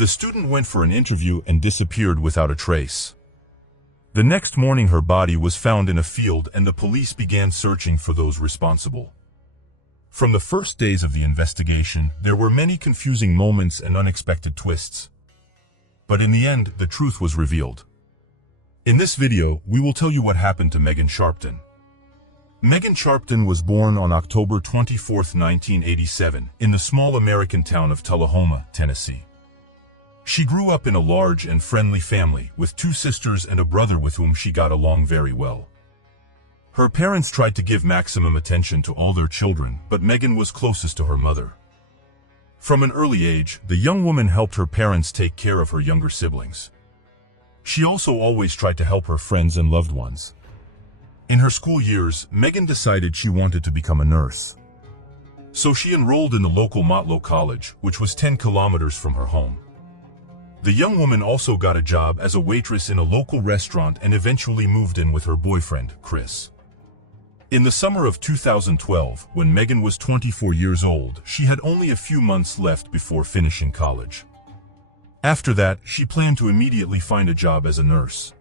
The student went for an interview and disappeared without a trace. The next morning her body was found in a field and the police began searching for those responsible. From the first days of the investigation, there were many confusing moments and unexpected twists. But in the end, the truth was revealed. In this video, we will tell you what happened to Megan Sharpton. Megan Sharpton was born on October 24, 1987, in the small American town of Tullahoma, Tennessee. She grew up in a large and friendly family, with 2 sisters and a brother with whom she got along very well. Her parents tried to give maximum attention to all their children, but Megan was closest to her mother. From an early age, the young woman helped her parents take care of her younger siblings. She also always tried to help her friends and loved ones. In her school years, Megan decided she wanted to become a nurse. So she enrolled in the local Motlow College, which was 10 kilometers from her home. The young woman also got a job as a waitress in a local restaurant and eventually moved in with her boyfriend, Chris. In the summer of 2012, when Megan was 24 years old, she had only a few months left before finishing college. After that, she planned to immediately find a job as a nurse.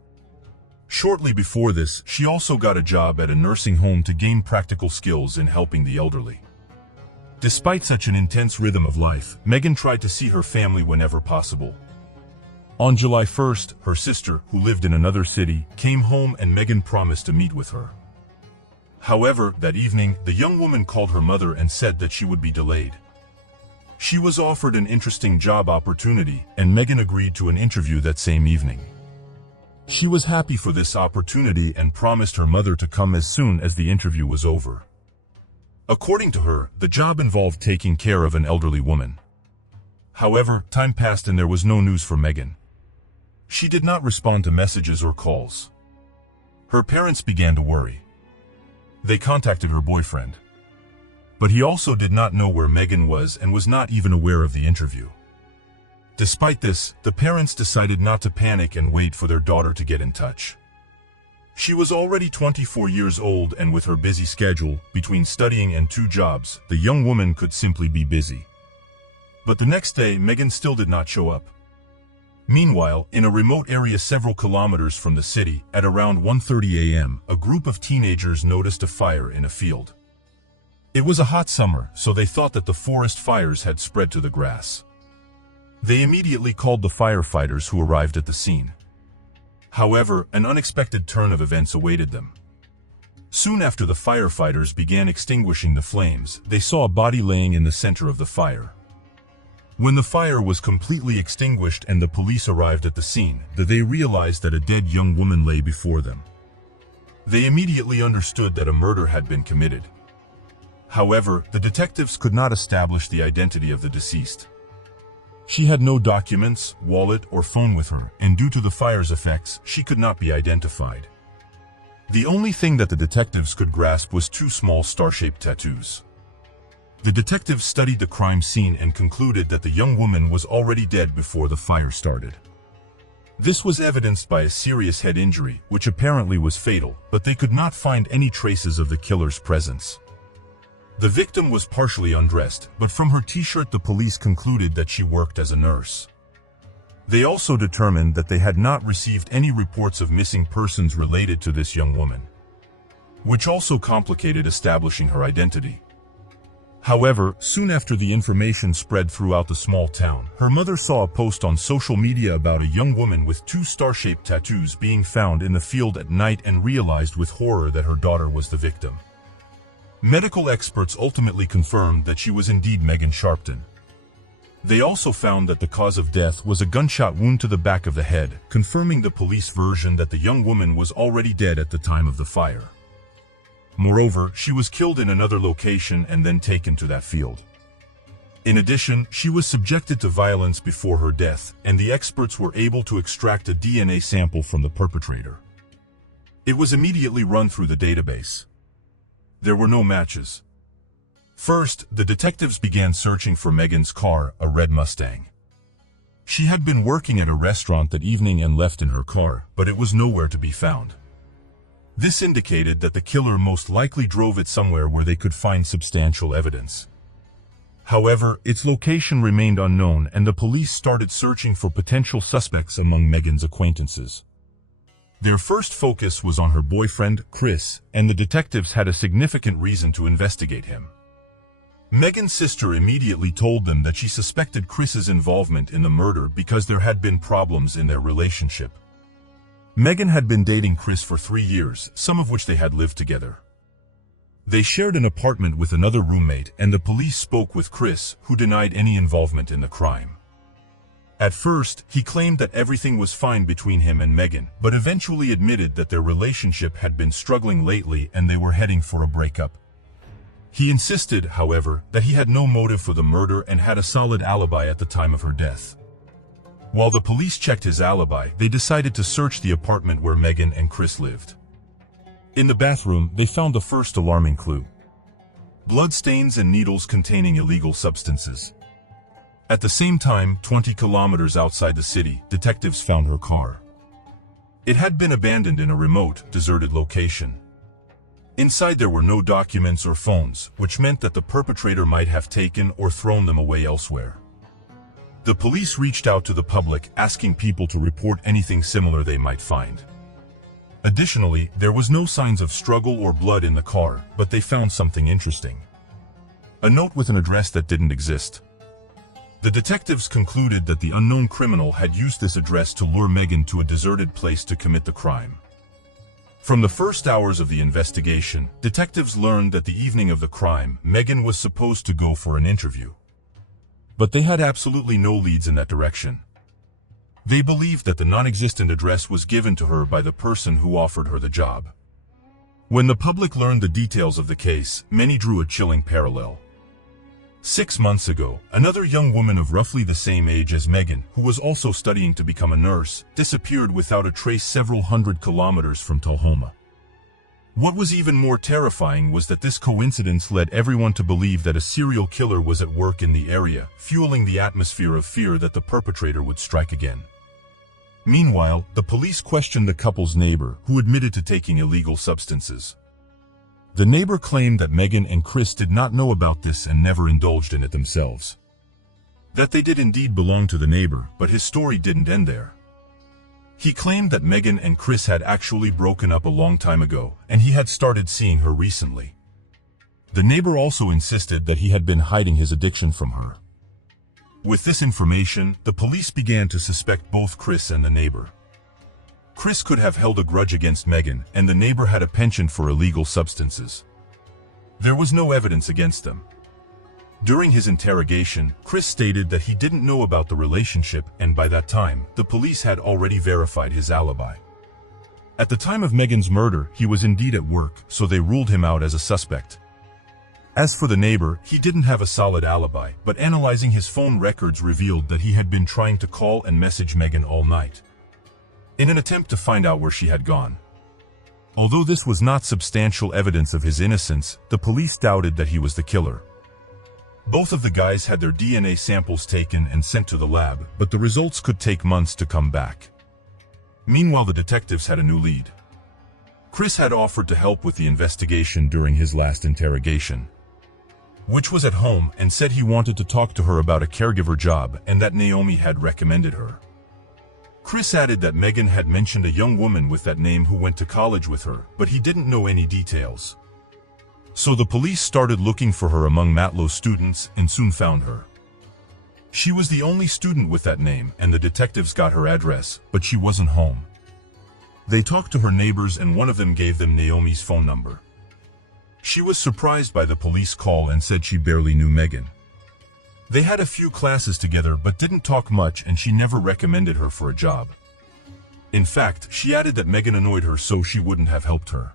Shortly before this, she also got a job at a nursing home to gain practical skills in helping the elderly. Despite such an intense rhythm of life, Megan tried to see her family whenever possible. On July 1st, her sister, who lived in another city, came home and Megan promised to meet with her. However, that evening, the young woman called her mother and said that she would be delayed. She was offered an interesting job opportunity, and Megan agreed to an interview that same evening. She was happy for this opportunity and promised her mother to come as soon as the interview was over. According to her, the job involved taking care of an elderly woman. However, time passed and there was no news for Megan. She did not respond to messages or calls. Her parents began to worry. They contacted her boyfriend. But he also did not know where Megan was and was not even aware of the interview. Despite this, the parents decided not to panic and wait for their daughter to get in touch. She was already 24 years old, and with her busy schedule, between studying and 2 jobs, the young woman could simply be busy. But the next day, Megan still did not show up. Meanwhile, in a remote area several kilometers from the city, at around 1:30 a.m., a group of teenagers noticed a fire in a field. It was a hot summer, so they thought that the forest fires had spread to the grass. They immediately called the firefighters, who arrived at the scene. However, an unexpected turn of events awaited them. Soon after the firefighters began extinguishing the flames, they saw a body laying in the center of the fire. When the fire was completely extinguished and the police arrived at the scene, they realized that a dead young woman lay before them. They immediately understood that a murder had been committed. However, the detectives could not establish the identity of the deceased. She had no documents, wallet, or phone with her, and due to the fire's effects, she could not be identified. The only thing that the detectives could grasp was 2 small star-shaped tattoos. The detectives studied the crime scene and concluded that the young woman was already dead before the fire started. This was evidenced by a serious head injury, which apparently was fatal, but they could not find any traces of the killer's presence. The victim was partially undressed, but from her t-shirt the police concluded that she worked as a nurse. They also determined that they had not received any reports of missing persons related to this young woman, which also complicated establishing her identity. However, soon after the information spread throughout the small town, her mother saw a post on social media about a young woman with 2 star-shaped tattoos being found in the field at night and realized with horror that her daughter was the victim. Medical experts ultimately confirmed that she was indeed Megan Sharpton. They also found that the cause of death was a gunshot wound to the back of the head, confirming the police version that the young woman was already dead at the time of the fire. Moreover, she was killed in another location and then taken to that field. In addition, she was subjected to violence before her death, and the experts were able to extract a DNA sample from the perpetrator. It was immediately run through the database. There were no matches. First, the detectives began searching for Megan's car, a red Mustang. She had been working at a restaurant that evening and left in her car, but it was nowhere to be found. This indicated that the killer most likely drove it somewhere where they could find substantial evidence. However, its location remained unknown and the police started searching for potential suspects among Megan's acquaintances. Their first focus was on her boyfriend, Chris, and the detectives had a significant reason to investigate him. Megan's sister immediately told them that she suspected Chris's involvement in the murder because there had been problems in their relationship. Megan had been dating Chris for 3 years, some of which they had lived together. They shared an apartment with another roommate and the police spoke with Chris, who denied any involvement in the crime. At first, he claimed that everything was fine between him and Megan, but eventually admitted that their relationship had been struggling lately and they were heading for a breakup. He insisted, however, that he had no motive for the murder and had a solid alibi at the time of her death. While the police checked his alibi, they decided to search the apartment where Megan and Chris lived. In the bathroom, they found the first alarming clue: bloodstains and needles containing illegal substances. At the same time, 20 kilometers outside the city, detectives found her car. It had been abandoned in a remote, deserted location. Inside there were no documents or phones, which meant that the perpetrator might have taken or thrown them away elsewhere. The police reached out to the public, asking people to report anything similar they might find. Additionally, there was no signs of struggle or blood in the car, but they found something interesting: a note with an address that didn't exist. The detectives concluded that the unknown criminal had used this address to lure Megan to a deserted place to commit the crime. From the first hours of the investigation, detectives learned that the evening of the crime, Megan was supposed to go for an interview. But they had absolutely no leads in that direction. They believed that the non-existent address was given to her by the person who offered her the job. When the public learned the details of the case, many drew a chilling parallel. 6 months ago, another young woman of roughly the same age as Megan, who was also studying to become a nurse, disappeared without a trace several hundred kilometers from Tullahoma. What was even more terrifying was that this coincidence led everyone to believe that a serial killer was at work in the area, fueling the atmosphere of fear that the perpetrator would strike again. Meanwhile, the police questioned the couple's neighbor, who admitted to taking illegal substances. The neighbor claimed that Megan and Chris did not know about this and never indulged in it themselves. That they did indeed belong to the neighbor, but his story didn't end there. He claimed that Megan and Chris had actually broken up a long time ago, and he had started seeing her recently. The neighbor also insisted that he had been hiding his addiction from her. With this information, the police began to suspect both Chris and the neighbor. Chris could have held a grudge against Megan, and the neighbor had a penchant for illegal substances. There was no evidence against them. During his interrogation, Chris stated that he didn't know about the relationship, and by that time, the police had already verified his alibi. At the time of Megan's murder, he was indeed at work, so they ruled him out as a suspect. As for the neighbor, he didn't have a solid alibi, but analyzing his phone records revealed that he had been trying to call and message Megan all night, in an attempt to find out where she had gone. Although this was not substantial evidence of his innocence, the police doubted that he was the killer. Both of the guys had their DNA samples taken and sent to the lab, but the results could take months to come back. Meanwhile, the detectives had a new lead. Chris had offered to help with the investigation during his last interrogation, which was at home, and said he wanted to talk to her about a caregiver job and that Naomi had recommended her. Chris added that Megan had mentioned a young woman with that name who went to college with her, but he didn't know any details. So the police started looking for her among Matlow's students and soon found her. She was the only student with that name, and the detectives got her address, but she wasn't home. They talked to her neighbors and one of them gave them Naomi's phone number. She was surprised by the police call and said she barely knew Megan. They had a few classes together but didn't talk much, and she never recommended her for a job. In fact, she added that Megan annoyed her so she wouldn't have helped her.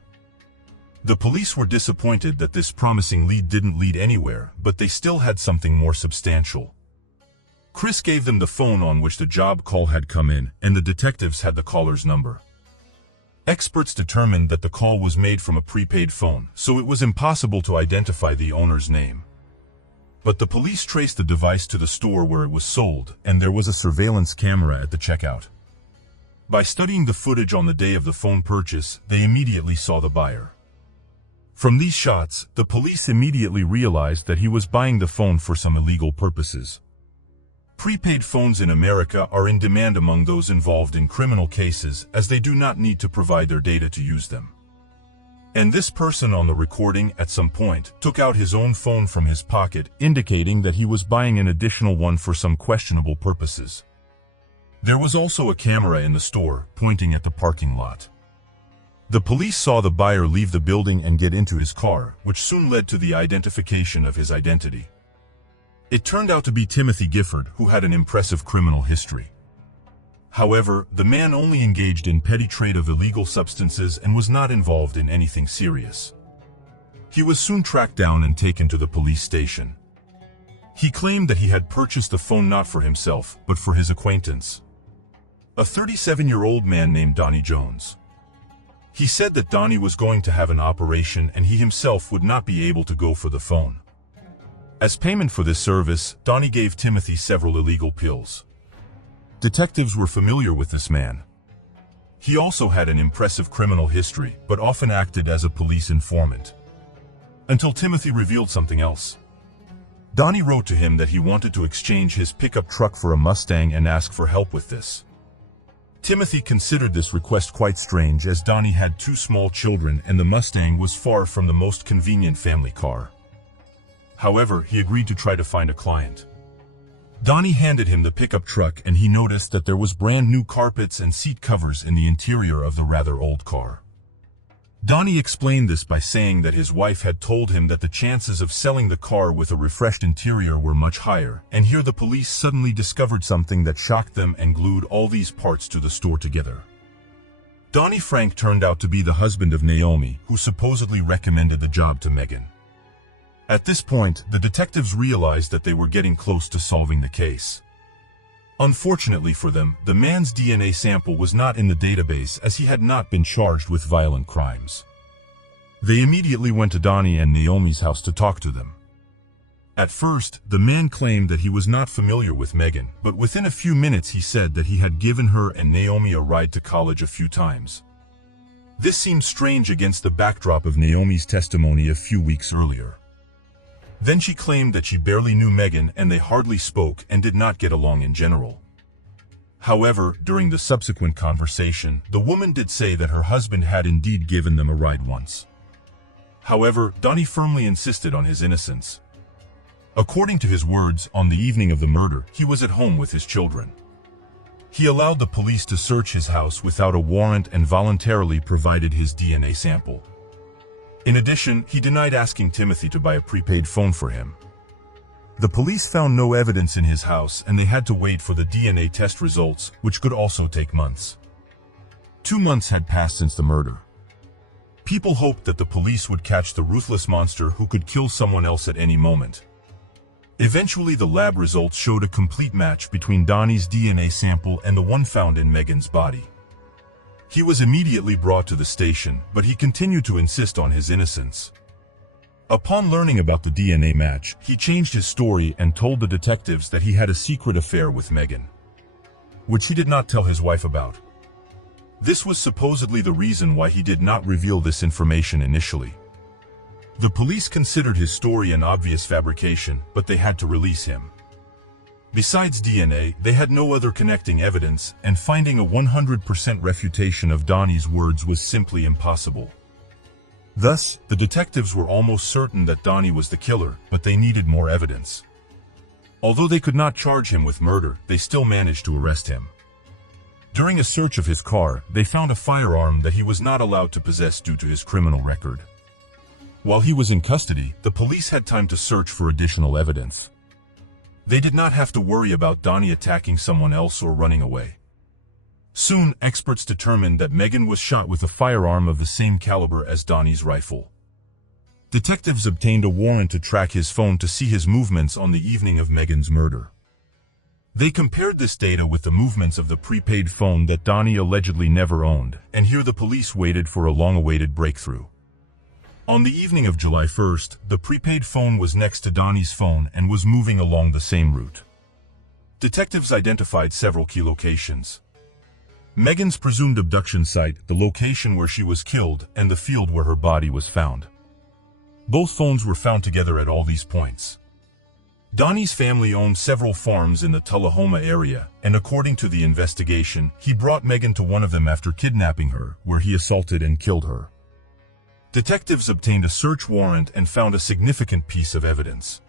The police were disappointed that this promising lead didn't lead anywhere, but they still had something more substantial. Chris gave them the phone on which the job call had come in, and the detectives had the caller's number. Experts determined that the call was made from a prepaid phone, so it was impossible to identify the owner's name. But the police traced the device to the store where it was sold, and there was a surveillance camera at the checkout. By studying the footage on the day of the phone purchase, they immediately saw the buyer. From these shots, the police immediately realized that he was buying the phone for some illegal purposes. Prepaid phones in America are in demand among those involved in criminal cases, as they do not need to provide their data to use them. And this person on the recording at some point took out his own phone from his pocket, indicating that he was buying an additional one for some questionable purposes. There was also a camera in the store, pointing at the parking lot. The police saw the buyer leave the building and get into his car, which soon led to the identification of his identity. It turned out to be Timothy Gifford, who had an impressive criminal history. However, the man only engaged in petty trade of illegal substances and was not involved in anything serious. He was soon tracked down and taken to the police station. He claimed that he had purchased the phone not for himself, but for his acquaintance, a 37-year-old man named Donnie Jones. He said that Donnie was going to have an operation and he himself would not be able to go for the phone. As payment for this service, Donnie gave Timothy several illegal pills. Detectives were familiar with this man. He also had an impressive criminal history, but often acted as a police informant. Until Timothy revealed something else. Donnie wrote to him that he wanted to exchange his pickup truck for a Mustang and ask for help with this. Timothy considered this request quite strange, as Donnie had 2 small children and the Mustang was far from the most convenient family car. However, he agreed to try to find a client. Donnie handed him the pickup truck and he noticed that there was brand new carpets and seat covers in the interior of the rather old car. Donnie explained this by saying that his wife had told him that the chances of selling the car with a refreshed interior were much higher, and here the police suddenly discovered something that shocked them and glued all these parts to the store together. Donnie Frank turned out to be the husband of Naomi, who supposedly recommended the job to Megan. At this point, the detectives realized that they were getting close to solving the case. Unfortunately for them, the man's DNA sample was not in the database, as he had not been charged with violent crimes. They immediately went to Donnie and Naomi's house to talk to them. At first, the man claimed that he was not familiar with Megan, but within a few minutes he said that he had given her and Naomi a ride to college a few times. This seemed strange against the backdrop of Naomi's testimony a few weeks earlier. Then she claimed that she barely knew Megan and they hardly spoke and did not get along in general. However, during the subsequent conversation, the woman did say that her husband had indeed given them a ride once. However, Donnie firmly insisted on his innocence. According to his words, on the evening of the murder, he was at home with his children. He allowed the police to search his house without a warrant and voluntarily provided his DNA sample. In addition, he denied asking Timothy to buy a prepaid phone for him. The police found no evidence in his house and they had to wait for the DNA test results, which could also take months. 2 months had passed since the murder. People hoped that the police would catch the ruthless monster who could kill someone else at any moment. Eventually, the lab results showed a complete match between Donnie's DNA sample and the one found in Megan's body. He was immediately brought to the station, but he continued to insist on his innocence. Upon learning about the DNA match, he changed his story and told the detectives that he had a secret affair with Megan, which he did not tell his wife about. This was supposedly the reason why he did not reveal this information initially. The police considered his story an obvious fabrication, but they had to release him. Besides DNA, they had no other connecting evidence, and finding a 100% refutation of Donnie's words was simply impossible. Thus, the detectives were almost certain that Donnie was the killer, but they needed more evidence. Although they could not charge him with murder, they still managed to arrest him. During a search of his car, they found a firearm that he was not allowed to possess due to his criminal record. While he was in custody, the police had time to search for additional evidence. They did not have to worry about Donnie attacking someone else or running away. Soon, experts determined that Megan was shot with a firearm of the same caliber as Donnie's rifle. Detectives obtained a warrant to track his phone to see his movements on the evening of Megan's murder. They compared this data with the movements of the prepaid phone that Donnie allegedly never owned, and here the police waited for a long-awaited breakthrough. On the evening of July 1st, the prepaid phone was next to Donnie's phone and was moving along the same route. Detectives identified several key locations: Megan's presumed abduction site, the location where she was killed, and the field where her body was found. Both phones were found together at all these points. Donnie's family owned several farms in the Tullahoma area, and according to the investigation, he brought Megan to one of them after kidnapping her, where he assaulted and killed her. Detectives obtained a search warrant and found a significant piece of evidence.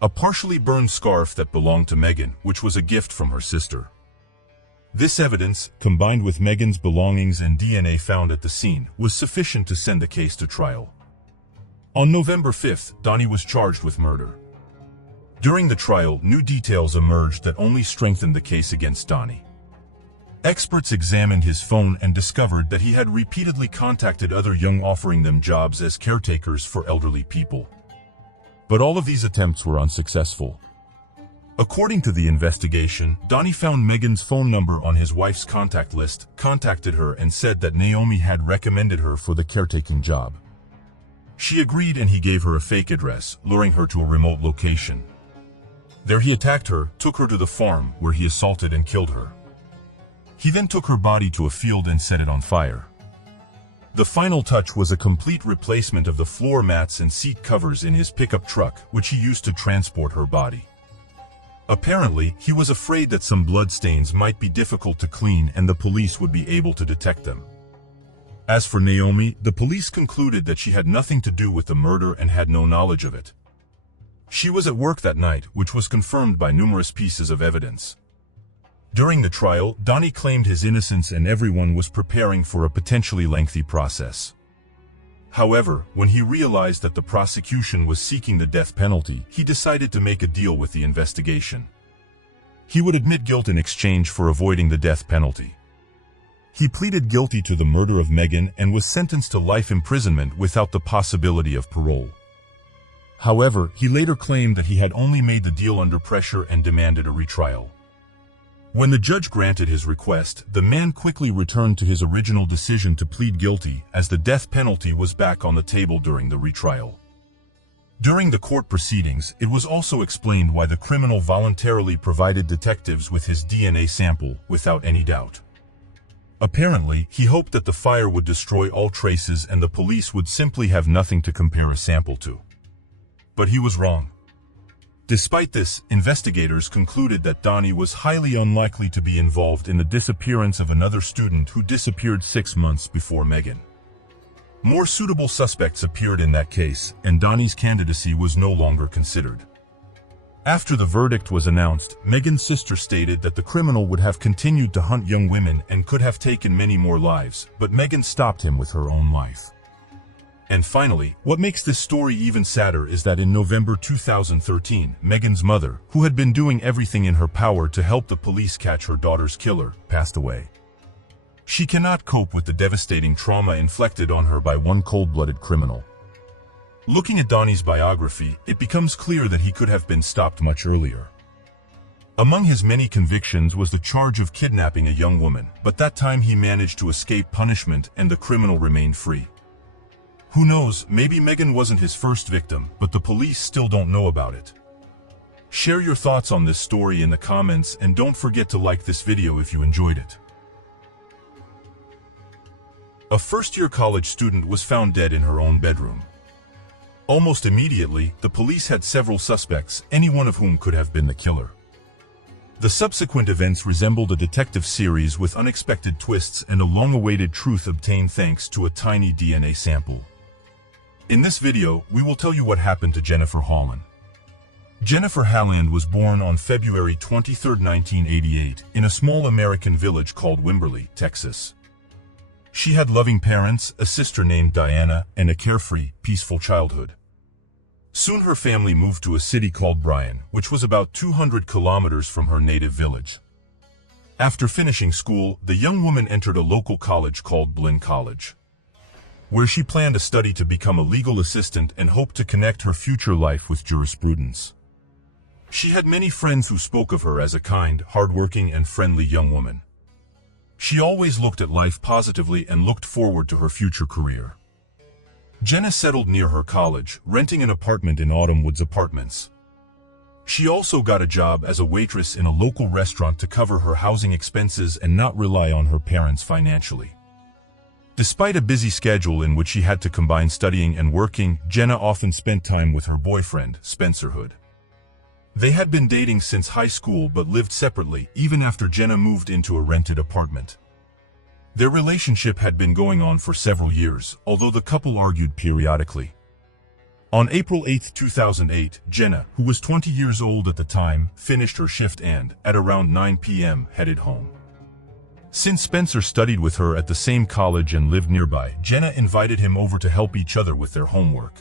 A partially burned scarf that belonged to Megan, which was a gift from her sister. This evidence, combined with Megan's belongings and DNA found at the scene, was sufficient to send the case to trial. On November 5th, Donnie was charged with murder. During the trial, new details emerged that only strengthened the case against Donnie. Experts examined his phone and discovered that he had repeatedly contacted other young offering them jobs as caretakers for elderly people. But all of these attempts were unsuccessful. According to the investigation, Donnie found Megan's phone number on his wife's contact list, contacted her and said that Naomi had recommended her for the caretaking job. She agreed and he gave her a fake address, luring her to a remote location. There he attacked her, took her to the farm, where he assaulted and killed her. He then took her body to a field and set it on fire. The final touch was a complete replacement of the floor mats and seat covers in his pickup truck, which he used to transport her body. Apparently, he was afraid that some bloodstains might be difficult to clean and the police would be able to detect them. As for Naomi, the police concluded that she had nothing to do with the murder and had no knowledge of it. She was at work that night, which was confirmed by numerous pieces of evidence. During the trial, Donnie claimed his innocence and everyone was preparing for a potentially lengthy process. However, when he realized that the prosecution was seeking the death penalty, he decided to make a deal with the investigation. He would admit guilt in exchange for avoiding the death penalty. He pleaded guilty to the murder of Megan and was sentenced to life imprisonment without the possibility of parole. However, he later claimed that he had only made the deal under pressure and demanded a retrial. When the judge granted his request, the man quickly returned to his original decision to plead guilty, as the death penalty was back on the table during the retrial. During the court proceedings, it was also explained why the criminal voluntarily provided detectives with his DNA sample, without any doubt. Apparently, he hoped that the fire would destroy all traces and the police would simply have nothing to compare a sample to. But he was wrong. Despite this, investigators concluded that Donnie was highly unlikely to be involved in the disappearance of another student who disappeared 6 months before Megan. More suitable suspects appeared in that case, and Donnie's candidacy was no longer considered. After the verdict was announced, Megan's sister stated that the criminal would have continued to hunt young women and could have taken many more lives, but Megan stopped him with her own life. And finally, what makes this story even sadder is that in November 2013, Megan's mother, who had been doing everything in her power to help the police catch her daughter's killer, passed away. She cannot cope with the devastating trauma inflicted on her by one cold-blooded criminal. Looking at Donnie's biography, it becomes clear that he could have been stopped much earlier. Among his many convictions was the charge of kidnapping a young woman, but that time he managed to escape punishment and the criminal remained free. Who knows, maybe Megan wasn't his first victim, but the police still don't know about it. Share your thoughts on this story in the comments and don't forget to like this video if you enjoyed it. A first-year college student was found dead in her own bedroom. Almost immediately, the police had several suspects, any one of whom could have been the killer. The subsequent events resembled a detective series with unexpected twists and a long-awaited truth obtained thanks to a tiny DNA sample. In this video, we will tell you what happened to Jennifer Holland. Jennifer Halland was born on February 23, 1988, in a small American village called Wimberley, Texas. She had loving parents, a sister named Diana, and a carefree, peaceful childhood. Soon her family moved to a city called Bryan, which was about 200 kilometers from her native village. After finishing school, the young woman entered a local college called Blinn College, where she planned to study to become a legal assistant and hoped to connect her future life with jurisprudence. She had many friends who spoke of her as a kind, hardworking, and friendly young woman. She always looked at life positively and looked forward to her future career. Jenna settled near her college, renting an apartment in Autumn Woods Apartments. She also got a job as a waitress in a local restaurant to cover her housing expenses and not rely on her parents financially. Despite a busy schedule in which she had to combine studying and working, Jenna often spent time with her boyfriend, Spencer Hood. They had been dating since high school but lived separately even after Jenna moved into a rented apartment. Their relationship had been going on for several years, although the couple argued periodically. On April 8, 2008, Jenna, who was 20 years old at the time, finished her shift and, at around 9 p.m., headed home. Since Spencer studied with her at the same college and lived nearby, Jenna invited him over to help each other with their homework.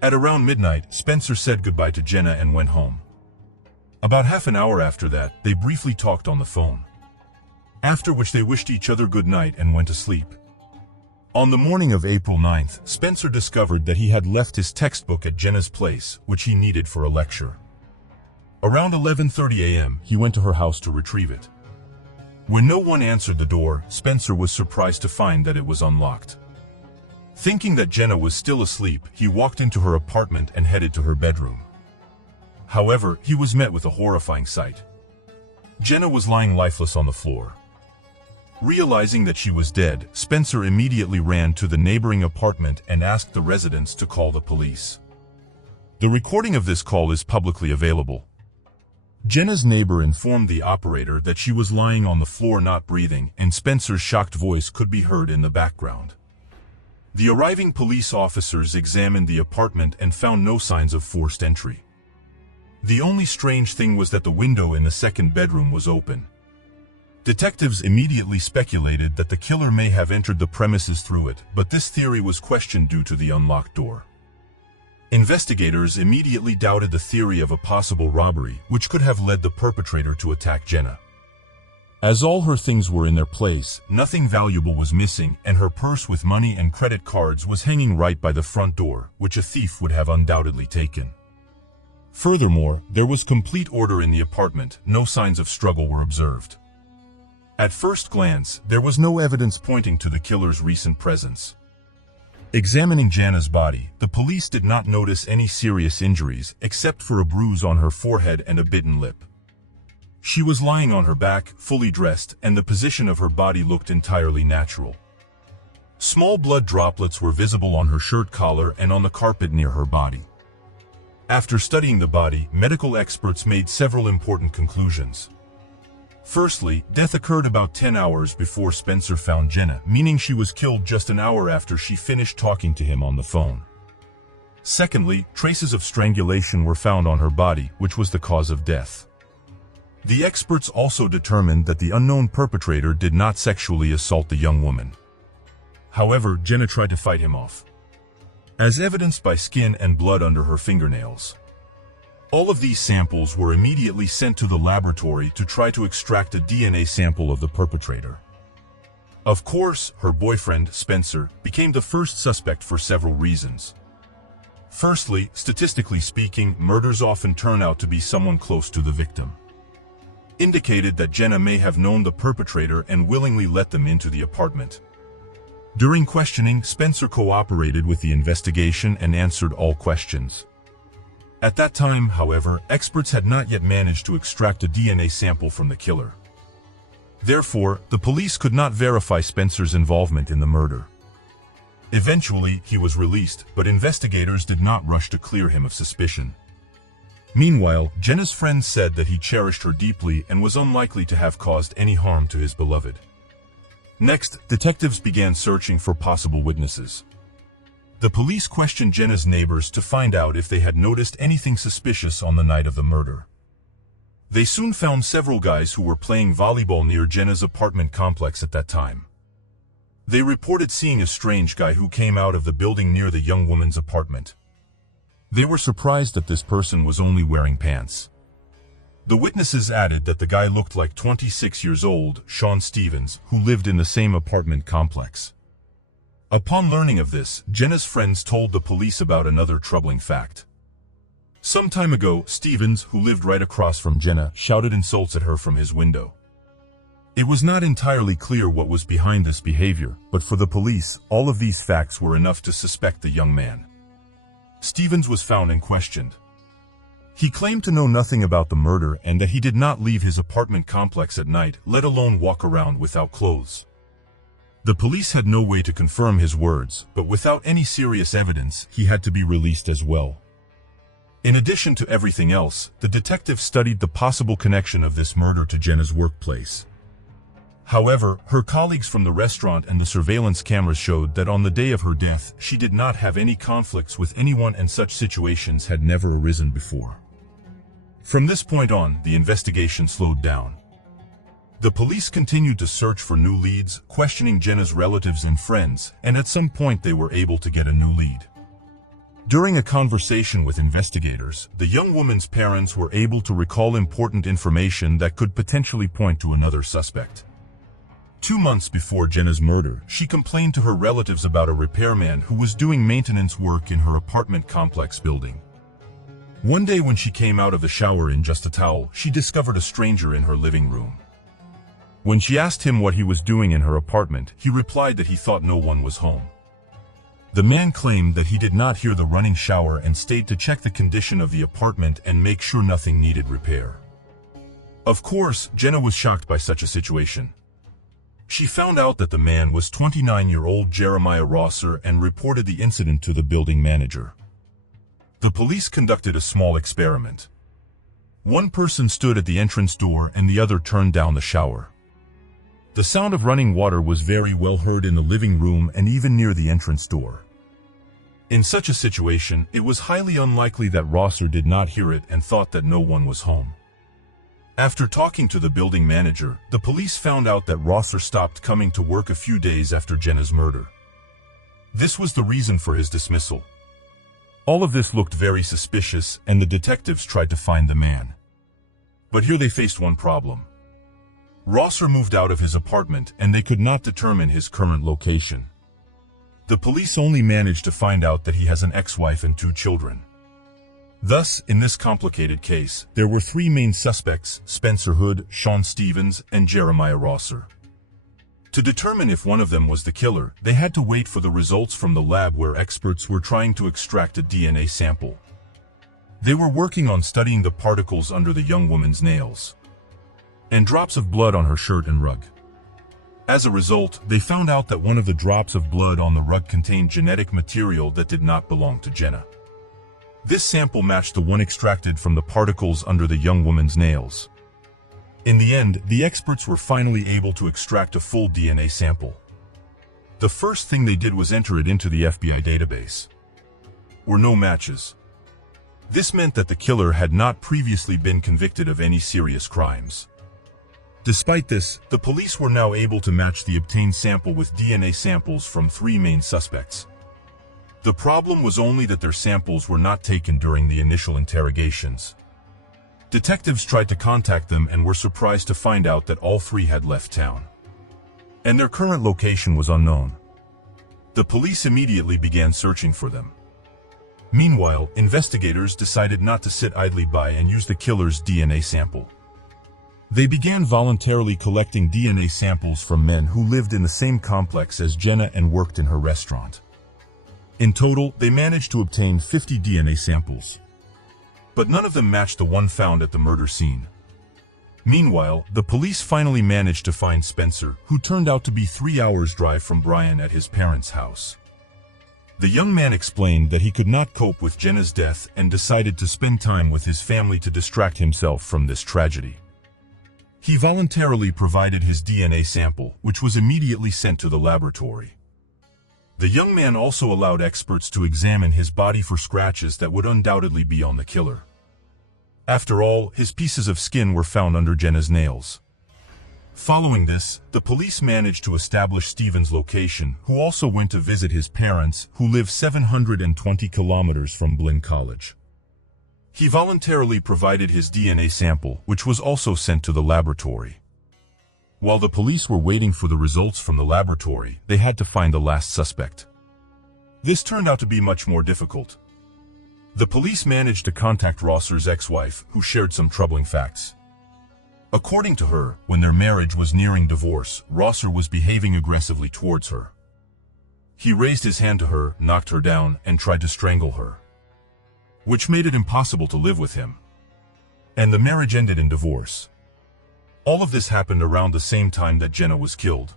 At around midnight, Spencer said goodbye to Jenna and went home. About half an hour after that, they briefly talked on the phone, after which they wished each other good night and went to sleep. On the morning of April 9th, Spencer discovered that he had left his textbook at Jenna's place, which he needed for a lecture. Around 11:30 a.m., he went to her house to retrieve it. When no one answered the door, Spencer was surprised to find that it was unlocked. Thinking that Jenna was still asleep, he walked into her apartment and headed to her bedroom. However, he was met with a horrifying sight. Jenna was lying lifeless on the floor. Realizing that she was dead, Spencer immediately ran to the neighboring apartment and asked the residents to call the police. The recording of this call is publicly available. Jenna's neighbor informed the operator that she was lying on the floor not breathing, and Spencer's shocked voice could be heard in the background. The arriving police officers examined the apartment and found no signs of forced entry. The only strange thing was that the window in the second bedroom was open. Detectives immediately speculated that the killer may have entered the premises through it, but this theory was questioned due to the unlocked door. Investigators immediately doubted the theory of a possible robbery, which could have led the perpetrator to attack Jenna. As all her things were in their place, nothing valuable was missing, and her purse with money and credit cards was hanging right by the front door, which a thief would have undoubtedly taken. Furthermore, there was complete order in the apartment, no signs of struggle were observed. At first glance, there was no evidence pointing to the killer's recent presence. Examining Jenna's body, the police did not notice any serious injuries, except for a bruise on her forehead and a bitten lip. She was lying on her back, fully dressed, and the position of her body looked entirely natural. Small blood droplets were visible on her shirt collar and on the carpet near her body. After studying the body, medical experts made several important conclusions. Firstly, death occurred about 10 hours before Spencer found Jenna, meaning she was killed just an hour after she finished talking to him on the phone. Secondly, traces of strangulation were found on her body, which was the cause of death. The experts also determined that the unknown perpetrator did not sexually assault the young woman. However, Jenna tried to fight him off, as evidenced by skin and blood under her fingernails. All of these samples were immediately sent to the laboratory to try to extract a DNA sample of the perpetrator. Of course, her boyfriend, Spencer, became the first suspect for several reasons. Firstly, statistically speaking, murders often turn out to be someone close to the victim. Indicated that Jenna may have known the perpetrator and willingly let them into the apartment. During questioning, Spencer cooperated with the investigation and answered all questions. At that time, however, experts had not yet managed to extract a DNA sample from the killer. Therefore, the police could not verify Spencer's involvement in the murder. Eventually, he was released, but investigators did not rush to clear him of suspicion. Meanwhile, Jenna's friends said that he cherished her deeply and was unlikely to have caused any harm to his beloved. Next, detectives began searching for possible witnesses. The police questioned Jenna's neighbors to find out if they had noticed anything suspicious on the night of the murder. They soon found several guys who were playing volleyball near Jenna's apartment complex at that time. They reported seeing a strange guy who came out of the building near the young woman's apartment. They were surprised that this person was only wearing pants. The witnesses added that the guy looked like 26 years old, Sean Stevens, who lived in the same apartment complex. Upon learning of this, Jenna's friends told the police about another troubling fact. Some time ago, Stevens, who lived right across from Jenna, shouted insults at her from his window. It was not entirely clear what was behind this behavior, but for the police, all of these facts were enough to suspect the young man. Stevens was found and questioned. He claimed to know nothing about the murder and that he did not leave his apartment complex at night, let alone walk around without clothes. The police had no way to confirm his words, but without any serious evidence, he had to be released as well. In addition to everything else, the detective studied the possible connection of this murder to Jenna's workplace. However, her colleagues from the restaurant and the surveillance cameras showed that on the day of her death, she did not have any conflicts with anyone, and such situations had never arisen before. From this point on, the investigation slowed down. The police continued to search for new leads, questioning Jenna's relatives and friends, and at some point they were able to get a new lead. During a conversation with investigators, the young woman's parents were able to recall important information that could potentially point to another suspect. 2 months before Jenna's murder, she complained to her relatives about a repairman who was doing maintenance work in her apartment complex building. One day when she came out of the shower in just a towel, she discovered a stranger in her living room. When she asked him what he was doing in her apartment, he replied that he thought no one was home. The man claimed that he did not hear the running shower and stayed to check the condition of the apartment and make sure nothing needed repair. Of course, Jenna was shocked by such a situation. She found out that the man was 29-year-old Jeremiah Rosser and reported the incident to the building manager. The police conducted a small experiment. One person stood at the entrance door and the other turned down the shower. The sound of running water was very well heard in the living room and even near the entrance door. In such a situation, it was highly unlikely that Rosser did not hear it and thought that no one was home. After talking to the building manager, the police found out that Rosser stopped coming to work a few days after Jenna's murder. This was the reason for his dismissal. All of this looked very suspicious, and the detectives tried to find the man. But here they faced one problem. Rosser moved out of his apartment, and they could not determine his current location. The police only managed to find out that he has an ex-wife and 2 children. Thus, in this complicated case, there were 3 main suspects: Spencer Hood, Sean Stevens, and Jeremiah Rosser. To determine if one of them was the killer, they had to wait for the results from the lab where experts were trying to extract a DNA sample. They were working on studying the particles under the young woman's nails and drops of blood on her shirt and rug. As a result, they found out that one of the drops of blood on the rug contained genetic material that did not belong to Jenna. This sample matched the one extracted from the particles under the young woman's nails. In the end, the experts were finally able to extract a full DNA sample. The first thing they did was enter it into the FBI database. Were no matches. This meant that the killer had not previously been convicted of any serious crimes. Despite this, the police were now able to match the obtained sample with DNA samples from 3 main suspects. The problem was only that their samples were not taken during the initial interrogations. Detectives tried to contact them and were surprised to find out that all 3 had left town, and their current location was unknown. The police immediately began searching for them. Meanwhile, investigators decided not to sit idly by and use the killer's DNA sample. They began voluntarily collecting DNA samples from men who lived in the same complex as Jenna and worked in her restaurant. In total, they managed to obtain 50 DNA samples. But none of them matched the one found at the murder scene. Meanwhile, the police finally managed to find Spencer, who turned out to be 3 hours' drive from Brian at his parents' house. The young man explained that he could not cope with Jenna's death and decided to spend time with his family to distract himself from this tragedy. He voluntarily provided his DNA sample, which was immediately sent to the laboratory. The young man also allowed experts to examine his body for scratches that would undoubtedly be on the killer. After all, his pieces of skin were found under Jenna's nails. Following this, the police managed to establish Stephen's location, who also went to visit his parents, who live 720 kilometers from Blinn College. He voluntarily provided his DNA sample, which was also sent to the laboratory. While the police were waiting for the results from the laboratory, they had to find the last suspect. This turned out to be much more difficult. The police managed to contact Rosser's ex-wife, who shared some troubling facts. According to her, when their marriage was nearing divorce, Rosser was behaving aggressively towards her. He raised his hand to her, knocked her down, and tried to strangle her, which made it impossible to live with him. And the marriage ended in divorce. All of this happened around the same time that Jenna was killed.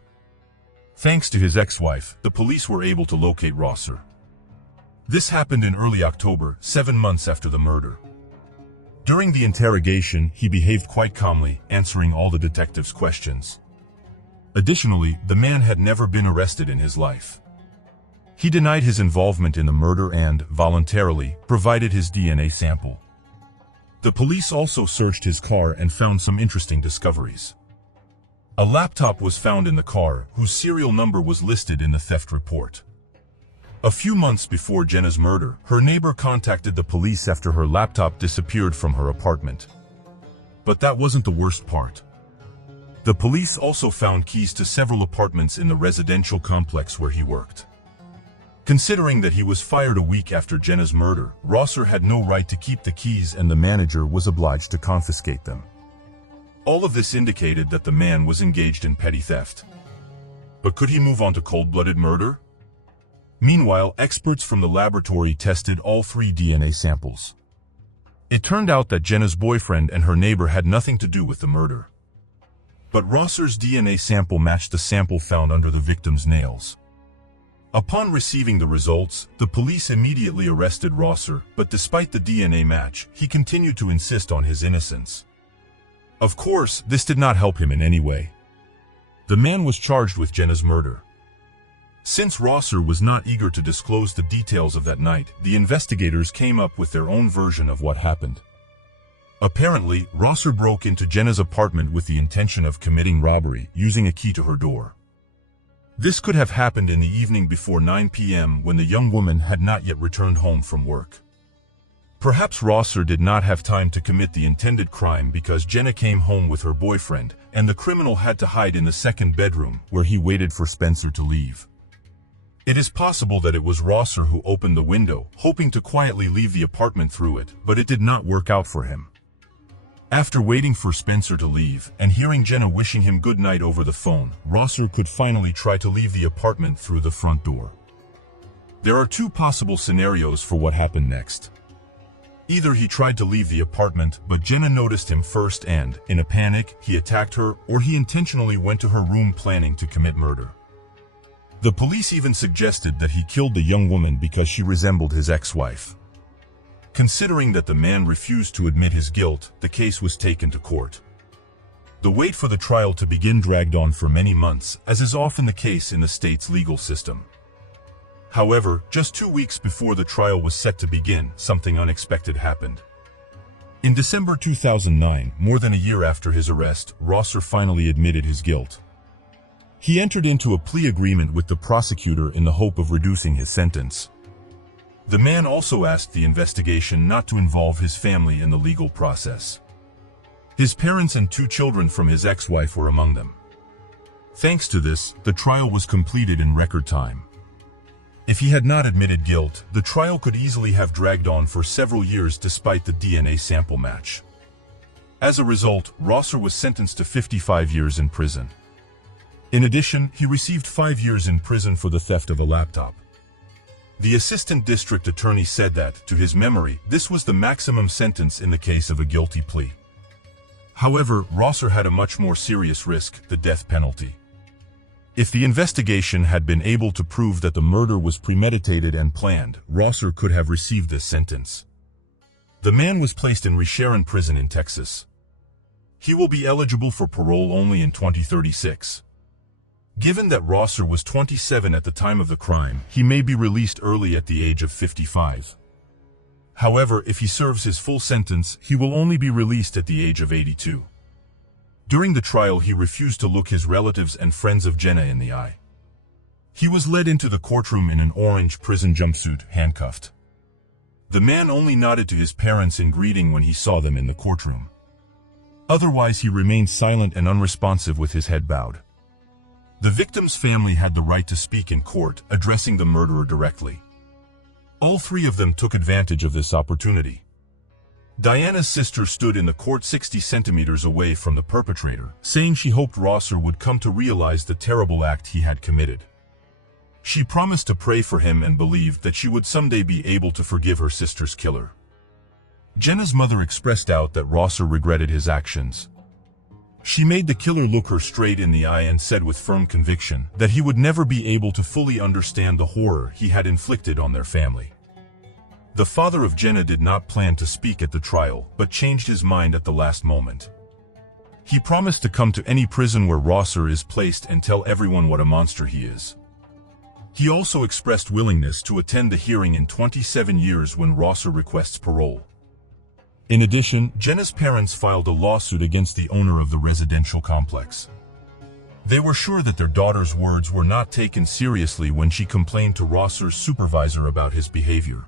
Thanks to his ex-wife, the police were able to locate Rosser. This happened in early October, 7 months after the murder. During the interrogation, he behaved quite calmly, answering all the detectives' questions. Additionally, the man had never been arrested in his life. He denied his involvement in the murder and, voluntarily, provided his DNA sample. The police also searched his car and found some interesting discoveries. A laptop was found in the car, whose serial number was listed in the theft report. A few months before Jenna's murder, her neighbor contacted the police after her laptop disappeared from her apartment. But that wasn't the worst part. The police also found keys to several apartments in the residential complex where he worked. Considering that he was fired a week after Jenna's murder, Rosser had no right to keep the keys and the manager was obliged to confiscate them. All of this indicated that the man was engaged in petty theft. But could he move on to cold-blooded murder? Meanwhile, experts from the laboratory tested all 3 DNA samples. It turned out that Jenna's boyfriend and her neighbor had nothing to do with the murder. But Rosser's DNA sample matched the sample found under the victim's nails. Upon receiving the results, the police immediately arrested Rosser, but despite the DNA match, he continued to insist on his innocence. Of course, this did not help him in any way. The man was charged with Jenna's murder. Since Rosser was not eager to disclose the details of that night, the investigators came up with their own version of what happened. Apparently, Rosser broke into Jenna's apartment with the intention of committing robbery, using a key to her door. This could have happened in the evening before 9 p.m. when the young woman had not yet returned home from work. Perhaps Rosser did not have time to commit the intended crime because Jenna came home with her boyfriend, and the criminal had to hide in the second bedroom, where he waited for Spencer to leave. It is possible that it was Rosser who opened the window, hoping to quietly leave the apartment through it, but it did not work out for him. After waiting for Spencer to leave, and hearing Jenna wishing him good night over the phone, Rosser could finally try to leave the apartment through the front door. There are 2 possible scenarios for what happened next. Either he tried to leave the apartment, but Jenna noticed him first and, in a panic, he attacked her, or he intentionally went to her room planning to commit murder. The police even suggested that he killed the young woman because she resembled his ex-wife. Considering that the man refused to admit his guilt, the case was taken to court. The wait for the trial to begin dragged on for many months, as is often the case in the state's legal system. However, just 2 weeks before the trial was set to begin, something unexpected happened. In December 2009, more than a year after his arrest, Rosser finally admitted his guilt. He entered into a plea agreement with the prosecutor in the hope of reducing his sentence. The man also asked the investigation not to involve his family in the legal process. His parents and 2 children from his ex-wife were among them. Thanks to this, the trial was completed in record time. If he had not admitted guilt, the trial could easily have dragged on for several years despite the DNA sample match. As a result, Rosser was sentenced to 55 years in prison. In addition, he received 5 years in prison for the theft of a laptop. The assistant district attorney said that, to his memory, this was the maximum sentence in the case of a guilty plea. However, Rosser had a much more serious risk, the death penalty. If the investigation had been able to prove that the murder was premeditated and planned, Rosser could have received this sentence. The man was placed in Recharon prison in Texas. He will be eligible for parole only in 2036. Given that Rosser was 27 at the time of the crime, he may be released early at the age of 55. However, if he serves his full sentence, he will only be released at the age of 82. During the trial, he refused to look his relatives and friends of Jenna in the eye. He was led into the courtroom in an orange prison jumpsuit, handcuffed. The man only nodded to his parents in greeting when he saw them in the courtroom. Otherwise, he remained silent and unresponsive with his head bowed. The victim's family had the right to speak in court, addressing the murderer directly. All 3 of them took advantage of this opportunity. Diana's sister stood in the court 60 centimeters away from the perpetrator, saying she hoped Rosser would come to realize the terrible act he had committed. She promised to pray for him and believed that she would someday be able to forgive her sister's killer. Jenna's mother expressed doubt that Rosser regretted his actions. She made the killer look her straight in the eye and said with firm conviction that he would never be able to fully understand the horror he had inflicted on their family. The father of Jenna did not plan to speak at the trial, but changed his mind at the last moment. He promised to come to any prison where Rosser is placed and tell everyone what a monster he is. He also expressed willingness to attend the hearing in 27 years when Rosser requests parole. In addition, Jenna's parents filed a lawsuit against the owner of the residential complex. They were sure that their daughter's words were not taken seriously when she complained to Rosser's supervisor about his behavior.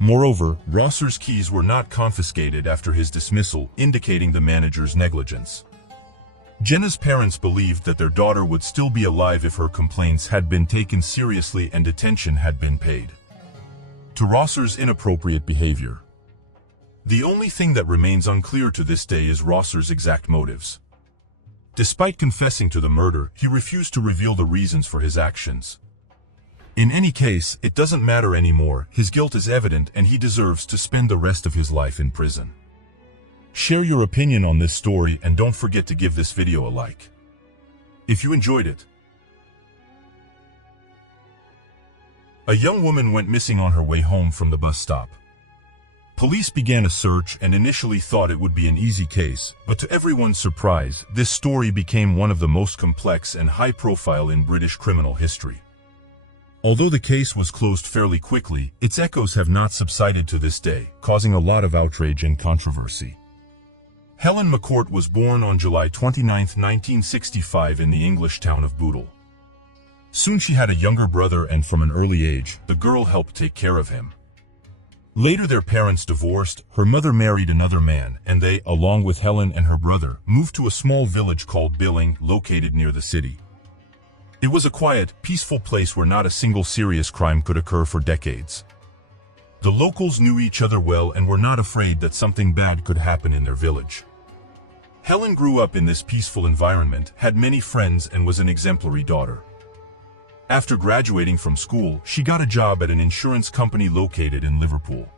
Moreover, Rosser's keys were not confiscated after his dismissal, indicating the manager's negligence. Jenna's parents believed that their daughter would still be alive if her complaints had been taken seriously and attention had been paid to Rosser's inappropriate behavior. The only thing that remains unclear to this day is Rosser's exact motives. Despite confessing to the murder, he refused to reveal the reasons for his actions. In any case, it doesn't matter anymore. His guilt is evident and he deserves to spend the rest of his life in prison. Share your opinion on this story and don't forget to give this video a like if you enjoyed it. A young woman went missing on her way home from the bus stop. Police began a search and initially thought it would be an easy case, but to everyone's surprise, this story became one of the most complex and high-profile in British criminal history. Although the case was closed fairly quickly, its echoes have not subsided to this day, causing a lot of outrage and controversy. Helen McCourt was born on July 29, 1965 in the English town of Bootle. Soon she had a younger brother and from an early age, the girl helped take care of him. Later their parents divorced, her mother married another man, and they, along with Helen and her brother, moved to a small village called Billing, located near the city. It was a quiet, peaceful place where not a single serious crime could occur for decades. The locals knew each other well and were not afraid that something bad could happen in their village. Helen grew up in this peaceful environment, had many friends, and was an exemplary daughter. After graduating from school, she got a job at an insurance company located in Liverpool.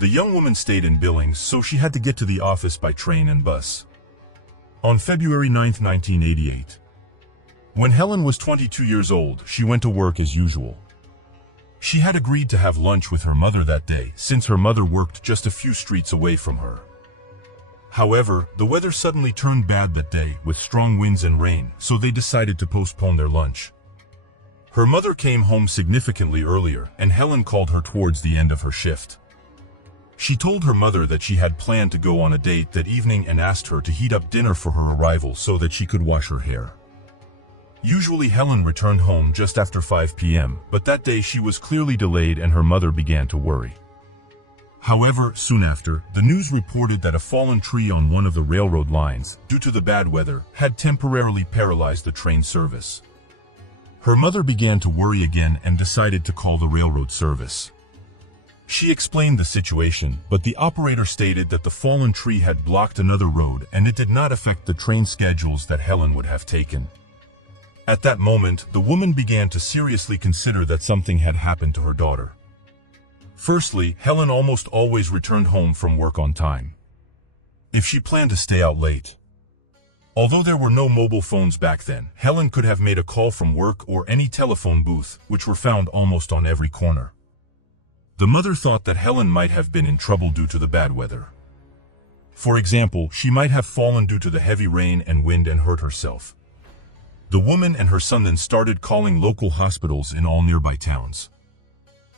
The young woman stayed in Billings, so she had to get to the office by train and bus. On February 9, 1988, when Helen was 22 years old, she went to work as usual. She had agreed to have lunch with her mother that day, since her mother worked just a few streets away from her. However, the weather suddenly turned bad that day, with strong winds and rain, so they decided to postpone their lunch. Her mother came home significantly earlier, and Helen called her towards the end of her shift. She told her mother that she had planned to go on a date that evening and asked her to heat up dinner for her arrival so that she could wash her hair. Usually Helen returned home just after 5 p.m., but that day she was clearly delayed and her mother began to worry. However, soon after, the news reported that a fallen tree on one of the railroad lines, due to the bad weather, had temporarily paralyzed the train service. Her mother began to worry again and decided to call the railroad service. She explained the situation, but the operator stated that the fallen tree had blocked another road and it did not affect the train schedules that Helen would have taken. At that moment, the woman began to seriously consider that something had happened to her daughter. Firstly, Helen almost always returned home from work on time. If she planned to stay out late, although there were no mobile phones back then, Helen could have made a call from work or any telephone booth, which were found almost on every corner. The mother thought that Helen might have been in trouble due to the bad weather. For example, she might have fallen due to the heavy rain and wind and hurt herself. The woman and her son then started calling local hospitals in all nearby towns.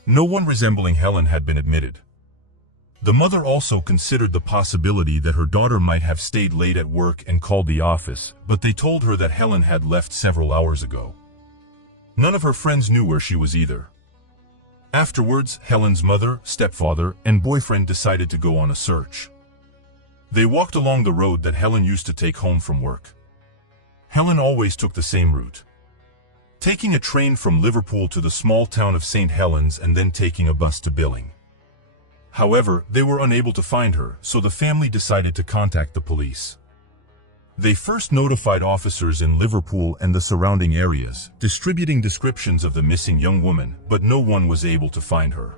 No one resembling Helen had been admitted. The mother also considered the possibility that her daughter might have stayed late at work and called the office, but they told her that Helen had left several hours ago. None of her friends knew where she was either. Afterwards, Helen's mother, stepfather, and boyfriend decided to go on a search. They walked along the road that Helen used to take home from work. Helen always took the same route, taking a train from Liverpool to the small town of St. Helens and then taking a bus to Billing. However, they were unable to find her, so the family decided to contact the police. They first notified officers in Liverpool and the surrounding areas, distributing descriptions of the missing young woman, but no one was able to find her.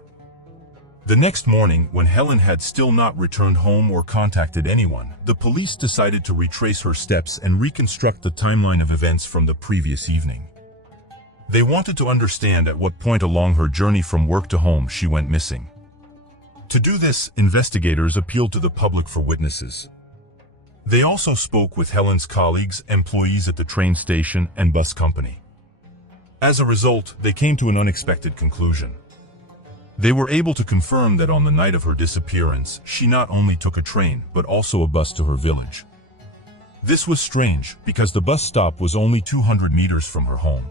The next morning, when Helen had still not returned home or contacted anyone, the police decided to retrace her steps and reconstruct the timeline of events from the previous evening. They wanted to understand at what point along her journey from work to home she went missing. To do this, investigators appealed to the public for witnesses. They also spoke with Helen's colleagues, employees at the train station and bus company. As a result, they came to an unexpected conclusion. They were able to confirm that on the night of her disappearance, she not only took a train, but also a bus to her village. This was strange, because the bus stop was only 200 meters from her home.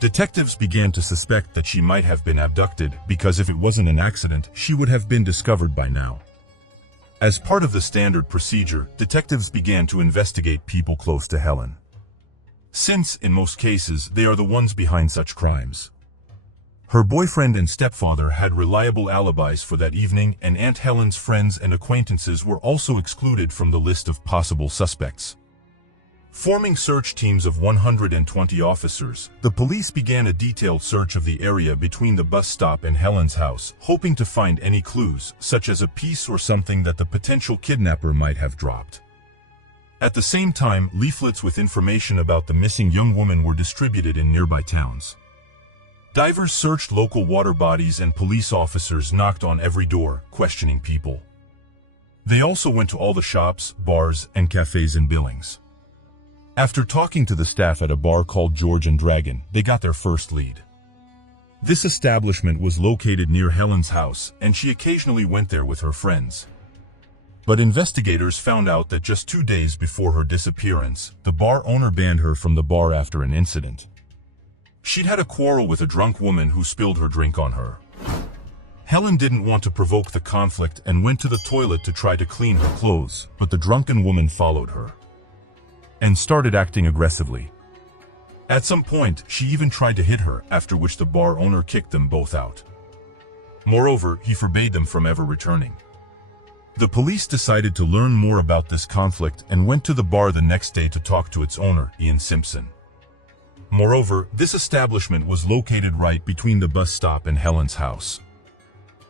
Detectives began to suspect that she might have been abducted, because if it wasn't an accident, she would have been discovered by now. As part of the standard procedure, detectives began to investigate people close to Helen, since, in most cases, they are the ones behind such crimes. Her boyfriend and stepfather had reliable alibis for that evening, and Aunt Helen's friends and acquaintances were also excluded from the list of possible suspects. Forming search teams of 120 officers, the police began a detailed search of the area between the bus stop and Helen's house, hoping to find any clues, such as a piece or something that the potential kidnapper might have dropped. At the same time, leaflets with information about the missing young woman were distributed in nearby towns. Divers searched local water bodies and police officers knocked on every door, questioning people. They also went to all the shops, bars, and cafes in Billings. After talking to the staff at a bar called George and Dragon, they got their first lead. This establishment was located near Helen's house, and she occasionally went there with her friends. But investigators found out that just 2 days before her disappearance, the bar owner banned her from the bar after an incident. She'd had a quarrel with a drunk woman who spilled her drink on her. Helen didn't want to provoke the conflict and went to the toilet to try to clean her clothes, but the drunken woman followed her and started acting aggressively. At some point, she even tried to hit her, after which the bar owner kicked them both out. Moreover, he forbade them from ever returning. The police decided to learn more about this conflict and went to the bar the next day to talk to its owner, Ian Simpson. Moreover, this establishment was located right between the bus stop and Helen's house.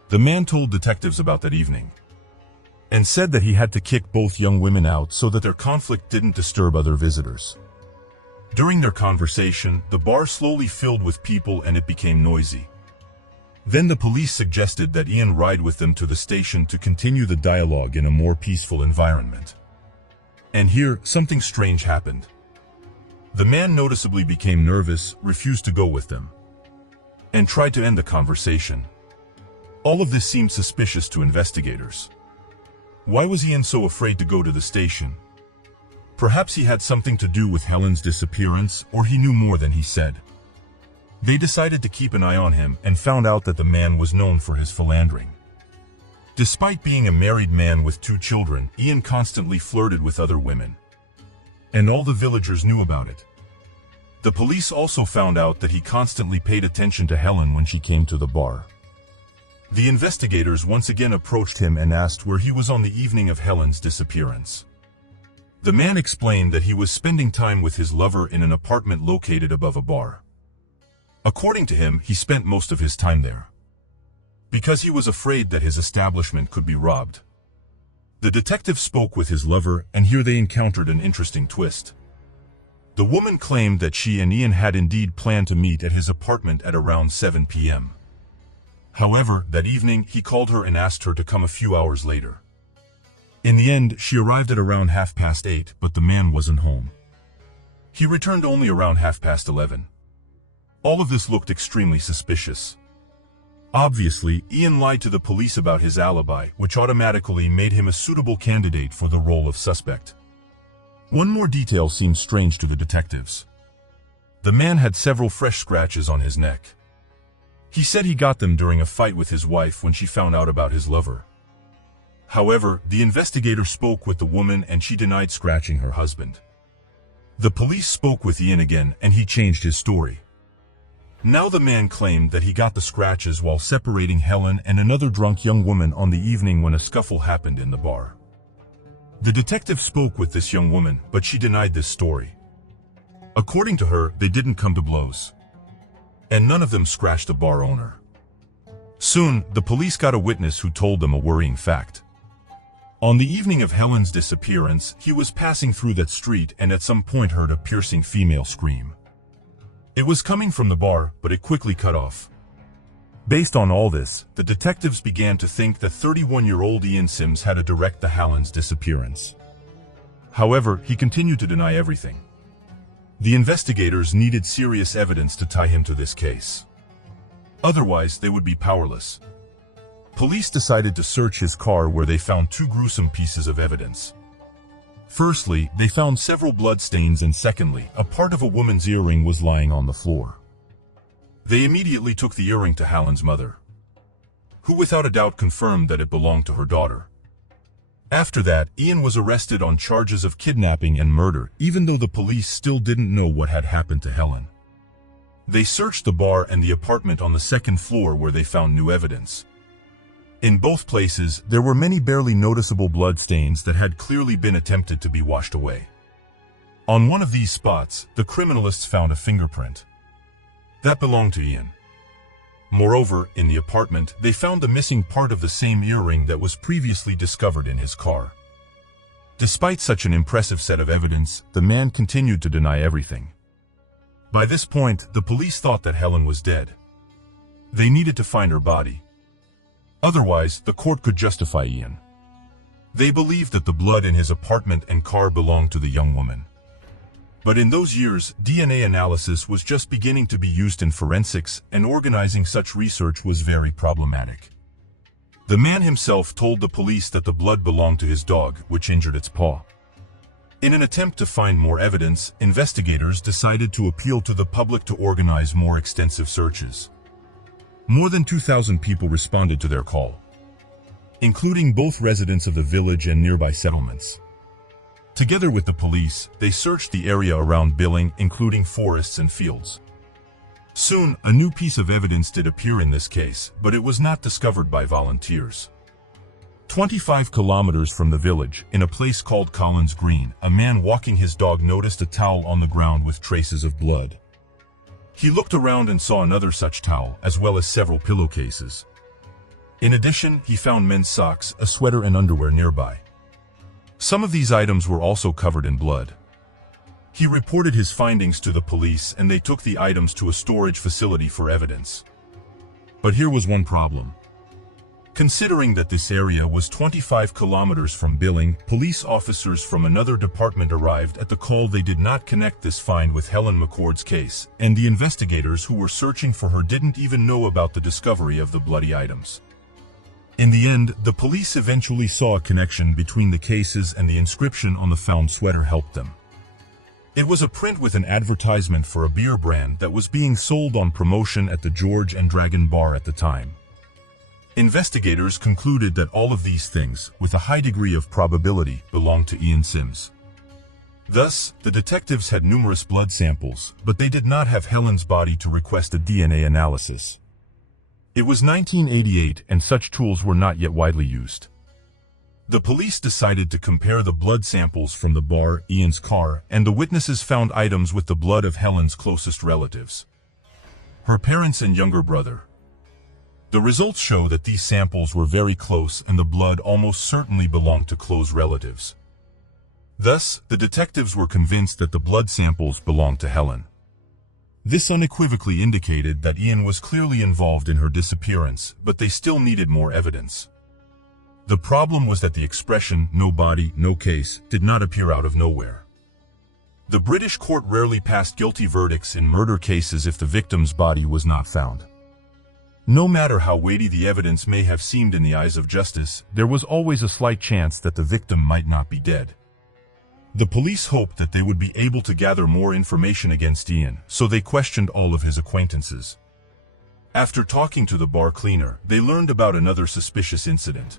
The man told detectives about that evening and said that he had to kick both young women out so that their conflict didn't disturb other visitors. During their conversation, the bar slowly filled with people and it became noisy. Then the police suggested that Ian ride with them to the station to continue the dialogue in a more peaceful environment. And here, something strange happened. The man noticeably became nervous, refused to go with them, and tried to end the conversation. All of this seemed suspicious to investigators. Why was Ian so afraid to go to the station? Perhaps he had something to do with Helen's disappearance, or he knew more than he said. They decided to keep an eye on him and found out that the man was known for his philandering. Despite being a married man with 2 children, Ian constantly flirted with other women. And all the villagers knew about it. The police also found out that he constantly paid attention to Helen when she came to the bar. The investigators once again approached him and asked where he was on the evening of Helen's disappearance. The man explained that he was spending time with his lover in an apartment located above a bar. According to him, he spent most of his time there because he was afraid that his establishment could be robbed. The detective spoke with his lover, and here they encountered an interesting twist. The woman claimed that she and Ian had indeed planned to meet at his apartment at around 7 p.m. However, that evening, he called her and asked her to come a few hours later. In the end, she arrived at around 8:30, but the man wasn't home. He returned only around 11:30. All of this looked extremely suspicious. Obviously, Ian lied to the police about his alibi, which automatically made him a suitable candidate for the role of suspect. One more detail seemed strange to the detectives. The man had several fresh scratches on his neck. He said he got them during a fight with his wife when she found out about his lover. However, the investigator spoke with the woman and she denied scratching her husband. The police spoke with Ian again and he changed his story. Now the man claimed that he got the scratches while separating Helen and another drunk young woman on the evening when a scuffle happened in the bar. The detective spoke with this young woman, but she denied this story. According to her, they didn't come to blows, and none of them scratched the bar owner. Soon, the police got a witness who told them a worrying fact. On the evening of Helen's disappearance, he was passing through that street and at some point heard a piercing female scream. It was coming from the bar, but it quickly cut off. Based on all this, the detectives began to think that 31-year-old Ian Sims had a direct to Helen's disappearance. However, he continued to deny everything. The investigators needed serious evidence to tie him to this case. Otherwise, they would be powerless. Police decided to search his car, where they found two gruesome pieces of evidence. Firstly, they found several bloodstains, and secondly, a part of a woman's earring was lying on the floor. They immediately took the earring to Helen's mother, who without a doubt confirmed that it belonged to her daughter. After that, Ian was arrested on charges of kidnapping and murder, even though the police still didn't know what had happened to Helen. They searched the bar and the apartment on the second floor, where they found new evidence. In both places, there were many barely noticeable bloodstains that had clearly been attempted to be washed away. On one of these spots, the criminalists found a fingerprint that belonged to Ian. Moreover, in the apartment, they found the missing part of the same earring that was previously discovered in his car. Despite such an impressive set of evidence, the man continued to deny everything. By this point, the police thought that Helen was dead. They needed to find her body. Otherwise, the court could justify Ian. They believed that the blood in his apartment and car belonged to the young woman. But in those years, DNA analysis was just beginning to be used in forensics, and organizing such research was very problematic. The man himself told the police that the blood belonged to his dog, which injured its paw. In an attempt to find more evidence, investigators decided to appeal to the public to organize more extensive searches. More than 2,000 people responded to their call, including both residents of the village and nearby settlements. Together with the police, they searched the area around Billing, including forests and fields. Soon, a new piece of evidence did appear in this case, but it was not discovered by volunteers. 25 kilometers from the village, in a place called Collins Green, a man walking his dog noticed a towel on the ground with traces of blood. He looked around and saw another such towel, as well as several pillowcases. In addition, he found men's socks, a sweater, and underwear nearby. Some of these items were also covered in blood. He reported his findings to the police, and they took the items to a storage facility for evidence. But here was one problem. Considering that this area was 25 kilometers from Billing, police officers from another department arrived at the call. They did not connect this find with Helen McCord's case, and the investigators who were searching for her didn't even know about the discovery of the bloody items. In the end, the police eventually saw a connection between the cases, and the inscription on the found sweater helped them. It was a print with an advertisement for a beer brand that was being sold on promotion at the George and Dragon Bar at the time. Investigators concluded that all of these things, with a high degree of probability, belonged to Ian Sims. Thus, the detectives had numerous blood samples, but they did not have Helen's body to request a DNA analysis. It was 1988, and such tools were not yet widely used. The police decided to compare the blood samples from the bar, Ian's car, and the witnesses found items with the blood of Helen's closest relatives, her parents and younger brother. The results show that these samples were very close, and the blood almost certainly belonged to close relatives. Thus, the detectives were convinced that the blood samples belonged to Helen. This unequivocally indicated that Ian was clearly involved in her disappearance, but they still needed more evidence. The problem was that the expression, "no body, no case," did not appear out of nowhere. The British court rarely passed guilty verdicts in murder cases if the victim's body was not found. No matter how weighty the evidence may have seemed in the eyes of justice, there was always a slight chance that the victim might not be dead. The police hoped that they would be able to gather more information against Ian, so they questioned all of his acquaintances. After talking to the bar cleaner, they learned about another suspicious incident.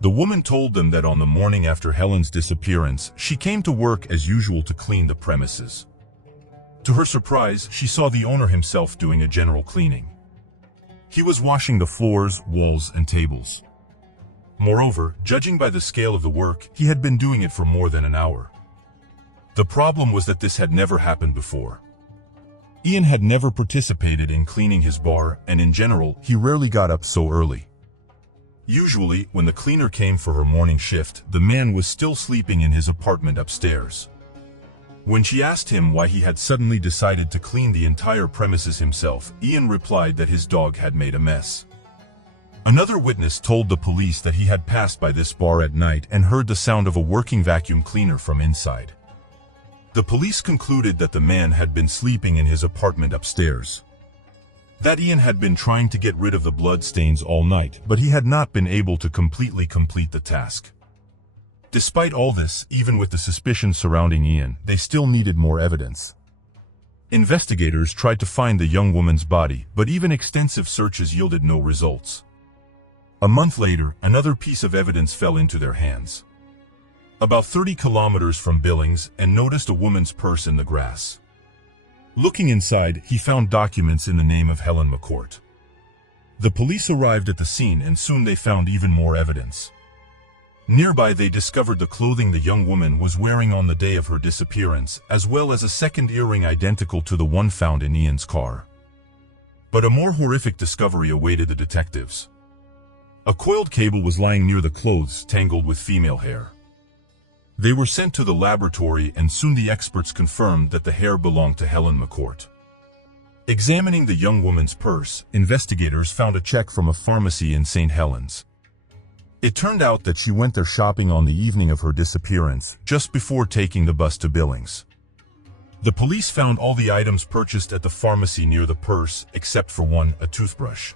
The woman told them that on the morning after Helen's disappearance, she came to work as usual to clean the premises. To her surprise, she saw the owner himself doing a general cleaning. He was washing the floors, walls, and tables. Moreover, judging by the scale of the work, he had been doing it for more than an hour. The problem was that this had never happened before. Ian had never participated in cleaning his bar, and in general, he rarely got up so early. Usually, when the cleaner came for her morning shift, the man was still sleeping in his apartment upstairs. When she asked him why he had suddenly decided to clean the entire premises himself, Ian replied that his dog had made a mess. Another witness told the police that he had passed by this bar at night and heard the sound of a working vacuum cleaner from inside. The police concluded that the man had been sleeping in his apartment upstairs. That Ian had been trying to get rid of the blood stains all night, but he had not been able to completely complete the task. Despite all this, even with the suspicion surrounding Ian, they still needed more evidence. Investigators tried to find the young woman's body, but even extensive searches yielded no results. A month later, another piece of evidence fell into their hands. About 30 kilometers from Billings, and noticed a woman's purse in the grass. Looking inside, he found documents in the name of Helen McCourt. The police arrived at the scene and soon they found even more evidence. Nearby they discovered the clothing the young woman was wearing on the day of her disappearance, as well as a second earring identical to the one found in Ian's car. But a more horrific discovery awaited the detectives. A coiled cable was lying near the clothes, tangled with female hair. They were sent to the laboratory and soon the experts confirmed that the hair belonged to Helen McCourt. Examining the young woman's purse, investigators found a check from a pharmacy in St. Helens. It turned out that she went there shopping on the evening of her disappearance, just before taking the bus to Billings. The police found all the items purchased at the pharmacy near the purse, except for one, a toothbrush.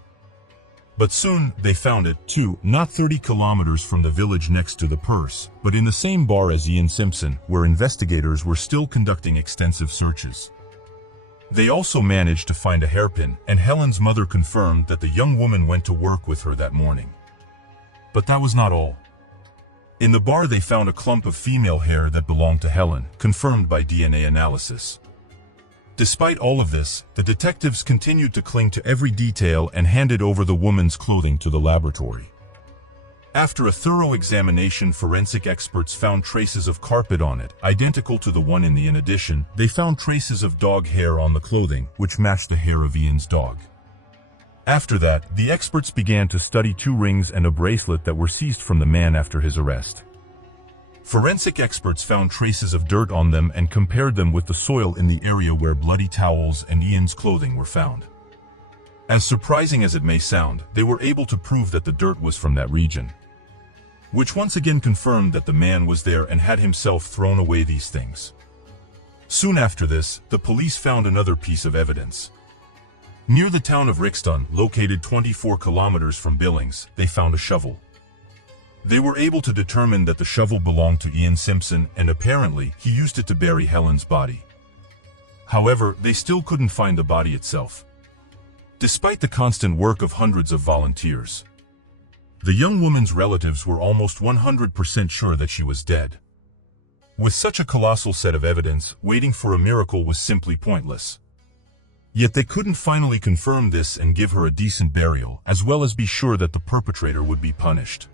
But soon, they found it, too, not 30 kilometers from the village next to the purse, but in the same bar as Ian Simpson, where investigators were still conducting extensive searches. They also managed to find a hairpin, and Helen's mother confirmed that the young woman went to work with her that morning. But that was not all. In the bar they found a clump of female hair that belonged to Helen, confirmed by DNA analysis. Despite all of this, the detectives continued to cling to every detail and handed over the woman's clothing to the laboratory. After a thorough examination, forensic experts found traces of carpet on it, identical to the one in the inn. In addition, they found traces of dog hair on the clothing, which matched the hair of Ian's dog. After that, the experts began to study 2 rings and a bracelet that were seized from the man after his arrest. Forensic experts found traces of dirt on them and compared them with the soil in the area where bloody towels and Ian's clothing were found. As surprising as it may sound, they were able to prove that the dirt was from that region, which once again confirmed that the man was there and had himself thrown away these things. Soon after this, the police found another piece of evidence. Near the town of Rixton, located 24 kilometers from Billings, they found a shovel. They were able to determine that the shovel belonged to Ian Simpson, and apparently, he used it to bury Helen's body. However, they still couldn't find the body itself, despite the constant work of hundreds of volunteers. The young woman's relatives were almost 100% sure that she was dead. With such a colossal set of evidence, waiting for a miracle was simply pointless. Yet they couldn't finally confirm this and give her a decent burial, as well as be sure that the perpetrator would be punished.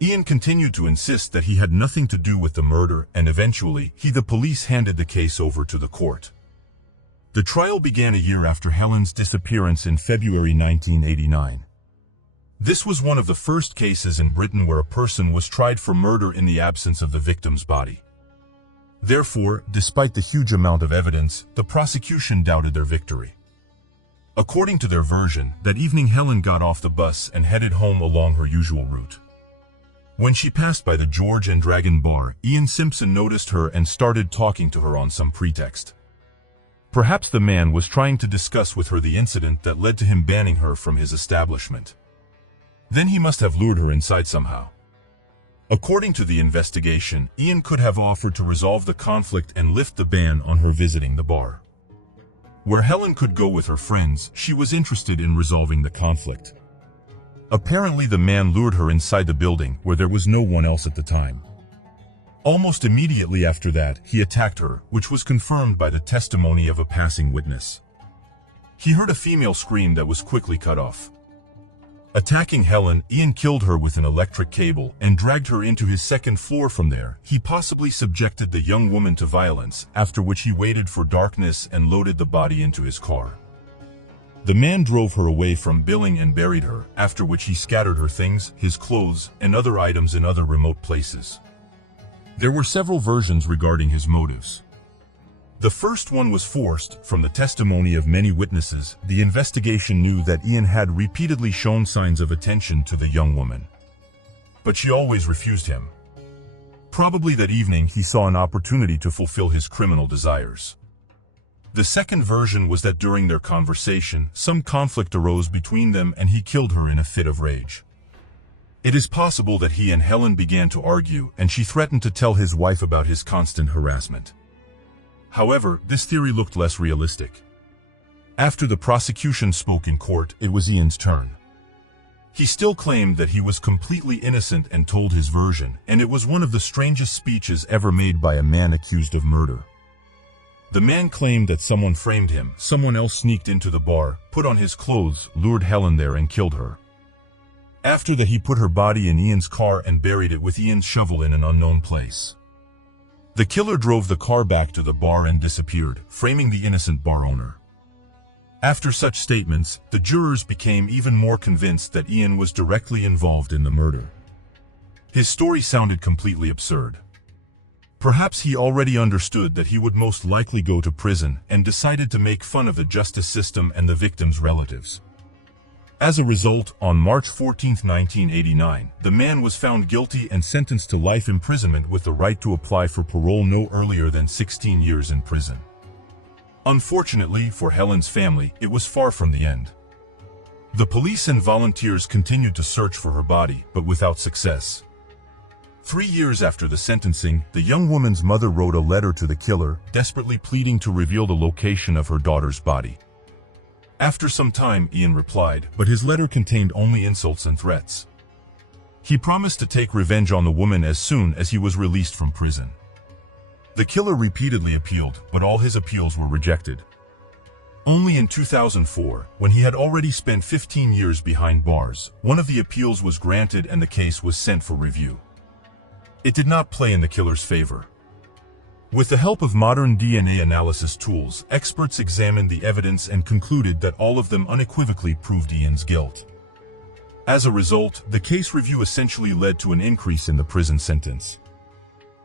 Ian continued to insist that he had nothing to do with the murder, and eventually, the police handed the case over to the court. The trial began a year after Helen's disappearance in February 1989. This was one of the first cases in Britain where a person was tried for murder in the absence of the victim's body. Therefore, despite the huge amount of evidence, the prosecution doubted their victory. According to their version, that evening Helen got off the bus and headed home along her usual route. When she passed by the George and Dragon bar, Ian Simpson noticed her and started talking to her on some pretext. Perhaps the man was trying to discuss with her the incident that led to him banning her from his establishment. Then he must have lured her inside somehow. According to the investigation, Ian could have offered to resolve the conflict and lift the ban on her visiting the bar. Where Helen could go with her friends, she was interested in resolving the conflict. Apparently the man lured her inside the building, where there was no one else at the time. Almost immediately after that, he attacked her, which was confirmed by the testimony of a passing witness. He heard a female scream that was quickly cut off. Attacking Helen, Ian killed her with an electric cable and dragged her into his second floor. From there, he possibly subjected the young woman to violence, after which he waited for darkness and loaded the body into his car. The man drove her away from Billing and buried her, after which he scattered her things, his clothes, and other items in other remote places. There were several versions regarding his motives. The first one was forced. From the testimony of many witnesses, the investigation knew that Ian had repeatedly shown signs of attention to the young woman. But she always refused him. Probably that evening he saw an opportunity to fulfill his criminal desires. The second version was that during their conversation, some conflict arose between them and he killed her in a fit of rage. It is possible that he and Helen began to argue, and she threatened to tell his wife about his constant harassment. However, this theory looked less realistic. After the prosecution spoke in court, it was Ian's turn. He still claimed that he was completely innocent and told his version, and it was one of the strangest speeches ever made by a man accused of murder. The man claimed that someone framed him, someone else sneaked into the bar, put on his clothes, lured Helen there and killed her. After that he put her body in Ian's car and buried it with Ian's shovel in an unknown place. The killer drove the car back to the bar and disappeared, framing the innocent bar owner. After such statements, the jurors became even more convinced that Ian was directly involved in the murder. His story sounded completely absurd. Perhaps he already understood that he would most likely go to prison and decided to make fun of the justice system and the victims' relatives. As a result, on March 14, 1989, the man was found guilty and sentenced to life imprisonment with the right to apply for parole no earlier than 16 years in prison. Unfortunately for Helen's family, it was far from the end. The police and volunteers continued to search for her body, but without success. 3 years after the sentencing, the young woman's mother wrote a letter to the killer, desperately pleading to reveal the location of her daughter's body. After some time, Ian replied, but his letter contained only insults and threats. He promised to take revenge on the woman as soon as he was released from prison. The killer repeatedly appealed, but all his appeals were rejected. Only in 2004, when he had already spent 15 years behind bars, one of the appeals was granted and the case was sent for review. It did not play in the killer's favor. With the help of modern DNA analysis tools, experts examined the evidence and concluded that all of them unequivocally proved Ian's guilt. As a result, the case review essentially led to an increase in the prison sentence.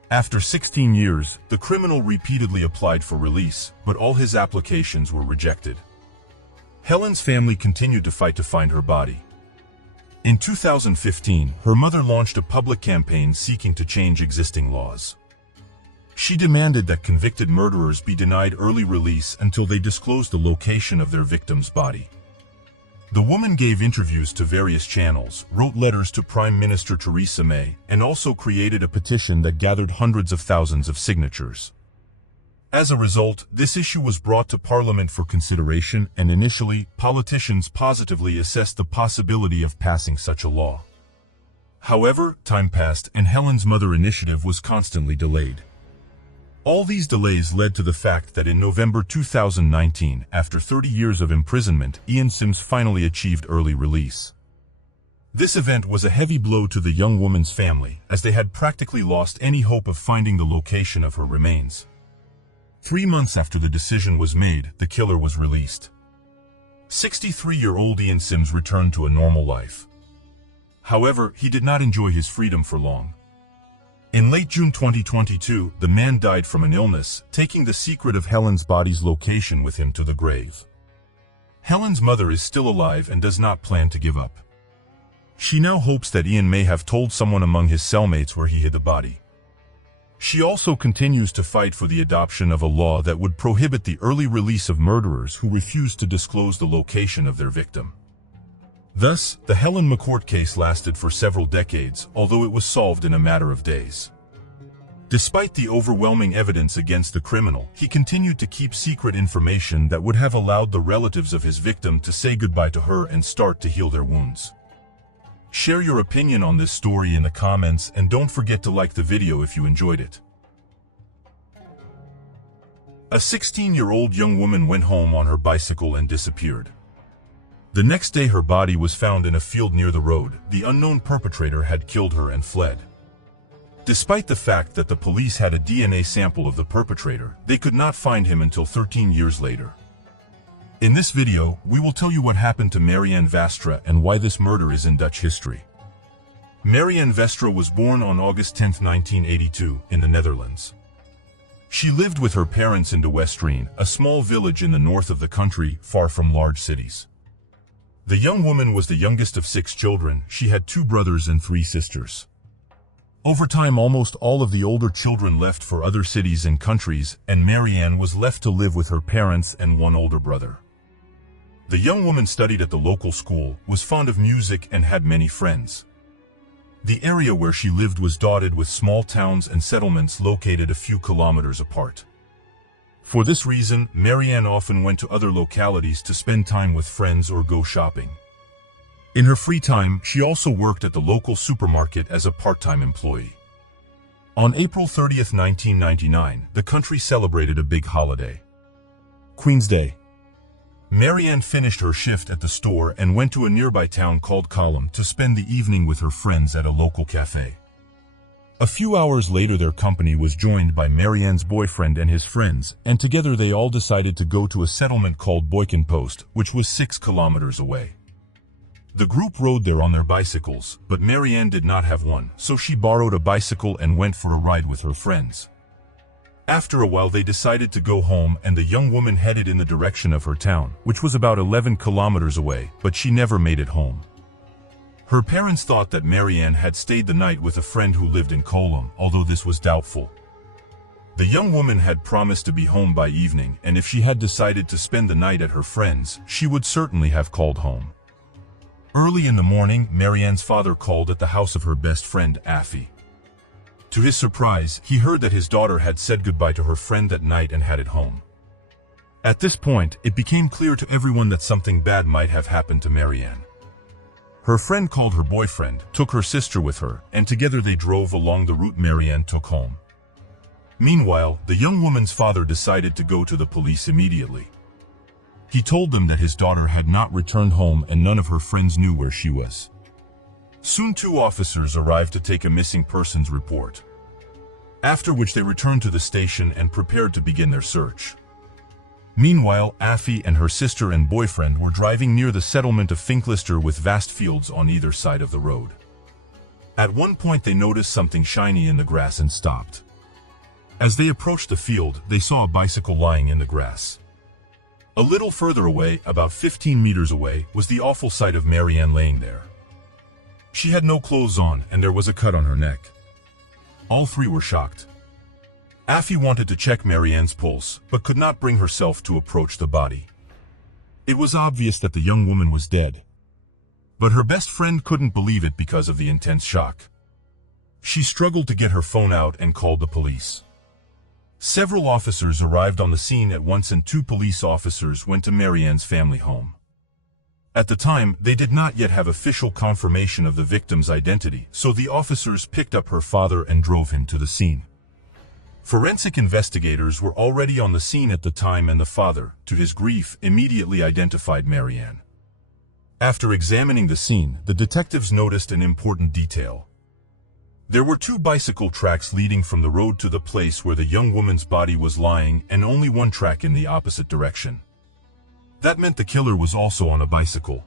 After 16 years, the criminal repeatedly applied for release, but all his applications were rejected. Helen's family continued to fight to find her body. In 2015, her mother launched a public campaign seeking to change existing laws. She demanded that convicted murderers be denied early release until they disclosed the location of their victim's body. The woman gave interviews to various channels, wrote letters to Prime Minister Theresa May, and also created a petition that gathered hundreds of thousands of signatures. As a result, this issue was brought to Parliament for consideration, and initially, politicians positively assessed the possibility of passing such a law. However, time passed and Helen's mother initiative was constantly delayed. All these delays led to the fact that in November 2019, after 30 years of imprisonment, Ian Sims finally achieved early release. This event was a heavy blow to the young woman's family, as they had practically lost any hope of finding the location of her remains. 3 months after the decision was made, the killer was released. 63-year-old Ian Sims returned to a normal life. However, he did not enjoy his freedom for long. In late June 2022, the man died from an illness, taking the secret of Helen's body's location with him to the grave. Helen's mother is still alive and does not plan to give up. She now hopes that Ian may have told someone among his cellmates where he hid the body. She also continues to fight for the adoption of a law that would prohibit the early release of murderers who refuse to disclose the location of their victim. Thus, the Helen McCourt case lasted for several decades, although it was solved in a matter of days. Despite the overwhelming evidence against the criminal, he continued to keep secret information that would have allowed the relatives of his victim to say goodbye to her and start to heal their wounds. Share your opinion on this story in the comments and don't forget to like the video if you enjoyed it. A 16-year-old young woman went home on her bicycle and disappeared. The next day her body was found in a field near the road. The unknown perpetrator had killed her and fled. Despite the fact that the police had a DNA sample of the perpetrator, they could not find him until 13 years later. In this video, we will tell you what happened to Marianne Vastra and why this murder is in Dutch history. Marianne Vastra was born on August 10, 1982, in the Netherlands. She lived with her parents in De Westreen, a small village in the north of the country, far from large cities. The young woman was the youngest of 6 children. She had 2 brothers and 3 sisters. Over time, almost all of the older children left for other cities and countries, and Marianne was left to live with her parents and 1 older brother. The young woman studied at the local school, was fond of music, and had many friends. The area where she lived was dotted with small towns and settlements located a few kilometers apart. For this reason, Marianne often went to other localities to spend time with friends or go shopping. In her free time, she also worked at the local supermarket as a part-time employee. On April 30, 1999, the country celebrated a big holiday, Queen's Day. Marianne finished her shift at the store and went to a nearby town called Colum to spend the evening with her friends at a local cafe. A few hours later, their company was joined by Marianne's boyfriend and his friends, and together they all decided to go to a settlement called Boykenpost, which was 6 kilometers away. The group rode there on their bicycles, but Marianne did not have one, so she borrowed a bicycle and went for a ride with her friends. After a while, they decided to go home, and the young woman headed in the direction of her town, which was about 11 kilometers away, but she never made it home. Her parents thought that Marianne had stayed the night with a friend who lived in Colum, although this was doubtful. The young woman had promised to be home by evening, and if she had decided to spend the night at her friend's, she would certainly have called home. Early in the morning, Marianne's father called at the house of her best friend, Affie. To his surprise, he heard that his daughter had said goodbye to her friend that night and headed home. At this point, it became clear to everyone that something bad might have happened to Marianne. Her friend called her boyfriend, took her sister with her, and together they drove along the route Marianne took home. Meanwhile, the young woman's father decided to go to the police immediately. He told them that his daughter had not returned home and none of her friends knew where she was. Soon 2 officers arrived to take a missing persons report, after which they returned to the station and prepared to begin their search. Meanwhile, Affie and her sister and boyfriend were driving near the settlement of Finklister with vast fields on either side of the road. At one point they noticed something shiny in the grass and stopped. As they approached the field, they saw a bicycle lying in the grass. A little further away, about 15 meters away, was the awful sight of Marianne laying there. She had no clothes on, and there was a cut on her neck. All 3 were shocked. Affie wanted to check Marianne's pulse, but could not bring herself to approach the body. It was obvious that the young woman was dead. But her best friend couldn't believe it because of the intense shock. She struggled to get her phone out and called the police. Several officers arrived on the scene at once, and 2 police officers went to Marianne's family home. At the time, they did not yet have official confirmation of the victim's identity, so the officers picked up her father and drove him to the scene. Forensic investigators were already on the scene at the time, and the father, to his grief, immediately identified Marianne. After examining the scene, the detectives noticed an important detail. There were 2 bicycle tracks leading from the road to the place where the young woman's body was lying, and only 1 track in the opposite direction. That meant the killer was also on a bicycle.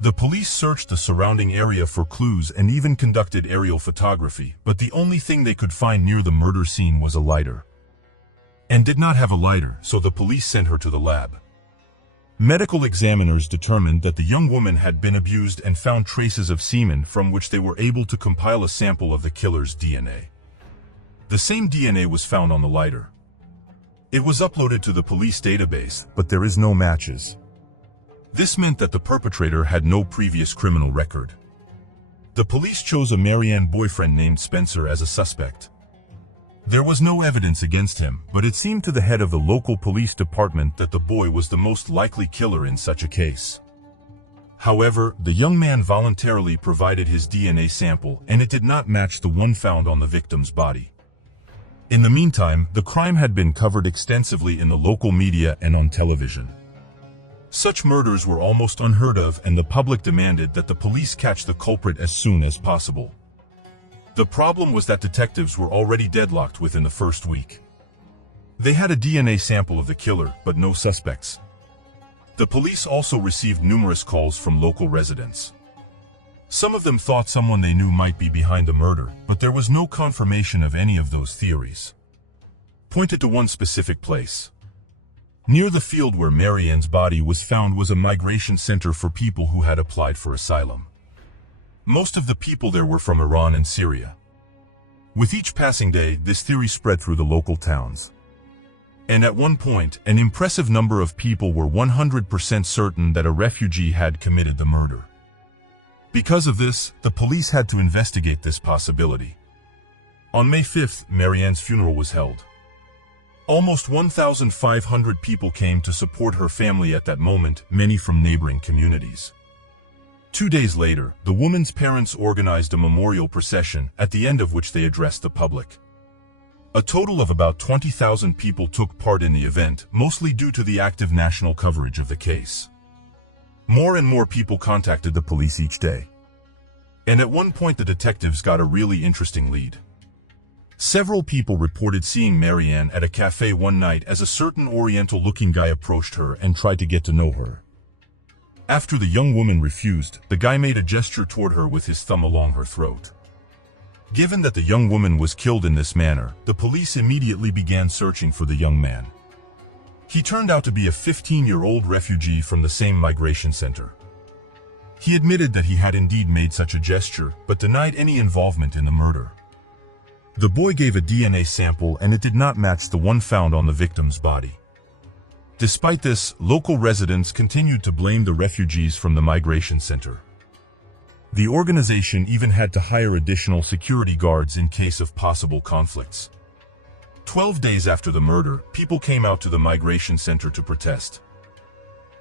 The police searched the surrounding area for clues and even conducted aerial photography, but the only thing they could find near the murder scene was a lighter. And did not have a lighter, so the police sent her to the lab. Medical examiners determined that the young woman had been abused and found traces of semen, from which they were able to compile a sample of the killer's DNA. The same DNA was found on the lighter. It was uploaded to the police database, but there is no matches. This meant that the perpetrator had no previous criminal record. The police chose a Marianne boyfriend named Spencer as a suspect. There was no evidence against him, but it seemed to the head of the local police department that the boy was the most likely killer in such a case. However, the young man voluntarily provided his DNA sample, and it did not match the one found on the victim's body. In the meantime, the crime had been covered extensively in the local media and on television. Such murders were almost unheard of, and the public demanded that the police catch the culprit as soon as possible. The problem was that detectives were already deadlocked within the first week. They had a DNA sample of the killer, but no suspects. The police also received numerous calls from local residents. Some of them thought someone they knew might be behind the murder, but there was no confirmation of any of those theories. Pointed to one specific place. Near the field where Marianne's body was found was a migration center for people who had applied for asylum. Most of the people there were from Iran and Syria. With each passing day, this theory spread through the local towns. And at one point, an impressive number of people were 100% certain that a refugee had committed the murder. Because of this, the police had to investigate this possibility. On May 5th, Marianne's funeral was held. Almost 1,500 people came to support her family at that moment, many from neighboring communities. 2 days later, the woman's parents organized a memorial procession, at the end of which they addressed the public. A total of about 20,000 people took part in the event, mostly due to the active national coverage of the case. More and more people contacted the police each day. And at one point the detectives got a really interesting lead. Several people reported seeing Marianne at a cafe one night as a certain Oriental-looking guy approached her and tried to get to know her. After the young woman refused, the guy made a gesture toward her with his thumb along her throat. Given that the young woman was killed in this manner, the police immediately began searching for the young man. He turned out to be a 15-year-old refugee from the same migration center. He admitted that he had indeed made such a gesture, but denied any involvement in the murder. The boy gave a DNA sample and it did not match the one found on the victim's body. Despite this, local residents continued to blame the refugees from the migration center. The organization even had to hire additional security guards in case of possible conflicts. 12 days after the murder, people came out to the migration center to protest.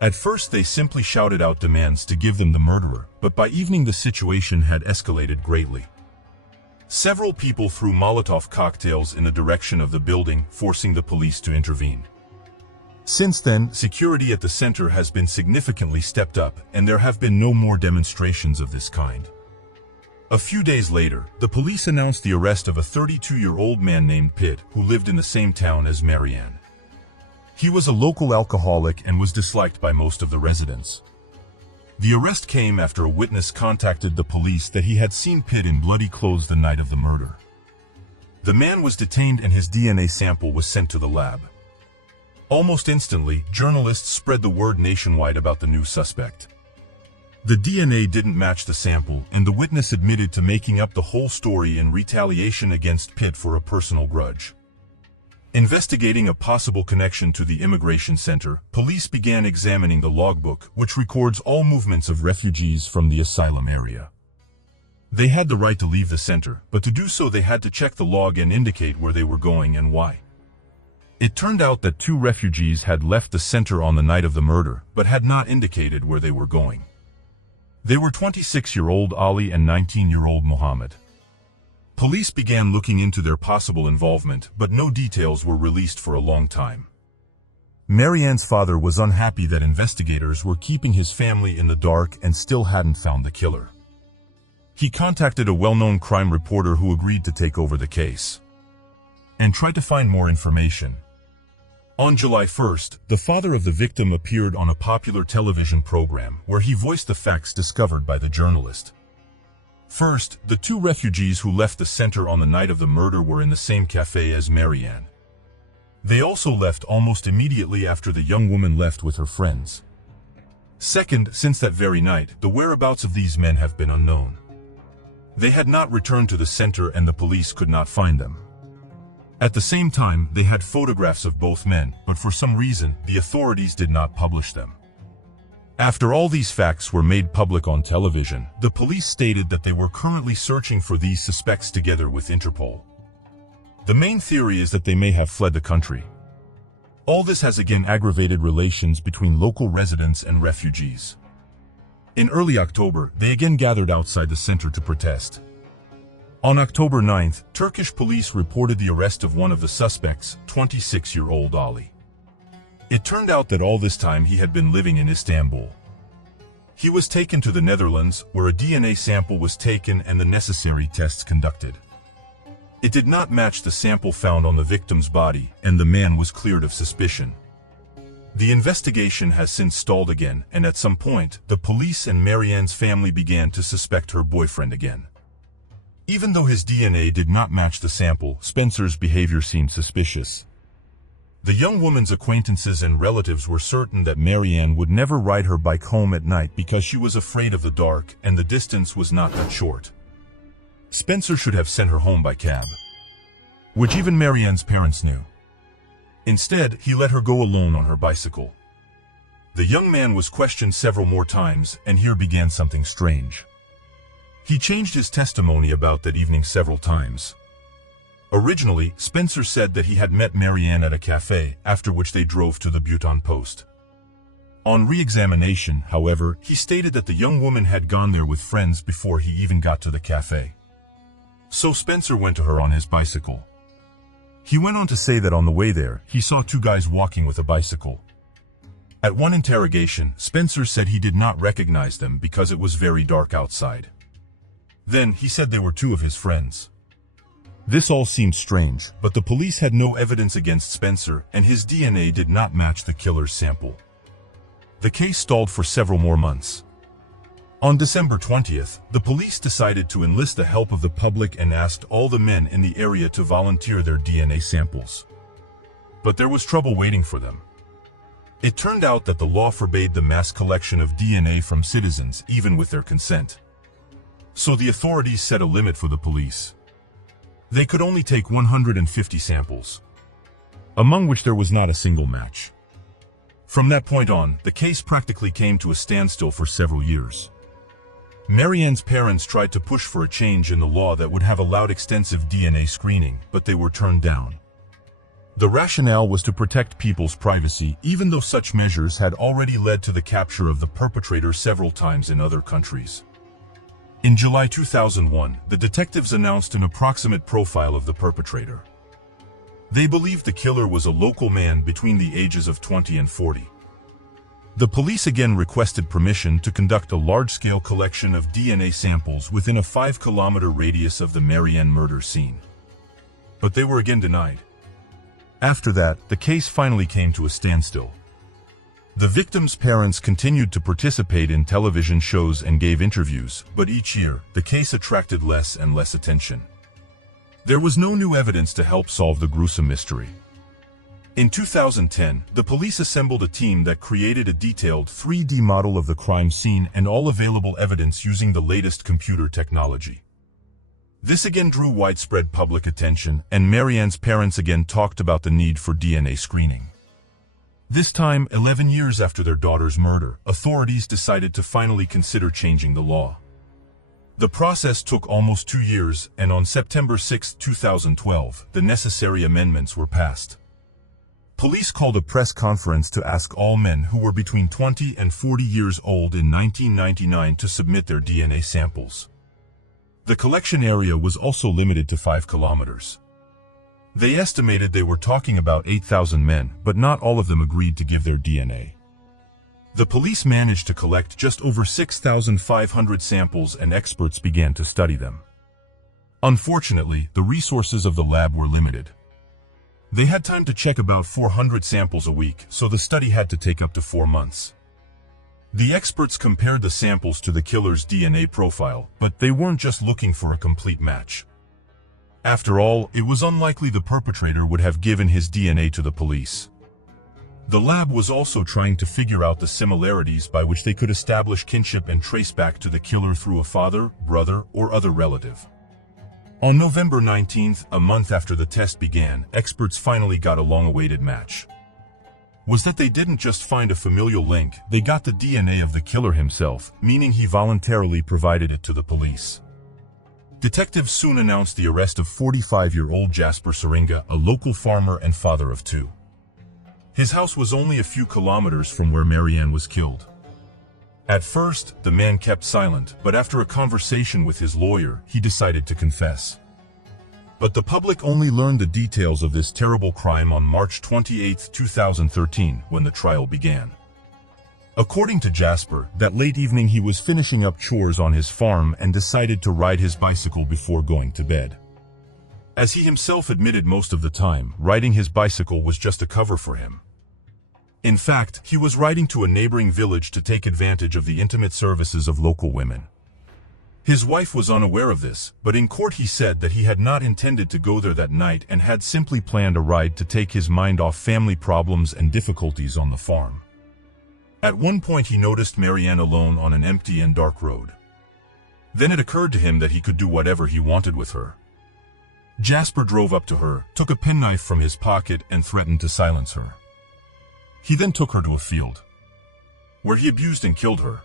At first they simply shouted out demands to give them the murderer, but by evening the situation had escalated greatly. Several people threw Molotov cocktails in the direction of the building, forcing the police to intervene. Since then, security at the center has been significantly stepped up, and there have been no more demonstrations of this kind. A few days later, the police announced the arrest of a 32-year-old man named Pitt, who lived in the same town as Marianne. He was a local alcoholic and was disliked by most of the residents. The arrest came after a witness contacted the police that he had seen Pitt in bloody clothes the night of the murder. The man was detained and his DNA sample was sent to the lab. Almost instantly, journalists spread the word nationwide about the new suspect. The DNA didn't match the sample, and the witness admitted to making up the whole story in retaliation against Pitt for a personal grudge. Investigating a possible connection to the immigration center, police began examining the logbook, which records all movements of refugees from the asylum area. They had the right to leave the center, but to do so they had to check the log and indicate where they were going and why. It turned out that 2 refugees had left the center on the night of the murder, but had not indicated where they were going. They were 26-year-old Ali and 19-year-old Mohammed. Police began looking into their possible involvement, but no details were released for a long time. Marianne's father was unhappy that investigators were keeping his family in the dark and still hadn't found the killer. He contacted a well-known crime reporter who agreed to take over the case and tried to find more information. On July 1st, the father of the victim appeared on a popular television program where he voiced the facts discovered by the journalist. First, the 2 refugees who left the center on the night of the murder were in the same cafe as Marianne. They also left almost immediately after the young woman left with her friends. Second, since that very night, the whereabouts of these men have been unknown. They had not returned to the center and the police could not find them. At the same time, they had photographs of both men, but for some reason, the authorities did not publish them. After all these facts were made public on television, the police stated that they were currently searching for these suspects together with Interpol. The main theory is that they may have fled the country. All this has again aggravated relations between local residents and refugees. In early October, they again gathered outside the center to protest. On October 9th, Turkish police reported the arrest of one of the suspects, 26-year-old Ali. It turned out that all this time he had been living in Istanbul. He was taken to the Netherlands, where a DNA sample was taken and the necessary tests conducted. It did not match the sample found on the victim's body, and the man was cleared of suspicion. The investigation has since stalled again, and at some point, the police and Marianne's family began to suspect her boyfriend again. Even though his DNA did not match the sample, Spencer's behavior seemed suspicious. The young woman's acquaintances and relatives were certain that Marianne would never ride her bike home at night because she was afraid of the dark and the distance was not that short. Spencer should have sent her home by cab, which even Marianne's parents knew. Instead, he let her go alone on her bicycle. The young man was questioned several more times, and here began something strange. He changed his testimony about that evening several times. Originally, Spencer said that he had met Marianne at a cafe, after which they drove to the Bhutan post. On re-examination, however, he stated that the young woman had gone there with friends before he even got to the cafe. So Spencer went to her on his bicycle. He went on to say that on the way there, he saw two guys walking with a bicycle. At one interrogation, Spencer said he did not recognize them because it was very dark outside. Then, he said they were two of his friends. This all seemed strange, but the police had no evidence against Spencer, and his DNA did not match the killer's sample. The case stalled for several more months. On December 20th, the police decided to enlist the help of the public and asked all the men in the area to volunteer their DNA samples. But there was trouble waiting for them. It turned out that the law forbade the mass collection of DNA from citizens, even with their consent. So the authorities set a limit for the police. They could only take 150 samples, among which there was not a single match. From that point on, the case practically came to a standstill for several years. Marianne's parents tried to push for a change in the law that would have allowed extensive DNA screening, but they were turned down. The rationale was to protect people's privacy, even though such measures had already led to the capture of the perpetrator several times in other countries. In July 2001, the detectives announced an approximate profile of the perpetrator. They believed the killer was a local man between the ages of 20 and 40. The police again requested permission to conduct a large-scale collection of DNA samples within a 5-kilometer radius of the Marianne murder scene. But they were again denied. After that, the case finally came to a standstill. The victim's parents continued to participate in television shows and gave interviews, but each year, the case attracted less and less attention. There was no new evidence to help solve the gruesome mystery. In 2010, the police assembled a team that created a detailed 3D model of the crime scene and all available evidence using the latest computer technology. This again drew widespread public attention, and Marianne's parents again talked about the need for DNA screening. This time, 11 years after their daughter's murder, authorities decided to finally consider changing the law. The process took almost 2 years, and on September 6, 2012, the necessary amendments were passed. Police called a press conference to ask all men who were between 20 and 40 years old in 1999 to submit their DNA samples. The collection area was also limited to 5 kilometers. They estimated they were talking about 8,000 men, but not all of them agreed to give their DNA. The police managed to collect just over 6,500 samples, and experts began to study them. Unfortunately, the resources of the lab were limited. They had time to check about 400 samples a week, so the study had to take up to 4 months. The experts compared the samples to the killer's DNA profile, but they weren't just looking for a complete match. After all, it was unlikely the perpetrator would have given his DNA to the police. The lab was also trying to figure out the similarities by which they could establish kinship and trace back to the killer through a father, brother, or other relative. On November 19th, a month after the test began, experts finally got a long-awaited match. Was that they didn't just find a familial link, they got the DNA of the killer himself, meaning he voluntarily provided it to the police. Detectives soon announced the arrest of 45-year-old Jasper Syringa, a local farmer and father of 2. His house was only a few kilometers from where Marianne was killed. At first, the man kept silent, but after a conversation with his lawyer, he decided to confess. But the public only learned the details of this terrible crime on March 28, 2013, when the trial began. According to Jasper, that late evening he was finishing up chores on his farm and decided to ride his bicycle before going to bed. As he himself admitted most of the time, riding his bicycle was just a cover for him. In fact, he was riding to a neighboring village to take advantage of the intimate services of local women. His wife was unaware of this, but in court he said that he had not intended to go there that night and had simply planned a ride to take his mind off family problems and difficulties on the farm. At one point he noticed Marianne alone on an empty and dark road. Then it occurred to him that he could do whatever he wanted with her. Jasper drove up to her, took a penknife from his pocket and threatened to silence her. He then took her to a field, where he abused and killed her.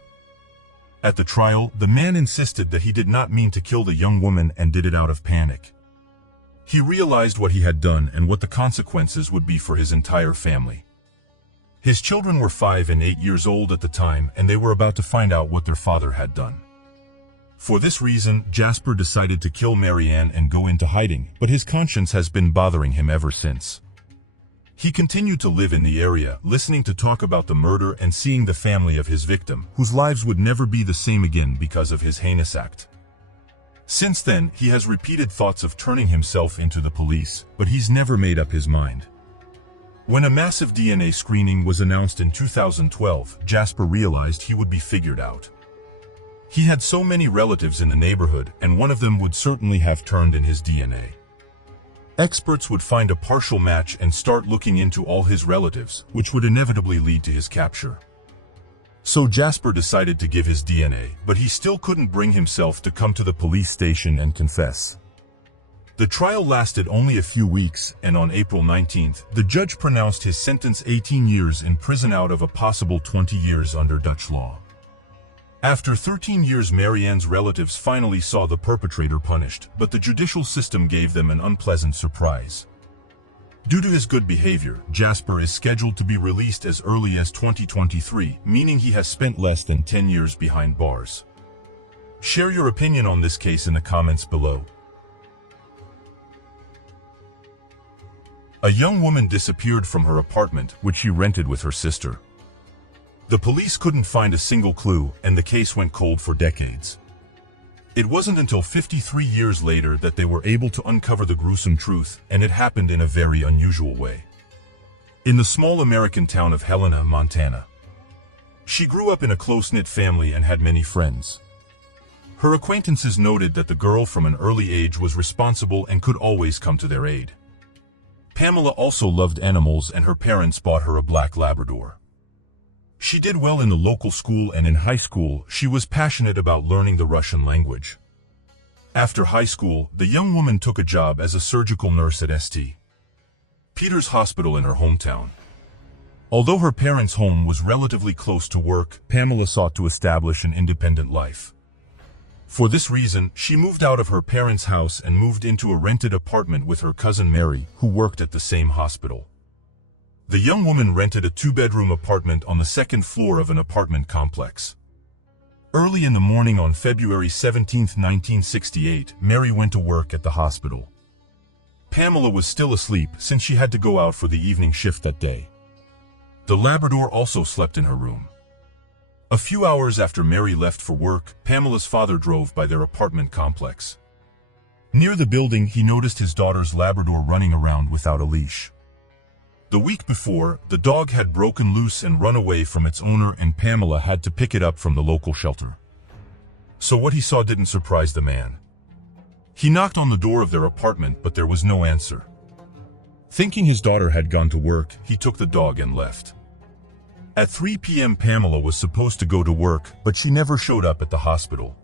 At the trial, the man insisted that he did not mean to kill the young woman and did it out of panic. He realized what he had done and what the consequences would be for his entire family. His children were 5 and 8 years old at the time, and they were about to find out what their father had done. For this reason, Jasper decided to kill Marianne and go into hiding, but his conscience has been bothering him ever since. He continued to live in the area, listening to talk about the murder and seeing the family of his victim, whose lives would never be the same again because of his heinous act. Since then, he has repeated thoughts of turning himself into the police, but he's never made up his mind. When a massive DNA screening was announced in 2012, Jasper realized he would be figured out. He had so many relatives in the neighborhood, and one of them would certainly have turned in his DNA. Experts would find a partial match and start looking into all his relatives, which would inevitably lead to his capture. So Jasper decided to give his DNA, but he still couldn't bring himself to come to the police station and confess. The trial lasted only a few weeks, and on April 19th, the judge pronounced his sentence 18 years in prison out of a possible 20 years under Dutch law. After 13 years, Marianne's relatives finally saw the perpetrator punished, but the judicial system gave them an unpleasant surprise. Due to his good behavior, Jasper is scheduled to be released as early as 2023, meaning he has spent less than 10 years behind bars. Share your opinion on this case in the comments below. A young woman disappeared from her apartment, which she rented with her sister. The police couldn't find a single clue, and the case went cold for decades. It wasn't until 53 years later that they were able to uncover the gruesome truth, and it happened in a very unusual way. In the small American town of Helena, Montana. She grew up in a close-knit family and had many friends. Her acquaintances noted that the girl from an early age was responsible and could always come to their aid. Pamela also loved animals, and her parents bought her a black Labrador. She did well in the local school, and in high school, she was passionate about learning the Russian language. After high school, the young woman took a job as a surgical nurse at St. Peter's Hospital in her hometown. Although her parents' home was relatively close to work, Pamela sought to establish an independent life. For this reason, she moved out of her parents' house and moved into a rented apartment with her cousin Mary, who worked at the same hospital. The young woman rented a 2-bedroom apartment on the 2nd floor of an apartment complex. Early in the morning on February 17, 1968, Mary went to work at the hospital. Pamela was still asleep since she had to go out for the evening shift that day. The Labrador also slept in her room. A few hours after Mary left for work, Pamela's father drove by their apartment complex. Near the building, he noticed his daughter's Labrador running around without a leash. The week before, the dog had broken loose and run away from its owner, and Pamela had to pick it up from the local shelter. So what he saw didn't surprise the man. He knocked on the door of their apartment, but there was no answer. Thinking his daughter had gone to work, he took the dog and left. At 3 p.m. Pamela was supposed to go to work, but she never showed up at the hospital.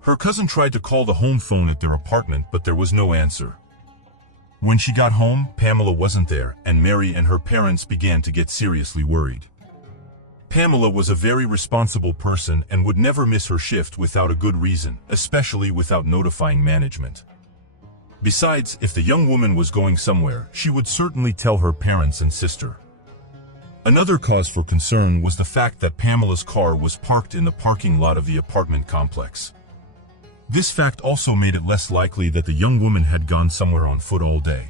Her cousin tried to call the home phone at their apartment, but there was no answer. When she got home, Pamela wasn't there, and Mary and her parents began to get seriously worried. Pamela was a very responsible person and would never miss her shift without a good reason, especially without notifying management. Besides, if the young woman was going somewhere, she would certainly tell her parents and sister. Another cause for concern was the fact that Pamela's car was parked in the parking lot of the apartment complex. This fact also made it less likely that the young woman had gone somewhere on foot all day.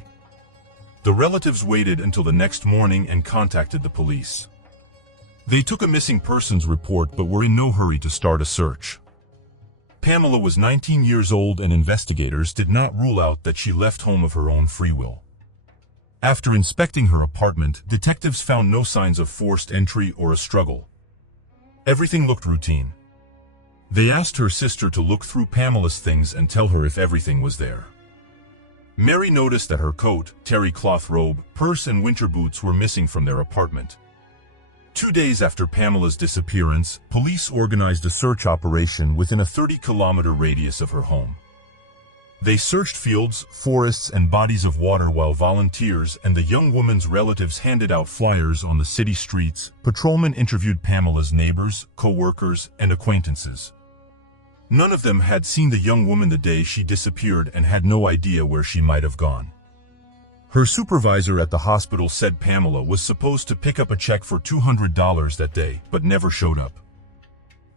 The relatives waited until the next morning and contacted the police. They took a missing persons report but were in no hurry to start a search. Pamela was 19 years old and investigators did not rule out that she left home of her own free will. After inspecting her apartment, detectives found no signs of forced entry or a struggle. Everything looked routine. They asked her sister to look through Pamela's things and tell her if everything was there. Mary noticed that her coat, terry cloth robe, purse and winter boots were missing from their apartment. 2 days after Pamela's disappearance, police organized a search operation within a 30-kilometer radius of her home. They searched fields, forests, and bodies of water while volunteers and the young woman's relatives handed out flyers on the city streets. Patrolmen interviewed Pamela's neighbors, co-workers, and acquaintances. None of them had seen the young woman the day she disappeared and had no idea where she might have gone. Her supervisor at the hospital said Pamela was supposed to pick up a check for $200 that day, but never showed up.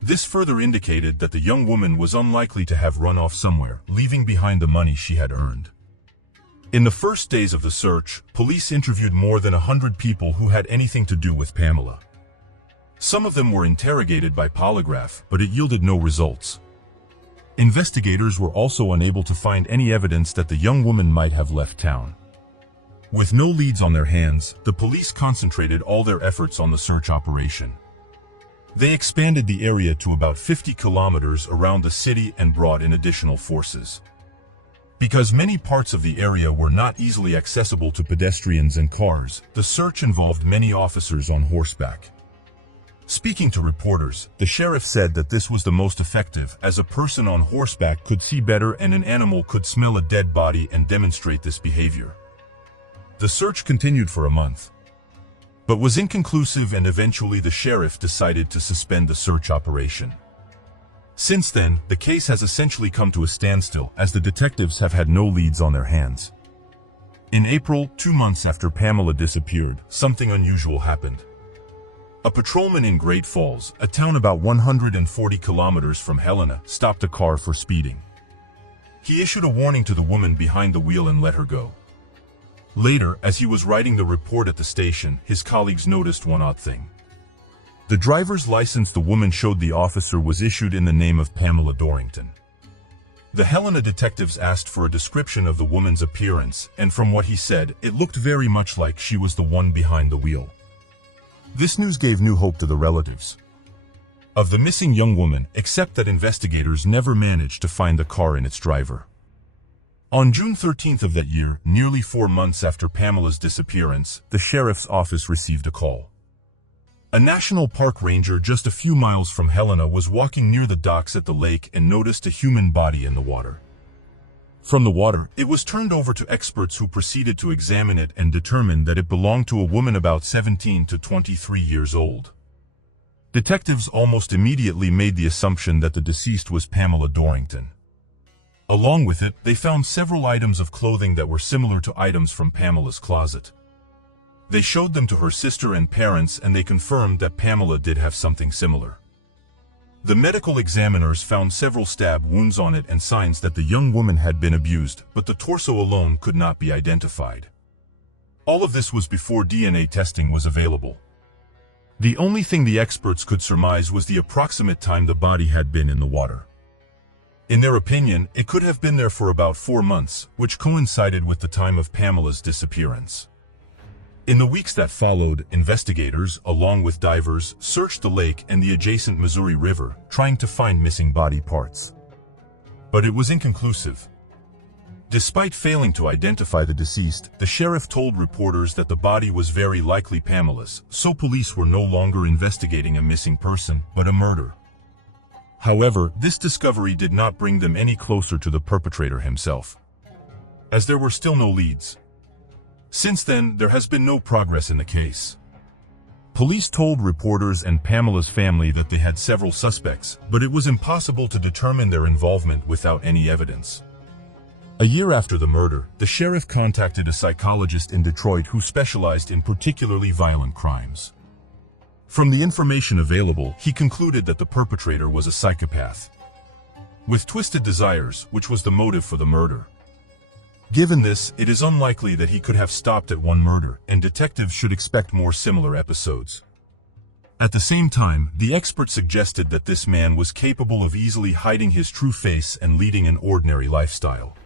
This further indicated that the young woman was unlikely to have run off somewhere, leaving behind the money she had earned. In the first days of the search, police interviewed more than 100 people who had anything to do with Pamela. Some of them were interrogated by polygraph, but it yielded no results. Investigators were also unable to find any evidence that the young woman might have left town. With no leads on their hands, the police concentrated all their efforts on the search operation. They expanded the area to about 50 kilometers around the city and brought in additional forces. Because many parts of the area were not easily accessible to pedestrians and cars, the search involved many officers on horseback. Speaking to reporters, the sheriff said that this was the most effective, as a person on horseback could see better and an animal could smell a dead body and demonstrate this behavior. The search continued for a month, but was inconclusive, and eventually the sheriff decided to suspend the search operation. Since then, the case has essentially come to a standstill, as the detectives have had no leads on their hands. In April, 2 months after Pamela disappeared, something unusual happened. A patrolman in Great Falls, a town about 140 kilometers from Helena, stopped a car for speeding. He issued a warning to the woman behind the wheel and let her go. Later, as he was writing the report at the station, his colleagues noticed one odd thing. The driver's license the woman showed the officer was issued in the name of Pamela Dorrington. The Helena detectives asked for a description of the woman's appearance, and from what he said, it looked very much like she was the one behind the wheel. This news gave new hope to the relatives of the missing young woman, except that investigators never managed to find the car and its driver. On June 13th of that year, nearly 4 months after Pamela's disappearance, the sheriff's office received a call. A national park ranger just a few miles from Helena was walking near the docks at the lake and noticed a human body in the water. From the water, it was turned over to experts who proceeded to examine it and determined that it belonged to a woman about 17 to 23 years old. Detectives almost immediately made the assumption that the deceased was Pamela Dorrington. Along with it, they found several items of clothing that were similar to items from Pamela's closet. They showed them to her sister and parents, and they confirmed that Pamela did have something similar. The medical examiners found several stab wounds on it and signs that the young woman had been abused, but the torso alone could not be identified. All of this was before DNA testing was available. The only thing the experts could surmise was the approximate time the body had been in the water. In their opinion, it could have been there for about 4 months, which coincided with the time of Pamela's disappearance. In the weeks that followed, investigators, along with divers, searched the lake and the adjacent Missouri River, trying to find missing body parts. But it was inconclusive. Despite failing to identify the deceased, the sheriff told reporters that the body was very likely Pamela's, so police were no longer investigating a missing person, but a murder. However, this discovery did not bring them any closer to the perpetrator himself, as there were still no leads. Since then, there has been no progress in the case. Police told reporters and Pamela's family that they had several suspects, but it was impossible to determine their involvement without any evidence. A year after the murder, the sheriff contacted a psychologist in Detroit who specialized in particularly violent crimes. From the information available, he concluded that the perpetrator was a psychopath. with twisted desires, which was the motive for the murder. Given this, it is unlikely that he could have stopped at one murder, and detectives should expect more similar episodes. At the same time, the expert suggested that this man was capable of easily hiding his true face and leading an ordinary lifestyle.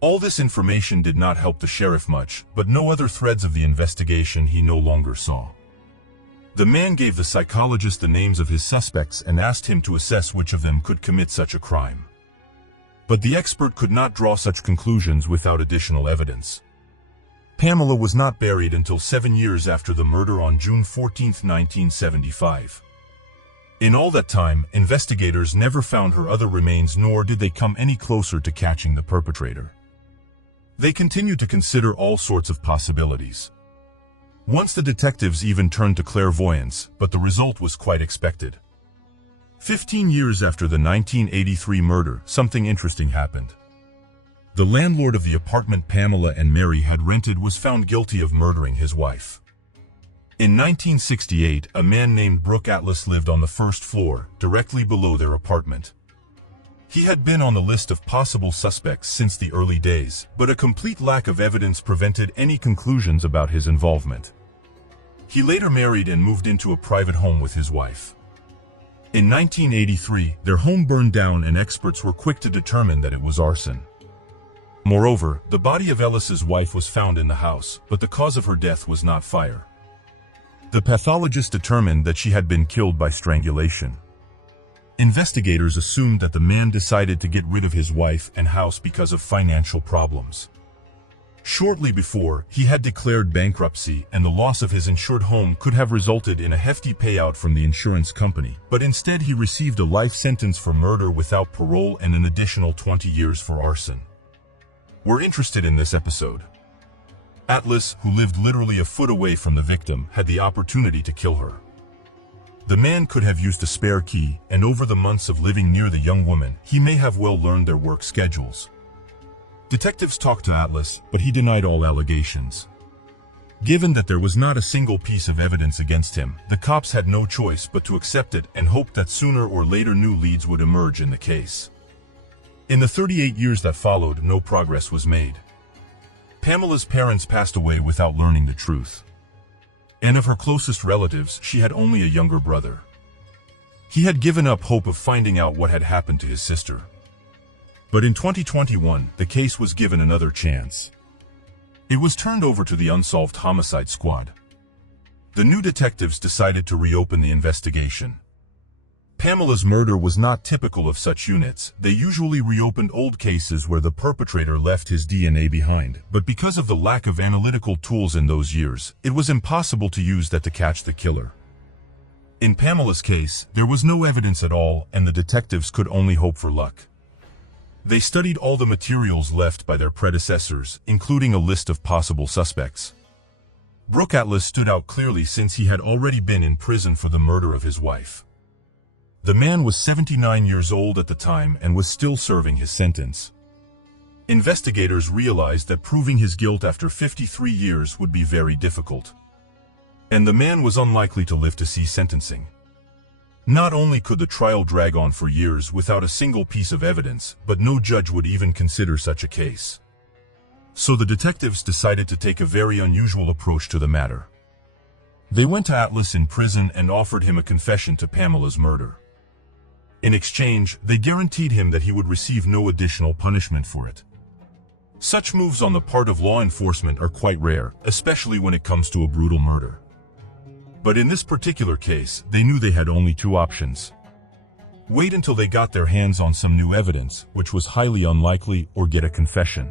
All this information did not help the sheriff much, but no other threads of the investigation he no longer saw. The man gave the psychologist the names of his suspects and asked him to assess which of them could commit such a crime. But the expert could not draw such conclusions without additional evidence. Pamela was not buried until 7 years after the murder on June 14, 1975. In all that time, investigators never found her other remains, nor did they come any closer to catching the perpetrator. They continued to consider all sorts of possibilities. Once the detectives even turned to clairvoyance, but the result was quite expected. 15 years after the 1983 murder, something interesting happened. The landlord of the apartment Pamela and Mary had rented was found guilty of murdering his wife. In 1968, a man named Brooke Atlas lived on the first floor, directly below their apartment. He had been on the list of possible suspects since the early days, but a complete lack of evidence prevented any conclusions about his involvement. He later married and moved into a private home with his wife. In 1983, their home burned down and experts were quick to determine that it was arson. Moreover, the body of Ellis's wife was found in the house, but the cause of her death was not fire. The pathologist determined that she had been killed by strangulation. Investigators assumed that the man decided to get rid of his wife and house because of financial problems. Shortly before, he had declared bankruptcy, and the loss of his insured home could have resulted in a hefty payout from the insurance company, but instead he received a life sentence for murder without parole and an additional 20 years for arson. We're interested in this episode. Atlas, who lived literally a foot away from the victim, had the opportunity to kill her. The man could have used a spare key, and over the months of living near the young woman, he may have well learned their work schedules. Detectives talked to Atlas, but he denied all allegations. Given that there was not a single piece of evidence against him, the cops had no choice but to accept it and hoped that sooner or later new leads would emerge in the case. In the 38 years that followed, no progress was made. Pamela's parents passed away without learning the truth. And of her closest relatives, she had only a younger brother. He had given up hope of finding out what had happened to his sister. But in 2021, the case was given another chance. It was turned over to the Unsolved Homicide Squad. The new detectives decided to reopen the investigation. Pamela's murder was not typical of such units. They usually reopened old cases where the perpetrator left his DNA behind, but because of the lack of analytical tools in those years, it was impossible to use that to catch the killer. In Pamela's case, there was no evidence at all, and the detectives could only hope for luck. They studied all the materials left by their predecessors, including a list of possible suspects. Brooke Atlas stood out clearly since he had already been in prison for the murder of his wife. The man was 79 years old at the time and was still serving his sentence. Investigators realized that proving his guilt after 53 years would be very difficult. And the man was unlikely to live to see sentencing. Not only could the trial drag on for years without a single piece of evidence, but no judge would even consider such a case. So the detectives decided to take a very unusual approach to the matter. They went to Atlas in prison and offered him a confession to Pamela's murder. In exchange, they guaranteed him that he would receive no additional punishment for it. Such moves on the part of law enforcement are quite rare, especially when it comes to a brutal murder. But in this particular case, they knew they had only two options. Wait until they got their hands on some new evidence, which was highly unlikely, or get a confession.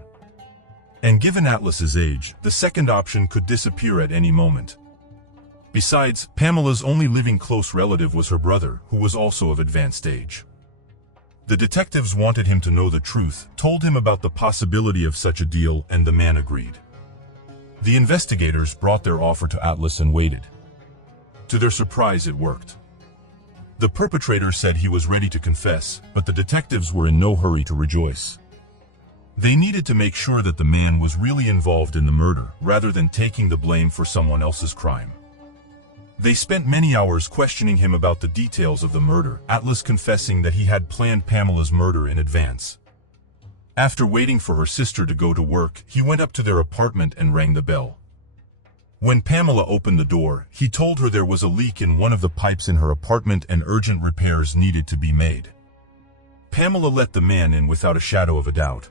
And given Atlas's age, the second option could disappear at any moment. Besides, Pamela's only living close relative was her brother, who was also of advanced age. The detectives wanted him to know the truth, told him about the possibility of such a deal, and the man agreed. The investigators brought their offer to Atlas and waited. To their surprise, it worked. The perpetrator said he was ready to confess, but the detectives were in no hurry to rejoice. They needed to make sure that the man was really involved in the murder, rather than taking the blame for someone else's crime. They spent many hours questioning him about the details of the murder, Atlas confessing that he had planned Pamela's murder in advance. After waiting for her sister to go to work, he went up to their apartment and rang the bell. When Pamela opened the door, he told her there was a leak in one of the pipes in her apartment and urgent repairs needed to be made. Pamela let the man in without a shadow of a doubt.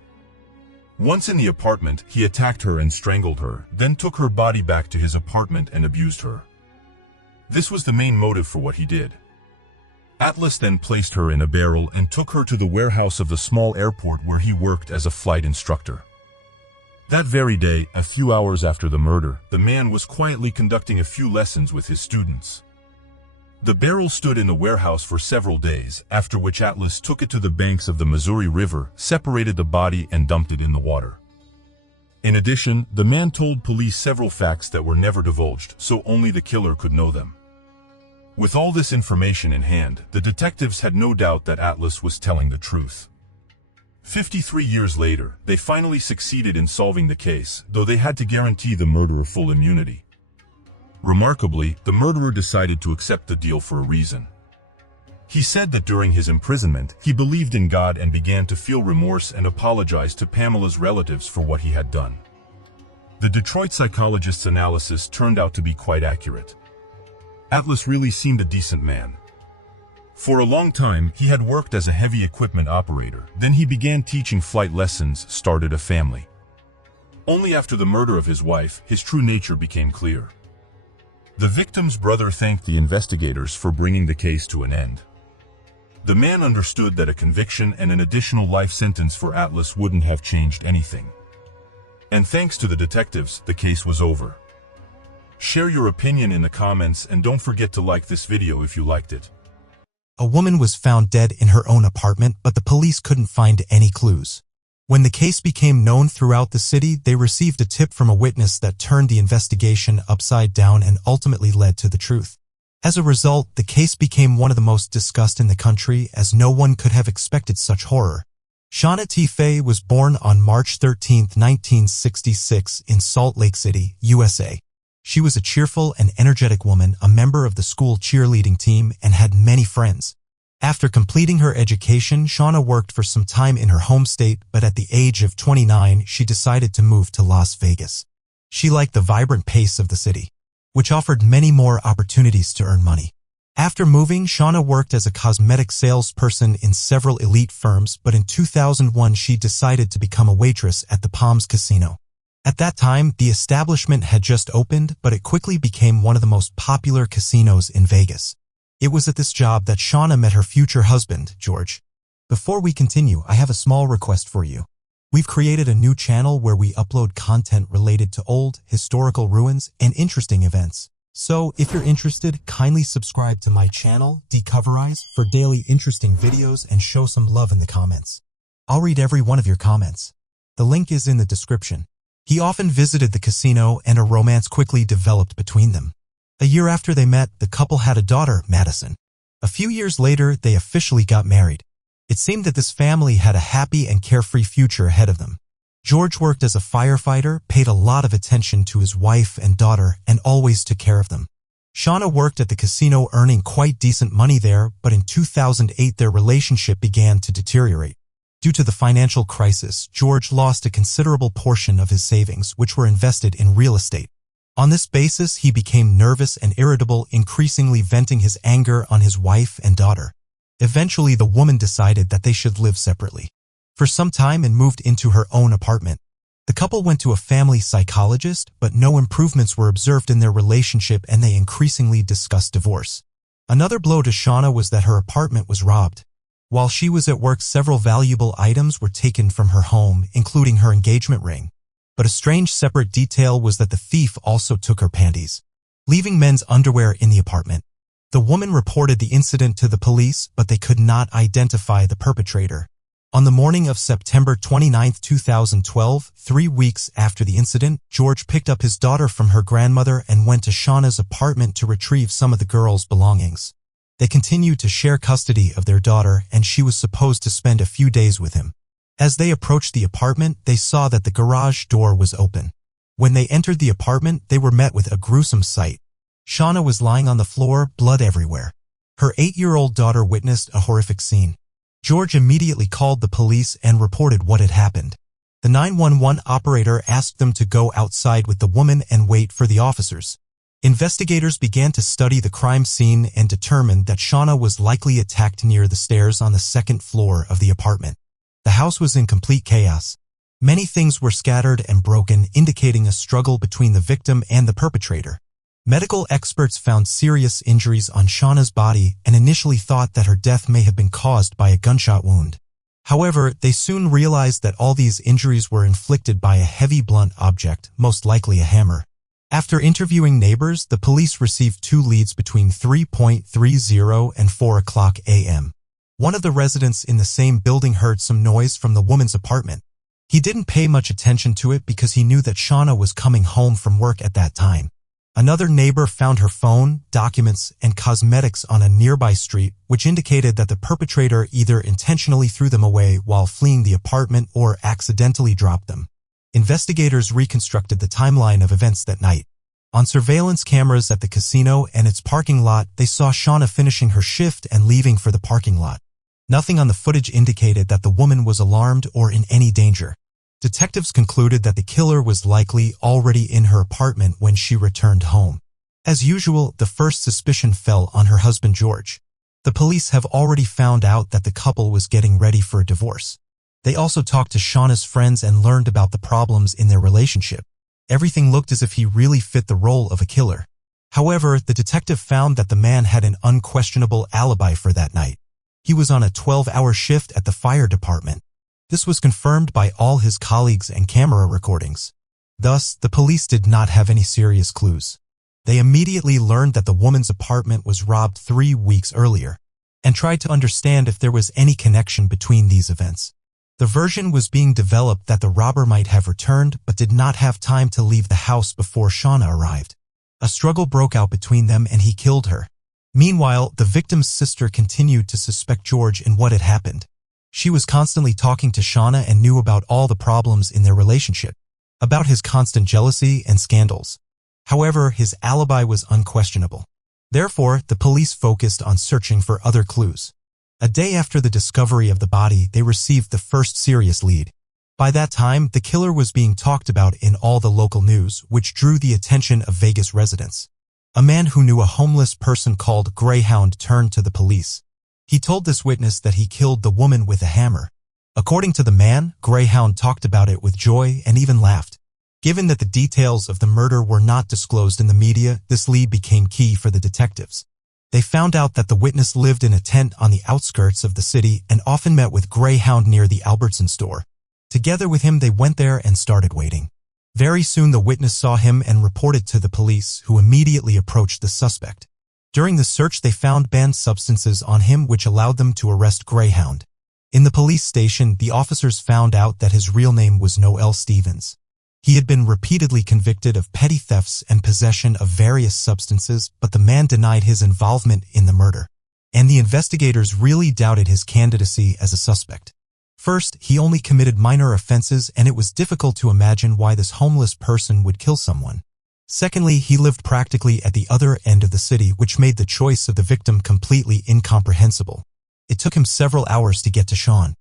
Once in the apartment, he attacked her and strangled her, then took her body back to his apartment and abused her. This was the main motive for what he did. Atlas then placed her in a barrel and took her to the warehouse of the small airport where he worked as a flight instructor. That very day, a few hours after the murder, the man was quietly conducting a few lessons with his students. The barrel stood in the warehouse for several days, after which Atlas took it to the banks of the Missouri River, separated the body and dumped it in the water. In addition, the man told police several facts that were never divulged, so only the killer could know them. With all this information in hand, the detectives had no doubt that Atlas was telling the truth. 53 years later, they finally succeeded in solving the case, though they had to guarantee the murderer full immunity. Remarkably, the murderer decided to accept the deal for a reason. He said that during his imprisonment, he believed in God and began to feel remorse and apologized to Pamela's relatives for what he had done. The Detroit psychologist's analysis turned out to be quite accurate. Atlas really seemed a decent man. For a long time, he had worked as a heavy equipment operator, then he began teaching flight lessons, started a family. Only after the murder of his wife, his true nature became clear. The victim's brother thanked the investigators for bringing the case to an end. The man understood that a conviction and an additional life sentence for Atlas wouldn't have changed anything. And thanks to the detectives, the case was over. Share your opinion in the comments and don't forget to like this video if you liked it. A woman was found dead in her own apartment, but the police couldn't find any clues. When the case became known throughout the city, they received a tip from a witness that turned the investigation upside down and ultimately led to the truth. As a result, the case became one of the most discussed in the country, as no one could have expected such horror. Shauna T. Fay was born on March 13, 1966 in Salt Lake City, USA. She was a cheerful and energetic woman, a member of the school cheerleading team, and had many friends. After completing her education, Shauna worked for some time in her home state, but at the age of 29, she decided to move to Las Vegas. She liked the vibrant pace of the city, which offered many more opportunities to earn money. After moving, Shauna worked as a cosmetic salesperson in several elite firms, but in 2001 she decided to become a waitress at the Palms Casino. At that time, the establishment had just opened, but it quickly became one of the most popular casinos in Vegas. It was at this job that Shauna met her future husband, George. Before we continue, I have a small request for you. We've created a new channel where we upload content related to old, historical ruins and interesting events. So, if you're interested, kindly subscribe to my channel, Decoverize, for daily interesting videos and show some love in the comments. I'll read every one of your comments. The link is in the description. He often visited the casino and a romance quickly developed between them. A year after they met, the couple had a daughter, Madison. A few years later, they officially got married. It seemed that this family had a happy and carefree future ahead of them. George worked as a firefighter, paid a lot of attention to his wife and daughter, and always took care of them. Shauna worked at the casino, earning quite decent money there, but in 2008 their relationship began to deteriorate. Due to the financial crisis, George lost a considerable portion of his savings, which were invested in real estate. On this basis, he became nervous and irritable, increasingly venting his anger on his wife and daughter. Eventually, the woman decided that they should live separately for some time and moved into her own apartment. The couple went to a family psychologist, but no improvements were observed in their relationship and they increasingly discussed divorce. Another blow to Shauna was that her apartment was robbed. While she was at work, several valuable items were taken from her home, including her engagement ring. But a strange separate detail was that the thief also took her panties, leaving men's underwear in the apartment. The woman reported the incident to the police, but they could not identify the perpetrator. On the morning of September 29, 2012, 3 weeks after the incident, George picked up his daughter from her grandmother and went to Shauna's apartment to retrieve some of the girl's belongings. They continued to share custody of their daughter, and she was supposed to spend a few days with him. As they approached the apartment, they saw that the garage door was open. When they entered the apartment, they were met with a gruesome sight. Shauna was lying on the floor, blood everywhere. Her 8-year-old daughter witnessed a horrific scene. George immediately called the police and reported what had happened. The 911 operator asked them to go outside with the woman and wait for the officers. Investigators began to study the crime scene and determined that Shauna was likely attacked near the stairs on the second floor of the apartment. The house was in complete chaos. Many things were scattered and broken, indicating a struggle between the victim and the perpetrator. Medical experts found serious injuries on Shauna's body and initially thought that her death may have been caused by a gunshot wound. However, they soon realized that all these injuries were inflicted by a heavy blunt object, most likely a hammer. After interviewing neighbors, the police received 2 leads between 3:30 and 4 o'clock a.m. One of the residents in the same building heard some noise from the woman's apartment. He didn't pay much attention to it because he knew that Shauna was coming home from work at that time. Another neighbor found her phone, documents, and cosmetics on a nearby street, which indicated that the perpetrator either intentionally threw them away while fleeing the apartment or accidentally dropped them. Investigators reconstructed the timeline of events that night. On surveillance cameras at the casino and its parking lot, they saw Shauna finishing her shift and leaving for the parking lot. Nothing on the footage indicated that the woman was alarmed or in any danger. Detectives concluded that the killer was likely already in her apartment when she returned home. As usual, the first suspicion fell on her husband George. The police have already found out that the couple was getting ready for a divorce. They also talked to Shauna's friends and learned about the problems in their relationship. Everything looked as if he really fit the role of a killer. However, the detective found that the man had an unquestionable alibi for that night. He was on a 12-hour shift at the fire department. This was confirmed by all his colleagues and camera recordings. Thus, the police did not have any serious clues. They immediately learned that the woman's apartment was robbed 3 weeks earlier, and tried to understand if there was any connection between these events. The version was being developed that the robber might have returned but did not have time to leave the house before Shauna arrived. A struggle broke out between them and he killed her. Meanwhile, the victim's sister continued to suspect George in what had happened. She was constantly talking to Shauna and knew about all the problems in their relationship, about his constant jealousy and scandals. However, his alibi was unquestionable. Therefore, the police focused on searching for other clues. A day after the discovery of the body, they received the first serious lead. By that time, the killer was being talked about in all the local news, which drew the attention of Vegas residents. A man who knew a homeless person called Greyhound turned to the police. He told this witness that he killed the woman with a hammer. According to the man, Greyhound talked about it with joy and even laughed. Given that the details of the murder were not disclosed in the media, this lead became key for the detectives. They found out that the witness lived in a tent on the outskirts of the city and often met with Greyhound near the Albertson store. Together with him, they went there and started waiting. Very soon, the witness saw him and reported to the police, who immediately approached the suspect. During the search, they found banned substances on him which allowed them to arrest Greyhound. In the police station, the officers found out that his real name was Noel Stevens. He had been repeatedly convicted of petty thefts and possession of various substances, but the man denied his involvement in the murder. And the investigators really doubted his candidacy as a suspect. First, he only committed minor offenses, and it was difficult to imagine why this homeless person would kill someone. Secondly, he lived practically at the other end of the city, which made the choice of the victim completely incomprehensible. It took him several hours to get to Shauna's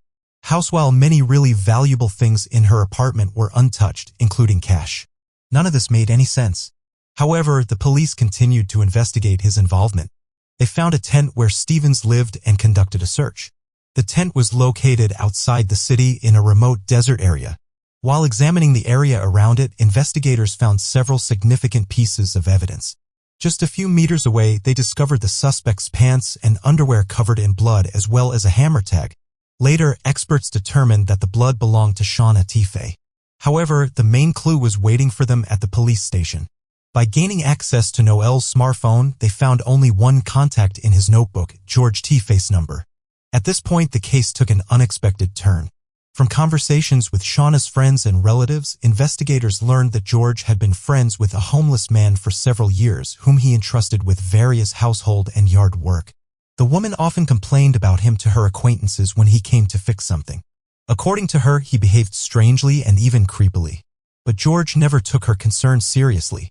house, while many really valuable things in her apartment were untouched, including cash. None of this made any sense. However, the police continued to investigate his involvement. They found a tent where Stevens lived and conducted a search. The tent was located outside the city in a remote desert area. While examining the area around it, investigators found several significant pieces of evidence. Just a few meters away, they discovered the suspect's pants and underwear covered in blood, as well as a hammer tag. Later, experts determined that the blood belonged to Shauna Tife. However, the main clue was waiting for them at the police station. By gaining access to Noel's smartphone, they found only one contact in his notebook, George Tife's number. At this point, the case took an unexpected turn. From conversations with Shauna's friends and relatives, investigators learned that George had been friends with a homeless man for several years, whom he entrusted with various household and yard work. The woman often complained about him to her acquaintances when he came to fix something. According to her, he behaved strangely and even creepily. But George never took her concerns seriously.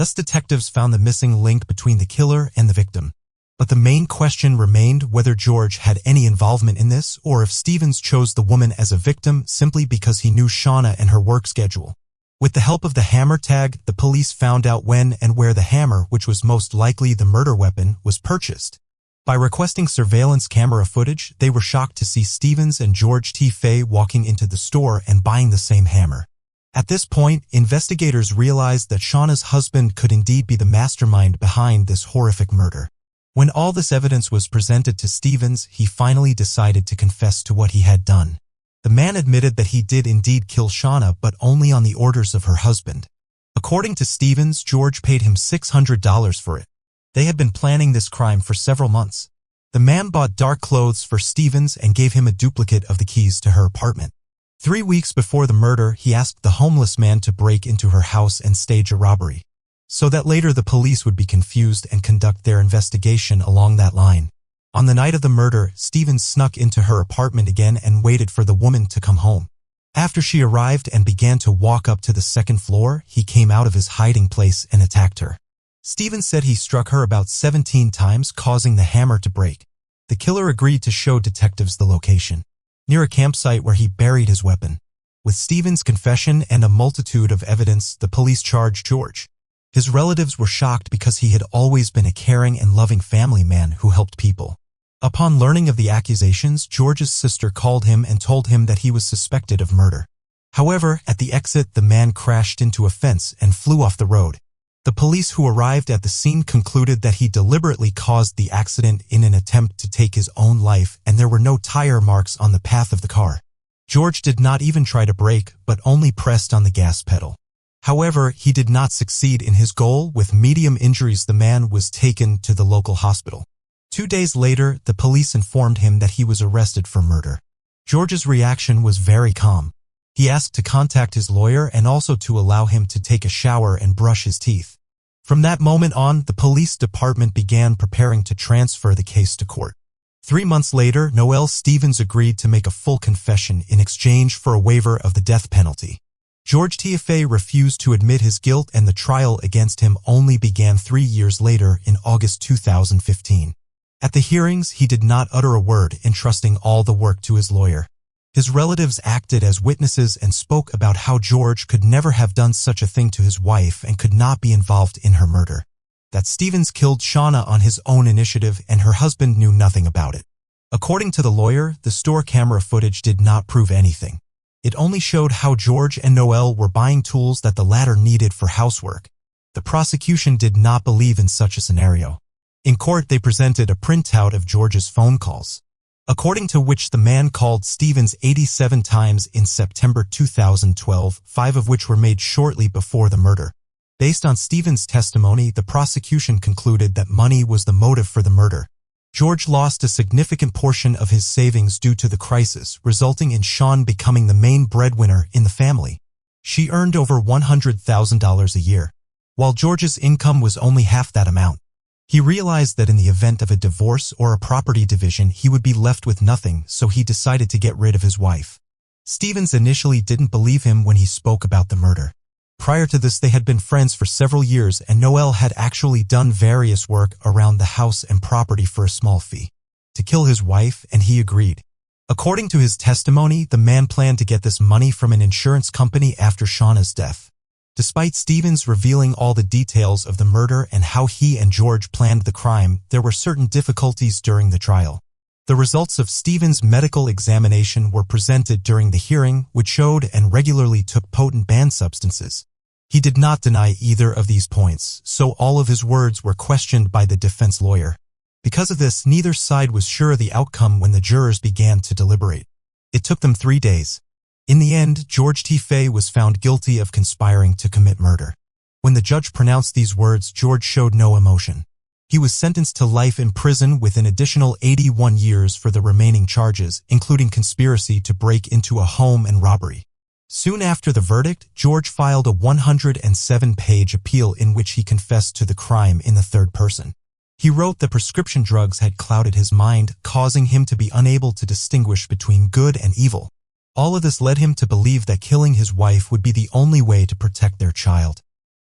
Thus detectives found the missing link between the killer and the victim. But the main question remained whether George had any involvement in this or if Stevens chose the woman as a victim simply because he knew Shauna and her work schedule. With the help of the hammer tag, the police found out when and where the hammer, which was most likely the murder weapon, was purchased. By requesting surveillance camera footage, they were shocked to see Stevens and George T. Fay walking into the store and buying the same hammer. At this point, investigators realized that Shauna's husband could indeed be the mastermind behind this horrific murder. When all this evidence was presented to Stevens, he finally decided to confess to what he had done. The man admitted that he did indeed kill Shauna, but only on the orders of her husband. According to Stevens, George paid him $600 for it. They had been planning this crime for several months. The man bought dark clothes for Stevens and gave him a duplicate of the keys to her apartment. 3 weeks before the murder, he asked the homeless man to break into her house and stage a robbery, so that later the police would be confused and conduct their investigation along that line. On the night of the murder, Stevens snuck into her apartment again and waited for the woman to come home. After she arrived and began to walk up to the second floor, he came out of his hiding place and attacked her. Stevens said he struck her about 17 times, causing the hammer to break. The killer agreed to show detectives the location, near a campsite where he buried his weapon. With Stevens' confession and a multitude of evidence, the police charged George. His relatives were shocked because he had always been a caring and loving family man who helped people. Upon learning of the accusations, George's sister called him and told him that he was suspected of murder. However, at the exit, the man crashed into a fence and flew off the road. The police who arrived at the scene concluded that he deliberately caused the accident in an attempt to take his own life, and there were no tire marks on the path of the car. George did not even try to brake, but only pressed on the gas pedal. However, he did not succeed in his goal. With medium injuries, the man was taken to the local hospital. 2 days later, the police informed him that he was arrested for murder. George's reaction was very calm. He asked to contact his lawyer and also to allow him to take a shower and brush his teeth. From that moment on, the police department began preparing to transfer the case to court. 3 months later, Noel Stevens agreed to make a full confession in exchange for a waiver of the death penalty. George T. Fay refused to admit his guilt, and the trial against him only began 3 years later in August 2015. At the hearings, he did not utter a word, entrusting all the work to his lawyer. His relatives acted as witnesses and spoke about how George could never have done such a thing to his wife and could not be involved in her murder. That Stevens killed Shauna on his own initiative and her husband knew nothing about it. According to the lawyer, the store camera footage did not prove anything. It only showed how George and Noel were buying tools that the latter needed for housework. The prosecution did not believe in such a scenario. In court, they presented a printout of George's phone calls, according to which the man called Stevens 87 times in September 2012, 5 of which were made shortly before the murder. Based on Stevens' testimony, the prosecution concluded that money was the motive for the murder. George lost a significant portion of his savings due to the crisis, resulting in Shaun becoming the main breadwinner in the family. She earned over $100,000 a year, while George's income was only half that amount. He realized that in the event of a divorce or a property division, he would be left with nothing, so he decided to get rid of his wife. Stevens initially didn't believe him when he spoke about the murder. Prior to this, they had been friends for several years, and Noel had actually done various work around the house and property for a small fee to kill his wife, and he agreed. According to his testimony, the man planned to get this money from an insurance company after Shauna's death. Despite Stevens revealing all the details of the murder and how he and George planned the crime, there were certain difficulties during the trial. The results of Stevens' medical examination were presented during the hearing, which showed and regularly took potent banned substances. He did not deny either of these points, so all of his words were questioned by the defense lawyer. Because of this, neither side was sure of the outcome when the jurors began to deliberate. It took them 3 days. In the end, George T. Fay was found guilty of conspiring to commit murder. When the judge pronounced these words, George showed no emotion. He was sentenced to life in prison with an additional 81 years for the remaining charges, including conspiracy to break into a home and robbery. Soon after the verdict, George filed a 107-page appeal in which he confessed to the crime in the third person. He wrote that prescription drugs had clouded his mind, causing him to be unable to distinguish between good and evil. All of this led him to believe that killing his wife would be the only way to protect their child.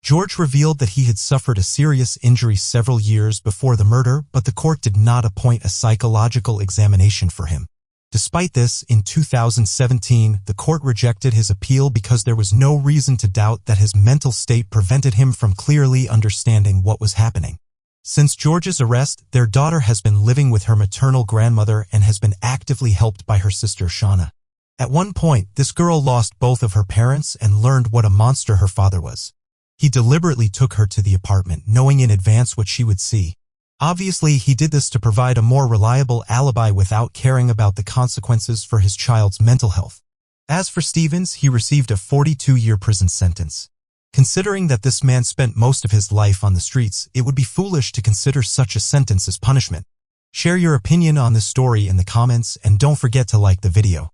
George revealed that he had suffered a serious injury several years before the murder, but the court did not appoint a psychological examination for him. Despite this, in 2017, the court rejected his appeal because there was no reason to doubt that his mental state prevented him from clearly understanding what was happening. Since George's arrest, their daughter has been living with her maternal grandmother and has been actively helped by her sister Shauna. At one point, this girl lost both of her parents and learned what a monster her father was. He deliberately took her to the apartment, knowing in advance what she would see. Obviously, he did this to provide a more reliable alibi without caring about the consequences for his child's mental health. As for Stevens, he received a 42-year prison sentence. Considering that this man spent most of his life on the streets, it would be foolish to consider such a sentence as punishment. Share your opinion on this story in the comments and don't forget to like the video.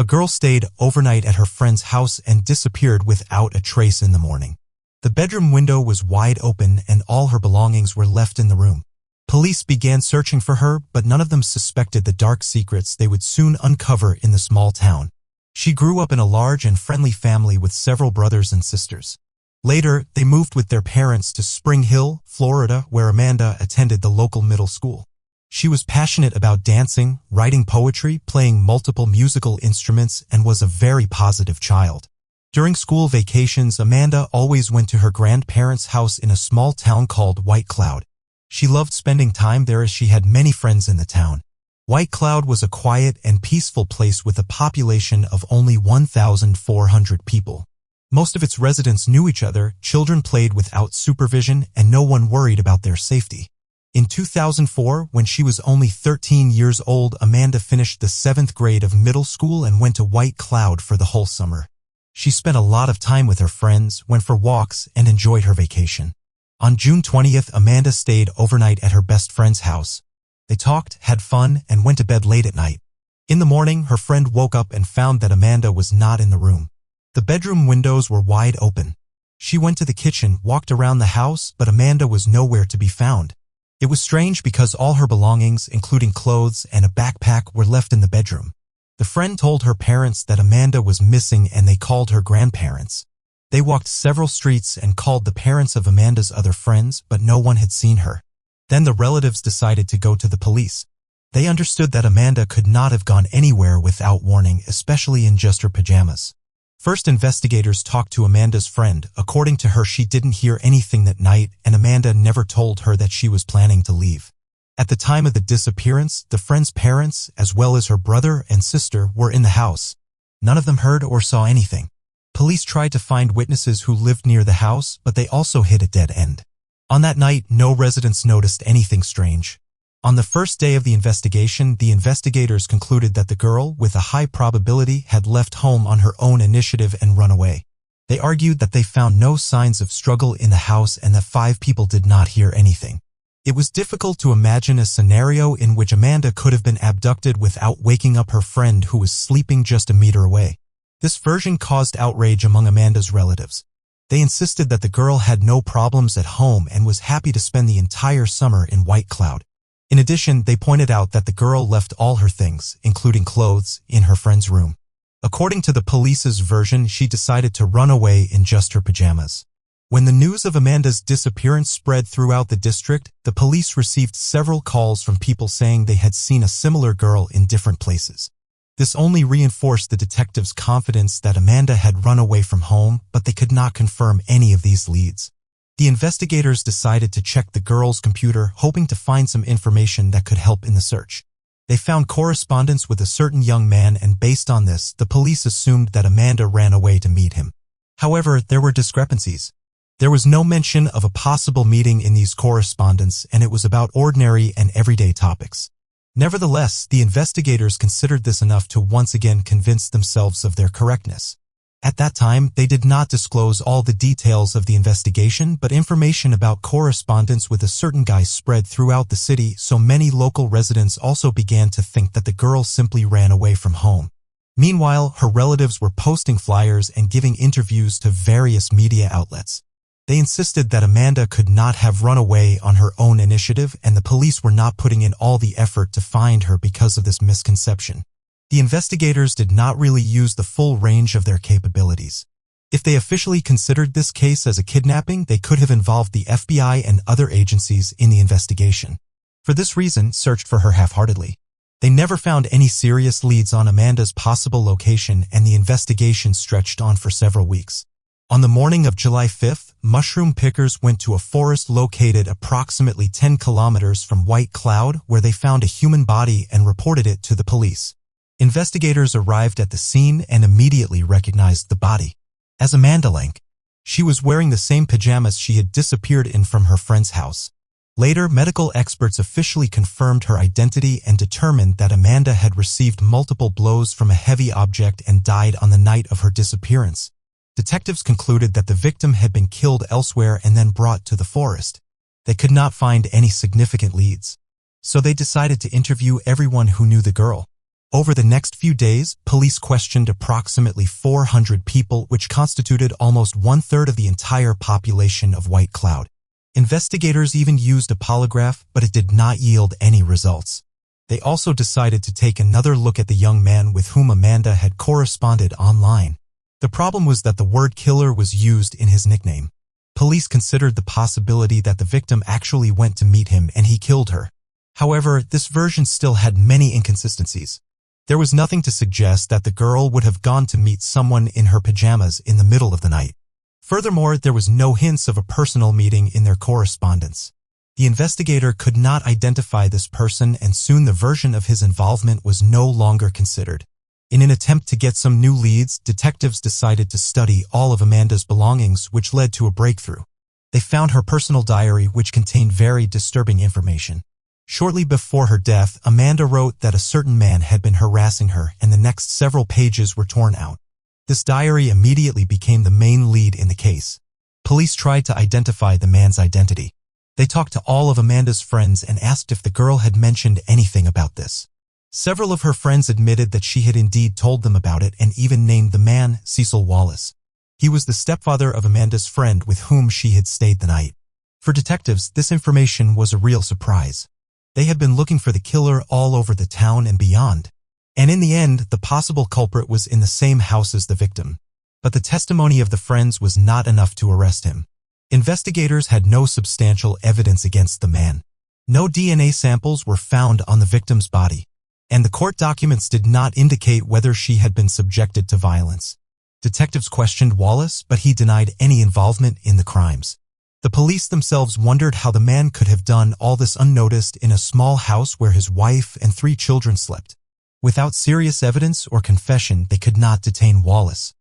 A girl stayed overnight at her friend's house and disappeared without a trace in the morning. The bedroom window was wide open and all her belongings were left in the room. Police began searching for her, but none of them suspected the dark secrets they would soon uncover in the small town. She grew up in a large and friendly family with several brothers and sisters. Later, they moved with their parents to Spring Hill, Florida, where Amanda attended the local middle school. She was passionate about dancing, writing poetry, playing multiple musical instruments, and was a very positive child. During school vacations, Amanda always went to her grandparents' house in a small town called White Cloud. She loved spending time there as she had many friends in the town. White Cloud was a quiet and peaceful place with a population of only 1,400 people. Most of its residents knew each other, children played without supervision, and no one worried about their safety. In 2004, when she was only 13 years old, Amanda finished the 7th grade of middle school and went to White Cloud for the whole summer. She spent a lot of time with her friends, went for walks, and enjoyed her vacation. On June 20th, Amanda stayed overnight at her best friend's house. They talked, had fun, and went to bed late at night. In the morning, her friend woke up and found that Amanda was not in the room. The bedroom windows were wide open. She went to the kitchen, walked around the house, but Amanda was nowhere to be found. It was strange because all her belongings, including clothes and a backpack, were left in the bedroom. The friend told her parents that Amanda was missing and they called her grandparents. They walked several streets and called the parents of Amanda's other friends, but no one had seen her. Then the relatives decided to go to the police. They understood that Amanda could not have gone anywhere without warning, especially in just her pajamas. First, investigators talked to Amanda's friend. According to her, she didn't hear anything that night, and Amanda never told her that she was planning to leave. At the time of the disappearance, the friend's parents, as well as her brother and sister, were in the house. None of them heard or saw anything. Police tried to find witnesses who lived near the house, but they also hit a dead end. On that night, no residents noticed anything strange. On the first day of the investigation, the investigators concluded that the girl, with a high probability, had left home on her own initiative and run away. They argued that they found no signs of struggle in the house and that 5 people did not hear anything. It was difficult to imagine a scenario in which Amanda could have been abducted without waking up her friend who was sleeping just a meter away. This version caused outrage among Amanda's relatives. They insisted that the girl had no problems at home and was happy to spend the entire summer in White Cloud. In addition, they pointed out that the girl left all her things, including clothes, in her friend's room. According to the police's version, she decided to run away in just her pajamas. When the news of Amanda's disappearance spread throughout the district, the police received several calls from people saying they had seen a similar girl in different places. This only reinforced the detectives' confidence that Amanda had run away from home, but they could not confirm any of these leads. The investigators decided to check the girl's computer, hoping to find some information that could help in the search. They found correspondence with a certain young man, and based on this, the police assumed that Amanda ran away to meet him. However, there were discrepancies. There was no mention of a possible meeting in these correspondence, and it was about ordinary and everyday topics. Nevertheless, the investigators considered this enough to once again convince themselves of their correctness. At that time, they did not disclose all the details of the investigation, but information about correspondence with a certain guy spread throughout the city, so many local residents also began to think that the girl simply ran away from home. Meanwhile, her relatives were posting flyers and giving interviews to various media outlets. They insisted that Amanda could not have run away on her own initiative, and the police were not putting in all the effort to find her because of this misconception. The investigators did not really use the full range of their capabilities. If they officially considered this case as a kidnapping, they could have involved the FBI and other agencies in the investigation. For this reason, searched for her half-heartedly. They never found any serious leads on Amanda's possible location, and the investigation stretched on for several weeks. On the morning of July 5th, mushroom pickers went to a forest located approximately 10 kilometers from White Cloud, where they found a human body and reported it to the police. Investigators arrived at the scene and immediately recognized the body as Amanda Lank. She was wearing the same pajamas she had disappeared in from her friend's house. Later, medical experts officially confirmed her identity and determined that Amanda had received multiple blows from a heavy object and died on the night of her disappearance. Detectives concluded that the victim had been killed elsewhere and then brought to the forest. They could not find any significant leads, so they decided to interview everyone who knew the girl. Over the next few days, police questioned approximately 400 people, which constituted almost one-third of the entire population of White Cloud. Investigators even used a polygraph, but it did not yield any results. They also decided to take another look at the young man with whom Amanda had corresponded online. The problem was that the word killer was used in his nickname. Police considered the possibility that the victim actually went to meet him and he killed her. However, this version still had many inconsistencies. There was nothing to suggest that the girl would have gone to meet someone in her pajamas in the middle of the night. Furthermore, there was no hints of a personal meeting in their correspondence. The investigator could not identify this person, and soon the version of his involvement was no longer considered. In an attempt to get some new leads, detectives decided to study all of Amanda's belongings, which led to a breakthrough. They found her personal diary, which contained very disturbing information. Shortly before her death, Amanda wrote that a certain man had been harassing her, and the next several pages were torn out. This diary immediately became the main lead in the case. Police tried to identify the man's identity. They talked to all of Amanda's friends and asked if the girl had mentioned anything about this. Several of her friends admitted that she had indeed told them about it and even named the man Cecil Wallace. He was the stepfather of Amanda's friend with whom she had stayed the night. For detectives, this information was a real surprise. They had been looking for the killer all over the town and beyond. And in the end, the possible culprit was in the same house as the victim. But the testimony of the friends was not enough to arrest him. Investigators had no substantial evidence against the man. No DNA samples were found on the victim's body, and the court documents did not indicate whether she had been subjected to violence. Detectives questioned Wallace, but he denied any involvement in the crimes. The police themselves wondered how the man could have done all this unnoticed in a small house where his wife and 3 children slept. Without serious evidence or confession, they could not detain Wallace.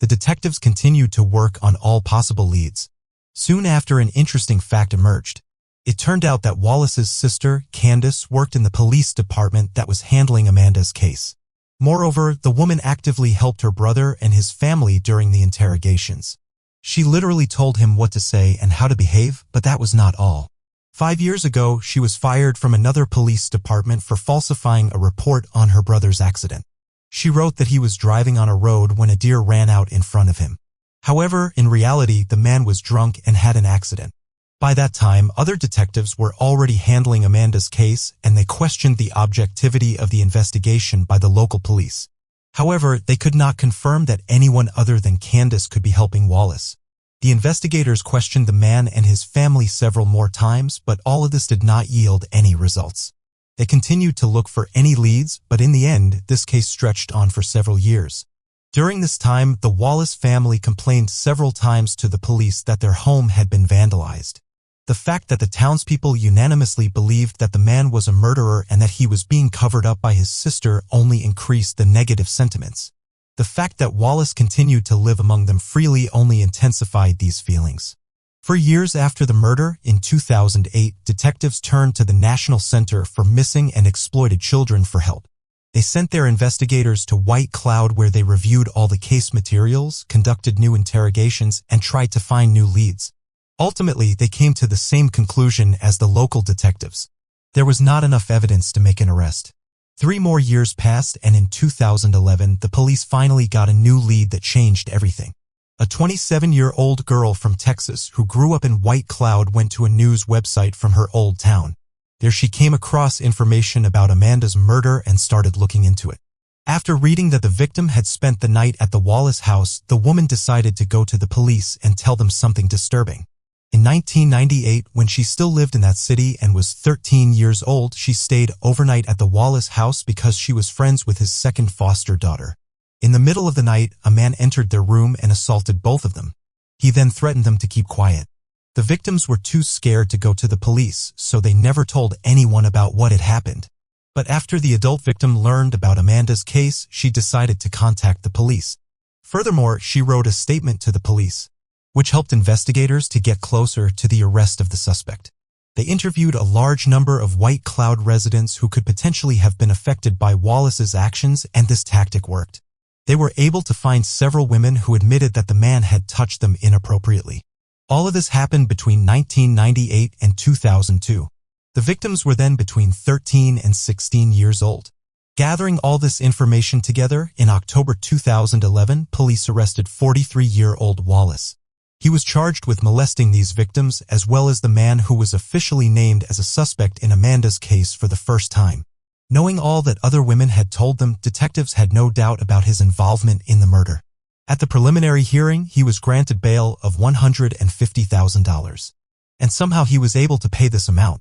The detectives continued to work on all possible leads. Soon after, an interesting fact emerged. It turned out that Wallace's sister, Candace, worked in the police department that was handling Amanda's case. Moreover, the woman actively helped her brother and his family during the interrogations. She literally told him what to say and how to behave, but that was not all. 5 years ago, she was fired from another police department for falsifying a report on her brother's accident. She wrote that he was driving on a road when a deer ran out in front of him. However, in reality, the man was drunk and had an accident. By that time, other detectives were already handling Amanda's case, and they questioned the objectivity of the investigation by the local police. However, they could not confirm that anyone other than Candace could be helping Wallace. The investigators questioned the man and his family several more times, but all of this did not yield any results. They continued to look for any leads, but in the end, this case stretched on for several years. During this time, the Wallace family complained several times to the police that their home had been vandalized. The fact that the townspeople unanimously believed that the man was a murderer and that he was being covered up by his sister only increased the negative sentiments. The fact that Wallace continued to live among them freely only intensified these feelings. For years after the murder, in 2008, detectives turned to the National Center for Missing and Exploited Children for help. They sent their investigators to White Cloud, where they reviewed all the case materials, conducted new interrogations, and tried to find new leads. Ultimately, they came to the same conclusion as the local detectives. There was not enough evidence to make an arrest. 3 more years passed, and in 2011, the police finally got a new lead that changed everything. A 27-year-old girl from Texas who grew up in White Cloud went to a news website from her old town. There she came across information about Amanda's murder and started looking into it. After reading that the victim had spent the night at the Wallace house, the woman decided to go to the police and tell them something disturbing. In 1998, when she still lived in that city and was 13 years old, she stayed overnight at the Wallace house because she was friends with his second foster daughter. In the middle of the night, a man entered their room and assaulted both of them. He then threatened them to keep quiet. The victims were too scared to go to the police, so they never told anyone about what had happened. But after the adult victim learned about Amanda's case, she decided to contact the police. Furthermore, she wrote a statement to the police, which helped investigators to get closer to the arrest of the suspect. They interviewed a large number of White Cloud residents who could potentially have been affected by Wallace's actions, and this tactic worked. They were able to find several women who admitted that the man had touched them inappropriately. All of this happened between 1998 and 2002. The victims were then between 13 and 16 years old. Gathering all this information together, in October 2011, police arrested 43-year-old Wallace. He was charged with molesting these victims as well as the man who was officially named as a suspect in Amanda's case for the first time. Knowing all that other women had told them, detectives had no doubt about his involvement in the murder. At the preliminary hearing, he was granted bail of $150,000. And somehow he was able to pay this amount.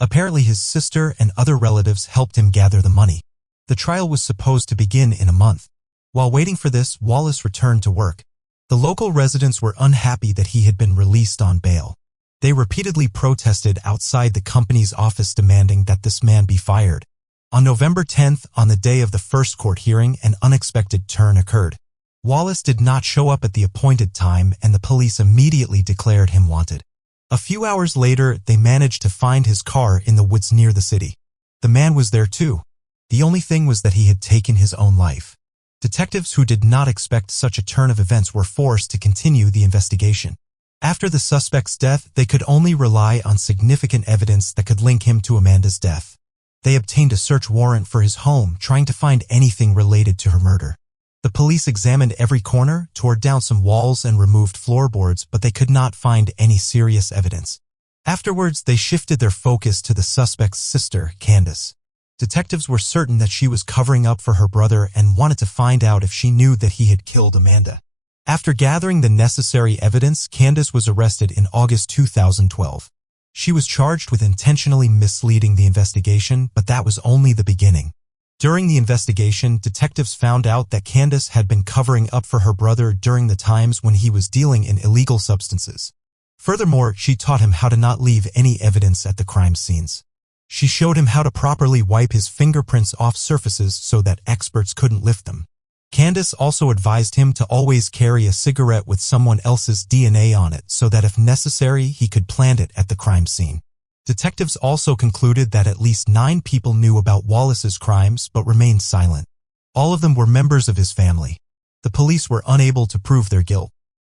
Apparently his sister and other relatives helped him gather the money. The trial was supposed to begin in a month. While waiting for this, Wallace returned to work. The local residents were unhappy that he had been released on bail. They repeatedly protested outside the company's office demanding that this man be fired. On November 10th, on the day of the first court hearing, an unexpected turn occurred. Wallace did not show up at the appointed time, and the police immediately declared him wanted. A few hours later, they managed to find his car in the woods near the city. The man was there too. The only thing was that he had taken his own life. Detectives who did not expect such a turn of events were forced to continue the investigation. After the suspect's death, they could only rely on significant evidence that could link him to Amanda's death. They obtained a search warrant for his home, trying to find anything related to her murder. The police examined every corner, tore down some walls, and removed floorboards, but they could not find any serious evidence. Afterwards, they shifted their focus to the suspect's sister, Candace. Detectives were certain that she was covering up for her brother and wanted to find out if she knew that he had killed Amanda. After gathering the necessary evidence, Candace was arrested in August 2012. She was charged with intentionally misleading the investigation, but that was only the beginning. During the investigation, detectives found out that Candace had been covering up for her brother during the times when he was dealing in illegal substances. Furthermore, she taught him how to not leave any evidence at the crime scenes. She showed him how to properly wipe his fingerprints off surfaces so that experts couldn't lift them. Candace also advised him to always carry a cigarette with someone else's DNA on it so that if necessary, he could plant it at the crime scene. Detectives also concluded that at least 9 people knew about Wallace's crimes but remained silent. All of them were members of his family. The police were unable to prove their guilt.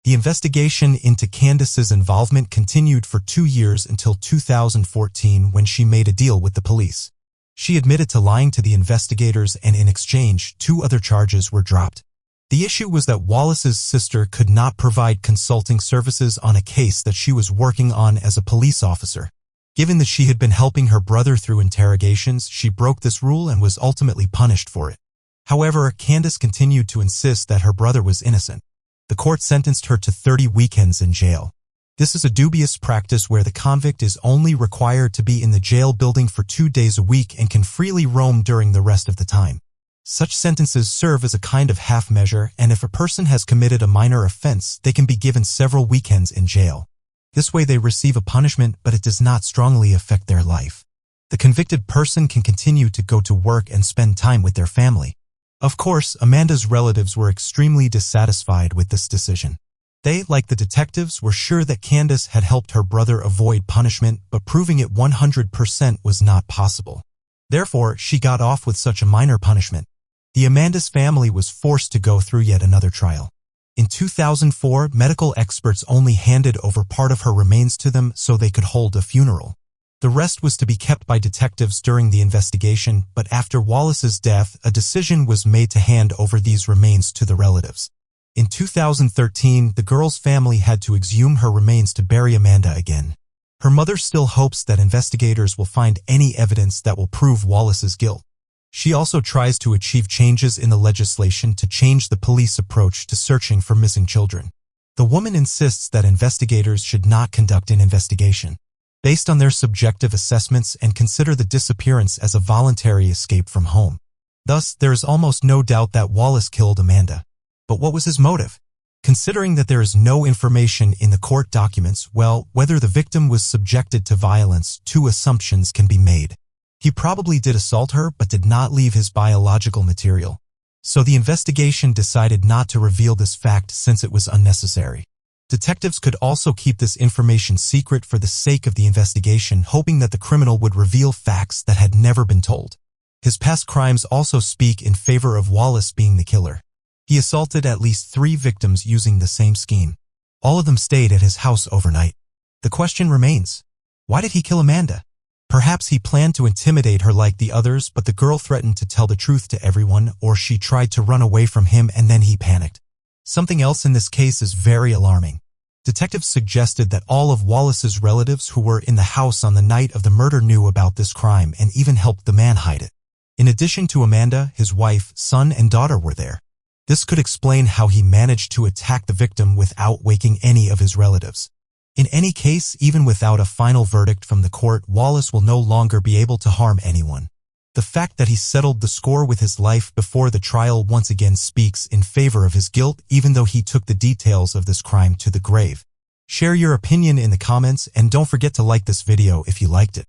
The investigation into Candace's involvement continued for 2 years until 2014 when she made a deal with the police. She admitted to lying to the investigators, and in exchange, 2 other charges were dropped. The issue was that Wallace's sister could not provide consulting services on a case that she was working on as a police officer. Given that she had been helping her brother through interrogations, she broke this rule and was ultimately punished for it. However, Candace continued to insist that her brother was innocent. The court sentenced her to 30 weekends in jail. This is a dubious practice where the convict is only required to be in the jail building for 2 days a week and can freely roam during the rest of the time. Such sentences serve as a kind of half measure, and if a person has committed a minor offense, they can be given several weekends in jail. This way they receive a punishment, but it does not strongly affect their life. The convicted person can continue to go to work and spend time with their family. Of course, Amanda's relatives were extremely dissatisfied with this decision. They, like the detectives, were sure that Candace had helped her brother avoid punishment, but proving it 100% was not possible. Therefore, she got off with such a minor punishment. The Amanda's family was forced to go through yet another trial. In 2004, medical experts only handed over part of her remains to them so they could hold a funeral. The rest was to be kept by detectives during the investigation, but after Wallace's death, a decision was made to hand over these remains to the relatives. In 2013, the girl's family had to exhume her remains to bury Amanda again. Her mother still hopes that investigators will find any evidence that will prove Wallace's guilt. She also tries to achieve changes in the legislation to change the police approach to searching for missing children. The woman insists that investigators should not conduct an investigation based on their subjective assessments and consider the disappearance as a voluntary escape from home. Thus, there is almost no doubt that Wallace killed Amanda. But what was his motive? Considering that there is no information in the court documents, well, whether the victim was subjected to violence, two assumptions can be made. He probably did assault her but did not leave his biological material. So the investigation decided not to reveal this fact since it was unnecessary. Detectives could also keep this information secret for the sake of the investigation, hoping that the criminal would reveal facts that had never been told. His past crimes also speak in favor of Wallace being the killer. He assaulted at least 3 victims using the same scheme. All of them stayed at his house overnight. The question remains, why did he kill Amanda? Perhaps he planned to intimidate her like the others, but the girl threatened to tell the truth to everyone, or she tried to run away from him and then he panicked. Something else in this case is very alarming. Detectives suggested that all of Wallace's relatives who were in the house on the night of the murder knew about this crime and even helped the man hide it. In addition to Amanda, his wife, son, and daughter were there. This could explain how he managed to attack the victim without waking any of his relatives. In any case, even without a final verdict from the court, Wallace will no longer be able to harm anyone. The fact that he settled the score with his life before the trial once again speaks in favor of his guilt, even though he took the details of this crime to the grave. Share your opinion in the comments and don't forget to like this video if you liked it.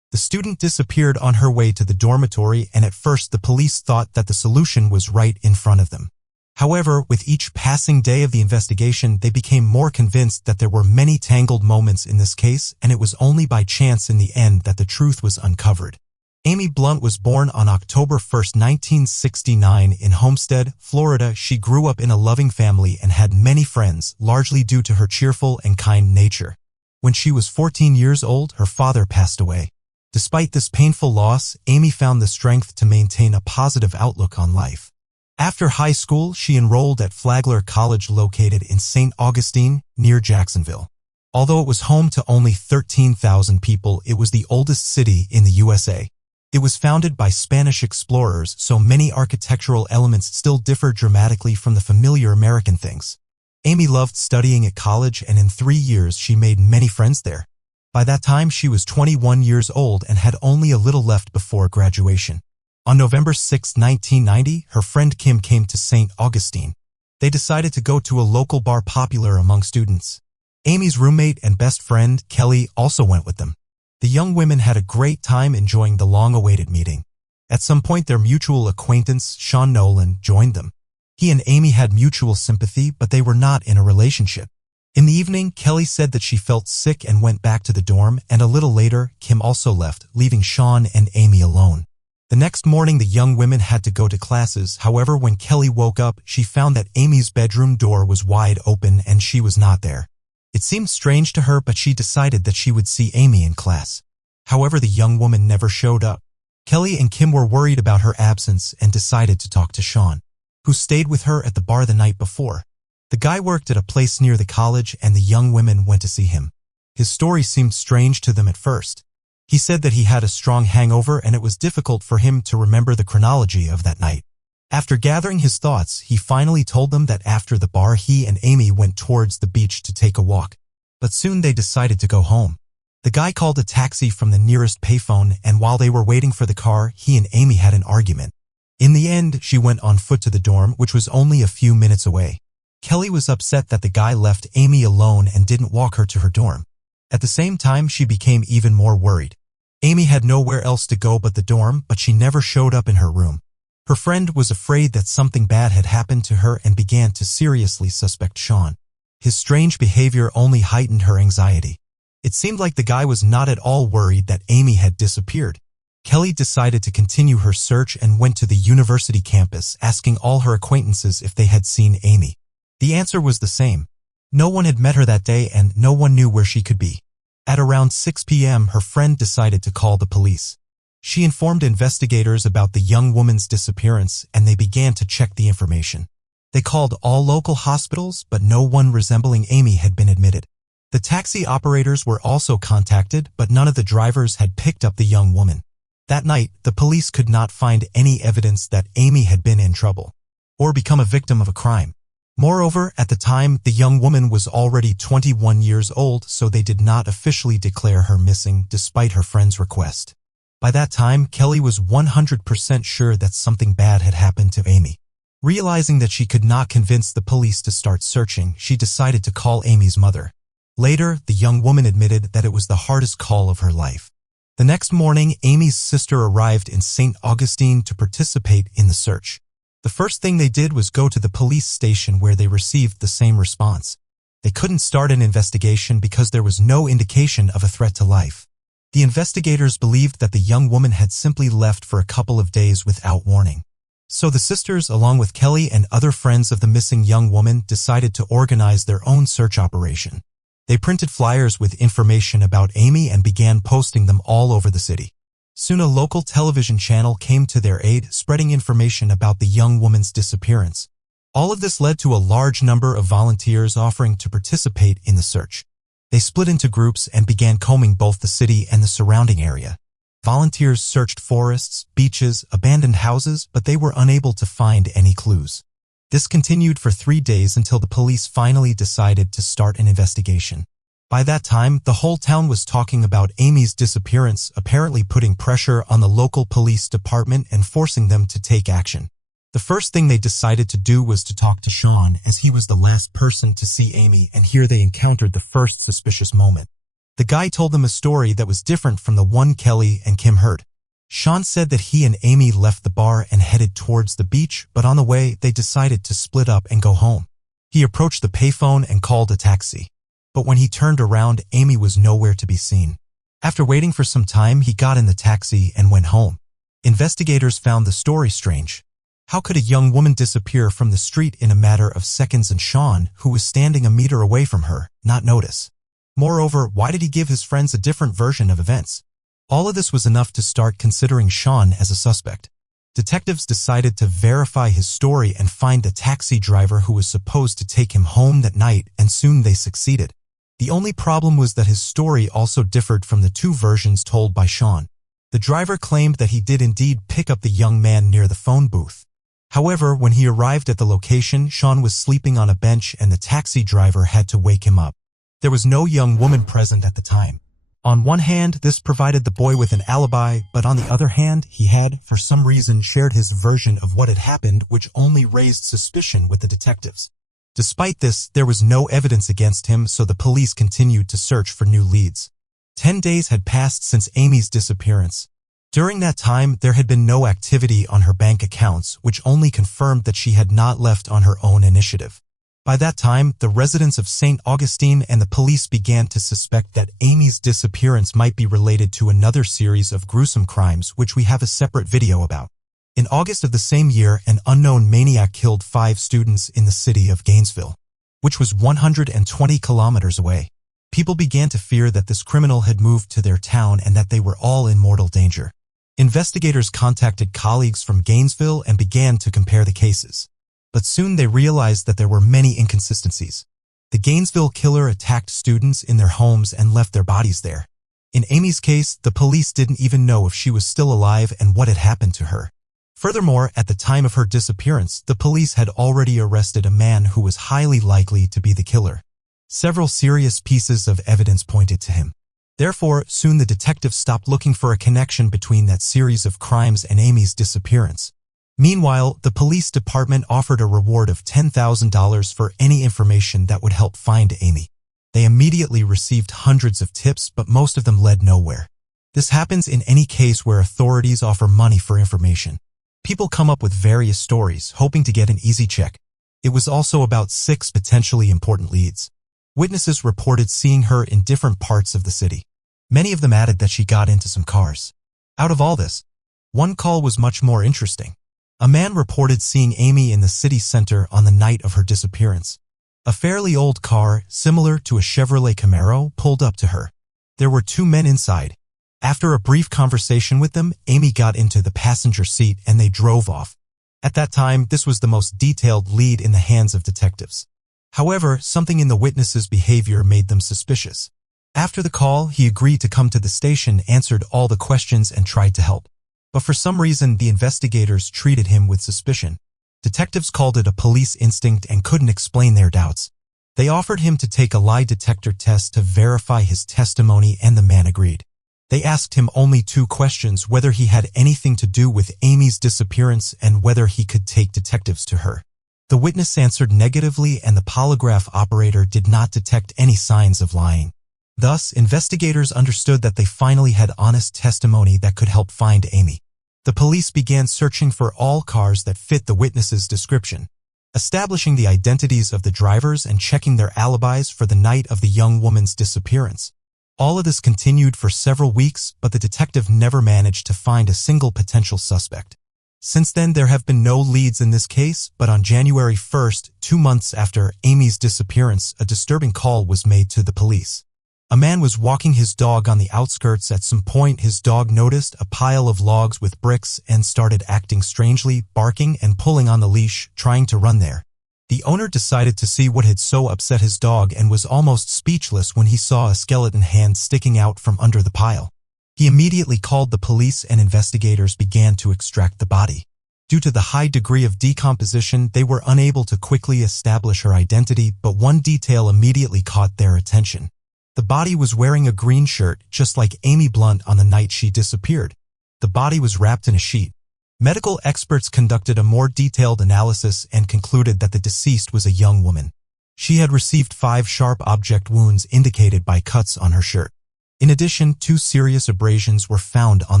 The student disappeared on her way to the dormitory, and at first the police thought that the solution was right in front of them. However, with each passing day of the investigation, they became more convinced that there were many tangled moments in this case, and it was only by chance in the end that the truth was uncovered. Amy Blunt was born on October 1, 1969 in Homestead, Florida. She grew up in a loving family and had many friends, largely due to her cheerful and kind nature. When she was 14 years old, her father passed away. Despite this painful loss, Amy found the strength to maintain a positive outlook on life. After high school, she enrolled at Flagler College located in St. Augustine, near Jacksonville. Although it was home to only 13,000 people, it was the oldest city in the USA. It was founded by Spanish explorers, so many architectural elements still differ dramatically from the familiar American things. Amy loved studying at college, and in 3 years she made many friends there. By that time, she was 21 years old and had only a little left before graduation. On November 6, 1990, her friend Kim came to St. Augustine. They decided to go to a local bar popular among students. Amy's roommate and best friend, Kelly, also went with them. The young women had a great time enjoying the long-awaited meeting. At some point, their mutual acquaintance, Sean Nolan, joined them. He and Amy had mutual sympathy, but they were not in a relationship. In the evening, Kelly said that she felt sick and went back to the dorm, and a little later, Kim also left, leaving Sean and Amy alone. The next morning, the young women had to go to classes. However, when Kelly woke up, she found that Amy's bedroom door was wide open and she was not there. It seemed strange to her, but she decided that she would see Amy in class. However, the young woman never showed up. Kelly and Kim were worried about her absence and decided to talk to Sean, who stayed with her at the bar the night before. The guy worked at a place near the college, and the young women went to see him. His story seemed strange to them at first. He said that he had a strong hangover and it was difficult for him to remember the chronology of that night. After gathering his thoughts, he finally told them that after the bar, he and Amy went towards the beach to take a walk. But soon they decided to go home. The guy called a taxi from the nearest payphone, and while they were waiting for the car, he and Amy had an argument. In the end, she went on foot to the dorm, which was only a few minutes away. Kelly was upset that the guy left Amy alone and didn't walk her to her dorm. At the same time, she became even more worried. Amy had nowhere else to go but the dorm, but she never showed up in her room. Her friend was afraid that something bad had happened to her and began to seriously suspect Sean. His strange behavior only heightened her anxiety. It seemed like the guy was not at all worried that Amy had disappeared. Kelly decided to continue her search and went to the university campus, asking all her acquaintances if they had seen Amy. The answer was the same. No one had met her that day and no one knew where she could be. At around 6 p.m., her friend decided to call the police. She informed investigators about the young woman's disappearance, and they began to check the information. They called all local hospitals, but no one resembling Amy had been admitted. The taxi operators were also contacted, but none of the drivers had picked up the young woman. That night, the police could not find any evidence that Amy had been in trouble or become a victim of a crime. Moreover, at the time, the young woman was already 21 years old, so they did not officially declare her missing despite her friend's request. By that time, Kelly was 100% sure that something bad had happened to Amy. Realizing that she could not convince the police to start searching, she decided to call Amy's mother. Later, the young woman admitted that it was the hardest call of her life. The next morning, Amy's sister arrived in St. Augustine to participate in the search. The first thing they did was go to the police station where they received the same response. They couldn't start an investigation because there was no indication of a threat to life. The investigators believed that the young woman had simply left for a couple of days without warning. So the sisters, along with Kelly and other friends of the missing young woman, decided to organize their own search operation. They printed flyers with information about Amy and began posting them all over the city. Soon a local television channel came to their aid, spreading information about the young woman's disappearance. All of this led to a large number of volunteers offering to participate in the search. They split into groups and began combing both the city and the surrounding area. Volunteers searched forests, beaches, abandoned houses, but they were unable to find any clues. This continued for 3 days until the police finally decided to start an investigation. By that time, the whole town was talking about Amy's disappearance, apparently putting pressure on the local police department and forcing them to take action. The first thing they decided to do was to talk to Sean, as he was the last person to see Amy, and here they encountered the first suspicious moment. The guy told them a story that was different from the one Kelly and Kim heard. Sean said that he and Amy left the bar and headed towards the beach, but on the way, they decided to split up and go home. He approached the payphone and called a taxi. But when he turned around, Amy was nowhere to be seen. After waiting for some time, he got in the taxi and went home. Investigators found the story strange. How could a young woman disappear from the street in a matter of seconds and Sean, who was standing a meter away from her, not notice? Moreover, why did he give his friends a different version of events? All of this was enough to start considering Sean as a suspect. Detectives decided to verify his story and find the taxi driver who was supposed to take him home that night, and soon they succeeded. The only problem was that his story also differed from the two versions told by Sean. The driver claimed that he did indeed pick up the young man near the phone booth. However, when he arrived at the location, Sean was sleeping on a bench and the taxi driver had to wake him up. There was no young woman present at the time. On one hand, this provided the boy with an alibi, but on the other hand, he had, for some reason, shared his version of what had happened, which only raised suspicion with the detectives. Despite this, there was no evidence against him, so the police continued to search for new leads. 10 days had passed since Amy's disappearance. During that time, there had been no activity on her bank accounts, which only confirmed that she had not left on her own initiative. By that time, the residents of St. Augustine and the police began to suspect that Amy's disappearance might be related to another series of gruesome crimes, which we have a separate video about. In August of the same year, an unknown maniac killed 5 students in the city of Gainesville, which was 120 kilometers away. People began to fear that this criminal had moved to their town and that they were all in mortal danger. Investigators contacted colleagues from Gainesville and began to compare the cases. But soon they realized that there were many inconsistencies. The Gainesville killer attacked students in their homes and left their bodies there. In Amy's case, the police didn't even know if she was still alive and what had happened to her. Furthermore, at the time of her disappearance, the police had already arrested a man who was highly likely to be the killer. Several serious pieces of evidence pointed to him. Therefore, soon the detectives stopped looking for a connection between that series of crimes and Amy's disappearance. Meanwhile, the police department offered a reward of $10,000 for any information that would help find Amy. They immediately received hundreds of tips, but most of them led nowhere. This happens in any case where authorities offer money for information. People come up with various stories, hoping to get an easy check. It was also about 6 potentially important leads. Witnesses reported seeing her in different parts of the city. Many of them added that she got into some cars. Out of all this, one call was much more interesting. A man reported seeing Amy in the city center on the night of her disappearance. A fairly old car, similar to a Chevrolet Camaro, pulled up to her. There were 2 men inside. After a brief conversation with them, Amy got into the passenger seat and they drove off. At that time, this was the most detailed lead in the hands of detectives. However, something in the witness's behavior made them suspicious. After the call, he agreed to come to the station, answered all the questions, and tried to help. But for some reason, the investigators treated him with suspicion. Detectives called it a police instinct and couldn't explain their doubts. They offered him to take a lie detector test to verify his testimony, and the man agreed. They asked him only 2 questions: whether he had anything to do with Amy's disappearance and whether he could take detectives to her. The witness answered negatively, and the polygraph operator did not detect any signs of lying. Thus, investigators understood that they finally had honest testimony that could help find Amy. The police began searching for all cars that fit the witness's description, establishing the identities of the drivers and checking their alibis for the night of the young woman's disappearance. All of this continued for several weeks, but the detective never managed to find a single potential suspect. Since then, there have been no leads in this case, but on January 1st, 2 months after Amy's disappearance, a disturbing call was made to the police. A man was walking his dog on the outskirts. At some point, his dog noticed a pile of logs with bricks and started acting strangely, barking and pulling on the leash, trying to run there. The owner decided to see what had so upset his dog and was almost speechless when he saw a skeleton hand sticking out from under the pile. He immediately called the police, and investigators began to extract the body. Due to the high degree of decomposition, they were unable to quickly establish her identity, but one detail immediately caught their attention. The body was wearing a green shirt, just like Amy Blunt on the night she disappeared. The body was wrapped in a sheet. Medical experts conducted a more detailed analysis and concluded that the deceased was a young woman. She had received 5 sharp object wounds indicated by cuts on her shirt. In addition, 2 serious abrasions were found on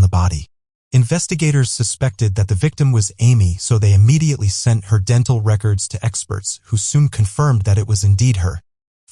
the body. Investigators suspected that the victim was Amy, so they immediately sent her dental records to experts, who soon confirmed that it was indeed her.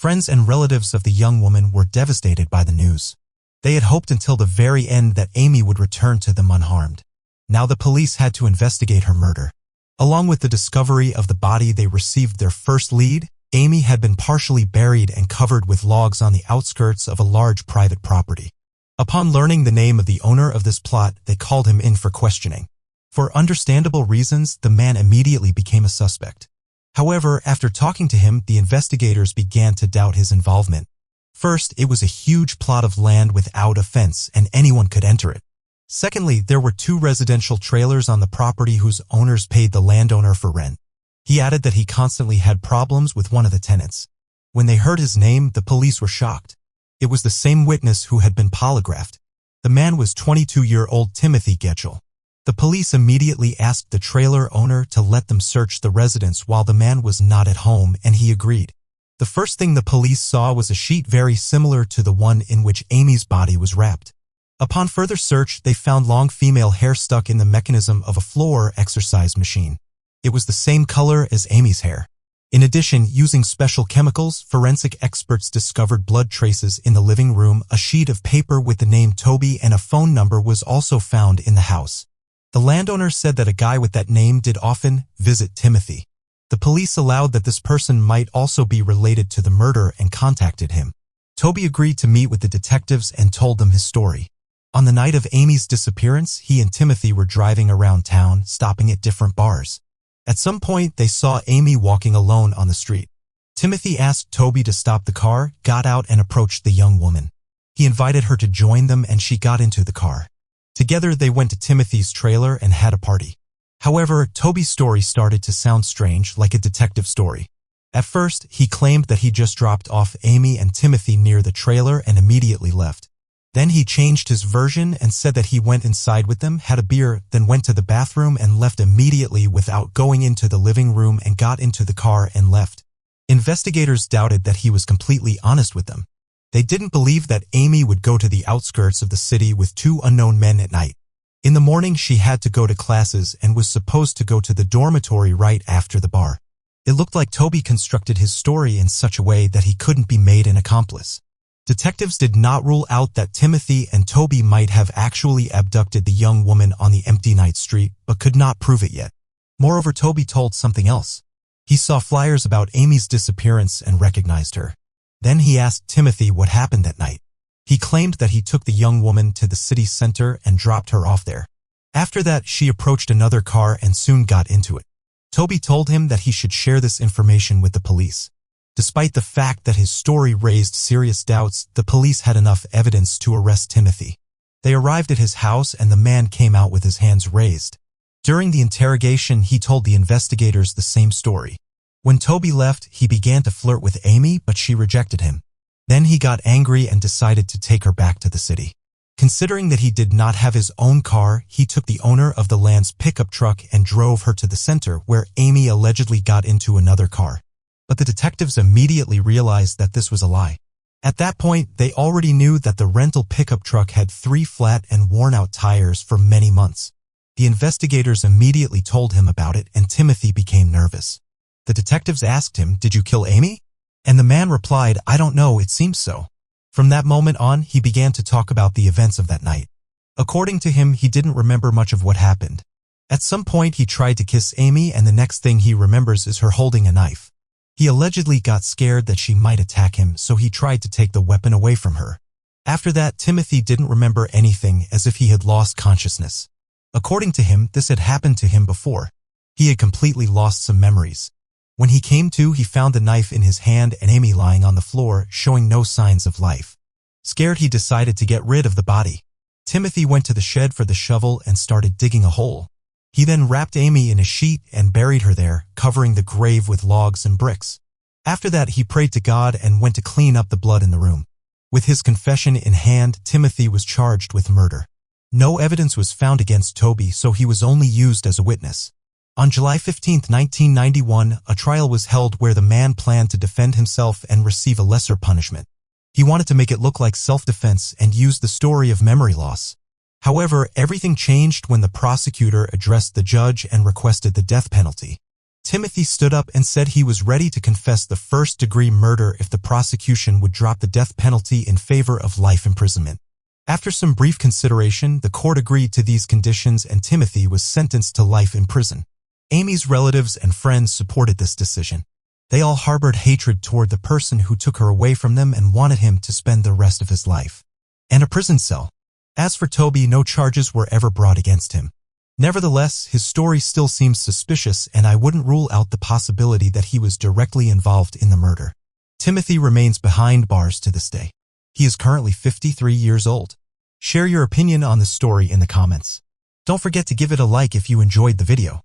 Friends and relatives of the young woman were devastated by the news. They had hoped until the very end that Amy would return to them unharmed. Now the police had to investigate her murder. Along with the discovery of the body, they received their first lead. Amy had been partially buried and covered with logs on the outskirts of a large private property. Upon learning the name of the owner of this plot, they called him in for questioning. For understandable reasons, the man immediately became a suspect. However, after talking to him, the investigators began to doubt his involvement. First, it was a huge plot of land without a fence, and anyone could enter it. Secondly, there were 2 residential trailers on the property whose owners paid the landowner for rent. He added that he constantly had problems with one of the tenants. When they heard his name, the police were shocked. It was the same witness who had been polygraphed. The man was 22-year-old Timothy Getchell. The police immediately asked the trailer owner to let them search the residence while the man was not at home, and he agreed. The first thing the police saw was a sheet very similar to the one in which Amy's body was wrapped. Upon further search, they found long female hair stuck in the mechanism of a floor exercise machine. It was the same color as Amy's hair. In addition, using special chemicals, forensic experts discovered blood traces in the living room. A sheet of paper with the name Toby and a phone number was also found in the house. The landowner said that a guy with that name did often visit Timothy. The police allowed that this person might also be related to the murder and contacted him. Toby agreed to meet with the detectives and told them his story. On the night of Amy's disappearance, he and Timothy were driving around town, stopping at different bars. At some point, they saw Amy walking alone on the street. Timothy asked Toby to stop the car, got out, and approached the young woman. He invited her to join them, and she got into the car. Together, they went to Timothy's trailer and had a party. However, Toby's story started to sound strange, like a detective story. At first, he claimed that he just dropped off Amy and Timothy near the trailer and immediately left. Then he changed his version and said that he went inside with them, had a beer, then went to the bathroom and left immediately without going into the living room, and got into the car and left. Investigators doubted that he was completely honest with them. They didn't believe that Amy would go to the outskirts of the city with 2 unknown men at night. In the morning, she had to go to classes and was supposed to go to the dormitory right after the bar. It looked like Toby constructed his story in such a way that he couldn't be made an accomplice. Detectives did not rule out that Timothy and Toby might have actually abducted the young woman on the empty night street, but could not prove it yet. Moreover, Toby told something else. He saw flyers about Amy's disappearance and recognized her. Then he asked Timothy what happened that night. He claimed that he took the young woman to the city center and dropped her off there. After that, she approached another car and soon got into it. Toby told him that he should share this information with the police. Despite the fact that his story raised serious doubts, the police had enough evidence to arrest Timothy. They arrived at his house and the man came out with his hands raised. During the interrogation, he told the investigators the same story. When Toby left, he began to flirt with Amy, but she rejected him. Then he got angry and decided to take her back to the city. Considering that he did not have his own car, he took the owner of the land's pickup truck and drove her to the center where Amy allegedly got into another car. But the detectives immediately realized that this was a lie. At that point, they already knew that the rental pickup truck had 3 flat and worn-out tires for many months. The investigators immediately told him about it and Timothy became nervous. The detectives asked him, "Did you kill Amy?" And the man replied, "I don't know, it seems so." From that moment on, he began to talk about the events of that night. According to him, he didn't remember much of what happened. At some point, he tried to kiss Amy and the next thing he remembers is her holding a knife. He allegedly got scared that she might attack him, so he tried to take the weapon away from her. After that, Timothy didn't remember anything, as if he had lost consciousness. According to him, this had happened to him before. He had completely lost some memories. When he came to, he found the knife in his hand and Amy lying on the floor, showing no signs of life. Scared, he decided to get rid of the body. Timothy went to the shed for the shovel and started digging a hole. He then wrapped Amy in a sheet and buried her there, covering the grave with logs and bricks. After that, he prayed to God and went to clean up the blood in the room. With his confession in hand, Timothy was charged with murder. No evidence was found against Toby, so he was only used as a witness. On July 15, 1991, a trial was held where the man planned to defend himself and receive a lesser punishment. He wanted to make it look like self-defense and used the story of memory loss. However, everything changed when the prosecutor addressed the judge and requested the death penalty. Timothy stood up and said he was ready to confess the first-degree murder if the prosecution would drop the death penalty in favor of life imprisonment. After some brief consideration, the court agreed to these conditions and Timothy was sentenced to life in prison. Amy's relatives and friends supported this decision. They all harbored hatred toward the person who took her away from them and wanted him to spend the rest of his life in a prison cell. As for Toby, no charges were ever brought against him. Nevertheless, his story still seems suspicious and I wouldn't rule out the possibility that he was directly involved in the murder. Timothy remains behind bars to this day. He is currently 53 years old. Share your opinion on the story in the comments. Don't forget to give it a like if you enjoyed the video.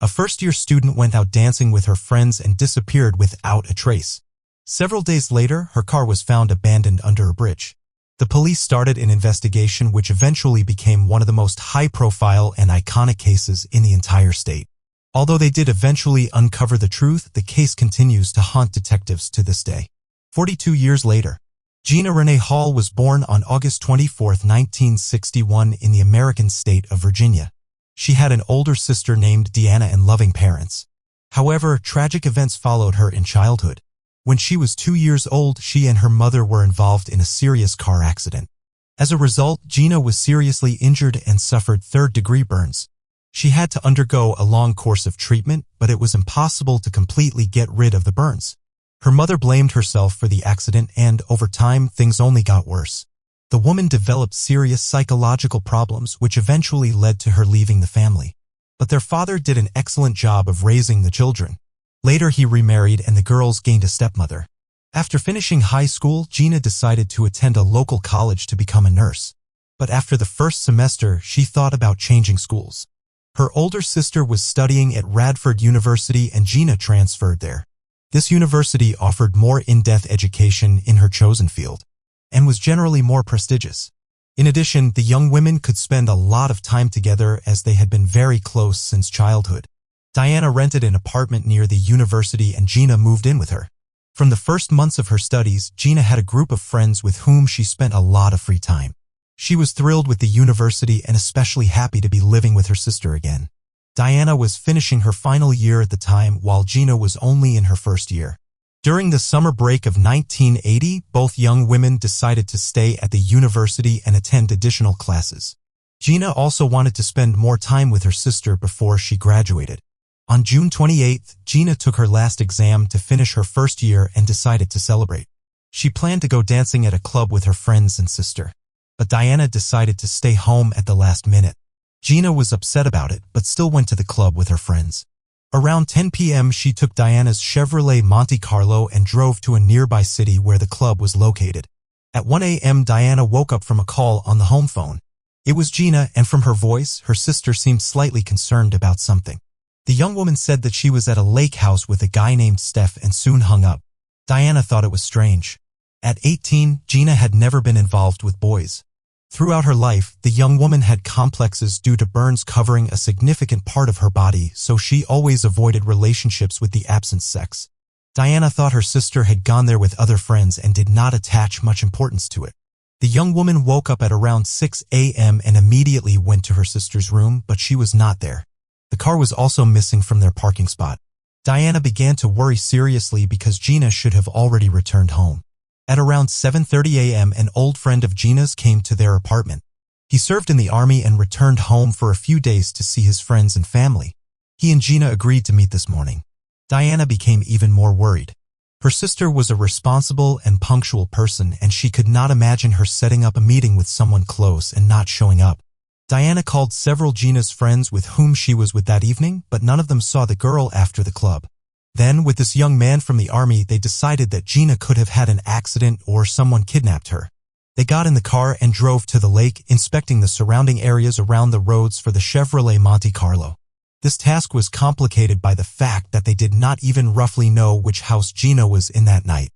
A first-year student went out dancing with her friends and disappeared without a trace. Several days later, her car was found abandoned under a bridge. The police started an investigation which eventually became one of the most high-profile and iconic cases in the entire state. Although they did eventually uncover the truth, the case continues to haunt detectives to this day. 42 years later, Gina Renee Hall was born on August 24, 1961 in the American state of Virginia. She had an older sister named Deanna and loving parents. However, tragic events followed her in childhood. When she was 2 years old, she and her mother were involved in a serious car accident. As a result, Gina was seriously injured and suffered third-degree burns. She had to undergo a long course of treatment, but it was impossible to completely get rid of the burns. Her mother blamed herself for the accident and, over time, things only got worse. The woman developed serious psychological problems which eventually led to her leaving the family. But their father did an excellent job of raising the children. Later he remarried and the girls gained a stepmother. After finishing high school, Gina decided to attend a local college to become a nurse. But after the first semester, she thought about changing schools. Her older sister was studying at Radford University and Gina transferred there. This university offered more in-depth education in her chosen field and was generally more prestigious. In addition, the young women could spend a lot of time together as they had been very close since childhood. Diana rented an apartment near the university and Gina moved in with her. From the first months of her studies, Gina had a group of friends with whom she spent a lot of free time. She was thrilled with the university and especially happy to be living with her sister again. Diana was finishing her final year at the time while Gina was only in her first year. During the summer break of 1980, both young women decided to stay at the university and attend additional classes. Gina also wanted to spend more time with her sister before she graduated. On June 28th, Gina took her last exam to finish her first year and decided to celebrate. She planned to go dancing at a club with her friends and sister. But Diana decided to stay home at the last minute. Gina was upset about it, but still went to the club with her friends. Around 10 p.m., she took Diana's Chevrolet Monte Carlo and drove to a nearby city where the club was located. At 1 a.m., Diana woke up from a call on the home phone. It was Gina, and from her voice, her sister seemed slightly concerned about something. The young woman said that she was at a lake house with a guy named Steph and soon hung up. Diana thought it was strange. At 18, Gina had never been involved with boys. Throughout her life, the young woman had complexes due to burns covering a significant part of her body, so she always avoided relationships with the absent sex. Diana thought her sister had gone there with other friends and did not attach much importance to it. The young woman woke up at around 6 a.m. and immediately went to her sister's room, but she was not there. The car was also missing from their parking spot. Diana began to worry seriously because Gina should have already returned home. At around 7:30 a.m., an old friend of Gina's came to their apartment. He served in the army and returned home for a few days to see his friends and family. He and Gina agreed to meet this morning. Diana became even more worried. Her sister was a responsible and punctual person, and she could not imagine her setting up a meeting with someone close and not showing up. Diana called several Gina's friends with whom she was with that evening, but none of them saw the girl after the club. Then, with this young man from the army, they decided that Gina could have had an accident or someone kidnapped her. They got in the car and drove to the lake, inspecting the surrounding areas around the roads for the Chevrolet Monte Carlo. This task was complicated by the fact that they did not even roughly know which house Gina was in that night.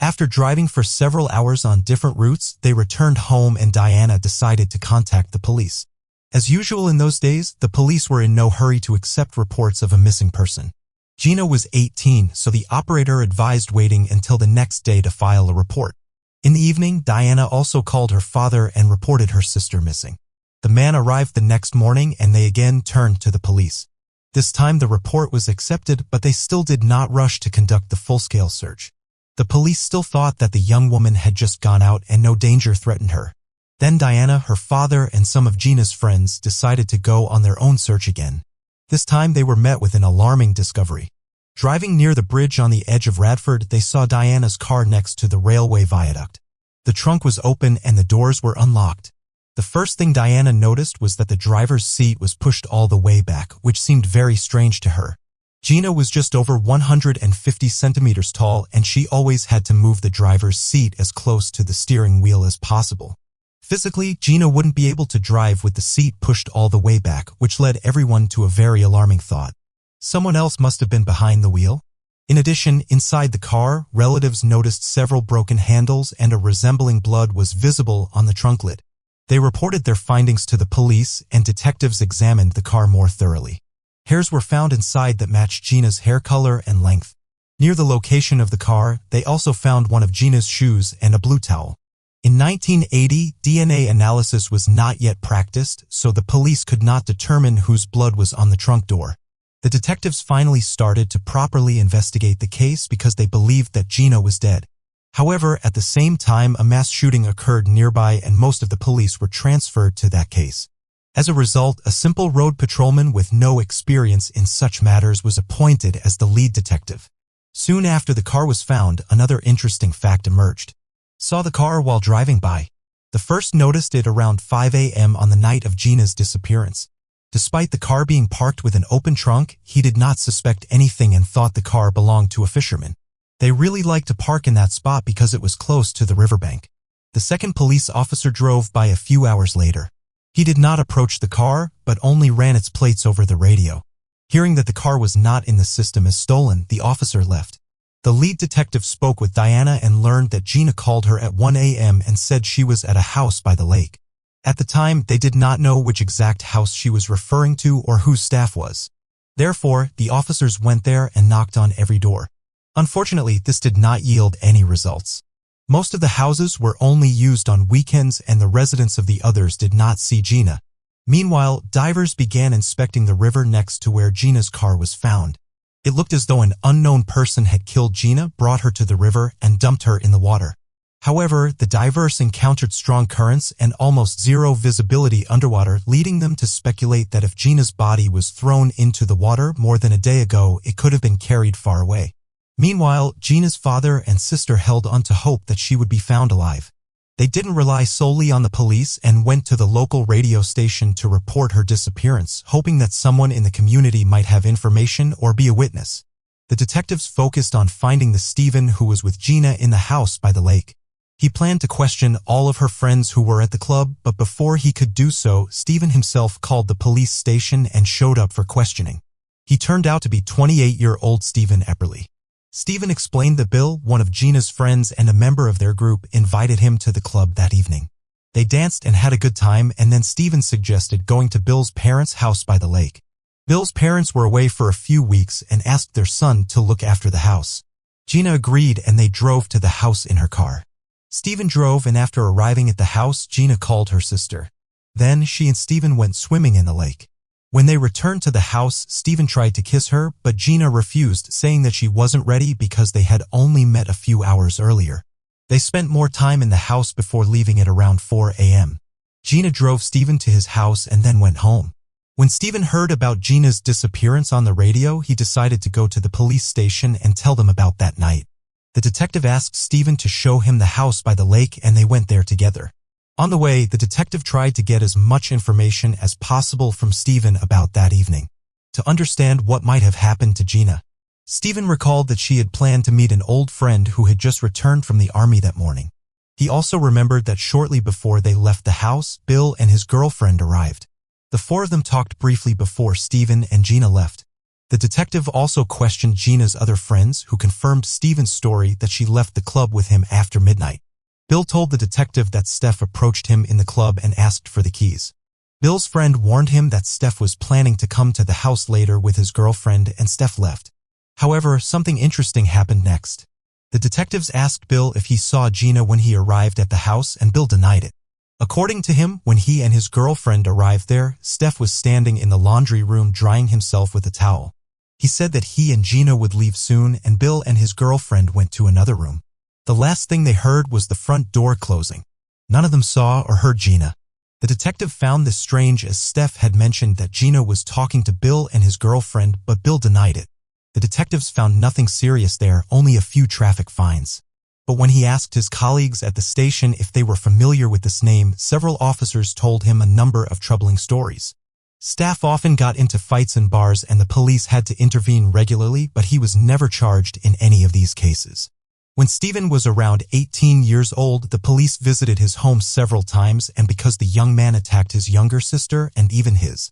After driving for several hours on different routes, they returned home and Diana decided to contact the police. As usual in those days, the police were in no hurry to accept reports of a missing person. Gina was 18, so the operator advised waiting until the next day to file a report. In the evening, Diana also called her father and reported her sister missing. The man arrived the next morning and they again turned to the police. This time the report was accepted, but they still did not rush to conduct the full-scale search. The police still thought that the young woman had just gone out and no danger threatened her. Then Diana, her father, and some of Gina's friends decided to go on their own search again. This time they were met with an alarming discovery. Driving near the bridge on the edge of Radford, they saw Diana's car next to the railway viaduct. The trunk was open and the doors were unlocked. The first thing Diana noticed was that the driver's seat was pushed all the way back, which seemed very strange to her. Gina was just over 150 centimeters tall, and she always had to move the driver's seat as close to the steering wheel as possible. Physically, Gina wouldn't be able to drive with the seat pushed all the way back, which led everyone to a very alarming thought. Someone else must have been behind the wheel. In addition, inside the car, relatives noticed several broken handles and a resembling blood was visible on the trunk lid. They reported their findings to the police, and detectives examined the car more thoroughly. Hairs were found inside that matched Gina's hair color and length. Near the location of the car, they also found one of Gina's shoes and a blue towel. In 1980, DNA analysis was not yet practiced, so the police could not determine whose blood was on the trunk door. The detectives finally started to properly investigate the case because they believed that Gina was dead. However, at the same time, a mass shooting occurred nearby and most of the police were transferred to that case. As a result, a simple road patrolman with no experience in such matters was appointed as the lead detective. Soon after the car was found, another interesting fact emerged. Saw the car while driving by. The first noticed it around 5 a.m. on the night of Gina's disappearance. Despite the car being parked with an open trunk, he did not suspect anything and thought the car belonged to a fisherman. They really liked to park in that spot because it was close to the riverbank. The second police officer drove by a few hours later. He did not approach the car, but only ran its plates over the radio. Hearing that the car was not in the system as stolen, the officer left. The lead detective spoke with Diana and learned that Gina called her at 1 a.m. and said she was at a house by the lake. At the time, they did not know which exact house she was referring to or whose staff was. Therefore, the officers went there and knocked on every door. Unfortunately, this did not yield any results. Most of the houses were only used on weekends and the residents of the others did not see Gina. Meanwhile, divers began inspecting the river next to where Gina's car was found. It looked as though an unknown person had killed Gina, brought her to the river, and dumped her in the water. However, the divers encountered strong currents and almost zero visibility underwater, leading them to speculate that if Gina's body was thrown into the water more than a day ago, it could have been carried far away. Meanwhile, Gina's father and sister held on to hope that she would be found alive. They didn't rely solely on the police and went to the local radio station to report her disappearance, hoping that someone in the community might have information or be a witness. The detectives focused on finding the Stephen who was with Gina in the house by the lake. He planned to question all of her friends who were at the club, but before he could do so, Stephen himself called the police station and showed up for questioning. He turned out to be 28-year-old Stephen Epperly. Stephen explained that Bill, one of Gina's friends and a member of their group, invited him to the club that evening. They danced and had a good time, and then Stephen suggested going to Bill's parents' house by the lake. Bill's parents were away for a few weeks and asked their son to look after the house. Gina agreed and they drove to the house in her car. Stephen drove, and after arriving at the house, Gina called her sister. Then she and Stephen went swimming in the lake. When they returned to the house, Stephen tried to kiss her, but Gina refused, saying that she wasn't ready because they had only met a few hours earlier. They spent more time in the house before leaving at around 4 a.m. Gina drove Stephen to his house and then went home. When Stephen heard about Gina's disappearance on the radio, he decided to go to the police station and tell them about that night. The detective asked Stephen to show him the house by the lake, and they went there together. On the way, the detective tried to get as much information as possible from Stephen about that evening, to understand what might have happened to Gina. Stephen recalled that she had planned to meet an old friend who had just returned from the army that morning. He also remembered that shortly before they left the house, Bill and his girlfriend arrived. The four of them talked briefly before Stephen and Gina left. The detective also questioned Gina's other friends, who confirmed Stephen's story that she left the club with him after midnight. Bill told the detective that Steph approached him in the club and asked for the keys. Bill's friend warned him that Steph was planning to come to the house later with his girlfriend, and Steph left. However, something interesting happened next. The detectives asked Bill if he saw Gina when he arrived at the house, and Bill denied it. According to him, when he and his girlfriend arrived there, Steph was standing in the laundry room drying himself with a towel. He said that he and Gina would leave soon, and Bill and his girlfriend went to another room. The last thing they heard was the front door closing. None of them saw or heard Gina. The detective found this strange, as Steph had mentioned that Gina was talking to Bill and his girlfriend, but Bill denied it. The detectives found nothing serious there, only a few traffic fines. But when he asked his colleagues at the station if they were familiar with this name, several officers told him a number of troubling stories. Staff often got into fights in bars and the police had to intervene regularly, but he was never charged in any of these cases. When Stephen was around 18 years old, the police visited his home several times, and because the young man attacked his younger sister and even his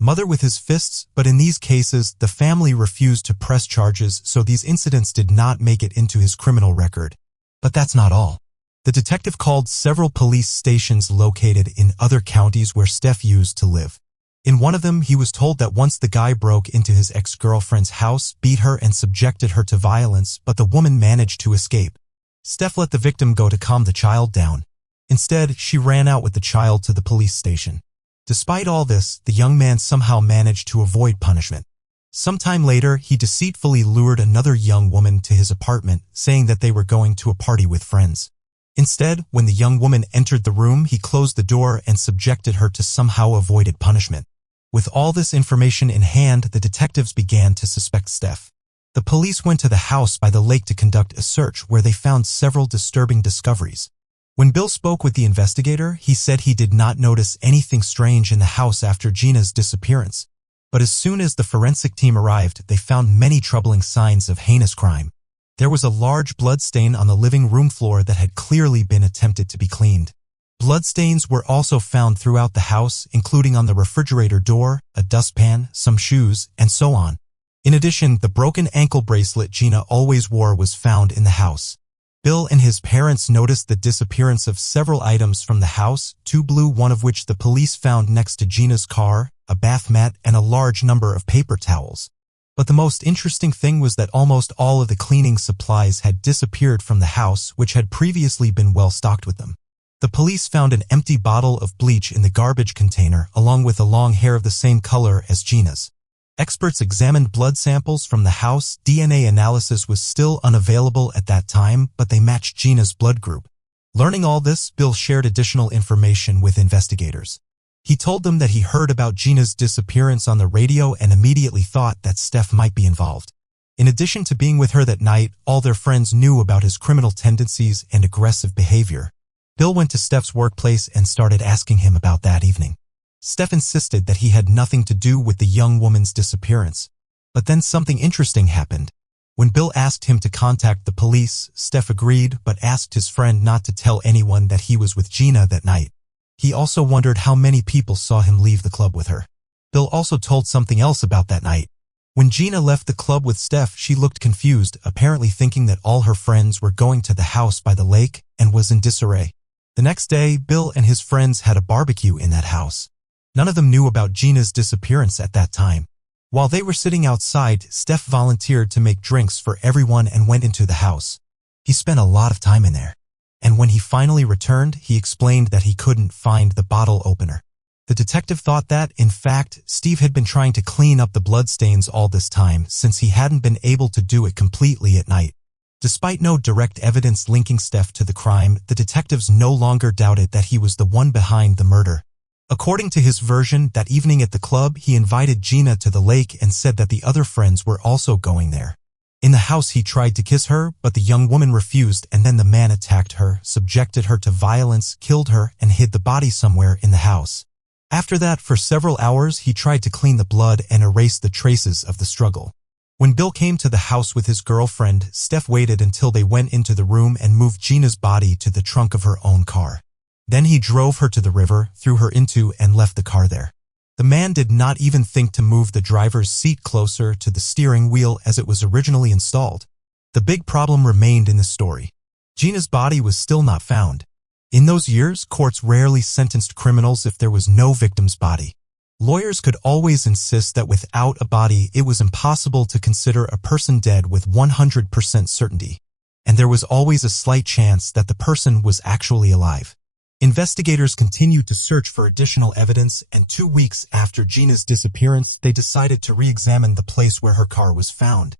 mother with his fists, but in these cases, the family refused to press charges, so these incidents did not make it into his criminal record. But that's not all. The detective called several police stations located in other counties where Steph used to live. In one of them, he was told that once the guy broke into his ex-girlfriend's house, beat her and subjected her to violence, but the woman managed to escape. Steph let the victim go to calm the child down. Instead, she ran out with the child to the police station. Despite all this, the young man somehow managed to avoid punishment. Sometime later, he deceitfully lured another young woman to his apartment, saying that they were going to a party with friends. Instead, when the young woman entered the room, he closed the door and subjected her to somehow avoided punishment. With all this information in hand, the detectives began to suspect Steph. The police went to the house by the lake to conduct a search, where they found several disturbing discoveries. When Bill spoke with the investigator, he said he did not notice anything strange in the house after Gina's disappearance. But as soon as the forensic team arrived, they found many troubling signs of heinous crime. There was a large blood stain on the living room floor that had clearly been attempted to be cleaned. Bloodstains were also found throughout the house, including on the refrigerator door, a dustpan, some shoes, and so on. In addition, the broken ankle bracelet Gina always wore was found in the house. Bill and his parents noticed the disappearance of several items from the house, two blue, one of which the police found next to Gina's car, a bath mat, and a large number of paper towels. But the most interesting thing was that almost all of the cleaning supplies had disappeared from the house, which had previously been well stocked with them. The police found an empty bottle of bleach in the garbage container, along with a long hair of the same color as Gina's. Experts examined blood samples from the house. DNA analysis was still unavailable at that time, but they matched Gina's blood group. Learning all this, Bill shared additional information with investigators. He told them that he heard about Gina's disappearance on the radio and immediately thought that Steph might be involved. In addition to being with her that night, all their friends knew about his criminal tendencies and aggressive behavior. Bill went to Steph's workplace and started asking him about that evening. Steph insisted that he had nothing to do with the young woman's disappearance. But then something interesting happened. When Bill asked him to contact the police, Steph agreed but asked his friend not to tell anyone that he was with Gina that night. He also wondered how many people saw him leave the club with her. Bill also told something else about that night. When Gina left the club with Steph, she looked confused, apparently thinking that all her friends were going to the house by the lake and was in disarray. The next day, Bill and his friends had a barbecue in that house. None of them knew about Gina's disappearance at that time. While they were sitting outside, Steph volunteered to make drinks for everyone and went into the house. He spent a lot of time in there. And when he finally returned, he explained that he couldn't find the bottle opener. The detective thought that, in fact, Steve had been trying to clean up the bloodstains all this time since he hadn't been able to do it completely at night. Despite no direct evidence linking Steph to the crime, the detectives no longer doubted that he was the one behind the murder. According to his version, that evening at the club, he invited Gina to the lake and said that the other friends were also going there. In the house, he tried to kiss her, but the young woman refused, and then the man attacked her, subjected her to violence, killed her, and hid the body somewhere in the house. After that, for several hours, he tried to clean the blood and erase the traces of the struggle. When Bill came to the house with his girlfriend, Steph waited until they went into the room and moved Gina's body to the trunk of her own car. Then he drove her to the river, threw her into, and left the car there. The man did not even think to move the driver's seat closer to the steering wheel as it was originally installed. The big problem remained in the story. Gina's body was still not found. In those years, courts rarely sentenced criminals if there was no victim's body. Lawyers could always insist that without a body, it was impossible to consider a person dead with 100% certainty, and there was always a slight chance that the person was actually alive. Investigators continued to search for additional evidence, and 2 weeks after Gina's disappearance, they decided to re-examine the place where her car was found.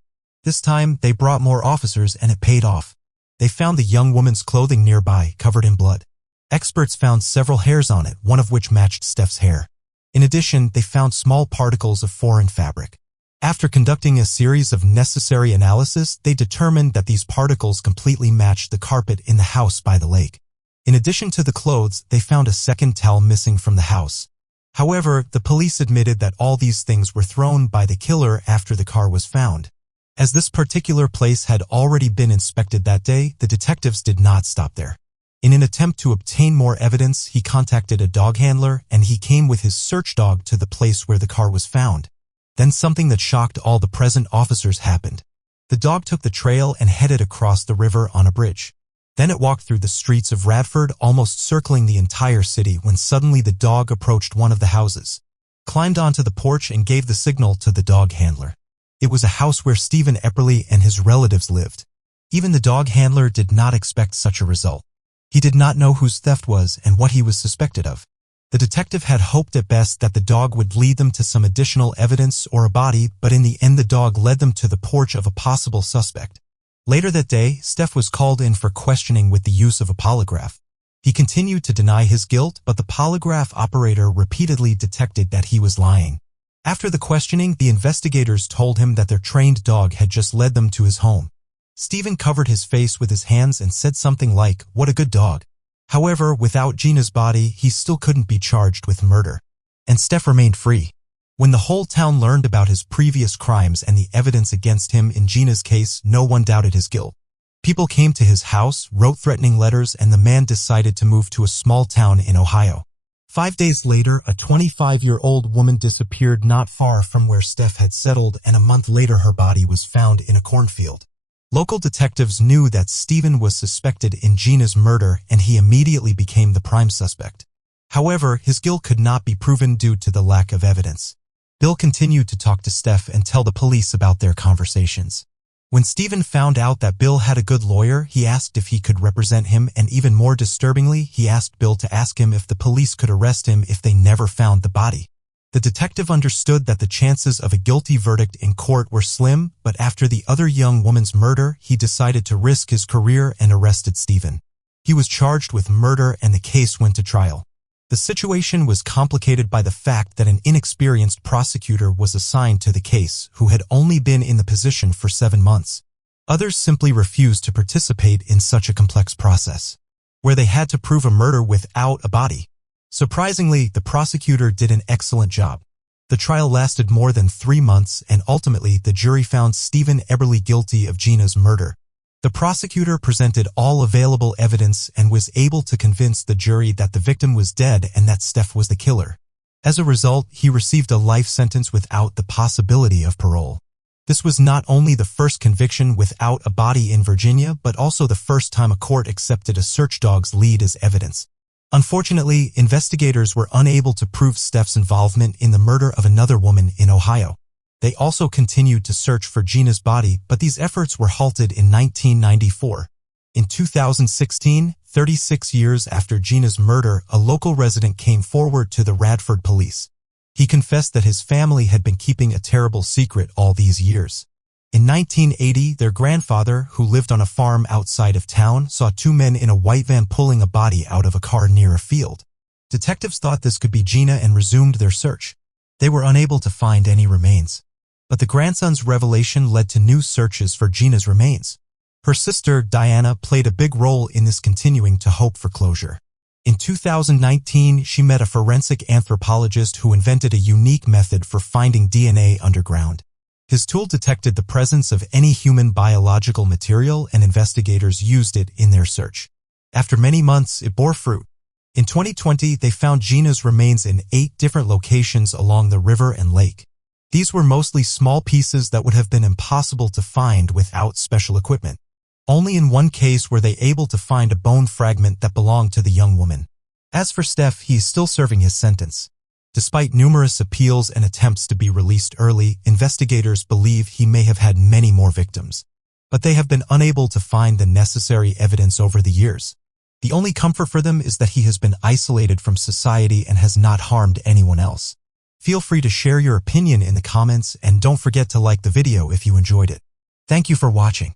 This time, they brought more officers, and it paid off. They found the young woman's clothing nearby, covered in blood. Experts found several hairs on it, one of which matched Steph's hair. In addition, they found small particles of foreign fabric. After conducting a series of necessary analysis, they determined that these particles completely matched the carpet in the house by the lake. In addition to the clothes, they found a second towel missing from the house. However, the police admitted that all these things were thrown by the killer after the car was found. As this particular place had already been inspected that day, the detectives did not stop there. In an attempt to obtain more evidence, he contacted a dog handler and he came with his search dog to the place where the car was found. Then something that shocked all the present officers happened. The dog took the trail and headed across the river on a bridge. Then it walked through the streets of Radford, almost circling the entire city, when suddenly the dog approached one of the houses, climbed onto the porch and gave the signal to the dog handler. It was a house where Stephen Epperly and his relatives lived. Even the dog handler did not expect such a result. He did not know whose theft was and what he was suspected of. The detective had hoped at best that the dog would lead them to some additional evidence or a body, but in the end the dog led them to the porch of a possible suspect. Later that day, Steph was called in for questioning with the use of a polygraph. He continued to deny his guilt, but the polygraph operator repeatedly detected that he was lying. After the questioning, the investigators told him that their trained dog had just led them to his home. Stephen covered his face with his hands and said something like, "What a good dog." However, without Gina's body, he still couldn't be charged with murder. And Steph remained free. When the whole town learned about his previous crimes and the evidence against him in Gina's case, no one doubted his guilt. People came to his house, wrote threatening letters, and the man decided to move to a small town in Ohio. 5 days later, a 25-year-old woman disappeared not far from where Steph had settled, and a month later her body was found in a cornfield. Local detectives knew that Stephen was suspected in Gina's murder, and he immediately became the prime suspect. However, his guilt could not be proven due to the lack of evidence. Bill continued to talk to Steph and tell the police about their conversations. When Stephen found out that Bill had a good lawyer, he asked if he could represent him, and even more disturbingly, he asked Bill to ask him if the police could arrest him if they never found the body. The detective understood that the chances of a guilty verdict in court were slim, but after the other young woman's murder, he decided to risk his career and arrested Stephen. He was charged with murder and the case went to trial. The situation was complicated by the fact that an inexperienced prosecutor was assigned to the case who had only been in the position for 7 months. Others simply refused to participate in such a complex process, where they had to prove a murder without a body. Surprisingly, the prosecutor did an excellent job. The trial lasted more than 3 months, and ultimately the jury found Stephen Eberly guilty of Gina's murder. The prosecutor presented all available evidence and was able to convince the jury that the victim was dead and that Steph was the killer. As a result, he received a life sentence without the possibility of parole. This was not only the first conviction without a body in Virginia, but also the first time a court accepted a search dog's lead as evidence. Unfortunately, investigators were unable to prove Steph's involvement in the murder of another woman in Ohio. They also continued to search for Gina's body, but these efforts were halted in 1994. In 2016, 36 years after Gina's murder, a local resident came forward to the Radford police. He confessed that his family had been keeping a terrible secret all these years. In 1980, their grandfather, who lived on a farm outside of town, saw 2 men in a white van pulling a body out of a car near a field. Detectives thought this could be Gina and resumed their search. They were unable to find any remains. But the grandson's revelation led to new searches for Gina's remains. Her sister, Diana, played a big role in this, continuing to hope for closure. In 2019, she met a forensic anthropologist who invented a unique method for finding DNA underground. His tool detected the presence of any human biological material, and investigators used it in their search. After many months, it bore fruit. In 2020, they found Gina's remains in 8 different locations along the river and lake. These were mostly small pieces that would have been impossible to find without special equipment. Only in one case were they able to find a bone fragment that belonged to the young woman. As for Steph, he is still serving his sentence. Despite numerous appeals and attempts to be released early, investigators believe he may have had many more victims. But they have been unable to find the necessary evidence over the years. The only comfort for them is that he has been isolated from society and has not harmed anyone else. Feel free to share your opinion in the comments, and don't forget to like the video if you enjoyed it. Thank you for watching.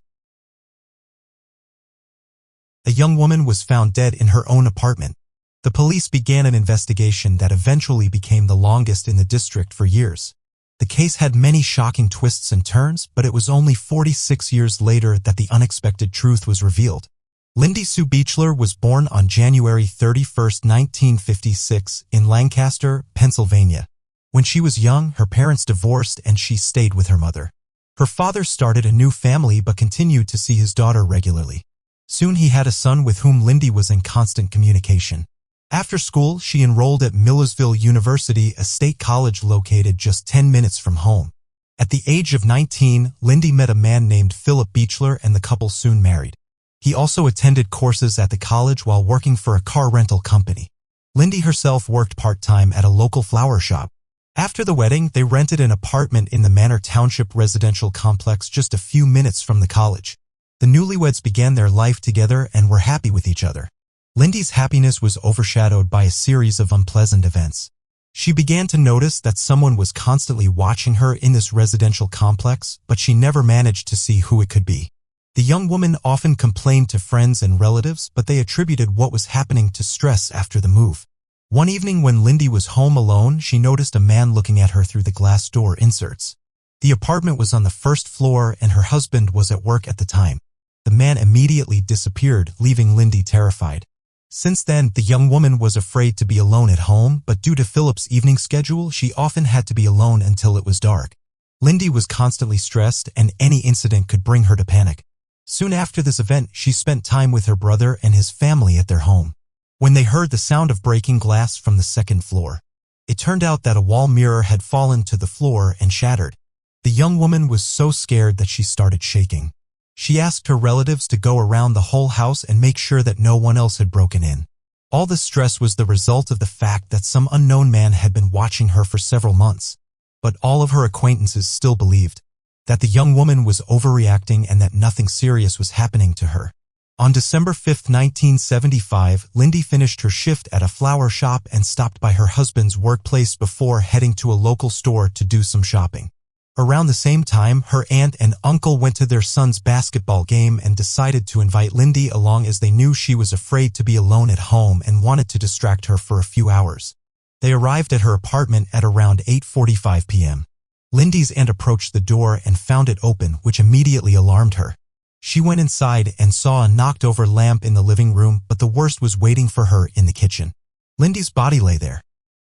A young woman was found dead in her own apartment. The police began an investigation that eventually became the longest in the district for years. The case had many shocking twists and turns, but it was only 46 years later that the unexpected truth was revealed. Lindy Sue Beechler was born on January 31, 1956, in Lancaster, Pennsylvania. When she was young, her parents divorced and she stayed with her mother. Her father started a new family but continued to see his daughter regularly. Soon he had a son with whom Lindy was in constant communication. After school, she enrolled at Millersville University, a state college located just 10 minutes from home. At the age of 19, Lindy met a man named Philip Beechler and the couple soon married. He also attended courses at the college while working for a car rental company. Lindy herself worked part-time at a local flower shop. After the wedding, they rented an apartment in the Manor Township residential complex just a few minutes from the college. The newlyweds began their life together and were happy with each other. Lindy's happiness was overshadowed by a series of unpleasant events. She began to notice that someone was constantly watching her in this residential complex, but she never managed to see who it could be. The young woman often complained to friends and relatives, but they attributed what was happening to stress after the move. One evening when Lindy was home alone, she noticed a man looking at her through the glass door inserts. The apartment was on the first floor and her husband was at work at the time. The man immediately disappeared, leaving Lindy terrified. Since then, the young woman was afraid to be alone at home, but due to Philip's evening schedule, she often had to be alone until it was dark. Lindy was constantly stressed, and any incident could bring her to panic. Soon after this event, she spent time with her brother and his family at their home. When they heard the sound of breaking glass from the second floor, it turned out that a wall mirror had fallen to the floor and shattered. The young woman was so scared that she started shaking. She asked her relatives to go around the whole house and make sure that no one else had broken in. All the stress was the result of the fact that some unknown man had been watching her for several months. But all of her acquaintances still believed that the young woman was overreacting and that nothing serious was happening to her. On December 5, 1975, Lindy finished her shift at a flower shop and stopped by her husband's workplace before heading to a local store to do some shopping. Around the same time, her aunt and uncle went to their son's basketball game and decided to invite Lindy along as they knew she was afraid to be alone at home and wanted to distract her for a few hours. They arrived at her apartment at around 8:45 p.m. Lindy's aunt approached the door and found it open, which immediately alarmed her. She went inside and saw a knocked-over lamp in the living room, but the worst was waiting for her in the kitchen. Lindy's body lay there.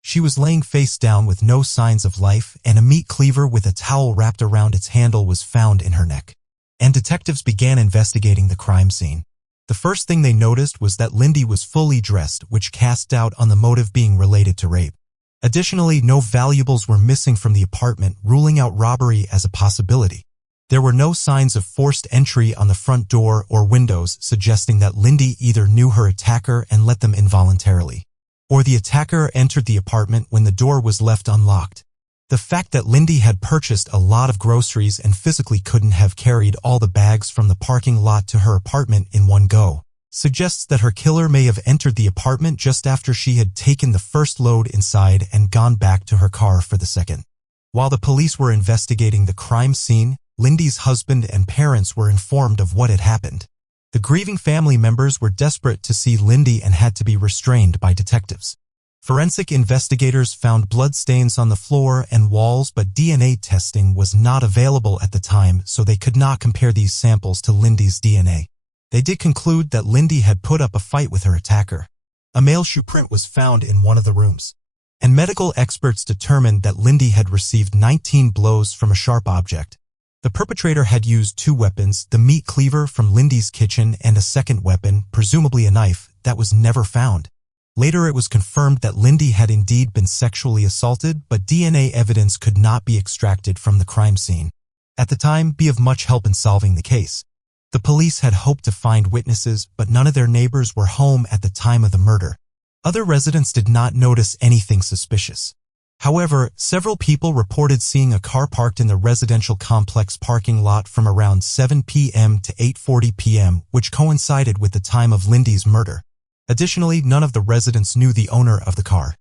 She was laying face down with no signs of life, and a meat cleaver with a towel wrapped around its handle was found in her neck. And detectives began investigating the crime scene. The first thing they noticed was that Lindy was fully dressed, which cast doubt on the motive being related to rape. Additionally, no valuables were missing from the apartment, ruling out robbery as a possibility. There were no signs of forced entry on the front door or windows, suggesting that Lindy either knew her attacker and let them in voluntarily, or the attacker entered the apartment when the door was left unlocked. The fact that Lindy had purchased a lot of groceries and physically couldn't have carried all the bags from the parking lot to her apartment in one go suggests that her killer may have entered the apartment just after she had taken the first load inside and gone back to her car for the second. While the police were investigating the crime scene, Lindy's husband and parents were informed of what had happened. The grieving family members were desperate to see Lindy and had to be restrained by detectives. Forensic investigators found bloodstains on the floor and walls, but DNA testing was not available at the time, so they could not compare these samples to Lindy's DNA. They did conclude that Lindy had put up a fight with her attacker. A male shoe print was found in one of the rooms, and medical experts determined that Lindy had received 19 blows from a sharp object. The perpetrator had used two weapons, the meat cleaver from Lindy's kitchen and a second weapon, presumably a knife, that was never found. Later it was confirmed that Lindy had indeed been sexually assaulted, but DNA evidence could not be extracted from the crime scene. At the time, be of much help in solving the case. The police had hoped to find witnesses, but none of their neighbors were home at the time of the murder. Other residents did not notice anything suspicious. However, several people reported seeing a car parked in the residential complex parking lot from around 7 p.m. to 8:40 p.m., which coincided with the time of Lindy's murder. Additionally, none of the residents knew the owner of the car.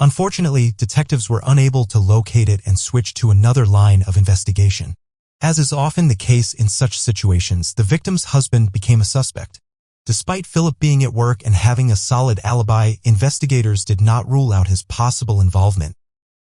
Unfortunately, detectives were unable to locate it and switched to another line of investigation. As is often the case in such situations, the victim's husband became a suspect. Despite Philip being at work and having a solid alibi, investigators did not rule out his possible involvement.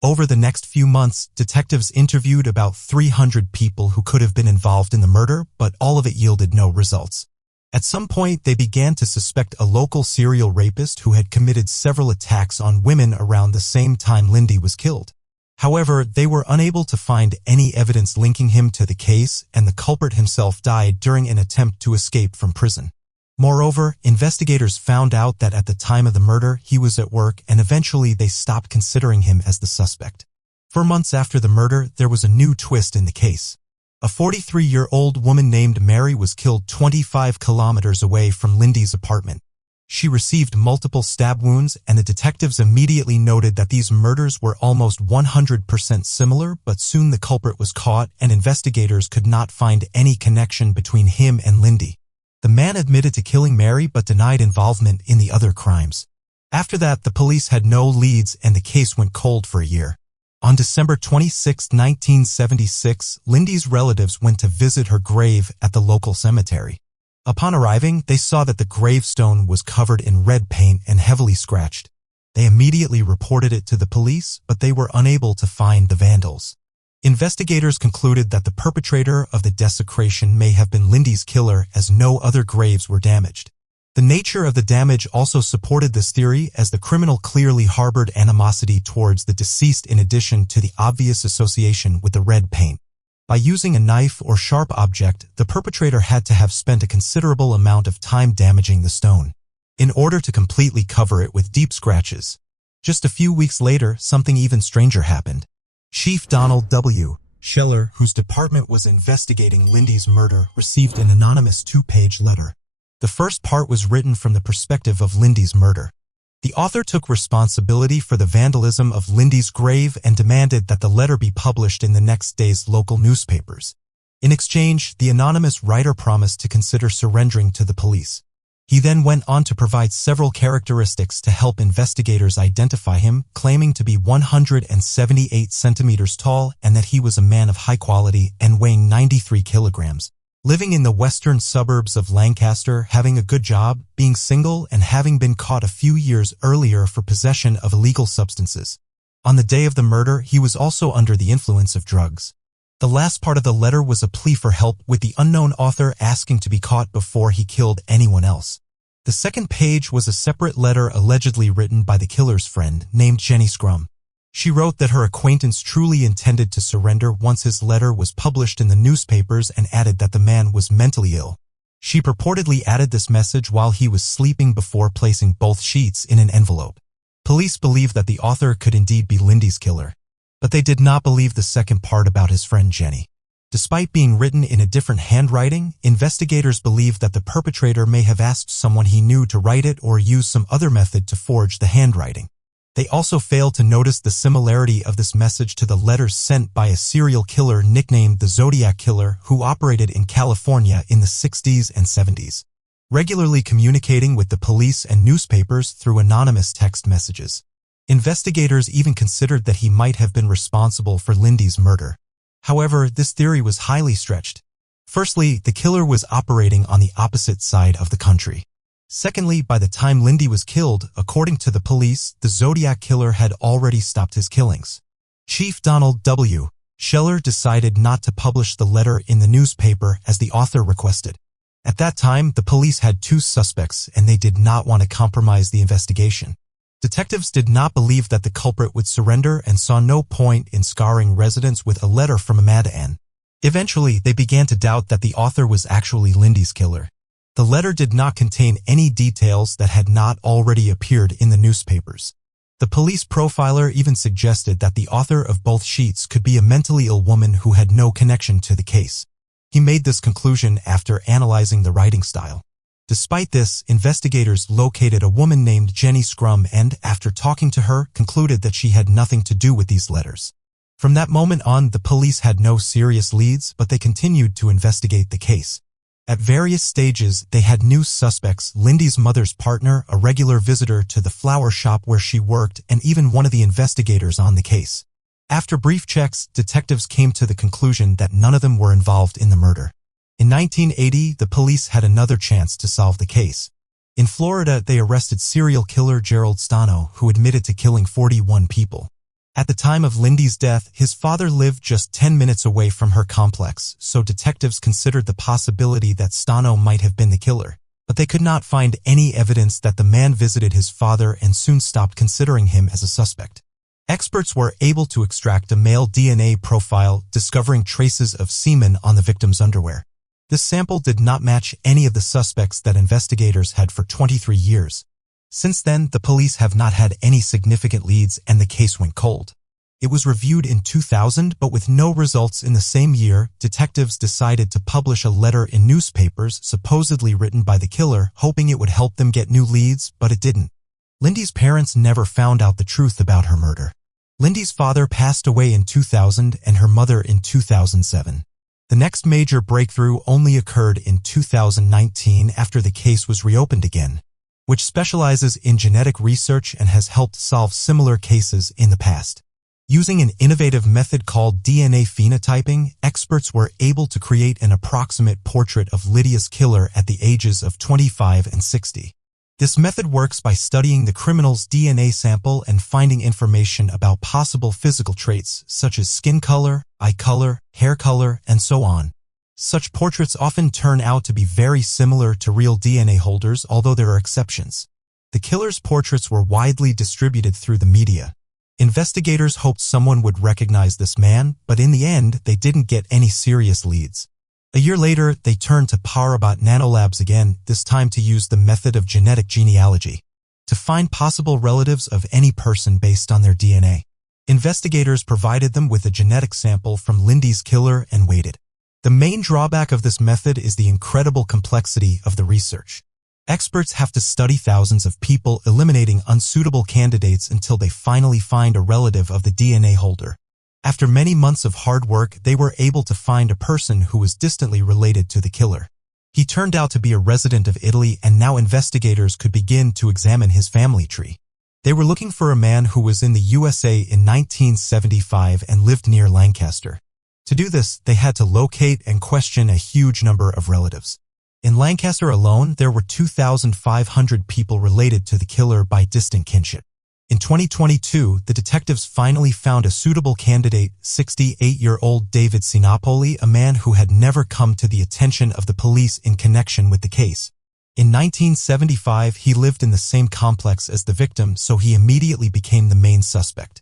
Over the next few months, detectives interviewed about 300 people who could have been involved in the murder, but all of it yielded no results. At some point, they began to suspect a local serial rapist who had committed several attacks on women around the same time Lindy was killed. However, they were unable to find any evidence linking him to the case, and the culprit himself died during an attempt to escape from prison. Moreover, investigators found out that at the time of the murder, he was at work, and eventually they stopped considering him as the suspect. 4 months after the murder, there was a new twist in the case. A 43-year-old woman named Mary was killed 25 kilometers away from Lindy's apartment. She received multiple stab wounds, and the detectives immediately noted that these murders were almost 100% similar, but soon the culprit was caught, and investigators could not find any connection between him and Lindy. The man admitted to killing Mary but denied involvement in the other crimes. After that, the police had no leads and the case went cold for a year. On December 26, 1976, Lindy's relatives went to visit her grave at the local cemetery. Upon arriving, they saw that the gravestone was covered in red paint and heavily scratched. They immediately reported it to the police, but they were unable to find the vandals. Investigators concluded that the perpetrator of the desecration may have been Lindy's killer, as no other graves were damaged. The nature of the damage also supported this theory, as the criminal clearly harbored animosity towards the deceased in addition to the obvious association with the red paint. By using a knife or sharp object, the perpetrator had to have spent a considerable amount of time damaging the stone in order to completely cover it with deep scratches. Just a few weeks later, something even stranger happened. Chief Donald W. Scheller, whose department was investigating Lindy's murder, received an anonymous 2-page letter. The first part was written from the perspective of Lindy's murder. The author took responsibility for the vandalism of Lindy's grave and demanded that the letter be published in the next day's local newspapers. In exchange, the anonymous writer promised to consider surrendering to the police. He then went on to provide several characteristics to help investigators identify him, claiming to be 178 centimeters tall and that he was a man of high quality and weighing 93 kilograms. Living in the western suburbs of Lancaster, having a good job, being single, and having been caught a few years earlier for possession of illegal substances. On the day of the murder, he was also under the influence of drugs. The last part of the letter was a plea for help, with the unknown author asking to be caught before he killed anyone else. The second page was a separate letter allegedly written by the killer's friend, named Jenny Scrum. She wrote that her acquaintance truly intended to surrender once his letter was published in the newspapers and added that the man was mentally ill. She purportedly added this message while he was sleeping before placing both sheets in an envelope. Police believe that the author could indeed be Lindy's killer, but they did not believe the second part about his friend Jenny. Despite being written in a different handwriting, investigators believe that the perpetrator may have asked someone he knew to write it or use some other method to forge the handwriting. They also fail to notice the similarity of this message to the letters sent by a serial killer nicknamed the Zodiac Killer who operated in California in the 60s and 70s, regularly communicating with the police and newspapers through anonymous text messages. Investigators even considered that he might have been responsible for Lindy's murder. However, this theory was highly stretched. Firstly, the killer was operating on the opposite side of the country. Secondly, by the time Lindy was killed, according to the police, the Zodiac Killer had already stopped his killings. Chief Donald W. Scheller decided not to publish the letter in the newspaper as the author requested. At that time, the police had two suspects and they did not want to compromise the investigation. Detectives did not believe that the culprit would surrender and saw no point in scarring residents with a letter from Amanda N. Eventually, they began to doubt that the author was actually Lindy's killer. The letter did not contain any details that had not already appeared in the newspapers. The police profiler even suggested that the author of both sheets could be a mentally ill woman who had no connection to the case. He made this conclusion after analyzing the writing style. Despite this, investigators located a woman named Jenny Scrum and, after talking to her, concluded that she had nothing to do with these letters. From that moment on, the police had no serious leads, but they continued to investigate the case. At various stages, they had new suspects, Lindy's mother's partner, a regular visitor to the flower shop where she worked, and even one of the investigators on the case. After brief checks, detectives came to the conclusion that none of them were involved in the murder. In 1980, the police had another chance to solve the case. In Florida, they arrested serial killer Gerald Stano, who admitted to killing 41 people. At the time of Lindy's death, his father lived just 10 minutes away from her complex, so detectives considered the possibility that Stano might have been the killer. But they could not find any evidence that the man visited his father and soon stopped considering him as a suspect. Experts were able to extract a male DNA profile, discovering traces of semen on the victim's underwear. This sample did not match any of the suspects that investigators had for 23 years. Since then, the police have not had any significant leads and the case went cold. It was reviewed in 2000, but with no results in the same year, detectives decided to publish a letter in newspapers supposedly written by the killer, hoping it would help them get new leads, but it didn't. Lindy's parents never found out the truth about her murder. Lindy's father passed away in 2000 and her mother in 2007. The next major breakthrough only occurred in 2019 after the case was reopened again, which specializes in genetic research and has helped solve similar cases in the past. Using an innovative method called DNA phenotyping, experts were able to create an approximate portrait of Lydia's killer at the ages of 25 and 60. This method works by studying the criminal's DNA sample and finding information about possible physical traits such as skin color, eye color, hair color, and so on. Such portraits often turn out to be very similar to real DNA holders, although there are exceptions. The killer's portraits were widely distributed through the media. Investigators hoped someone would recognize this man, but in the end, they didn't get any serious leads. A year later, they turned to Parabot Nanolabs again, this time to use the method of genetic genealogy to find possible relatives of any person based on their DNA. Investigators provided them with a genetic sample from Lindy's killer and waited. The main drawback of this method is the incredible complexity of the research. Experts have to study thousands of people, eliminating unsuitable candidates until they finally find a relative of the DNA holder. After many months of hard work, they were able to find a person who was distantly related to the killer. He turned out to be a resident of Italy, and now investigators could begin to examine his family tree. They were looking for a man who was in the USA in 1975 and lived near Lancaster. To do this, they had to locate and question a huge number of relatives. In Lancaster alone, there were 2,500 people related to the killer by distant kinship. In 2022, the detectives finally found a suitable candidate, 68-year-old David Sinopoli, a man who had never come to the attention of the police in connection with the case. In 1975, he lived in the same complex as the victim, so he immediately became the main suspect.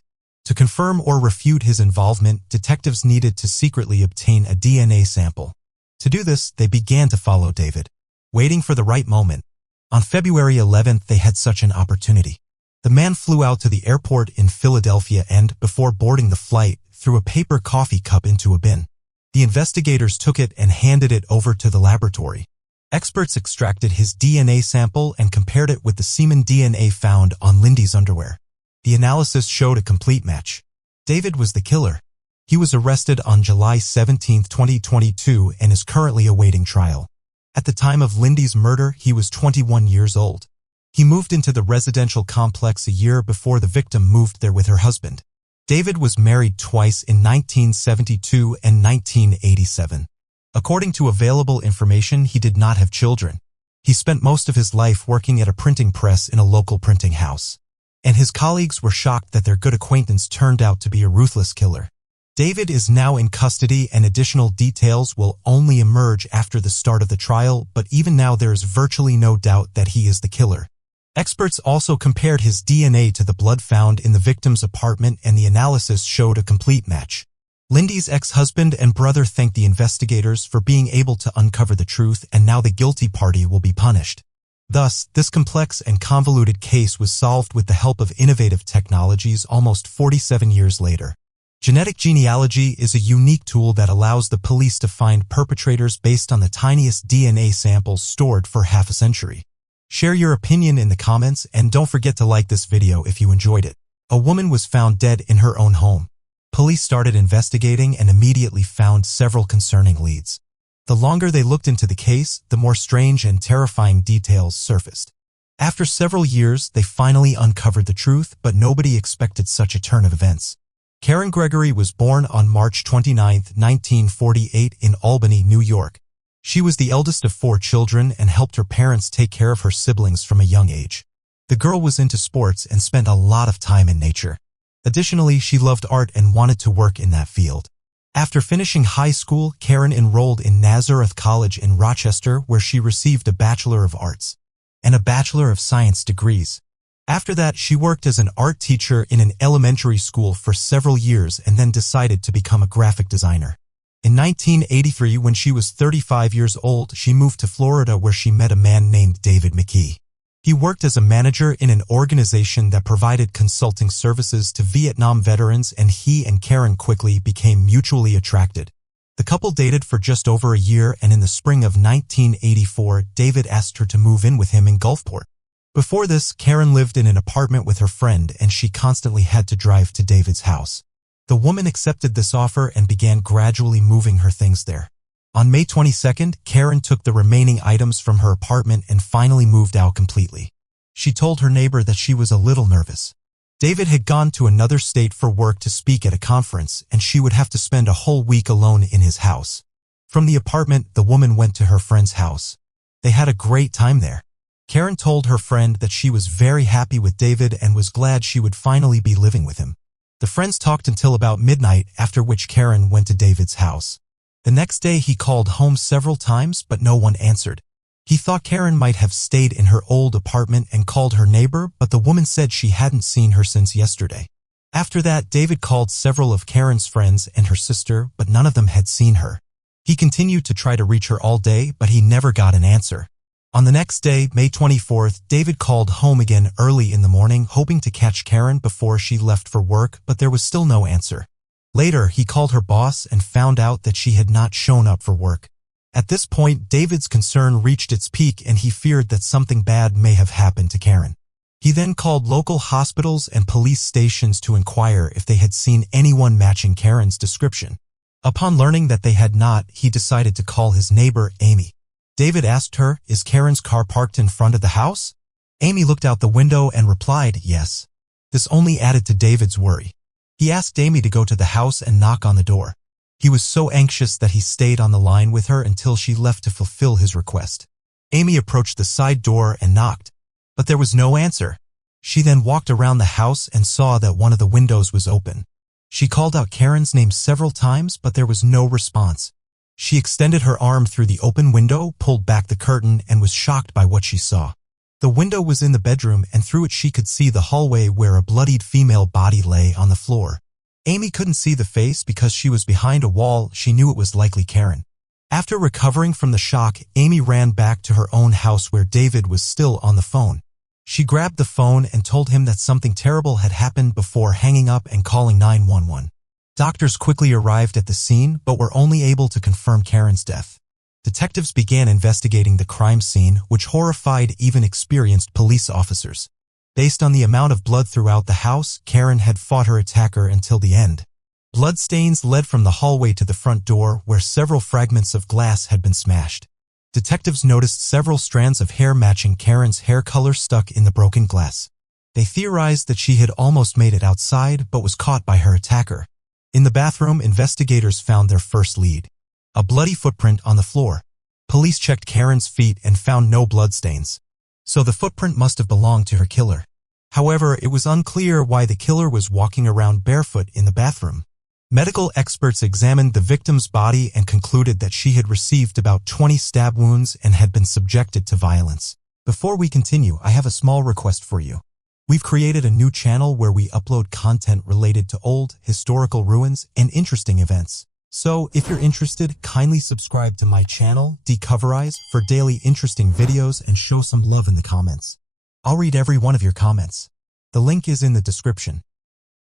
To confirm or refute his involvement, detectives needed to secretly obtain a DNA sample. To do this, they began to follow David, waiting for the right moment. On February 11th, they had such an opportunity. The man flew out to the airport in Philadelphia and, before boarding the flight, threw a paper coffee cup into a bin. The investigators took it and handed it over to the laboratory. Experts extracted his DNA sample and compared it with the semen DNA found on Lindy's underwear. The analysis showed a complete match. David was the killer. He was arrested on July 17, 2022 and is currently awaiting trial. At the time of Lindy's murder, he was 21 years old. He moved into the residential complex a year before the victim moved there with her husband. David was married twice in 1972 and 1987. According to available information, he did not have children. He spent most of his life working at a printing press in a local printing house. And his colleagues were shocked that their good acquaintance turned out to be a ruthless killer. David is now in custody and additional details will only emerge after the start of the trial, but even now there is virtually no doubt that he is the killer. Experts also compared his DNA to the blood found in the victim's apartment and the analysis showed a complete match. Lindy's ex-husband and brother thanked the investigators for being able to uncover the truth, and now the guilty party will be punished. Thus, this complex and convoluted case was solved with the help of innovative technologies almost 47 years later. Genetic genealogy is a unique tool that allows the police to find perpetrators based on the tiniest DNA samples stored for half a century. Share your opinion in the comments and don't forget to like this video if you enjoyed it. A woman was found dead in her own home. Police started investigating and immediately found several concerning leads. The longer they looked into the case, the more strange and terrifying details surfaced. After several years, they finally uncovered the truth, but nobody expected such a turn of events. Karen Gregory was born on March 29, 1948 in Albany, New York. She was the eldest of 4 children and helped her parents take care of her siblings from a young age. The girl was into sports and spent a lot of time in nature. Additionally, she loved art and wanted to work in that field. After finishing high school, Karen enrolled in Nazareth College in Rochester, where she received a Bachelor of Arts and a Bachelor of Science degrees. After that, she worked as an art teacher in an elementary school for several years and then decided to become a graphic designer. In 1983, when she was 35 years old, she moved to Florida where she met a man named David McKee. He worked as a manager in an organization that provided consulting services to Vietnam veterans, and he and Karen quickly became mutually attracted. The couple dated for just over a year, and in the spring of 1984, David asked her to move in with him in Gulfport. Before this, Karen lived in an apartment with her friend, and she constantly had to drive to David's house. The woman accepted this offer and began gradually moving her things there. On May 22nd, Karen took the remaining items from her apartment and finally moved out completely. She told her neighbor that she was a little nervous. David had gone to another state for work to speak at a conference, and she would have to spend a whole week alone in his house. From the apartment, the woman went to her friend's house. They had a great time there. Karen told her friend that she was very happy with David and was glad she would finally be living with him. The friends talked until about midnight, after which Karen went to David's house. The next day, he called home several times, but no one answered. He thought Karen might have stayed in her old apartment and called her neighbor, but the woman said she hadn't seen her since yesterday. After that, David called several of Karen's friends and her sister, but none of them had seen her. He continued to try to reach her all day, but he never got an answer. On the next day, May 24th, David called home again early in the morning, hoping to catch Karen before she left for work, but there was still no answer. Later, he called her boss and found out that she had not shown up for work. At this point, David's concern reached its peak and he feared that something bad may have happened to Karen. He then called local hospitals and police stations to inquire if they had seen anyone matching Karen's description. Upon learning that they had not, he decided to call his neighbor, Amy. David asked her, "Is Karen's car parked in front of the house?" Amy looked out the window and replied, "Yes." This only added to David's worry. He asked Amy to go to the house and knock on the door. He was so anxious that he stayed on the line with her until she left to fulfill his request. Amy approached the side door and knocked, but there was no answer. She then walked around the house and saw that one of the windows was open. She called out Karen's name several times, but there was no response. She extended her arm through the open window, pulled back the curtain, and was shocked by what she saw. The window was in the bedroom, and through it she could see the hallway where a bloodied female body lay on the floor. Amy couldn't see the face because she was behind a wall. She knew it was likely Karen. After recovering from the shock, Amy ran back to her own house where David was still on the phone. She grabbed the phone and told him that something terrible had happened before hanging up and calling 911. Doctors quickly arrived at the scene but were only able to confirm Karen's death. Detectives began investigating the crime scene, which horrified even experienced police officers. Based on the amount of blood throughout the house, Karen had fought her attacker until the end. Bloodstains led from the hallway to the front door, where several fragments of glass had been smashed. Detectives noticed several strands of hair matching Karen's hair color stuck in the broken glass. They theorized that she had almost made it outside but was caught by her attacker. In the bathroom, investigators found their first lead: a bloody footprint on the floor. Police checked Karen's feet and found no bloodstains, so the footprint must have belonged to her killer. However, it was unclear why the killer was walking around barefoot in the bathroom. Medical experts examined the victim's body and concluded that she had received about 20 stab wounds and had been subjected to violence. Before we continue, I have a small request for you. We've created a new channel where we upload content related to old, historical ruins and interesting events. So, if you're interested, kindly subscribe to my channel, Decoverize, for daily interesting videos and show some love in the comments. I'll read every one of your comments. The link is in the description.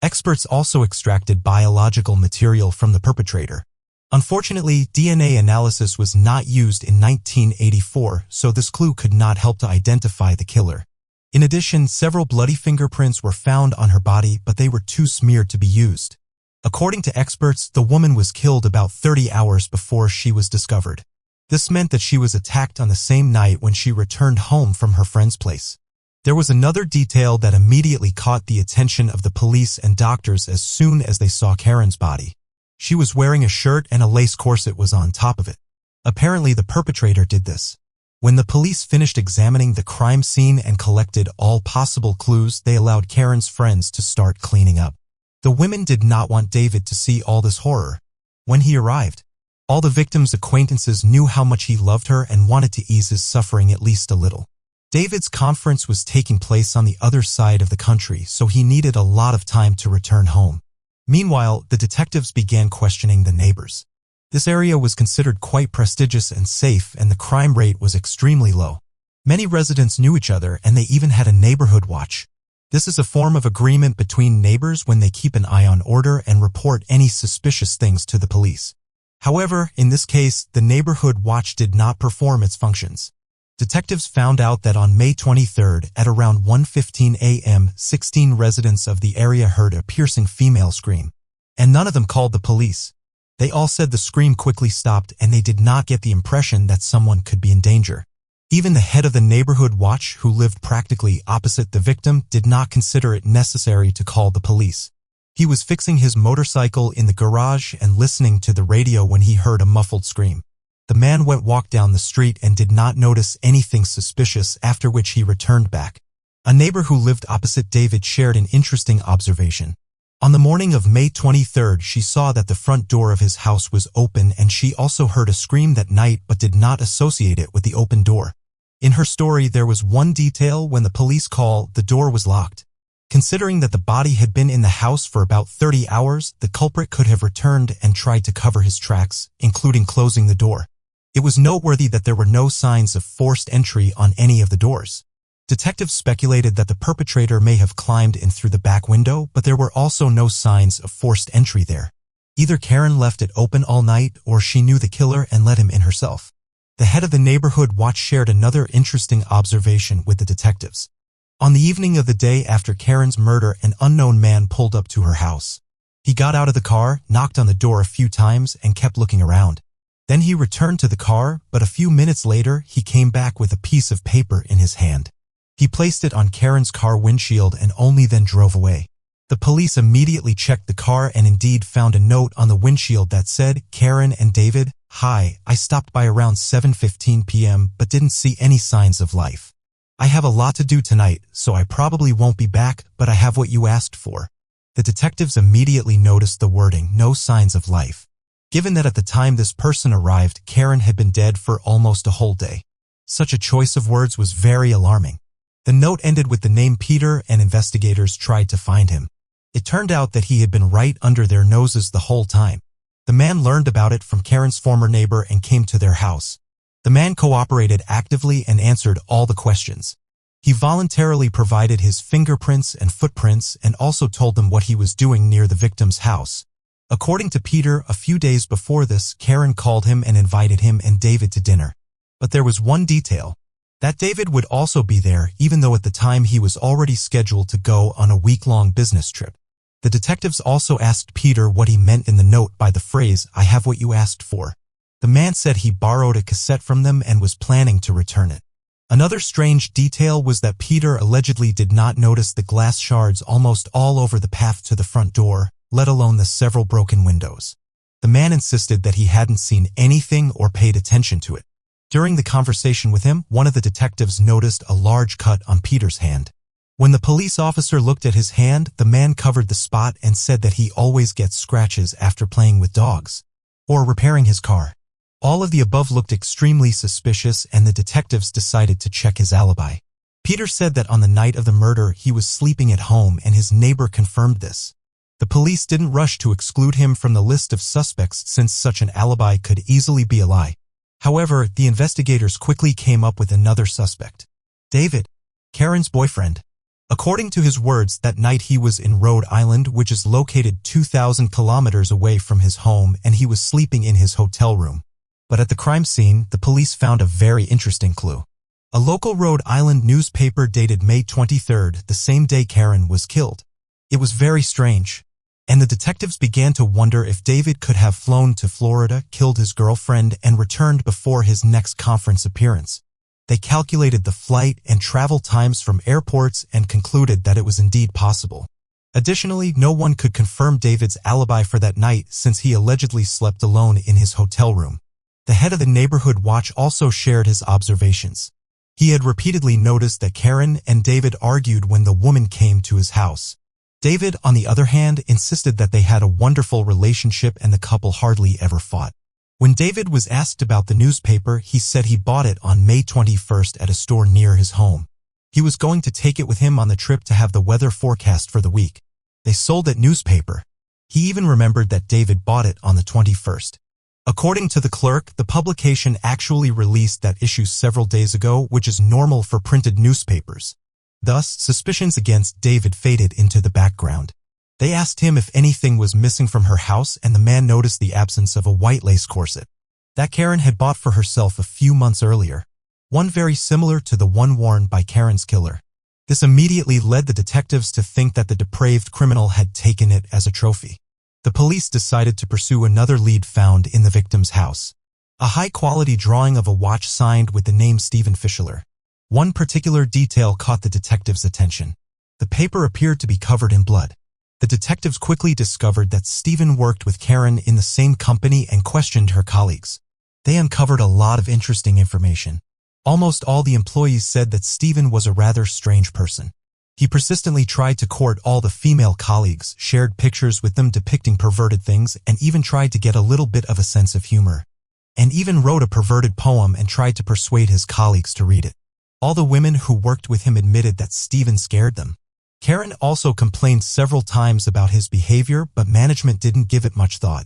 Experts also extracted biological material from the perpetrator. Unfortunately, DNA analysis was not used in 1984, so this clue could not help to identify the killer. In addition, several bloody fingerprints were found on her body, but they were too smeared to be used. According to experts, the woman was killed about 30 hours before she was discovered. This meant that she was attacked on the same night when she returned home from her friend's place. There was another detail that immediately caught the attention of the police and doctors as soon as they saw Karen's body. She was wearing a shirt and a lace corset was on top of it. Apparently, the perpetrator did this. When the police finished examining the crime scene and collected all possible clues, they allowed Karen's friends to start cleaning up. The women did not want David to see all this horror. When he arrived, all the victim's acquaintances knew how much he loved her and wanted to ease his suffering at least a little. David's conference was taking place on the other side of the country, so he needed a lot of time to return home. Meanwhile, the detectives began questioning the neighbors. This area was considered quite prestigious and safe, and the crime rate was extremely low. Many residents knew each other, and they even had a neighborhood watch. This is a form of agreement between neighbors when they keep an eye on order and report any suspicious things to the police. However, in this case, the neighborhood watch did not perform its functions. Detectives found out that on May 23rd, at around 1:15 a.m., 16 residents of the area heard a piercing female scream, and none of them called the police. They all said the scream quickly stopped and they did not get the impression that someone could be in danger. Even the head of the neighborhood watch, who lived practically opposite the victim, did not consider it necessary to call the police. He was fixing his motorcycle in the garage and listening to the radio when he heard a muffled scream. The man walked down the street and did not notice anything suspicious, after which he returned back. A neighbor who lived opposite David shared an interesting observation. On the morning of May 23rd, she saw that the front door of his house was open, and she also heard a scream that night but did not associate it with the open door. In her story, there was one detail: when the police called, the door was locked. Considering that the body had been in the house for about 30 hours, the culprit could have returned and tried to cover his tracks, including closing the door. It was noteworthy that there were no signs of forced entry on any of the doors. Detectives speculated that the perpetrator may have climbed in through the back window, but there were also no signs of forced entry there. Either Karen left it open all night, or she knew the killer and let him in herself. The head of the neighborhood watch shared another interesting observation with the detectives. On the evening of the day after Karen's murder, an unknown man pulled up to her house. He got out of the car, knocked on the door a few times, and kept looking around. Then he returned to the car, but a few minutes later, he came back with a piece of paper in his hand. He placed it on Karen's car windshield and only then drove away. The police immediately checked the car and indeed found a note on the windshield that said, "Karen and David, hi, I stopped by around 7:15 p.m. but didn't see any signs of life. I have a lot to do tonight, so I probably won't be back, but I have what you asked for." The detectives immediately noticed the wording, "no signs of life." Given that at the time this person arrived, Karen had been dead for almost a whole day. Such a choice of words was very alarming. The note ended with the name Peter, and investigators tried to find him. It turned out that he had been right under their noses the whole time. The man learned about it from Karen's former neighbor and came to their house. The man cooperated actively and answered all the questions. He voluntarily provided his fingerprints and footprints and also told them what he was doing near the victim's house. According to Peter, a few days before this, Karen called him and invited him and David to dinner. But there was one detail. That David would also be there, even though at the time he was already scheduled to go on a week-long business trip. The detectives also asked Peter what he meant in the note by the phrase, "I have what you asked for." The man said he borrowed a cassette from them and was planning to return it. Another strange detail was that Peter allegedly did not notice the glass shards almost all over the path to the front door, let alone the several broken windows. The man insisted that he hadn't seen anything or paid attention to it. During the conversation with him, one of the detectives noticed a large cut on Peter's hand. When the police officer looked at his hand, the man covered the spot and said that he always gets scratches after playing with dogs or repairing his car. All of the above looked extremely suspicious, and the detectives decided to check his alibi. Peter said that on the night of the murder he was sleeping at home, and his neighbor confirmed this. The police didn't rush to exclude him from the list of suspects since such an alibi could easily be a lie. However, the investigators quickly came up with another suspect. David, Karen's boyfriend. According to his words, that night he was in Rhode Island, which is located 2,000 kilometers away from his home, and he was sleeping in his hotel room. But at the crime scene, the police found a very interesting clue. A local Rhode Island newspaper dated May 23rd, the same day Karen was killed. It was very strange, and the detectives began to wonder if David could have flown to Florida, killed his girlfriend, and returned before his next conference appearance. They calculated the flight and travel times from airports and concluded that it was indeed possible. Additionally, no one could confirm David's alibi for that night since he allegedly slept alone in his hotel room. The head of the neighborhood watch also shared his observations. He had repeatedly noticed that Karen and David argued when the woman came to his house. David, on the other hand, insisted that they had a wonderful relationship and the couple hardly ever fought. When David was asked about the newspaper, he said he bought it on May 21st at a store near his home. He was going to take it with him on the trip to have the weather forecast for the week. They sold that newspaper. He even remembered that David bought it on the 21st. According to the clerk, the publication actually released that issue several days ago, which is normal for printed newspapers. Thus, suspicions against David faded into the background. They asked him if anything was missing from her house, and the man noticed the absence of a white lace corset that Karen had bought for herself a few months earlier, one very similar to the one worn by Karen's killer. This immediately led the detectives to think that the depraved criminal had taken it as a trophy. The police decided to pursue another lead found in the victim's house. A high-quality drawing of a watch signed with the name Stephen Fischler. One particular detail caught the detectives' attention. The paper appeared to be covered in blood. The detectives quickly discovered that Stephen worked with Karen in the same company and questioned her colleagues. They uncovered a lot of interesting information. Almost all the employees said that Stephen was a rather strange person. He persistently tried to court all the female colleagues, shared pictures with them depicting perverted things, and even tried to get a little bit of a sense of humor. And even wrote a perverted poem and tried to persuade his colleagues to read it. All the women who worked with him admitted that Stephen scared them. Karen also complained several times about his behavior, but management didn't give it much thought.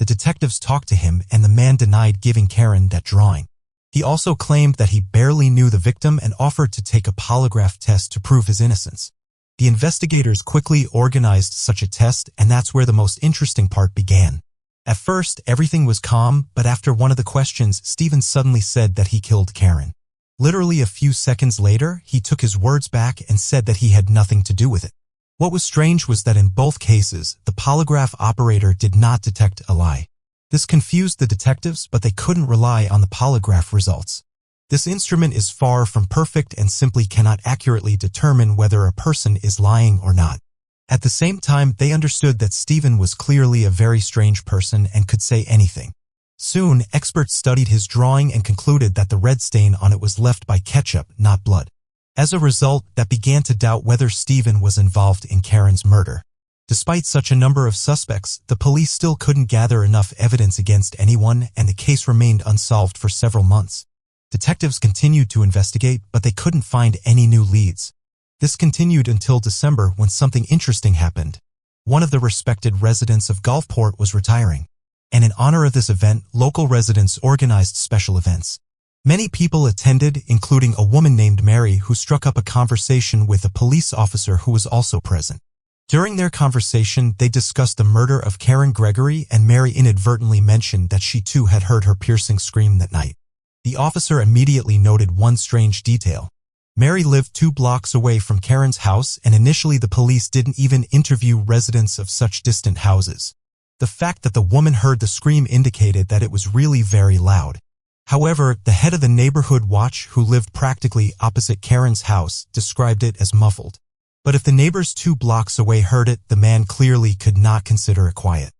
The detectives talked to him, and the man denied giving Karen that drawing. He also claimed that he barely knew the victim and offered to take a polygraph test to prove his innocence. The investigators quickly organized such a test, and that's where the most interesting part began. At first, everything was calm, but after one of the questions, Stephen suddenly said that he killed Karen. Literally a few seconds later, he took his words back and said that he had nothing to do with it. What was strange was that in both cases, the polygraph operator did not detect a lie. This confused the detectives, but they couldn't rely on the polygraph results. This instrument is far from perfect and simply cannot accurately determine whether a person is lying or not. At the same time, they understood that Stephen was clearly a very strange person and could say anything. Soon, experts studied his drawing and concluded that the red stain on it was left by ketchup, not blood. As a result, that began to doubt whether Stephen was involved in Karen's murder. Despite such a number of suspects, the police still couldn't gather enough evidence against anyone, and the case remained unsolved for several months. Detectives continued to investigate, but they couldn't find any new leads. This continued until December when something interesting happened. One of the respected residents of Gulfport was retiring, and in honor of this event, local residents organized special events. Many people attended, including a woman named Mary who struck up a conversation with a police officer who was also present. During their conversation, they discussed the murder of Karen Gregory, and Mary inadvertently mentioned that she too had heard her piercing scream that night. The officer immediately noted one strange detail. Mary lived 2 blocks away from Karen's house, and initially the police didn't even interview residents of such distant houses. The fact that the woman heard the scream indicated that it was really very loud. However, the head of the neighborhood watch, who lived practically opposite Karen's house, described it as muffled. But if the neighbors 2 blocks away heard it, the man clearly could not consider it quiet,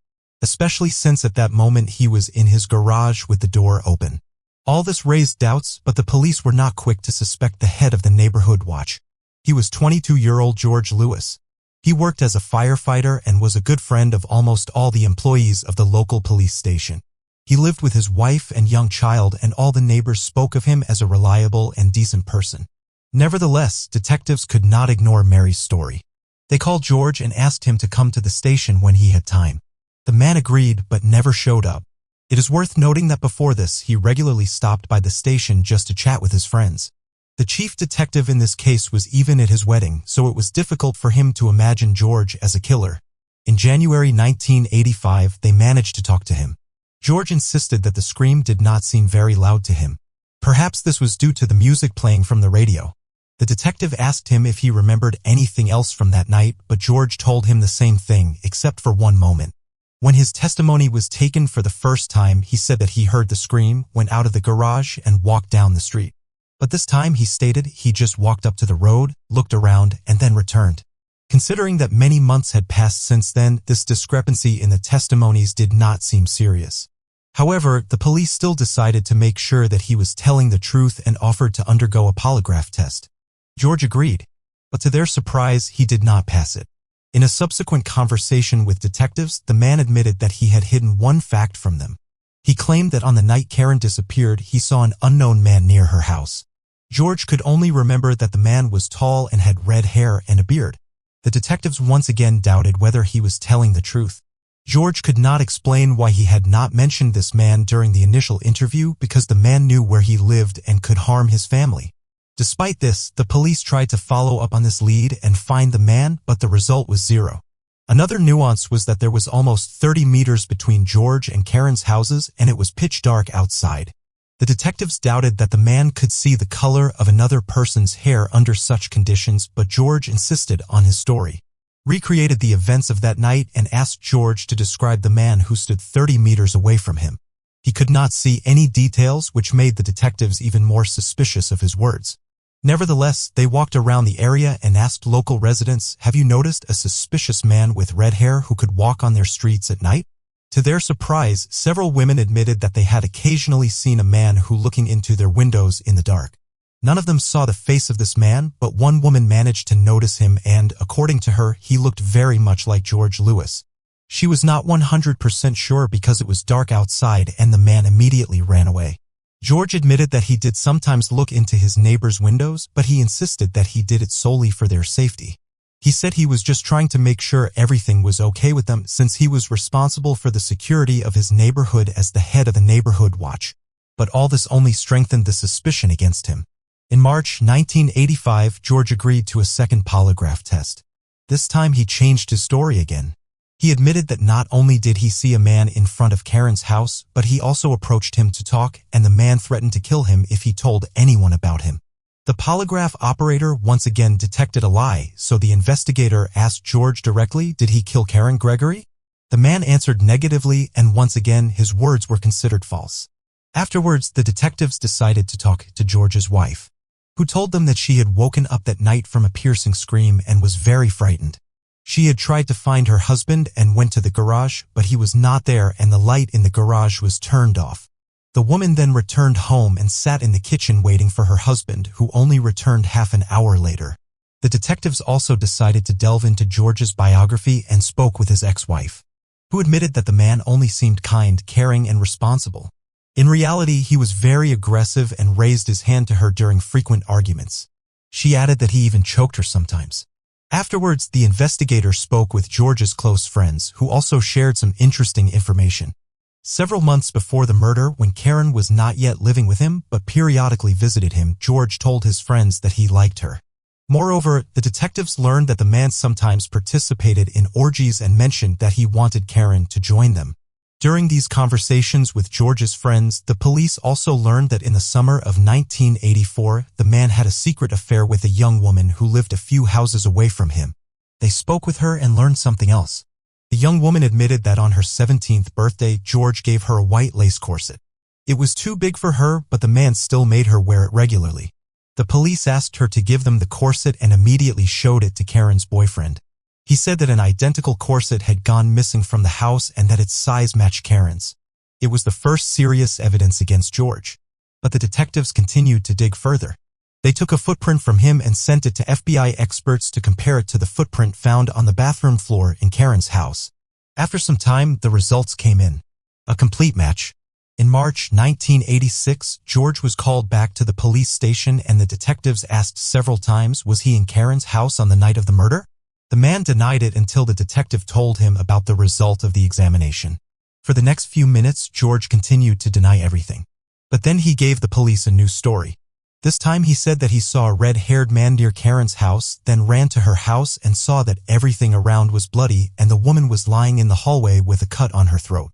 especially since at that moment he was in his garage with the door open. All this raised doubts, but the police were not quick to suspect the head of the neighborhood watch. He was 22-year-old George Lewis. He worked as a firefighter and was a good friend of almost all the employees of the local police station. He lived with his wife and young child, and all the neighbors spoke of him as a reliable and decent person. Nevertheless, detectives could not ignore Mary's story. They called George and asked him to come to the station when he had time. The man agreed but never showed up. It is worth noting that before this, he regularly stopped by the station just to chat with his friends. The chief detective in this case was even at his wedding, so it was difficult for him to imagine George as a killer. In January 1985, they managed to talk to him. George insisted that the scream did not seem very loud to him. Perhaps this was due to the music playing from the radio. The detective asked him if he remembered anything else from that night, but George told him the same thing, except for one moment. When his testimony was taken for the first time, he said that he heard the scream, went out of the garage, and walked down the street. But this time he stated he just walked up to the road, looked around, and then returned. Considering that many months had passed since then, this discrepancy in the testimonies did not seem serious. However, the police still decided to make sure that he was telling the truth and offered to undergo a polygraph test. George agreed, but to their surprise, he did not pass it. In a subsequent conversation with detectives, the man admitted that he had hidden one fact from them. He claimed that on the night Karen disappeared, he saw an unknown man near her house. George could only remember that the man was tall and had red hair and a beard. The detectives once again doubted whether he was telling the truth. George could not explain why he had not mentioned this man during the initial interview because the man knew where he lived and could harm his family. Despite this, the police tried to follow up on this lead and find the man, but the result was zero. Another nuance was that there was almost 30 meters between George and Karen's houses, and it was pitch dark outside. The detectives doubted that the man could see the color of another person's hair under such conditions, but George insisted on his story. Recreated the events of that night and asked George to describe the man who stood 30 meters away from him. He could not see any details, which made the detectives even more suspicious of his words. Nevertheless, they walked around the area and asked local residents, "Have you noticed a suspicious man with red hair who could walk on their streets at night?" To their surprise, several women admitted that they had occasionally seen a man who looking into their windows in the dark. None of them saw the face of this man, but one woman managed to notice him and, according to her, he looked very much like George Lewis. She was not 100% sure because it was dark outside and the man immediately ran away. George admitted that he did sometimes look into his neighbors' windows, but he insisted that he did it solely for their safety. He said he was just trying to make sure everything was okay with them since he was responsible for the security of his neighborhood as the head of the neighborhood watch. But all this only strengthened the suspicion against him. In March 1985, George agreed to a second polygraph test. This time he changed his story again. He admitted that not only did he see a man in front of Karen's house, but he also approached him to talk, and the man threatened to kill him if he told anyone about him. The polygraph operator once again detected a lie, so the investigator asked George directly, "Did he kill Karen Gregory?" The man answered negatively, and once again his words were considered false. Afterwards, the detectives decided to talk to George's wife, who told them that she had woken up that night from a piercing scream and was very frightened. She had tried to find her husband and went to the garage, but he was not there and the light in the garage was turned off. The woman then returned home and sat in the kitchen waiting for her husband, who only returned half an hour later. The detectives also decided to delve into George's biography and spoke with his ex-wife, who admitted that the man only seemed kind, caring, and responsible. In reality, he was very aggressive and raised his hand to her during frequent arguments. She added that he even choked her sometimes. Afterwards, the investigator spoke with George's close friends, who also shared some interesting information. Several months before the murder, when Karen was not yet living with him but periodically visited him, George told his friends that he liked her. Moreover, the detectives learned that the man sometimes participated in orgies and mentioned that he wanted Karen to join them. During these conversations with George's friends, the police also learned that in the summer of 1984, the man had a secret affair with a young woman who lived a few houses away from him. They spoke with her and learned something else. The young woman admitted that on her 17th birthday, George gave her a white lace corset. It was too big for her, but the man still made her wear it regularly. The police asked her to give them the corset and immediately showed it to Karen's boyfriend. He said that an identical corset had gone missing from the house and that its size matched Karen's. It was the first serious evidence against George. But the detectives continued to dig further. They took a footprint from him and sent it to FBI experts to compare it to the footprint found on the bathroom floor in Karen's house. After some time, the results came in. A complete match. In March 1986, George was called back to the police station and the detectives asked several times, was he in Karen's house on the night of the murder? The man denied it until the detective told him about the result of the examination. For the next few minutes, George continued to deny everything. But then he gave the police a new story. This time he said that he saw a red-haired man near Karen's house, then ran to her house and saw that everything around was bloody and the woman was lying in the hallway with a cut on her throat.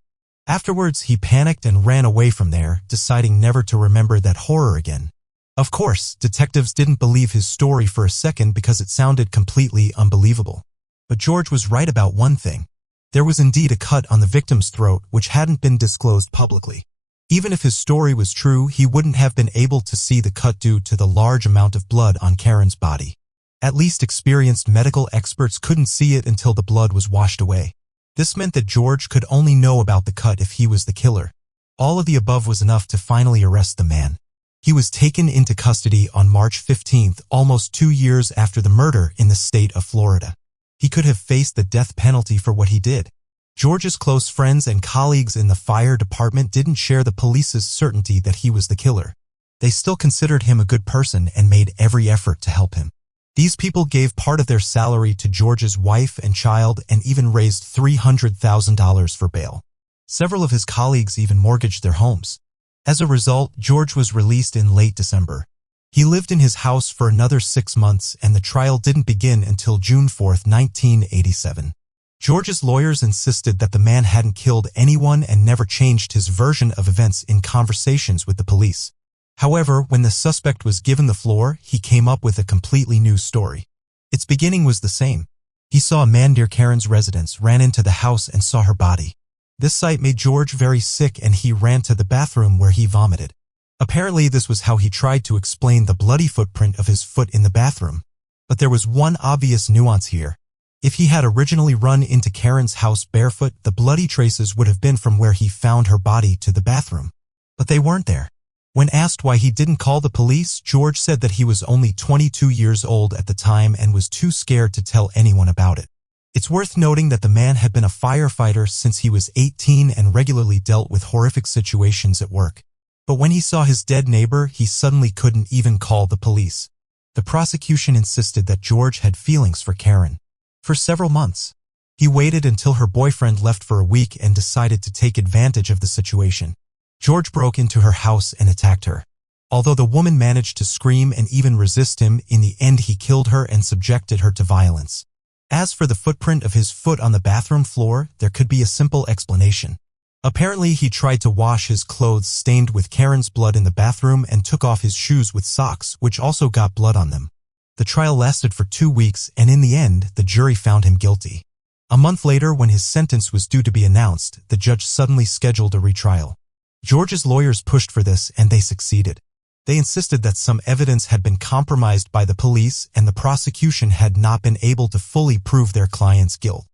Afterwards, he panicked and ran away from there, deciding never to remember that horror again. Of course, detectives didn't believe his story for a second because it sounded completely unbelievable. But George was right about one thing. There was indeed a cut on the victim's throat which hadn't been disclosed publicly. Even if his story was true, he wouldn't have been able to see the cut due to the large amount of blood on Karen's body. At least experienced medical experts couldn't see it until the blood was washed away. This meant that George could only know about the cut if he was the killer. All of the above was enough to finally arrest the man. He was taken into custody on March 15th, almost 2 years after the murder in the state of Florida. He could have faced the death penalty for what he did. George's close friends and colleagues in the fire department didn't share the police's certainty that he was the killer. They still considered him a good person and made every effort to help him. These people gave part of their salary to George's wife and child and even raised $300,000 for bail. Several of his colleagues even mortgaged their homes. As a result, George was released in late December. He lived in his house for another 6 months and the trial didn't begin until June 4, 1987. George's lawyers insisted that the man hadn't killed anyone and never changed his version of events in conversations with the police. However, when the suspect was given the floor, he came up with a completely new story. Its beginning was the same. He saw a man near Karen's residence, ran into the house and saw her body. This sight made George very sick and he ran to the bathroom where he vomited. Apparently, this was how he tried to explain the bloody footprint of his foot in the bathroom. But there was one obvious nuance here. If he had originally run into Karen's house barefoot, the bloody traces would have been from where he found her body to the bathroom. But they weren't there. When asked why he didn't call the police, George said that he was only 22 years old at the time and was too scared to tell anyone about it. It's worth noting that the man had been a firefighter since he was 18 and regularly dealt with horrific situations at work. But when he saw his dead neighbor, he suddenly couldn't even call the police. The prosecution insisted that George had feelings for Karen. For several months, he waited until her boyfriend left for a week and decided to take advantage of the situation. George broke into her house and attacked her. Although the woman managed to scream and even resist him, in the end he killed her and subjected her to violence. As for the footprint of his foot on the bathroom floor, there could be a simple explanation. Apparently, he tried to wash his clothes stained with Karen's blood in the bathroom and took off his shoes with socks, which also got blood on them. The trial lasted for 2 weeks, and in the end, the jury found him guilty. A month later, when his sentence was due to be announced, the judge suddenly scheduled a retrial. George's lawyers pushed for this, and they succeeded. They insisted that some evidence had been compromised by the police and the prosecution had not been able to fully prove their client's guilt.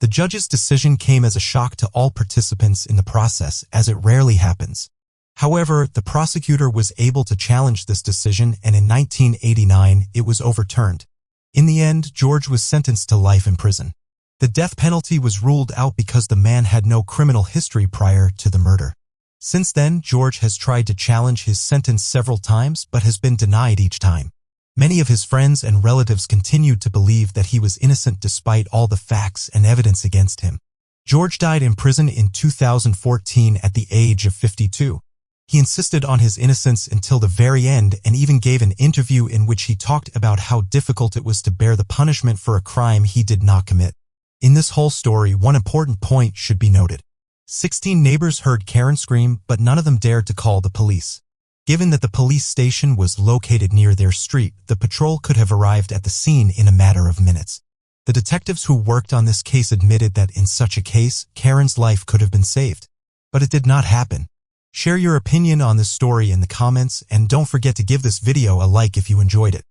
The judge's decision came as a shock to all participants in the process, as it rarely happens. However, the prosecutor was able to challenge this decision, and in 1989, it was overturned. In the end, George was sentenced to life in prison. The death penalty was ruled out because the man had no criminal history prior to the murder. Since then, George has tried to challenge his sentence several times but has been denied each time. Many of his friends and relatives continued to believe that he was innocent despite all the facts and evidence against him. George died in prison in 2014 at the age of 52. He insisted on his innocence until the very end and even gave an interview in which he talked about how difficult it was to bear the punishment for a crime he did not commit. In this whole story, one important point should be noted. 16 neighbors heard Karen scream, but none of them dared to call the police. Given that the police station was located near their street, the patrol could have arrived at the scene in a matter of minutes. The detectives who worked on this case admitted that in such a case, Karen's life could have been saved. But it did not happen. Share your opinion on this story in the comments, and don't forget to give this video a like if you enjoyed it.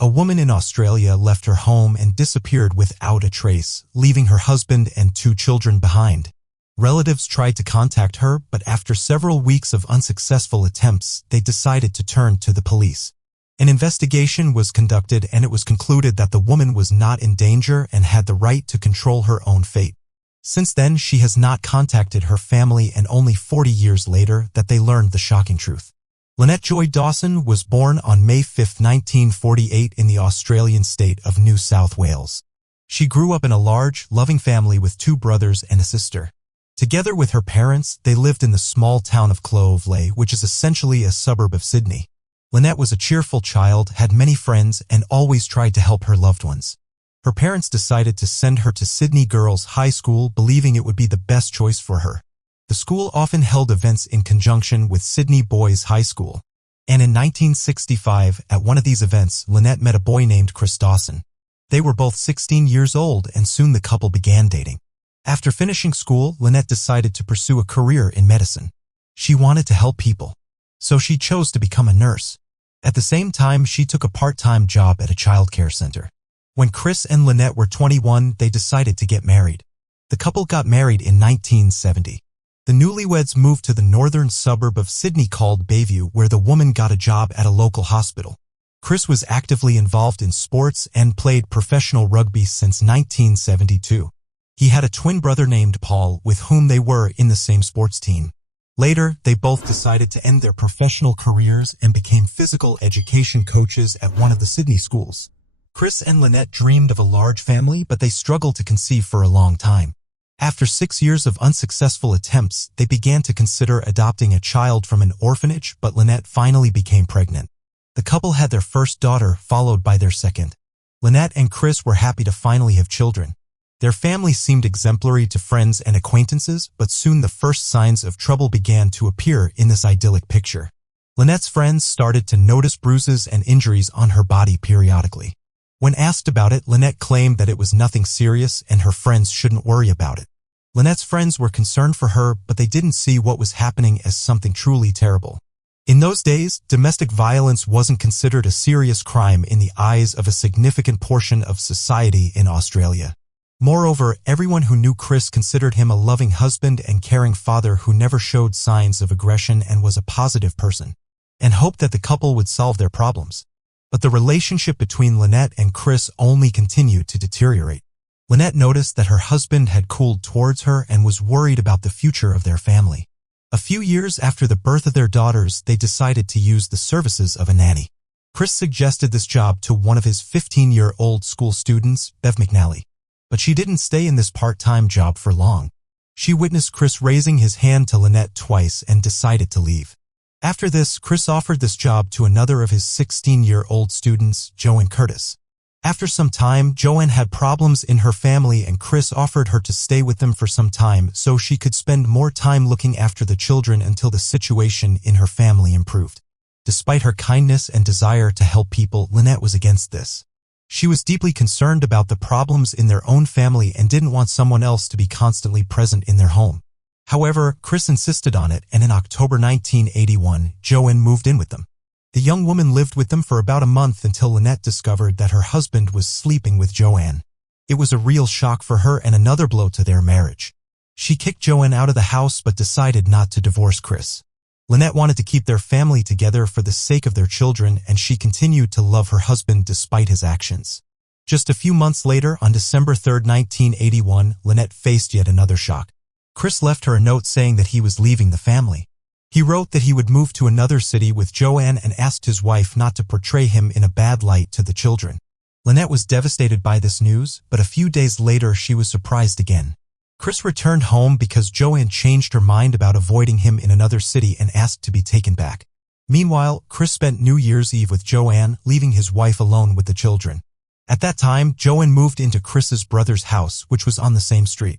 A woman in Australia left her home and disappeared without a trace, leaving her husband and 2 children behind. Relatives tried to contact her, but after several weeks of unsuccessful attempts, they decided to turn to the police. An investigation was conducted and it was concluded that the woman was not in danger and had the right to control her own fate. Since then, she has not contacted her family, and only 40 years later that they learned the shocking truth. Lynette Joy Dawson was born on May 5, 1948 in the Australian state of New South Wales. She grew up in a large, loving family with 2 brothers and a sister. Together with her parents, they lived in the small town of Clovelly, which is essentially a suburb of Sydney. Lynette was a cheerful child, had many friends, and always tried to help her loved ones. Her parents decided to send her to Sydney Girls High School, believing it would be the best choice for her. The school often held events in conjunction with Sydney Boys High School. And in 1965, at one of these events, Lynette met a boy named Chris Dawson. They were both 16 years old, and soon the couple began dating. After finishing school, Lynette decided to pursue a career in medicine. She wanted to help people, so she chose to become a nurse. At the same time, she took a part-time job at a childcare center. When Chris and Lynette were 21, they decided to get married. The couple got married in 1970. The newlyweds moved to the northern suburb of Sydney called Bayview, where the woman got a job at a local hospital. Chris was actively involved in sports and played professional rugby since 1972. He had a twin brother named Paul, with whom they were in the same sports team. Later, they both decided to end their professional careers and became physical education coaches at one of the Sydney schools. Chris and Lynette dreamed of a large family, but they struggled to conceive for a long time. After 6 years of unsuccessful attempts, they began to consider adopting a child from an orphanage, but Lynette finally became pregnant. The couple had their first daughter, followed by their second. Lynette and Chris were happy to finally have children. Their family seemed exemplary to friends and acquaintances, but soon the first signs of trouble began to appear in this idyllic picture. Lynette's friends started to notice bruises and injuries on her body periodically. When asked about it, Lynette claimed that it was nothing serious and her friends shouldn't worry about it. Lynette's friends were concerned for her, but they didn't see what was happening as something truly terrible. In those days, domestic violence wasn't considered a serious crime in the eyes of a significant portion of society in Australia. Moreover, everyone who knew Chris considered him a loving husband and caring father who never showed signs of aggression and was a positive person, and hoped that the couple would solve their problems. But the relationship between Lynette and Chris only continued to deteriorate. Lynette noticed that her husband had cooled towards her and was worried about the future of their family. A few years after the birth of their daughters, they decided to use the services of a nanny. Chris suggested this job to one of his 15-year-old school students, Bev McNally. But she didn't stay in this part-time job for long. She witnessed Chris raising his hand to Lynette twice and decided to leave. After this, Chris offered this job to another of his 16-year-old students, Joanne Curtis. After some time, Joanne had problems in her family and Chris offered her to stay with them for some time so she could spend more time looking after the children until the situation in her family improved. Despite her kindness and desire to help people, Lynette was against this. She was deeply concerned about the problems in their own family and didn't want someone else to be constantly present in their home. However, Chris insisted on it, and in October 1981, Joanne moved in with them. The young woman lived with them for about a month until Lynette discovered that her husband was sleeping with Joanne. It was a real shock for her and another blow to their marriage. She kicked Joanne out of the house but decided not to divorce Chris. Lynette wanted to keep their family together for the sake of their children, and she continued to love her husband despite his actions. Just a few months later, on December 3, 1981, Lynette faced yet another shock. Chris left her a note saying that he was leaving the family. He wrote that he would move to another city with Joanne and asked his wife not to portray him in a bad light to the children. Lynette was devastated by this news, but a few days later she was surprised again. Chris returned home because Joanne changed her mind about avoiding him in another city and asked to be taken back. Meanwhile, Chris spent New Year's Eve with Joanne, leaving his wife alone with the children. At that time, Joanne moved into Chris's brother's house, which was on the same street.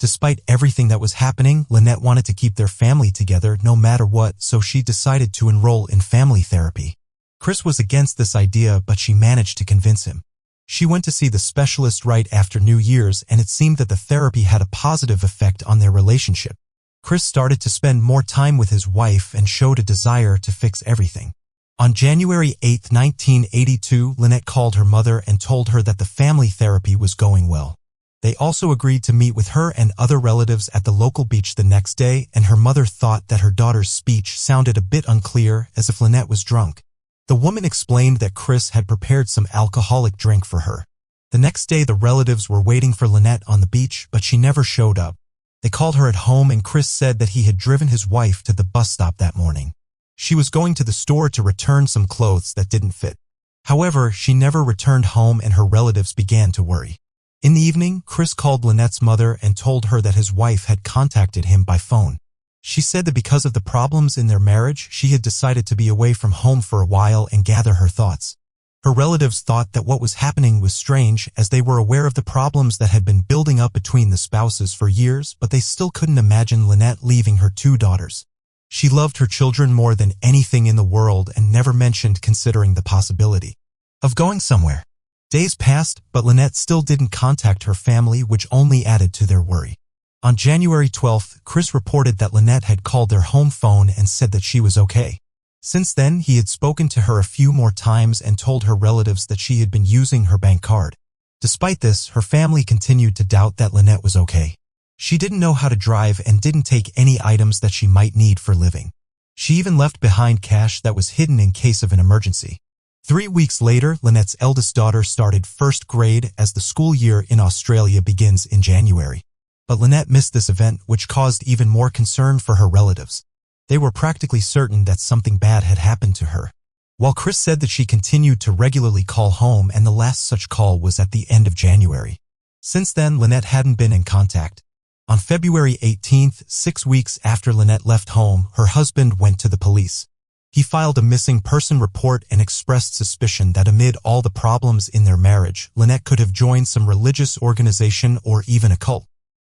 Despite everything that was happening, Lynette wanted to keep their family together no matter what, so she decided to enroll in family therapy. Chris was against this idea, but she managed to convince him. She went to see the specialist right after New Year's, and it seemed that the therapy had a positive effect on their relationship. Chris started to spend more time with his wife and showed a desire to fix everything. On January 8, 1982, Lynette called her mother and told her that the family therapy was going well. They also agreed to meet with her and other relatives at the local beach the next day, and her mother thought that her daughter's speech sounded a bit unclear, as if Lynette was drunk. The woman explained that Chris had prepared some alcoholic drink for her. The next day, the relatives were waiting for Lynette on the beach, but she never showed up. They called her at home, and Chris said that he had driven his wife to the bus stop that morning. She was going to the store to return some clothes that didn't fit. However, she never returned home, and her relatives began to worry. In the evening, Chris called Lynette's mother and told her that his wife had contacted him by phone. She said that because of the problems in their marriage, she had decided to be away from home for a while and gather her thoughts. Her relatives thought that what was happening was strange, as they were aware of the problems that had been building up between the spouses for years, but they still couldn't imagine Lynette leaving her 2 daughters. She loved her children more than anything in the world and never mentioned considering the possibility of going somewhere. Days passed, but Lynette still didn't contact her family, which only added to their worry. On January 12th, Chris reported that Lynette had called their home phone and said that she was okay. Since then, he had spoken to her a few more times and told her relatives that she had been using her bank card. Despite this, her family continued to doubt that Lynette was okay. She didn't know how to drive and didn't take any items that she might need for living. She even left behind cash that was hidden in case of an emergency. 3 weeks later, Lynette's eldest daughter started first grade, as the school year in Australia begins in January. But Lynette missed this event, which caused even more concern for her relatives. They were practically certain that something bad had happened to her. While Chris said that she continued to regularly call home, and the last such call was at the end of January. Since then, Lynette hadn't been in contact. On February 18th, 6 weeks after Lynette left home, her husband went to the police. He filed a missing person report and expressed suspicion that amid all the problems in their marriage, Lynette could have joined some religious organization or even a cult.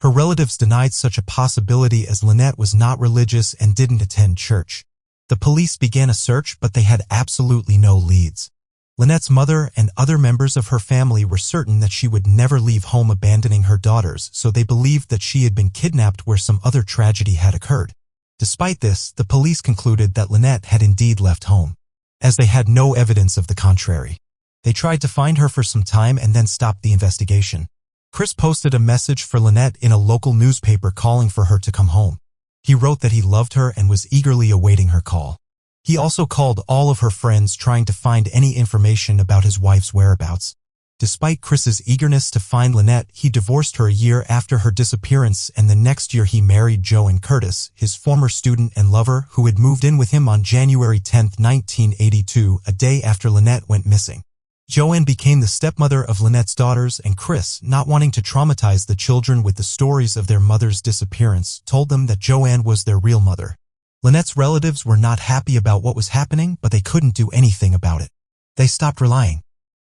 Her relatives denied such a possibility, as Lynette was not religious and didn't attend church. The police began a search, but they had absolutely no leads. Lynette's mother and other members of her family were certain that she would never leave home, abandoning her daughters, so they believed that she had been kidnapped where some other tragedy had occurred. Despite this, the police concluded that Lynette had indeed left home, as they had no evidence of the contrary. They tried to find her for some time and then stopped the investigation. Chris posted a message for Lynette in a local newspaper calling for her to come home. He wrote that he loved her and was eagerly awaiting her call. He also called all of her friends, trying to find any information about his wife's whereabouts. Despite Chris's eagerness to find Lynette, he divorced her a year after her disappearance, and the next year he married Joanne Curtis, his former student and lover, who had moved in with him on January 10, 1982, a day after Lynette went missing. Joanne became the stepmother of Lynette's daughters, and Chris, not wanting to traumatize the children with the stories of their mother's disappearance, told them that Joanne was their real mother. Lynette's relatives were not happy about what was happening, but they couldn't do anything about it. They stopped relying.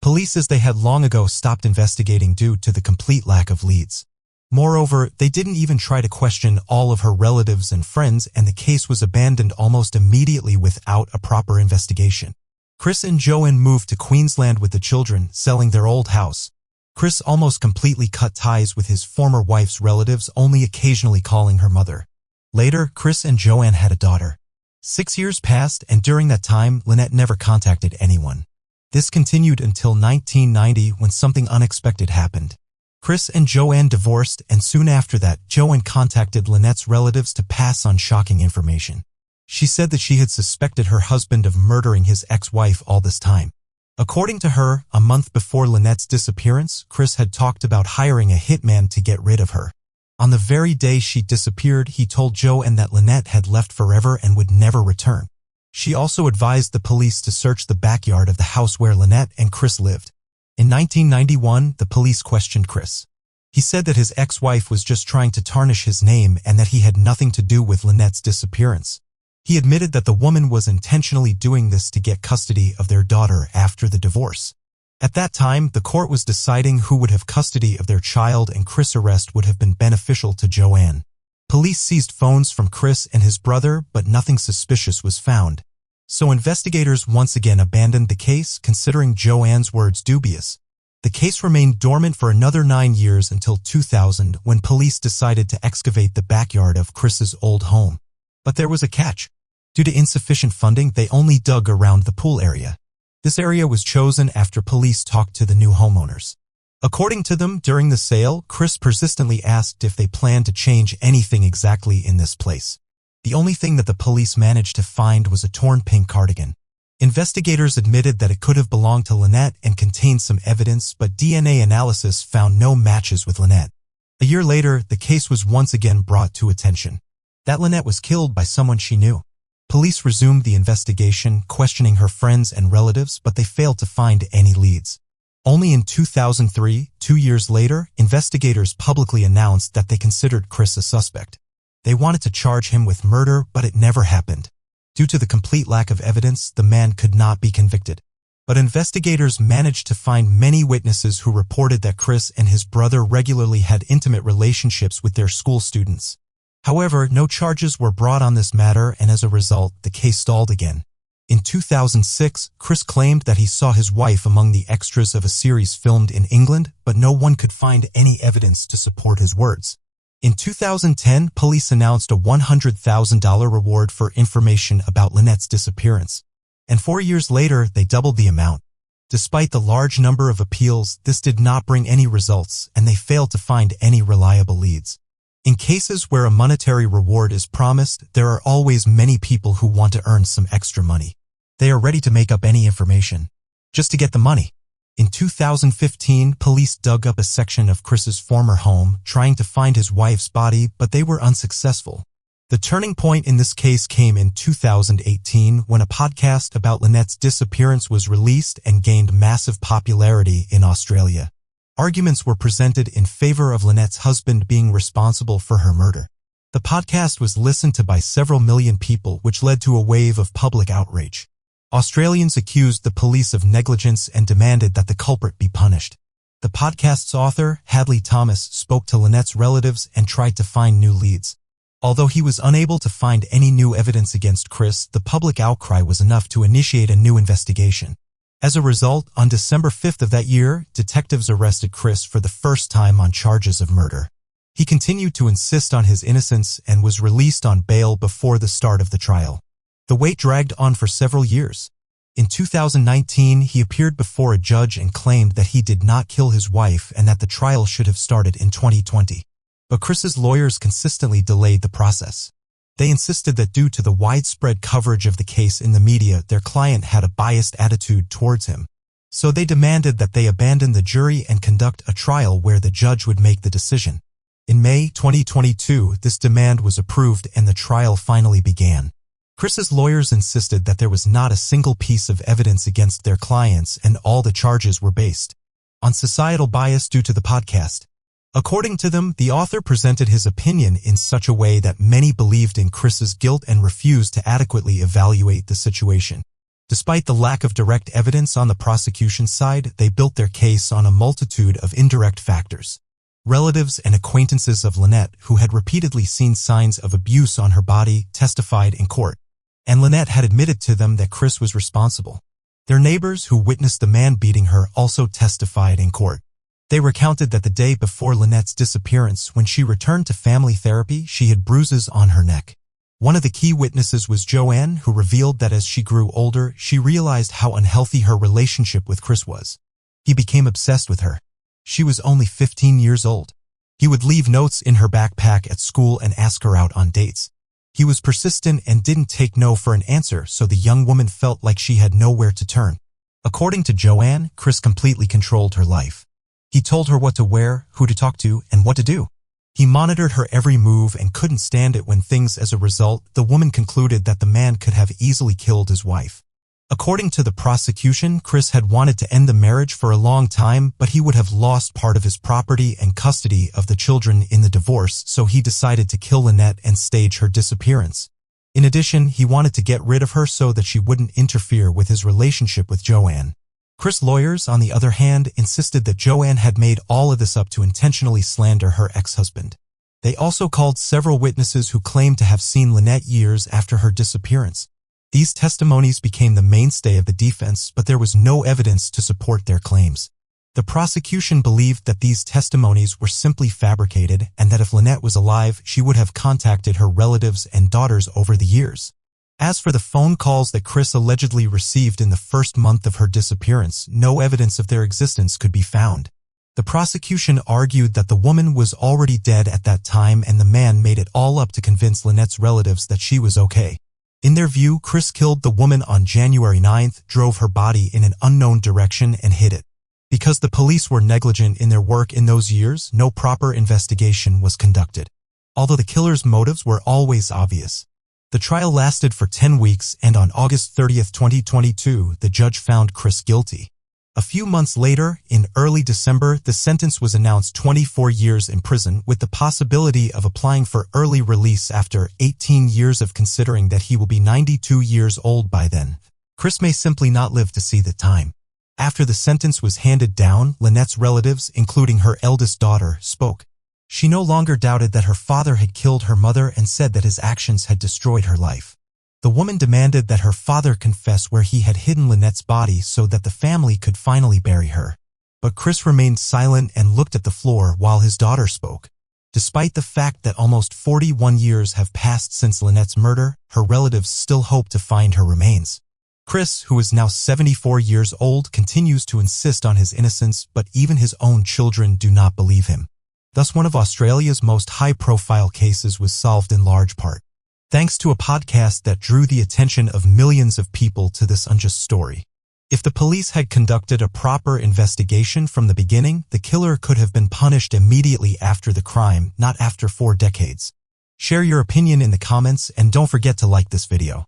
Police, as they had long ago stopped investigating due to the complete lack of leads. Moreover, they didn't even try to question all of her relatives and friends, and the case was abandoned almost immediately without a proper investigation. Chris and Joanne moved to Queensland with the children, selling their old house. Chris almost completely cut ties with his former wife's relatives, only occasionally calling her mother. Later, Chris and Joanne had a daughter. 6 years passed, and during that time, Lynette never contacted anyone. This continued until 1990, when something unexpected happened. Chris and Joanne divorced, and soon after that, Joanne contacted Lynette's relatives to pass on shocking information. She said that she had suspected her husband of murdering his ex-wife all this time. According to her, a month before Lynette's disappearance, Chris had talked about hiring a hitman to get rid of her. On the very day she disappeared, he told Joanne that Lynette had left forever and would never return. She also advised the police to search the backyard of the house where Lynette and Chris lived. In 1991, the police questioned Chris. He said that his ex-wife was just trying to tarnish his name and that he had nothing to do with Lynette's disappearance. He admitted that the woman was intentionally doing this to get custody of their daughter after the divorce. At that time, the court was deciding who would have custody of their child, and Chris' arrest would have been beneficial to Joanne. Police seized phones from Chris and his brother, but nothing suspicious was found. So investigators once again abandoned the case, considering Joanne's words dubious. The case remained dormant for another 9 years until 2000, when police decided to excavate the backyard of Chris's old home. But there was a catch. Due to insufficient funding, they only dug around the pool area. This area was chosen after police talked to the new homeowners. According to them, during the sale, Chris persistently asked if they planned to change anything exactly in this place. The only thing that the police managed to find was a torn pink cardigan. Investigators admitted that it could have belonged to Lynette and contained some evidence, but DNA analysis found no matches with Lynette. A year later, the case was once again brought to attention. That Lynette was killed by someone she knew. Police resumed the investigation, questioning her friends and relatives, but they failed to find any leads. Only in 2003, 2 years later, investigators publicly announced that they considered Chris a suspect. They wanted to charge him with murder, but it never happened. Due to the complete lack of evidence, the man could not be convicted. But investigators managed to find many witnesses who reported that Chris and his brother regularly had intimate relationships with their school students. However, no charges were brought on this matter, and as a result, the case stalled again. In 2006, Chris claimed that he saw his wife among the extras of a series filmed in England, but no one could find any evidence to support his words. In 2010, police announced a $100,000 reward for information about Lynette's disappearance. And 4 years later, they doubled the amount. Despite the large number of appeals, this did not bring any results, and they failed to find any reliable leads. In cases where a monetary reward is promised, there are always many people who want to earn some extra money. They are ready to make up any information, just to get the money. In 2015, police dug up a section of Chris's former home, trying to find his wife's body, but they were unsuccessful. The turning point in this case came in 2018 when a podcast about Lynette's disappearance was released and gained massive popularity in Australia. Arguments were presented in favor of Lynette's husband being responsible for her murder. The podcast was listened to by several million people, which led to a wave of public outrage. Australians accused the police of negligence and demanded that the culprit be punished. The podcast's author, Hadley Thomas, spoke to Lynette's relatives and tried to find new leads. Although he was unable to find any new evidence against Chris, the public outcry was enough to initiate a new investigation. As a result, on December 5th of that year, detectives arrested Chris for the first time on charges of murder. He continued to insist on his innocence and was released on bail before the start of the trial. The wait dragged on for several years. In 2019, he appeared before a judge and claimed that he did not kill his wife and that the trial should have started in 2020. But Chris's lawyers consistently delayed the process. They insisted that due to the widespread coverage of the case in the media, their client had a biased attitude towards him. So they demanded that they abandon the jury and conduct a trial where the judge would make the decision. In May 2022, this demand was approved and the trial finally began. Chris's lawyers insisted that there was not a single piece of evidence against their clients and all the charges were based on societal bias due to the podcast. According to them, the author presented his opinion in such a way that many believed in Chris's guilt and refused to adequately evaluate the situation. Despite the lack of direct evidence on the prosecution side, they built their case on a multitude of indirect factors. Relatives and acquaintances of Lynette, who had repeatedly seen signs of abuse on her body, testified in court. And Lynette had admitted to them that Chris was responsible. Their neighbors who witnessed the man beating her also testified in court. They recounted that the day before Lynette's disappearance, when she returned to family therapy, she had bruises on her neck. One of the key witnesses was Joanne, who revealed that as she grew older, she realized how unhealthy her relationship with Chris was. He became obsessed with her. She was only 15 years old. He would leave notes in her backpack at school and ask her out on dates. He was persistent and didn't take no for an answer, so the young woman felt like she had nowhere to turn. According to Joanne, Chris completely controlled her life. He told her what to wear, who to talk to, and what to do. He monitored her every move and couldn't stand it when things. As a result, the woman concluded that the man could have easily killed his wife. According to the prosecution, Chris had wanted to end the marriage for a long time, but he would have lost part of his property and custody of the children in the divorce, so he decided to kill Lynette and stage her disappearance. In addition, he wanted to get rid of her so that she wouldn't interfere with his relationship with Joanne. Chris' lawyers, on the other hand, insisted that Joanne had made all of this up to intentionally slander her ex-husband. They also called several witnesses who claimed to have seen Lynette years after her disappearance. These testimonies became the mainstay of the defense, but there was no evidence to support their claims. The prosecution believed that these testimonies were simply fabricated and that if Lynette was alive, she would have contacted her relatives and daughters over the years. As for the phone calls that Chris allegedly received in the first month of her disappearance, no evidence of their existence could be found. The prosecution argued that the woman was already dead at that time and the man made it all up to convince Lynette's relatives that she was okay. In their view, Chris killed the woman on January 9th, drove her body in an unknown direction, and hid it. Because the police were negligent in their work in those years, no proper investigation was conducted. Although the killer's motives were always obvious. The trial lasted for 10 weeks, and on August 30, 2022, the judge found Chris guilty. A few months later, in early December, the sentence was announced: 24 years in prison, with the possibility of applying for early release after 18 years of considering that he will be 92 years old by then. Chris may simply not live to see the time. After the sentence was handed down, Lynette's relatives, including her eldest daughter, spoke. She no longer doubted that her father had killed her mother and said that his actions had destroyed her life. The woman demanded that her father confess where he had hidden Lynette's body so that the family could finally bury her. But Chris remained silent and looked at the floor while his daughter spoke. Despite the fact that almost 41 years have passed since Lynette's murder, her relatives still hope to find her remains. Chris, who is now 74 years old, continues to insist on his innocence, but even his own children do not believe him. Thus, one of Australia's most high-profile cases was solved in large part thanks to a podcast that drew the attention of millions of people to this unjust story. If the police had conducted a proper investigation from the beginning, the killer could have been punished immediately after the crime, not after 4 decades. Share your opinion in the comments and don't forget to like this video.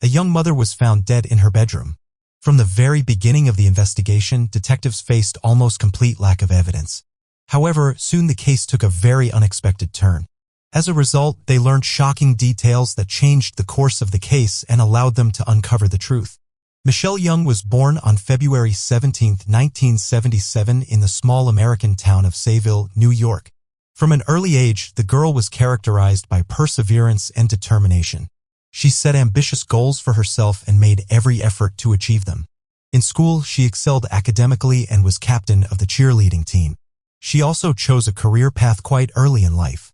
A young mother was found dead in her bedroom. From the very beginning of the investigation, detectives faced almost complete lack of evidence. However, soon the case took a very unexpected turn. As a result, they learned shocking details that changed the course of the case and allowed them to uncover the truth. Michelle Young was born on February 17, 1977 in the small American town of Sayville, New York. From an early age, the girl was characterized by perseverance and determination. She set ambitious goals for herself and made every effort to achieve them. In school, she excelled academically and was captain of the cheerleading team. She also chose a career path quite early in life.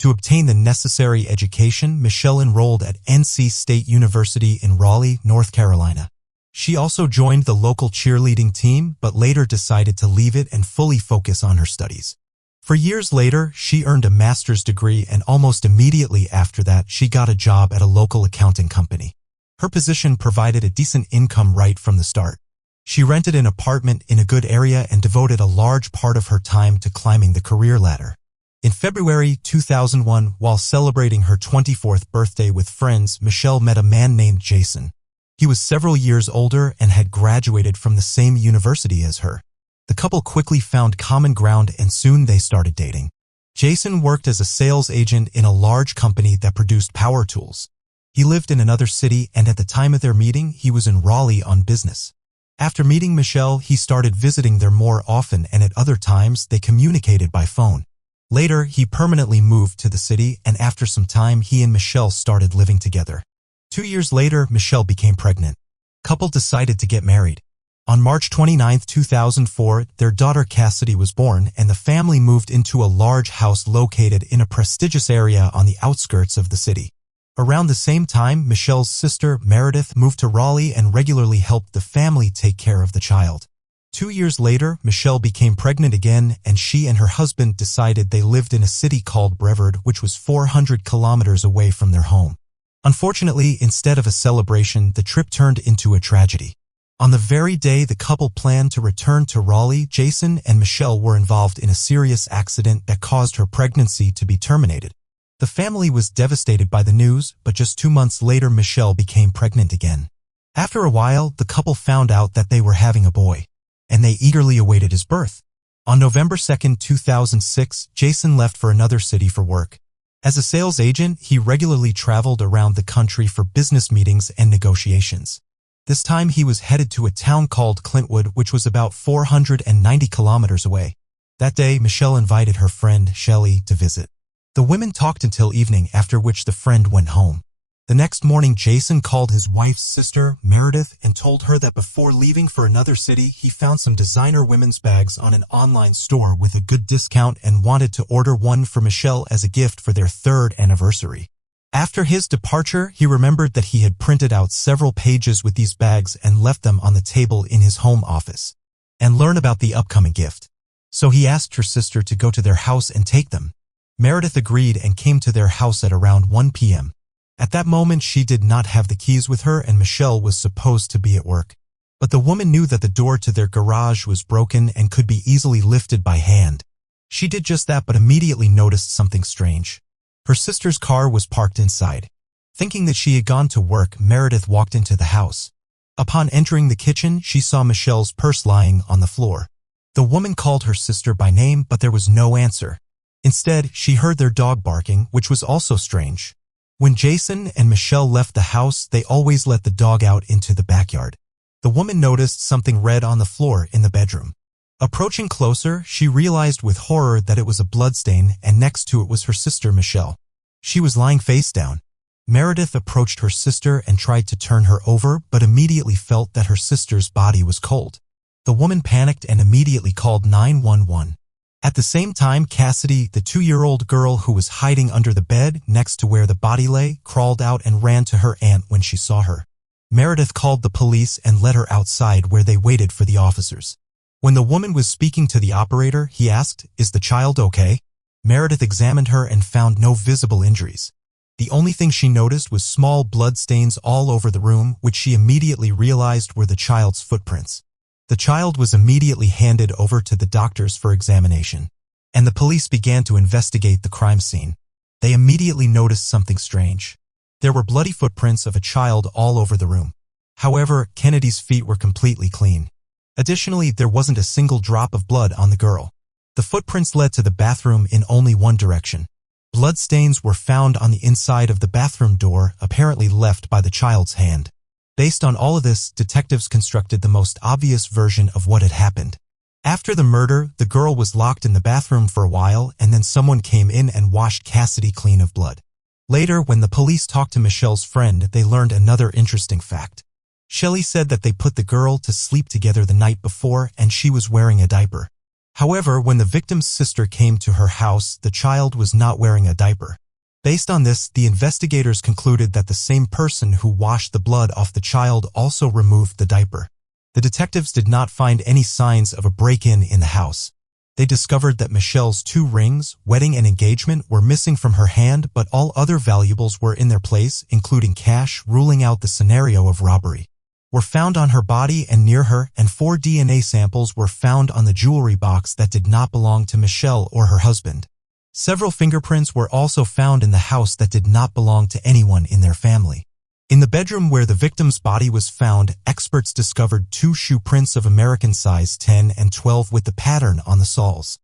To obtain the necessary education, Michelle enrolled at NC State University in Raleigh, North Carolina. She also joined the local cheerleading team, but later decided to leave it and fully focus on her studies. For years later, she earned a master's degree, and almost immediately after that, she got a job at a local accounting company. Her position provided a decent income right from the start. She rented an apartment in a good area and devoted a large part of her time to climbing the career ladder. In February 2001, while celebrating her 24th birthday with friends, Michelle met a man named Jason. He was several years older and had graduated from the same university as her. The couple quickly found common ground and soon they started dating. Jason worked as a sales agent in a large company that produced power tools. He lived in another city, and at the time of their meeting, he was in Raleigh on business. After meeting Michelle, he started visiting there more often, and at other times, they communicated by phone. Later, he permanently moved to the city, and after some time, he and Michelle started living together. 2 years later, Michelle became pregnant. The couple decided to get married. On March 29, 2004, their daughter Cassidy was born, and the family moved into a large house located in a prestigious area on the outskirts of the city. Around the same time, Michelle's sister, Meredith, moved to Raleigh and regularly helped the family take care of the child. 2 years later, Michelle became pregnant again, and she and her husband decided they lived in a city called Brevard, which was 400 kilometers away from their home. Unfortunately, instead of a celebration, the trip turned into a tragedy. On the very day the couple planned to return to Raleigh, Jason and Michelle were involved in a serious accident that caused her pregnancy to be terminated. The family was devastated by the news, but just 2 months later Michelle became pregnant again. After a while, the couple found out that they were having a boy, and they eagerly awaited his birth. On November 2, 2006, Jason left for another city for work. As a sales agent, he regularly traveled around the country for business meetings and negotiations. This time he was headed to a town called Clintwood, which was about 490 kilometers away. That day, Michelle invited her friend, Shelley, to visit. The women talked until evening, after which the friend went home. The next morning, Jason called his wife's sister, Meredith, and told her that before leaving for another city, he found some designer women's bags on an online store with a good discount and wanted to order one for Michelle as a gift for their 3rd anniversary. After his departure, he remembered that he had printed out several pages with these bags and left them on the table in his home office, and learn about the upcoming gift. So he asked her sister to go to their house and take them. Meredith agreed and came to their house at around 1 p.m. At that moment, she did not have the keys with her and Michelle was supposed to be at work. But the woman knew that the door to their garage was broken and could be easily lifted by hand. She did just that but immediately noticed something strange. Her sister's car was parked inside. Thinking that she had gone to work, Meredith walked into the house. Upon entering the kitchen, she saw Michelle's purse lying on the floor. The woman called her sister by name, but there was no answer. Instead, she heard their dog barking, which was also strange. When Jason and Michelle left the house, they always let the dog out into the backyard. The woman noticed something red on the floor in the bedroom. Approaching closer, she realized with horror that it was a bloodstain and next to it was her sister Michelle. She was lying face down. Meredith approached her sister and tried to turn her over, but immediately felt that her sister's body was cold. The woman panicked and immediately called 911. At the same time, Cassidy, the 2-year-old girl who was hiding under the bed next to where the body lay, crawled out and ran to her aunt when she saw her. Meredith called the police and led her outside where they waited for the officers. When the woman was speaking to the operator, he asked, "Is the child okay?" Meredith examined her and found no visible injuries. The only thing she noticed was small blood stains all over the room, which she immediately realized were the child's footprints. The child was immediately handed over to the doctors for examination, and the police began to investigate the crime scene. They immediately noticed something strange. There were bloody footprints of a child all over the room. However, Kennedy's feet were completely clean. Additionally, there wasn't a single drop of blood on the girl. The footprints led to the bathroom in only one direction. Blood stains were found on the inside of the bathroom door, apparently left by the child's hand. Based on all of this, detectives constructed the most obvious version of what had happened. After the murder, the girl was locked in the bathroom for a while, and then someone came in and washed Cassidy clean of blood. Later, when the police talked to Michelle's friend, they learned another interesting fact. Shelley said that they put the girl to sleep together the night before and she was wearing a diaper. However, when the victim's sister came to her house, the child was not wearing a diaper. Based on this, the investigators concluded that the same person who washed the blood off the child also removed the diaper. The detectives did not find any signs of a break-in in the house. They discovered that Michelle's 2 rings, wedding and engagement, were missing from her hand, but all other valuables were in their place, including cash, ruling out the scenario of robbery. Were found on her body and near her, and 4 DNA samples were found on the jewelry box that did not belong to Michelle or her husband. Several fingerprints were also found in the house that did not belong to anyone in their family. In the bedroom where the victim's body was found, experts discovered 2 shoe prints of American size 10 and 12 with the pattern on the soles.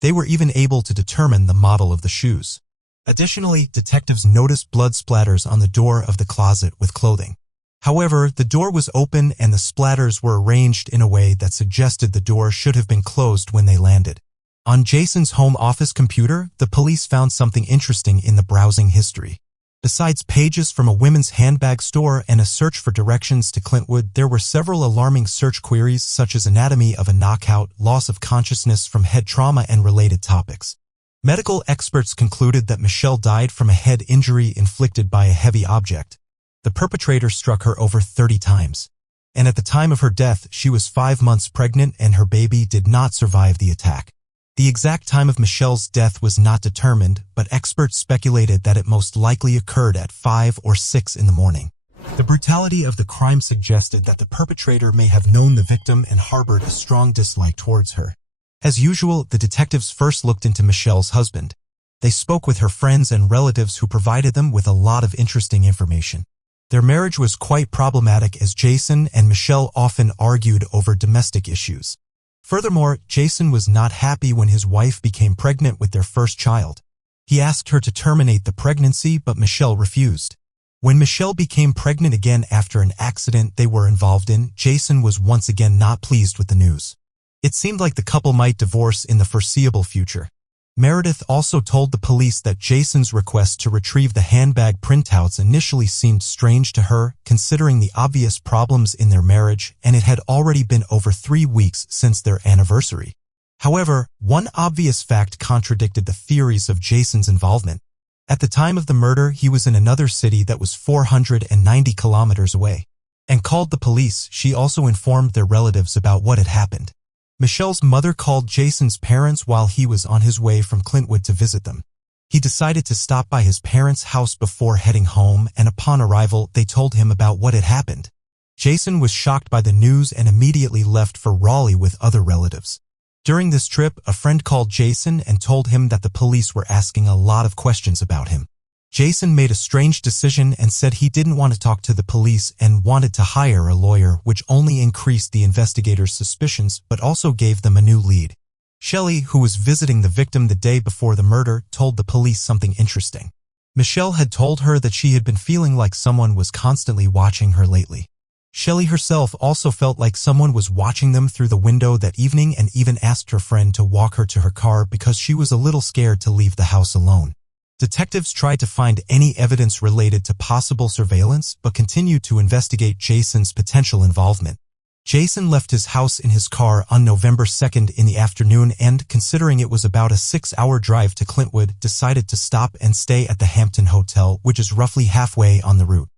They were even able to determine the model of the shoes. Additionally, detectives noticed blood splatters on the door of the closet with clothing. However, the door was open and the splatters were arranged in a way that suggested the door should have been closed when they landed. On Jason's home office computer, the police found something interesting in the browsing history. Besides pages from a women's handbag store and a search for directions to Clintwood, there were several alarming search queries such as anatomy of a knockout, loss of consciousness from head trauma, and related topics. Medical experts concluded that Michelle died from a head injury inflicted by a heavy object. The perpetrator struck her over 30 times. And at the time of her death, she was 5 months pregnant and her baby did not survive the attack. The exact time of Michelle's death was not determined, but experts speculated that it most likely occurred at 5 or 6 in the morning. The brutality of the crime suggested that the perpetrator may have known the victim and harbored a strong dislike towards her. As usual, the detectives first looked into Michelle's husband. They spoke with her friends and relatives who provided them with a lot of interesting information. Their marriage was quite problematic as Jason and Michelle often argued over domestic issues. Furthermore, Jason was not happy when his wife became pregnant with their first child. He asked her to terminate the pregnancy, but Michelle refused. When Michelle became pregnant again after an accident they were involved in, Jason was once again not pleased with the news. It seemed like the couple might divorce in the foreseeable future. Meredith also told the police that Jason's request to retrieve the handbag printouts initially seemed strange to her, considering the obvious problems in their marriage, and it had already been over 3 weeks since their anniversary. However, one obvious fact contradicted the theories of Jason's involvement. At the time of the murder, he was in another city that was 490 kilometers away. And called the police. She also informed their relatives about what had happened. Michelle's mother called Jason's parents while he was on his way from Clintwood to visit them. He decided to stop by his parents' house before heading home, and upon arrival, they told him about what had happened. Jason was shocked by the news and immediately left for Raleigh with other relatives. During this trip, a friend called Jason and told him that the police were asking a lot of questions about him. Jason made a strange decision and said he didn't want to talk to the police and wanted to hire a lawyer, which only increased the investigators' suspicions but also gave them a new lead. Shelley, who was visiting the victim the day before the murder, told the police something interesting. Michelle had told her that she had been feeling like someone was constantly watching her lately. Shelley herself also felt like someone was watching them through the window that evening and even asked her friend to walk her to her car because she was a little scared to leave the house alone. Detectives tried to find any evidence related to possible surveillance but continued to investigate Jason's potential involvement. Jason left his house in his car on November 2nd in the afternoon and, considering it was about a 6-hour drive to Clintwood, decided to stop and stay at the Hampton Hotel, which is roughly halfway on the route.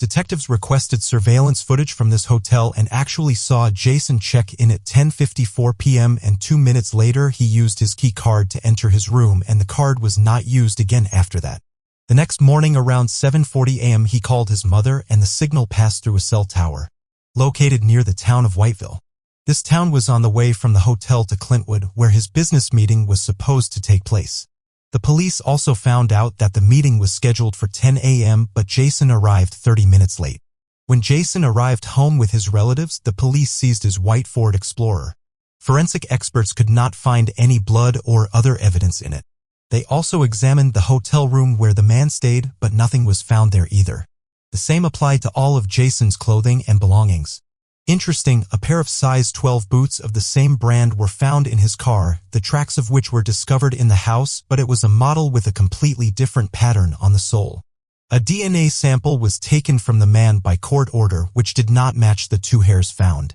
Detectives requested surveillance footage from this hotel and actually saw Jason check in at 10:54 p.m. and 2 minutes later he used his key card to enter his room, and the card was not used again after that. The next morning around 7:40 a.m. he called his mother and the signal passed through a cell tower located near the town of Whiteville. This town was on the way from the hotel to Clintwood, where his business meeting was supposed to take place. The police also found out that the meeting was scheduled for 10 a.m., but Jason arrived 30 minutes late. When Jason arrived home with his relatives, the police seized his white Ford Explorer. Forensic experts could not find any blood or other evidence in it. They also examined the hotel room where the man stayed, but nothing was found there either. The same applied to all of Jason's clothing and belongings. Interesting, a pair of size 12 boots of the same brand were found in his car, the tracks of which were discovered in the house, but it was a model with a completely different pattern on the sole. A DNA sample was taken from the man by court order, which did not match the 2 hairs found.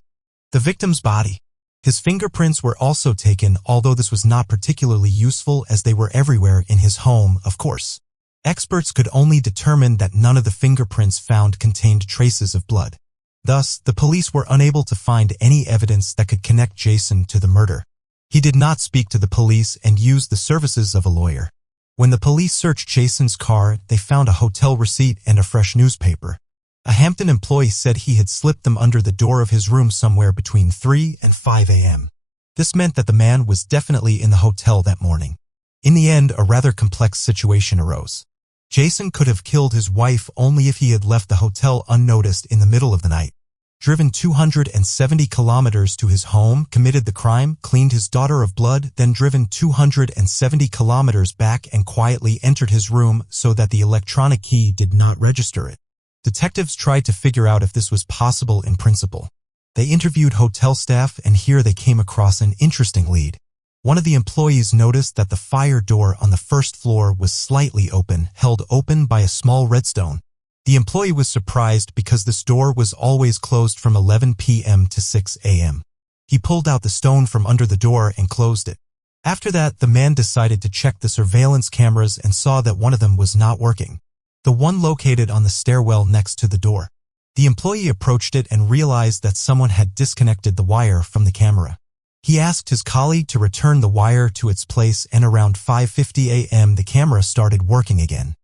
The victim's body. His fingerprints were also taken, although this was not particularly useful as they were everywhere in his home, of course. Experts could only determine that none of the fingerprints found contained traces of blood. Thus, the police were unable to find any evidence that could connect Jason to the murder. He did not speak to the police and used the services of a lawyer. When the police searched Jason's car, they found a hotel receipt and a fresh newspaper. A Hampton employee said he had slipped them under the door of his room somewhere between 3 and 5 a.m. This meant that the man was definitely in the hotel that morning. In the end, a rather complex situation arose. Jason could have killed his wife only if he had left the hotel unnoticed in the middle of the night. Driven 270 kilometers to his home, committed the crime, cleaned his daughter of blood, then driven 270 kilometers back and quietly entered his room so that the electronic key did not register it. Detectives tried to figure out if this was possible in principle. They interviewed hotel staff, and here they came across an interesting lead. One of the employees noticed that the fire door on the first floor was slightly open, held open by a small redstone. The employee was surprised because this door was always closed from 11 p.m. to 6 a.m. He pulled out the stone from under the door and closed it. After that, the man decided to check the surveillance cameras and saw that one of them was not working. The one located on the stairwell next to the door. The employee approached it and realized that someone had disconnected the wire from the camera. He asked his colleague to return the wire to its place, and around 5:50 a.m. the camera started working again.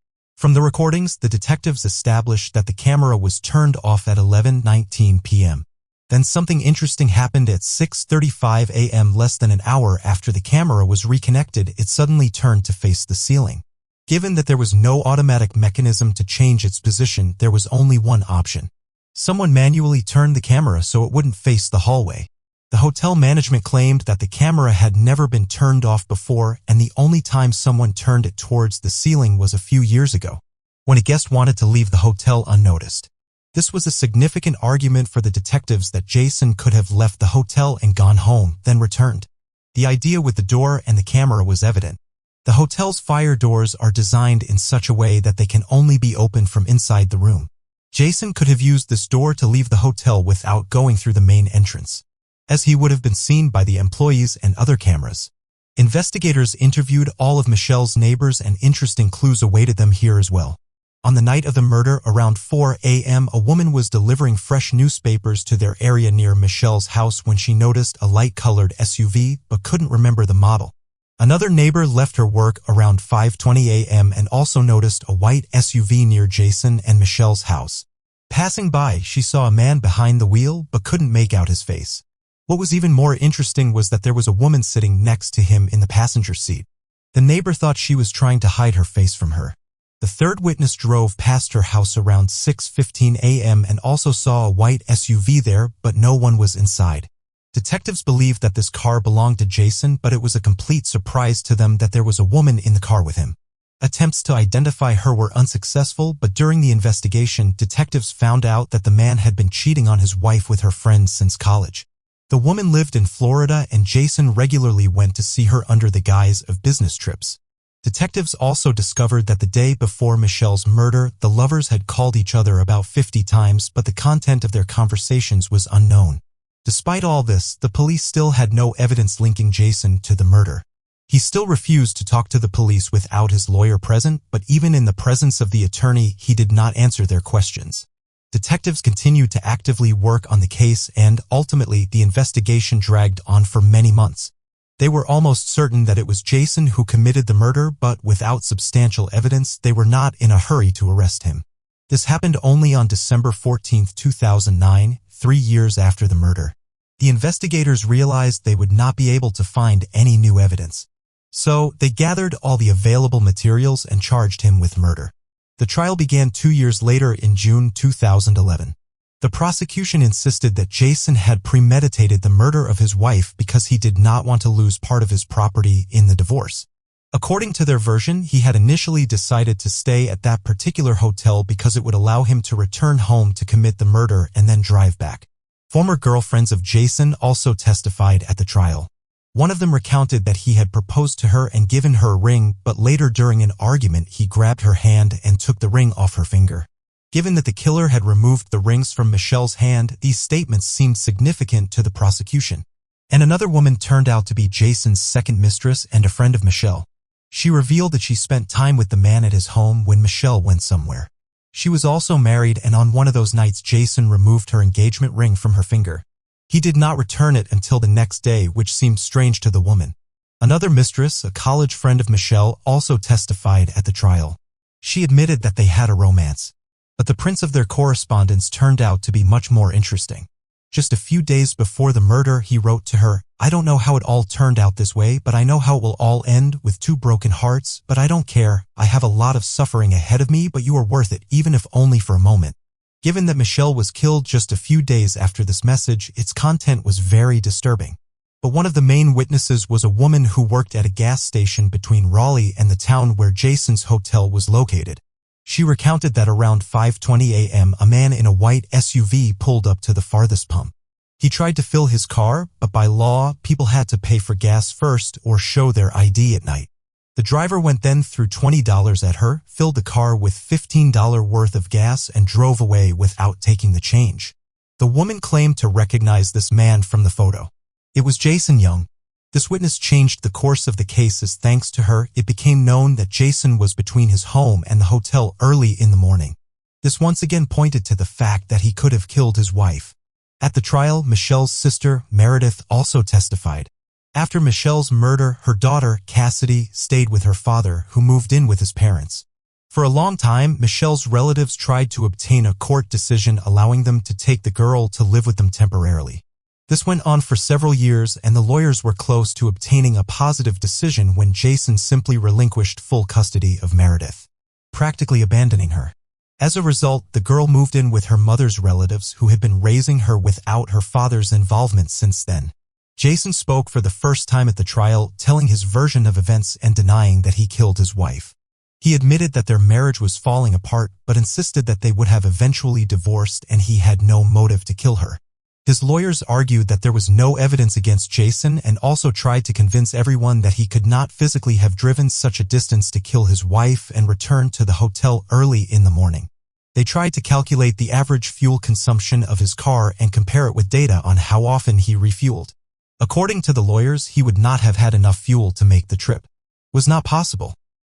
From the recordings, the detectives established that the camera was turned off at 11:19 p.m. Then something interesting happened at 6:35 a.m. Less than an hour after the camera was reconnected, it suddenly turned to face the ceiling. Given that there was no automatic mechanism to change its position, there was only one option. Someone manually turned the camera so it wouldn't face the hallway. The hotel management claimed that the camera had never been turned off before, and the only time someone turned it towards the ceiling was a few years ago, when a guest wanted to leave the hotel unnoticed. This was a significant argument for the detectives that Jason could have left the hotel and gone home, then returned. The idea with the door and the camera was evident. The hotel's fire doors are designed in such a way that they can only be opened from inside the room. Jason could have used this door to leave the hotel without going through the main entrance, as he would have been seen by the employees and other cameras. Investigators interviewed all of Michelle's neighbors, and interesting clues awaited them here as well. On the night of the murder, around 4 a.m., a woman was delivering fresh newspapers to their area near Michelle's house when she noticed a light-colored SUV but couldn't remember the model. Another neighbor left her work around 5:20 a.m. and also noticed a white SUV near Jason and Michelle's house. Passing by, she saw a man behind the wheel but couldn't make out his face. What was even more interesting was that there was a woman sitting next to him in the passenger seat. The neighbor thought she was trying to hide her face from her. The third witness drove past her house around 6:15 a.m. and also saw a white SUV there, but no one was inside. Detectives believed that this car belonged to Jason, but it was a complete surprise to them that there was a woman in the car with him. Attempts to identify her were unsuccessful, but during the investigation, detectives found out that the man had been cheating on his wife with her friends since college. The woman lived in Florida, and Jason regularly went to see her under the guise of business trips. Detectives also discovered that the day before Michelle's murder, the lovers had called each other about 50 times, but the content of their conversations was unknown. Despite all this, the police still had no evidence linking Jason to the murder. He still refused to talk to the police without his lawyer present, but even in the presence of the attorney, he did not answer their questions. Detectives continued to actively work on the case, and ultimately, the investigation dragged on for many months. They were almost certain that it was Jason who committed the murder, but without substantial evidence, they were not in a hurry to arrest him. This happened only on December 14, 2009, 3 years after the murder. The investigators realized they would not be able to find any new evidence. So, they gathered all the available materials and charged him with murder. The trial began 2 years later in June 2011. The prosecution insisted that Jason had premeditated the murder of his wife because he did not want to lose part of his property in the divorce. According to their version, he had initially decided to stay at that particular hotel because it would allow him to return home to commit the murder and then drive back. Former girlfriends of Jason also testified at the trial. One of them recounted that he had proposed to her and given her a ring, but later during an argument he grabbed her hand and took the ring off her finger. Given that the killer had removed the rings from Michelle's hand, these statements seemed significant to the prosecution. And another woman turned out to be Jason's second mistress and a friend of Michelle. She revealed that she spent time with the man at his home when Michelle went somewhere. She was also married, and on one of those nights Jason removed her engagement ring from her finger. He did not return it until the next day, which seemed strange to the woman. Another mistress, a college friend of Michelle, also testified at the trial. She admitted that they had a romance. But the prints of their correspondence turned out to be much more interesting. Just a few days before the murder, he wrote to her, "I don't know how it all turned out this way, but I know how it will all end, with 2 broken hearts, but I don't care. I have a lot of suffering ahead of me, but you are worth it, even if only for a moment." Given that Michelle was killed just a few days after this message, its content was very disturbing. But one of the main witnesses was a woman who worked at a gas station between Raleigh and the town where Jason's hotel was located. She recounted that around 5:20 a.m. a man in a white SUV pulled up to the farthest pump. He tried to fill his car, but by law, people had to pay for gas first or show their ID at night. The driver went then threw $20 at her, filled the car with $15 worth of gas, and drove away without taking the change. The woman claimed to recognize this man from the photo. It was Jason Young. This witness changed the course of the case as, thanks to her, it became known that Jason was between his home and the hotel early in the morning. This once again pointed to the fact that he could have killed his wife. At the trial, Michelle's sister, Meredith, also testified. After Michelle's murder, her daughter, Cassidy, stayed with her father, who moved in with his parents. For a long time, Michelle's relatives tried to obtain a court decision allowing them to take the girl to live with them temporarily. This went on for several years, and the lawyers were close to obtaining a positive decision when Jason simply relinquished full custody of Meredith, practically abandoning her. As a result, the girl moved in with her mother's relatives who had been raising her without her father's involvement since then. Jason spoke for the first time at the trial, telling his version of events and denying that he killed his wife. He admitted that their marriage was falling apart, but insisted that they would have eventually divorced and he had no motive to kill her. His lawyers argued that there was no evidence against Jason and also tried to convince everyone that he could not physically have driven such a distance to kill his wife and return to the hotel early in the morning. They tried to calculate the average fuel consumption of his car and compare it with data on how often he refueled. According to the lawyers, he would not have had enough fuel to make the trip. It was not possible.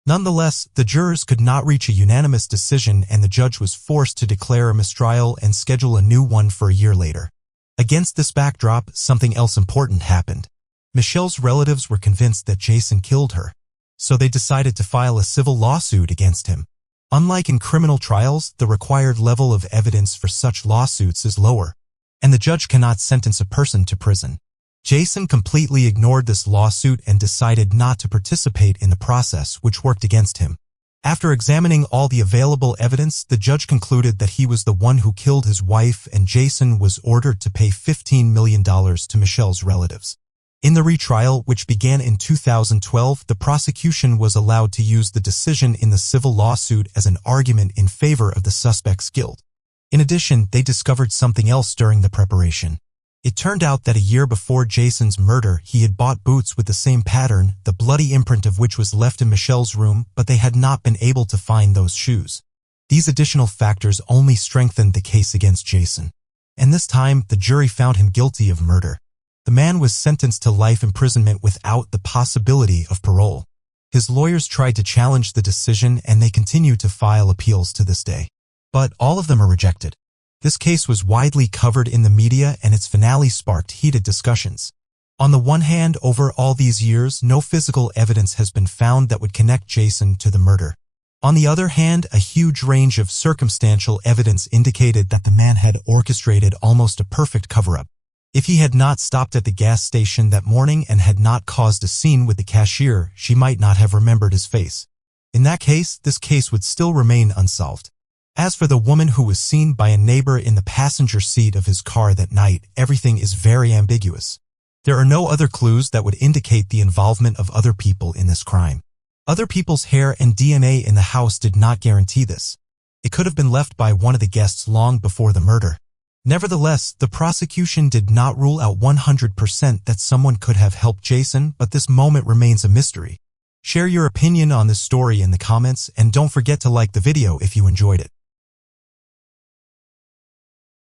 Nonetheless, the jurors could not reach a unanimous decision and the judge was forced to declare a mistrial and schedule a new one for a year later. Against this backdrop, something else important happened. Michelle's relatives were convinced that Jason killed her, so they decided to file a civil lawsuit against him. Unlike in criminal trials, the required level of evidence for such lawsuits is lower, and the judge cannot sentence a person to prison. Jason completely ignored this lawsuit and decided not to participate in the process, which worked against him. After examining all the available evidence, the judge concluded that he was the one who killed his wife and Jason was ordered to pay $15 million to Michelle's relatives. In the retrial, which began in 2012, the prosecution was allowed to use the decision in the civil lawsuit as an argument in favor of the suspect's guilt. In addition, they discovered something else during the preparation. It turned out that a year before Jason's murder, he had bought boots with the same pattern, the bloody imprint of which was left in Michelle's room, but they had not been able to find those shoes. These additional factors only strengthened the case against Jason. And this time, the jury found him guilty of murder. The man was sentenced to life imprisonment without the possibility of parole. His lawyers tried to challenge the decision and they continue to file appeals to this day. But all of them are rejected. This case was widely covered in the media and its finale sparked heated discussions. On the one hand, over all these years, no physical evidence has been found that would connect Jason to the murder. On the other hand, a huge range of circumstantial evidence indicated that the man had orchestrated almost a perfect cover-up. If he had not stopped at the gas station that morning and had not caused a scene with the cashier, she might not have remembered his face. In that case, this case would still remain unsolved. As for the woman who was seen by a neighbor in the passenger seat of his car that night, everything is very ambiguous. There are no other clues that would indicate the involvement of other people in this crime. Other people's hair and DNA in the house did not guarantee this. It could have been left by one of the guests long before the murder. Nevertheless, the prosecution did not rule out 100% that someone could have helped Jason, but this moment remains a mystery. Share your opinion on this story in the comments and don't forget to like the video if you enjoyed it.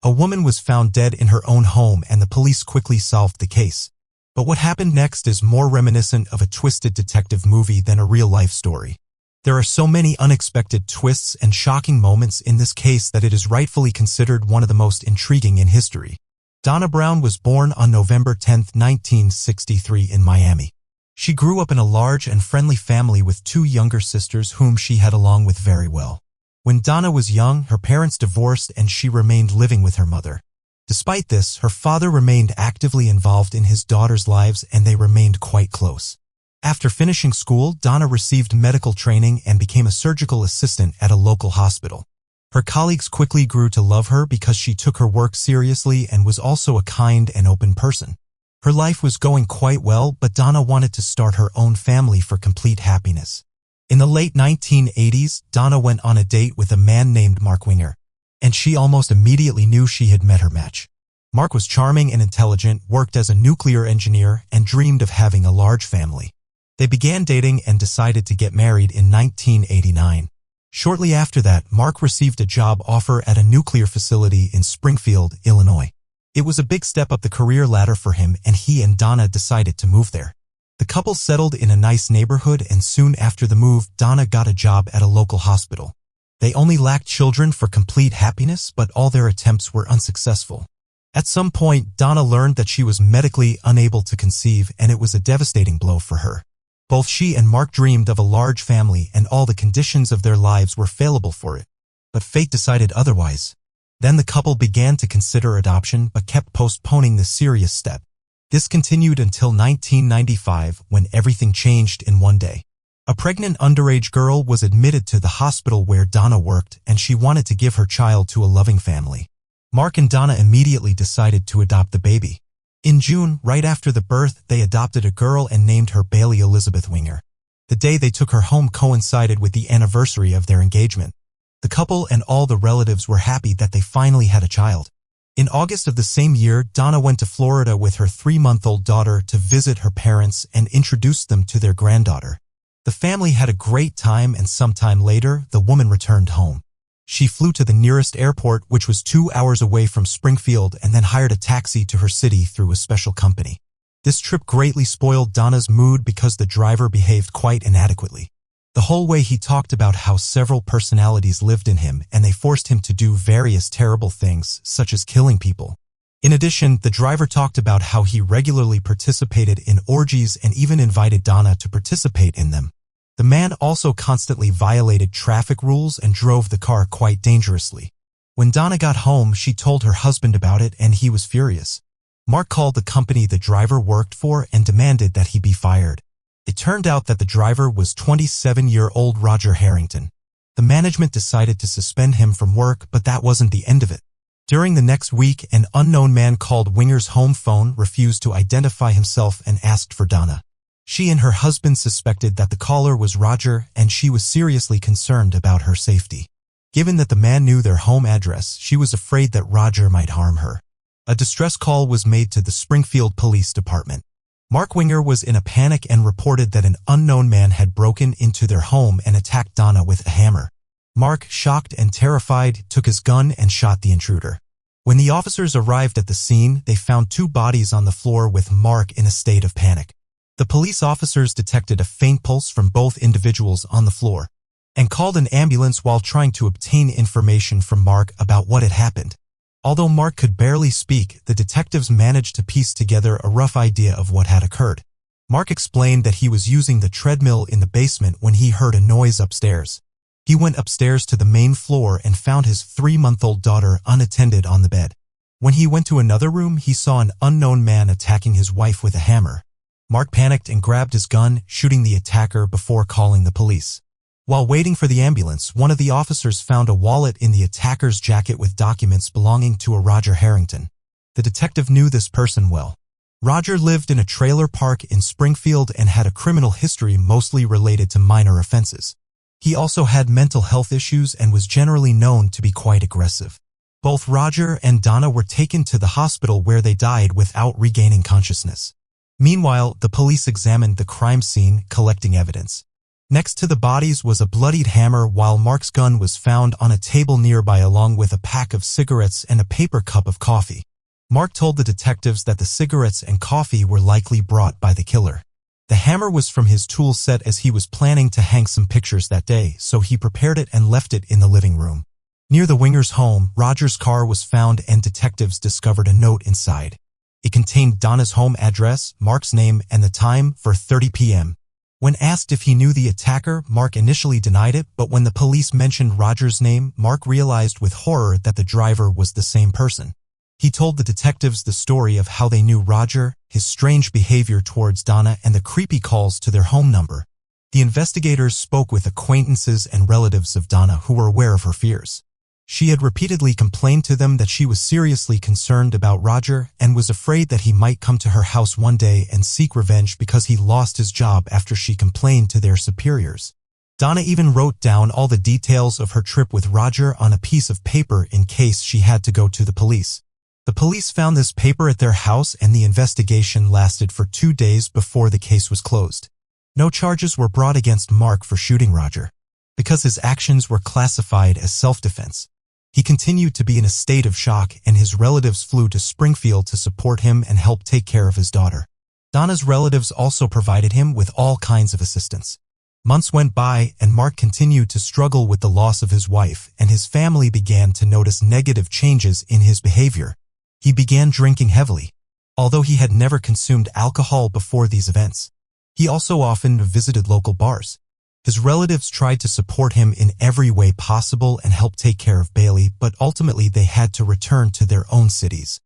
A woman was found dead in her own home and the police quickly solved the case. But what happened next is more reminiscent of a twisted detective movie than a real-life story. There are so many unexpected twists and shocking moments in this case that it is rightfully considered one of the most intriguing in history. Donna Brown was born on November 10, 1963 in Miami. She grew up in a large and friendly family with two younger sisters whom she had along with very well. When Donna was young, her parents divorced and she remained living with her mother. Despite this, her father remained actively involved in his daughters' lives and they remained quite close. After finishing school, Donna received medical training and became a surgical assistant at a local hospital. Her colleagues quickly grew to love her because she took her work seriously and was also a kind and open person. Her life was going quite well, but Donna wanted to start her own family for complete happiness. In the late 1980s, Donna went on a date with a man named Mark Winger, and she almost immediately knew she had met her match. Mark was charming and intelligent, worked as a nuclear engineer, and dreamed of having a large family. They began dating and decided to get married in 1989. Shortly after that, Mark received a job offer at a nuclear facility in Springfield, Illinois. It was a big step up the career ladder for him, and he and Donna decided to move there. The couple settled in a nice neighborhood, and soon after the move, Donna got a job at a local hospital. They only lacked children for complete happiness, but all their attempts were unsuccessful. At some point, Donna learned that she was medically unable to conceive, and it was a devastating blow for her. Both she and Mark dreamed of a large family and all the conditions of their lives were favorable for it. But fate decided otherwise. Then the couple began to consider adoption but kept postponing the serious step. This continued until 1995 when everything changed in one day. A pregnant underage girl was admitted to the hospital where Donna worked and she wanted to give her child to a loving family. Mark and Donna immediately decided to adopt the baby. In June, right after the birth, they adopted a girl and named her Bailey Elizabeth Winger. The day they took her home coincided with the anniversary of their engagement. The couple and all the relatives were happy that they finally had a child. In August of the same year, Donna went to Florida with her 3-month-old daughter to visit her parents and introduced them to their granddaughter. The family had a great time and sometime later, the woman returned home. She flew to the nearest airport, which was 2 hours away from Springfield, and then hired a taxi to her city through a special company. This trip greatly spoiled Donna's mood because the driver behaved quite inadequately. The whole way he talked about how several personalities lived in him and they forced him to do various terrible things, such as killing people. In addition, the driver talked about how he regularly participated in orgies and even invited Donna to participate in them. The man also constantly violated traffic rules and drove the car quite dangerously. When Donna got home, she told her husband about it and he was furious. Mark called the company the driver worked for and demanded that he be fired. It turned out that the driver was 27-year-old Roger Harrington. The management decided to suspend him from work, but that wasn't the end of it. During the next week, an unknown man called Winger's home phone, refused to identify himself, and asked for Donna. She and her husband suspected that the caller was Roger, and she was seriously concerned about her safety. Given that the man knew their home address, she was afraid that Roger might harm her. A distress call was made to the Springfield Police Department. Mark Winger was in a panic and reported that an unknown man had broken into their home and attacked Donna with a hammer. Mark, shocked and terrified, took his gun and shot the intruder. When the officers arrived at the scene, they found 2 bodies on the floor with Mark in a state of panic. The police officers detected a faint pulse from both individuals on the floor and called an ambulance while trying to obtain information from Mark about what had happened. Although Mark could barely speak, the detectives managed to piece together a rough idea of what had occurred. Mark explained that he was using the treadmill in the basement when he heard a noise upstairs. He went upstairs to the main floor and found his 3-month-old daughter unattended on the bed. When he went to another room, he saw an unknown man attacking his wife with a hammer. Mark panicked and grabbed his gun, shooting the attacker before calling the police. While waiting for the ambulance, one of the officers found a wallet in the attacker's jacket with documents belonging to a Roger Harrington. The detective knew this person well. Roger lived in a trailer park in Springfield and had a criminal history mostly related to minor offenses. He also had mental health issues and was generally known to be quite aggressive. Both Roger and Donna were taken to the hospital where they died without regaining consciousness. Meanwhile, the police examined the crime scene, collecting evidence. Next to the bodies was a bloodied hammer, while Mark's gun was found on a table nearby along with a pack of cigarettes and a paper cup of coffee. Mark told the detectives that the cigarettes and coffee were likely brought by the killer. The hammer was from his tool set as he was planning to hang some pictures that day, so he prepared it and left it in the living room. Near the Wingers' home, Roger's car was found and detectives discovered a note inside. It contained Donna's home address, Mark's name, and the time for 30 p.m. When asked if he knew the attacker, Mark initially denied it, but when the police mentioned Roger's name, Mark realized with horror that the driver was the same person. He told the detectives the story of how they knew Roger, his strange behavior towards Donna, and the creepy calls to their home number. The investigators spoke with acquaintances and relatives of Donna who were aware of her fears. She had repeatedly complained to them that she was seriously concerned about Roger and was afraid that he might come to her house one day and seek revenge because he lost his job after she complained to their superiors. Donna even wrote down all the details of her trip with Roger on a piece of paper in case she had to go to the police. The police found this paper at their house and the investigation lasted for 2 days before the case was closed. No charges were brought against Mark for shooting Roger, because his actions were classified as self-defense. He continued to be in a state of shock, and his relatives flew to Springfield to support him and help take care of his daughter. Donna's relatives also provided him with all kinds of assistance. Months went by, and Mark continued to struggle with the loss of his wife, and his family began to notice negative changes in his behavior. He began drinking heavily, although he had never consumed alcohol before these events. He also often visited local bars. His relatives tried to support him in every way possible and help take care of Bailey, but ultimately they had to return to their own cities.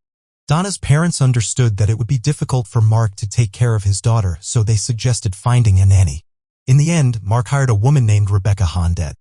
Donna's parents understood that it would be difficult for Mark to take care of his daughter, so they suggested finding a nanny. In the end, Mark hired a woman named Rebecca Hondet,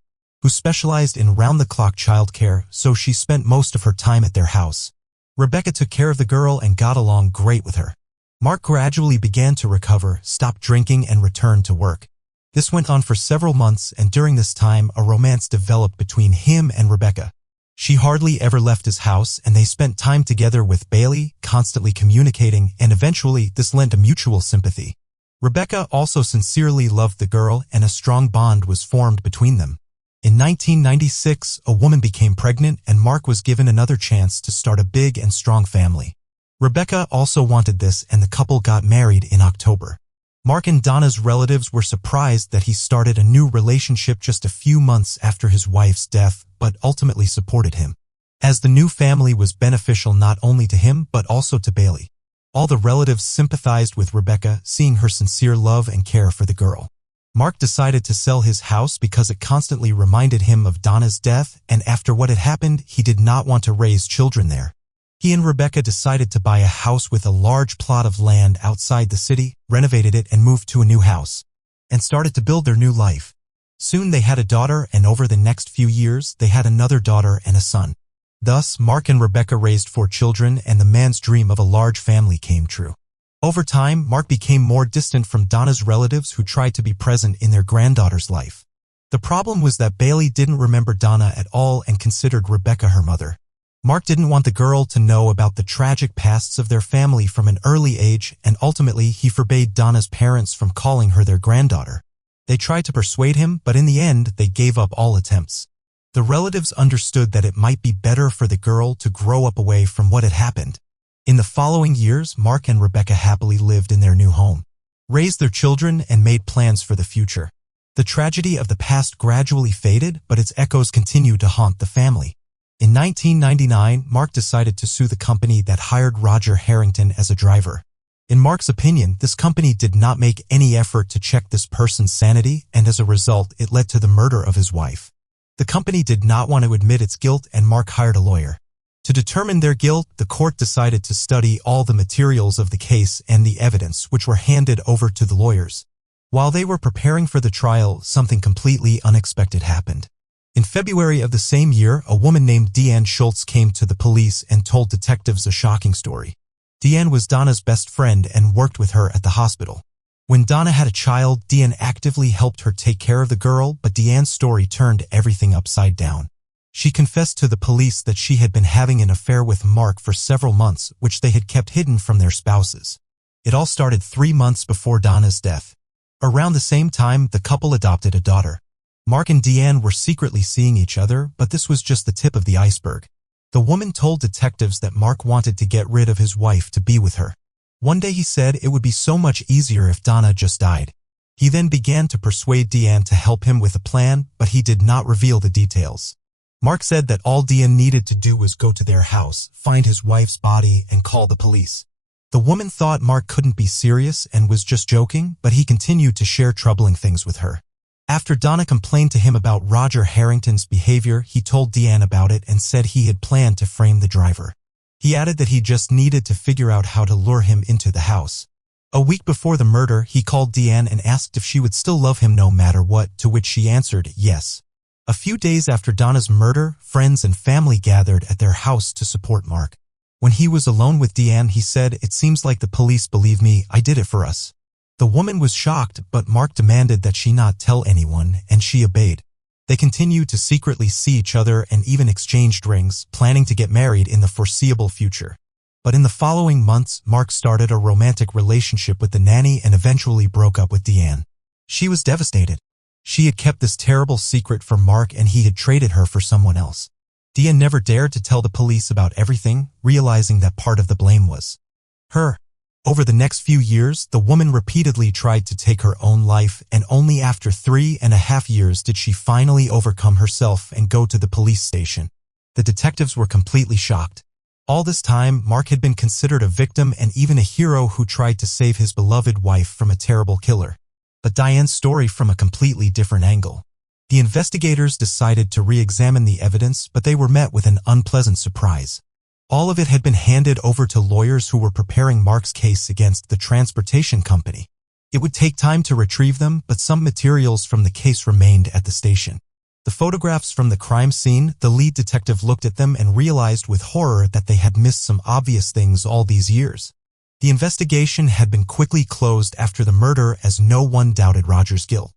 who specialized in round-the-clock childcare, so she spent most of her time at their house. Rebecca took care of the girl and got along great with her. Mark gradually began to recover, stopped drinking, and returned to work. This went on for several months, and during this time, a romance developed between him and Rebecca. She hardly ever left his house, and they spent time together with Bailey, constantly communicating, and eventually this lent a mutual sympathy. Rebecca also sincerely loved the girl, and a strong bond was formed between them. In 1996, a woman became pregnant, and Mark was given another chance to start a big and strong family. Rebecca also wanted this, and the couple got married in October. Mark and Donna's relatives were surprised that he started a new relationship just a few months after his wife's death, but ultimately supported him, as the new family was beneficial not only to him but also to Bailey. All the relatives sympathized with Rebecca, seeing her sincere love and care for the girl. Mark decided to sell his house because it constantly reminded him of Donna's death, and after what had happened, he did not want to raise children there. He and Rebecca decided to buy a house with a large plot of land outside the city, renovated it, and moved to a new house, and started to build their new life. Soon they had a daughter, and over the next few years, they had another daughter and a son. Thus, Mark and Rebecca raised 4 children, and the man's dream of a large family came true. Over time, Mark became more distant from Donna's relatives who tried to be present in their granddaughter's life. The problem was that Bailey didn't remember Donna at all and considered Rebecca her mother. Mark didn't want the girl to know about the tragic pasts of their family from an early age, and ultimately he forbade Donna's parents from calling her their granddaughter. They tried to persuade him, but in the end, they gave up all attempts. The relatives understood that it might be better for the girl to grow up away from what had happened. In the following years, Mark and Rebecca happily lived in their new home, raised their children, and made plans for the future. The tragedy of the past gradually faded, but its echoes continued to haunt the family. In 1999, Mark decided to sue the company that hired Roger Harrington as a driver. In Mark's opinion, this company did not make any effort to check this person's sanity, and as a result, it led to the murder of his wife. The company did not want to admit its guilt, and Mark hired a lawyer. To determine their guilt, the court decided to study all the materials of the case and the evidence, which were handed over to the lawyers. While they were preparing for the trial, something completely unexpected happened. In February of the same year, a woman named Deanne Schultz came to the police and told detectives a shocking story. Deanne was Donna's best friend and worked with her at the hospital. When Donna had a child, Deanne actively helped her take care of the girl, but Deanne's story turned everything upside down. She confessed to the police that she had been having an affair with Mark for several months, which they had kept hidden from their spouses. It all started 3 months before Donna's death. Around the same time, the couple adopted a daughter. Mark and Deanne were secretly seeing each other, but this was just the tip of the iceberg. The woman told detectives that Mark wanted to get rid of his wife to be with her. One day he said it would be so much easier if Donna just died. He then began to persuade Deanne to help him with a plan, but he did not reveal the details. Mark said that all Deanne needed to do was go to their house, find his wife's body, and call the police. The woman thought Mark couldn't be serious and was just joking, but he continued to share troubling things with her. After Donna complained to him about Roger Harrington's behavior, he told Deanne about it and said he had planned to frame the driver. He added that he just needed to figure out how to lure him into the house. A week before the murder, he called Deanne and asked if she would still love him no matter what, to which she answered yes. A few days after Donna's murder, friends and family gathered at their house to support Mark. When he was alone with Deanne, he said, "It seems like the police believe me, I did it for us." The woman was shocked, but Mark demanded that she not tell anyone, and she obeyed. They continued to secretly see each other and even exchanged rings, planning to get married in the foreseeable future. But in the following months, Mark started a romantic relationship with the nanny and eventually broke up with Deanne. She was devastated. She had kept this terrible secret from Mark, and he had traded her for someone else. Deanne never dared to tell the police about everything, realizing that part of the blame was her. Over the next few years, the woman repeatedly tried to take her own life, and only after 3.5 years did she finally overcome herself and go to the police station. The detectives were completely shocked. All this time, Mark had been considered a victim and even a hero who tried to save his beloved wife from a terrible killer. But Diane's story from a completely different angle. The investigators decided to re-examine the evidence, but they were met with an unpleasant surprise. All of it had been handed over to lawyers who were preparing Mark's case against the transportation company. It would take time to retrieve them, but some materials from the case remained at the station. The photographs from the crime scene, the lead detective looked at them and realized with horror that they had missed some obvious things all these years. The investigation had been quickly closed after the murder as no one doubted Roger's guilt.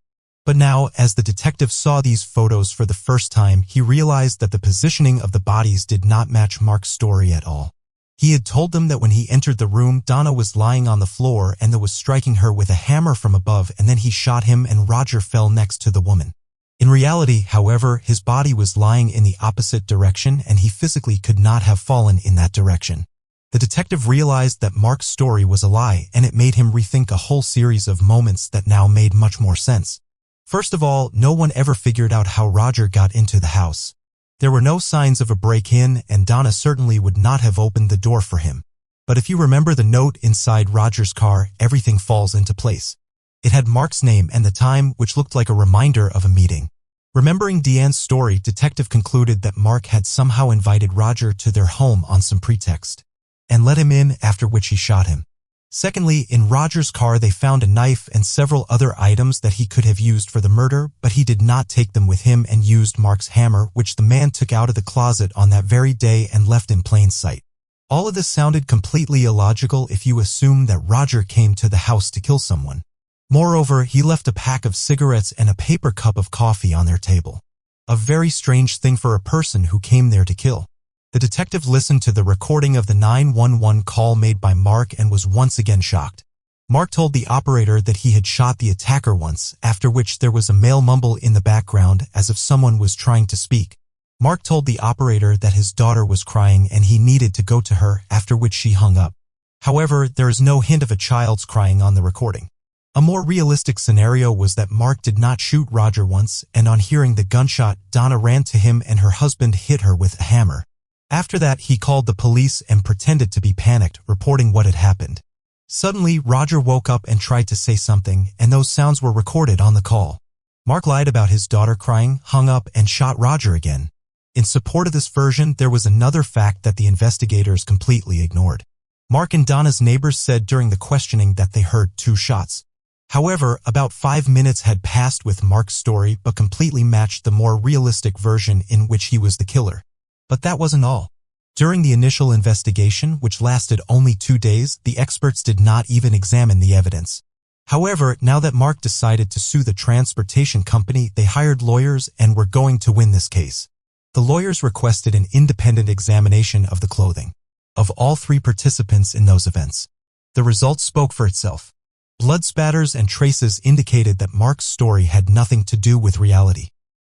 But now, as the detective saw these photos for the first time, he realized that the positioning of the bodies did not match Mark's story at all. He had told them that when he entered the room, Donna was lying on the floor and that was striking her with a hammer from above, and then he shot him and Roger fell next to the woman. In reality, however, his body was lying in the opposite direction and he physically could not have fallen in that direction. The detective realized that Mark's story was a lie, and it made him rethink a whole series of moments that now made much more sense. First of all, no one ever figured out how Roger got into the house. There were no signs of a break-in, and Donna certainly would not have opened the door for him. But if you remember the note inside Roger's car, everything falls into place. It had Mark's name and the time, which looked like a reminder of a meeting. Remembering Deanne's story, detective concluded that Mark had somehow invited Roger to their home on some pretext, and let him in, after which he shot him. Secondly, in Roger's car they found a knife and several other items that he could have used for the murder, but he did not take them with him and used Mark's hammer, which the man took out of the closet on that very day and left in plain sight. All of this sounded completely illogical if you assume that Roger came to the house to kill someone. Moreover, he left a pack of cigarettes and a paper cup of coffee on their table. A very strange thing for a person who came there to kill. The detective listened to the recording of the 911 call made by Mark and was once again shocked. Mark told the operator that he had shot the attacker once, after which there was a male mumble in the background as if someone was trying to speak. Mark told the operator that his daughter was crying and he needed to go to her, after which she hung up. However, there is no hint of a child's crying on the recording. A more realistic scenario was that Mark did not shoot Roger once, and on hearing the gunshot, Donna ran to him and her husband hit her with a hammer. After that, he called the police and pretended to be panicked, reporting what had happened. Suddenly, Roger woke up and tried to say something, and those sounds were recorded on the call. Mark lied about his daughter crying, hung up, and shot Roger again. In support of this version, there was another fact that the investigators completely ignored. Mark and Donna's neighbors said during the questioning that they heard 2 shots. However, about 5 minutes had passed with Mark's story but completely matched the more realistic version in which he was the killer. But that wasn't all. During the initial investigation, which lasted only 2 days, the experts did not even examine the evidence. However, now that Mark decided to sue the transportation company, they hired lawyers and were going to win this case. The lawyers requested an independent examination of the clothing of all 3 participants in those events. The results spoke for itself. Blood spatters and traces indicated that Mark's story had nothing to do with reality.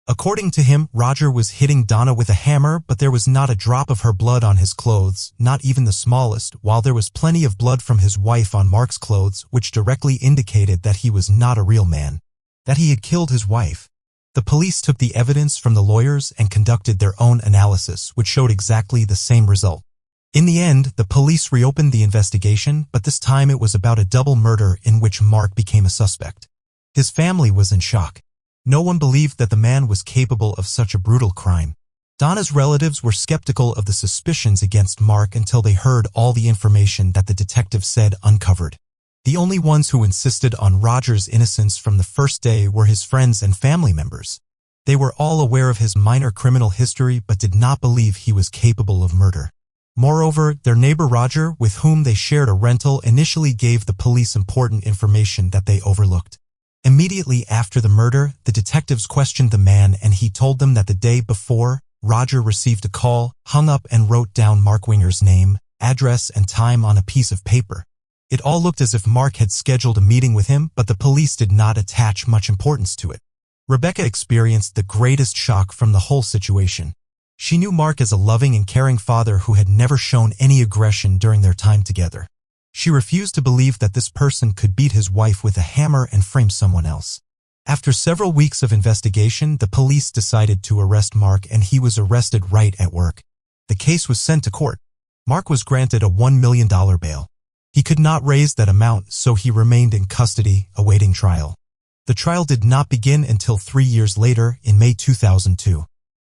According to him, Roger was hitting Donna with a hammer, but there was not a drop of her blood on his clothes, not even the smallest, while there was plenty of blood from his wife on Mark's clothes, which directly indicated that he was not a real man, that he had killed his wife. The police took the evidence from the lawyers and conducted their own analysis, which showed exactly the same result. In the end, the police reopened the investigation, but this time it was about a double murder in which Mark became a suspect. His family was in shock. No one believed that the man was capable of such a brutal crime. Donna's relatives were skeptical of the suspicions against Mark until they heard all the information that the detective said uncovered. The only ones who insisted on Roger's innocence from the first day were his friends and family members. They were all aware of his minor criminal history but did not believe he was capable of murder. Moreover, their neighbor Roger, with whom they shared a rental, initially gave the police important information that they overlooked. Immediately after the murder, the detectives questioned the man and he told them that the day before, Roger received a call, hung up and wrote down Mark Winger's name, address and time on a piece of paper. It all looked as if Mark had scheduled a meeting with him, but the police did not attach much importance to it. Rebecca experienced the greatest shock from the whole situation. She knew Mark as a loving and caring father who had never shown any aggression during their time together. She refused to believe that this person could beat his wife with a hammer and frame someone else. After several weeks of investigation, the police decided to arrest Mark and he was arrested right at work. The case was sent to court. Mark was granted a $1 million bail. He could not raise that amount, so he remained in custody, awaiting trial. The trial did not begin until 3 years later, in May 2002.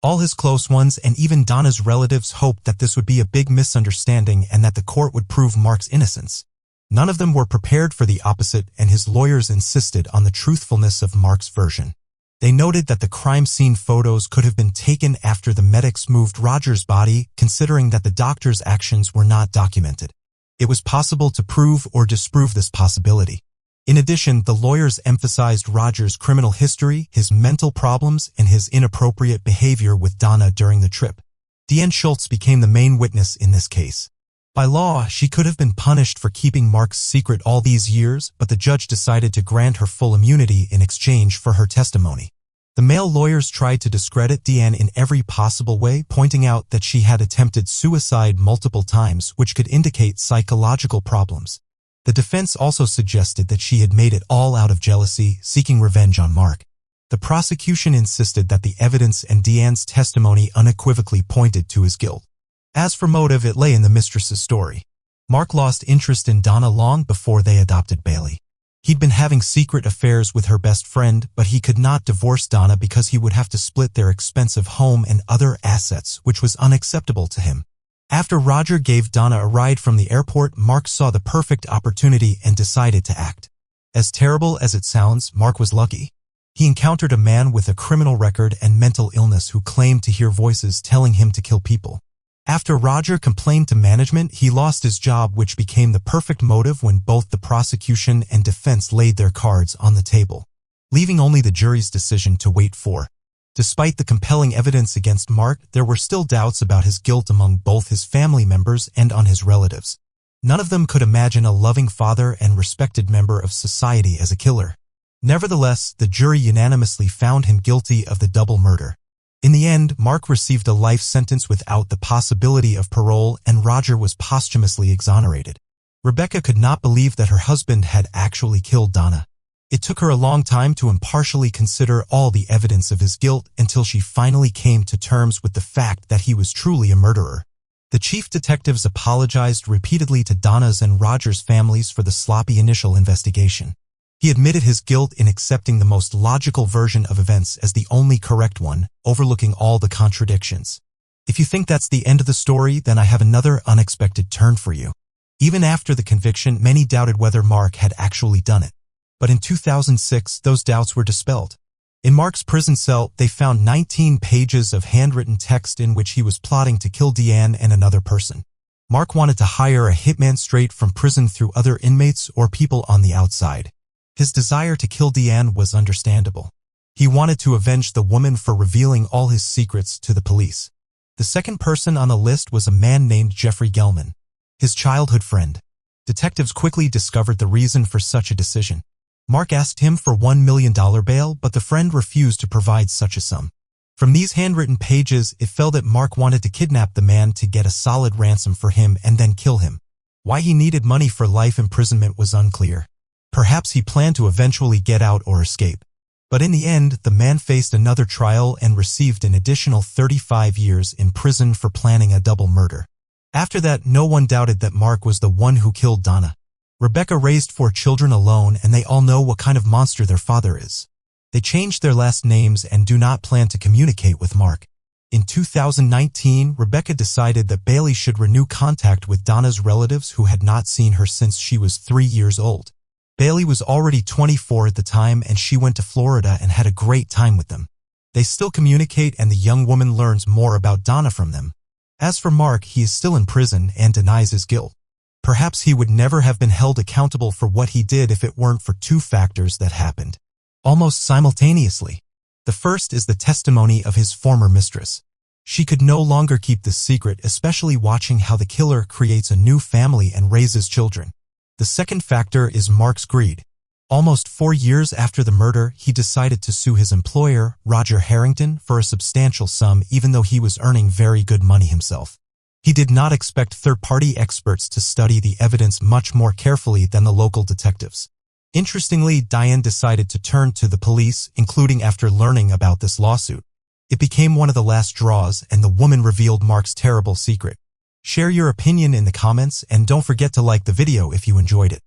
All his close ones and even Donna's relatives hoped that this would be a big misunderstanding and that the court would prove Mark's innocence. None of them were prepared for the opposite, and his lawyers insisted on the truthfulness of Mark's version. They noted that the crime scene photos could have been taken after the medics moved Roger's body, considering that the doctor's actions were not documented. It was possible to prove or disprove this possibility. In addition, the lawyers emphasized Roger's criminal history, his mental problems, and his inappropriate behavior with Donna during the trip. Deanne Schultz became the main witness in this case. By law, she could have been punished for keeping Mark's secret all these years, but the judge decided to grant her full immunity in exchange for her testimony. The male lawyers tried to discredit Deanne in every possible way, pointing out that she had attempted suicide multiple times, which could indicate psychological problems. The defense also suggested that she had made it all out of jealousy, seeking revenge on Mark. The prosecution insisted that the evidence and Deanne's testimony unequivocally pointed to his guilt. As for motive, it lay in the mistress's story. Mark lost interest in Donna long before they adopted Bailey. He'd been having secret affairs with her best friend, but he could not divorce Donna because he would have to split their expensive home and other assets, which was unacceptable to him. After Roger gave Donna a ride from the airport, Mark saw the perfect opportunity and decided to act. As terrible as it sounds, Mark was lucky. He encountered a man with a criminal record and mental illness who claimed to hear voices telling him to kill people. After Roger complained to management, he lost his job, which became the perfect motive when both the prosecution and defense laid their cards on the table, leaving only the jury's decision to wait for. Despite the compelling evidence against Mark, there were still doubts about his guilt among both his family members and on his relatives. None of them could imagine a loving father and respected member of society as a killer. Nevertheless, the jury unanimously found him guilty of the double murder. In the end, Mark received a life sentence without the possibility of parole, and Roger was posthumously exonerated. Rebecca could not believe that her husband had actually killed Donna. It took her a long time to impartially consider all the evidence of his guilt until she finally came to terms with the fact that he was truly a murderer. The chief detectives apologized repeatedly to Donna's and Roger's families for the sloppy initial investigation. He admitted his guilt in accepting the most logical version of events as the only correct one, overlooking all the contradictions. If you think that's the end of the story, then I have another unexpected turn for you. Even after the conviction, many doubted whether Mark had actually done it. But in 2006, those doubts were dispelled. In Mark's prison cell, they found 19 pages of handwritten text in which he was plotting to kill Deanne and another person. Mark wanted to hire a hitman straight from prison through other inmates or people on the outside. His desire to kill Deanne was understandable. He wanted to avenge the woman for revealing all his secrets to the police. The second person on the list was a man named Jeffrey Gelman, his childhood friend. Detectives quickly discovered the reason for such a decision. Mark asked him for $1 million bail, but the friend refused to provide such a sum. From these handwritten pages, it fell that Mark wanted to kidnap the man to get a solid ransom for him and then kill him. Why he needed money for life imprisonment was unclear. Perhaps he planned to eventually get out or escape. But in the end, the man faced another trial and received an additional 35 years in prison for planning a double murder. After that, no one doubted that Mark was the one who killed Donna. Rebecca raised 4 children alone, and they all know what kind of monster their father is. They changed their last names and do not plan to communicate with Mark. In 2019, Rebecca decided that Bailey should renew contact with Donna's relatives who had not seen her since she was 3 years old. Bailey was already 24 at the time, and she went to Florida and had a great time with them. They still communicate, and the young woman learns more about Donna from them. As for Mark, he is still in prison and denies his guilt. Perhaps he would never have been held accountable for what he did if it weren't for 2 factors that happened almost simultaneously. The first is the testimony of his former mistress. She could no longer keep this secret, especially watching how the killer creates a new family and raises children. The second factor is Mark's greed. Almost 4 years after the murder, he decided to sue his employer, Roger Harrington, for a substantial sum, even though he was earning very good money himself. He did not expect third-party experts to study the evidence much more carefully than the local detectives. Interestingly, Diane decided to turn to the police, including after learning about this lawsuit. It became one of the last draws, and the woman revealed Mark's terrible secret. Share your opinion in the comments and don't forget to like the video if you enjoyed it.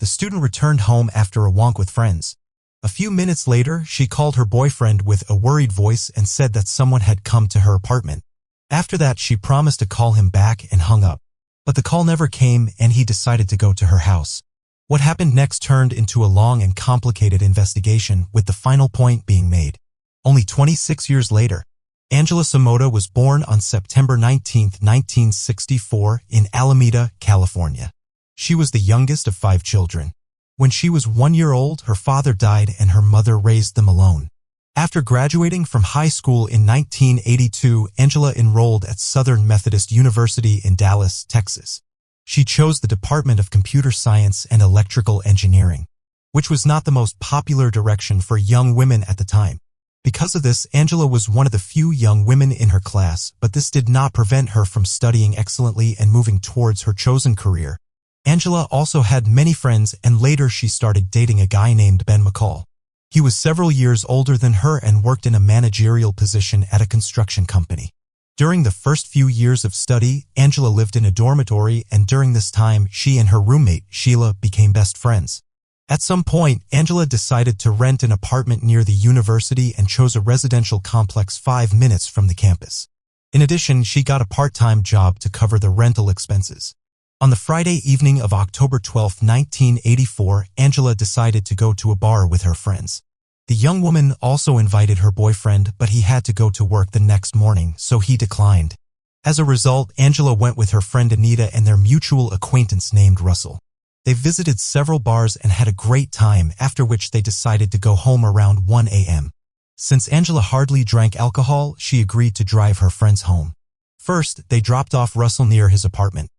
The student returned home after a walk with friends. A few minutes later, she called her boyfriend with a worried voice and said that someone had come to her apartment. After that, she promised to call him back and hung up. But the call never came and he decided to go to her house. What happened next turned into a long and complicated investigation, with the final point being made. Only 26 years later, Angela Samoda was born on September 19, 1964 in Alameda, California. She was the youngest of 5 children. When she was 1 year old, her father died and her mother raised them alone. After graduating from high school in 1982, Angela enrolled at Southern Methodist University in Dallas, Texas. She chose the Department of Computer Science and Electrical Engineering, which was not the most popular direction for young women at the time. Because of this, Angela was one of the few young women in her class, but this did not prevent her from studying excellently and moving towards her chosen career. Angela also had many friends, and later she started dating a guy named Ben McCall. He was several years older than her and worked in a managerial position at a construction company. During the first few years of study, Angela lived in a dormitory, and during this time, she and her roommate, Sheila, became best friends. At some point, Angela decided to rent an apartment near the university and chose a residential complex 5 minutes from the campus. In addition, she got a part-time job to cover the rental expenses. On the Friday evening of October 12, 1984, Angela decided to go to a bar with her friends. The young woman also invited her boyfriend, but he had to go to work the next morning, so he declined. As a result, Angela went with her friend Anita and their mutual acquaintance named Russell. They visited several bars and had a great time, after which they decided to go home around 1 a.m. Since Angela hardly drank alcohol, she agreed to drive her friends home. First, they dropped off Russell near his apartment.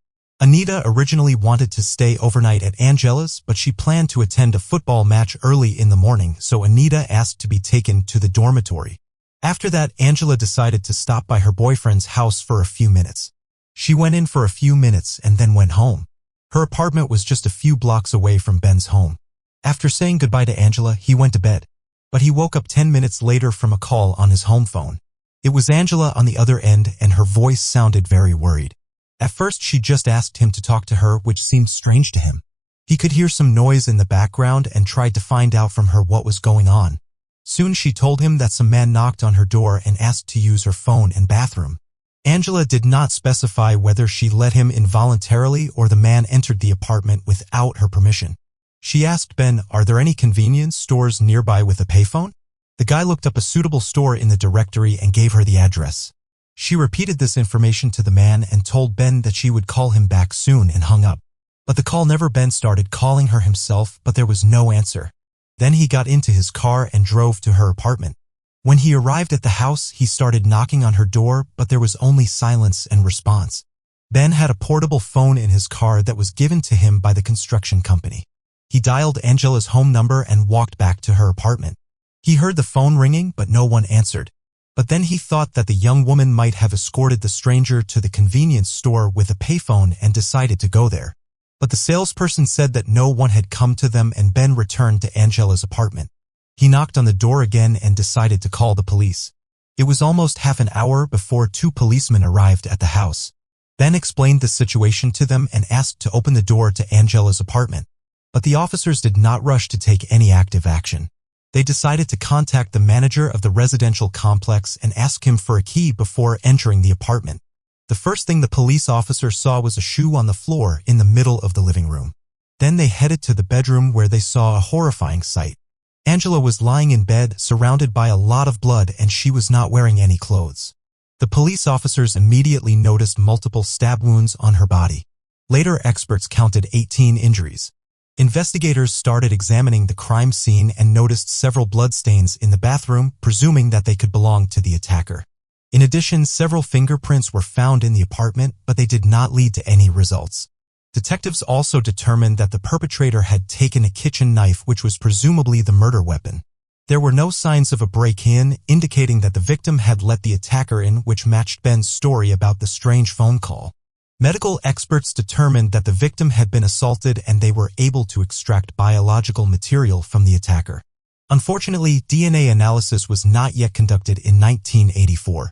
Anita originally wanted to stay overnight at Angela's, but she planned to attend a football match early in the morning, so Anita asked to be taken to the dormitory. After that, Angela decided to stop by her boyfriend's house for a few minutes. She went in for a few minutes and then went home. Her apartment was just a few blocks away from Ben's home. After saying goodbye to Angela, he went to bed. But he woke up 10 minutes later from a call on his home phone. It was Angela on the other end, and her voice sounded very worried. At first, she just asked him to talk to her, which seemed strange to him. He could hear some noise in the background and tried to find out from her what was going on. Soon she told him that some man knocked on her door and asked to use her phone and bathroom. Angela did not specify whether she let him in voluntarily or the man entered the apartment without her permission. She asked Ben, "Are there any convenience stores nearby with a payphone?" The guy looked up a suitable store in the directory and gave her the address. She repeated this information to the man and told Ben that she would call him back soon and hung up. But the call never. Ben started calling her himself, but there was no answer. Then he got into his car and drove to her apartment. When he arrived at the house, he started knocking on her door, but there was only silence and response. Ben had a portable phone in his car that was given to him by the construction company. He dialed Angela's home number and walked back to her apartment. He heard the phone ringing, but no one answered. But then he thought that the young woman might have escorted the stranger to the convenience store with a payphone and decided to go there. But the salesperson said that no one had come to them, and Ben returned to Angela's apartment. He knocked on the door again and decided to call the police. It was almost half an hour before 2 policemen arrived at the house. Ben explained the situation to them and asked to open the door to Angela's apartment. But the officers did not rush to take any active action. They decided to contact the manager of the residential complex and ask him for a key before entering the apartment. The first thing the police officer saw was a shoe on the floor in the middle of the living room. Then they headed to the bedroom where they saw a horrifying sight. Angela was lying in bed, surrounded by a lot of blood, and she was not wearing any clothes. The police officers immediately noticed multiple stab wounds on her body. Later, experts counted 18 injuries. Investigators started examining the crime scene and noticed several bloodstains in the bathroom, presuming that they could belong to the attacker. In addition, several fingerprints were found in the apartment, but they did not lead to any results. Detectives also determined that the perpetrator had taken a kitchen knife, which was presumably the murder weapon. There were no signs of a break-in, indicating that the victim had let the attacker in, which matched Ben's story about the strange phone call. Medical experts determined that the victim had been assaulted, and they were able to extract biological material from the attacker. Unfortunately, DNA analysis was not yet conducted in 1984.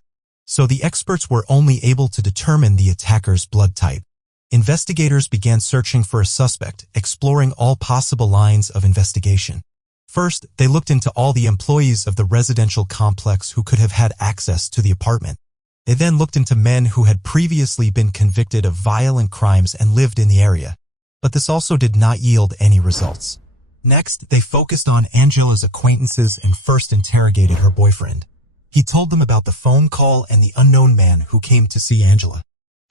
so the experts were only able to determine the attacker's blood type. Investigators began searching for a suspect, exploring all possible lines of investigation. First, they looked into all the employees of the residential complex who could have had access to the apartment. They then looked into men who had previously been convicted of violent crimes and lived in the area. But this also did not yield any results. Next, they focused on Angela's acquaintances and first interrogated her boyfriend. He told them about the phone call and the unknown man who came to see Angela.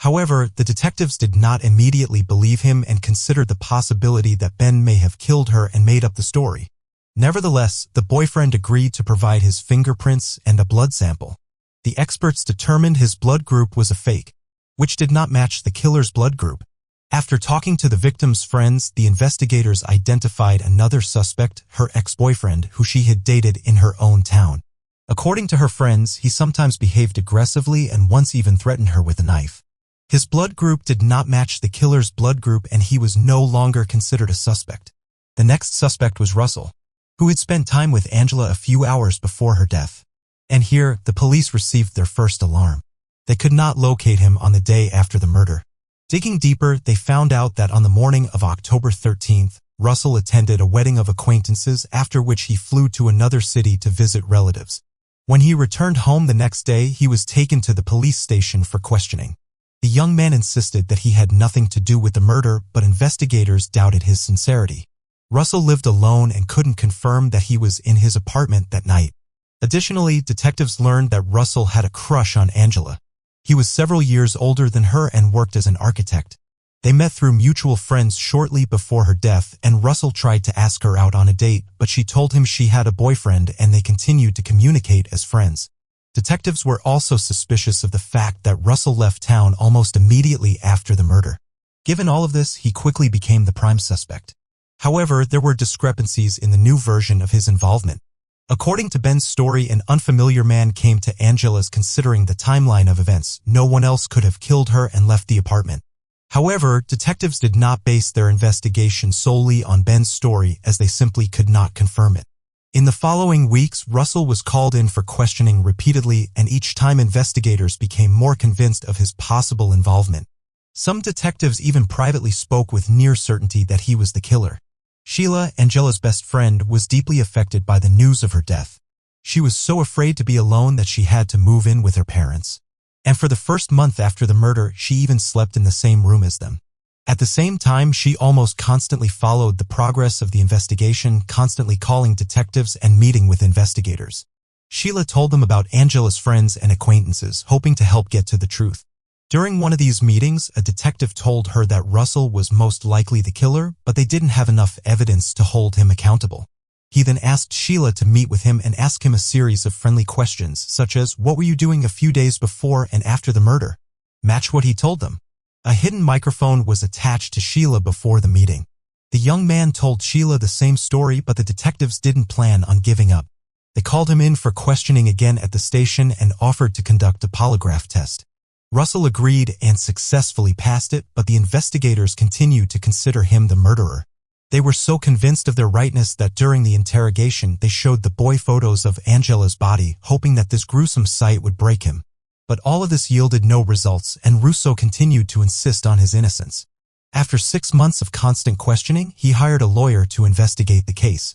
However, the detectives did not immediately believe him and considered the possibility that Ben may have killed her and made up the story. Nevertheless, the boyfriend agreed to provide his fingerprints and a blood sample. The experts determined his blood group was a fake, which did not match the killer's blood group. After talking to the victim's friends, the investigators identified another suspect, her ex-boyfriend, who she had dated in her own town. According to her friends, he sometimes behaved aggressively and once even threatened her with a knife. His blood group did not match the killer's blood group and he was no longer considered a suspect. The next suspect was Russell, who had spent time with Angela a few hours before her death. And here, the police received their first alarm. They could not locate him on the day after the murder. Digging deeper, they found out that on the morning of October 13th, Russell attended a wedding of acquaintances, after which he flew to another city to visit relatives. When he returned home the next day, he was taken to the police station for questioning. The young man insisted that he had nothing to do with the murder, but investigators doubted his sincerity. Russell lived alone and couldn't confirm that he was in his apartment that night. Additionally, detectives learned that Russell had a crush on Angela. He was several years older than her and worked as an architect. They met through mutual friends shortly before her death, and Russell tried to ask her out on a date, but she told him she had a boyfriend and they continued to communicate as friends. Detectives were also suspicious of the fact that Russell left town almost immediately after the murder. Given all of this, he quickly became the prime suspect. However, there were discrepancies in the new version of his involvement. According to Ben's story, an unfamiliar man came to Angela's. Considering the timeline of events, no one else could have killed her and left the apartment. However, detectives did not base their investigation solely on Ben's story, as they simply could not confirm it. In the following weeks, Russell was called in for questioning repeatedly, and each time investigators became more convinced of his possible involvement. Some detectives even privately spoke with near certainty that he was the killer. Sheila, Angela's best friend, was deeply affected by the news of her death. She was so afraid to be alone that she had to move in with her parents. And for the first month after the murder, she even slept in the same room as them. At the same time, she almost constantly followed the progress of the investigation, constantly calling detectives and meeting with investigators. Sheila told them about Angela's friends and acquaintances, hoping to help get to the truth. During one of these meetings, a detective told her that Russell was most likely the killer, but they didn't have enough evidence to hold him accountable. He then asked Sheila to meet with him and ask him a series of friendly questions, such as, "What were you doing a few days before and after the murder?" Match what he told them. A hidden microphone was attached to Sheila before the meeting. The young man told Sheila the same story, but the detectives didn't plan on giving up. They called him in for questioning again at the station and offered to conduct a polygraph test. Russell agreed and successfully passed it, but the investigators continued to consider him the murderer. They were so convinced of their rightness that during the interrogation they showed the boy photos of Angela's body, hoping that this gruesome sight would break him. But all of this yielded no results, and Russo continued to insist on his innocence. After 6 months of constant questioning, he hired a lawyer to investigate the case.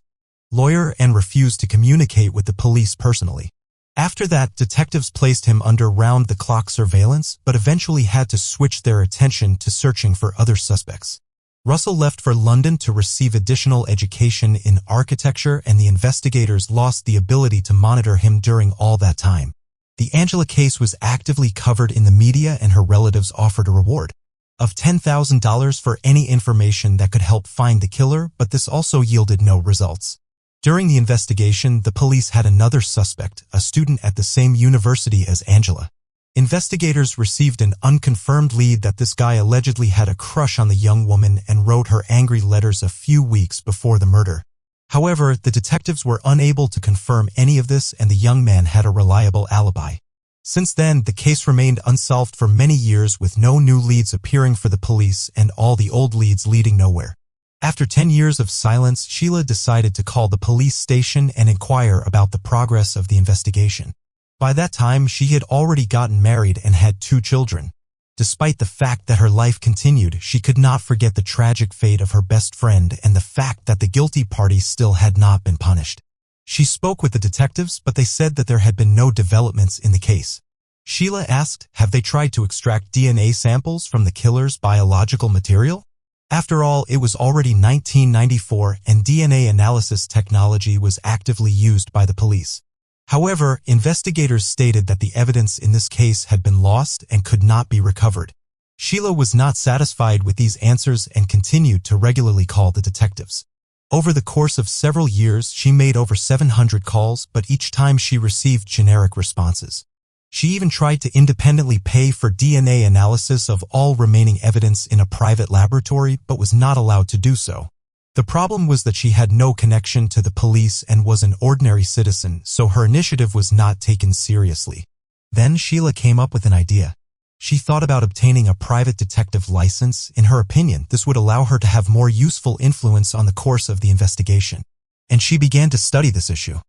Lawyer and refused to communicate with the police personally. After that, detectives placed him under round-the-clock surveillance, but eventually had to switch their attention to searching for other suspects. Russell left for London to receive additional education in architecture, and the investigators lost the ability to monitor him during all that time. The Angela case was actively covered in the media, and her relatives offered a reward of $10,000 for any information that could help find the killer, but this also yielded no results. During the investigation, the police had another suspect, a student at the same university as Angela. Investigators received an unconfirmed lead that this guy allegedly had a crush on the young woman and wrote her angry letters a few weeks before the murder. However, the detectives were unable to confirm any of this, and the young man had a reliable alibi. Since then, the case remained unsolved for many years, with no new leads appearing for the police and all the old leads leading nowhere. After 10 years of silence, Sheila decided to call the police station and inquire about the progress of the investigation. By that time, she had already gotten married and had 2 children. Despite the fact that her life continued, she could not forget the tragic fate of her best friend and the fact that the guilty party still had not been punished. She spoke with the detectives, but they said that there had been no developments in the case. Sheila asked, have they tried to extract DNA samples from the killer's biological material? After all, it was already 1994 and DNA analysis technology was actively used by the police. However, investigators stated that the evidence in this case had been lost and could not be recovered. Sheila was not satisfied with these answers and continued to regularly call the detectives. Over the course of several years, she made over 700 calls, but each time she received generic responses. She even tried to independently pay for DNA analysis of all remaining evidence in a private laboratory, but was not allowed to do so. The problem was that she had no connection to the police and was an ordinary citizen, so her initiative was not taken seriously. Then Sheila came up with an idea. She thought about obtaining a private detective license. In her opinion, this would allow her to have more useful influence on the course of the investigation. And she began to study this issue.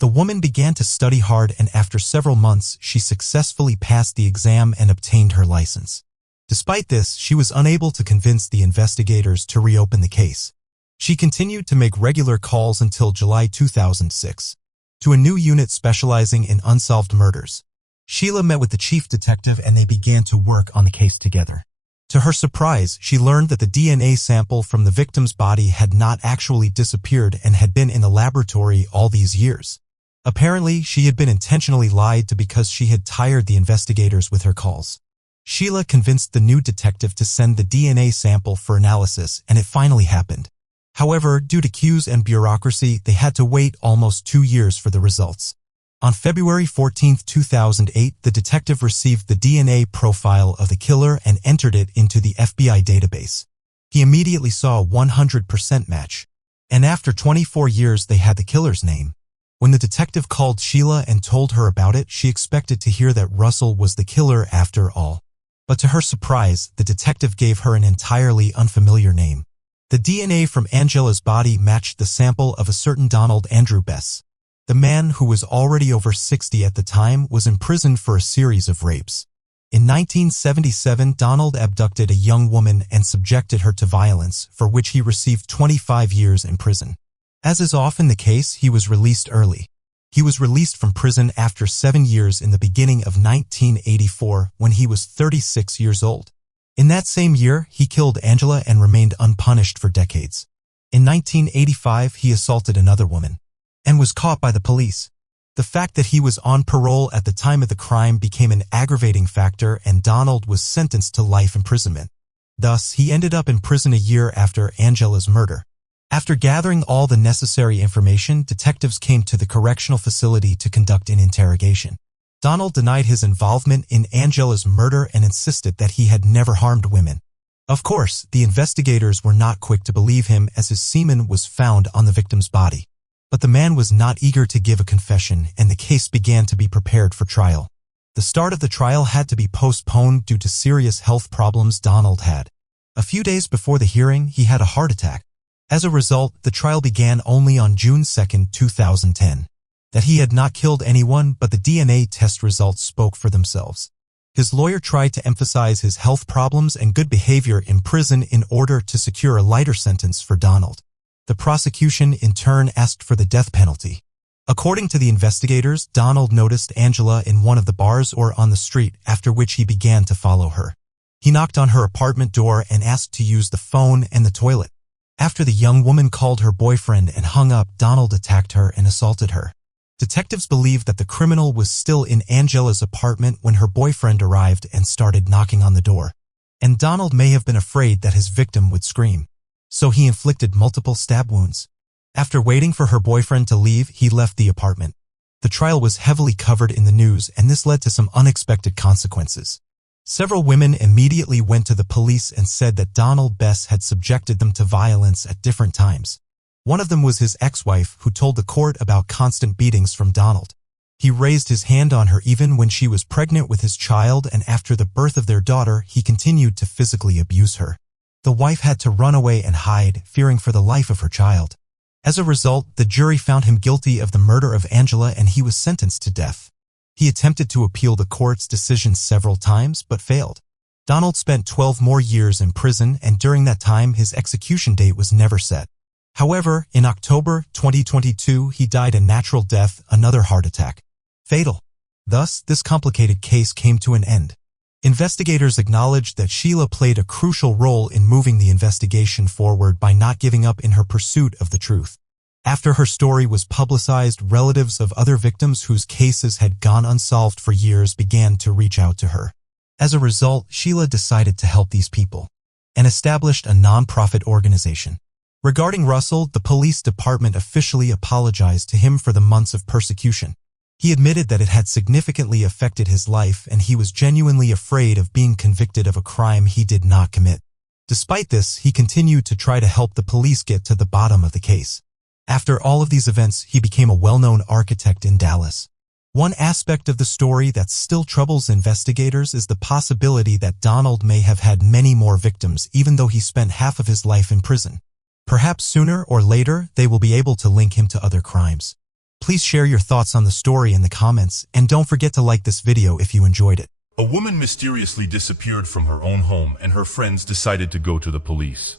The woman began to study hard, and after several months, she successfully passed the exam and obtained her license. Despite this, she was unable to convince the investigators to reopen the case. She continued to make regular calls until July 2006 to a new unit specializing in unsolved murders. Sheila met with the chief detective and they began to work on the case together. To her surprise, she learned that the DNA sample from the victim's body had not actually disappeared and had been in the laboratory all these years. Apparently, she had been intentionally lied to because she had tired the investigators with her calls. Sheila convinced the new detective to send the DNA sample for analysis, and it finally happened. However, due to queues and bureaucracy, they had to wait almost 2 years for the results. On February 14, 2008, the detective received the DNA profile of the killer and entered it into the FBI database. He immediately saw a 100% match. And after 24 years, they had the killer's name. When the detective called Sheila and told her about it, she expected to hear that Russell was the killer after all. But to her surprise, the detective gave her an entirely unfamiliar name. The DNA from Angela's body matched the sample of a certain Donald Andrew Bess. The man, who was already over 60 at the time, was imprisoned for a series of rapes. In 1977, Donald abducted a young woman and subjected her to violence, for which he received 25 years in prison. As is often the case, he was released early. He was released from prison after 7 years in the beginning of 1984, when he was 36 years old. In that same year, he killed Angela and remained unpunished for decades. In 1985, he assaulted another woman and was caught by the police. The fact that he was on parole at the time of the crime became an aggravating factor, and Donald was sentenced to life imprisonment. Thus, he ended up in prison a year after Angela's murder. After gathering all the necessary information, detectives came to the correctional facility to conduct an interrogation. Donald denied his involvement in Angela's murder and insisted that he had never harmed women. Of course, the investigators were not quick to believe him, as his semen was found on the victim's body. But the man was not eager to give a confession, and the case began to be prepared for trial. The start of the trial had to be postponed due to serious health problems Donald had. A few days before the hearing, he had a heart attack. As a result, the trial began only on June 2, 2010. That he had not killed anyone, but the DNA test results spoke for themselves. His lawyer tried to emphasize his health problems and good behavior in prison in order to secure a lighter sentence for Donald. The prosecution, in turn, asked for the death penalty. According to the investigators, Donald noticed Angela in one of the bars or on the street, after which he began to follow her. He knocked on her apartment door and asked to use the phone and the toilet. After the young woman called her boyfriend and hung up, Donald attacked her and assaulted her. Detectives believe that the criminal was still in Angela's apartment when her boyfriend arrived and started knocking on the door. And Donald may have been afraid that his victim would scream. So he inflicted multiple stab wounds. After waiting for her boyfriend to leave, he left the apartment. The trial was heavily covered in the news, and this led to some unexpected consequences. Several women immediately went to the police and said that Donald Bess had subjected them to violence at different times. One of them was his ex-wife, who told the court about constant beatings from Donald. He raised his hand on her even when she was pregnant with his child, and after the birth of their daughter, he continued to physically abuse her. The wife had to run away and hide, fearing for the life of her child. As a result, the jury found him guilty of the murder of Angela and he was sentenced to death. He attempted to appeal the court's decision several times, but failed. Donald spent 12 more years in prison, and during that time, his execution date was never set. However, in October 2022, he died a natural death, another heart attack. Fatal. Thus, this complicated case came to an end. Investigators acknowledged that Sheila played a crucial role in moving the investigation forward by not giving up in her pursuit of the truth. After her story was publicized, relatives of other victims whose cases had gone unsolved for years began to reach out to her. As a result, Sheila decided to help these people and established a non-profit organization. Regarding Russell, the police department officially apologized to him for the months of persecution. He admitted that it had significantly affected his life and he was genuinely afraid of being convicted of a crime he did not commit. Despite this, he continued to try to help the police get to the bottom of the case. After all of these events, he became a well-known architect in Dallas. One aspect of the story that still troubles investigators is the possibility that Donald may have had many more victims even though he spent half of his life in prison. Perhaps sooner or later, they will be able to link him to other crimes. Please share your thoughts on the story in the comments, and don't forget to like this video if you enjoyed it. A woman mysteriously disappeared from her own home and her friends decided to go to the police.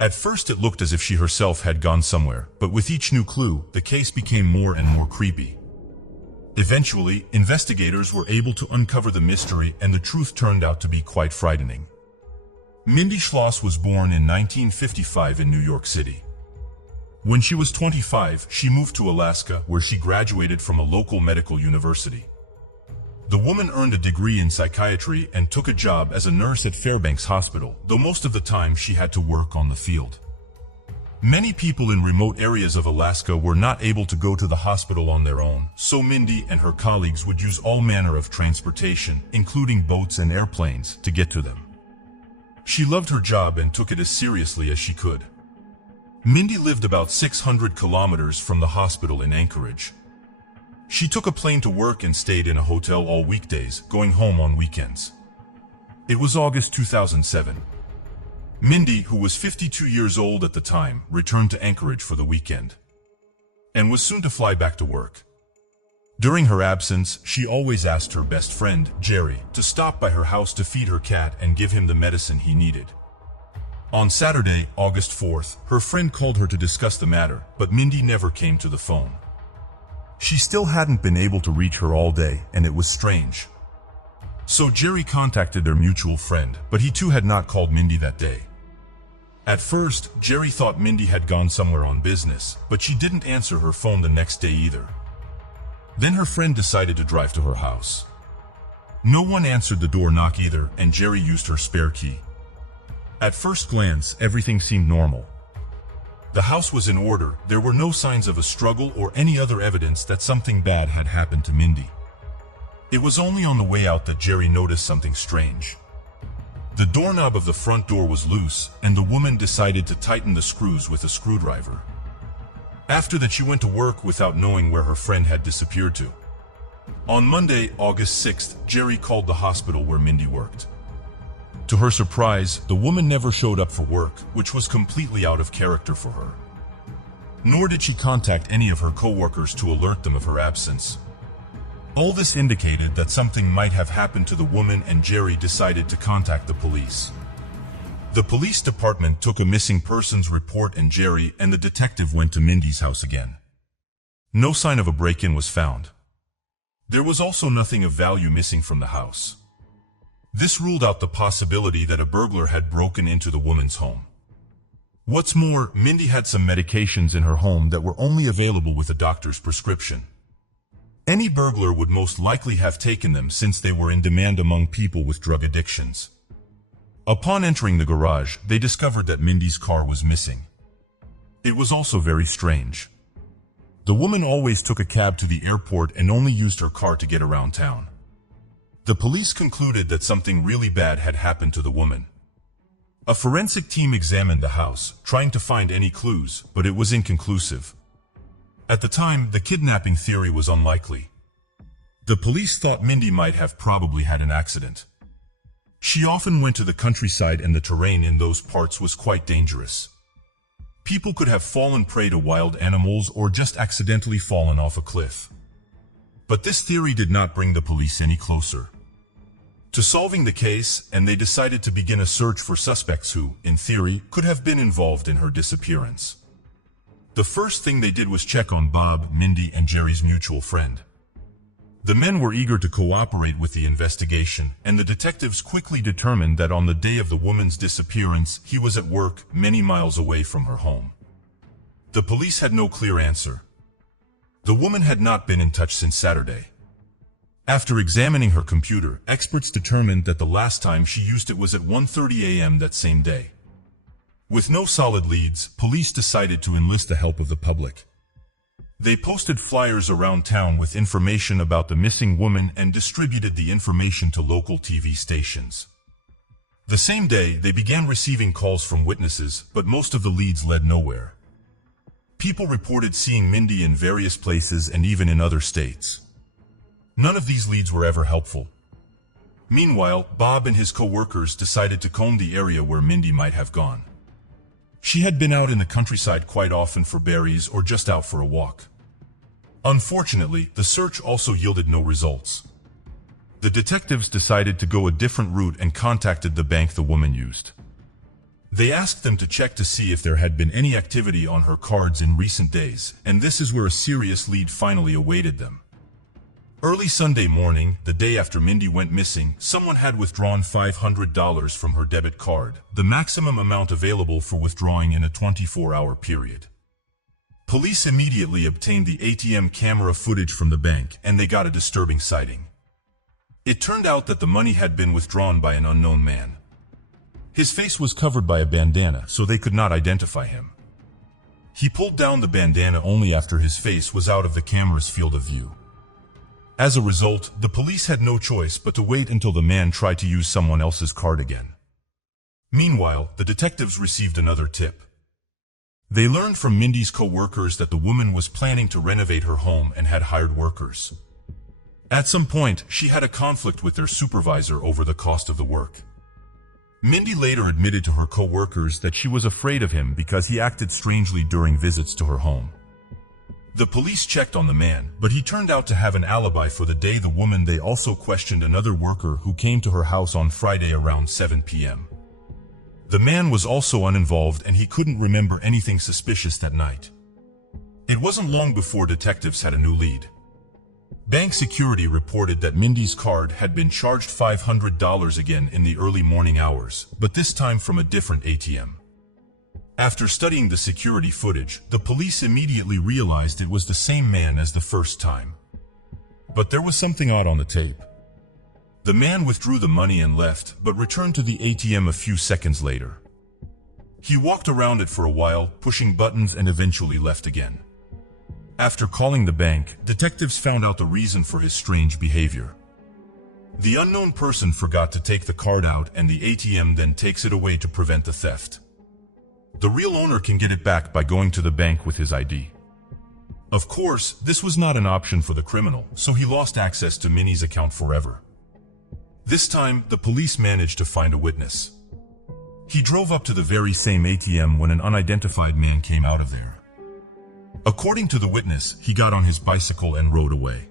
At first it looked as if she herself had gone somewhere, but with each new clue, the case became more and more creepy. Eventually, investigators were able to uncover the mystery and the truth turned out to be quite frightening. Mindy Schloss was born in 1955 in New York City. When she was 25, she moved to Alaska, where she graduated from a local medical university. The woman earned a degree in psychiatry and took a job as a nurse at Fairbanks Hospital, though most of the time she had to work on the field. Many people in remote areas of Alaska were not able to go to the hospital on their own, so Mindy and her colleagues would use all manner of transportation, including boats and airplanes, to get to them. She loved her job and took it as seriously as she could. Mindy lived about 600 kilometers from the hospital in Anchorage. She took a plane to work and stayed in a hotel all weekdays, going home on weekends. It was August 2007. Mindy, who was 52 years old at the time, returned to Anchorage for the weekend and was soon to fly back to work. During her absence, she always asked her best friend, Jerry, to stop by her house to feed her cat and give him the medicine he needed. On Saturday, August 4th, her friend called her to discuss the matter, but Mindy never came to the phone. She still hadn't been able to reach her all day, and it was strange. So Jerry contacted their mutual friend, but he too had not called Mindy that day. At first, Jerry thought Mindy had gone somewhere on business, but she didn't answer her phone the next day either. Then her friend decided to drive to her house. No one answered the door knock either, and Jerry used her spare key. At first glance, everything seemed normal. The house was in order, there were no signs of a struggle or any other evidence that something bad had happened to Mindy. It was only on the way out that Jerry noticed something strange. The doorknob of the front door was loose, and the woman decided to tighten the screws with a screwdriver. After that, she went to work without knowing where her friend had disappeared to. On Monday, August 6th, Jerry called the hospital where Mindy worked. To her surprise, the woman never showed up for work, which was completely out of character for her. Nor did she contact any of her coworkers to alert them of her absence. All this indicated that something might have happened to the woman, and Jerry decided to contact the police. The police department took a missing persons report, and Jerry and the detective went to Mindy's house again. No sign of a break-in was found. There was also nothing of value missing from the house. This ruled out the possibility that a burglar had broken into the woman's home. What's more, Mindy had some medications in her home that were only available with a doctor's prescription. Any burglar would most likely have taken them since they were in demand among people with drug addictions. Upon entering the garage, they discovered that Mindy's car was missing. It was also very strange. The woman always took a cab to the airport and only used her car to get around town. The police concluded that something really bad had happened to the woman. A forensic team examined the house, trying to find any clues, but it was inconclusive. At the time, the kidnapping theory was unlikely. The police thought Mindy might have probably had an accident. She often went to the countryside, and the terrain in those parts was quite dangerous. People could have fallen prey to wild animals or just accidentally fallen off a cliff. But this theory did not bring the police any closer to solving the case, and they decided to begin a search for suspects who, in theory, could have been involved in her disappearance. The first thing they did was check on Bob, Mindy, and Jerry's mutual friend. The men were eager to cooperate with the investigation, and the detectives quickly determined that on the day of the woman's disappearance, he was at work many miles away from her home. The police had no clear answer. The woman had not been in touch since Saturday. After examining her computer, experts determined that the last time she used it was at 1:30 a.m. that same day. With no solid leads, police decided to enlist the help of the public. They posted flyers around town with information about the missing woman and distributed the information to local TV stations. The same day, they began receiving calls from witnesses, but most of the leads led nowhere. People reported seeing Mindy in various places and even in other states. None of these leads were ever helpful. Meanwhile, Bob and his co-workers decided to comb the area where Mindy might have gone. She had been out in the countryside quite often for berries or just out for a walk. Unfortunately, the search also yielded no results. The detectives decided to go a different route and contacted the bank the woman used. They asked them to check to see if there had been any activity on her cards in recent days, and this is where a serious lead finally awaited them. Early Sunday morning, the day after Mindy went missing, someone had withdrawn $500 from her debit card, the maximum amount available for withdrawing in a 24-hour period. Police immediately obtained the ATM camera footage from the bank, and they got a disturbing sighting. It turned out that the money had been withdrawn by an unknown man. His face was covered by a bandana, so they could not identify him. He pulled down the bandana only after his face was out of the camera's field of view. As a result, the police had no choice but to wait until the man tried to use someone else's card again. Meanwhile, the detectives received another tip. They learned from Mindy's co-workers that the woman was planning to renovate her home and had hired workers. At some point, she had a conflict with their supervisor over the cost of the work. Mindy later admitted to her co-workers that she was afraid of him because he acted strangely during visits to her home. The police checked on the man, but he turned out to have an alibi for the day the woman. They also questioned another worker who came to her house on Friday around 7 p.m. The man was also uninvolved and he couldn't remember anything suspicious that night. It wasn't long before detectives had a new lead. Bank security reported that Mindy's card had been charged $500 again in the early morning hours, but this time from a different ATM. After studying the security footage, the police immediately realized it was the same man as the first time. But there was something odd on the tape. The man withdrew the money and left, but returned to the ATM a few seconds later. He walked around it for a while, pushing buttons, and eventually left again. After calling the bank, detectives found out the reason for his strange behavior. The unknown person forgot to take the card out, and the ATM then takes it away to prevent the theft. The real owner can get it back by going to the bank with his ID. Of course, this was not an option for the criminal, so he lost access to Minnie's account forever. This time, the police managed to find a witness. He drove up to the very same ATM when an unidentified man came out of there. According to the witness, he got on his bicycle and rode away.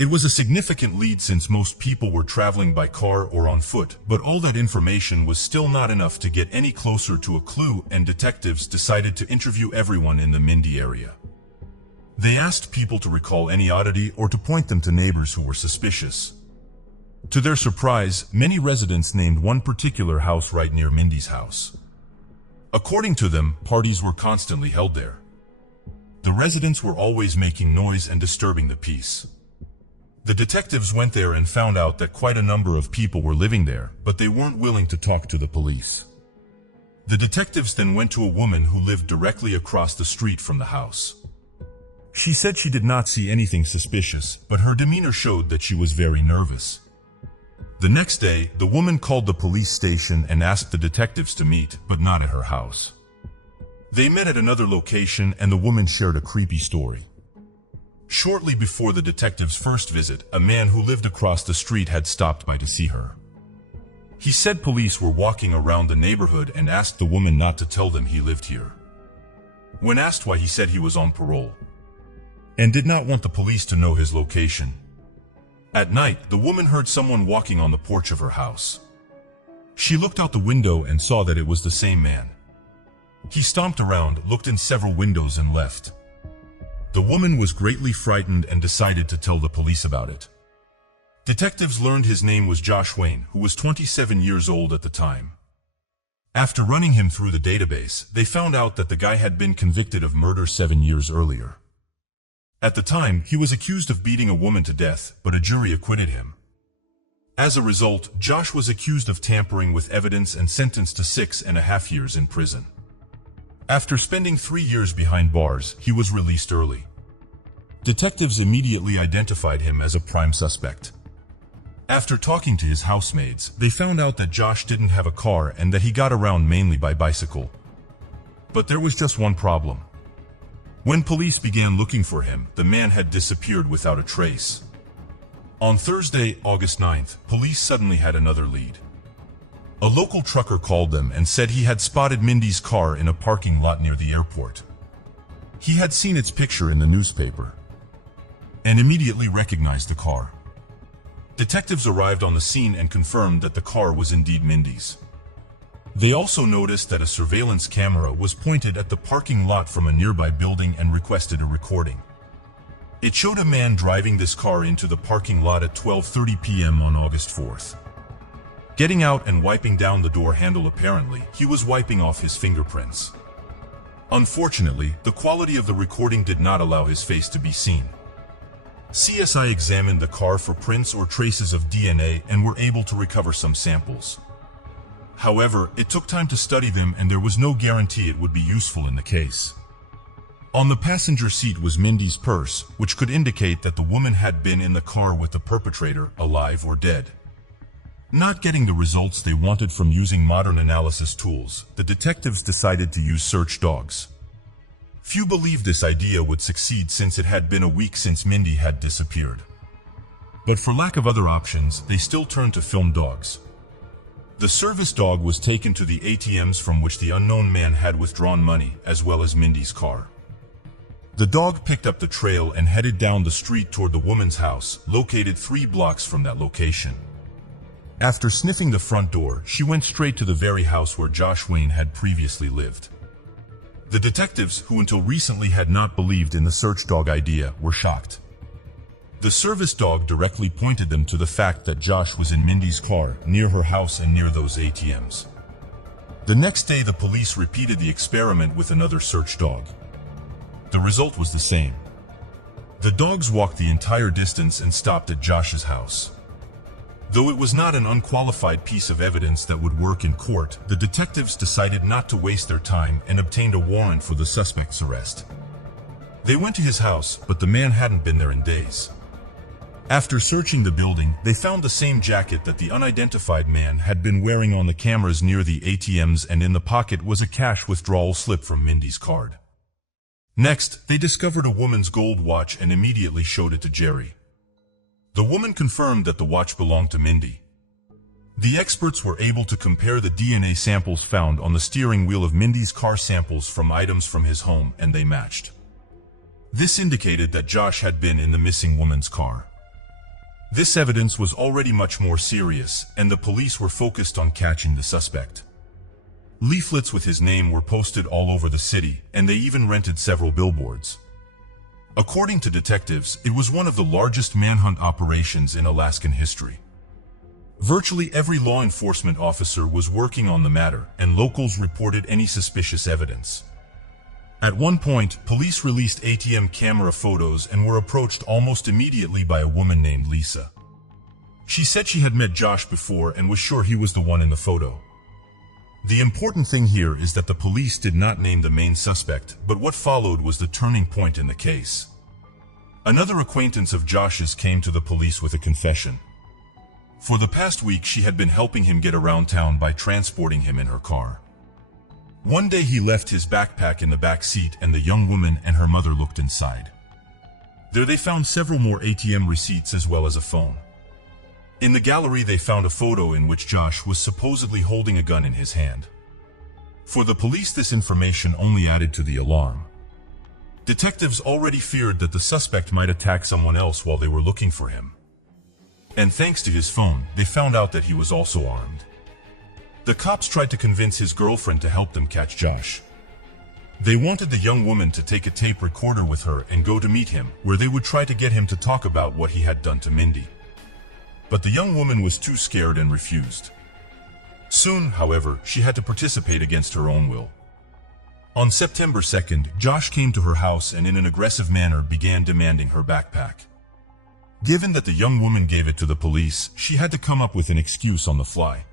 It was a significant lead since most people were traveling by car or on foot, but all that information was still not enough to get any closer to a clue, and detectives decided to interview everyone in the Mindy area. They asked people to recall any oddity or to point them to neighbors who were suspicious. To their surprise, many residents named one particular house right near Mindy's house. According to them, parties were constantly held there. The residents were always making noise and disturbing the peace. The detectives went there and found out that quite a number of people were living there, but they weren't willing to talk to the police. The detectives then went to a woman who lived directly across the street from the house. She said she did not see anything suspicious, but her demeanor showed that she was very nervous. The next day, the woman called the police station and asked the detectives to meet, but not at her house. They met at another location, and the woman shared a creepy story. Shortly before the detectives' first visit, a man who lived across the street had stopped by to see her. He said police were walking around the neighborhood and asked the woman not to tell them he lived here. When asked why, he said he was on parole. and did not want the police to know his location. At night, the woman heard someone walking on the porch of her house. She looked out the window and saw that it was the same man. He stomped around, looked in several windows and left. The woman was greatly frightened and decided to tell the police about it. Detectives learned his name was Josh Wayne, who was 27 years old at the time. After running him through the database, they found out that the guy had been convicted of murder 7 years earlier. At the time, he was accused of beating a woman to death, but a jury acquitted him. As a result, Josh was accused of tampering with evidence and sentenced to 6.5 years in prison. After spending 3 years behind bars, he was released early. Detectives immediately identified him as a prime suspect. After talking to his housemates, they found out that Josh didn't have a car and that he got around mainly by bicycle. But there was just one problem. When police began looking for him, the man had disappeared without a trace. On Thursday, August 9th, police suddenly had another lead. A local trucker called them and said he had spotted Mindy's car in a parking lot near the airport. He had seen its picture in the newspaper and immediately recognized the car. Detectives arrived on the scene and confirmed that the car was indeed Mindy's. They also noticed that a surveillance camera was pointed at the parking lot from a nearby building and requested a recording. It showed a man driving this car into the parking lot at 12:30 p.m. on August 4th. Getting out and wiping down the door handle. Apparently, he was wiping off his fingerprints. Unfortunately, the quality of the recording did not allow his face to be seen. CSI examined the car for prints or traces of DNA and were able to recover some samples. However, it took time to study them and there was no guarantee it would be useful in the case. On the passenger seat was Mindy's purse, which could indicate that the woman had been in the car with the perpetrator, alive or dead. Not getting the results they wanted from using modern analysis tools, the detectives decided to use search dogs. Few believed this idea would succeed since it had been a week since Mindy had disappeared. But for lack of other options, they still turned to film dogs. The service dog was taken to the ATMs from which the unknown man had withdrawn money, as well as Mindy's car. The dog picked up the trail and headed down the street toward the woman's house, located 3 blocks from that location. After sniffing the front door, she went straight to the very house where Josh Wayne had previously lived. The detectives, who until recently had not believed in the search dog idea, were shocked. The service dog directly pointed them to the fact that Josh was in Mindy's car, near her house and near those ATMs. The next day, the police repeated the experiment with another search dog. The result was the same. The dogs walked the entire distance and stopped at Josh's house. Though it was not an unqualified piece of evidence that would work in court, the detectives decided not to waste their time and obtained a warrant for the suspect's arrest. They went to his house, but the man hadn't been there in days. After searching the building, they found the same jacket that the unidentified man had been wearing on the cameras near the ATMs, and in the pocket was a cash withdrawal slip from Mindy's card. Next, they discovered a woman's gold watch and immediately showed it to Jerry. The woman confirmed that the watch belonged to Mindy. The experts were able to compare the DNA samples found on the steering wheel of Mindy's car samples from items from his home, and they matched. This indicated that Josh had been in the missing woman's car. This evidence was already much more serious, and the police were focused on catching the suspect. Leaflets with his name were posted all over the city, and they even rented several billboards. According to detectives, it was one of the largest manhunt operations in Alaskan history. Virtually every law enforcement officer was working on the matter, and locals reported any suspicious evidence. At one point, police released ATM camera photos and were approached almost immediately by a woman named Lisa. She said she had met Josh before and was sure he was the one in the photo. The important thing here is that the police did not name the main suspect, but what followed was the turning point in the case. Another acquaintance of Josh's came to the police with a confession. For the past week, she had been helping him get around town by transporting him in her car. One day he left his backpack in the back seat, and the young woman and her mother looked inside. There they found several more ATM receipts as well as a phone. In the gallery they found a photo in which Josh was supposedly holding a gun in his hand. For the police, this information only added to the alarm. Detectives already feared that the suspect might attack someone else while they were looking for him. And thanks to his phone, they found out that he was also armed. The cops tried to convince his girlfriend to help them catch Josh. They wanted the young woman to take a tape recorder with her and go to meet him, where they would try to get him to talk about what he had done to Mindy. But the young woman was too scared and refused. Soon, however, she had to participate against her own will. On September 2nd, Josh came to her house and in an aggressive manner began demanding her backpack. Given that the young woman gave it to the police, she had to come up with an excuse on the fly.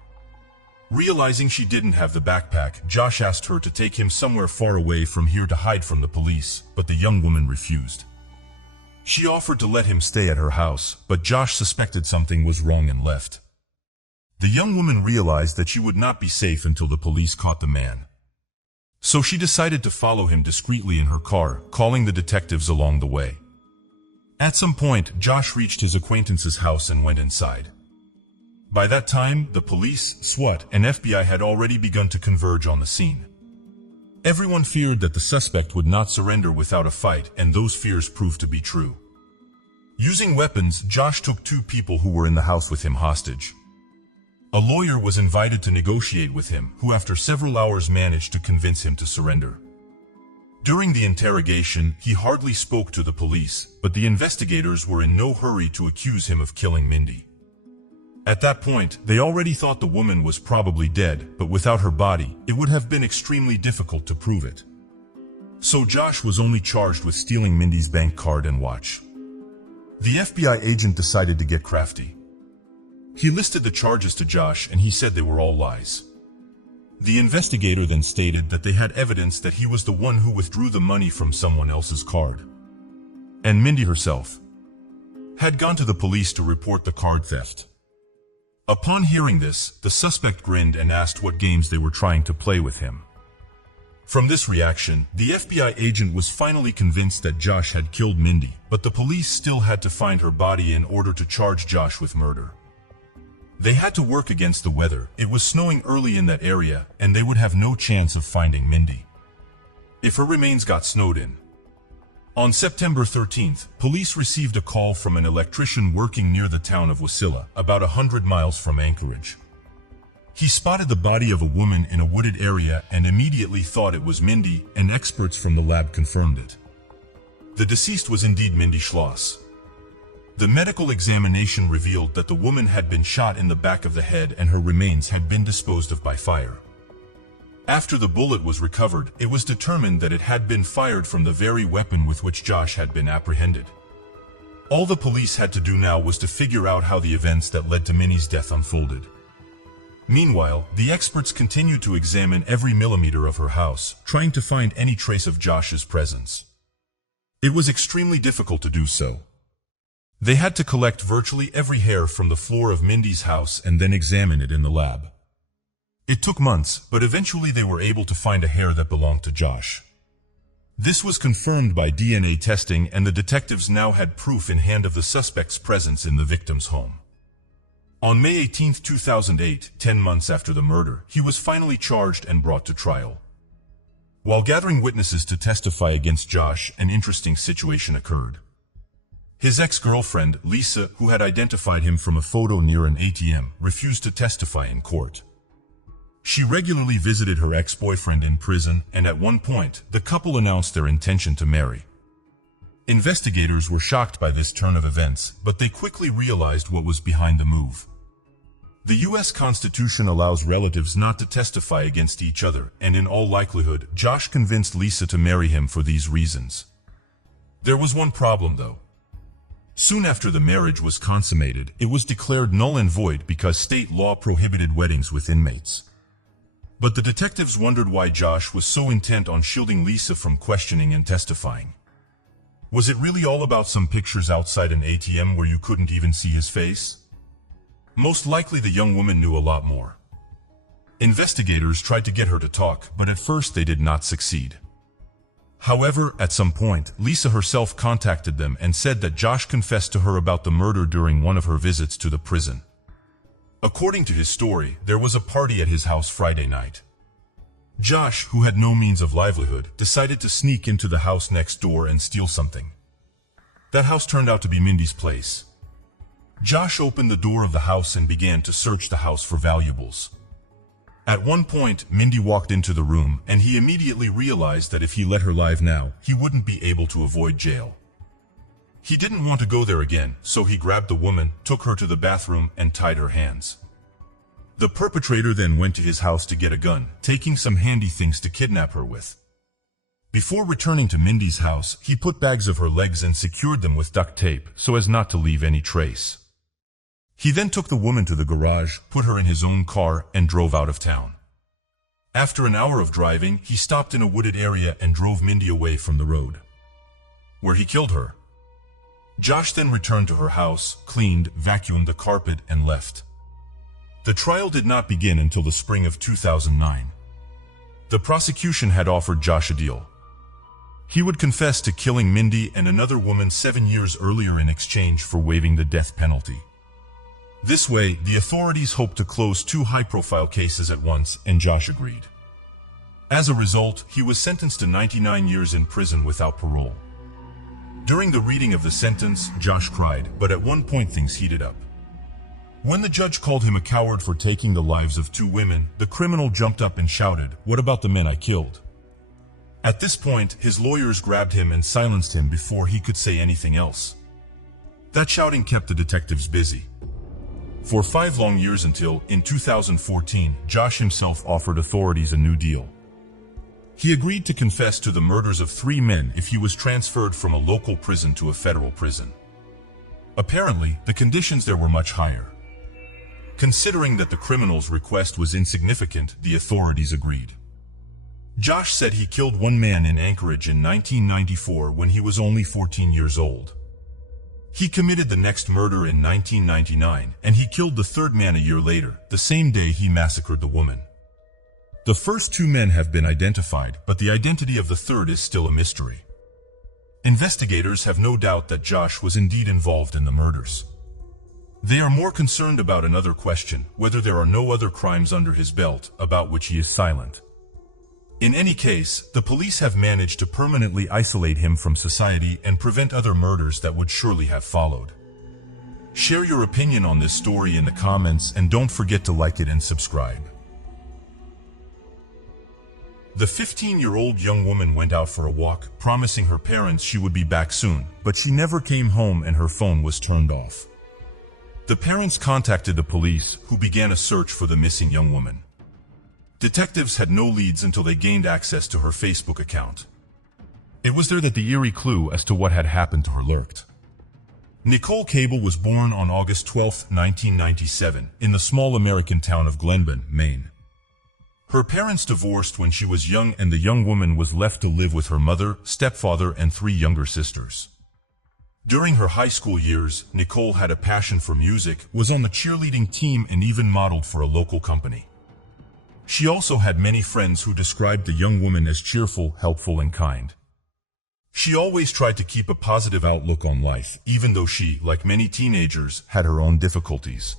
Realizing she didn't have the backpack, Josh asked her to take him somewhere far away from here to hide from the police, but the young woman refused. She offered to let him stay at her house, but Josh suspected something was wrong and left. The young woman realized that she would not be safe until the police caught the man. So she decided to follow him discreetly in her car, calling the detectives along the way. At some point, Josh reached his acquaintance's house and went inside. By that time, the police, SWAT, and FBI had already begun to converge on the scene. Everyone feared that the suspect would not surrender without a fight, and those fears proved to be true. Using weapons, Josh took 2 people who were in the house with him hostage. A lawyer was invited to negotiate with him, who after several hours managed to convince him to surrender. During the interrogation, he hardly spoke to the police, but the investigators were in no hurry to accuse him of killing Mindy. At that point, they already thought the woman was probably dead, but without her body, it would have been extremely difficult to prove it. So Josh was only charged with stealing Mindy's bank card and watch. The FBI agent decided to get crafty. He listed the charges to Josh and he said they were all lies. The investigator then stated that they had evidence that he was the one who withdrew the money from someone else's card. And Mindy herself had gone to the police to report the card theft. Upon hearing this, the suspect grinned and asked what games they were trying to play with him. From this reaction, the FBI agent was finally convinced that Josh had killed Mindy, but the police still had to find her body in order to charge Josh with murder. They had to work against the weather. It was snowing early in that area, and they would have no chance of finding Mindy if her remains got snowed in. On September 13th, police received a call from an electrician working near the town of Wasilla, about 100 miles from Anchorage. He spotted the body of a woman in a wooded area and immediately thought it was Mindy, and experts from the lab confirmed it. The deceased was indeed Mindy Schloss. The medical examination revealed that the woman had been shot in the back of the head and her remains had been disposed of by fire. After the bullet was recovered, it was determined that it had been fired from the very weapon with which Josh had been apprehended. All the police had to do now was to figure out how the events that led to Minnie's death unfolded. Meanwhile, the experts continued to examine every millimeter of her house, trying to find any trace of Josh's presence. It was extremely difficult to do so. They had to collect virtually every hair from the floor of Mindy's house and then examine it in the lab. It took months, but eventually they were able to find a hair that belonged to Josh. This was confirmed by DNA testing, and the detectives now had proof in hand of the suspect's presence in the victim's home. On May 18, 2008, 10 months after the murder, he was finally charged and brought to trial. While gathering witnesses to testify against Josh, an interesting situation occurred. His ex-girlfriend, Lisa, who had identified him from a photo near an ATM, refused to testify in court. She regularly visited her ex-boyfriend in prison, and at one point, the couple announced their intention to marry. Investigators were shocked by this turn of events, but they quickly realized what was behind the move. The U.S. Constitution allows relatives not to testify against each other, and in all likelihood, Josh convinced Lisa to marry him for these reasons. There was one problem, though. Soon after the marriage was consummated, it was declared null and void because state law prohibited weddings with inmates. But the detectives wondered why Josh was so intent on shielding Lisa from questioning and testifying. Was it really all about some pictures outside an ATM where you couldn't even see his face? Most likely the young woman knew a lot more. Investigators tried to get her to talk, but at first they did not succeed. However, at some point, Lisa herself contacted them and said that Josh confessed to her about the murder during one of her visits to the prison. According to his story, there was a party at his house Friday night. Josh, who had no means of livelihood, decided to sneak into the house next door and steal something. That house turned out to be Mindy's place. Josh opened the door of the house and began to search the house for valuables. At one point, Mindy walked into the room, and he immediately realized that if he let her live now, he wouldn't be able to avoid jail. He didn't want to go there again, so he grabbed the woman, took her to the bathroom, and tied her hands. The perpetrator then went to his house to get a gun, taking some handy things to kidnap her with. Before returning to Mindy's house, he put bags of her legs and secured them with duct tape so as not to leave any trace. He then took the woman to the garage, put her in his own car, and drove out of town. After an hour of driving, he stopped in a wooded area and drove Mindy away from the road, where he killed her. Josh then returned to her house, cleaned, vacuumed the carpet, and left. The trial did not begin until the spring of 2009. The prosecution had offered Josh a deal. He would confess to killing Mindy and another woman 7 years earlier in exchange for waiving the death penalty. This way, the authorities hoped to close 2 high-profile cases at once, and Josh agreed. As a result, he was sentenced to 99 years in prison without parole. During the reading of the sentence, Josh cried, but at one point things heated up. When the judge called him a coward for taking the lives of 2 women, the criminal jumped up and shouted, "What about the men I killed?" At this point, his lawyers grabbed him and silenced him before he could say anything else. That shouting kept the detectives busy. For 5 long years until, in 2014, Josh himself offered authorities a new deal. He agreed to confess to the murders of 3 men if he was transferred from a local prison to a federal prison. Apparently, the conditions there were much higher. Considering that the criminal's request was insignificant, the authorities agreed. Josh said he killed 1 man in Anchorage in 1994 when he was only 14 years old. He committed the next murder in 1999, and he killed the 3rd man a year later, the same day he massacred the woman. The first 2 men have been identified, but the identity of the 3rd is still a mystery. Investigators have no doubt that Josh was indeed involved in the murders. They are more concerned about another question, whether there are no other crimes under his belt, about which he is silent. In any case, the police have managed to permanently isolate him from society and prevent other murders that would surely have followed. Share your opinion on this story in the comments, and don't forget to like it and subscribe. The 15-year-old young woman went out for a walk, promising her parents she would be back soon, but she never came home and her phone was turned off. The parents contacted the police, who began a search for the missing young woman. Detectives had no leads until they gained access to her Facebook account. It was there that the eerie clue as to what had happened to her lurked. Nicole Cable was born on August 12, 1997, in the small American town of Glenburn, Maine. Her parents divorced when she was young, and the young woman was left to live with her mother, stepfather, and 3 younger sisters. During her high school years, Nicole had a passion for music, was on the cheerleading team, and even modeled for a local company. She also had many friends who described the young woman as cheerful, helpful, and kind. She always tried to keep a positive outlook on life, even though she, like many teenagers, had her own difficulties.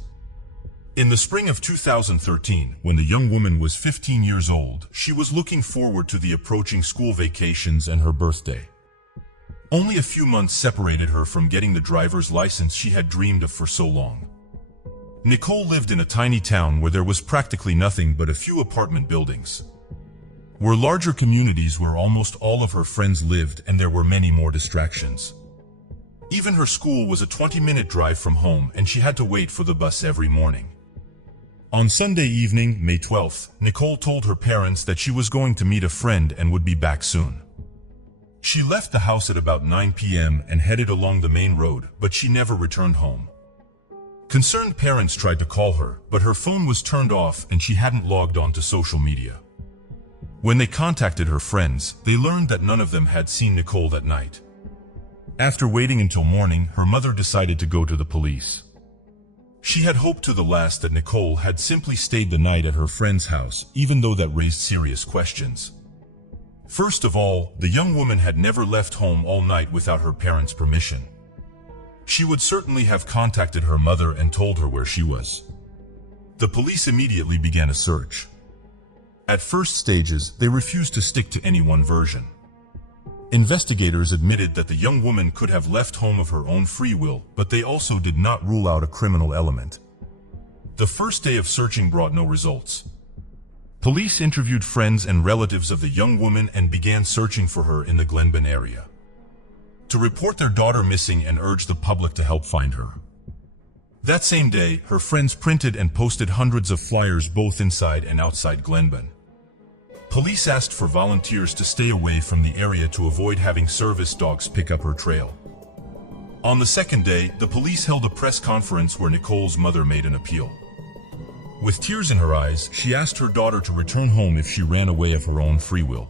In the spring of 2013, when the young woman was 15 years old, she was looking forward to the approaching school vacations and her birthday. Only a few months separated her from getting the driver's license she had dreamed of for so long. Nicole lived in a tiny town where there was practically nothing but a few apartment buildings. Were larger communities where almost all of her friends lived, and there were many more distractions. Even her school was a 20-minute drive from home, and she had to wait for the bus every morning. On Sunday evening, May 12th, Nicole told her parents that she was going to meet a friend and would be back soon. She left the house at about 9 p.m. and headed along the main road, but she never returned home. Concerned parents tried to call her, but her phone was turned off and she hadn't logged on to social media. When they contacted her friends, they learned that none of them had seen Nicole that night. After waiting until morning, her mother decided to go to the police. She had hoped to the last that Nicole had simply stayed the night at her friend's house, even though that raised serious questions. First of all, the young woman had never left home all night without her parents' permission. She would certainly have contacted her mother and told her where she was. The police immediately began a search. At first stages, they refused to stick to any one version. Investigators admitted that the young woman could have left home of her own free will, but they also did not rule out a criminal element. The first day of searching brought no results. Police interviewed friends and relatives of the young woman and began searching for her in the Glenburn area to report their daughter missing and urge the public to help find her. That same day, her friends printed and posted hundreds of flyers both inside and outside Glenburn. Police asked for volunteers to stay away from the area to avoid having service dogs pick up her trail. On the second day, the police held a press conference where Nicole's mother made an appeal. With tears in her eyes, she asked her daughter to return home if she ran away of her own free will.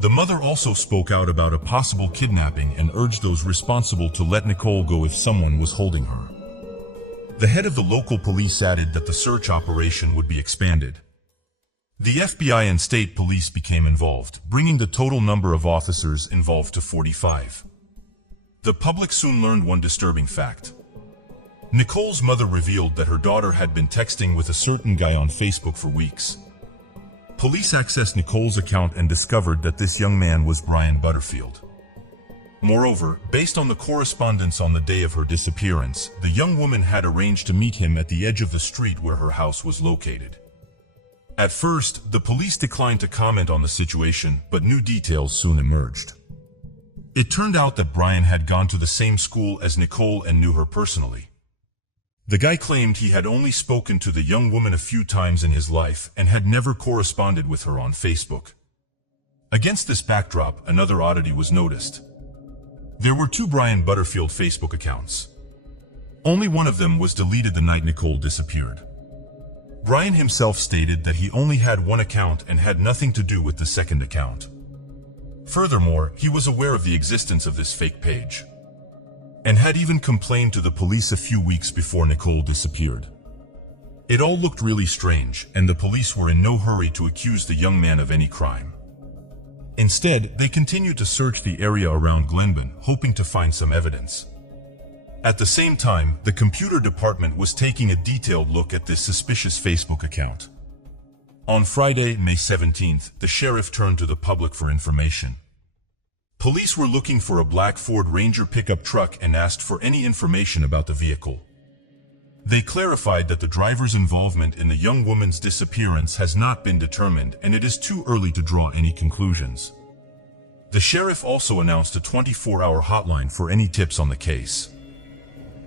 The mother also spoke out about a possible kidnapping and urged those responsible to let Nicole go if someone was holding her. The head of the local police added that the search operation would be expanded. The FBI and state police became involved, bringing the total number of officers involved to 45. The public soon learned one disturbing fact. Nicole's mother revealed that her daughter had been texting with a certain guy on Facebook for weeks. Police accessed Nicole's account and discovered that this young man was Brian Butterfield. Moreover, based on the correspondence on the day of her disappearance, the young woman had arranged to meet him at the edge of the street where her house was located. At first, the police declined to comment on the situation, but new details soon emerged. It turned out that Brian had gone to the same school as Nicole and knew her personally. The guy claimed he had only spoken to the young woman a few times in his life and had never corresponded with her on Facebook. Against this backdrop, another oddity was noticed. There were 2 Brian Butterfield Facebook accounts. Only one of them was deleted the night Nicole disappeared. Brian himself stated that he only had one account and had nothing to do with the second account. Furthermore, he was aware of the existence of this fake page, and had even complained to the police a few weeks before Nicole disappeared. It all looked really strange, and the police were in no hurry to accuse the young man of any crime. Instead, they continued to search the area around Glenburn, hoping to find some evidence. At the same time, the computer department was taking a detailed look at this suspicious Facebook account. On Friday, May 17th, the sheriff turned to the public for information. Police were looking for a black Ford Ranger pickup truck and asked for any information about the vehicle. They clarified that the driver's involvement in the young woman's disappearance has not been determined and it is too early to draw any conclusions. The sheriff also announced a 24-hour hotline for any tips on the case.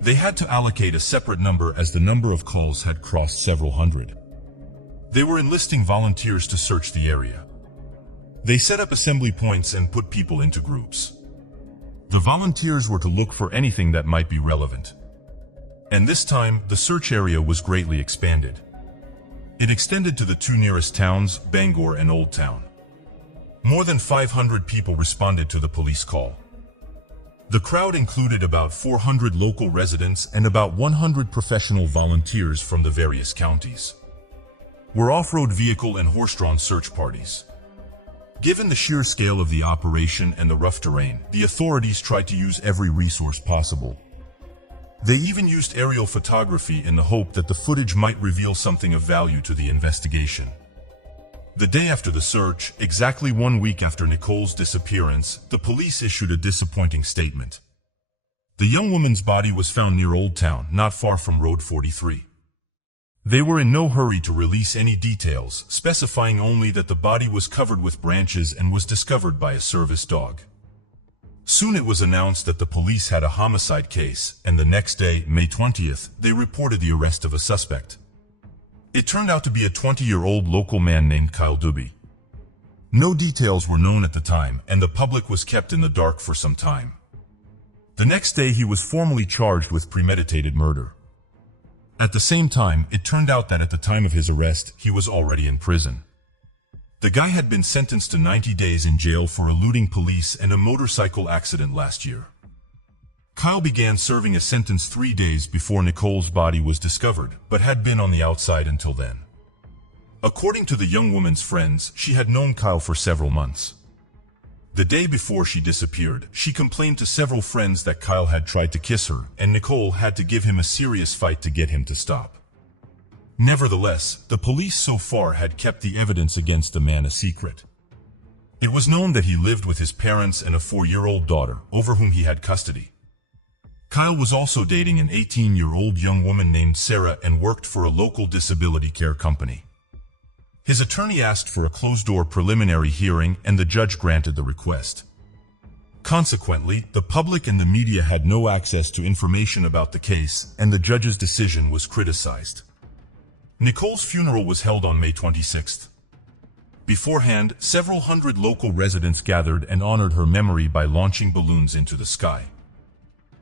They had to allocate a separate number as the number of calls had crossed several hundred. They were enlisting volunteers to search the area. They set up assembly points and put people into groups. The volunteers were to look for anything that might be relevant. And this time, the search area was greatly expanded. It extended to the 2 nearest towns, Bangor and Old Town. More than 500 people responded to the police call. The crowd included about 400 local residents and about 100 professional volunteers from the various counties. Were off-road vehicle and horse-drawn search parties. Given the sheer scale of the operation and the rough terrain, the authorities tried to use every resource possible. They even used aerial photography in the hope that the footage might reveal something of value to the investigation. The day after the search, exactly 1 week after Nicole's disappearance, the police issued a disappointing statement. The young woman's body was found near Old Town, not far from Road 43. They were in no hurry to release any details, specifying only that the body was covered with branches and was discovered by a service dog. Soon it was announced that the police had a homicide case, and the next day, May 20th, they reported the arrest of a suspect. It turned out to be a 20-year-old local man named Kyle Doobie. No details were known at the time, and the public was kept in the dark for some time. The next day he was formally charged with premeditated murder. At the same time, it turned out that at the time of his arrest, he was already in prison. The guy had been sentenced to 90 days in jail for eluding police and a motorcycle accident last year. Kyle began serving a sentence 3 days before Nicole's body was discovered, but had been on the outside until then. According to the young woman's friends, she had known Kyle for several months. The day before she disappeared, she complained to several friends that Kyle had tried to kiss her, and Nicole had to give him a serious fight to get him to stop. Nevertheless, the police so far had kept the evidence against the man a secret. It was known that he lived with his parents and a 4-year-old daughter, over whom he had custody. Kyle was also dating an 18-year-old young woman named Sarah and worked for a local disability care company. His attorney asked for a closed-door preliminary hearing, and the judge granted the request. Consequently, the public and the media had no access to information about the case, and the judge's decision was criticized. Nicole's funeral was held on May 26th. Beforehand, several hundred local residents gathered and honored her memory by launching balloons into the sky.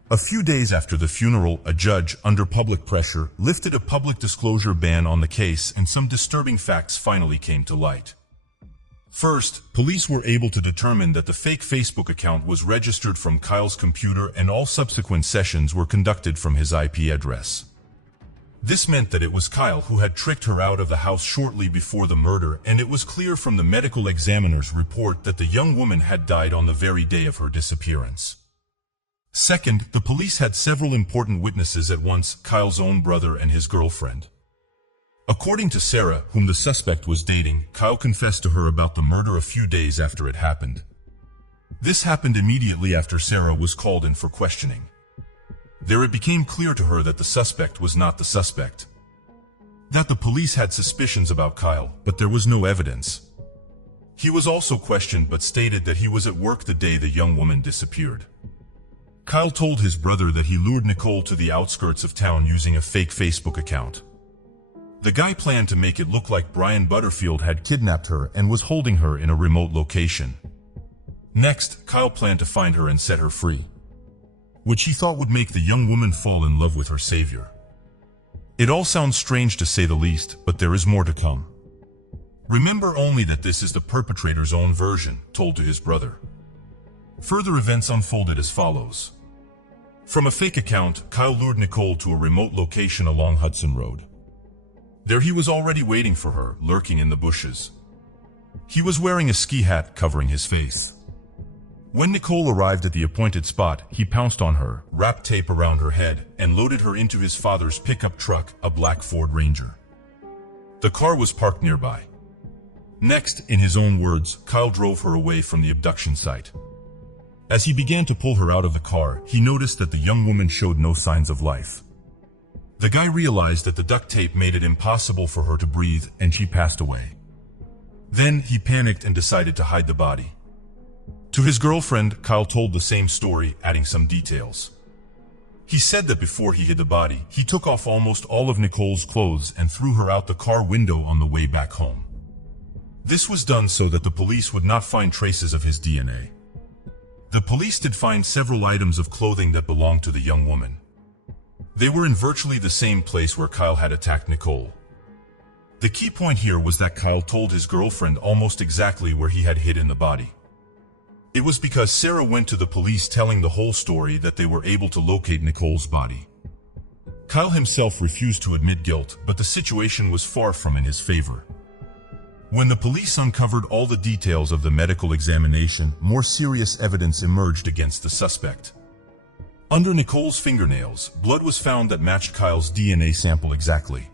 A few days after the funeral, a judge, under public pressure, lifted a public disclosure ban on the case, and some disturbing facts finally came to light. First, police were able to determine that the fake Facebook account was registered from Kyle's computer and all subsequent sessions were conducted from his IP address. This meant that it was Kyle who had tricked her out of the house shortly before the murder, and it was clear from the medical examiner's report that the young woman had died on the very day of her disappearance. Second, the police had several important witnesses at once, Kyle's own brother and his girlfriend. According to Sarah, whom the suspect was dating, Kyle confessed to her about the murder a few days after it happened. This happened immediately after Sarah was called in for questioning. There it became clear to her that the suspect was not the suspect. That the police had suspicions about Kyle, but there was no evidence. He was also questioned but stated that he was at work the day the young woman disappeared. Kyle told his brother that he lured Nicole to the outskirts of town using a fake Facebook account. The guy planned to make it look like Brian Butterfield had kidnapped her and was holding her in a remote location. Next, Kyle planned to find her and set her free, which he thought would make the young woman fall in love with her savior. It all sounds strange to say the least, but there is more to come. Remember only that this is the perpetrator's own version, told to his brother. Further events unfolded as follows. From a fake account, Kyle lured Nicole to a remote location along Hudson Road. There he was already waiting for her, lurking in the bushes. He was wearing a ski hat covering his face. When Nicole arrived at the appointed spot, he pounced on her, wrapped tape around her head, and loaded her into his father's pickup truck, a black Ford Ranger. The car was parked nearby. Next, in his own words, Kyle drove her away from the abduction site. As he began to pull her out of the car, he noticed that the young woman showed no signs of life. The guy realized that the duct tape made it impossible for her to breathe, and she passed away. Then he panicked and decided to hide the body. To his girlfriend, Kyle told the same story, adding some details. He said that before he hid the body, he took off almost all of Nicole's clothes and threw her out the car window on the way back home. This was done so that the police would not find traces of his DNA. The police did find several items of clothing that belonged to the young woman. They were in virtually the same place where Kyle had attacked Nicole. The key point here was that Kyle told his girlfriend almost exactly where he had hidden the body. It was because Sarah went to the police telling the whole story that they were able to locate Nicole's body. Kyle himself refused to admit guilt, but the situation was far from in his favor. When the police uncovered all the details of the medical examination, more serious evidence emerged against the suspect. Under Nicole's fingernails, blood was found that matched Kyle's DNA sample exactly.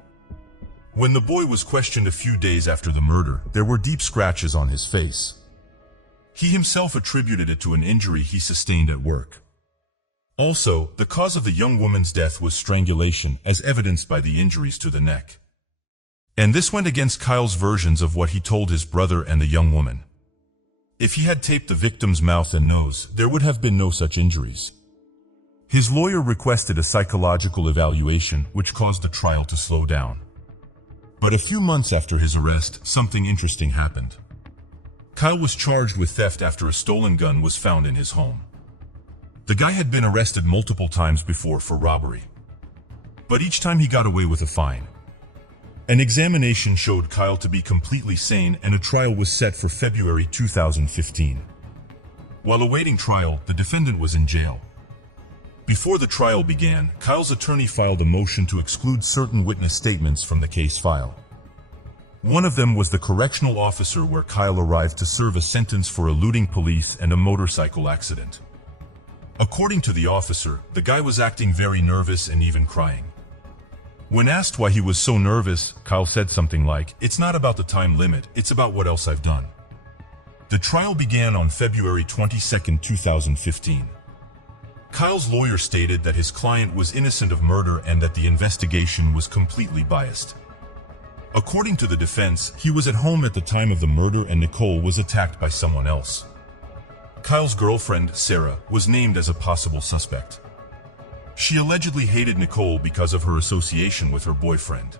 When the boy was questioned a few days after the murder, there were deep scratches on his face. He himself attributed it to an injury he sustained at work. Also, the cause of the young woman's death was strangulation, as evidenced by the injuries to the neck. And this went against Kyle's versions of what he told his brother and the young woman. If he had taped the victim's mouth and nose, there would have been no such injuries. His lawyer requested a psychological evaluation, which caused the trial to slow down. But a few months after his arrest, something interesting happened. Kyle was charged with theft after a stolen gun was found in his home. The guy had been arrested multiple times before for robbery, but each time he got away with a fine. An examination showed Kyle to be completely sane, and a trial was set for February 2015. While awaiting trial, the defendant was in jail. Before the trial began, Kyle's attorney filed a motion to exclude certain witness statements from the case file. One of them was the correctional officer where Kyle arrived to serve a sentence for eluding police and a motorcycle accident. According to the officer, the guy was acting very nervous and even crying. When asked why he was so nervous, Kyle said something like, "It's not about the time limit, it's about what else I've done." The trial began on February 22, 2015. Kyle's lawyer stated that his client was innocent of murder and that the investigation was completely biased. According to the defense, he was at home at the time of the murder and Nicole was attacked by someone else. Kyle's girlfriend, Sarah, was named as a possible suspect. She allegedly hated Nicole because of her association with her boyfriend.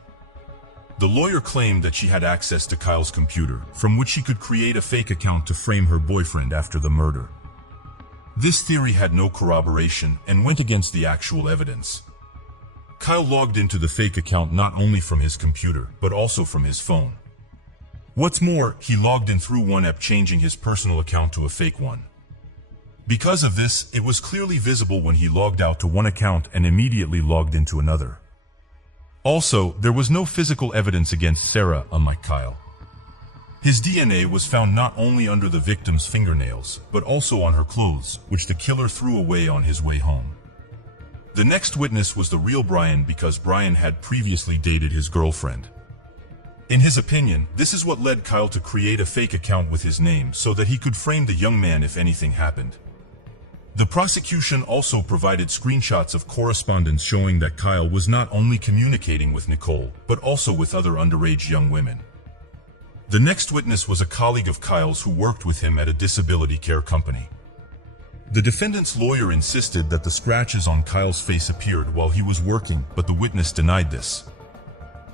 The lawyer claimed that she had access to Kyle's computer, from which she could create a fake account to frame her boyfriend after the murder. This theory had no corroboration and went against the actual evidence. Kyle logged into the fake account not only from his computer, but also from his phone. What's more, he logged in through one app, changing his personal account to a fake one. Because of this, it was clearly visible when he logged out to one account and immediately logged into another. Also, there was no physical evidence against Sarah, unlike Kyle. His DNA was found not only under the victim's fingernails, but also on her clothes, which the killer threw away on his way home. The next witness was the real Brian because Brian had previously dated his girlfriend. In his opinion, this is what led Kyle to create a fake account with his name so that he could frame the young man if anything happened. The prosecution also provided screenshots of correspondence showing that Kyle was not only communicating with Nicole, but also with other underage young women. The next witness was a colleague of Kyle's who worked with him at a disability care company. The defendant's lawyer insisted that the scratches on Kyle's face appeared while he was working, but the witness denied this.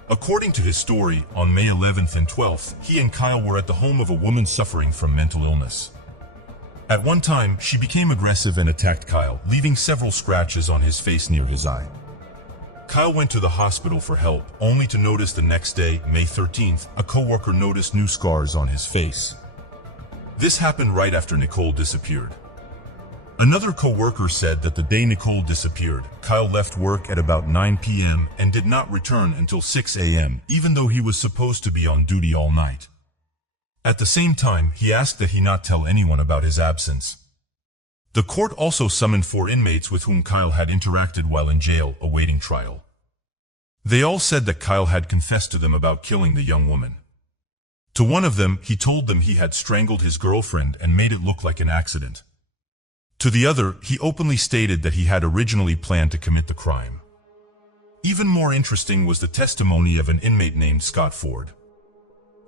According to his story, on May 11th and 12th, he and Kyle were at the home of a woman suffering from mental illness. At one time, she became aggressive and attacked Kyle, leaving several scratches on his face near his eye. Kyle went to the hospital for help, only to notice the next day, May 13th, a coworker noticed new scars on his face. This happened right after Nicole disappeared. Another coworker said that the day Nicole disappeared, Kyle left work at about 9 p.m. and did not return until 6 a.m., even though he was supposed to be on duty all night. At the same time, he asked that he not tell anyone about his absence. The court also summoned 4 inmates with whom Kyle had interacted while in jail, awaiting trial. They all said that Kyle had confessed to them about killing the young woman. To one of them, he told them he had strangled his girlfriend and made it look like an accident. To the other, he openly stated that he had originally planned to commit the crime. Even more interesting was the testimony of an inmate named Scott Ford.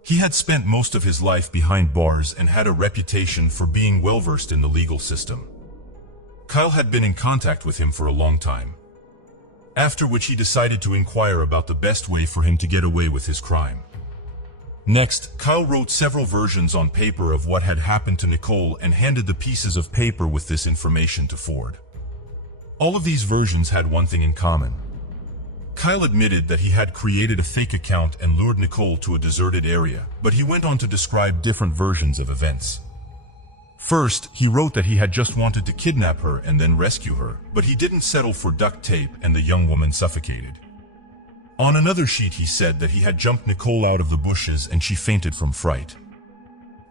He had spent most of his life behind bars and had a reputation for being well-versed in the legal system. Kyle had been in contact with him for a long time. After which he decided to inquire about the best way for him to get away with his crime. Next, Kyle wrote several versions on paper of what had happened to Nicole and handed the pieces of paper with this information to Ford. All of these versions had one thing in common. Kyle admitted that he had created a fake account and lured Nicole to a deserted area, but he went on to describe different versions of events. First, he wrote that he had just wanted to kidnap her and then rescue her, but he didn't settle for duct tape and the young woman suffocated. On another sheet he said that he had jumped Nicole out of the bushes and she fainted from fright.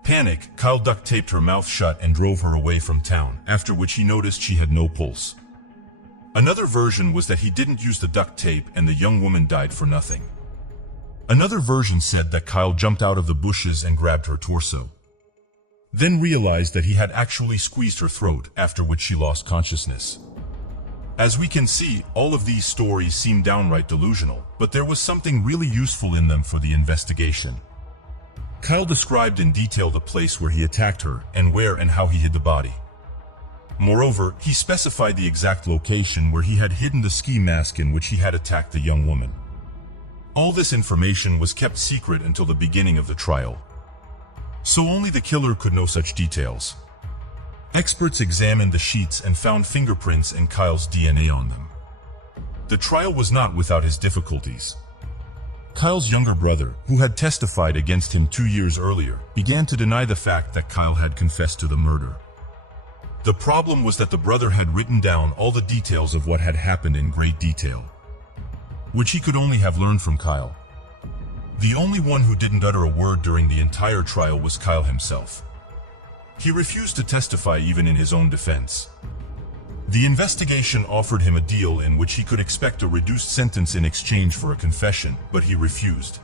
Panic, Kyle duct taped her mouth shut and drove her away from town, after which he noticed she had no pulse. Another version was that he didn't use the duct tape and the young woman died for nothing. Another version said that Kyle jumped out of the bushes and grabbed her torso. Then realized that he had actually squeezed her throat, after which she lost consciousness. As we can see, all of these stories seem downright delusional, but there was something really useful in them for the investigation. Kyle described in detail the place where he attacked her, and where and how he hid the body. Moreover, he specified the exact location where he had hidden the ski mask in which he had attacked the young woman. All this information was kept secret until the beginning of the trial. So only the killer could know such details. Experts examined the sheets and found fingerprints and Kyle's DNA on them. The trial was not without his difficulties. Kyle's younger brother, who had testified against him 2 years earlier, began to deny the fact that Kyle had confessed to the murder. The problem was that the brother had written down all the details of what had happened in great detail, which he could only have learned from Kyle. The only one who didn't utter a word during the entire trial was Kyle himself. He refused to testify even in his own defense. The investigation offered him a deal in which he could expect a reduced sentence in exchange for a confession, but he refused.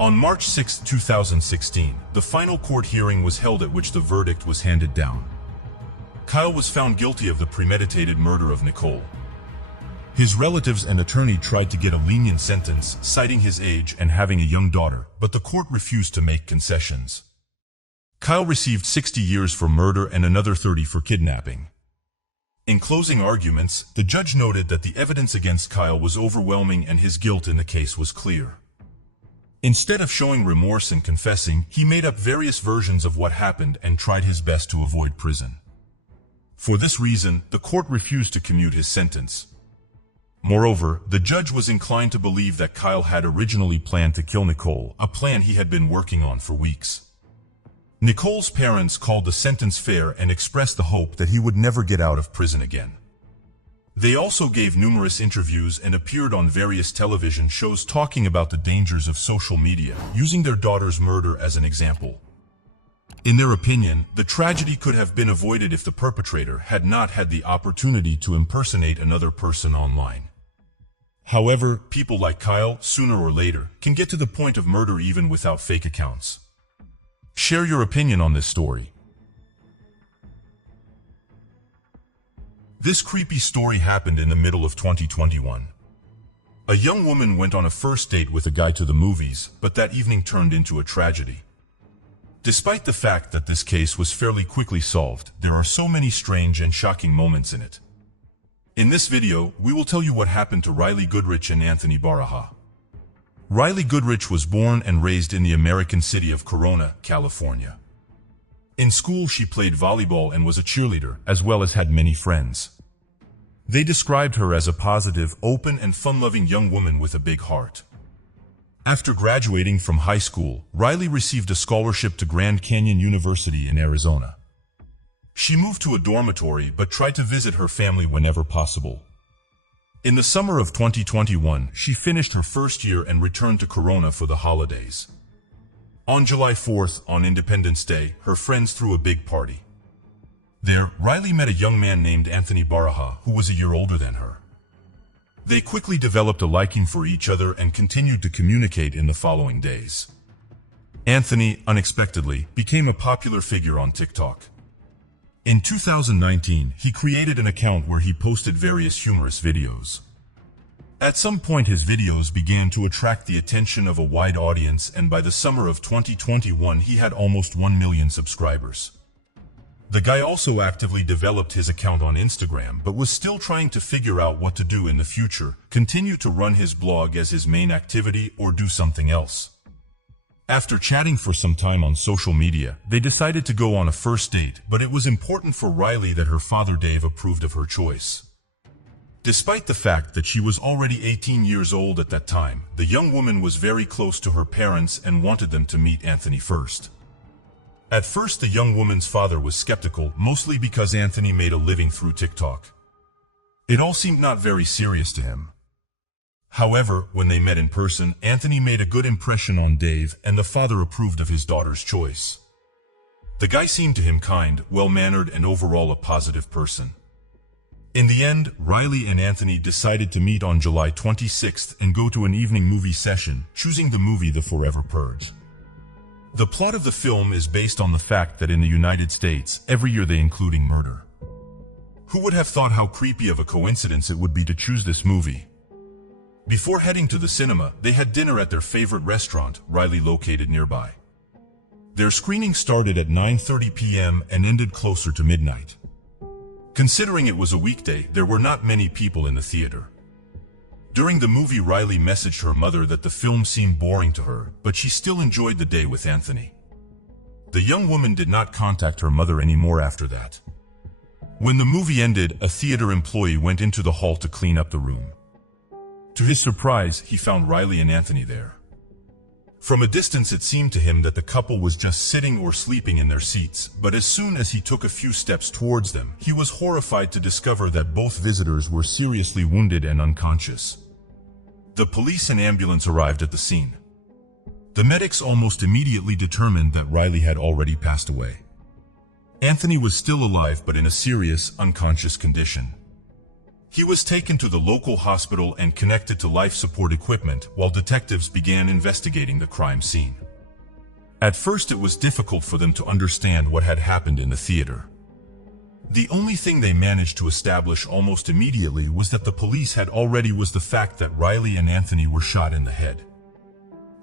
On March 6, 2016, the final court hearing was held at which the verdict was handed down. Kyle was found guilty of the premeditated murder of Nicole. His relatives and attorney tried to get a lenient sentence, citing his age and having a young daughter, but the court refused to make concessions. Kyle received 60 years for murder and another 30 for kidnapping. In closing arguments, the judge noted that the evidence against Kyle was overwhelming and his guilt in the case was clear. Instead of showing remorse and confessing, he made up various versions of what happened and tried his best to avoid prison. For this reason, the court refused to commute his sentence. Moreover, the judge was inclined to believe that Kyle had originally planned to kill Nicole, a plan he had been working on for weeks. Nicole's parents called the sentence fair and expressed the hope that he would never get out of prison again. They also gave numerous interviews and appeared on various television shows talking about the dangers of social media, using their daughter's murder as an example. In their opinion, the tragedy could have been avoided if the perpetrator had not had the opportunity to impersonate another person online. However, people like Kyle, sooner or later, can get to the point of murder even without fake accounts. Share your opinion on this story. This creepy story happened in the middle of 2021. A young woman went on a first date with a guy to the movies, but that evening turned into a tragedy. Despite the fact that this case was fairly quickly solved, there are so many strange and shocking moments in it. In this video, we will tell you what happened to Riley Goodrich and Anthony Baraha. Riley Goodrich was born and raised in the American city of Corona, California. In school, she played volleyball and was a cheerleader, as well as had many friends. They described her as a positive, open, and fun-loving young woman with a big heart. After graduating from high school, Riley received a scholarship to Grand Canyon University in Arizona. She moved to a dormitory but tried to visit her family whenever possible. In the summer of 2021, she finished her first year and returned to Corona for the holidays. On July 4th, on Independence Day, her friends threw a big party. There, Riley met a young man named Anthony Baraha, who was a year older than her. They quickly developed a liking for each other and continued to communicate in the following days. Anthony, unexpectedly, became a popular figure on TikTok. In 2019, he created an account where he posted various humorous videos. At some point, his videos began to attract the attention of a wide audience, and by the summer of 2021, he had almost 1 million subscribers. The guy also actively developed his account on Instagram, but was still trying to figure out what to do in the future, continue to run his blog as his main activity, or do something else. After chatting for some time on social media, they decided to go on a first date, but it was important for Riley that her father Dave approved of her choice. Despite the fact that she was already 18 years old at that time, the young woman was very close to her parents and wanted them to meet Anthony first. At first, the young woman's father was skeptical, mostly because Anthony made a living through TikTok. It all seemed not very serious to him. However, when they met in person, Anthony made a good impression on Dave, and the father approved of his daughter's choice. The guy seemed to him kind, well-mannered, and overall a positive person. In the end, Riley and Anthony decided to meet on July 26th and go to an evening movie session, choosing the movie The Forever Purge. The plot of the film is based on the fact that in the United States, every year they including murder. Who would have thought how creepy of a coincidence it would be to choose this movie? Before heading to the cinema, they had dinner at their favorite restaurant, Riley located nearby. Their screening started at 9:30 p.m. and ended closer to midnight. Considering it was a weekday, there were not many people in the theater. During the movie, Riley messaged her mother that the film seemed boring to her, but she still enjoyed the day with Anthony. The young woman did not contact her mother anymore after that. When the movie ended, a theater employee went into the hall to clean up the room. To his surprise, he found Riley and Anthony there. From a distance, it seemed to him that the couple was just sitting or sleeping in their seats, but as soon as he took a few steps towards them, he was horrified to discover that both visitors were seriously wounded and unconscious. The police and ambulance arrived at the scene. The medics almost immediately determined that Riley had already passed away. Anthony was still alive but in a serious, unconscious condition. He was taken to the local hospital and connected to life support equipment while detectives began investigating the crime scene. At first it was difficult for them to understand what had happened in the theater. The only thing they managed to establish almost immediately was that the police had already was the fact that Riley and Anthony were shot in the head.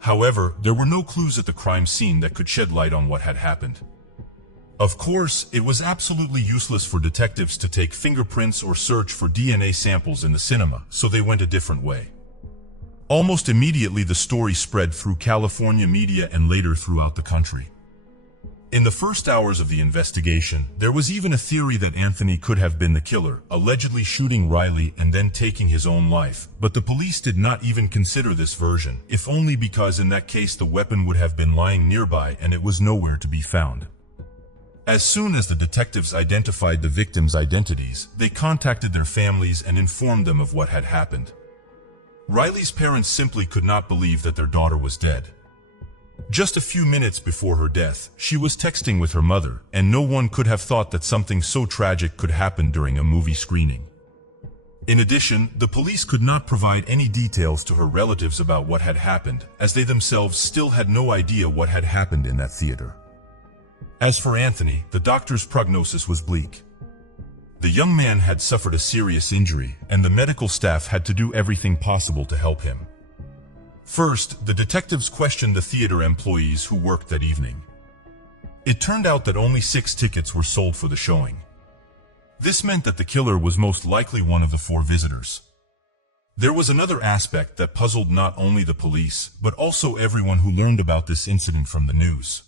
However, there were no clues at the crime scene that could shed light on what had happened. Of course, it was absolutely useless for detectives to take fingerprints or search for DNA samples in the cinema, so they went a different way. Almost immediately the story spread through California media and later throughout the country. In the first hours of the investigation, there was even a theory that Anthony could have been the killer, allegedly shooting Riley and then taking his own life, but the police did not even consider this version, if only because in that case the weapon would have been lying nearby and it was nowhere to be found. As soon as the detectives identified the victims' identities, they contacted their families and informed them of what had happened. Riley's parents simply could not believe that their daughter was dead. Just a few minutes before her death, she was texting with her mother, and no one could have thought that something so tragic could happen during a movie screening. In addition, the police could not provide any details to her relatives about what had happened, as they themselves still had no idea what had happened in that theater. As for Anthony, the doctor's prognosis was bleak. The young man had suffered a serious injury, and the medical staff had to do everything possible to help him. First, the detectives questioned the theater employees who worked that evening. It turned out that only 6 tickets were sold for the showing. This meant that the killer was most likely one of the 4 visitors. There was another aspect that puzzled not only the police, but also everyone who learned about this incident from the news.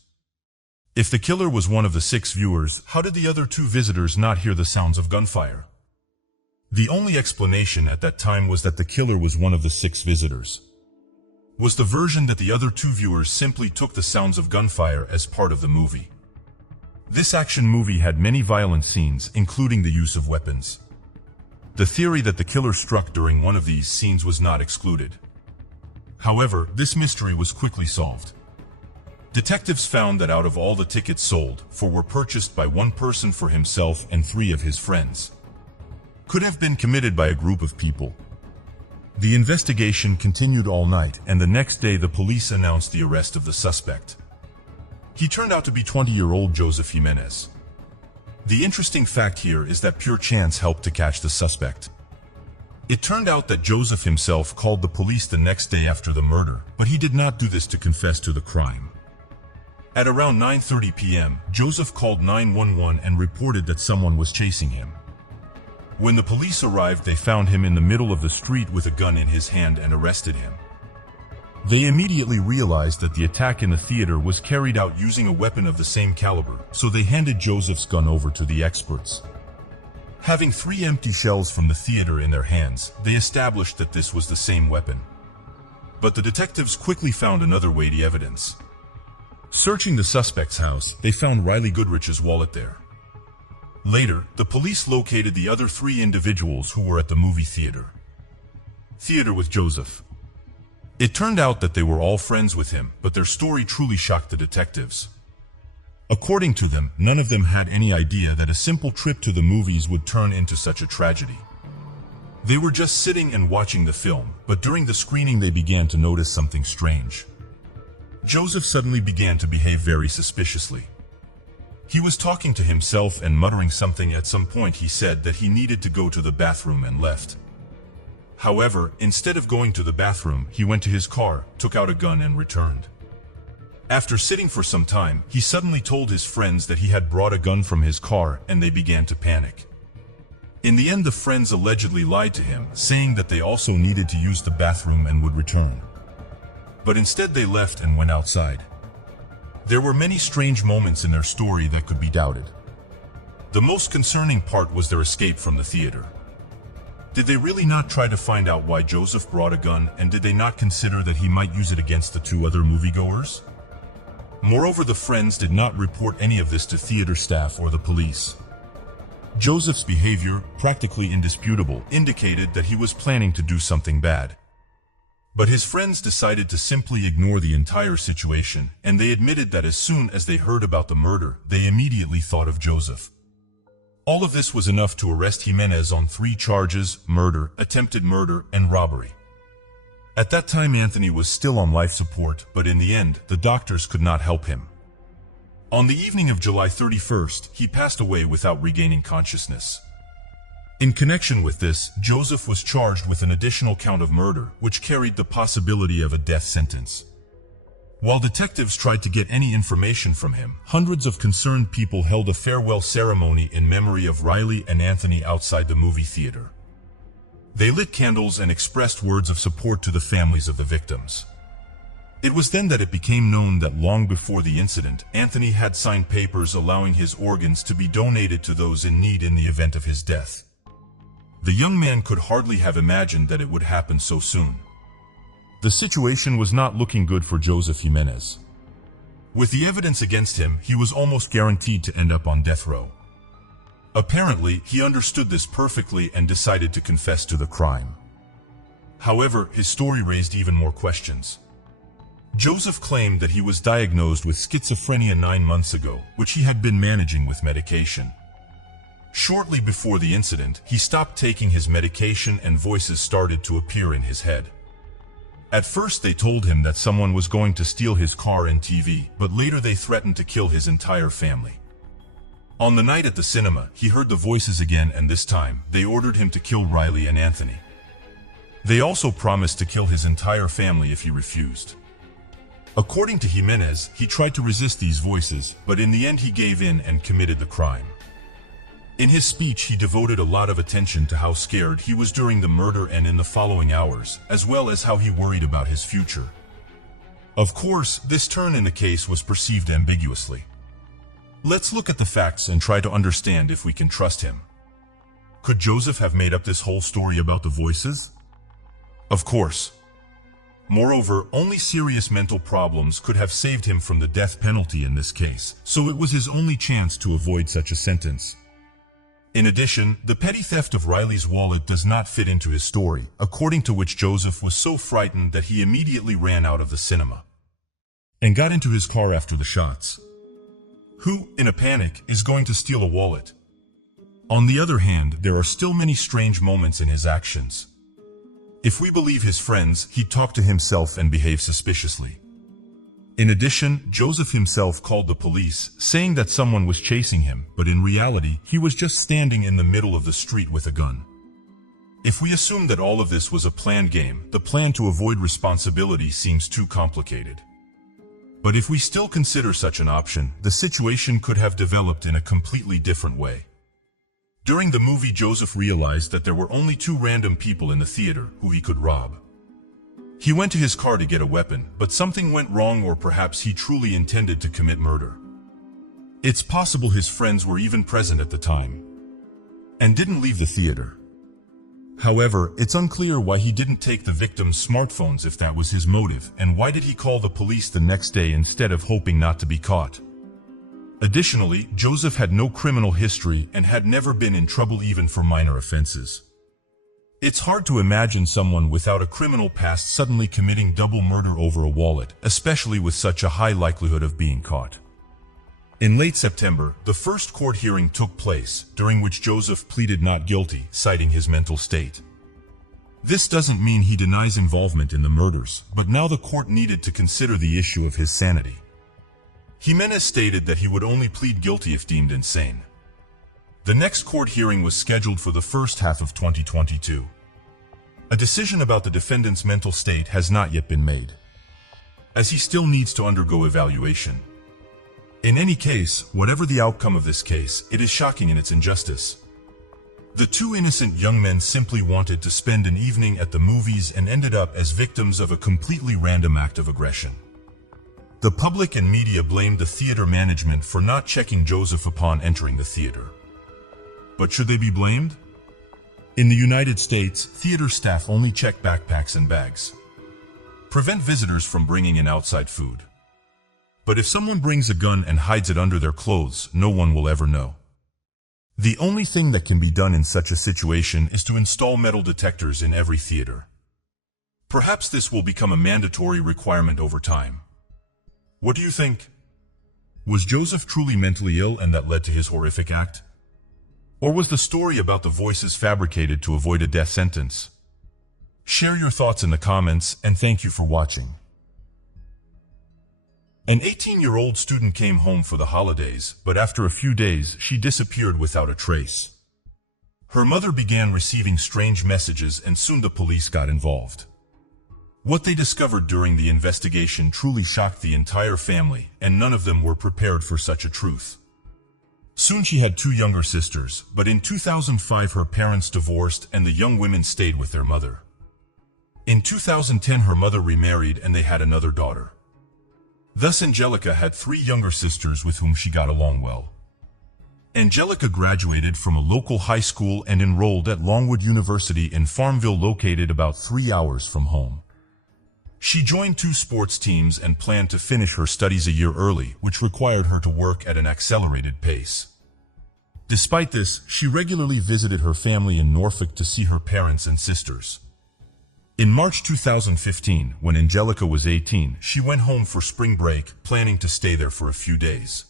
If the killer was one of the 6 viewers, how did the other 2 visitors not hear the sounds of gunfire? The only explanation at that time was that the killer was one of the 6 visitors. Was the version that the other 2 viewers simply took the sounds of gunfire as part of the movie. This action movie had many violent scenes, including the use of weapons. The theory that the killer struck during one of these scenes was not excluded. However, this mystery was quickly solved. Detectives found that out of all the tickets sold, 4 were purchased by one person for himself and 3 of his friends. Could have been committed by a group of people. The investigation continued all night, and the next day the police announced the arrest of the suspect. He turned out to be 20-year-old Joseph Jimenez. The interesting fact here is that pure chance helped to catch the suspect. It turned out that Joseph himself called the police the next day after the murder, but he did not do this to confess to the crime. At around 9:30 p.m., Joseph called 911 and reported that someone was chasing him. When the police arrived, they found him in the middle of the street with a gun in his hand and arrested him. They immediately realized that the attack in the theater was carried out using a weapon of the same caliber, so they handed Joseph's gun over to the experts. Having 3 empty shells from the theater in their hands, they established that this was the same weapon. But the detectives quickly found another weighty evidence. Searching the suspect's house, they found Riley Goodrich's wallet there. Later, the police located the other 3 individuals who were at the movie theater with Joseph. It turned out that they were all friends with him, but their story truly shocked the detectives. According to them, none of them had any idea that a simple trip to the movies would turn into such a tragedy. They were just sitting and watching the film, but during the screening they began to notice something strange. Joseph suddenly began to behave very suspiciously. He was talking to himself and muttering something. At some point he said that he needed to go to the bathroom and left. However, instead of going to the bathroom, he went to his car, took out a gun and returned. After sitting for some time, he suddenly told his friends that he had brought a gun from his car, and they began to panic. In the end, the friends allegedly lied to him, saying that they also needed to use the bathroom and would return. But instead they left and went outside. There were many strange moments in their story that could be doubted. The most concerning part was their escape from the theater. Did they really not try to find out why Joseph brought a gun, and did they not consider that he might use it against the 2 other moviegoers? Moreover, the friends did not report any of this to theater staff or the police. Joseph's behavior, practically indisputable, indicated that he was planning to do something bad. But his friends decided to simply ignore the entire situation, and they admitted that as soon as they heard about the murder, they immediately thought of Joseph. All of this was enough to arrest Jimenez on 3 charges: murder, attempted murder, and robbery. At that time, Anthony was still on life support, but in the end, the doctors could not help him. On the evening of July 31st, he passed away without regaining consciousness. In connection with this, Joseph was charged with an additional count of murder, which carried the possibility of a death sentence. While detectives tried to get any information from him, hundreds of concerned people held a farewell ceremony in memory of Riley and Anthony outside the movie theater. They lit candles and expressed words of support to the families of the victims. It was then that it became known that long before the incident, Anthony had signed papers allowing his organs to be donated to those in need in the event of his death. The young man could hardly have imagined that it would happen so soon. The situation was not looking good for Joseph Jimenez. With the evidence against him, he was almost guaranteed to end up on death row. Apparently, he understood this perfectly and decided to confess to the crime. However, his story raised even more questions. Joseph claimed that he was diagnosed with schizophrenia 9 months ago, which he had been managing with medication. Shortly before the incident, he stopped taking his medication and voices started to appear in his head. At first they told him that someone was going to steal his car and TV, but later they threatened to kill his entire family. On the night at the cinema, he heard the voices again, and this time, they ordered him to kill Riley and Anthony. They also promised to kill his entire family if he refused. According to Jimenez, he tried to resist these voices, but in the end he gave in and committed the crime. In his speech, he devoted a lot of attention to how scared he was during the murder and in the following hours, as well as how he worried about his future. Of course, this turn in the case was perceived ambiguously. Let's look at the facts and try to understand if we can trust him. Could Joseph have made up this whole story about the voices? Of course. Moreover, only serious mental problems could have saved him from the death penalty in this case, so it was his only chance to avoid such a sentence. In addition, the petty theft of Riley's wallet does not fit into his story, according to which Joseph was so frightened that he immediately ran out of the cinema and got into his car after the shots. Who, in a panic, is going to steal a wallet? On the other hand, there are still many strange moments in his actions. If we believe his friends, he talked to himself and behaved suspiciously. In addition, Joseph himself called the police, saying that someone was chasing him, but in reality, he was just standing in the middle of the street with a gun. If we assume that all of this was a planned game, the plan to avoid responsibility seems too complicated. But if we still consider such an option, the situation could have developed in a completely different way. During the movie, Joseph realized that there were only 2 random people in the theater who he could rob. He went to his car to get a weapon, but something went wrong, or perhaps he truly intended to commit murder. It's possible his friends were even present at the time and didn't leave the theater. However, it's unclear why he didn't take the victims' smartphones if that was his motive, and why did he call the police the next day instead of hoping not to be caught. Additionally, Joseph had no criminal history and had never been in trouble even for minor offenses. It's hard to imagine someone without a criminal past suddenly committing double murder over a wallet, especially with such a high likelihood of being caught. In late September, the first court hearing took place, during which Joseph pleaded not guilty, citing his mental state. This doesn't mean he denies involvement in the murders, but now the court needed to consider the issue of his sanity. Jimenez stated that he would only plead guilty if deemed insane. The next court hearing was scheduled for the first half of 2022. A decision about the defendant's mental state has not yet been made, as he still needs to undergo evaluation. In any case, whatever the outcome of this case, it is shocking in its injustice. The 2 innocent young men simply wanted to spend an evening at the movies and ended up as victims of a completely random act of aggression. The public and media blamed the theater management for not checking Joseph upon entering the theater. But should they be blamed? In the United States, theater staff only check backpacks and bags. Prevent visitors from bringing in outside food. But if someone brings a gun and hides it under their clothes, no one will ever know. The only thing that can be done in such a situation is to install metal detectors in every theater. Perhaps this will become a mandatory requirement over time. What do you think? Was Joseph truly mentally ill and that led to his horrific act? Or was the story about the voices fabricated to avoid a death sentence? Share your thoughts in the comments, and thank you for watching. An 18-year-old student came home for the holidays, but after a few days, she disappeared without a trace. Her mother began receiving strange messages, and soon the police got involved. What they discovered during the investigation truly shocked the entire family, and none of them were prepared for such a truth. Soon she had 2 younger sisters, but in 2005 her parents divorced and the young women stayed with their mother. In 2010 her mother remarried and they had another daughter. Thus Angelica had 3 younger sisters with whom she got along well. Angelica graduated from a local high school and enrolled at Longwood University in Farmville, located about 3 hours from home. She joined 2 sports teams and planned to finish her studies a year early, which required her to work at an accelerated pace. Despite this, she regularly visited her family in Norfolk to see her parents and sisters. In March 2015, when Angelica was 18, she went home for spring break, planning to stay there for a few days.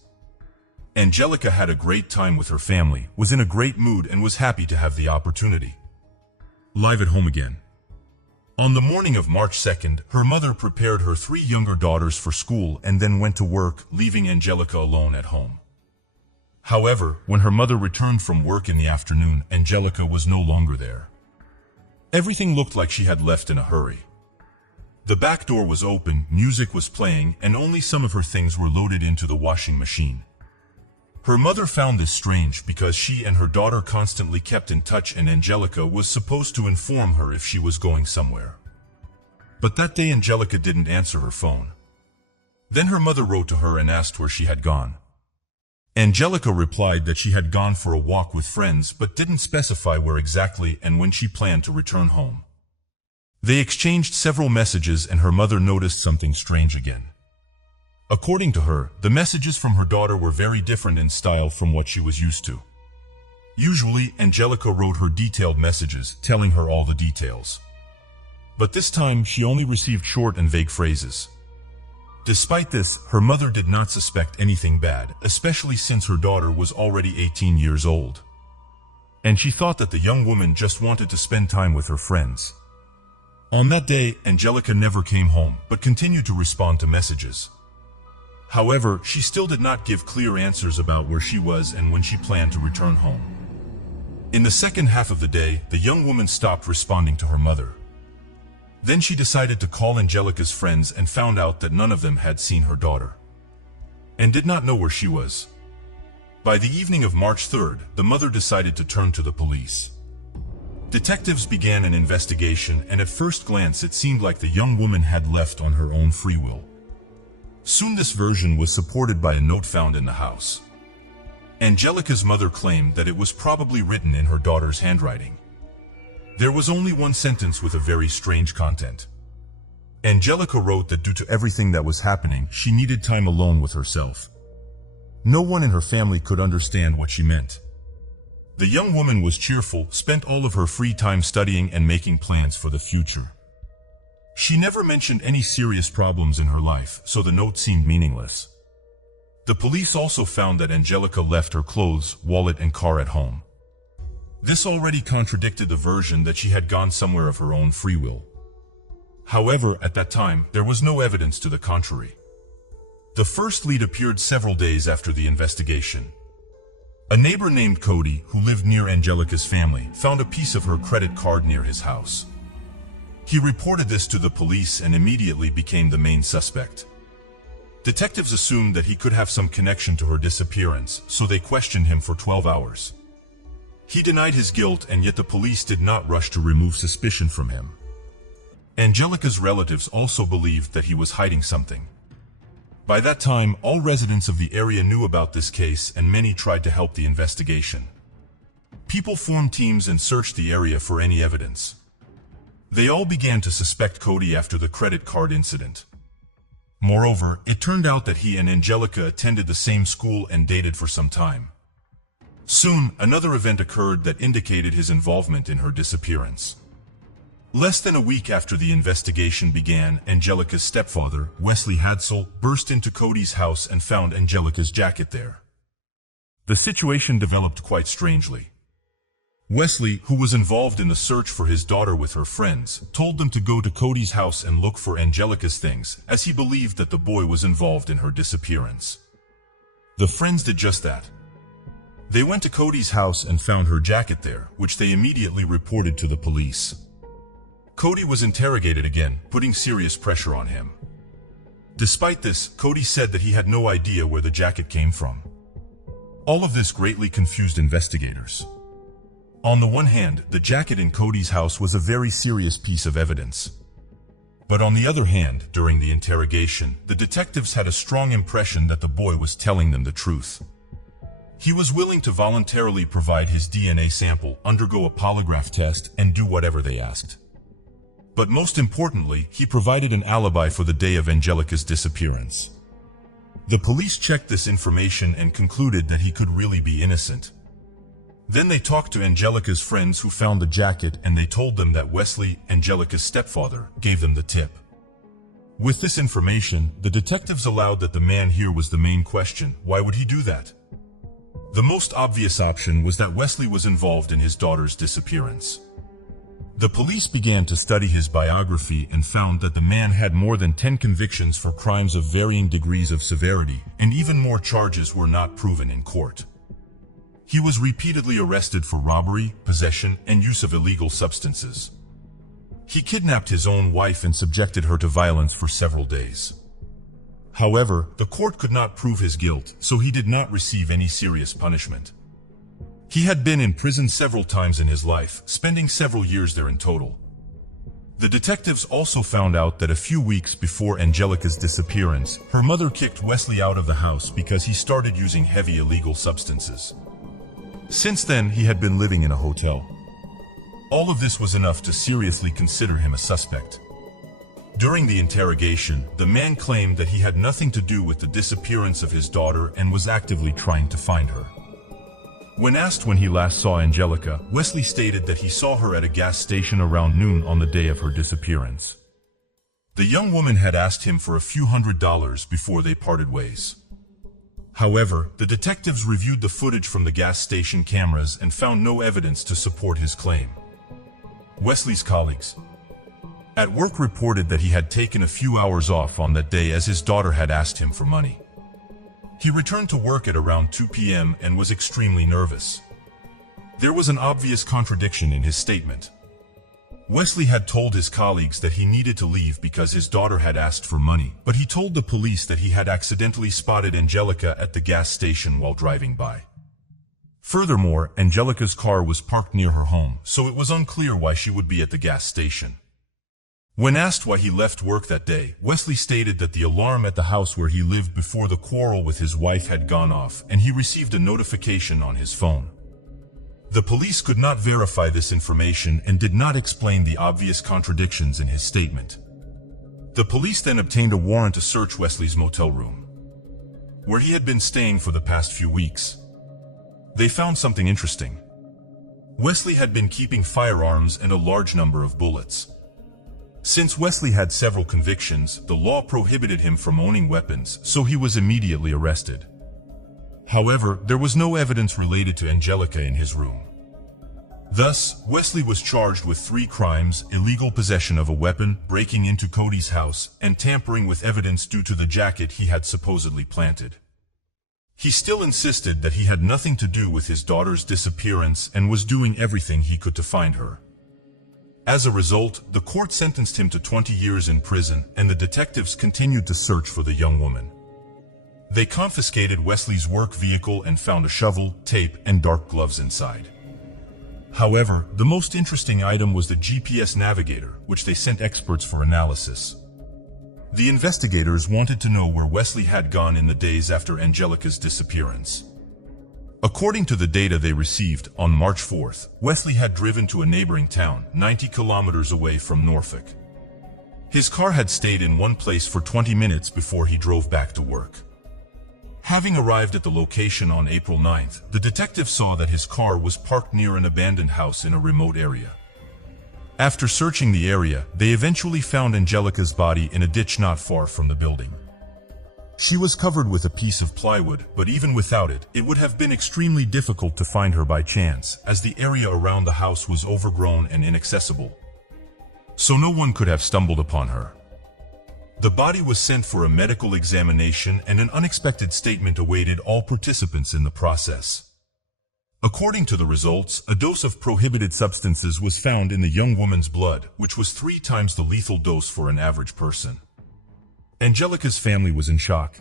Angelica had a great time with her family, was in a great mood, and was happy to have the opportunity. Live at home again. On the morning of March 2nd, her mother prepared her 3 younger daughters for school and then went to work, leaving Angelica alone at home. However, when her mother returned from work in the afternoon, Angelica was no longer there. Everything looked like she had left in a hurry. The back door was open, music was playing, and only some of her things were loaded into the washing machine. Her mother found this strange because she and her daughter constantly kept in touch, and Angelica was supposed to inform her if she was going somewhere. But that day Angelica didn't answer her phone. Then her mother wrote to her and asked where she had gone. Angelica replied that she had gone for a walk with friends but didn't specify where exactly and when she planned to return home. They exchanged several messages and her mother noticed something strange again. According to her, the messages from her daughter were very different in style from what she was used to. Usually, Angelica wrote her detailed messages, telling her all the details. But this time, she only received short and vague phrases. Despite this, her mother did not suspect anything bad, especially since her daughter was already 18 years old. And she thought that the young woman just wanted to spend time with her friends. On that day, Angelica never came home, but continued to respond to messages. However, she still did not give clear answers about where she was and when she planned to return home. In the second half of the day, the young woman stopped responding to her mother. Then she decided to call Angelica's friends and found out that none of them had seen her daughter and did not know where she was. By the evening of March 3rd, the mother decided to turn to the police. Detectives began an investigation, and at first glance it seemed like the young woman had left on her own free will. Soon this version was supported by a note found in the house. Angelica's mother claimed that it was probably written in her daughter's handwriting. There was only one sentence with a very strange content. Angelica wrote that due to everything that was happening, she needed time alone with herself. No one in her family could understand what she meant. The young woman was cheerful, spent all of her free time studying and making plans for the future. She never mentioned any serious problems in her life, so the note seemed meaningless. The police also found that Angelica left her clothes, wallet, and car at home. This already contradicted the version that she had gone somewhere of her own free will. However, at that time, there was no evidence to the contrary. The first lead appeared several days after the investigation. A neighbor named Cody, who lived near Angelica's family, found a piece of her credit card near his house. He reported this to the police and immediately became the main suspect. Detectives assumed that he could have some connection to her disappearance, so they questioned him for 12 hours. He denied his guilt, and yet the police did not rush to remove suspicion from him. Angelica's relatives also believed that he was hiding something. By that time, all residents of the area knew about this case, and many tried to help the investigation. People formed teams and searched the area for any evidence. They all began to suspect Cody after the credit card incident. Moreover, it turned out that he and Angelica attended the same school and dated for some time. Soon, another event occurred that indicated his involvement in her disappearance. Less than a week after the investigation began, Angelica's stepfather, Wesley Hadsell, burst into Cody's house and found Angelica's jacket there. The situation developed quite strangely. Wesley, who was involved in the search for his daughter with her friends, told them to go to Cody's house and look for Angelica's things, as he believed that the boy was involved in her disappearance. The friends did just that. They went to Cody's house and found her jacket there, which they immediately reported to the police. Cody was interrogated again, putting serious pressure on him. Despite this, Cody said that he had no idea where the jacket came from. All of this greatly confused investigators. On the one hand, the jacket in Cody's house was a very serious piece of evidence. But on the other hand, during the interrogation, the detectives had a strong impression that the boy was telling them the truth. He was willing to voluntarily provide his DNA sample, undergo a polygraph test, and do whatever they asked. But most importantly, he provided an alibi for the day of Angelica's disappearance. The police checked this information and concluded that he could really be innocent. Then they talked to Angelica's friends who found the jacket, and they told them that Wesley, Angelica's stepfather, gave them the tip. With this information, the detectives allowed that the man here was the main question. Why would he do that? The most obvious option was that Wesley was involved in his daughter's disappearance. The police began to study his biography and found that the man had more than 10 convictions for crimes of varying degrees of severity, and even more charges were not proven in court. He was repeatedly arrested for robbery, possession, and use of illegal substances. He kidnapped his own wife and subjected her to violence for several days. However, the court could not prove his guilt, so he did not receive any serious punishment. He had been in prison several times in his life, spending several years there in total. The detectives also found out that a few weeks before Angelica's disappearance, her mother kicked Wesley out of the house because he started using heavy illegal substances. Since then, he had been living in a hotel. All of this was enough to seriously consider him a suspect. During the interrogation, the man claimed that he had nothing to do with the disappearance of his daughter and was actively trying to find her. When asked when he last saw Angelica, Wesley stated that he saw her at a gas station around noon on the day of her disappearance. The young woman had asked him for a few $100s before they parted ways. However, the detectives reviewed the footage from the gas station cameras and found no evidence to support his claim. Wesley's colleagues at work reported that he had taken a few hours off on that day as his daughter had asked him for money. He returned to work at around 2 p.m. and was extremely nervous. There was an obvious contradiction in his statement. Wesley had told his colleagues that he needed to leave because his daughter had asked for money, but he told the police that he had accidentally spotted Angelica at the gas station while driving by. Furthermore, Angelica's car was parked near her home, so it was unclear why she would be at the gas station. When asked why he left work that day, Wesley stated that the alarm at the house where he lived before the quarrel with his wife had gone off, and he received a notification on his phone. The police could not verify this information and did not explain the obvious contradictions in his statement. The police then obtained a warrant to search Wesley's motel room, where he had been staying for the past few weeks. They found something interesting. Wesley had been keeping firearms and a large number of bullets. Since Wesley had several convictions, the law prohibited him from owning weapons, so he was immediately arrested. However, there was no evidence related to Angelica in his room. Thus, Wesley was charged with 3 crimes: illegal possession of a weapon, breaking into Cody's house, and tampering with evidence due to the jacket he had supposedly planted. He still insisted that he had nothing to do with his daughter's disappearance and was doing everything he could to find her. As a result, the court sentenced him to 20 years in prison, and the detectives continued to search for the young woman. They confiscated Wesley's work vehicle and found a shovel, tape, and dark gloves inside. However, the most interesting item was the GPS navigator, which they sent experts for analysis. The investigators wanted to know where Wesley had gone in the days after Angelica's disappearance. According to the data they received, on March 4th, Wesley had driven to a neighboring town, 90 kilometers away from Norfolk. His car had stayed in one place for 20 minutes before he drove back to work. Having arrived at the location on April 9th, the detective saw that his car was parked near an abandoned house in a remote area. After searching the area, they eventually found Angelica's body in a ditch not far from the building. She was covered with a piece of plywood, but even without it, it would have been extremely difficult to find her by chance, as the area around the house was overgrown and inaccessible. So no one could have stumbled upon her. The body was sent for a medical examination, and an unexpected statement awaited all participants in the process. According to the results, a dose of prohibited substances was found in the young woman's blood, which was 3 times the lethal dose for an average person. Angelica's family was in shock.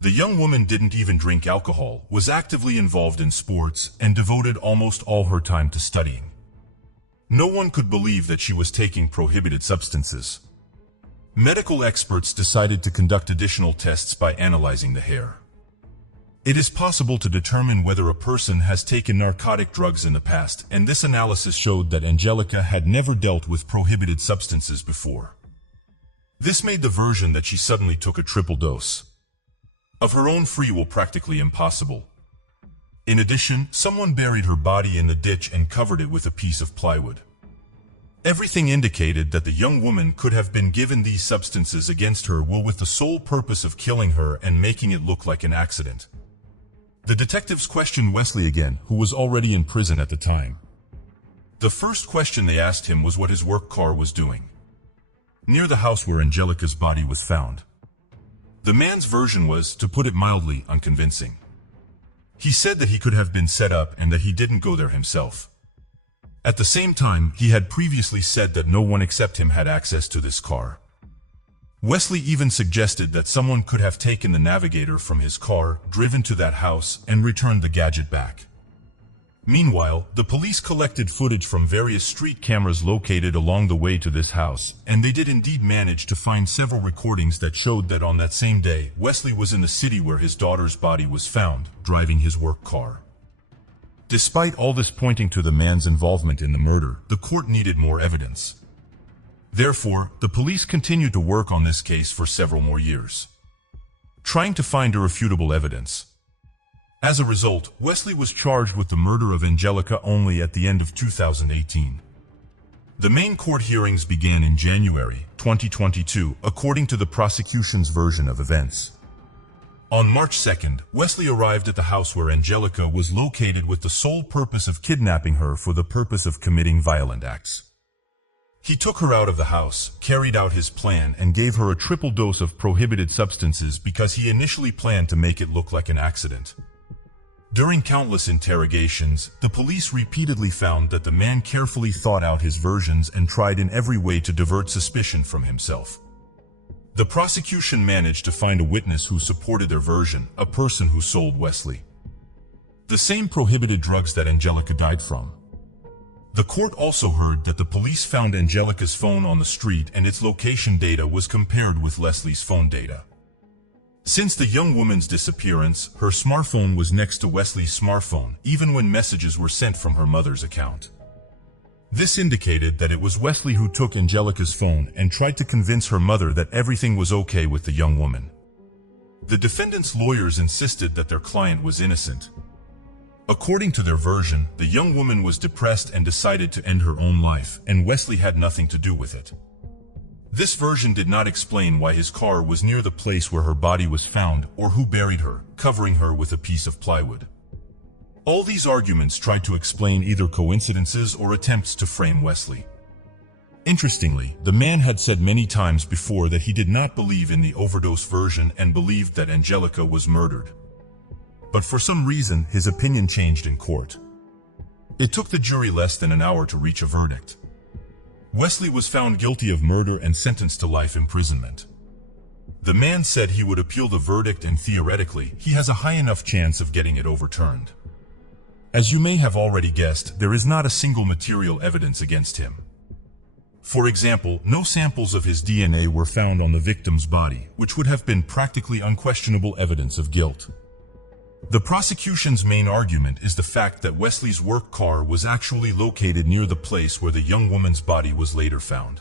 The young woman didn't even drink alcohol, was actively involved in sports, and devoted almost all her time to studying. No one could believe that she was taking prohibited substances. Medical experts decided to conduct additional tests by analyzing the hair. It is possible to determine whether a person has taken narcotic drugs in the past, and this analysis showed that Angelica had never dealt with prohibited substances before. This made the version that she suddenly took a triple dose of her own free will practically impossible. In addition, someone buried her body in the ditch and covered it with a piece of plywood. Everything indicated that the young woman could have been given these substances against her will with the sole purpose of killing her and making it look like an accident. The detectives questioned Wesley again, who was already in prison at the time. The first question they asked him was what his work car was doing near the house where Angelica's body was found. The man's version was, to put it mildly, unconvincing. He said that he could have been set up and that he didn't go there himself. At the same time, he had previously said that no one except him had access to this car. Wesley even suggested that someone could have taken the navigator from his car, driven to that house, and returned the gadget back. Meanwhile, the police collected footage from various street cameras located along the way to this house, and they did indeed manage to find several recordings that showed that on that same day, Wesley was in the city where his daughter's body was found, driving his work car. Despite all this pointing to the man's involvement in the murder, the court needed more evidence. Therefore, the police continued to work on this case for several more years, trying to find irrefutable evidence. As a result, Wesley was charged with the murder of Angelica only at the end of 2018. The main court hearings began in January 2022, according to the prosecution's version of events. On March 2nd, Wesley arrived at the house where Angelica was located with the sole purpose of kidnapping her for the purpose of committing violent acts. He took her out of the house, carried out his plan, and gave her a triple dose of prohibited substances because he initially planned to make it look like an accident. During countless interrogations, the police repeatedly found that the man carefully thought out his versions and tried in every way to divert suspicion from himself. The prosecution managed to find a witness who supported their version, a person who sold Wesley the same prohibited drugs that Angelica died from. The court also heard that the police found Angelica's phone on the street and its location data was compared with Leslie's phone data. Since the young woman's disappearance, her smartphone was next to Wesley's smartphone, even when messages were sent from her mother's account. This indicated that it was Wesley who took Angelica's phone and tried to convince her mother that everything was okay with the young woman. The defendant's lawyers insisted that their client was innocent. According to their version, the young woman was depressed and decided to end her own life, and Wesley had nothing to do with it. This version did not explain why his car was near the place where her body was found or who buried her, covering her with a piece of plywood. All these arguments tried to explain either coincidences or attempts to frame Wesley. Interestingly, the man had said many times before that he did not believe in the overdose version and believed that Angelica was murdered. But for some reason, his opinion changed in court. It took the jury less than an hour to reach a verdict. Wesley was found guilty of murder and sentenced to life imprisonment. The man said he would appeal the verdict and theoretically, he has a high enough chance of getting it overturned. As you may have already guessed, there is not a single material evidence against him. For example, no samples of his DNA were found on the victim's body, which would have been practically unquestionable evidence of guilt. The prosecution's main argument is the fact that Wesley's work car was actually located near the place where the young woman's body was later found.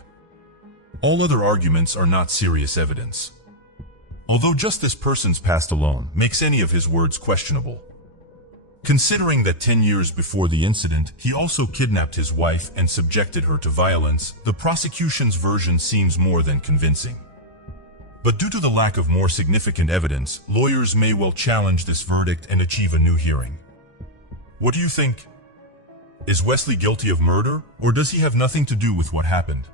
All other arguments are not serious evidence. Although just this person's past alone makes any of his words questionable. Considering that 10 years before the incident, he also kidnapped his wife and subjected her to violence, the prosecution's version seems more than convincing. But due to the lack of more significant evidence, lawyers may well challenge this verdict and achieve a new hearing. What do you think? Is Wesley guilty of murder, or does he have nothing to do with what happened?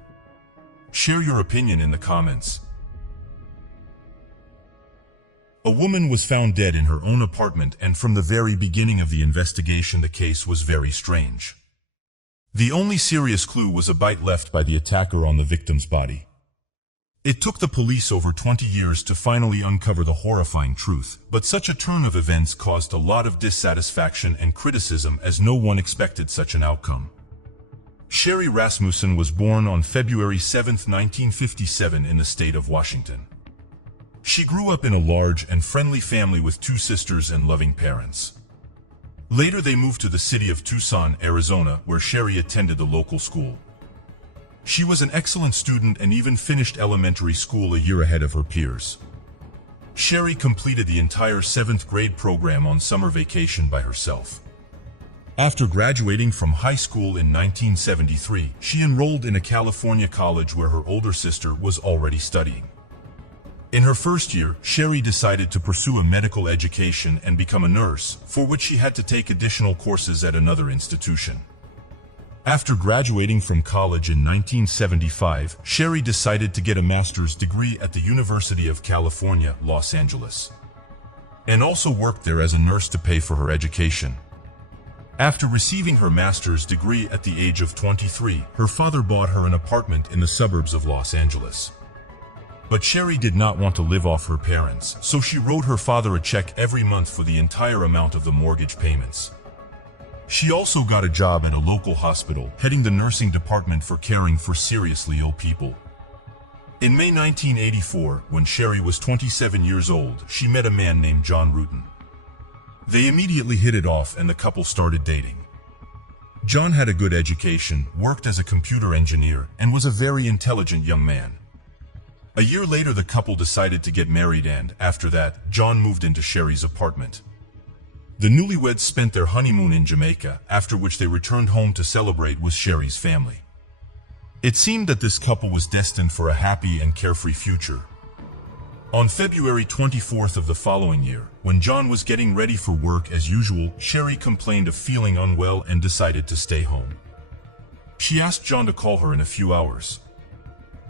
Share your opinion in the comments. A woman was found dead in her own apartment, and from the very beginning of the investigation the case was very strange. The only serious clue was a bite left by the attacker on the victim's body. It took the police over 20 years to finally uncover the horrifying truth, but such a turn of events caused a lot of dissatisfaction and criticism as no one expected such an outcome. Sherry Rasmussen was born on February 7, 1957 in the state of Washington. She grew up in a large and friendly family with 2 sisters and loving parents. Later they moved to the city of Tucson, Arizona, where Sherry attended the local school. She was an excellent student and even finished elementary school a year ahead of her peers. Sherry completed the entire 7th grade program on summer vacation by herself. After graduating from high school in 1973, she enrolled in a California college where her older sister was already studying. In her first year, Sherry decided to pursue a medical education and become a nurse, for which she had to take additional courses at another institution. After graduating from college in 1975, Sherry decided to get a master's degree at the University of California, Los Angeles, and also worked there as a nurse to pay for her education. After receiving her master's degree at the age of 23, her father bought her an apartment in the suburbs of Los Angeles. But Sherry did not want to live off her parents, so she wrote her father a check every month for the entire amount of the mortgage payments. She also got a job at a local hospital, heading the nursing department for caring for seriously ill people. In May 1984, when Sherry was 27 years old, she met a man named John Rutan. They immediately hit it off and the couple started dating. John had a good education, worked as a computer engineer, and was a very intelligent young man. A year later the couple decided to get married and, after that, John moved into Sherry's apartment. The newlyweds spent their honeymoon in Jamaica, after which they returned home to celebrate with Sherry's family. It seemed that this couple was destined for a happy and carefree future. On February 24th of the following year, when John was getting ready for work as usual, Sherry complained of feeling unwell and decided to stay home. She asked John to call her in a few hours.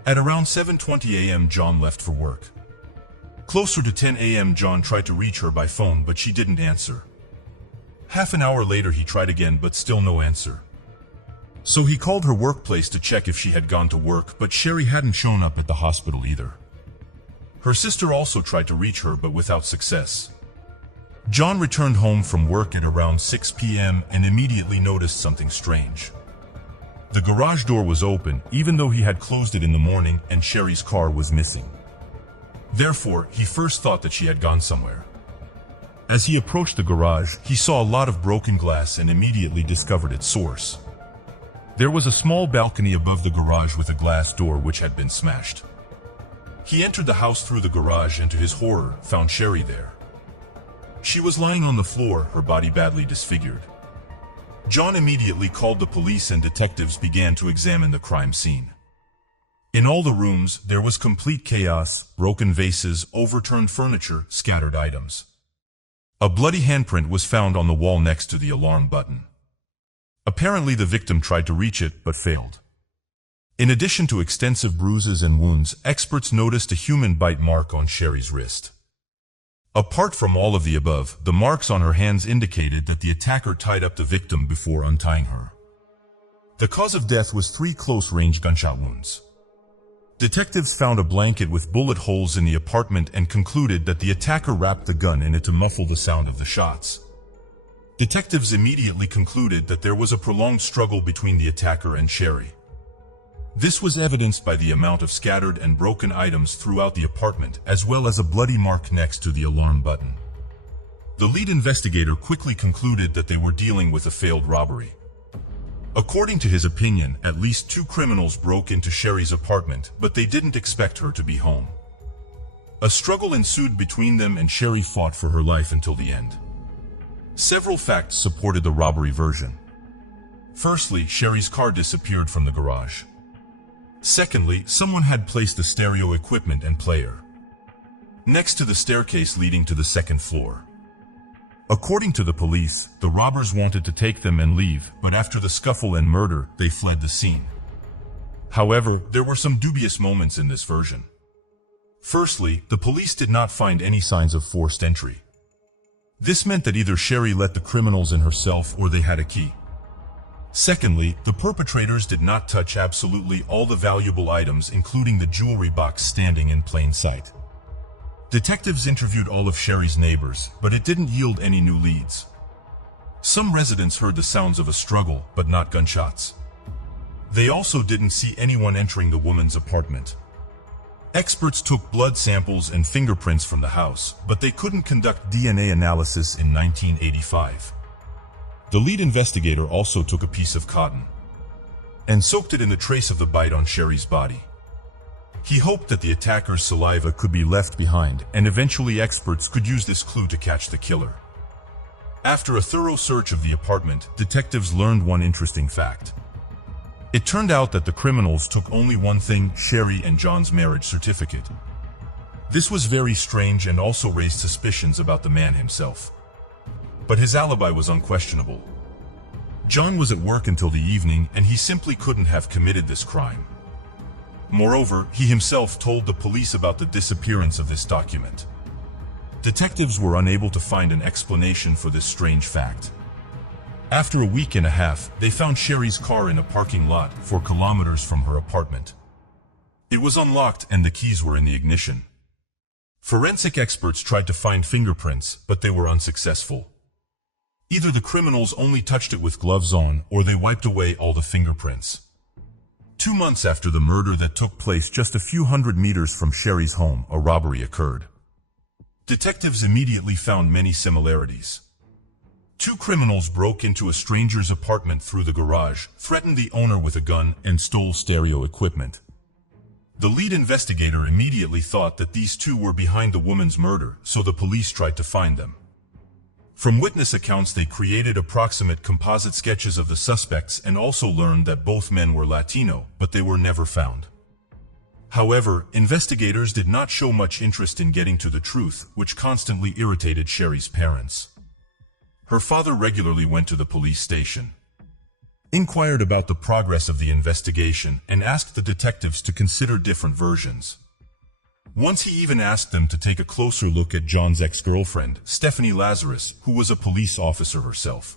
At around 7:20 a.m. John left for work. Closer to 10 a.m. John tried to reach her by phone, but she didn't answer. Half an hour later he tried again, but still no answer. So he called her workplace to check if she had gone to work, but Sherry hadn't shown up at the hospital either. Her sister also tried to reach her, but without success. John returned home from work at around 6 p.m. and immediately noticed something strange. The garage door was open, even though he had closed it in the morning, and Sherry's car was missing. Therefore, he first thought that she had gone somewhere. As he approached the garage, he saw a lot of broken glass and immediately discovered its source. There was a small balcony above the garage with a glass door which had been smashed. He entered the house through the garage and to his horror, found Sherry there. She was lying on the floor, her body badly disfigured. John immediately called the police and detectives began to examine the crime scene. In all the rooms, there was complete chaos, broken vases, overturned furniture, scattered items. A bloody handprint was found on the wall next to the alarm button. Apparently the victim tried to reach it, but failed. In addition to extensive bruises and wounds, experts noticed a human bite mark on Sherry's wrist. Apart from all of the above, the marks on her hands indicated that the attacker tied up the victim before untying her. The cause of death was 3 close-range gunshot wounds. Detectives found a blanket with bullet holes in the apartment and concluded that the attacker wrapped the gun in it to muffle the sound of the shots. Detectives immediately concluded that there was a prolonged struggle between the attacker and Sherry. This was evidenced by the amount of scattered and broken items throughout the apartment, as well as a bloody mark next to the alarm button. The lead investigator quickly concluded that they were dealing with a failed robbery. According to his opinion, at least 2 criminals broke into Sherry's apartment, but they didn't expect her to be home. A struggle ensued between them and Sherry fought for her life until the end. Several facts supported the robbery version. Firstly, Sherry's car disappeared from the garage. Secondly, someone had placed the stereo equipment and player next to the staircase leading to the second floor. According to the police, the robbers wanted to take them and leave, but after the scuffle and murder, they fled the scene. However, there were some dubious moments in this version. Firstly, the police did not find any signs of forced entry. This meant that either Sherry let the criminals in herself or they had a key. Secondly, the perpetrators did not touch absolutely all the valuable items, including the jewelry box standing in plain sight. Detectives interviewed all of Sherry's neighbors, but it didn't yield any new leads. Some residents heard the sounds of a struggle, but not gunshots. They also didn't see anyone entering the woman's apartment. Experts took blood samples and fingerprints from the house, but they couldn't conduct DNA analysis in 1985. The lead investigator also took a piece of cotton and soaked it in the trace of the bite on Sherry's body. He hoped that the attacker's saliva could be left behind, and eventually experts could use this clue to catch the killer. After a thorough search of the apartment, detectives learned one interesting fact. It turned out that the criminals took only one thing: Sherry and John's marriage certificate. This was very strange and also raised suspicions about the man himself. But his alibi was unquestionable. John was at work until the evening, and he simply couldn't have committed this crime. Moreover, he himself told the police about the disappearance of this document. Detectives were unable to find an explanation for this strange fact. After a week and a half, they found Sherry's car in a parking lot 4 kilometers from her apartment. It was unlocked and the keys were in the ignition. Forensic experts tried to find fingerprints, but they were unsuccessful. Either the criminals only touched it with gloves on, or they wiped away all the fingerprints. 2 months after the murder that took place just a few hundred meters from Sherry's home, a robbery occurred. Detectives immediately found many similarities. 2 criminals broke into a stranger's apartment through the garage, threatened the owner with a gun, and stole stereo equipment. The lead investigator immediately thought that these 2 were behind the woman's murder, so the police tried to find them. From witness accounts, they created approximate composite sketches of the suspects and also learned that both men were Latino, but they were never found. However, investigators did not show much interest in getting to the truth, which constantly irritated Sherry's parents. Her father regularly went to the police station, inquired about the progress of the investigation, and asked the detectives to consider different versions. Once he even asked them to take a closer look at John's ex-girlfriend, Stephanie Lazarus, who was a police officer herself.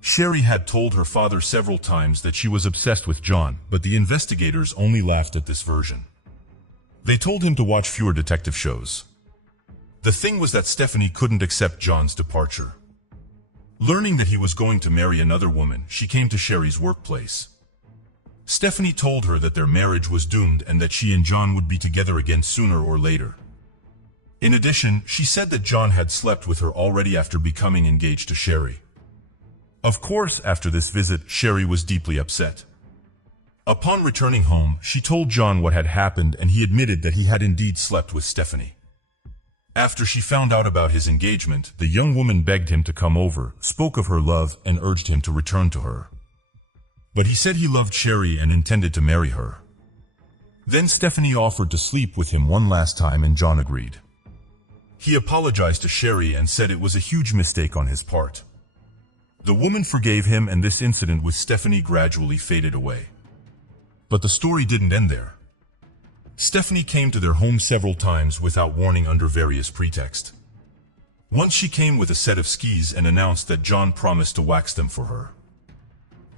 Sherry had told her father several times that she was obsessed with John, but the investigators only laughed at this version. They told him to watch fewer detective shows. The thing was that Stephanie couldn't accept John's departure. Learning that he was going to marry another woman, she came to Sherry's workplace. Stephanie told her that their marriage was doomed and that she and John would be together again sooner or later. In addition, she said that John had slept with her already after becoming engaged to Sherry. Of course, after this visit, Sherry was deeply upset. Upon returning home, she told John what had happened, and he admitted that he had indeed slept with Stephanie. After she found out about his engagement, the young woman begged him to come over, spoke of her love, and urged him to return to her. But he said he loved Sherry and intended to marry her. Then Stephanie offered to sleep with him one last time, and John agreed. He apologized to Sherry and said it was a huge mistake on his part. The woman forgave him, and this incident with Stephanie gradually faded away. But the story didn't end there. Stephanie came to their home several times without warning under various pretexts. Once she came with a set of skis and announced that John promised to wax them for her.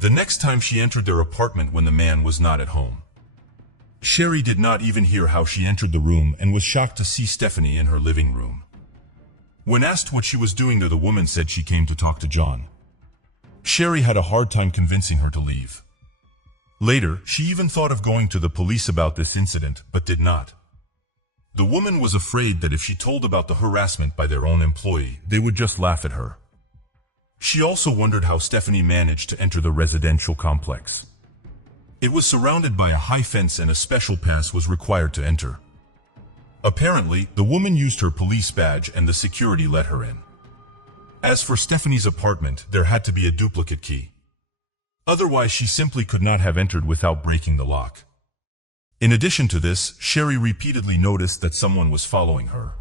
The next time she entered their apartment when the man was not at home. Sherry did not even hear how she entered the room and was shocked to see Stephanie in her living room. When asked what she was doing there, the woman said she came to talk to John. Sherry had a hard time convincing her to leave. Later, she even thought of going to the police about this incident, but did not. The woman was afraid that if she told about the harassment by their own employee, they would just laugh at her. She also wondered how Stephanie managed to enter the residential complex. It was surrounded by a high fence and a special pass was required to enter. Apparently, the woman used her police badge and the security let her in. As for Stephanie's apartment, there had to be a duplicate key. Otherwise, she simply could not have entered without breaking the lock. In addition to this, Sherry repeatedly noticed that someone was following her.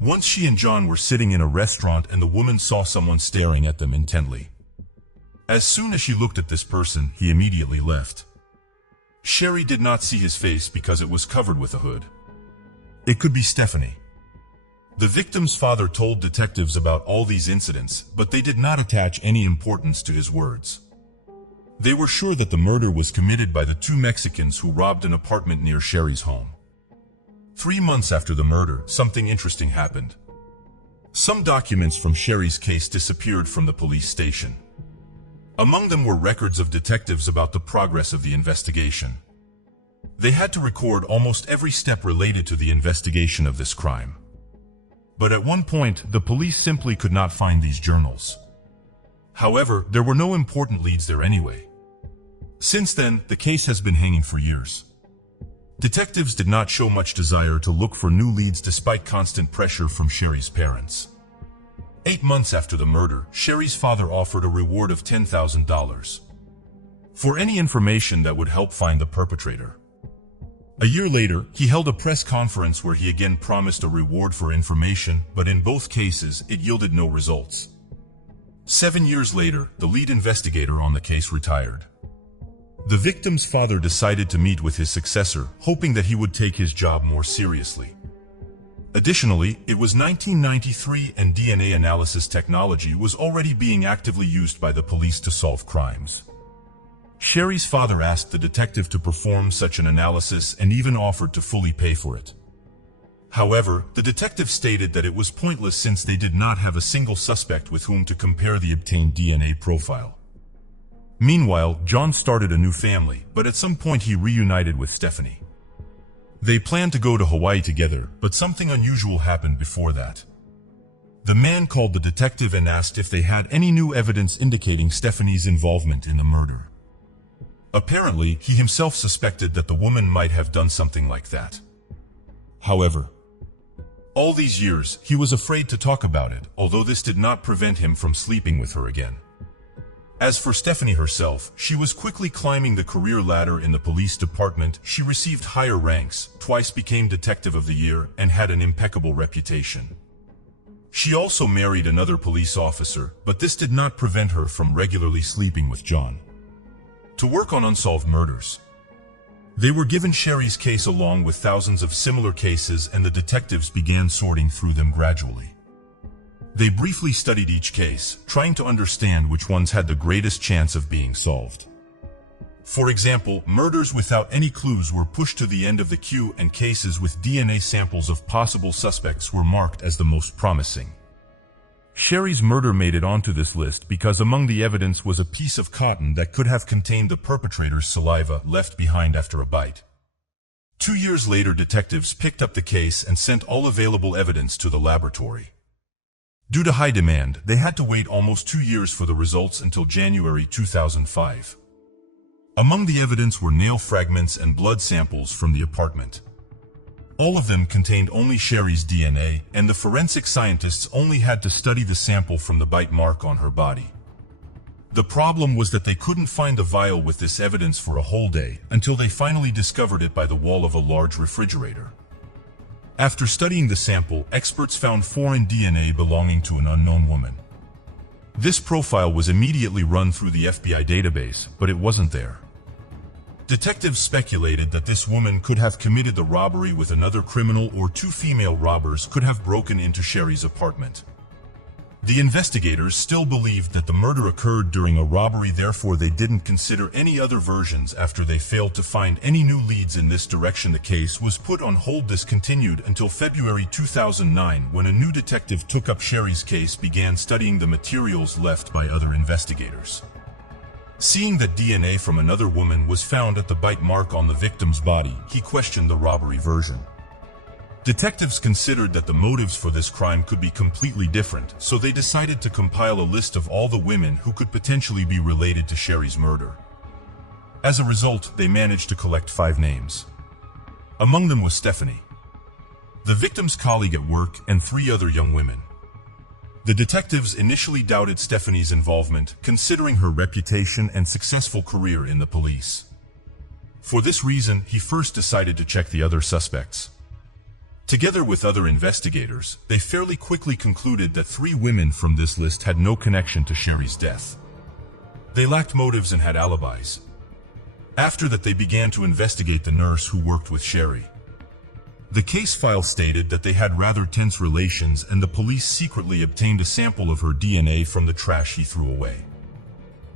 Once she and John were sitting in a restaurant and the woman saw someone staring at them intently. As soon as she looked at this person, he immediately left. Sherry did not see his face because it was covered with a hood. It could be Stephanie. The victim's father told detectives about all these incidents, but they did not attach any importance to his words. They were sure that the murder was committed by the two Mexicans who robbed an apartment near Sherry's home. 3 months after the murder, something interesting happened. Some documents from Sherry's case disappeared from the police station. Among them were records of detectives about the progress of the investigation. They had to record almost every step related to the investigation of this crime. But at one point, the police simply could not find these journals. However, there were no important leads there anyway. Since then, the case has been hanging for years. Detectives did not show much desire to look for new leads despite constant pressure from Sherry's parents. 8 months after the murder, Sherry's father offered a reward of $10,000 for any information that would help find the perpetrator. A year later, he held a press conference where he again promised a reward for information, but in both cases, it yielded no results. 7 years later, the lead investigator on the case retired. The victim's father decided to meet with his successor, hoping that he would take his job more seriously. Additionally, it was 1993 and DNA analysis technology was already being actively used by the police to solve crimes. Sherry's father asked the detective to perform such an analysis and even offered to fully pay for it. However, the detective stated that it was pointless since they did not have a single suspect with whom to compare the obtained DNA profile. Meanwhile, John started a new family, but at some point he reunited with Stephanie. They planned to go to Hawaii together, but something unusual happened before that. The man called the detective and asked if they had any new evidence indicating Stephanie's involvement in the murder. Apparently, he himself suspected that the woman might have done something like that. However, all these years, he was afraid to talk about it, although this did not prevent him from sleeping with her again. As for Stephanie herself, she was quickly climbing the career ladder in the police department. She received higher ranks, twice became Detective of the Year, and had an impeccable reputation. She also married another police officer, but this did not prevent her from regularly sleeping with John to work on unsolved murders. They were given Sherry's case along with thousands of similar cases, and the detectives began sorting through them gradually. They briefly studied each case, trying to understand which ones had the greatest chance of being solved. For example, murders without any clues were pushed to the end of the queue, and cases with DNA samples of possible suspects were marked as the most promising. Sherry's murder made it onto this list because among the evidence was a piece of cotton that could have contained the perpetrator's saliva left behind after a bite. 2 years later, detectives picked up the case and sent all available evidence to the laboratory. Due to high demand, they had to wait almost 2 years for the results until January 2005. Among the evidence were nail fragments and blood samples from the apartment. All of them contained only Sherry's DNA, and the forensic scientists only had to study the sample from the bite mark on her body. The problem was that they couldn't find the vial with this evidence for a whole day, until they finally discovered it by the wall of a large refrigerator. After studying the sample, experts found foreign DNA belonging to an unknown woman. This profile was immediately run through the FBI database, but it wasn't there. Detectives speculated that this woman could have committed the robbery with another criminal, or 2 female robbers could have broken into Sherry's apartment. The investigators still believed that the murder occurred during a robbery, therefore they didn't consider any other versions after they failed to find any new leads in this direction. The case was put on hold, discontinued, until February 2009 when a new detective took up Sherry's case, began studying the materials left by other investigators. Seeing that DNA from another woman was found at the bite mark on the victim's body, he questioned the robbery version. Detectives considered that the motives for this crime could be completely different, so they decided to compile a list of all the women who could potentially be related to Sherry's murder. As a result, they managed to collect 5 names. Among them was Stephanie, the victim's colleague at work, and 3 other young women. The detectives initially doubted Stephanie's involvement, considering her reputation and successful career in the police. For this reason, he first decided to check the other suspects. Together with other investigators, they fairly quickly concluded that 3 women from this list had no connection to Sherry's death. They lacked motives and had alibis. After that, they began to investigate the nurse who worked with Sherry. The case file stated that they had rather tense relations, and the police secretly obtained a sample of her DNA from the trash he threw away.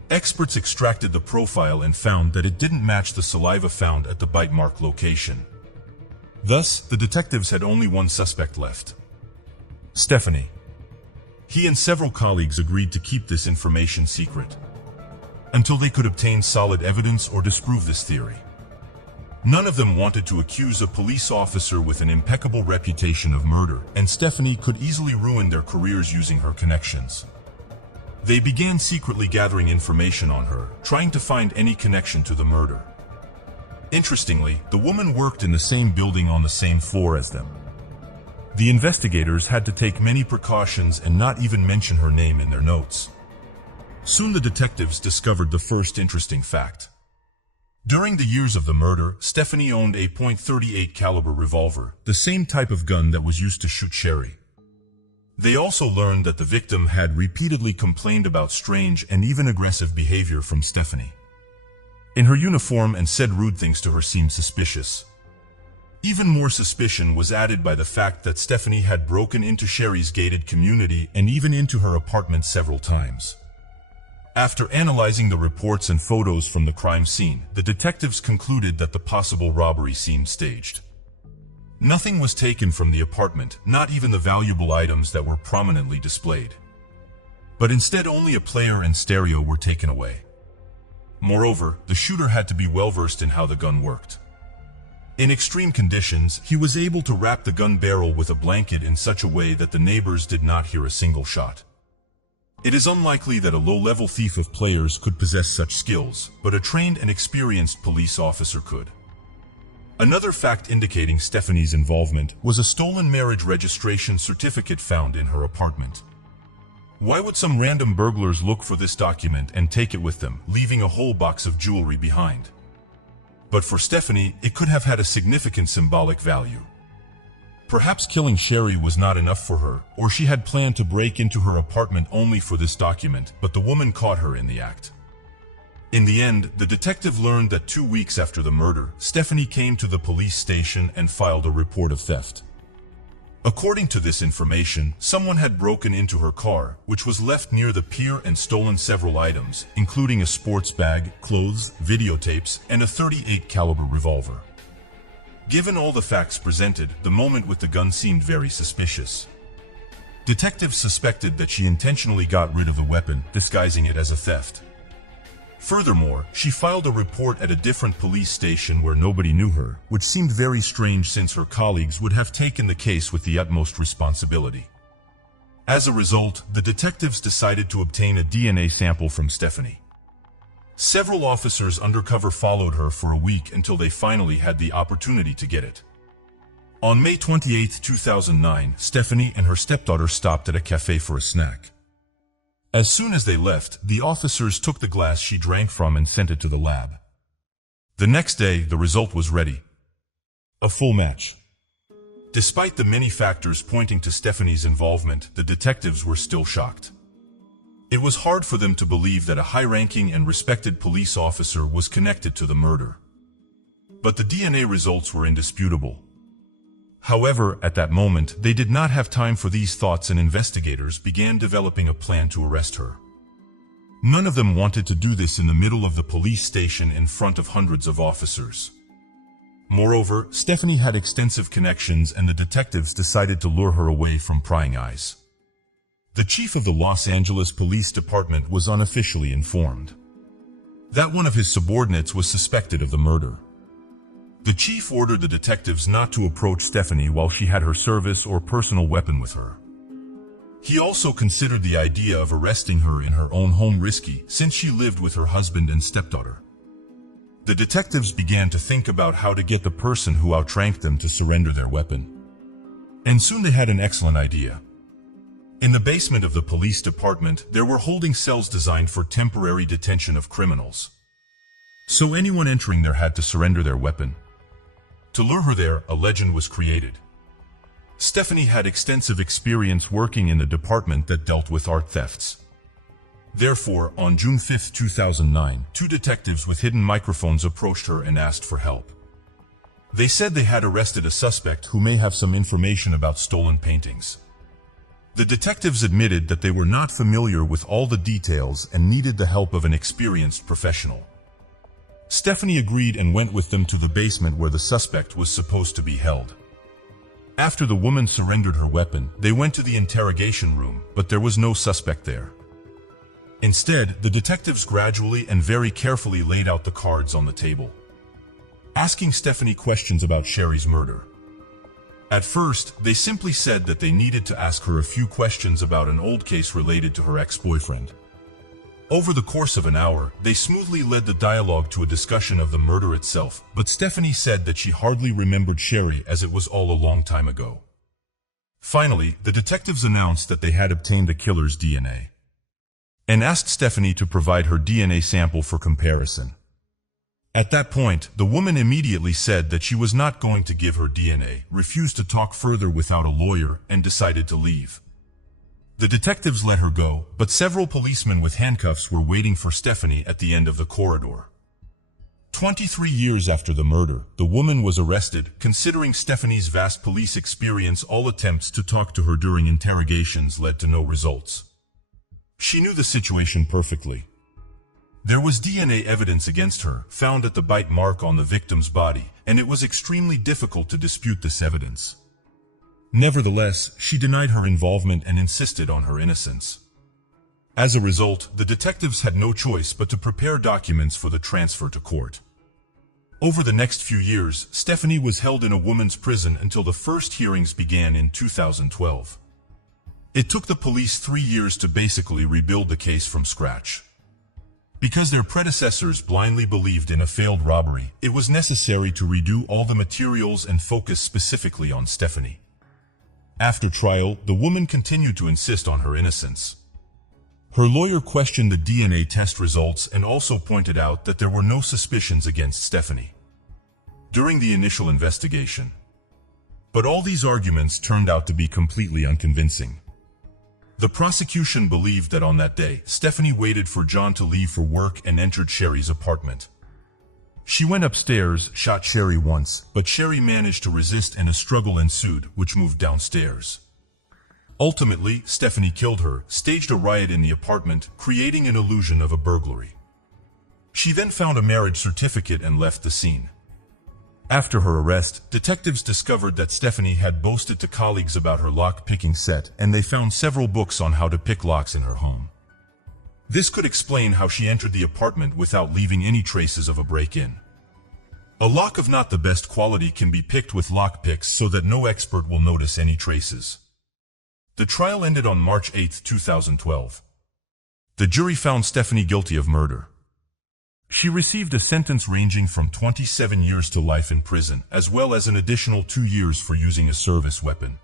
Experts extracted the profile and found that it didn't match the saliva found at the bite mark location. Thus, the detectives had only one suspect left: Stephanie. He and several colleagues agreed to keep this information secret until they could obtain solid evidence or disprove this theory. None of them wanted to accuse a police officer with an impeccable reputation of murder, and Stephanie could easily ruin their careers using her connections. They began secretly gathering information on her, trying to find any connection to the murder. Interestingly, the woman worked in the same building on the same floor as them. The investigators had to take many precautions and not even mention her name in their notes. Soon the detectives discovered the first interesting fact. During the years of the murder, Stephanie owned a .38 caliber revolver, the same type of gun that was used to shoot Sherry. They also learned that the victim had repeatedly complained about strange and even aggressive behavior from Stephanie in her uniform, and said rude things to her seemed suspicious. Even more suspicion was added by the fact that Stephanie had broken into Sherry's gated community and even into her apartment several times. After analyzing the reports and photos from the crime scene, the detectives concluded that the possible robbery seemed staged. Nothing was taken from the apartment, not even the valuable items that were prominently displayed. But instead, only a player and stereo were taken away. Moreover, the shooter had to be well-versed in how the gun worked. In extreme conditions, he was able to wrap the gun barrel with a blanket in such a way that the neighbors did not hear a single shot. It is unlikely that a low-level thief of players could possess such skills, but a trained and experienced police officer could. Another fact indicating Stephanie's involvement was a stolen marriage registration certificate found in her apartment. Why would some random burglars look for this document and take it with them, leaving a whole box of jewelry behind? But for Stephanie, it could have had a significant symbolic value. Perhaps killing Sherry was not enough for her, or she had planned to break into her apartment only for this document, but the woman caught her in the act. In the end, the detective learned that 2 weeks after the murder, Stephanie came to the police station and filed a report of theft. According to this information, someone had broken into her car, which was left near the pier, and stolen several items, including a sports bag, clothes, videotapes, and a .38 caliber revolver. Given all the facts presented, the moment with the gun seemed very suspicious. Detectives suspected that she intentionally got rid of the weapon, disguising it as a theft. Furthermore, she filed a report at a different police station where nobody knew her, which seemed very strange since her colleagues would have taken the case with the utmost responsibility. As a result, the detectives decided to obtain a DNA sample from Stephanie. Several officers undercover followed her for a week until they finally had the opportunity to get it. On May 28, 2009, Stephanie and her stepdaughter stopped at a cafe for a snack. As soon as they left, the officers took the glass she drank from and sent it to the lab. The next day, the result was ready. A full match. Despite the many factors pointing to Stephanie's involvement, the detectives were still shocked. It was hard for them to believe that a high-ranking and respected police officer was connected to the murder. But the DNA results were indisputable. However, at that moment, they did not have time for these thoughts, and investigators began developing a plan to arrest her. None of them wanted to do this in the middle of the police station in front of hundreds of officers. Moreover, Stephanie had extensive connections, and the detectives decided to lure her away from prying eyes. The chief of the Los Angeles Police Department was unofficially informed that one of his subordinates was suspected of the murder. The chief ordered the detectives not to approach Stephanie while she had her service or personal weapon with her. He also considered the idea of arresting her in her own home risky, since she lived with her husband and stepdaughter. The detectives began to think about how to get the person who outranked them to surrender their weapon. And soon they had an excellent idea. In the basement of the police department, there were holding cells designed for temporary detention of criminals. So anyone entering there had to surrender their weapon. To lure her there, a legend was created. Stephanie had extensive experience working in the department that dealt with art thefts. Therefore, on June 5, 2009, two detectives with hidden microphones approached her and asked for help. They said they had arrested a suspect who may have some information about stolen paintings. The detectives admitted that they were not familiar with all the details and needed the help of an experienced professional. Stephanie agreed and went with them to the basement where the suspect was supposed to be held. After the woman surrendered her weapon, they went to the interrogation room, but there was no suspect there. Instead, the detectives gradually and very carefully laid out the cards on the table, asking Stephanie questions about Sherry's murder. At first, they simply said that they needed to ask her a few questions about an old case related to her ex-boyfriend. Over the course of an hour, they smoothly led the dialogue to a discussion of the murder itself, but Stephanie said that she hardly remembered Sherry as it was all a long time ago. Finally, the detectives announced that they had obtained the killer's DNA, and asked Stephanie to provide her DNA sample for comparison. At that point, the woman immediately said that she was not going to give her DNA, refused to talk further without a lawyer, and decided to leave. The detectives let her go, but several policemen with handcuffs were waiting for Stephanie at the end of the corridor. 23 years after the murder, the woman was arrested. Considering Stephanie's vast police experience, all attempts to talk to her during interrogations led to no results. She knew the situation perfectly. There was DNA evidence against her, found at the bite mark on the victim's body, and it was extremely difficult to dispute this evidence. Nevertheless, she denied her involvement and insisted on her innocence. As a result, the detectives had no choice but to prepare documents for the transfer to court. Over the next few years, Stephanie was held in a woman's prison until the first hearings began in 2012. It took the police 3 years to basically rebuild the case from scratch. Because their predecessors blindly believed in a failed robbery, it was necessary to redo all the materials and focus specifically on Stephanie. After trial, the woman continued to insist on her innocence. Her lawyer questioned the DNA test results and also pointed out that there were no suspicions against Stephanie during the initial investigation. But all these arguments turned out to be completely unconvincing. The prosecution believed that on that day, Stephanie waited for John to leave for work and entered Sherry's apartment. She went upstairs, shot Sherry once, but Sherry managed to resist and a struggle ensued, which moved downstairs. Ultimately, Stephanie killed her, staged a riot in the apartment, creating an illusion of a burglary. She then found a marriage certificate and left the scene. After her arrest, detectives discovered that Stephanie had boasted to colleagues about her lock-picking set, and they found several books on how to pick locks in her home. This could explain how she entered the apartment without leaving any traces of a break-in. A lock of not the best quality can be picked with lockpicks so that no expert will notice any traces. The trial ended on March 8, 2012. The jury found Stephanie guilty of murder. She received a sentence ranging from 27 years to life in prison, as well as an additional 2 years for using a service weapon.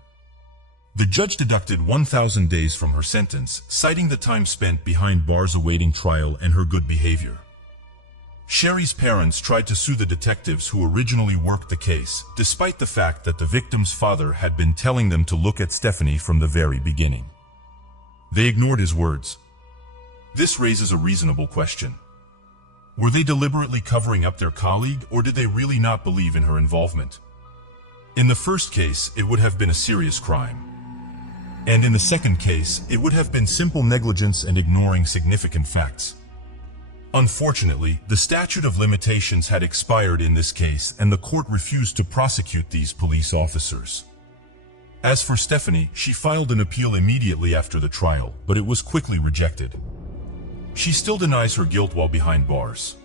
The judge deducted 1,000 days from her sentence, citing the time spent behind bars awaiting trial and her good behavior. Sherry's parents tried to sue the detectives who originally worked the case, despite the fact that the victim's father had been telling them to look at Stephanie from the very beginning. They ignored his words. This raises a reasonable question. Were they deliberately covering up their colleague, or did they really not believe in her involvement? In the first case, it would have been a serious crime. And in the second case, it would have been simple negligence and ignoring significant facts. Unfortunately, the statute of limitations had expired in this case, and the court refused to prosecute these police officers. As for Stephanie, she filed an appeal immediately after the trial, but it was quickly rejected. She still denies her guilt while behind bars.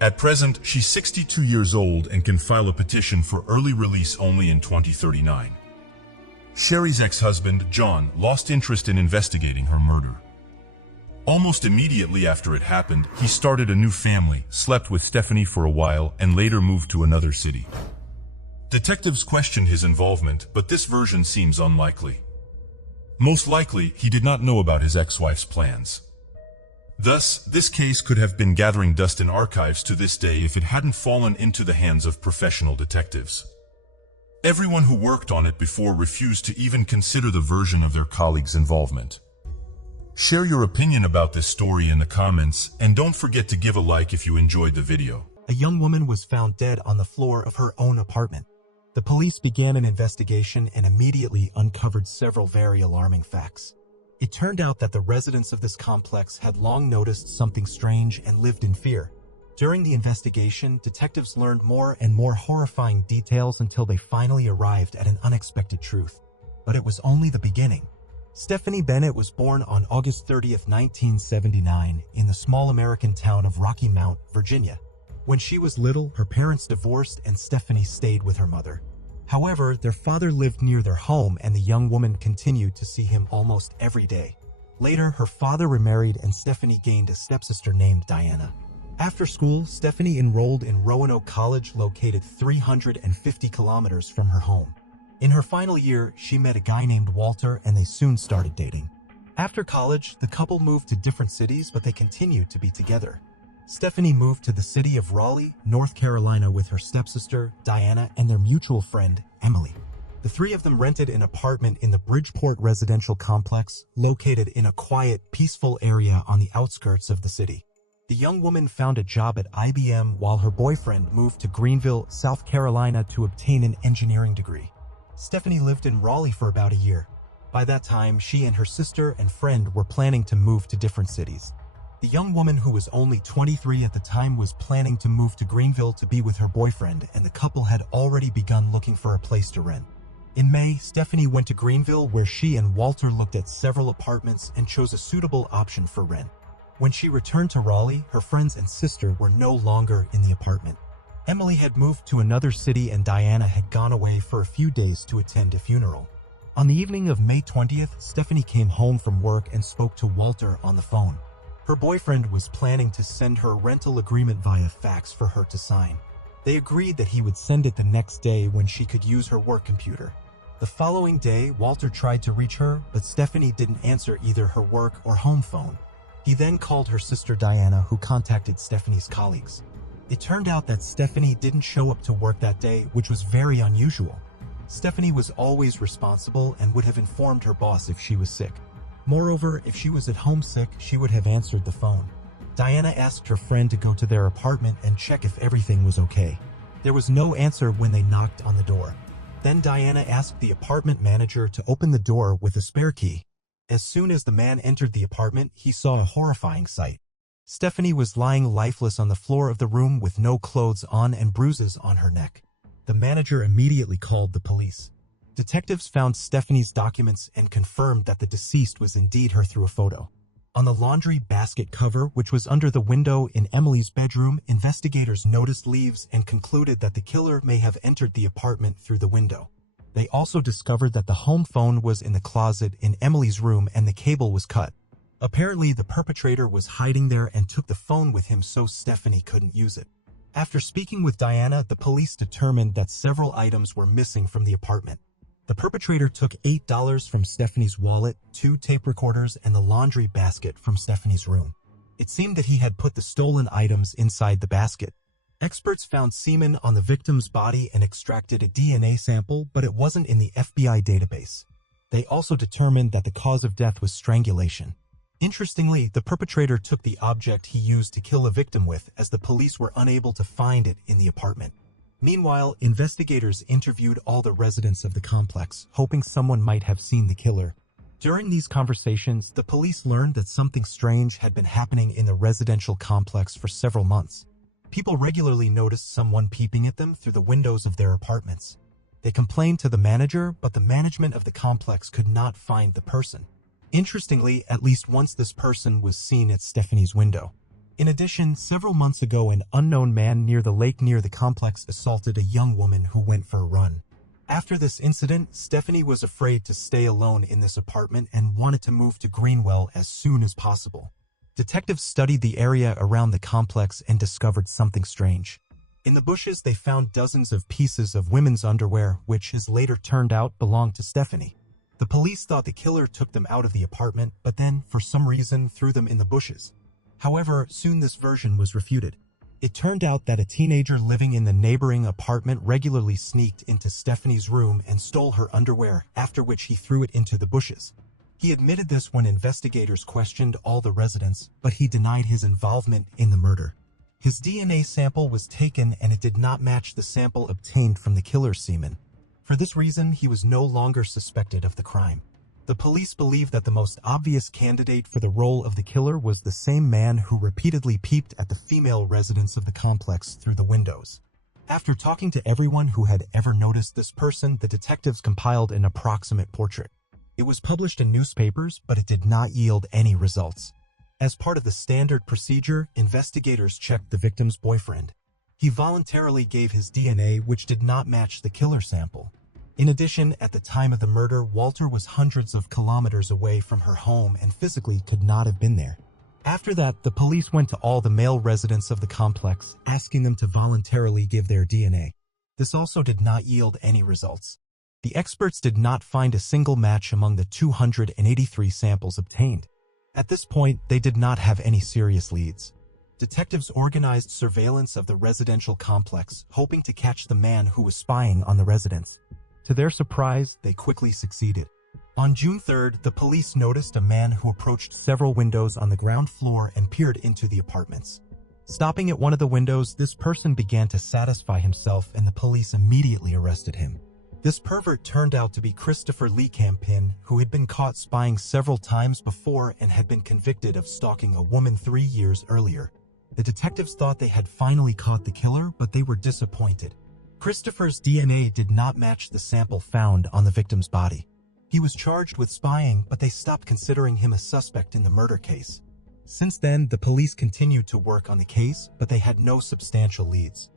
At present, she's 62 years old and can file a petition for early release only in 2039. Sherry's ex-husband, John, lost interest in investigating her murder. Almost immediately after it happened, he started a new family, slept with Stephanie for a while, and later moved to another city. Detectives questioned his involvement, but this version seems unlikely. Most likely, he did not know about his ex-wife's plans. Thus, this case could have been gathering dust in archives to this day if it hadn't fallen into the hands of professional detectives. Everyone who worked on it before refused to even consider the version of their colleagues' involvement. Share your opinion about this story in the comments, and don't forget to give a like if you enjoyed the video. A young woman was found dead on the floor of her own apartment. The police began an investigation and immediately uncovered several very alarming facts. It turned out that the residents of this complex had long noticed something strange and lived in fear. During the investigation, detectives learned more and more horrifying details until they finally arrived at an unexpected truth. But it was only the beginning. Stephanie Bennett was born on August 30th, 1979, in the small American town of Rocky Mount, Virginia. When she was little, her parents divorced and Stephanie stayed with her mother. However, their father lived near their home and the young woman continued to see him almost every day. Later, her father remarried and Stephanie gained a stepsister named Diana. After school, Stephanie enrolled in Roanoke College, located 350 kilometers from her home. In her final year, she met a guy named Walter and they soon started dating. After college, the couple moved to different cities, but they continued to be together. Stephanie moved to the city of Raleigh, North Carolina with her stepsister, Diana, and their mutual friend, Emily. The three of them rented an apartment in the Bridgeport residential complex, located in a quiet, peaceful area on the outskirts of the city. The young woman found a job at IBM while her boyfriend moved to Greenville, South Carolina to obtain an engineering degree. Stephanie lived in Raleigh for about a year. By that time, she and her sister and friend were planning to move to different cities. The young woman, who was only 23 at the time, was planning to move to Greenville to be with her boyfriend, and the couple had already begun looking for a place to rent. In May, Stephanie went to Greenville where she and Walter looked at several apartments and chose a suitable option for rent. When she returned to Raleigh, her friends and sister were no longer in the apartment. Emily had moved to another city and Diana had gone away for a few days to attend a funeral. On the evening of May 20th, Stephanie came home from work and spoke to Walter on the phone. Her boyfriend was planning to send her a rental agreement via fax for her to sign. They agreed that he would send it the next day when she could use her work computer. The following day, Walter tried to reach her, but Stephanie didn't answer either her work or home phone. He then called her sister Diana, who contacted Stephanie's colleagues. It turned out that Stephanie didn't show up to work that day, which was very unusual. Stephanie was always responsible and would have informed her boss if she was sick. Moreover, if she was at home sick, she would have answered the phone. Diana asked her friend to go to their apartment and check if everything was okay. There was no answer when they knocked on the door. Then Diana asked the apartment manager to open the door with a spare key. As soon as the man entered the apartment, he saw a horrifying sight. Stephanie was lying lifeless on the floor of the room with no clothes on and bruises on her neck. The manager immediately called the police. Detectives found Stephanie's documents and confirmed that the deceased was indeed her through a photo. On the laundry basket cover, which was under the window in Emily's bedroom, investigators noticed leaves and concluded that the killer may have entered the apartment through the window. They also discovered that the home phone was in the closet in Emily's room and the cable was cut. Apparently, the perpetrator was hiding there and took the phone with him so Stephanie couldn't use it. After speaking with Diana, the police determined that several items were missing from the apartment. The perpetrator took $8 from Stephanie's wallet, 2 tape recorders, and the laundry basket from Stephanie's room. It seemed that he had put the stolen items inside the basket. Experts found semen on the victim's body and extracted a DNA sample, but it wasn't in the FBI database. They also determined that the cause of death was strangulation. Interestingly, the perpetrator took the object he used to kill a victim with, as the police were unable to find it in the apartment. Meanwhile, investigators interviewed all the residents of the complex, hoping someone might have seen the killer. During these conversations, the police learned that something strange had been happening in the residential complex for several months. People regularly noticed someone peeping at them through the windows of their apartments. They complained to the manager, but the management of the complex could not find the person. Interestingly, at least once this person was seen at Stephanie's window. In addition, several months ago, an unknown man near the lake near the complex assaulted a young woman who went for a run. After this incident, Stephanie was afraid to stay alone in this apartment and wanted to move to Greenwell as soon as possible. Detectives studied the area around the complex and discovered something strange. In the bushes, they found dozens of pieces of women's underwear, which, as later turned out, belonged to Stephanie. The police thought the killer took them out of the apartment, but then, for some reason, threw them in the bushes. However, soon this version was refuted. It turned out that a teenager living in the neighboring apartment regularly sneaked into Stephanie's room and stole her underwear, after which he threw it into the bushes. He admitted this when investigators questioned all the residents, but he denied his involvement in the murder. His DNA sample was taken and it did not match the sample obtained from the killer's semen. For this reason, he was no longer suspected of the crime. The police believe that the most obvious candidate for the role of the killer was the same man who repeatedly peeped at the female residents of the complex through the windows. After talking to everyone who had ever noticed this person, the detectives compiled an approximate portrait. It was published in newspapers, but it did not yield any results. As part of the standard procedure, investigators checked the victim's boyfriend. He voluntarily gave his DNA, which did not match the killer sample. In addition, at the time of the murder, Walter was hundreds of kilometers away from her home and physically could not have been there. After that, the police went to all the male residents of the complex, asking them to voluntarily give their DNA. This also did not yield any results. The experts did not find a single match among the 283 samples obtained. At this point, they did not have any serious leads. Detectives organized surveillance of the residential complex, hoping to catch the man who was spying on the residents. To their surprise, they quickly succeeded. On June 3rd, the police noticed a man who approached several windows on the ground floor and peered into the apartments. Stopping at one of the windows, this person began to satisfy himself and the police immediately arrested him. This pervert turned out to be Christopher Lee Campin, who had been caught spying several times before and had been convicted of stalking a woman 3 years earlier. The detectives thought they had finally caught the killer, but they were disappointed. Christopher's DNA did not match the sample found on the victim's body. He was charged with spying, but they stopped considering him a suspect in the murder case. Since then, the police continued to work on the case, but they had no substantial leads.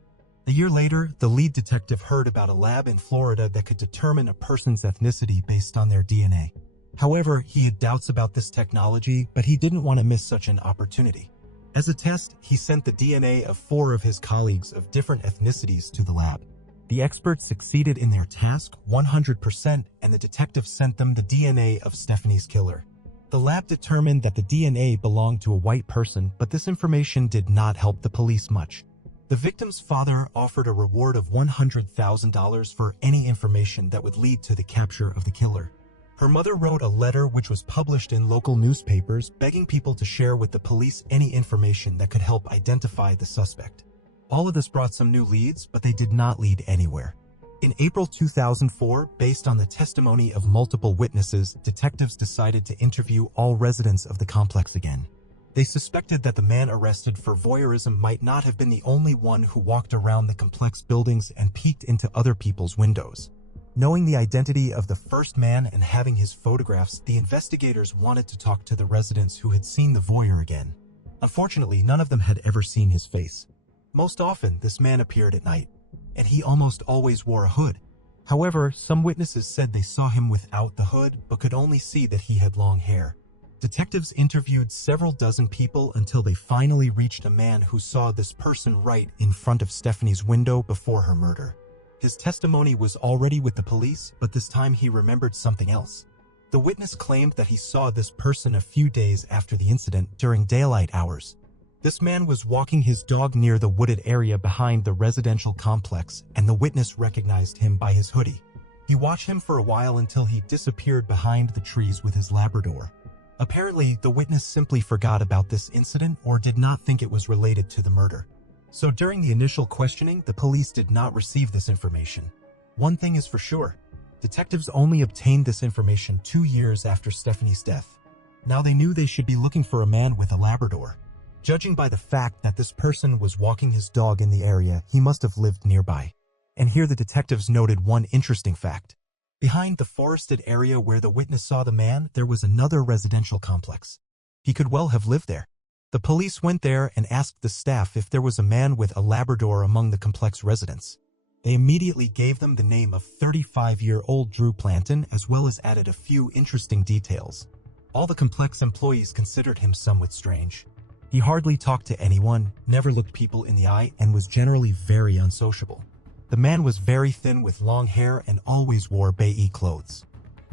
A year later, the lead detective heard about a lab in Florida that could determine a person's ethnicity based on their DNA. However, he had doubts about this technology, but he didn't want to miss such an opportunity. As a test, he sent the DNA of 4 of his colleagues of different ethnicities to the lab. The experts succeeded in their task 100%, and the detectives sent them the DNA of Stephanie's killer. The lab determined that the DNA belonged to a white person, but this information did not help the police much. The victim's father offered a reward of $100,000 for any information that would lead to the capture of the killer. Her mother wrote a letter which was published in local newspapers, begging people to share with the police any information that could help identify the suspect. All of this brought some new leads, but they did not lead anywhere. In April 2004, based on the testimony of multiple witnesses, detectives decided to interview all residents of the complex again. They suspected that the man arrested for voyeurism might not have been the only one who walked around the complex buildings and peeked into other people's windows. Knowing the identity of the first man and having his photographs, the investigators wanted to talk to the residents who had seen the voyeur again. Unfortunately, none of them had ever seen his face. Most often, this man appeared at night, and he almost always wore a hood. However, some witnesses said they saw him without the hood, but could only see that he had long hair. Detectives interviewed several dozen people until they finally reached a man who saw this person right in front of Stephanie's window before her murder. His testimony was already with the police, but this time he remembered something else. The witness claimed that he saw this person a few days after the incident during daylight hours. This man was walking his dog near the wooded area behind the residential complex, and the witness recognized him by his hoodie. He watched him for a while until he disappeared behind the trees with his Labrador. Apparently, the witness simply forgot about this incident or did not think it was related to the murder. So during the initial questioning, the police did not receive this information. One thing is for sure, detectives only obtained this information 2 years after Stephanie's death. Now they knew they should be looking for a man with a Labrador. Judging by the fact that this person was walking his dog in the area, he must have lived nearby. And here the detectives noted one interesting fact. Behind the forested area where the witness saw the man, there was another residential complex. He could well have lived there. The police went there and asked the staff if there was a man with a Labrador among the complex residents. They immediately gave them the name of 35-year-old Drew Planton, as well as added a few interesting details. All the complex employees considered him somewhat strange. He hardly talked to anyone, never looked people in the eye, and was generally very unsociable. The man was very thin with long hair and always wore beige clothes.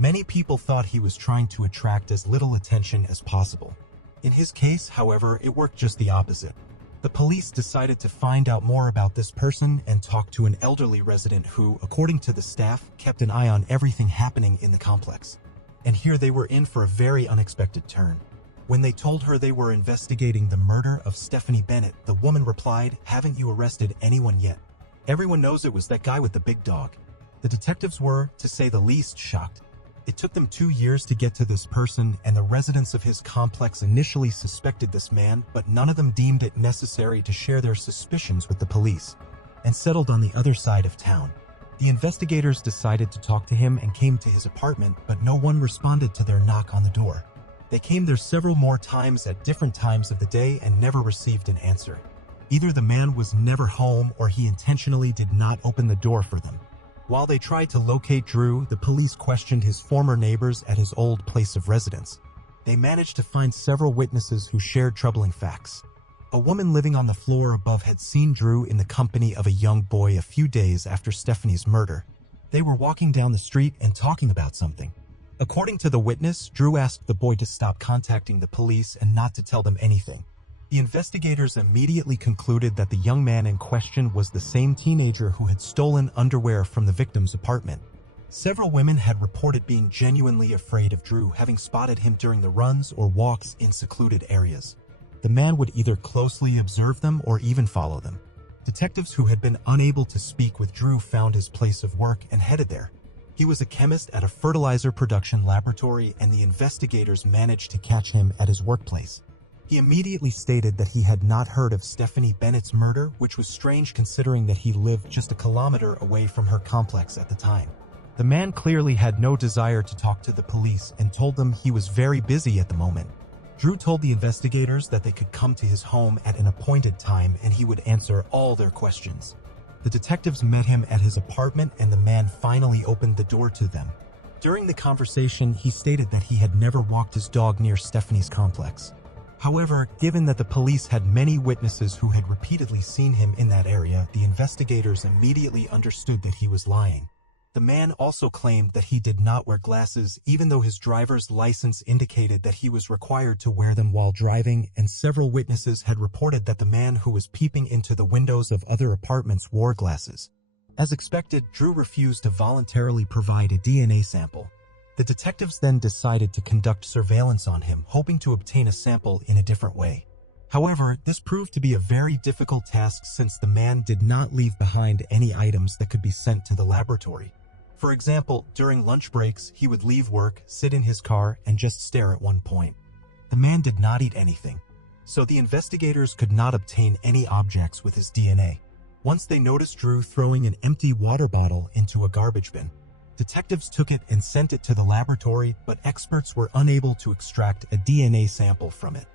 Many people thought he was trying to attract as little attention as possible. In his case, however, it worked just the opposite. The police decided to find out more about this person and talk to an elderly resident who, according to the staff, kept an eye on everything happening in the complex. And here they were in for a very unexpected turn. When they told her they were investigating the murder of Stephanie Bennett, the woman replied, "Haven't you arrested anyone yet? Everyone knows it was that guy with the big dog." The detectives were, to say the least, shocked. It took them 2 years to get to this person, and the residents of his complex initially suspected this man, but none of them deemed it necessary to share their suspicions with the police, and settled on the other side of town. The investigators decided to talk to him and came to his apartment, but no one responded to their knock on the door. They came there several more times at different times of the day and never received an answer. Either the man was never home or he intentionally did not open the door for them. While they tried to locate Drew, the police questioned his former neighbors at his old place of residence. They managed to find several witnesses who shared troubling facts. A woman living on the floor above had seen Drew in the company of a young boy a few days after Stephanie's murder. They were walking down the street and talking about something. According to the witness, Drew asked the boy to stop contacting the police and not to tell them anything. The investigators immediately concluded that the young man in question was the same teenager who had stolen underwear from the victim's apartment. Several women had reported being genuinely afraid of Drew, having spotted him during the runs or walks in secluded areas. The man would either closely observe them or even follow them. Detectives who had been unable to speak with Drew found his place of work and headed there. He was a chemist at a fertilizer production laboratory, and the investigators managed to catch him at his workplace. He immediately stated that he had not heard of Stephanie Bennett's murder, which was strange considering that he lived just a kilometer away from her complex at the time. The man clearly had no desire to talk to the police and told them he was very busy at the moment. Drew told the investigators that they could come to his home at an appointed time and he would answer all their questions. The detectives met him at his apartment and the man finally opened the door to them. During the conversation, he stated that he had never walked his dog near Stephanie's complex. However, given that the police had many witnesses who had repeatedly seen him in that area, the investigators immediately understood that he was lying. The man also claimed that he did not wear glasses, even though his driver's license indicated that he was required to wear them while driving, and several witnesses had reported that the man who was peeping into the windows of other apartments wore glasses. As expected, Drew refused to voluntarily provide a DNA sample. The detectives then decided to conduct surveillance on him, hoping to obtain a sample in a different way. However, this proved to be a very difficult task since the man did not leave behind any items that could be sent to the laboratory. For example, during lunch breaks, he would leave work, sit in his car, and just stare at one point. The man did not eat anything, so the investigators could not obtain any objects with his DNA. Once they noticed Drew throwing an empty water bottle into a garbage bin. Detectives took it and sent it to the laboratory, but experts were unable to extract a DNA sample from it.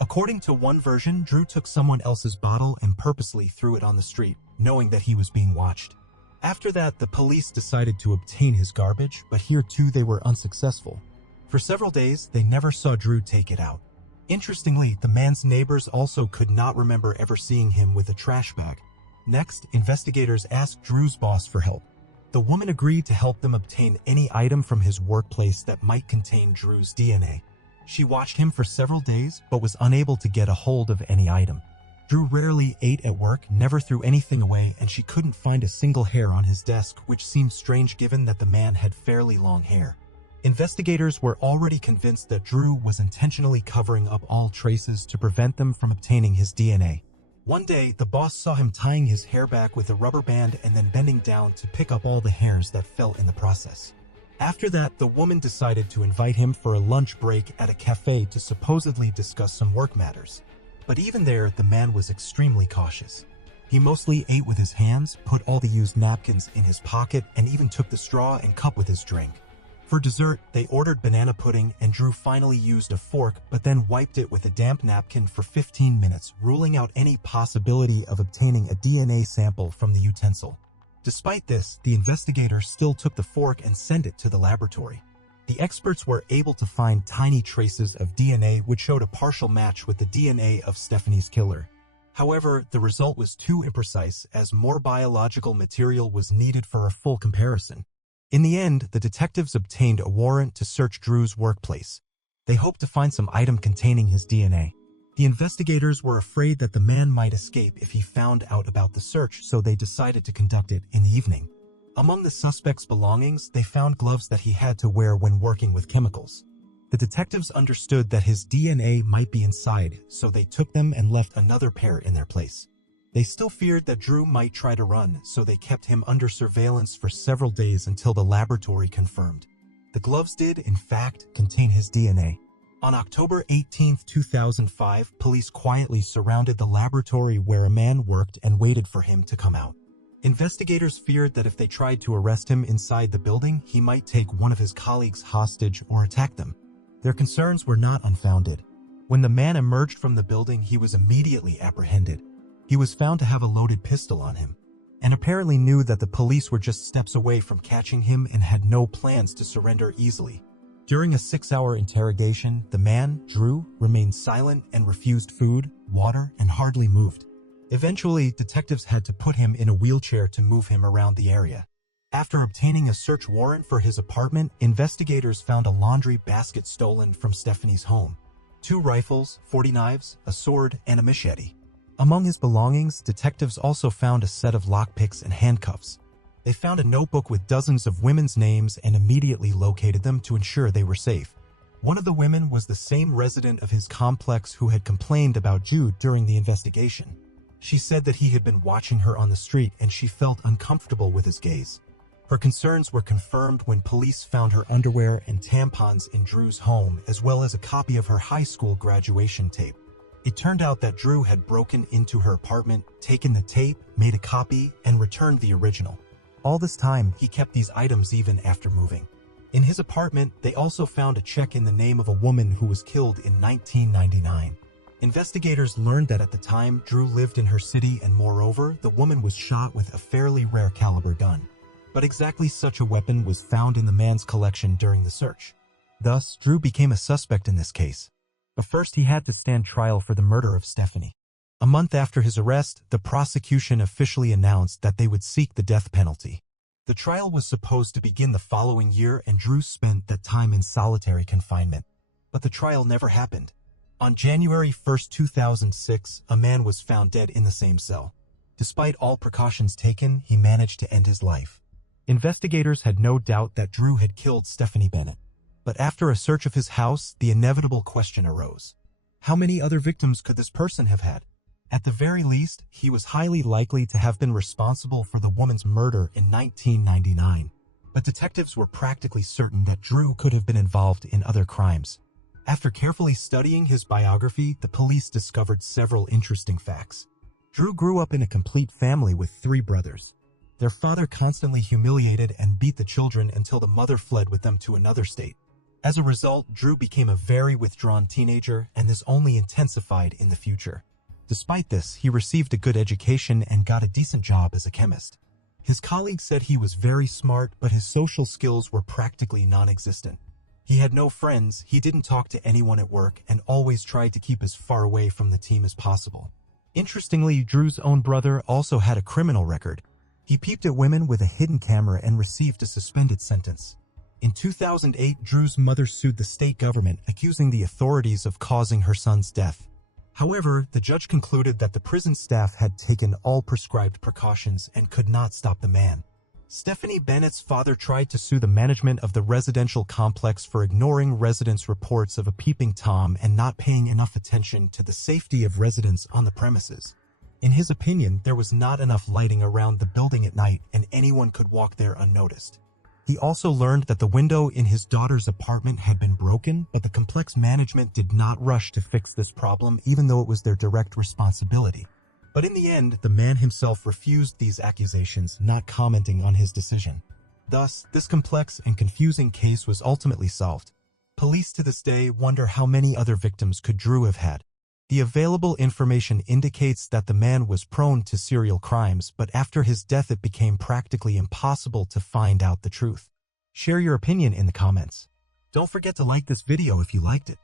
According to one version, Drew took someone else's bottle and purposely threw it on the street, knowing that he was being watched. After that, the police decided to obtain his garbage, but here too they were unsuccessful. For several days, they never saw Drew take it out. Interestingly, the man's neighbors also could not remember ever seeing him with a trash bag. Next, investigators asked Drew's boss for help. The woman agreed to help them obtain any item from his workplace that might contain Drew's DNA. She watched him for several days, but was unable to get a hold of any item. Drew rarely ate at work, never threw anything away, and she couldn't find a single hair on his desk, which seemed strange given that the man had fairly long hair. Investigators were already convinced that Drew was intentionally covering up all traces to prevent them from obtaining his DNA. One day, the boss saw him tying his hair back with a rubber band and then bending down to pick up all the hairs that fell in the process. After that, the woman decided to invite him for a lunch break at a cafe to supposedly discuss some work matters. But even there, the man was extremely cautious. He mostly ate with his hands, put all the used napkins in his pocket, and even took the straw and cup with his drink. For dessert, they ordered banana pudding, and Drew finally used a fork, but then wiped it with a damp napkin for 15 minutes, ruling out any possibility of obtaining a DNA sample from the utensil. Despite this, the investigator still took the fork and sent it to the laboratory. The experts were able to find tiny traces of DNA which showed a partial match with the DNA of Stephanie's killer. However, the result was too imprecise as more biological material was needed for a full comparison. In the end, the detectives obtained a warrant to search Drew's workplace. They hoped to find some item containing his DNA. The investigators were afraid that the man might escape if he found out about the search, so they decided to conduct it in the evening. Among the suspect's belongings, they found gloves that he had to wear when working with chemicals. The detectives understood that his DNA might be inside, so they took them and left another pair in their place. They still feared that Drew might try to run, so they kept him under surveillance for several days until the laboratory confirmed. The gloves did, in fact, contain his DNA. On October 18, 2005, police quietly surrounded the laboratory where a man worked and waited for him to come out. Investigators feared that if they tried to arrest him inside the building, he might take one of his colleagues hostage or attack them. Their concerns were not unfounded. When the man emerged from the building, he was immediately apprehended. He was found to have a loaded pistol on him, and apparently knew that the police were just steps away from catching him and had no plans to surrender easily. During a 6-hour interrogation, the man, Drew, remained silent and refused food, water, and hardly moved. Eventually, detectives had to put him in a wheelchair to move him around the area. After obtaining a search warrant for his apartment, investigators found a laundry basket stolen from Stephanie's home. 2 rifles, 40 knives, a sword, and a machete. Among his belongings, detectives also found a set of lockpicks and handcuffs. They found a notebook with dozens of women's names and immediately located them to ensure they were safe. One of the women was the same resident of his complex who had complained about Jude during the investigation. She said that he had been watching her on the street and she felt uncomfortable with his gaze. Her concerns were confirmed when police found her underwear and tampons in Drew's home, as well as a copy of her high school graduation tape. It turned out that Drew had broken into her apartment, taken the tape, made a copy, and returned the original. All this time, he kept these items even after moving. In his apartment, they also found a check in the name of a woman who was killed in 1999. Investigators learned that at the time, Drew lived in her city, and moreover, the woman was shot with a fairly rare caliber gun. But exactly such a weapon was found in the man's collection during the search. Thus, Drew became a suspect in this case. But first he had to stand trial for the murder of Stephanie. A month after his arrest, the prosecution officially announced that they would seek the death penalty. The trial was supposed to begin the following year, and Drew spent that time in solitary confinement. But the trial never happened. On January 1, 2006, a man was found dead in the same cell. Despite all precautions taken, he managed to end his life. Investigators had no doubt that Drew had killed Stephanie Bennett. But after a search of his house, the inevitable question arose. How many other victims could this person have had? At the very least, he was highly likely to have been responsible for the woman's murder in 1999. But detectives were practically certain that Drew could have been involved in other crimes. After carefully studying his biography, the police discovered several interesting facts. Drew grew up in a complete family with 3 brothers. Their father constantly humiliated and beat the children until the mother fled with them to another state. As a result, Drew became a very withdrawn teenager, and this only intensified in the future. Despite this, he received a good education and got a decent job as a chemist. His colleagues said he was very smart, but his social skills were practically non-existent. He had no friends, he didn't talk to anyone at work, and always tried to keep as far away from the team as possible. Interestingly, Drew's own brother also had a criminal record. He peeped at women with a hidden camera and received a suspended sentence. In 2008, Drew's mother sued the state government, accusing the authorities of causing her son's death. However, the judge concluded that the prison staff had taken all prescribed precautions and could not stop the man. Stephanie Bennett's father tried to sue the management of the residential complex for ignoring residents' reports of a peeping Tom and not paying enough attention to the safety of residents on the premises. In his opinion, there was not enough lighting around the building at night and anyone could walk there unnoticed. He also learned that the window in his daughter's apartment had been broken, but the complex management did not rush to fix this problem even though it was their direct responsibility. But in the end, the man himself refused these accusations, not commenting on his decision. Thus, this complex and confusing case was ultimately solved. Police to this day wonder how many other victims could Drew have had. The available information indicates that the man was prone to serial crimes, but after his death it became practically impossible to find out the truth. Share your opinion in the comments. Don't forget to like this video if you liked it.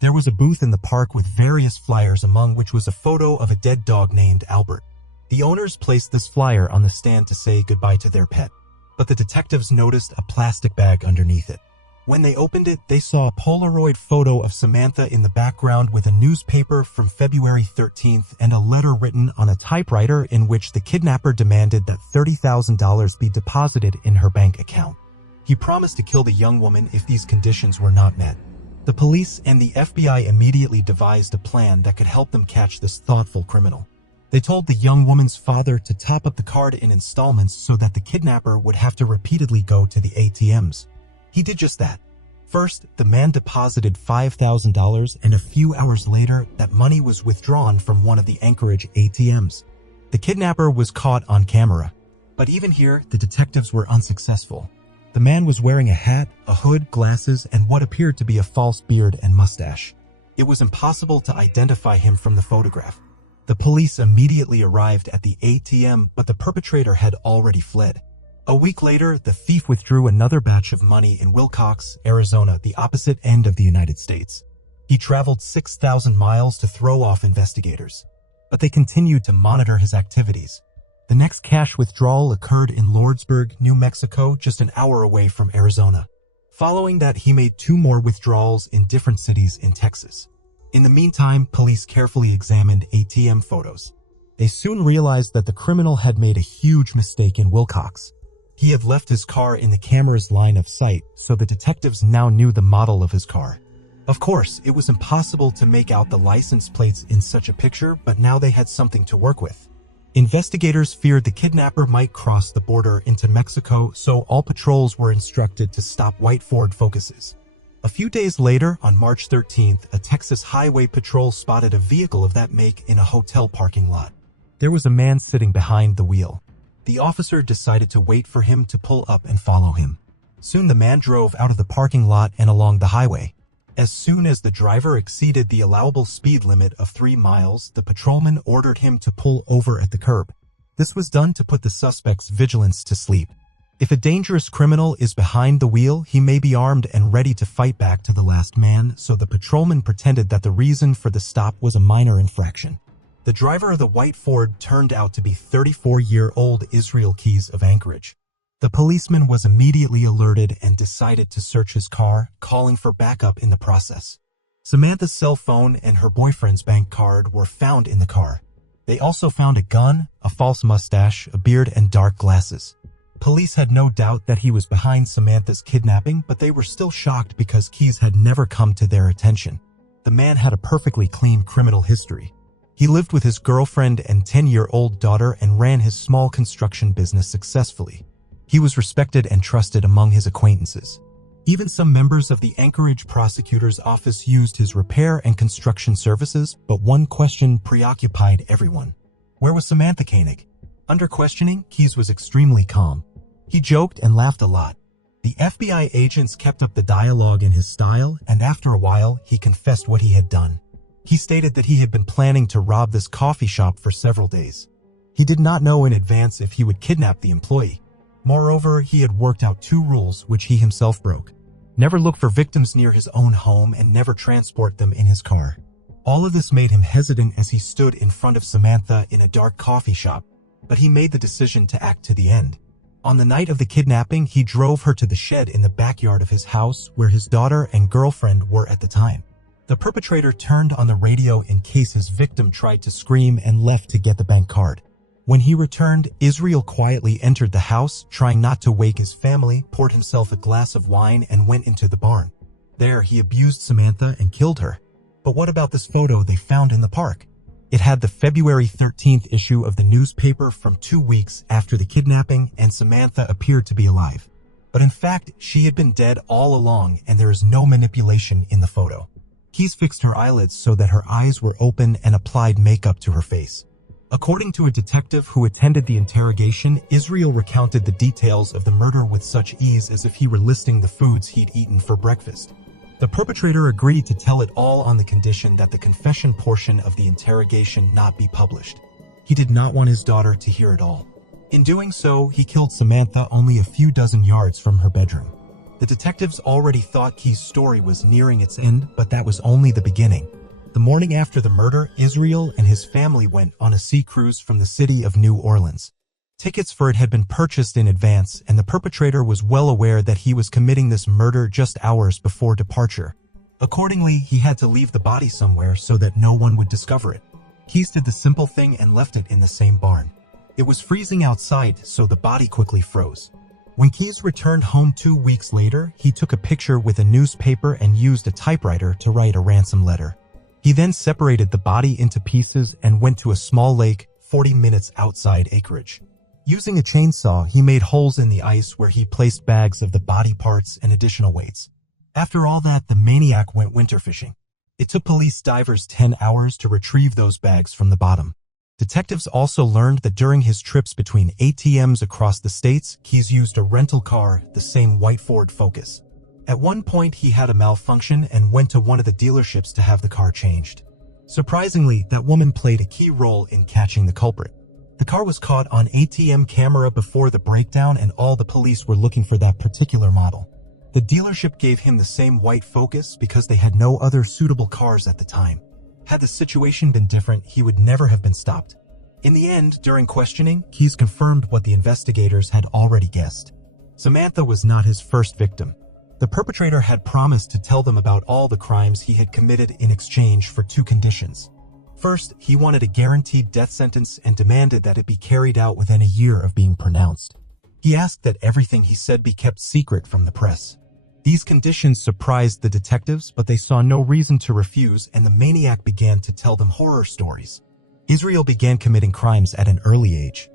There was a booth in the park with various flyers, among which was a photo of a dead dog named Albert. The owners placed this flyer on the stand to say goodbye to their pet, but the detectives noticed a plastic bag underneath it. When they opened it, they saw a Polaroid photo of Samantha in the background with a newspaper from February 13th and a letter written on a typewriter in which the kidnapper demanded that $30,000 be deposited in her bank account. He promised to kill the young woman if these conditions were not met. The police and the FBI immediately devised a plan that could help them catch this thoughtful criminal. They told the young woman's father to top up the card in installments so that the kidnapper would have to repeatedly go to the ATMs. He did just that. First, the man deposited $5,000, and a few hours later, that money was withdrawn from one of the Anchorage ATMs. The kidnapper was caught on camera. But even here, the detectives were unsuccessful. The man was wearing a hat, a hood, glasses, and what appeared to be a false beard and mustache. It was impossible to identify him from the photograph. The police immediately arrived at the ATM, but the perpetrator had already fled. A week later, the thief withdrew another batch of money in Willcox, Arizona, the opposite end of the United States. He traveled 6,000 miles to throw off investigators, but they continued to monitor his activities. The next cash withdrawal occurred in Lordsburg, New Mexico, just an hour away from Arizona. Following that, he made 2 more withdrawals in different cities in Texas. In the meantime, police carefully examined ATM photos. They soon realized that the criminal had made a huge mistake in Willcox. He had left his car in the camera's line of sight, so the detectives now knew the model of his car. Of course, it was impossible to make out the license plates in such a picture, but now they had something to work with. Investigators feared the kidnapper might cross the border into Mexico, so all patrols were instructed to stop white Ford Focuses. A few days later, on March 13th, a Texas highway patrol spotted a vehicle of that make in a hotel parking lot. There was a man sitting behind the wheel. The officer decided to wait for him to pull up and follow him. Soon the man drove out of the parking lot and along the highway. As soon as the driver exceeded the allowable speed limit of 3 miles, the patrolman ordered him to pull over at the curb. This was done to put the suspect's vigilance to sleep. If a dangerous criminal is behind the wheel, he may be armed and ready to fight back to the last man, so the patrolman pretended that the reason for the stop was a minor infraction. The driver of the white Ford turned out to be 34-year-old Israel Keys of Anchorage. The policeman was immediately alerted and decided to search his car, calling for backup in the process. Samantha's cell phone and her boyfriend's bank card were found in the car. They also found a gun, a false mustache, a beard, and dark glasses. Police had no doubt that he was behind Samantha's kidnapping, but they were still shocked because Keys had never come to their attention. The man had a perfectly clean criminal history. He lived with his girlfriend and 10-year-old daughter and ran his small construction business successfully. He was respected and trusted among his acquaintances. Even some members of the Anchorage prosecutor's office used his repair and construction services, but one question preoccupied everyone. Where was Samantha Koenig? Under questioning, Keys was extremely calm. He joked and laughed a lot. The FBI agents kept up the dialogue in his style, and after a while, he confessed what he had done. He stated that he had been planning to rob this coffee shop for several days. He did not know in advance if he would kidnap the employee. Moreover, he had worked out 2 rules which he himself broke. Never look for victims near his own home and never transport them in his car. All of this made him hesitant as he stood in front of Samantha in a dark coffee shop, but he made the decision to act to the end. On the night of the kidnapping, he drove her to the shed in the backyard of his house where his daughter and girlfriend were at the time. The perpetrator turned on the radio in case his victim tried to scream and left to get the bank card. When he returned, Israel quietly entered the house, trying not to wake his family, poured himself a glass of wine, and went into the barn. There, he abused Samantha and killed her. But what about this photo they found in the park? It had the February 13th issue of the newspaper from 2 weeks after the kidnapping, and Samantha appeared to be alive. But in fact, she had been dead all along, and there is no manipulation in the photo. Keys fixed her eyelids so that her eyes were open and applied makeup to her face. According to a detective who attended the interrogation, Israel recounted the details of the murder with such ease as if he were listing the foods he'd eaten for breakfast. The perpetrator agreed to tell it all on the condition that the confession portion of the interrogation not be published. He did not want his daughter to hear it all. In doing so, he killed Samantha only a few dozen yards from her bedroom. The detectives already thought Key's story was nearing its end, but that was only the beginning. The morning after the murder, Israel and his family went on a sea cruise from the city of New Orleans. Tickets for it had been purchased in advance, and the perpetrator was well aware that he was committing this murder just hours before departure. Accordingly, he had to leave the body somewhere so that no one would discover it. Keyes did the simple thing and left it in the same barn. It was freezing outside, so the body quickly froze. When Keyes returned home 2 weeks later, he took a picture with a newspaper and used a typewriter to write a ransom letter. He then separated the body into pieces and went to a small lake 40 minutes outside Anchorage. Using a chainsaw, he made holes in the ice where he placed bags of the body parts and additional weights. After all that, the maniac went winter fishing. It took police divers 10 hours to retrieve those bags from the bottom. Detectives also learned that during his trips between ATMs across the states, Keyes used a rental car, the same white Ford Focus. At one point, he had a malfunction and went to one of the dealerships to have the car changed. Surprisingly, that woman played a key role in catching the culprit. The car was caught on ATM camera before the breakdown, and all the police were looking for that particular model. The dealership gave him the same white Focus because they had no other suitable cars at the time. Had the situation been different, he would never have been stopped. In the end, during questioning, Keyes confirmed what the investigators had already guessed. Samantha was not his first victim. The perpetrator had promised to tell them about all the crimes he had committed in exchange for 2 conditions. First, he wanted a guaranteed death sentence and demanded that it be carried out within a year of being pronounced. He asked that everything he said be kept secret from the press. These conditions surprised the detectives, but they saw no reason to refuse, and the maniac began to tell them horror stories. Israel began committing crimes at an early age.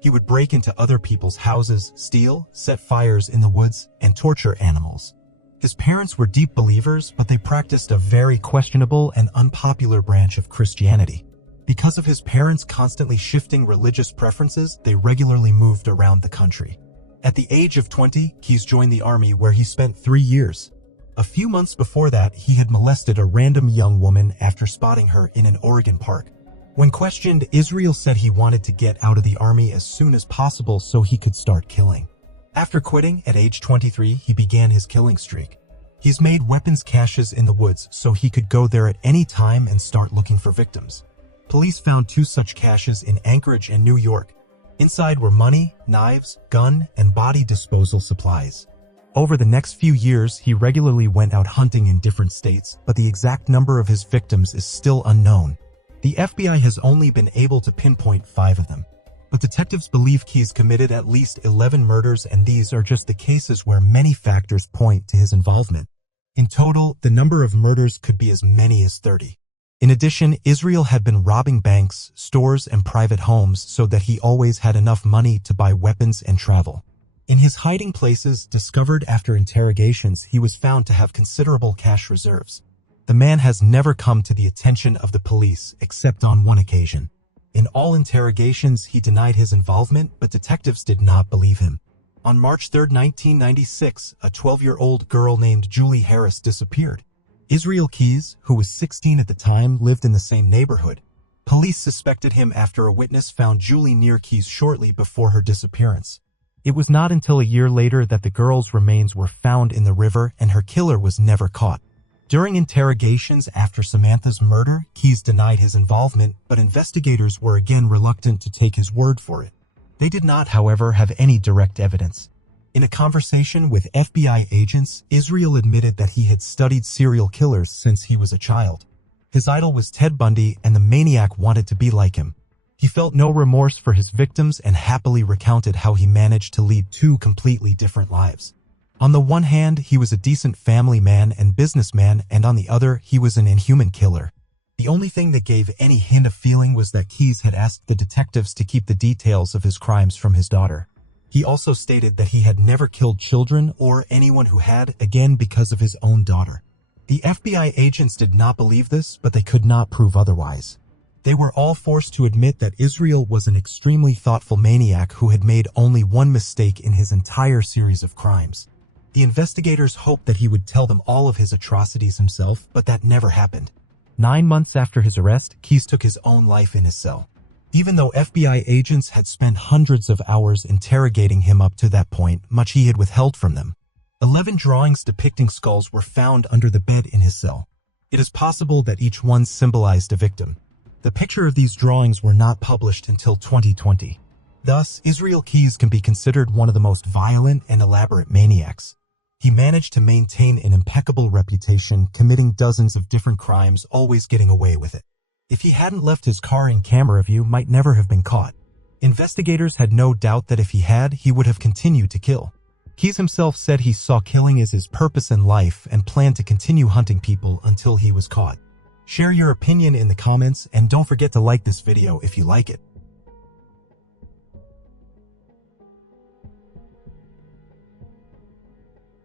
He would break into other people's houses, steal, set fires in the woods, and torture animals. His parents were deep believers, but they practiced a very questionable and unpopular branch of Christianity. Because of his parents' constantly shifting religious preferences, they regularly moved around the country. At the age of 20, Keyes joined the army, where he spent 3 years. A few months before that, he had molested a random young woman after spotting her in an Oregon park. When questioned, Israel said he wanted to get out of the army as soon as possible so he could start killing. After quitting at age 23, he began his killing streak. He's made weapons caches in the woods so he could go there at any time and start looking for victims. Police found 2 such caches in Anchorage and New York. Inside were money, knives, gun, and body disposal supplies. Over the next few years, he regularly went out hunting in different states, but the exact number of his victims is still unknown. The FBI has only been able to pinpoint 5 of them. But detectives believe Keyes committed at least 11 murders, and these are just the cases where many factors point to his involvement. In total, the number of murders could be as many as 30. In addition, Israel had been robbing banks, stores, and private homes so that he always had enough money to buy weapons and travel. In his hiding places, discovered after interrogations, he was found to have considerable cash reserves. The man has never come to the attention of the police, except on one occasion. In all interrogations, he denied his involvement, but detectives did not believe him. On March 3, 1996, a 12-year-old girl named Julie Harris disappeared. Israel Keyes, who was 16 at the time, lived in the same neighborhood. Police suspected him after a witness found Julie near Keyes shortly before her disappearance. It was not until a year later that the girl's remains were found in the river and her killer was never caught. During interrogations after Samantha's murder, Keyes denied his involvement, but investigators were again reluctant to take his word for it. They did not, however, have any direct evidence. In a conversation with FBI agents, Israel admitted that he had studied serial killers since he was a child. His idol was Ted Bundy, and the maniac wanted to be like him. He felt no remorse for his victims and happily recounted how he managed to lead 2 completely different lives. On the one hand, he was a decent family man and businessman, and on the other, he was an inhuman killer. The only thing that gave any hint of feeling was that Keyes had asked the detectives to keep the details of his crimes from his daughter. He also stated that he had never killed children or anyone who had, again because of his own daughter. The FBI agents did not believe this, but they could not prove otherwise. They were all forced to admit that Israel was an extremely thoughtful maniac who had made only one mistake in his entire series of crimes. The investigators hoped that he would tell them all of his atrocities himself, but that never happened. 9 months after his arrest, Keyes took his own life in his cell. Even though FBI agents had spent hundreds of hours interrogating him up to that point, much he had withheld from them. 11 drawings depicting skulls were found under the bed in his cell. It is possible that each one symbolized a victim. The picture of these drawings were not published until 2020. Thus, Israel Keyes can be considered one of the most violent and elaborate maniacs. He managed to maintain an impeccable reputation, committing dozens of different crimes, always getting away with it. If he hadn't left his car in camera view, might never have been caught. Investigators had no doubt that if he had, he would have continued to kill. Keyes himself said he saw killing as his purpose in life and planned to continue hunting people until he was caught. Share your opinion in the comments and don't forget to like this video if you like it.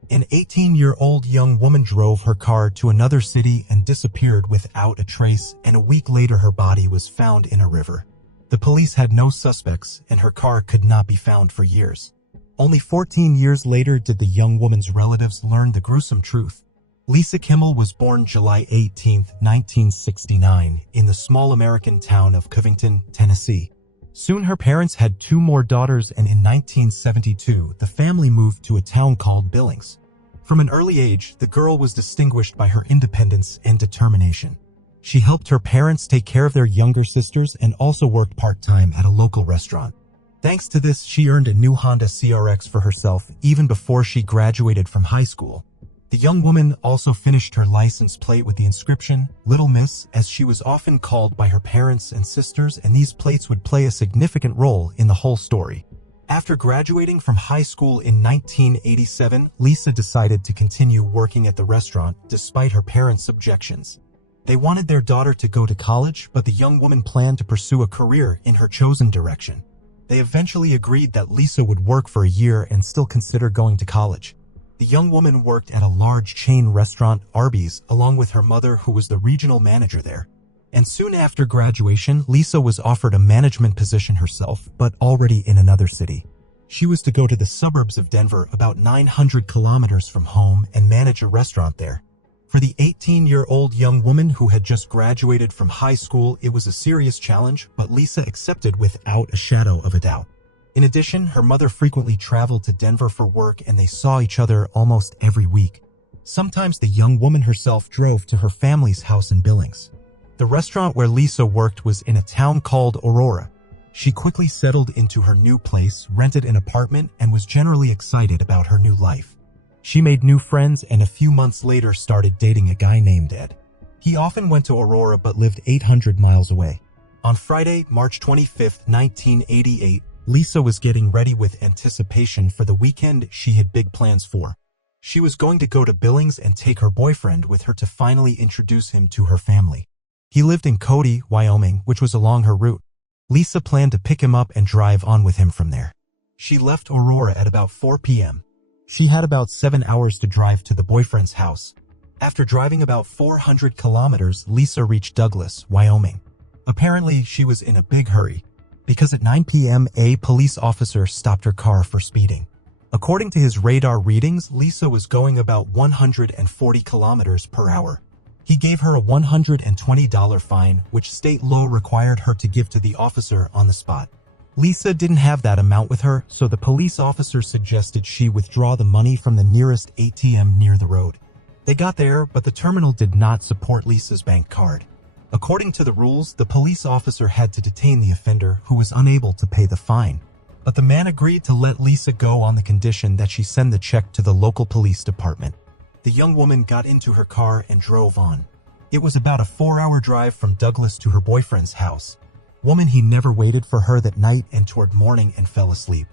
An 18-year-old young woman drove her car to another city and disappeared without a trace, and a week later her body was found in a river. The police had no suspects, and her car could not be found for years. Only 14 years later did the young woman's relatives learn the gruesome truth. Lisa Kimmel was born July 18, 1969, in the small American town of Covington, Tennessee. Soon her parents had 2 more daughters, and in 1972, the family moved to a town called Billings. From an early age, the girl was distinguished by her independence and determination. She helped her parents take care of their younger sisters and also worked part-time at a local restaurant. Thanks to this, she earned a new Honda CRX for herself even before she graduated from high school. The young woman also finished her license plate with the inscription, "Little Miss," as she was often called by her parents and sisters, and these plates would play a significant role in the whole story. After graduating from high school in 1987, Lisa decided to continue working at the restaurant despite her parents' objections. They wanted their daughter to go to college, but the young woman planned to pursue a career in her chosen direction. They eventually agreed that Lisa would work for a year and still consider going to college. The young woman worked at a large chain restaurant, Arby's, along with her mother, who was the regional manager there. And soon after graduation, Lisa was offered a management position herself, but already in another city. She was to go to the suburbs of Denver, about 900 kilometers from home, and manage a restaurant there. For the 18-year-old young woman who had just graduated from high school, it was a serious challenge, but Lisa accepted without a shadow of a doubt. In addition, her mother frequently traveled to Denver for work, and they saw each other almost every week. Sometimes the young woman herself drove to her family's house in Billings. The restaurant where Lisa worked was in a town called Aurora. She quickly settled into her new place, rented an apartment, and was generally excited about her new life. She made new friends and a few months later started dating a guy named Ed. He often went to Aurora but lived 800 miles away. On Friday, March 25, 1988, Lisa was getting ready with anticipation for the weekend she had big plans for. She was going to go to Billings and take her boyfriend with her to finally introduce him to her family. He lived in Cody, Wyoming, which was along her route. Lisa planned to pick him up and drive on with him from there. She left Aurora at about 4 p.m. She had about 7 hours to drive to the boyfriend's house. After driving about 400 kilometers, Lisa reached Douglas, Wyoming. Apparently, she was in a big hurry, because at 9 p.m. a police officer stopped her car for speeding. According to his radar readings, Lisa was going about 140 kilometers per hour. He gave her a $120 fine, which state law required her to give to the officer on the spot. Lisa didn't have that amount with her, so the police officer suggested she withdraw the money from the nearest ATM near the road. They got there, but the terminal did not support Lisa's bank card. According to the rules, the police officer had to detain the offender, who was unable to pay the fine. But the man agreed to let Lisa go on the condition that she send the check to the local police department. The young woman got into her car and drove on. It was about a 4-hour drive from Douglas to her boyfriend's house. He never waited for her that night and toward morning and fell asleep.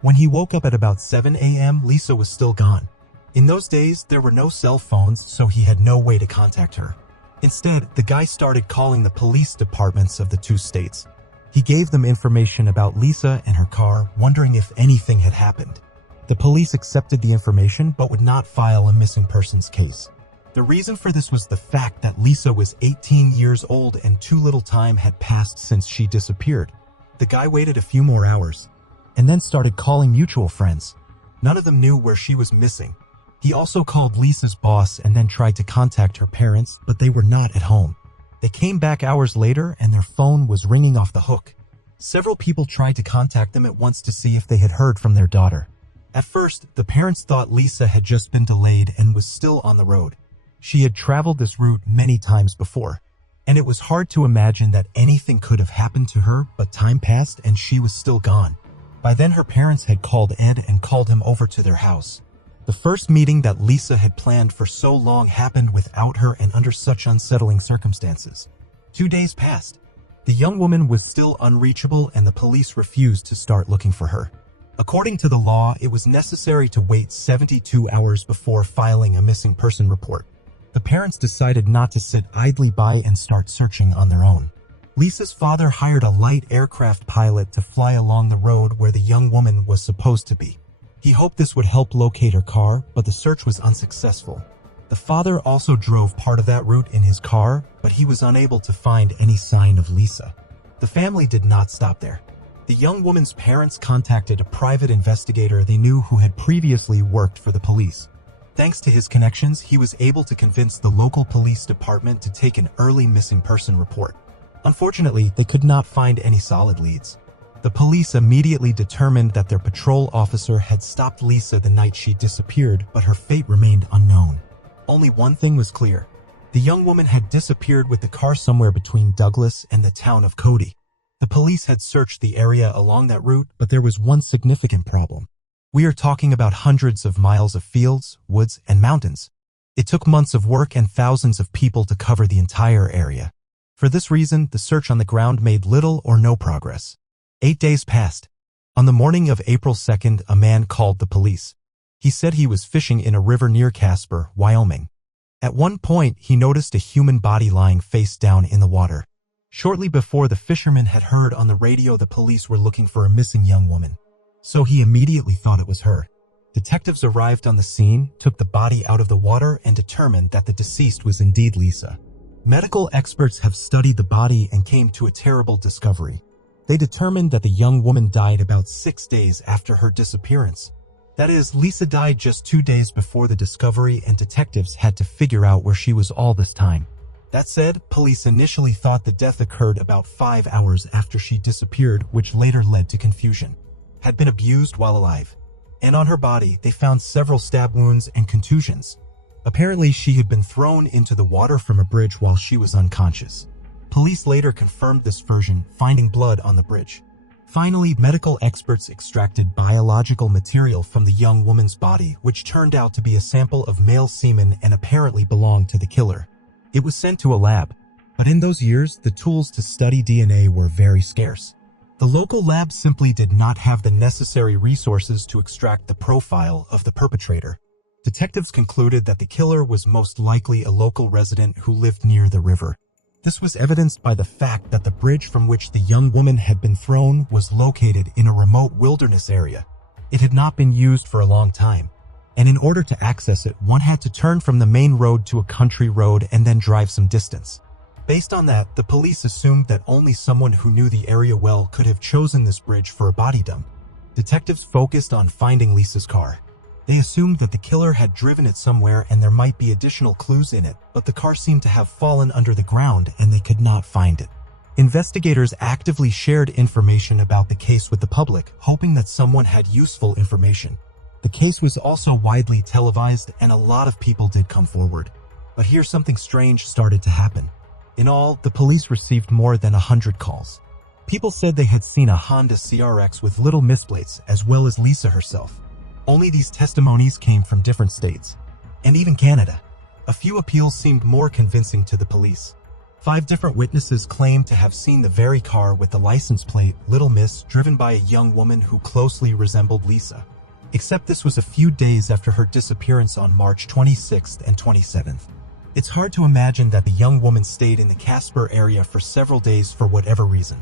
When he woke up at about 7 a.m., Lisa was still gone. In those days, there were no cell phones, so he had no way to contact her. Instead, the guy started calling the police departments of the 2 states. He gave them information about Lisa and her car, wondering if anything had happened. The police accepted the information but would not file a missing persons case. The reason for this was the fact that Lisa was 18 years old and too little time had passed since she disappeared. The guy waited a few more hours and then started calling mutual friends. None of them knew where she was missing. He also called Lisa's boss and then tried to contact her parents, but they were not at home. They came back hours later and their phone was ringing off the hook. Several people tried to contact them at once to see if they had heard from their daughter. At first, the parents thought Lisa had just been delayed and was still on the road. She had traveled this route many times before, and it was hard to imagine that anything could have happened to her, but time passed and she was still gone. By then her parents had called Ed and called him over to their house. The first meeting that Lisa had planned for so long happened without her and under such unsettling circumstances. 2 days passed. The young woman was still unreachable and the police refused to start looking for her. According to the law, it was necessary to wait 72 hours before filing a missing person report. The parents decided not to sit idly by and start searching on their own. Lisa's father hired a light aircraft pilot to fly along the road where the young woman was supposed to be. He hoped this would help locate her car, but the search was unsuccessful. The father also drove part of that route in his car, but he was unable to find any sign of Lisa. The family did not stop there. The young woman's parents contacted a private investigator they knew who had previously worked for the police. Thanks to his connections, he was able to convince the local police department to take an early missing person report. Unfortunately, they could not find any solid leads. The police immediately determined that their patrol officer had stopped Lisa the night she disappeared, but her fate remained unknown. Only one thing was clear. The young woman had disappeared with the car somewhere between Douglas and the town of Cody. The police had searched the area along that route, but there was one significant problem. We are talking about hundreds of miles of fields, woods, and mountains. It took months of work and thousands of people to cover the entire area. For this reason, the search on the ground made little or no progress. 8 days passed. On the morning of April 2nd, a man called the police. He said he was fishing in a river near Casper, Wyoming. At one point, he noticed a human body lying face down in the water. Shortly before, the fisherman had heard on the radio the police were looking for a missing young woman. So he immediately thought it was her. Detectives arrived on the scene, took the body out of the water, and determined that the deceased was indeed Lisa. Medical experts have studied the body and came to a terrible discovery. They determined that the young woman died about 6 days after her disappearance. That is, Lisa died just 2 days before the discovery, and detectives had to figure out where she was all this time. That said, police initially thought the death occurred about 5 hours after she disappeared, which later led to confusion. Had been abused while alive. And on her body, they found several stab wounds and contusions. Apparently, she had been thrown into the water from a bridge while she was unconscious. Police later confirmed this version, finding blood on the bridge. Finally, medical experts extracted biological material from the young woman's body, which turned out to be a sample of male semen and apparently belonged to the killer. It was sent to a lab, but in those years, the tools to study DNA were very scarce. The local lab simply did not have the necessary resources to extract the profile of the perpetrator. Detectives concluded that the killer was most likely a local resident who lived near the river. This was evidenced by the fact that the bridge from which the young woman had been thrown was located in a remote wilderness area. It had not been used for a long time, and in order to access it, one had to turn from the main road to a country road and then drive some distance. Based on that, the police assumed that only someone who knew the area well could have chosen this bridge for a body dump. Detectives focused on finding Lisa's car. They assumed that the killer had driven it somewhere and there might be additional clues in it, but the car seemed to have fallen under the ground and they could not find it. Investigators actively shared information about the case with the public, hoping that someone had useful information. The case was also widely televised and a lot of people did come forward. But here something strange started to happen. In all, the police received more than 100 calls. People said they had seen a Honda CRX with little misplates, as well as Lisa herself. Only these testimonies came from different states, and even Canada. A few appeals seemed more convincing to the police. 5 different witnesses claimed to have seen the very car with the license plate Little Miss driven by a young woman who closely resembled Lisa. Except this was a few days after her disappearance on March 26th and 27th. It's hard to imagine that the young woman stayed in the Casper area for several days for whatever reason,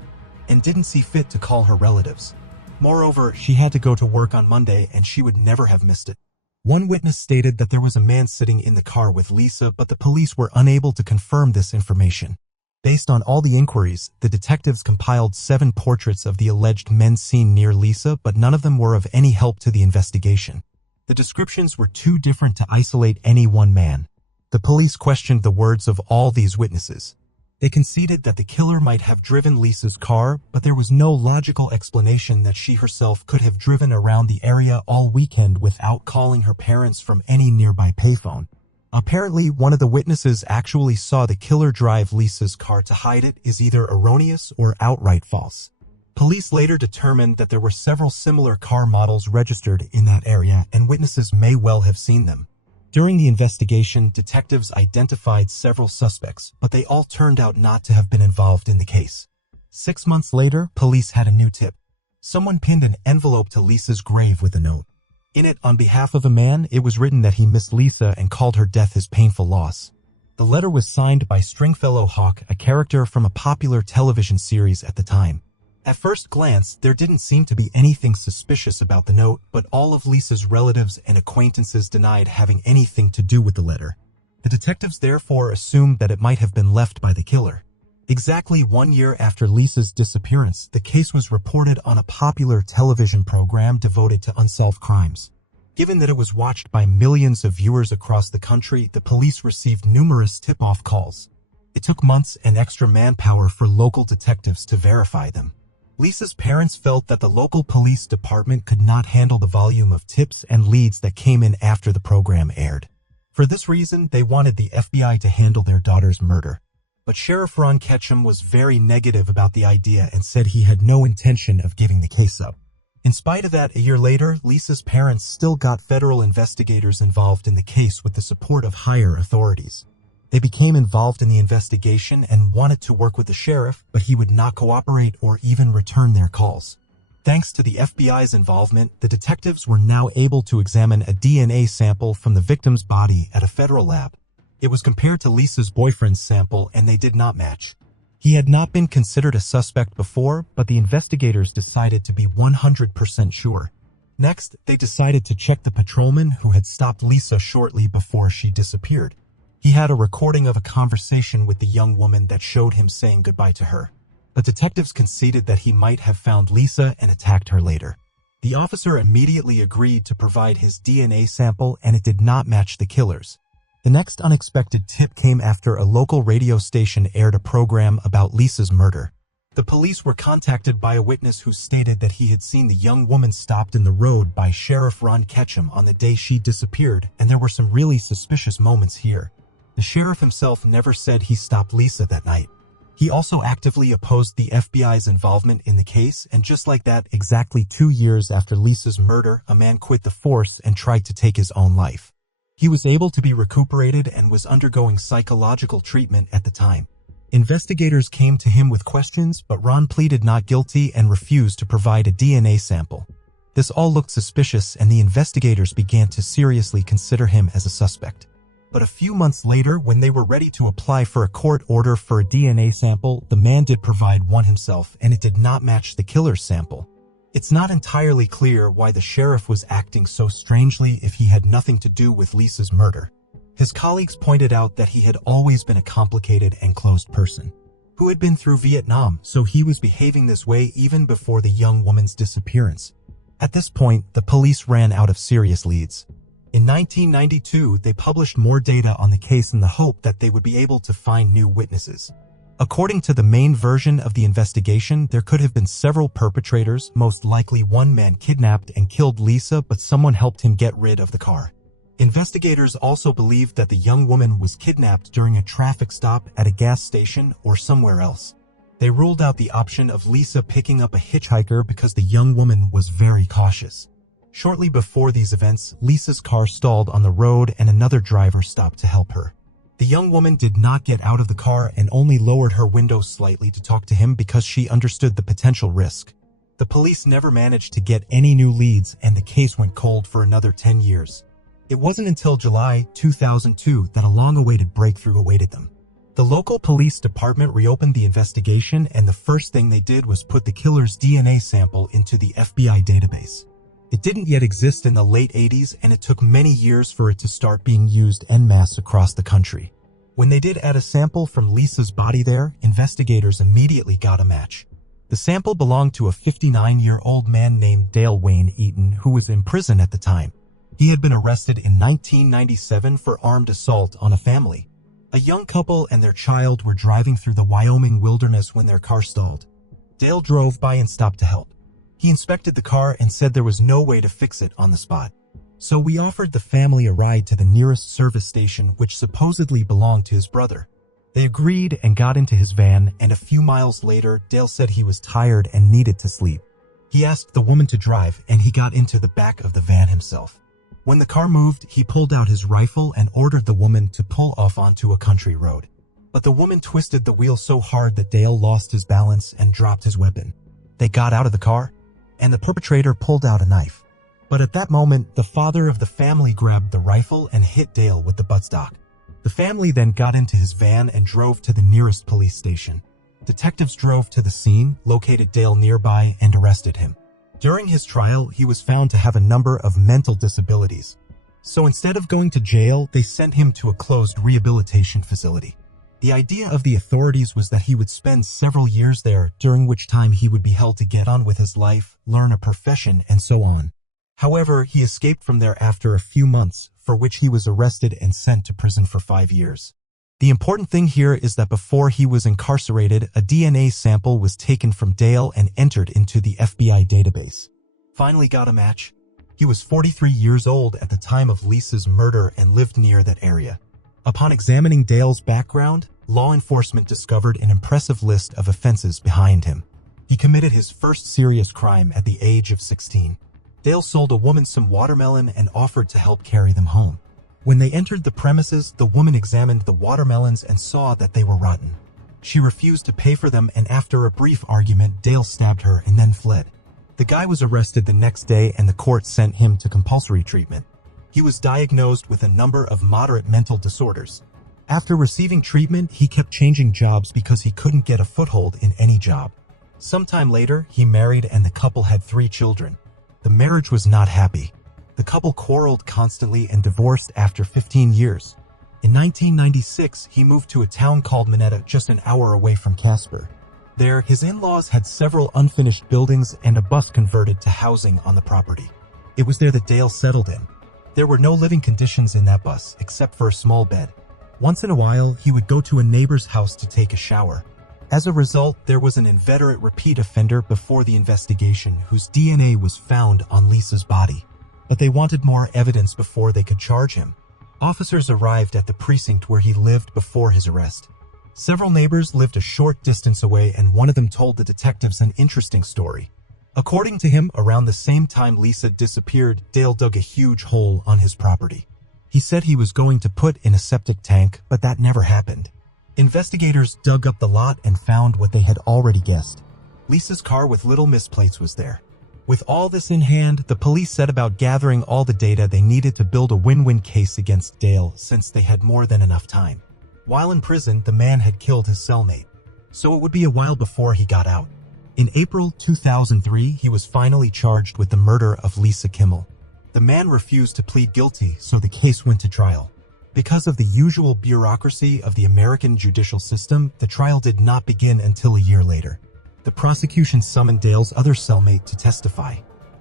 and didn't see fit to call her relatives. Moreover, she had to go to work on Monday and she would never have missed it. One witness stated that there was a man sitting in the car with Lisa, but the police were unable to confirm this information. Based on all the inquiries, the detectives compiled 7 portraits of the alleged men seen near Lisa, but none of them were of any help to the investigation. The descriptions were too different to isolate any one man. The police questioned the words of all these witnesses. They conceded that the killer might have driven Lisa's car, but there was no logical explanation that she herself could have driven around the area all weekend without calling her parents from any nearby payphone. Apparently, one of the witnesses actually saw the killer drive Lisa's car to hide it is either erroneous or outright false. Police later determined that there were several similar car models registered in that area, and witnesses may well have seen them. During the investigation, detectives identified several suspects, but they all turned out not to have been involved in the case. 6 months later, police had a new tip. Someone pinned an envelope to Lisa's grave with a note. In it, on behalf of a man, it was written that he missed Lisa and called her death his painful loss. The letter was signed by Stringfellow Hawk, a character from a popular television series at the time. At first glance, there didn't seem to be anything suspicious about the note, but all of Lisa's relatives and acquaintances denied having anything to do with the letter. The detectives therefore assumed that it might have been left by the killer. Exactly 1 year after Lisa's disappearance, the case was reported on a popular television program devoted to unsolved crimes. Given that it was watched by millions of viewers across the country, the police received numerous tip-off calls. It took months and extra manpower for local detectives to verify them. Lisa's parents felt that the local police department could not handle the volume of tips and leads that came in after the program aired. For this reason, they wanted the FBI to handle their daughter's murder. But Sheriff Ron Ketchum was very negative about the idea and said he had no intention of giving the case up. In spite of that, a year later, Lisa's parents still got federal investigators involved in the case with the support of higher authorities. They became involved in the investigation and wanted to work with the sheriff, but he would not cooperate or even return their calls. Thanks to the FBI's involvement, the detectives were now able to examine a DNA sample from the victim's body at a federal lab. It was compared to Lisa's boyfriend's sample and they did not match. He had not been considered a suspect before, but the investigators decided to be 100% sure. Next, they decided to check the patrolman who had stopped Lisa shortly before she disappeared. He had a recording of a conversation with the young woman that showed him saying goodbye to her. But detectives conceded that he might have found Lisa and attacked her later. The officer immediately agreed to provide his DNA sample and it did not match the killer's. The next unexpected tip came after a local radio station aired a program about Lisa's murder. The police were contacted by a witness who stated that he had seen the young woman stopped in the road by Sheriff Ron Ketchum on the day she disappeared, and there were some really suspicious moments here. The sheriff himself never said he stopped Lisa that night. He also actively opposed the FBI's involvement in the case, and just like that, exactly 2 years after Lisa's murder, a man quit the force and tried to take his own life. He was able to be recuperated and was undergoing psychological treatment at the time. Investigators came to him with questions, but Ron pleaded not guilty and refused to provide a DNA sample. This all looked suspicious, and the investigators began to seriously consider him as a suspect. But a few months later, when they were ready to apply for a court order for a DNA sample, the man did provide one himself, and it did not match the killer's sample. It's not entirely clear why the sheriff was acting so strangely if he had nothing to do with Lisa's murder. His colleagues pointed out that he had always been a complicated and closed person, who had been through Vietnam, so he was behaving this way even before the young woman's disappearance. At this point, the police ran out of serious leads. In 1992, they published more data on the case in the hope that they would be able to find new witnesses. According to the main version of the investigation, there could have been several perpetrators, most likely one man kidnapped and killed Lisa, but someone helped him get rid of the car. Investigators also believed that the young woman was kidnapped during a traffic stop at a gas station or somewhere else. They ruled out the option of Lisa picking up a hitchhiker because the young woman was very cautious. Shortly before these events, Lisa's car stalled on the road and another driver stopped to help her. The young woman did not get out of the car and only lowered her window slightly to talk to him because she understood the potential risk. The police never managed to get any new leads and the case went cold for another 10 years. It wasn't until July 2002 that a long-awaited breakthrough awaited them. The local police department reopened the investigation, and the first thing they did was put the killer's DNA sample into the FBI database. It didn't yet exist in the late 80s, and it took many years for it to start being used en masse across the country. When they did add a sample from Lisa's body there, investigators immediately got a match. The sample belonged to a 59-year-old man named Dale Wayne Eaton, who was in prison at the time. He had been arrested in 1997 for armed assault on a family. A young couple and their child were driving through the Wyoming wilderness when their car stalled. Dale drove by and stopped to help. He inspected the car and said there was no way to fix it on the spot. So we offered the family a ride to the nearest service station, which supposedly belonged to his brother. They agreed and got into his van, and a few miles later, Dale said he was tired and needed to sleep. He asked the woman to drive, and he got into the back of the van himself. When the car moved, he pulled out his rifle and ordered the woman to pull off onto a country road. But the woman twisted the wheel so hard that Dale lost his balance and dropped his weapon. They got out of the car, and the perpetrator pulled out a knife. But at that moment, the father of the family grabbed the rifle and hit Dale with the buttstock. The family then got into his van and drove to the nearest police station. Detectives drove to the scene, located Dale nearby, and arrested him. During his trial, he was found to have a number of mental disabilities. So instead of going to jail, they sent him to a closed rehabilitation facility. The idea of the authorities was that he would spend several years there, during which time he would be held to get on with his life, learn a profession, and so on. However, he escaped from there after a few months, for which he was arrested and sent to prison for 5 years. The important thing here is that before he was incarcerated, a DNA sample was taken from Dale and entered into the FBI database. Finally got a match. He was 43 years old at the time of Lisa's murder and lived near that area. Upon examining Dale's background, law enforcement discovered an impressive list of offenses behind him. He committed his first serious crime at the age of 16. Dale sold a woman some watermelon and offered to help carry them home. When they entered the premises, the woman examined the watermelons and saw that they were rotten. She refused to pay for them, and after a brief argument, Dale stabbed her and then fled. The guy was arrested the next day and the court sent him to compulsory treatment. He was diagnosed with a number of moderate mental disorders. After receiving treatment, he kept changing jobs because he couldn't get a foothold in any job. Sometime later, he married and the couple had 3 children. The marriage was not happy. The couple quarreled constantly and divorced after 15 years. In 1996, he moved to a town called Minetta, just an hour away from Casper. There, his in-laws had several unfinished buildings and a bus converted to housing on the property. It was there that Dale settled in. There were no living conditions in that bus, except for a small bed. Once in a while, he would go to a neighbor's house to take a shower. As a result, there was an inveterate repeat offender before the investigation whose DNA was found on Lisa's body. But they wanted more evidence before they could charge him. Officers arrived at the precinct where he lived before his arrest. Several neighbors lived a short distance away, and one of them told the detectives an interesting story. According to him, around the same time Lisa disappeared, Dale dug a huge hole on his property. He said he was going to put in a septic tank, but that never happened. Investigators dug up the lot and found what they had already guessed. Lisa's car with little misplates was there. With all this in hand, the police set about gathering all the data they needed to build a win-win case against Dale, since they had more than enough time. While in prison, the man had killed his cellmate, so it would be a while before he got out. In April 2003, he was finally charged with the murder of Lisa Kimmel. The man refused to plead guilty, so the case went to trial. Because of the usual bureaucracy of the American judicial system, the trial did not begin until a year later. The prosecution summoned Dale's other cellmate to testify.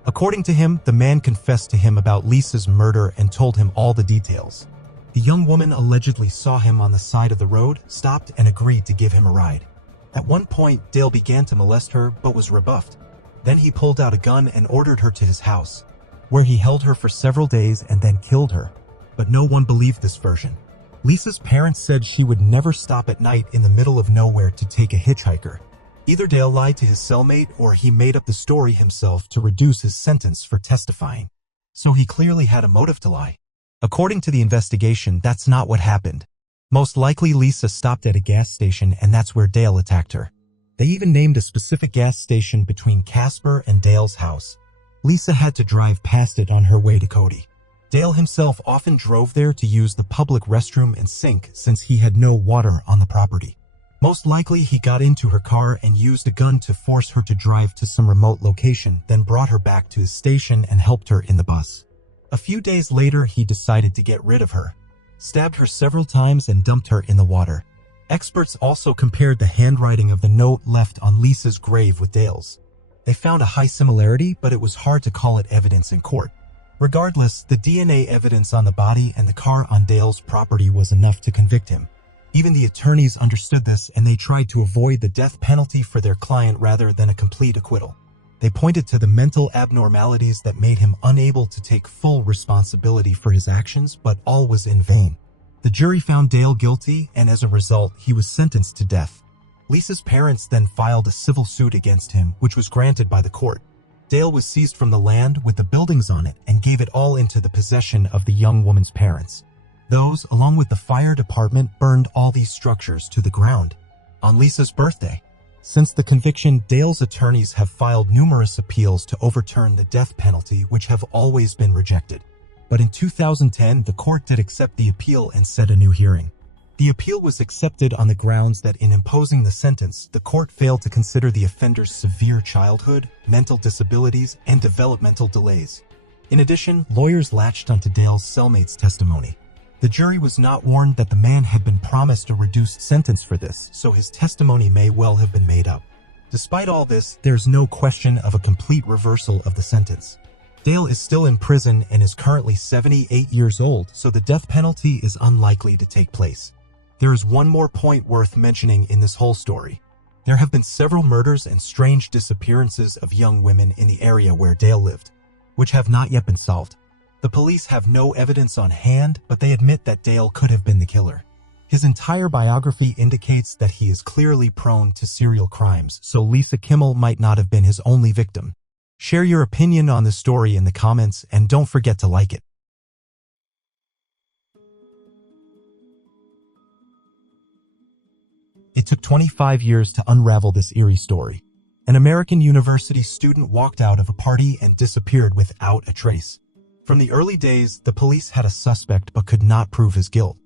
According to him, the man confessed to him about Lisa's murder and told him all the details. The young woman allegedly saw him on the side of the road, stopped, and agreed to give him a ride. At one point, Dale began to molest her, but was rebuffed. Then he pulled out a gun and ordered her to his house, where he held her for several days and then killed her. But no one believed this version. Lisa's parents said she would never stop at night in the middle of nowhere to take a hitchhiker. Either Dale lied to his cellmate or he made up the story himself to reduce his sentence for testifying. So he clearly had a motive to lie. According to the investigation, that's not what happened. Most likely Lisa stopped at a gas station, and that's where Dale attacked her. They even named a specific gas station between Casper and Dale's house. Lisa had to drive past it on her way to Cody. Dale himself often drove there to use the public restroom and sink since he had no water on the property. Most likely he got into her car and used a gun to force her to drive to some remote location, then brought her back to his station and helped her in the bus. A few days later, he decided to get rid of her, stabbed her several times, and dumped her in the water. Experts also compared the handwriting of the note left on Lisa's grave with Dale's. They found a high similarity, but it was hard to call it evidence in court. Regardless, the DNA evidence on the body and the car on Dale's property was enough to convict him. Even the attorneys understood this, and they tried to avoid the death penalty for their client rather than a complete acquittal. They pointed to the mental abnormalities that made him unable to take full responsibility for his actions, but all was in vain. The jury found Dale guilty, and as a result, he was sentenced to death. Lisa's parents then filed a civil suit against him, which was granted by the court. Dale was seized from the land with the buildings on it and gave it all into the possession of the young woman's parents. Those, along with the fire department, burned all these structures to the ground on Lisa's birthday. Since the conviction, Dale's attorneys have filed numerous appeals to overturn the death penalty, which have always been rejected. But in 2010, the court did accept the appeal and set a new hearing. The appeal was accepted on the grounds that in imposing the sentence, the court failed to consider the offender's severe childhood, mental disabilities, and developmental delays. In addition, lawyers latched onto Dale's cellmate's testimony. The jury was not warned that the man had been promised a reduced sentence for this, so his testimony may well have been made up. Despite all this, there's no question of a complete reversal of the sentence. Dale is still in prison and is currently 78 years old, so the death penalty is unlikely to take place. There is one more point worth mentioning in this whole story. There have been several murders and strange disappearances of young women in the area where Dale lived, which have not yet been solved. The police have no evidence on hand, but they admit that Dale could have been the killer. His entire biography indicates that he is clearly prone to serial crimes, so Lisa Kimmel might not have been his only victim. Share your opinion on the story in the comments, and don't forget to like it. It took 25 years to unravel this eerie story. An American university student walked out of a party and disappeared without a trace. From the early days, the police had a suspect but could not prove his guilt.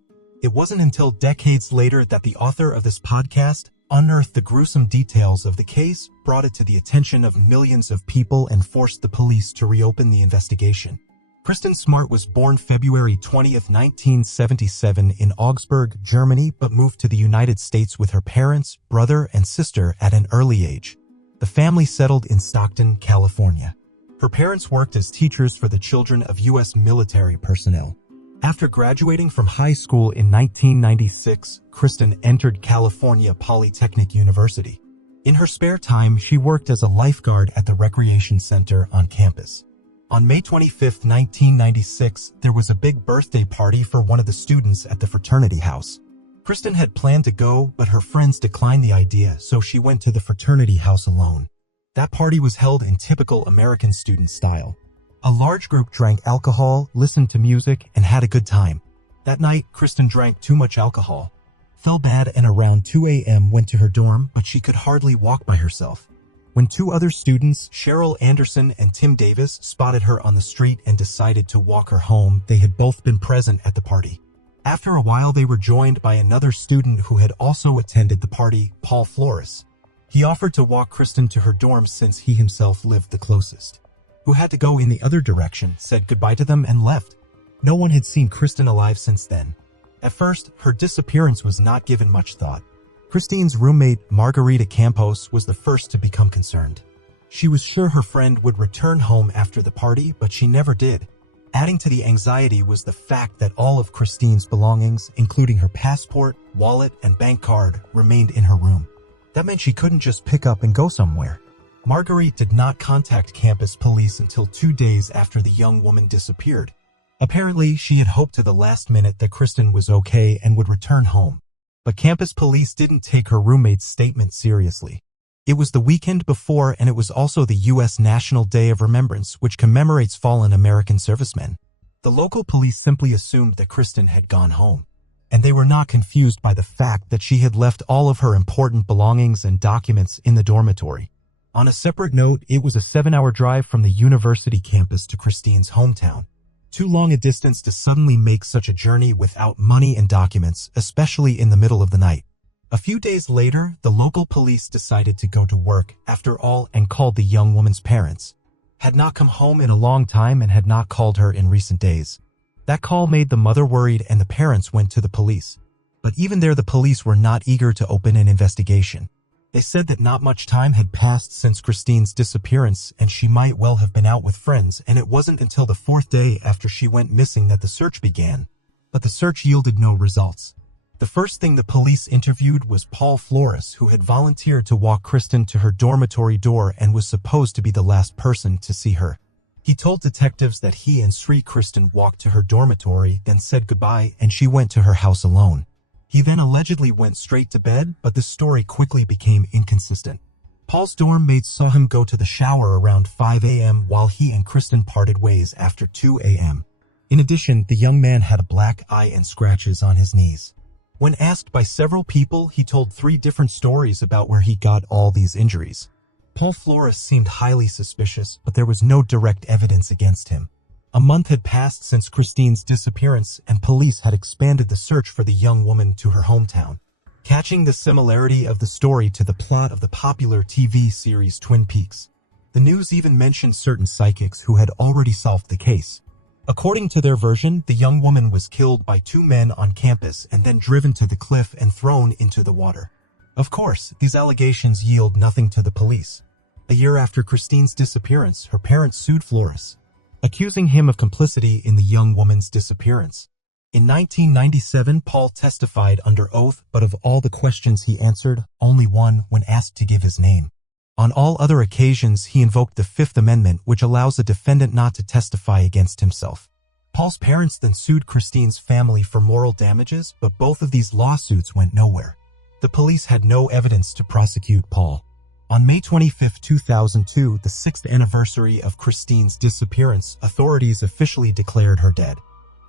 It wasn't until decades later that the author of this podcast unearthed the gruesome details of the case, brought it to the attention of millions of people, and forced the police to reopen the investigation. Kristen Smart was born February 20, 1977 in Augsburg, Germany, but moved to the United States with her parents, brother, and sister at an early age. The family settled in Stockton, California. Her parents worked as teachers for the children of U.S. military personnel. After graduating from high school in 1996, Kristen entered California Polytechnic University. In her spare time, she worked as a lifeguard at the recreation center on campus. On May 25, 1996, there was a big birthday party for one of the students at the fraternity house. Kristen had planned to go, but her friends declined the idea, so she went to the fraternity house alone. That party was held in typical American student style. A large group drank alcohol, listened to music, and had a good time. That night, Kristen drank too much alcohol, felt bad, and around 2 a.m. went to her dorm, but she could hardly walk by herself. When two other students, Cheryl Anderson and Tim Davis, spotted her on the street and decided to walk her home, they had both been present at the party. After a while, they were joined by another student who had also attended the party, Paul Flores. He offered to walk Kristen to her dorm since he himself lived the closest. Who had to go in the other direction, said goodbye to them, and left. No one had seen Kristen alive since then. At first, her disappearance was not given much thought. Christine's roommate, Margarita Campos, was the first to become concerned. She was sure her friend would return home after the party, but she never did. Adding to the anxiety was the fact that all of Christine's belongings, including her passport, wallet, and bank card, remained in her room. That meant she couldn't just pick up and go somewhere. Marguerite did not contact campus police until 2 days after the young woman disappeared. Apparently, she had hoped to the last minute that Kristen was okay and would return home. But campus police didn't take her roommate's statement seriously. It was the weekend before, and it was also the U.S. National Day of Remembrance, which commemorates fallen American servicemen. The local police simply assumed that Kristen had gone home, and they were not confused by the fact that she had left all of her important belongings and documents in the dormitory. On a separate note, it was a 7-hour drive from the university campus to Christine's hometown. Too long a distance to suddenly make such a journey without money and documents, especially in the middle of the night. A few days later, the local police decided to go to work, after all, and called the young woman's parents. Had not come home in a long time and had not called her in recent days. That call made the mother worried, and the parents went to the police. But even there, the police were not eager to open an investigation. They said that not much time had passed since Christine's disappearance, and she might well have been out with friends, and it wasn't until the 4th day after she went missing that the search began. But the search yielded no results. The first thing the police interviewed was Paul Flores, who had volunteered to walk Kristen to her dormitory door and was supposed to be the last person to see her. He told detectives that he and Sri Kristen walked to her dormitory, then said goodbye, and she went to her house alone. He then allegedly went straight to bed, but the story quickly became inconsistent. Paul's dorm mates saw him go to the shower around 5 a.m. while he and Kristen parted ways after 2 a.m. In addition, the young man had a black eye and scratches on his knees. When asked by several people, he told 3 different stories about where he got all these injuries. Paul Flores seemed highly suspicious, but there was no direct evidence against him. A month had passed since Christine's disappearance, and police had expanded the search for the young woman to her hometown. Catching the similarity of the story to the plot of the popular TV series Twin Peaks, the news even mentioned certain psychics who had already solved the case. According to their version, the young woman was killed by 2 men on campus and then driven to the cliff and thrown into the water. Of course, these allegations yield nothing to the police. A year after Christine's disappearance, her parents sued Flores, accusing him of complicity in the young woman's disappearance. In 1997, Paul testified under oath, but of all the questions he answered, only one when asked to give his name. On all other occasions, he invoked the Fifth Amendment, which allows a defendant not to testify against himself. Paul's parents then sued Christine's family for moral damages, but both of these lawsuits went nowhere. The police had no evidence to prosecute Paul. On May 25, 2002, the 6th anniversary of Christine's disappearance, authorities officially declared her dead.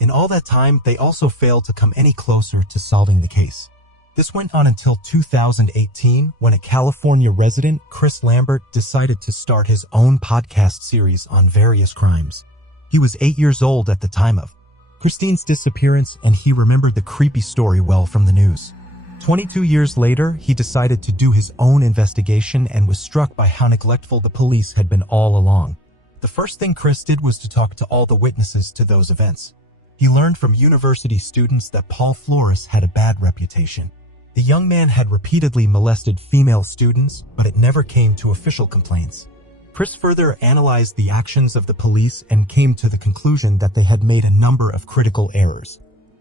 In all that time, they also failed to come any closer to solving the case. This went on until 2018, when a California resident, Chris Lambert, decided to start his own podcast series on various crimes. He was 8 years old at the time of Christine's disappearance, and he remembered the creepy story well from the news. 22 years later, he decided to do his own investigation and was struck by how neglectful the police had been all along. The first thing Chris did was to talk to all the witnesses to those events. He learned from university students that Paul Flores had a bad reputation. The young man had repeatedly molested female students, but it never came to official complaints. Chris further analyzed the actions of the police and came to the conclusion that they had made a number of critical errors.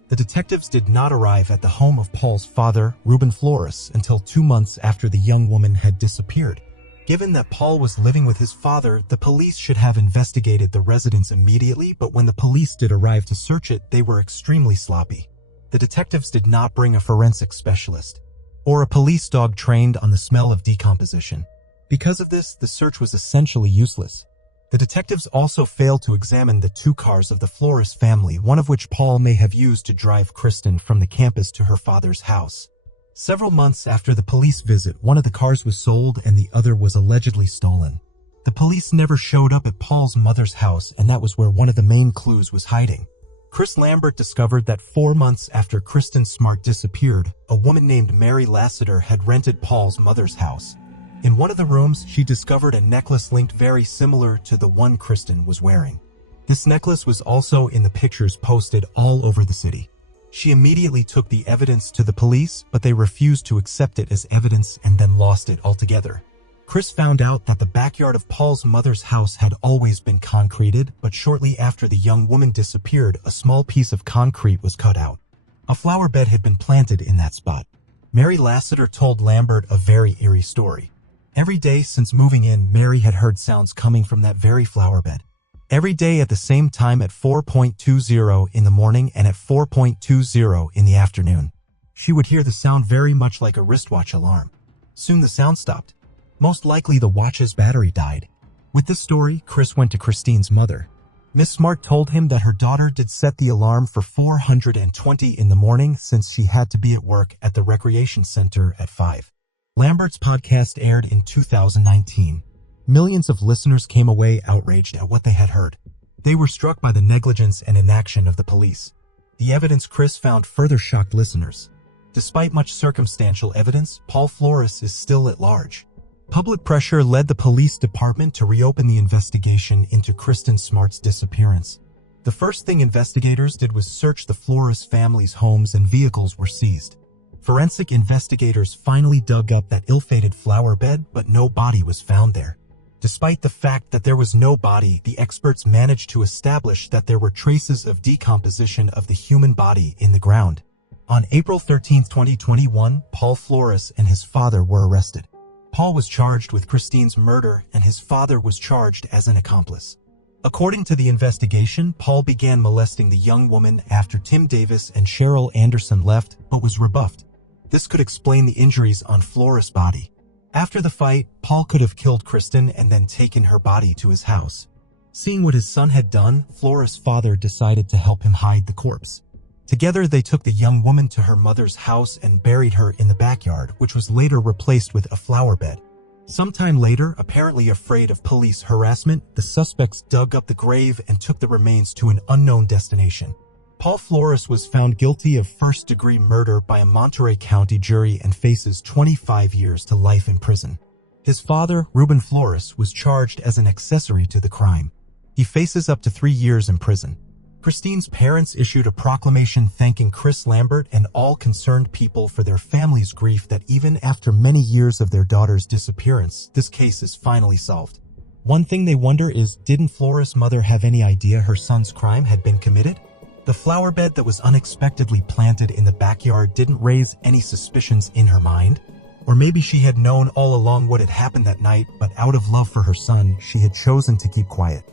The detectives did not arrive at the home of Paul's father, Ruben Flores, until 2 months after the young woman had disappeared. Given that Paul was living with his father, the police should have investigated the residence immediately, but when the police did arrive to search it, they were extremely sloppy. The detectives did not bring a forensic specialist or a police dog trained on the smell of decomposition. Because of this, the search was essentially useless. The detectives also failed to examine the 2 cars of the Flores family, one of which Paul may have used to drive Kristen from the campus to her father's house. Several months after the police visit, one of the cars was sold and the other was allegedly stolen. The police never showed up at Paul's mother's house, and that was where one of the main clues was hiding. Chris Lambert discovered that 4 months after Kristen Smart disappeared, a woman named Mary Lassiter had rented Paul's mother's house. In one of the rooms, she discovered a necklace linked very similar to the one Kristen was wearing. This necklace was also in the pictures posted all over the city. She immediately took the evidence to the police, but they refused to accept it as evidence and then lost it altogether. Chris found out that the backyard of Paul's mother's house had always been concreted, but shortly after the young woman disappeared, a small piece of concrete was cut out. A flower bed had been planted in that spot. Mary Lassiter told Lambert a very eerie story. Every day since moving in, Mary had heard sounds coming from that very flower bed. Every day at the same time at 4:20 in the morning and at 4:20 in the afternoon. She would hear the sound very much like a wristwatch alarm. Soon the sound stopped. Most likely the watch's battery died. With this story, Chris went to Christine's mother. Miss Smart told him that her daughter did set the alarm for 4:20 in the morning since she had to be at work at the recreation center at 5. Lambert's podcast aired in 2019. Millions of listeners came away outraged at what they had heard. They were struck by the negligence and inaction of the police. The evidence Chris found further shocked listeners. Despite much circumstantial evidence, Paul Flores is still at large. Public pressure led the police department to reopen the investigation into Kristen Smart's disappearance. The first thing investigators did was search the Flores family's homes, and vehicles were seized. Forensic investigators finally dug up that ill-fated flower bed, but no body was found there. Despite the fact that there was no body, the experts managed to establish that there were traces of decomposition of the human body in the ground. On April 13, 2021, Paul Flores and his father were arrested. Paul was charged with Christine's murder and his father was charged as an accomplice. According to the investigation, Paul began molesting the young woman after Tim Davis and Cheryl Anderson left, but was rebuffed. This could explain the injuries on Flores' body. After the fight, Paul could have killed Kristen and then taken her body to his house. Seeing what his son had done, Flores' father decided to help him hide the corpse. Together, they took the young woman to her mother's house and buried her in the backyard, which was later replaced with a flower bed. Sometime later, apparently afraid of police harassment, the suspects dug up the grave and took the remains to an unknown destination. Paul Flores was found guilty of first-degree murder by a Monterey County jury and faces 25 years to life in prison. His father, Ruben Flores, was charged as an accessory to the crime. He faces up to 3 years in prison. Christine's parents issued a proclamation thanking Chris Lambert and all concerned people for their family's grief that even after many years of their daughter's disappearance, this case is finally solved. One thing they wonder is, didn't Flores' mother have any idea her son's crime had been committed? The flower bed that was unexpectedly planted in the backyard didn't raise any suspicions in her mind? Or maybe she had known all along what had happened that night, but out of love for her son, she had chosen to keep quiet.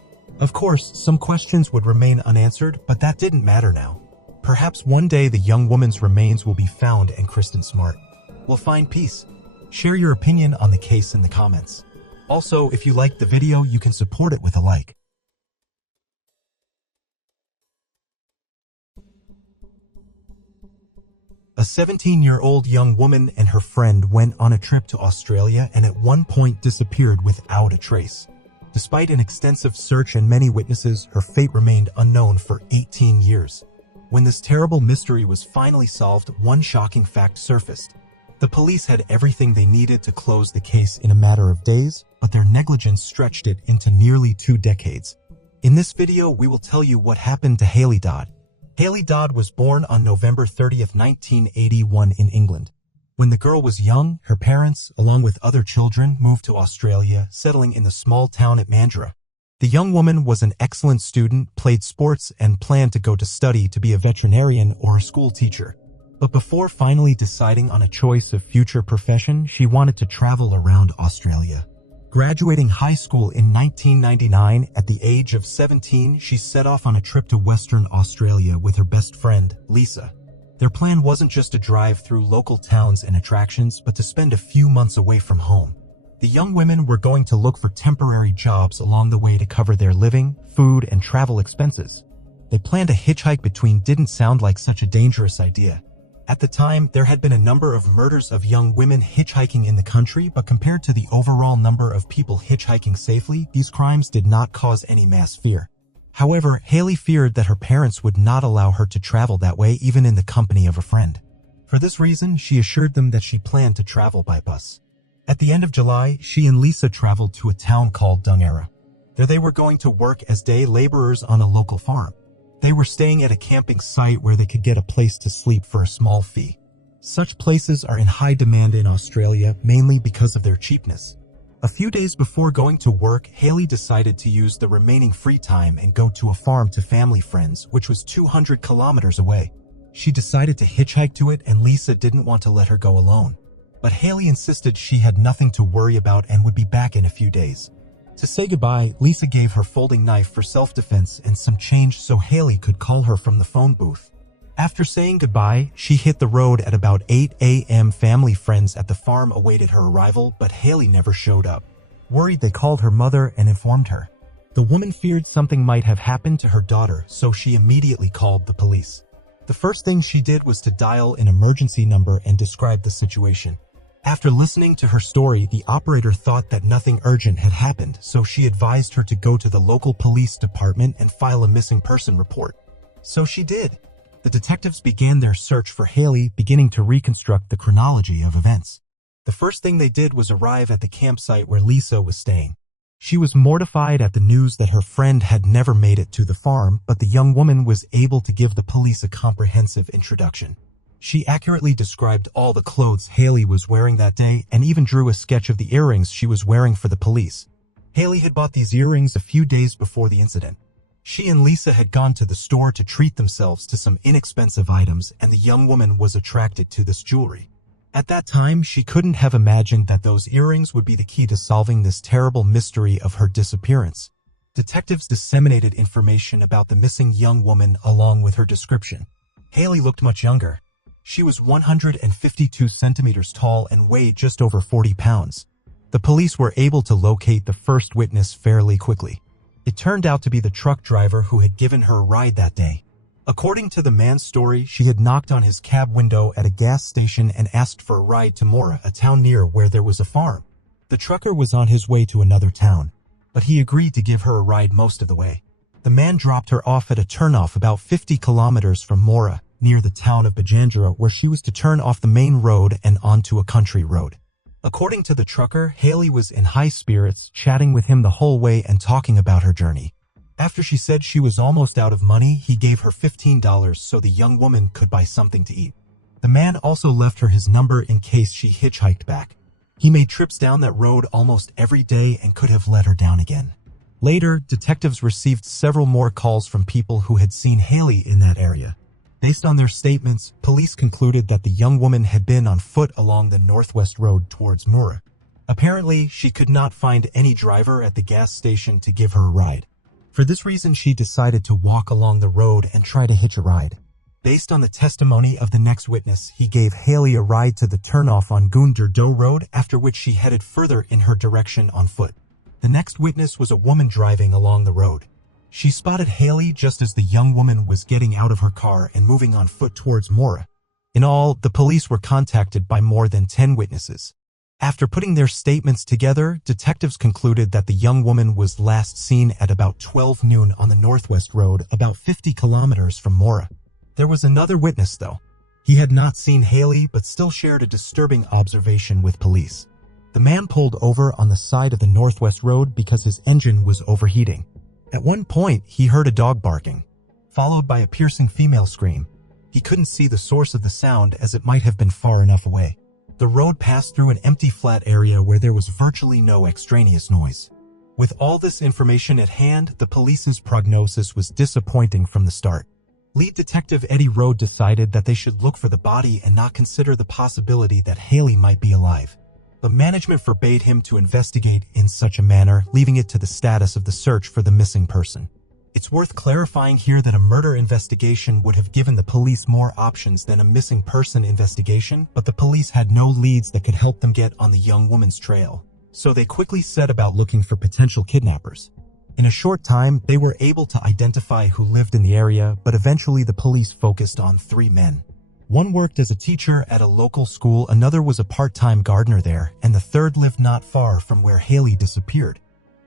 Of course, some questions would remain unanswered, but that didn't matter now. Perhaps one day the young woman's remains will be found and Kristen Smart will find peace. Share your opinion on the case in the comments. Also, if you liked the video, you can support it with a like. A 17-year-old young woman and her friend went on a trip to Australia and at one point disappeared without a trace. Despite an extensive search and many witnesses, her fate remained unknown for 18 years. When this terrible mystery was finally solved, one shocking fact surfaced. The police had everything they needed to close the case in a matter of days, but their negligence stretched it into nearly 2 decades. In this video, we will tell you what happened to Haley Dodd. Haley Dodd was born on November 30, 1981 in England. When the girl was young, her parents, along with other children, moved to Australia, settling in the small town at Mandurah. The young woman was an excellent student, played sports, and planned to go to study to be a veterinarian or a school teacher. But before finally deciding on a choice of future profession, she wanted to travel around Australia. Graduating high school in 1999, at the age of 17, she set off on a trip to Western Australia with her best friend, Lisa. Their plan wasn't just to drive through local towns and attractions, but to spend a few months away from home. The young women were going to look for temporary jobs along the way to cover their living, food, and travel expenses. They planned a hitchhike between didn't sound like such a dangerous idea. At the time, there had been a number of murders of young women hitchhiking in the country, but compared to the overall number of people hitchhiking safely, these crimes did not cause any mass fear. However, Haley feared that her parents would not allow her to travel that way even in the company of a friend. For this reason, she assured them that she planned to travel by bus. At the end of July, she and Lisa traveled to a town called Dungera. There they were going to work as day laborers on a local farm. They were staying at a camping site where they could get a place to sleep for a small fee. Such places are in high demand in Australia, mainly because of their cheapness. A few days before going to work, Haley decided to use the remaining free time and go to a farm to family friends, which was 200 kilometers away. She decided to hitchhike to it, and Lisa didn't want to let her go alone. But Haley insisted she had nothing to worry about and would be back in a few days. To say goodbye, Lisa gave her folding knife for self-defense and some change so Haley could call her from the phone booth. After saying goodbye, she hit the road at about 8 a.m. Family friends at the farm awaited her arrival, but Haley never showed up. Worried, they called her mother and informed her. The woman feared something might have happened to her daughter, so she immediately called the police. The first thing she did was to dial an emergency number and describe the situation. After listening to her story, the operator thought that nothing urgent had happened, so she advised her to go to the local police department and file a missing person report. So she did. The detectives began their search for Haley, beginning to reconstruct the chronology of events. The first thing they did was arrive at the campsite where Lisa was staying. She was mortified at the news that her friend had never made it to the farm, but the young woman was able to give the police a comprehensive introduction. She accurately described all the clothes Haley was wearing that day and even drew a sketch of the earrings she was wearing for the police. Haley had bought these earrings a few days before the incident. She and Lisa had gone to the store to treat themselves to some inexpensive items, and the young woman was attracted to this jewelry. At that time, she couldn't have imagined that those earrings would be the key to solving this terrible mystery of her disappearance. Detectives disseminated information about the missing young woman along with her description. Haley looked much younger. She was 152 centimeters tall and weighed just over 40 pounds. The police were able to locate the first witness fairly quickly. It turned out to be the truck driver who had given her a ride that day. According to the man's story, she had knocked on his cab window at a gas station and asked for a ride to Mora, a town near where there was a farm. The trucker was on his way to another town, but he agreed to give her a ride most of the way. The man dropped her off at a turnoff about 50 kilometers from Mora, near the town of Bajandra, where she was to turn off the main road and onto a country road. According to the trucker, Haley was in high spirits, chatting with him the whole way and talking about her journey. After she said she was almost out of money, he gave her $15 so the young woman could buy something to eat. The man also left her his number in case she hitchhiked back. He made trips down that road almost every day and could have let her down again. Later, detectives received several more calls from people who had seen Haley in that area. Based on their statements, police concluded that the young woman had been on foot along the northwest road towards Mura. Apparently, she could not find any driver at the gas station to give her a ride. For this reason, she decided to walk along the road and try to hitch a ride. Based on the testimony of the next witness, he gave Haley a ride to the turnoff on Gundur Do Road, after which she headed further in her direction on foot. The next witness was a woman driving along the road. She spotted Haley just as the young woman was getting out of her car and moving on foot towards Mora. In all, the police were contacted by more than 10 witnesses. After putting their statements together, detectives concluded that the young woman was last seen at about 12 noon on the Northwest Road, about 50 kilometers from Mora. There was another witness, though. He had not seen Haley, but still shared a disturbing observation with police. The man pulled over on the side of the Northwest Road because his engine was overheating. At one point, he heard a dog barking, followed by a piercing female scream. He couldn't see the source of the sound as it might have been far enough away. The road passed through an empty flat area where there was virtually no extraneous noise. With all this information at hand, the police's prognosis was disappointing from the start. Lead Detective Eddie Rode decided that they should look for the body and not consider the possibility that Haley might be alive. But management forbade him to investigate in such a manner, leaving it to the status of the search for the missing person. It's worth clarifying here that a murder investigation would have given the police more options than a missing person investigation, but the police had no leads that could help them get on the young woman's trail, so they quickly set about looking for potential kidnappers. In a short time, they were able to identify who lived in the area, but eventually the police focused on 3 men. One worked as a teacher at a local school, another was a part-time gardener there, and the third lived not far from where Haley disappeared.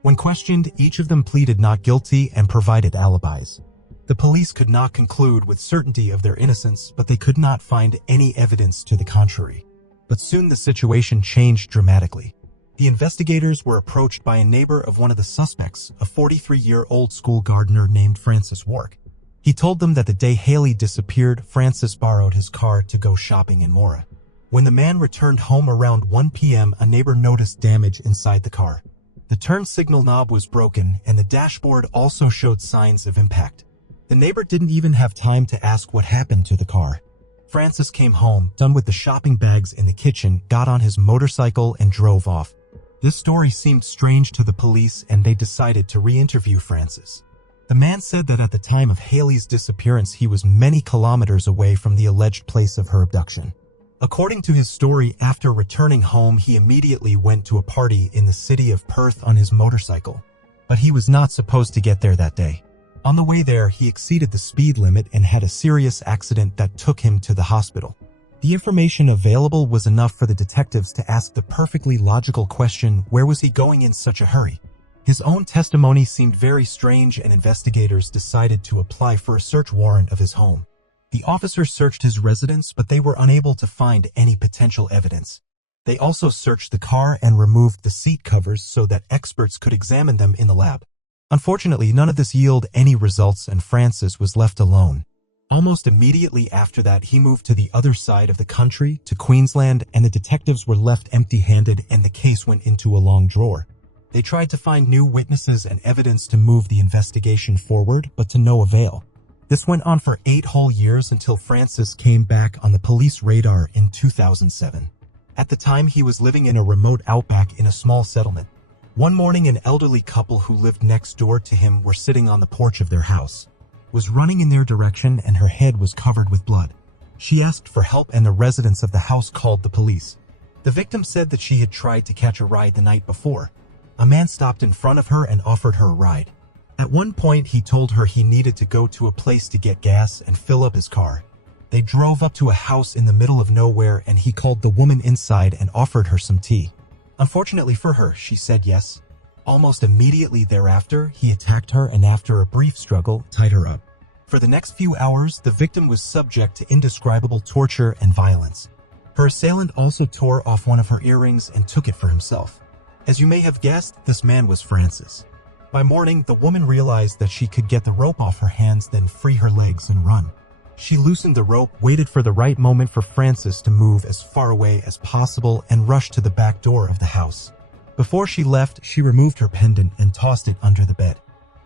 When questioned, each of them pleaded not guilty and provided alibis. The police could not conclude with certainty of their innocence, but they could not find any evidence to the contrary. But soon the situation changed dramatically. The investigators were approached by a neighbor of one of the suspects, a 43-year-old school gardener named Francis Wark. He told them that the day Haley disappeared, Francis borrowed his car to go shopping in Mora. When the man returned home around 1 p.m., a neighbor noticed damage inside the car. The turn signal knob was broken, and the dashboard also showed signs of impact. The neighbor didn't even have time to ask what happened to the car. Francis came home, done with the shopping bags in the kitchen, got on his motorcycle and drove off. This story seemed strange to the police, and they decided to re-interview Francis. The man said that at the time of Haley's disappearance, he was many kilometers away from the alleged place of her abduction. According to his story, after returning home, he immediately went to a party in the city of Perth on his motorcycle. But he was not supposed to get there that day. On the way there, he exceeded the speed limit and had a serious accident that took him to the hospital. The information available was enough for the detectives to ask the perfectly logical question, where was he going in such a hurry? His own testimony seemed very strange, and investigators decided to apply for a search warrant of his home. The officers searched his residence, but they were unable to find any potential evidence. They also searched the car and removed the seat covers so that experts could examine them in the lab. Unfortunately, none of this yielded any results, and Francis was left alone. Almost immediately after that, he moved to the other side of the country, to Queensland, and the detectives were left empty-handed and the case went into a long drawer. They tried to find new witnesses and evidence to move the investigation forward, but to no avail. This went on for 8 whole years until Francis came back on the police radar in 2007. At the time, he was living in a remote outback in a small settlement. One morning, an elderly couple who lived next door to him were sitting on the porch of their house. Was running in their direction and her head was covered with blood. She asked for help and the residents of the house called the police. The victim said that she had tried to catch a ride the night before. A man stopped in front of her and offered her a ride. At one point, he told her he needed to go to a place to get gas and fill up his car. They drove up to a house in the middle of nowhere and he called the woman inside and offered her some tea. Unfortunately for her, she said yes. Almost immediately thereafter, he attacked her and after a brief struggle, tied her up. For the next few hours, the victim was subject to indescribable torture and violence. Her assailant also tore off one of her earrings and took it for himself. As you may have guessed, this man was Francis. By morning, the woman realized that she could get the rope off her hands, then free her legs and run. She loosened the rope, waited for the right moment for Francis to move as far away as possible, and rushed to the back door of the house. Before she left, she removed her pendant and tossed it under the bed.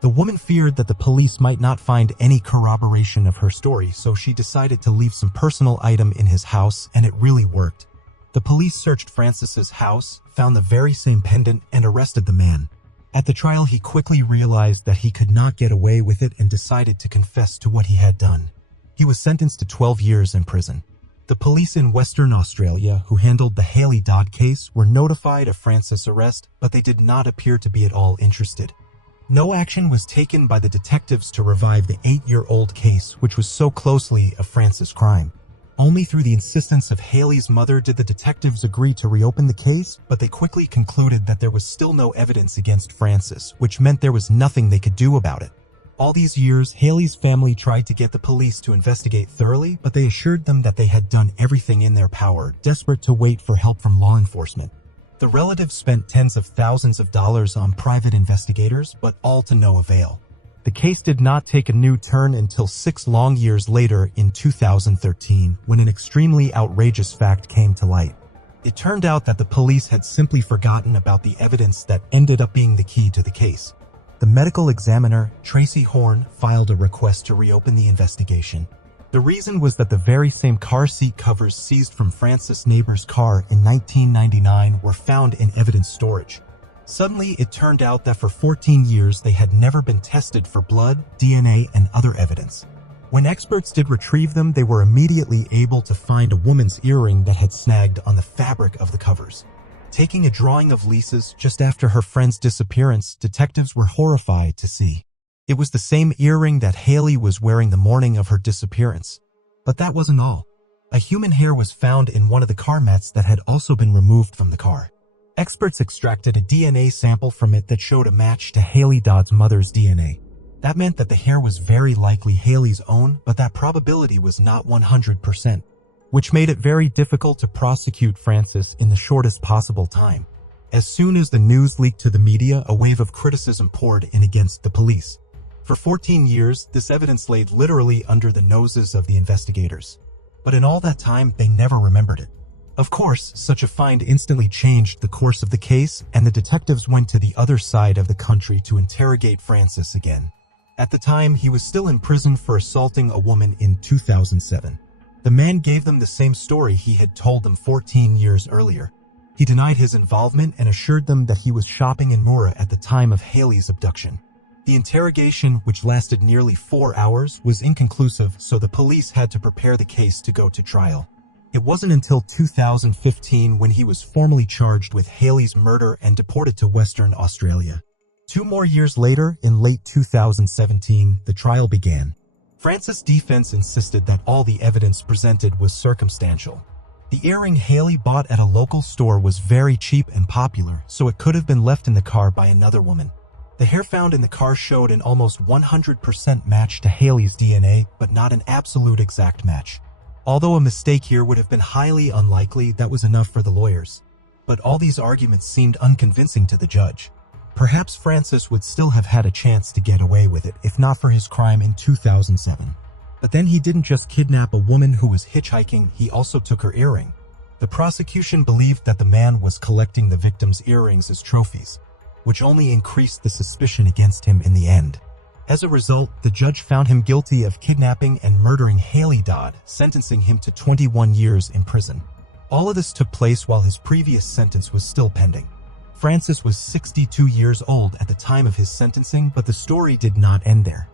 The woman feared that the police might not find any corroboration of her story, so she decided to leave some personal item in his house, and it really worked. The police searched Francis's house, found the very same pendant, and arrested the man. At the trial, he quickly realized that he could not get away with it and decided to confess to what he had done. He was sentenced to 12 years in prison. The police in Western Australia, who handled the Haley Dodd case, were notified of Francis' arrest, but they did not appear to be at all interested. No action was taken by the detectives to revive the 8-year-old case, which was so closely a Francis crime. Only through the insistence of Haley's mother did the detectives agree to reopen the case, but they quickly concluded that there was still no evidence against Francis, which meant there was nothing they could do about it. All these years, Haley's family tried to get the police to investigate thoroughly, but they assured them that they had done everything in their power, desperate to wait for help from law enforcement. The relatives spent tens of thousands of dollars on private investigators, but all to no avail. The case did not take a new turn until 6 long years later in 2013, when an extremely outrageous fact came to light. It turned out that the police had simply forgotten about the evidence that ended up being the key to the case. The medical examiner, Tracy Horn, filed a request to reopen the investigation. The reason was that the very same car seat covers seized from Francis' neighbor's car in 1999 were found in evidence storage. Suddenly, it turned out that for 14 years they had never been tested for blood, DNA, and other evidence. When experts did retrieve them, they were immediately able to find a woman's earring that had snagged on the fabric of the covers. Taking a drawing of Lisa's just after her friend's disappearance, detectives were horrified to see. It was the same earring that Haley was wearing the morning of her disappearance. But that wasn't all. A human hair was found in one of the car mats that had also been removed from the car. Experts extracted a DNA sample from it that showed a match to Haley Dodd's mother's DNA. That meant that the hair was very likely Haley's own, but that probability was not 100%, which made it very difficult to prosecute Francis in the shortest possible time. As soon as the news leaked to the media, a wave of criticism poured in against the police. For 14 years, this evidence laid literally under the noses of the investigators. But in all that time, they never remembered it. Of course, such a find instantly changed the course of the case, and the detectives went to the other side of the country to interrogate Francis again. At the time, he was still in prison for assaulting a woman in 2007. The man gave them the same story he had told them 14 years earlier. He denied his involvement and assured them that he was shopping in Mura at the time of Haley's abduction. The interrogation, which lasted nearly 4 hours, was inconclusive, so the police had to prepare the case to go to trial. It wasn't until 2015 when he was formally charged with Haley's murder and deported to Western Australia. 2 more years later, in late 2017, the trial began. Francis' defense insisted that all the evidence presented was circumstantial. The earring Haley bought at a local store was very cheap and popular, so it could have been left in the car by another woman. The hair found in the car showed an almost 100% match to Haley's DNA, but not an absolute exact match. Although a mistake here would have been highly unlikely, that was enough for the lawyers. But all these arguments seemed unconvincing to the judge. Perhaps Francis would still have had a chance to get away with it if not for his crime in 2007. But then he didn't just kidnap a woman who was hitchhiking, he also took her earring. The prosecution believed that the man was collecting the victim's earrings as trophies. which only increased the suspicion against him in the end. As a result, the judge found him guilty of kidnapping and murdering Haley Dodd, sentencing him to 21 years in prison. All of this took place while his previous sentence was still pending. Francis was 62 years old at the time of his sentencing, but the story did not end there.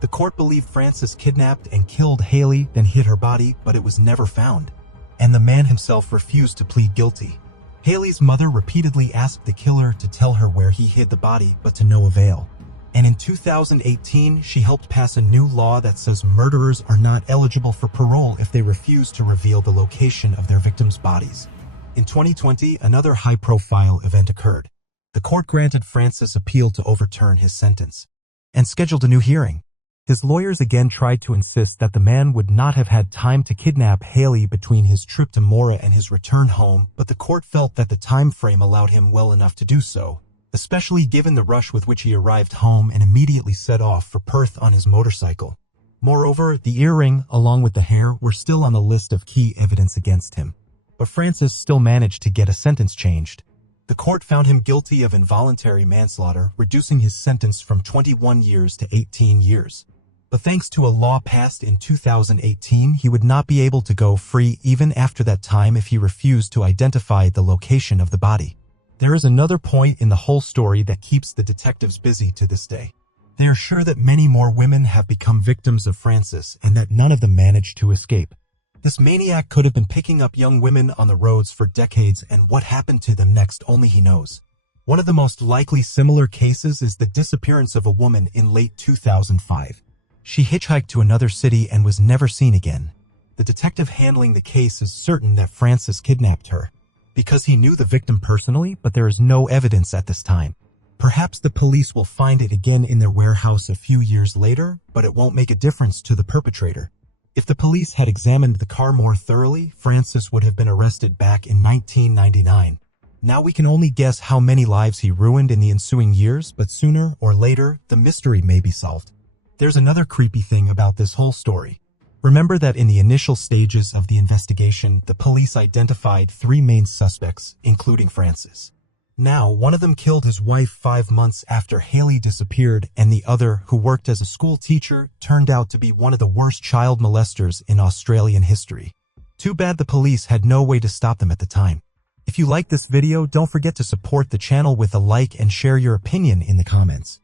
The court believed Francis kidnapped and killed Haley, then hid her body, but it was never found. And the man himself refused to plead guilty. Haley's mother repeatedly asked the killer to tell her where he hid the body, but to no avail. And in 2018, she helped pass a new law that says murderers are not eligible for parole if they refuse to reveal the location of their victims' bodies. In 2020, another high-profile event occurred. The court granted Francis appeal to overturn his sentence and scheduled a new hearing. His lawyers again tried to insist that the man would not have had time to kidnap Haley between his trip to Mora and his return home, but the court felt that the time frame allowed him well enough to do so, especially given the rush with which he arrived home and immediately set off for Perth on his motorcycle. Moreover, the earring, along with the hair, were still on the list of key evidence against him. But Francis still managed to get a sentence changed. The court found him guilty of involuntary manslaughter, reducing his sentence from 21 years to 18 years. But thanks to a law passed in 2018, he would not be able to go free even after that time if he refused to identify the location of the body. There is another point in the whole story that keeps the detectives busy to this day. They are sure that many more women have become victims of Francis and that none of them managed to escape. This maniac could have been picking up young women on the roads for decades, and what happened to them next only he knows. One of the most likely similar cases is the disappearance of a woman in late 2005. She hitchhiked to another city and was never seen again. The detective handling the case is certain that Francis kidnapped her, because he knew the victim personally, but there is no evidence at this time. Perhaps the police will find it again in their warehouse a few years later, but it won't make a difference to the perpetrator. If the police had examined the car more thoroughly, Francis would have been arrested back in 1999. Now we can only guess how many lives he ruined in the ensuing years, but sooner or later, the mystery may be solved. There's another creepy thing about this whole story. Remember that in the initial stages of the investigation, the police identified 3 main suspects, including Francis. Now, one of them killed his wife 5 months after Haley disappeared, and the other, who worked as a school teacher, turned out to be one of the worst child molesters in Australian history. Too bad the police had no way to stop them at the time. If you like this video, don't forget to support the channel with a like and share your opinion in the comments.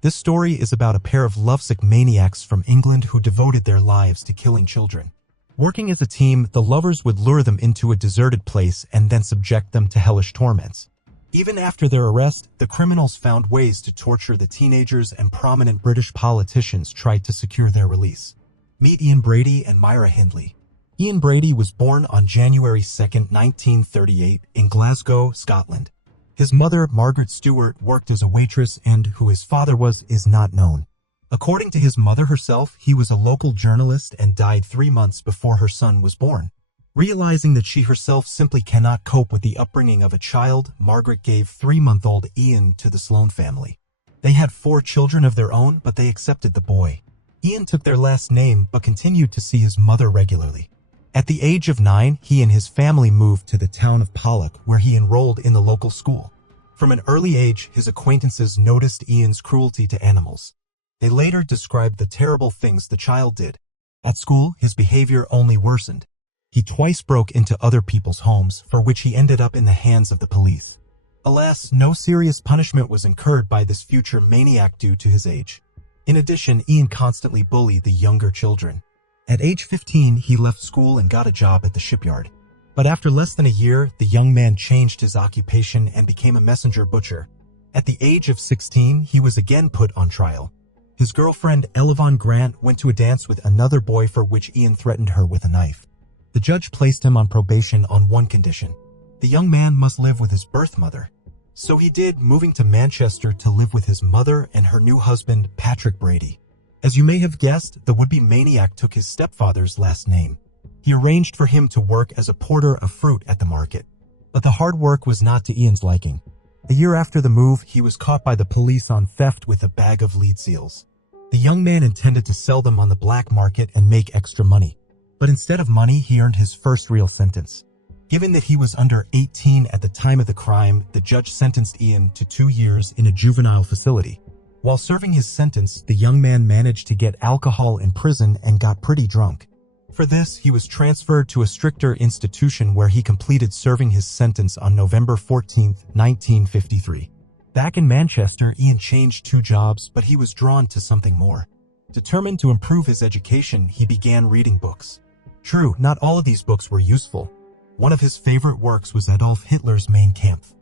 This story is about a pair of lovesick maniacs from England who devoted their lives to killing children. Working as a team, the lovers would lure them into a deserted place and then subject them to hellish torments. Even after their arrest, the criminals found ways to torture the teenagers, and prominent British politicians tried to secure their release. Meet Ian Brady and Myra Hindley. Ian Brady was born on January 2, 1938, in Glasgow, Scotland. His mother, Margaret Stewart, worked as a waitress, and who his father was is not known. According to his mother herself, he was a local journalist and died 3 months before her son was born. Realizing that she herself simply cannot cope with the upbringing of a child, Margaret gave 3-month-old Ian to the Sloane family. They had 4 children of their own, but they accepted the boy. Ian took their last name, but continued to see his mother regularly. At the age of 9, he and his family moved to the town of Pollock, where he enrolled in the local school. From an early age, his acquaintances noticed Ian's cruelty to animals. They later described the terrible things the child did. At school, his behavior only worsened. He twice broke into other people's homes, for which he ended up in the hands of the police. Alas, no serious punishment was incurred by this future maniac due to his age. In addition, Ian constantly bullied the younger children. At age 15, he left school and got a job at the shipyard. But after less than a year, the young man changed his occupation and became a messenger butcher. At the age of 16, he was again put on trial. His girlfriend, Elevon Grant, went to a dance with another boy for which Ian threatened her with a knife. The judge placed him on probation on one condition. The young man must live with his birth mother. So he did, moving to Manchester to live with his mother and her new husband, Patrick Brady. As you may have guessed, the would-be maniac took his stepfather's last name. He arranged for him to work as a porter of fruit at the market. But the hard work was not to Ian's liking. A year after the move, he was caught by the police on theft with a bag of lead seals. The young man intended to sell them on the black market and make extra money. But instead of money, he earned his first real sentence. Given that he was under 18 at the time of the crime, the judge sentenced Ian to 2 years in a juvenile facility. While serving his sentence, the young man managed to get alcohol in prison and got pretty drunk. For this, he was transferred to a stricter institution where he completed serving his sentence on November 14, 1953. Back in Manchester, Ian changed 2 jobs, but he was drawn to something more. Determined to improve his education, he began reading books. True, not all of these books were useful. One of his favorite works was Adolf Hitler's Mein Kampf.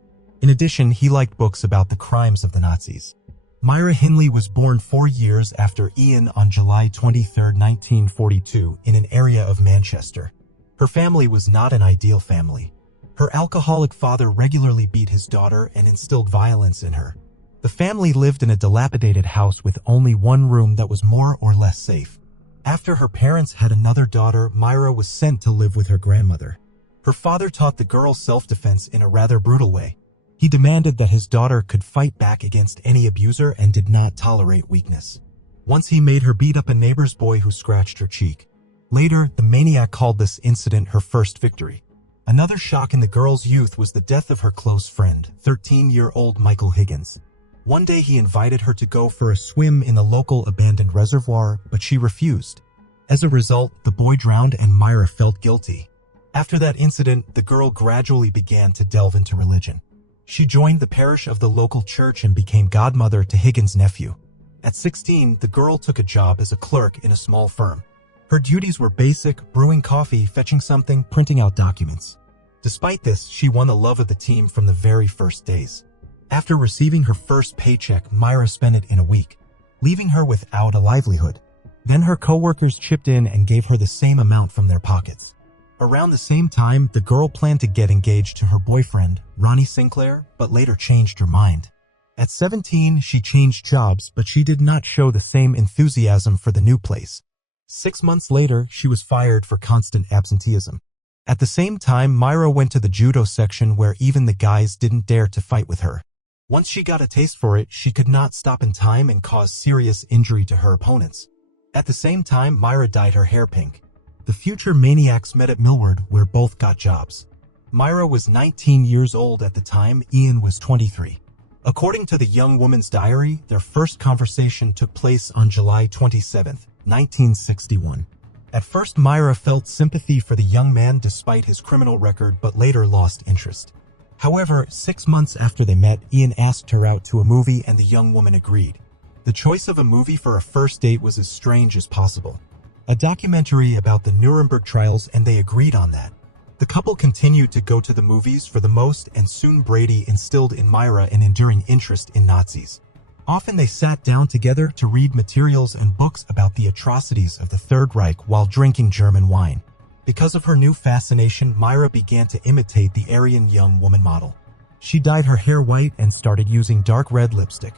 In addition, he liked books about the crimes of the Nazis. Myra Hindley was born 4 years after Ian on July 23, 1942, in an area of Manchester. Her family was not an ideal family. Her alcoholic father regularly beat his daughter and instilled violence in her. The family lived in a dilapidated house with only one room that was more or less safe. After her parents had another daughter, Myra was sent to live with her grandmother. Her father taught the girl self-defense in a rather brutal way. He demanded that his daughter could fight back against any abuser and did not tolerate weakness. Once he made her beat up a neighbor's boy who scratched her cheek. Later, the maniac called this incident her first victory. Another shock in the girl's youth was the death of her close friend, 13-year-old Michael Higgins. One day he invited her to go for a swim in the local abandoned reservoir, but she refused. As a result, the boy drowned and Myra felt guilty. After that incident, the girl gradually began to delve into religion. She joined the parish of the local church and became godmother to Higgins' nephew. At 16, the girl took a job as a clerk in a small firm. Her duties were basic: brewing coffee, fetching something, printing out documents. Despite this, she won the love of the team from the very first days. After receiving her first paycheck, Myra spent it in a week, leaving her without a livelihood. Then her co-workers chipped in and gave her the same amount from their pockets. Around the same time, the girl planned to get engaged to her boyfriend, Ronnie Sinclair, but later changed her mind. At 17, she changed jobs, but she did not show the same enthusiasm for the new place. 6 months later, she was fired for constant absenteeism. At the same time, Myra went to the judo section where even the guys didn't dare to fight with her. Once she got a taste for it, she could not stop in time and caused serious injury to her opponents. At the same time, Myra dyed her hair pink. The future maniacs met at Millward, where both got jobs. Myra was 19 years old at the time, Ian was 23. According to the young woman's diary, their first conversation took place on July 27, 1961. At first, Myra felt sympathy for the young man despite his criminal record, but later lost interest. However, 6 months after they met, Ian asked her out to a movie and the young woman agreed. The choice of a movie for a first date was as strange as possible. A documentary about the Nuremberg trials, and they agreed on that. The couple continued to go to the movies for the most, and soon Brady instilled in Myra an enduring interest in Nazis. Often they sat down together to read materials and books about the atrocities of the Third Reich while drinking German wine. Because of her new fascination, Myra began to imitate the Aryan young woman model. She dyed her hair white and started using dark red lipstick.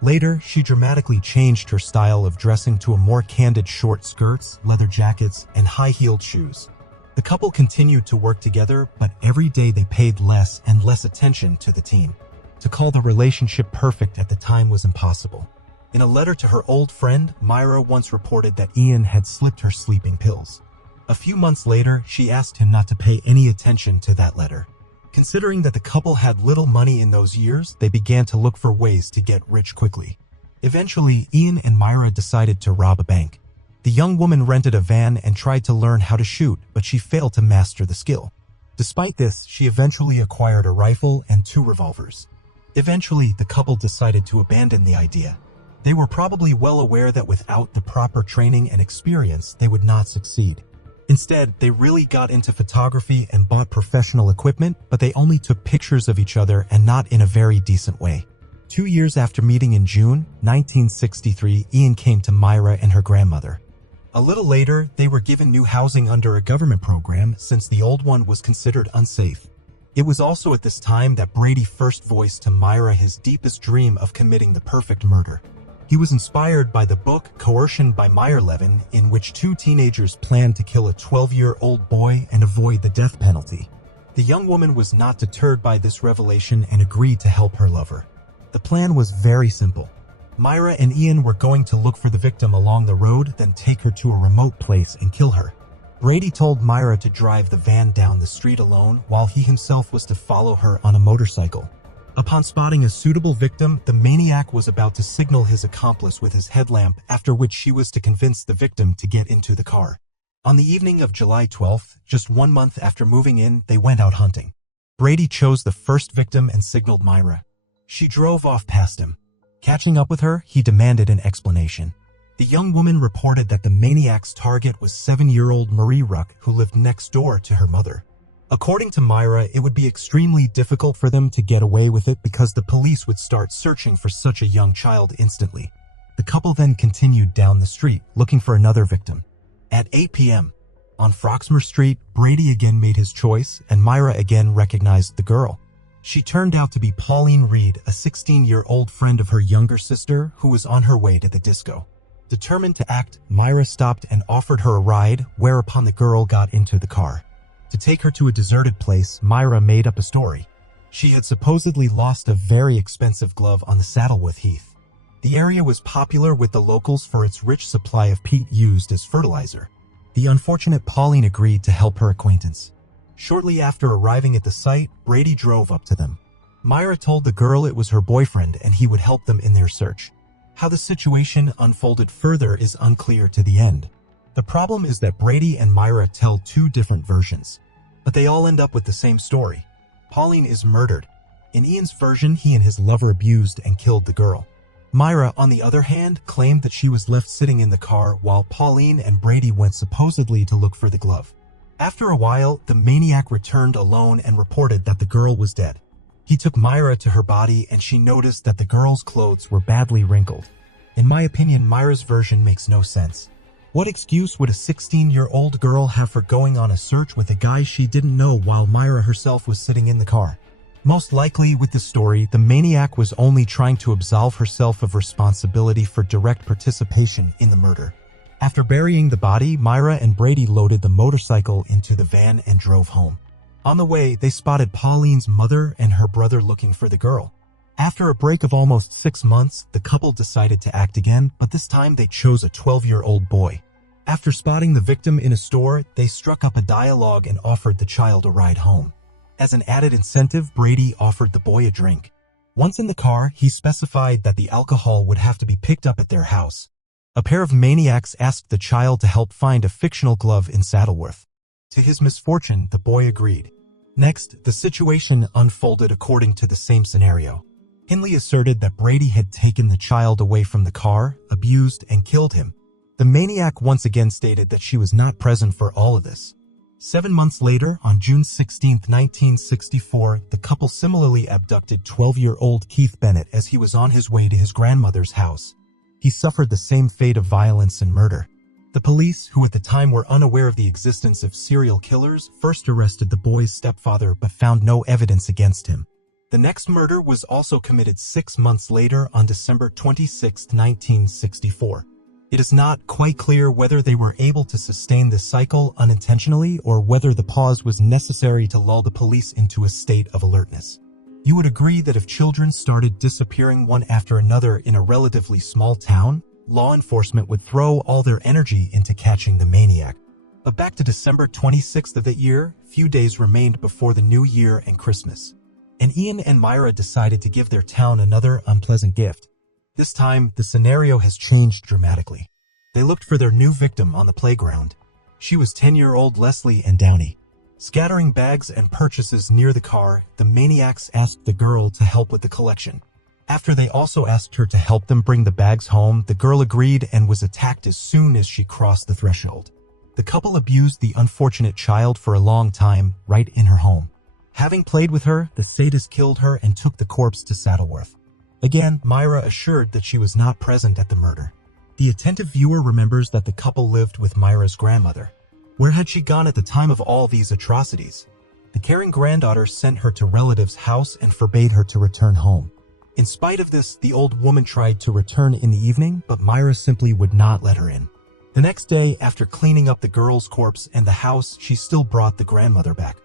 Later, she dramatically changed her style of dressing to a more candid short skirts, leather jackets, and high-heeled shoes. The couple continued to work together, but every day they paid less and less attention to the team. To call the relationship perfect at the time was impossible. In a letter to her old friend, Myra once reported that Ian had slipped her sleeping pills. A few months later, she asked him not to pay any attention to that letter. Considering that the couple had little money in those years, they began to look for ways to get rich quickly. Eventually, Ian and Myra decided to rob a bank. The young woman rented a van and tried to learn how to shoot, but she failed to master the skill. Despite this, she eventually acquired a rifle and 2 revolvers. Eventually, the couple decided to abandon the idea. They were probably well aware that without the proper training and experience, they would not succeed. Instead, they really got into photography and bought professional equipment, but they only took pictures of each other and not in a very decent way. 2 years after meeting in June 1963, Ian came to Myra and her grandmother. A little later, they were given new housing under a government program since the old one was considered unsafe. It was also at this time that Brady first voiced to Myra his deepest dream of committing the perfect murder. He was inspired by the book Coercion by Meyerlevin, in which 2 teenagers planned to kill a 12-year-old boy and avoid the death penalty. The young woman was not deterred by this revelation and agreed to help her lover. The plan was very simple. Myra and Ian were going to look for the victim along the road, then take her to a remote place and kill her. Brady told Myra to drive the van down the street alone while he himself was to follow her on a motorcycle. Upon spotting a suitable victim, the maniac was about to signal his accomplice with his headlamp, after which she was to convince the victim to get into the car. On the evening of July 12th, just 1 month after moving in, they went out hunting. Brady chose the first victim and signaled Myra. She drove off past him. Catching up with her, he demanded an explanation. The young woman reported that the maniac's target was 7-year-old Marie Ruck, who lived next door to her mother. According to Myra, it would be extremely difficult for them to get away with it because the police would start searching for such a young child instantly. The couple then continued down the street, looking for another victim. At 8 p.m., on Froxmore Street, Brady again made his choice, and Myra again recognized the girl. She turned out to be Pauline Reed, a 16-year-old friend of her younger sister who was on her way to the disco. Determined to act, Myra stopped and offered her a ride, whereupon the girl got into the car. To take her to a deserted place, Myra made up a story. She had supposedly lost a very expensive glove on the Saddleworth Heath. The area was popular with the locals for its rich supply of peat used as fertilizer. The unfortunate Pauline agreed to help her acquaintance. Shortly after arriving at the site, Brady drove up to them. Myra told the girl it was her boyfriend and he would help them in their search. How the situation unfolded further is unclear to the end. The problem is that Brady and Myra tell two different versions, but they all end up with the same story. Pauline is murdered. In Ian's version, he and his lover abused and killed the girl. Myra, on the other hand, claimed that she was left sitting in the car while Pauline and Brady went supposedly to look for the glove. After a while, the maniac returned alone and reported that the girl was dead. He took Myra to her body and she noticed that the girl's clothes were badly wrinkled. In my opinion, Myra's version makes no sense. What excuse would a 16-year-old girl have for going on a search with a guy she didn't know while Myra herself was sitting in the car? Most likely, with the story, the maniac was only trying to absolve herself of responsibility for direct participation in the murder. After burying the body, Myra and Brady loaded the motorcycle into the van and drove home. On the way, they spotted Pauline's mother and her brother looking for the girl. After a break of almost 6 months, the couple decided to act again, but this time they chose a 12-year-old boy. After spotting the victim in a store, they struck up a dialogue and offered the child a ride home. As an added incentive, Brady offered the boy a drink. Once in the car, he specified that the alcohol would have to be picked up at their house. A pair of maniacs asked the child to help find a fictional glove in Saddleworth. To his misfortune, the boy agreed. Next, the situation unfolded according to the same scenario. Hindley asserted that Brady had taken the child away from the car, abused, and killed him. The maniac once again stated that she was not present for all of this. 7 months later, on June 16, 1964, the couple similarly abducted 12-year-old Keith Bennett as he was on his way to his grandmother's house. He suffered the same fate of violence and murder. The police, who at the time were unaware of the existence of serial killers, first arrested the boy's stepfather but found no evidence against him. The next murder was also committed 6 months later on December 26, 1964. It is not quite clear whether they were able to sustain this cycle unintentionally or whether the pause was necessary to lull the police into a state of alertness. You would agree that if children started disappearing one after another in a relatively small town, law enforcement would throw all their energy into catching the maniac. But back to December 26th of that year, few days remained before the New Year and Christmas. And Ian and Myra decided to give their town another unpleasant gift. This time, the scenario has changed dramatically. They looked for their new victim on the playground. She was 10-year-old Leslie and Downey. Scattering bags and purchases near the car, the maniacs asked the girl to help with the collection. After they also asked her to help them bring the bags home, the girl agreed and was attacked as soon as she crossed the threshold. The couple abused the unfortunate child for a long time, right in her home. Having played with her, the sadist killed her and took the corpse to Saddleworth. Again, Myra assured that she was not present at the murder. The attentive viewer remembers that the couple lived with Myra's grandmother. Where had she gone at the time of all these atrocities? The caring granddaughter sent her to relatives' house and forbade her to return home. In spite of this, the old woman tried to return in the evening, but Myra simply would not let her in. The next day, after cleaning up the girl's corpse and the house, she still brought the grandmother back.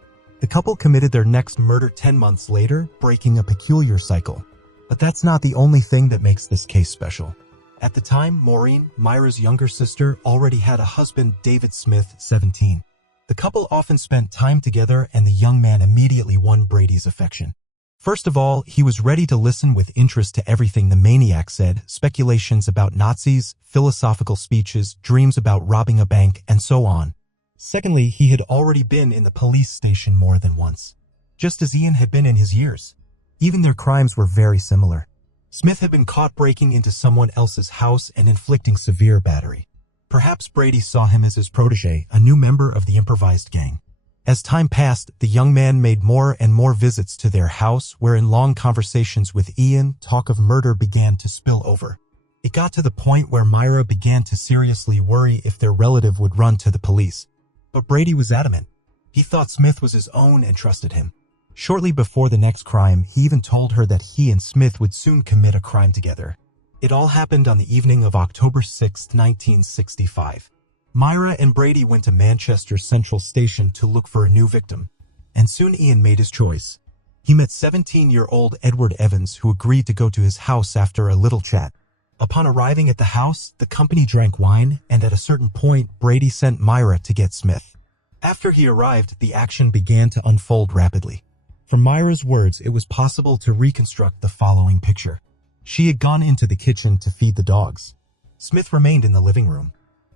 The couple committed their next murder 10 months later, breaking a peculiar cycle. But that's not the only thing that makes this case special. At the time, Maureen, Myra's younger sister, already had a husband, David Smith, 17. The couple often spent time together, and the young man immediately won Brady's affection. First of all, he was ready to listen with interest to everything the maniac said, speculations about Nazis, philosophical speeches, dreams about robbing a bank, and so on. Secondly, he had already been in the police station more than once, just as Ian had been in his years. Even their crimes were very similar. Smith had been caught breaking into someone else's house and inflicting severe battery. Perhaps Brady saw him as his protege, a new member of the improvised gang. As time passed, the young man made more and more visits to their house, where in long conversations with Ian, talk of murder began to spill over. It got to the point where Myra began to seriously worry if their relative would run to the police. But Brady was adamant. He thought Smith was his own and trusted him. Shortly before the next crime, he even told her that he and Smith would soon commit a crime together. It all happened on the evening of October 6, 1965. Myra and Brady went to Manchester Central Station to look for a new victim, and soon Ian made his choice. He met 17-year-old Edward Evans, who agreed to go to his house after a little chat. Upon arriving at the house, the company drank wine, and at a certain point, Brady sent Myra to get Smith. After he arrived, the action began to unfold rapidly. From Myra's words, it was possible to reconstruct the following picture. She had gone into the kitchen to feed the dogs. Smith remained in the living room.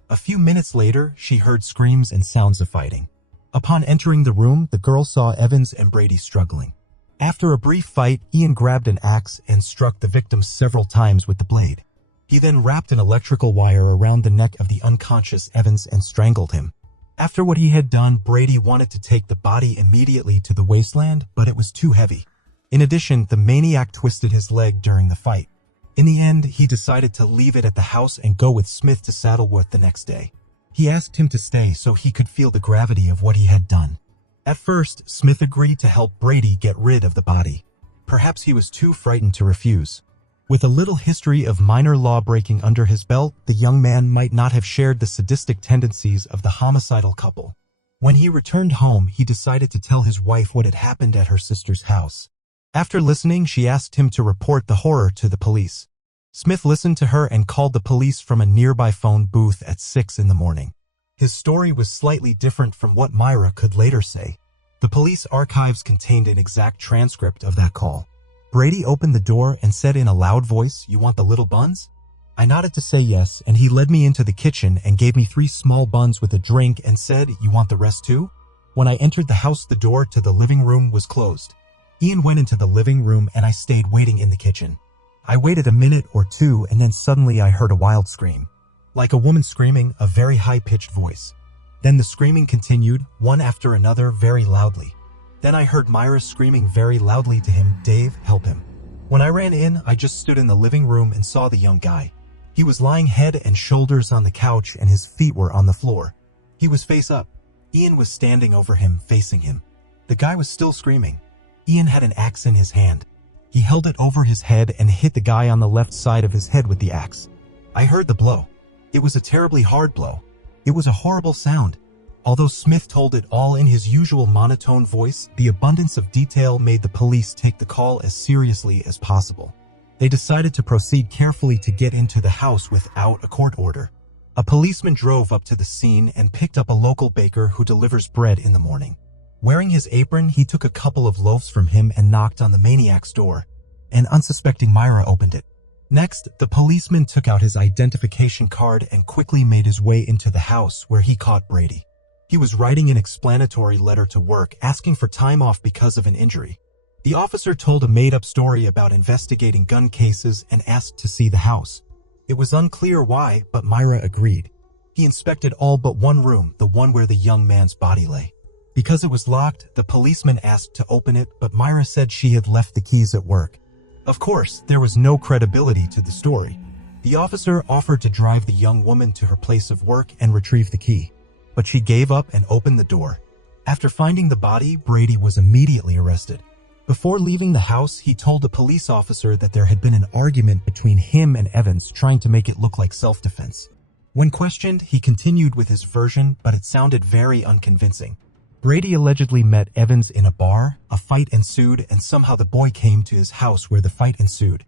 A few minutes later, she heard screams and sounds of fighting. Upon entering the room, the girl saw Evans and Brady struggling. After a brief fight, Ian grabbed an axe and struck the victim several times with the blade. He then wrapped an electrical wire around the neck of the unconscious Evans and strangled him. After what he had done, Brady wanted to take the body immediately to the wasteland, but it was too heavy. In addition, the maniac twisted his leg during the fight. In the end, he decided to leave it at the house and go with Smith to Saddleworth the next day. He asked him to stay so he could feel the gravity of what he had done. At first, Smith agreed to help Brady get rid of the body. Perhaps he was too frightened to refuse. With a little history of minor law-breaking under his belt, the young man might not have shared the sadistic tendencies of the homicidal couple. When he returned home, he decided to tell his wife what had happened at her sister's house. After listening, she asked him to report the horror to the police. Smith listened to her and called the police from a nearby phone booth at 6 in the morning. His story was slightly different from what Myra could later say. The police archives contained an exact transcript of that call. Brady opened the door and said in a loud voice, "You want the little buns?" I nodded to say yes, and he led me into the kitchen and gave me 3 small buns with a drink and said, "You want the rest too?" When I entered the house, the door to the living room was closed. Ian went into the living room and I stayed waiting in the kitchen. I waited a minute or two and then suddenly I heard a wild scream. Like a woman screaming, a very high-pitched voice. Then the screaming continued, one after another, very loudly. Then I heard Myra screaming very loudly to him, "Dave, help him." When I ran in, I just stood in the living room and saw the young guy. He was lying head and shoulders on the couch and his feet were on the floor. He was face up. Ian was standing over him, facing him. The guy was still screaming. Ian had an axe in his hand. He held it over his head and hit the guy on the left side of his head with the axe. I heard the blow. It was a terribly hard blow. It was a horrible sound. Although Smith told it all in his usual monotone voice, the abundance of detail made the police take the call as seriously as possible. They decided to proceed carefully to get into the house without a court order. A policeman drove up to the scene and picked up a local baker who delivers bread in the morning. Wearing his apron, he took a couple of loaves from him and knocked on the maniac's door. An unsuspecting Myra opened it. Next, the policeman took out his identification card and quickly made his way into the house where he caught Brady. He was writing an explanatory letter to work, asking for time off because of an injury. The officer told a made-up story about investigating gun cases and asked to see the house. It was unclear why, but Myra agreed. He inspected all but one room, the one where the young man's body lay. Because it was locked, the policeman asked to open it, but Myra said she had left the keys at work. Of course, there was no credibility to the story. The officer offered to drive the young woman to her place of work and retrieve the key, but she gave up and opened the door. After finding the body, Brady was immediately arrested. Before leaving the house, he told a police officer that there had been an argument between him and Evans, trying to make it look like self-defense. When questioned, he continued with his version, but it sounded very unconvincing. Brady allegedly met Evans in a bar, a fight ensued, and somehow the boy came to his house where the fight ensued.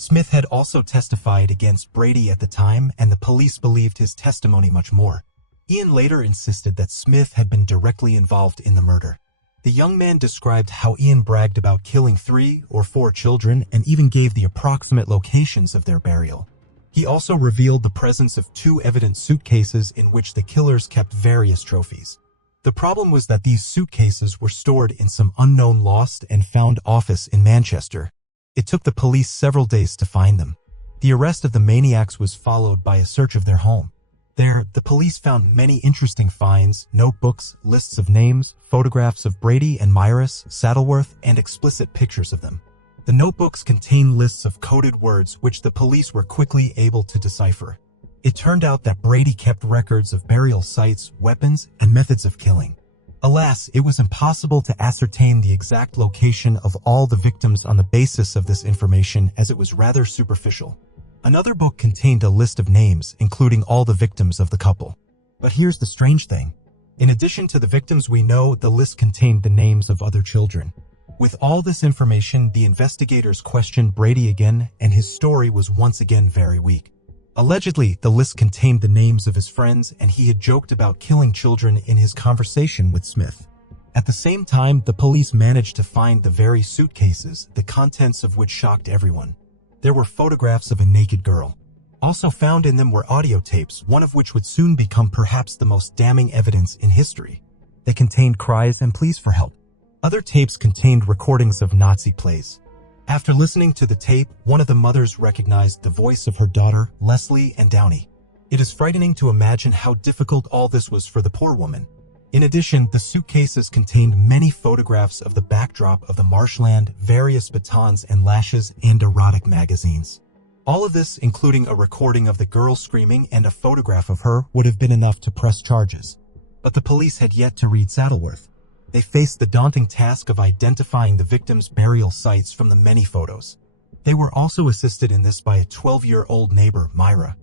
Smith had also testified against Brady at the time, and the police believed his testimony much more. Ian later insisted that Smith had been directly involved in the murder. The young man described how Ian bragged about killing 3 or 4 children and even gave the approximate locations of their burial. He also revealed the presence of 2 evident suitcases in which the killers kept various trophies. The problem was that these suitcases were stored in some unknown lost and found office in Manchester. It took the police several days to find them. The arrest of the maniacs was followed by a search of their home. There, the police found many interesting finds: notebooks, lists of names, photographs of Brady and Myris, Saddleworth, and explicit pictures of them. The notebooks contained lists of coded words which the police were quickly able to decipher. It turned out that Brady kept records of burial sites, weapons, and methods of killing. Alas, it was impossible to ascertain the exact location of all the victims on the basis of this information, as it was rather superficial. Another book contained a list of names, including all the victims of the couple. But here's the strange thing. In addition to the victims we know, the list contained the names of other children. With all this information, the investigators questioned Brady again, and his story was once again very weak. Allegedly, the list contained the names of his friends, and he had joked about killing children in his conversation with Smith. At the same time, the police managed to find the very suitcases, the contents of which shocked everyone. There were photographs of a naked girl. Also found in them were audio tapes, one of which would soon become perhaps the most damning evidence in history. They contained cries and pleas for help. Other tapes contained recordings of Nazi plays. After listening to the tape, one of the mothers recognized the voice of her daughter, Leslie and Downey. It is frightening to imagine how difficult all this was for the poor woman. In addition, the suitcases contained many photographs of the backdrop of the marshland, various batons and lashes, and erotic magazines. All of this, including a recording of the girl screaming and a photograph of her, would have been enough to press charges. But the police had yet to read Saddleworth. They faced the daunting task of identifying the victims' burial sites from the many photos. They were also assisted in this by a 12-year-old neighbor, Myra,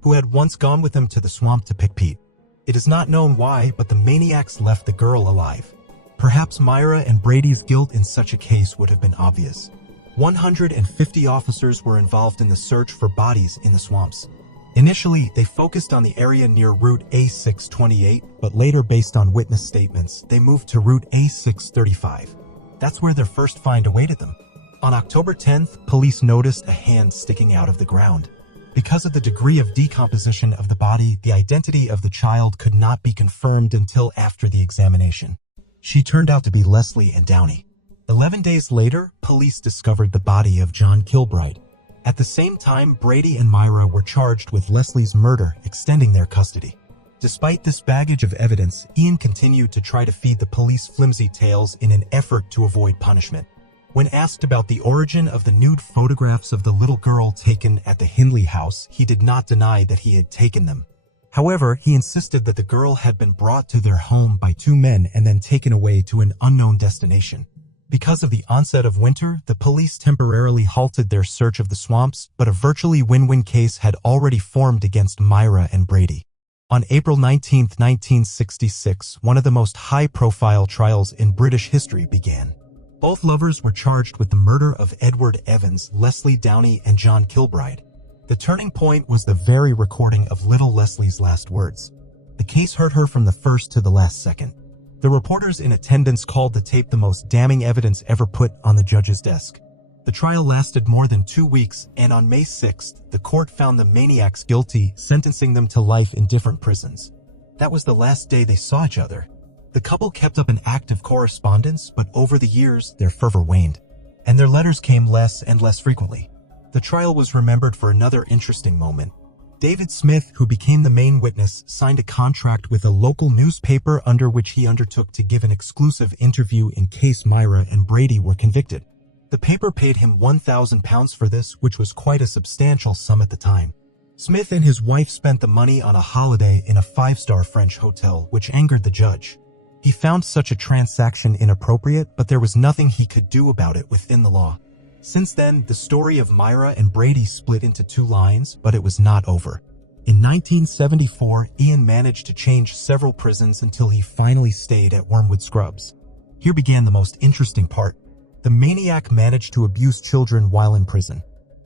who had once gone with them to the swamp to pick peat. It is not known why, but the maniacs left the girl alive. Perhaps Myra and Brady's guilt in such a case would have been obvious. 150 officers were involved in the search for bodies in the swamps. Initially, they focused on the area near Route A628, but later, based on witness statements, they moved to Route A635. That's where their first find awaited them. On October 10th, police noticed a hand sticking out of the ground. Because of the degree of decomposition of the body, the identity of the child could not be confirmed until after the examination. She turned out to be Leslie and Downey. 11 days later, police discovered the body of John Kilbride. At the same time, Brady and Myra were charged with Leslie's murder, extending their custody. Despite this baggage of evidence, Ian continued to try to feed the police flimsy tales in an effort to avoid punishment. When asked about the origin of the nude photographs of the little girl taken at the Hindley house, he did not deny that he had taken them. However, he insisted that the girl had been brought to their home by 2 men and then taken away to an unknown destination. Because of the onset of winter, the police temporarily halted their search of the swamps, but a virtually win-win case had already formed against Myra and Brady. On April 19, 1966, one of the most high-profile trials in British history began. Both lovers were charged with the murder of Edward Evans, Leslie Downey, and John Kilbride. The turning point was the very recording of little Leslie's last words. The case hurt her from the first to the last second. The reporters in attendance called the tape the most damning evidence ever put on the judge's desk. The trial lasted more than 2 weeks, and on May 6th, the court found the maniacs guilty, sentencing them to life in different prisons. That was the last day they saw each other. The couple kept up an active correspondence, but over the years, their fervor waned, and their letters came less and less frequently. The trial was remembered for another interesting moment. David Smith, who became the main witness, signed a contract with a local newspaper under which he undertook to give an exclusive interview in case Myra and Brady were convicted. The paper paid him £1,000 for this, which was quite a substantial sum at the time. Smith and his wife spent the money on a holiday in a 5-star French hotel, which angered the judge. He found such a transaction inappropriate, but there was nothing he could do about it within the law. Since then, the story of Myra and Brady split into 2 lines, but it was not over. In 1974, Ian managed to change several prisons until he finally stayed at Wormwood Scrubs. Here began the most interesting part. The maniac managed to abuse children while in prison.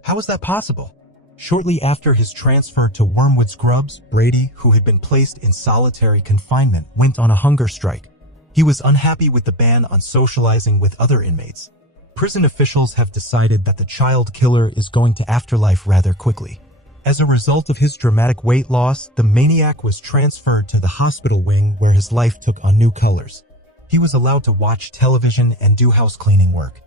How is that possible? Shortly after his transfer to Wormwood Scrubs, Brady, who had been placed in solitary confinement, went on a hunger strike. He was unhappy with the ban on socializing with other inmates. Prison officials have decided that the child killer is going to afterlife rather quickly. As a result of his dramatic weight loss, the maniac was transferred to the hospital wing where his life took on new colors. He was allowed to watch television and do house cleaning work.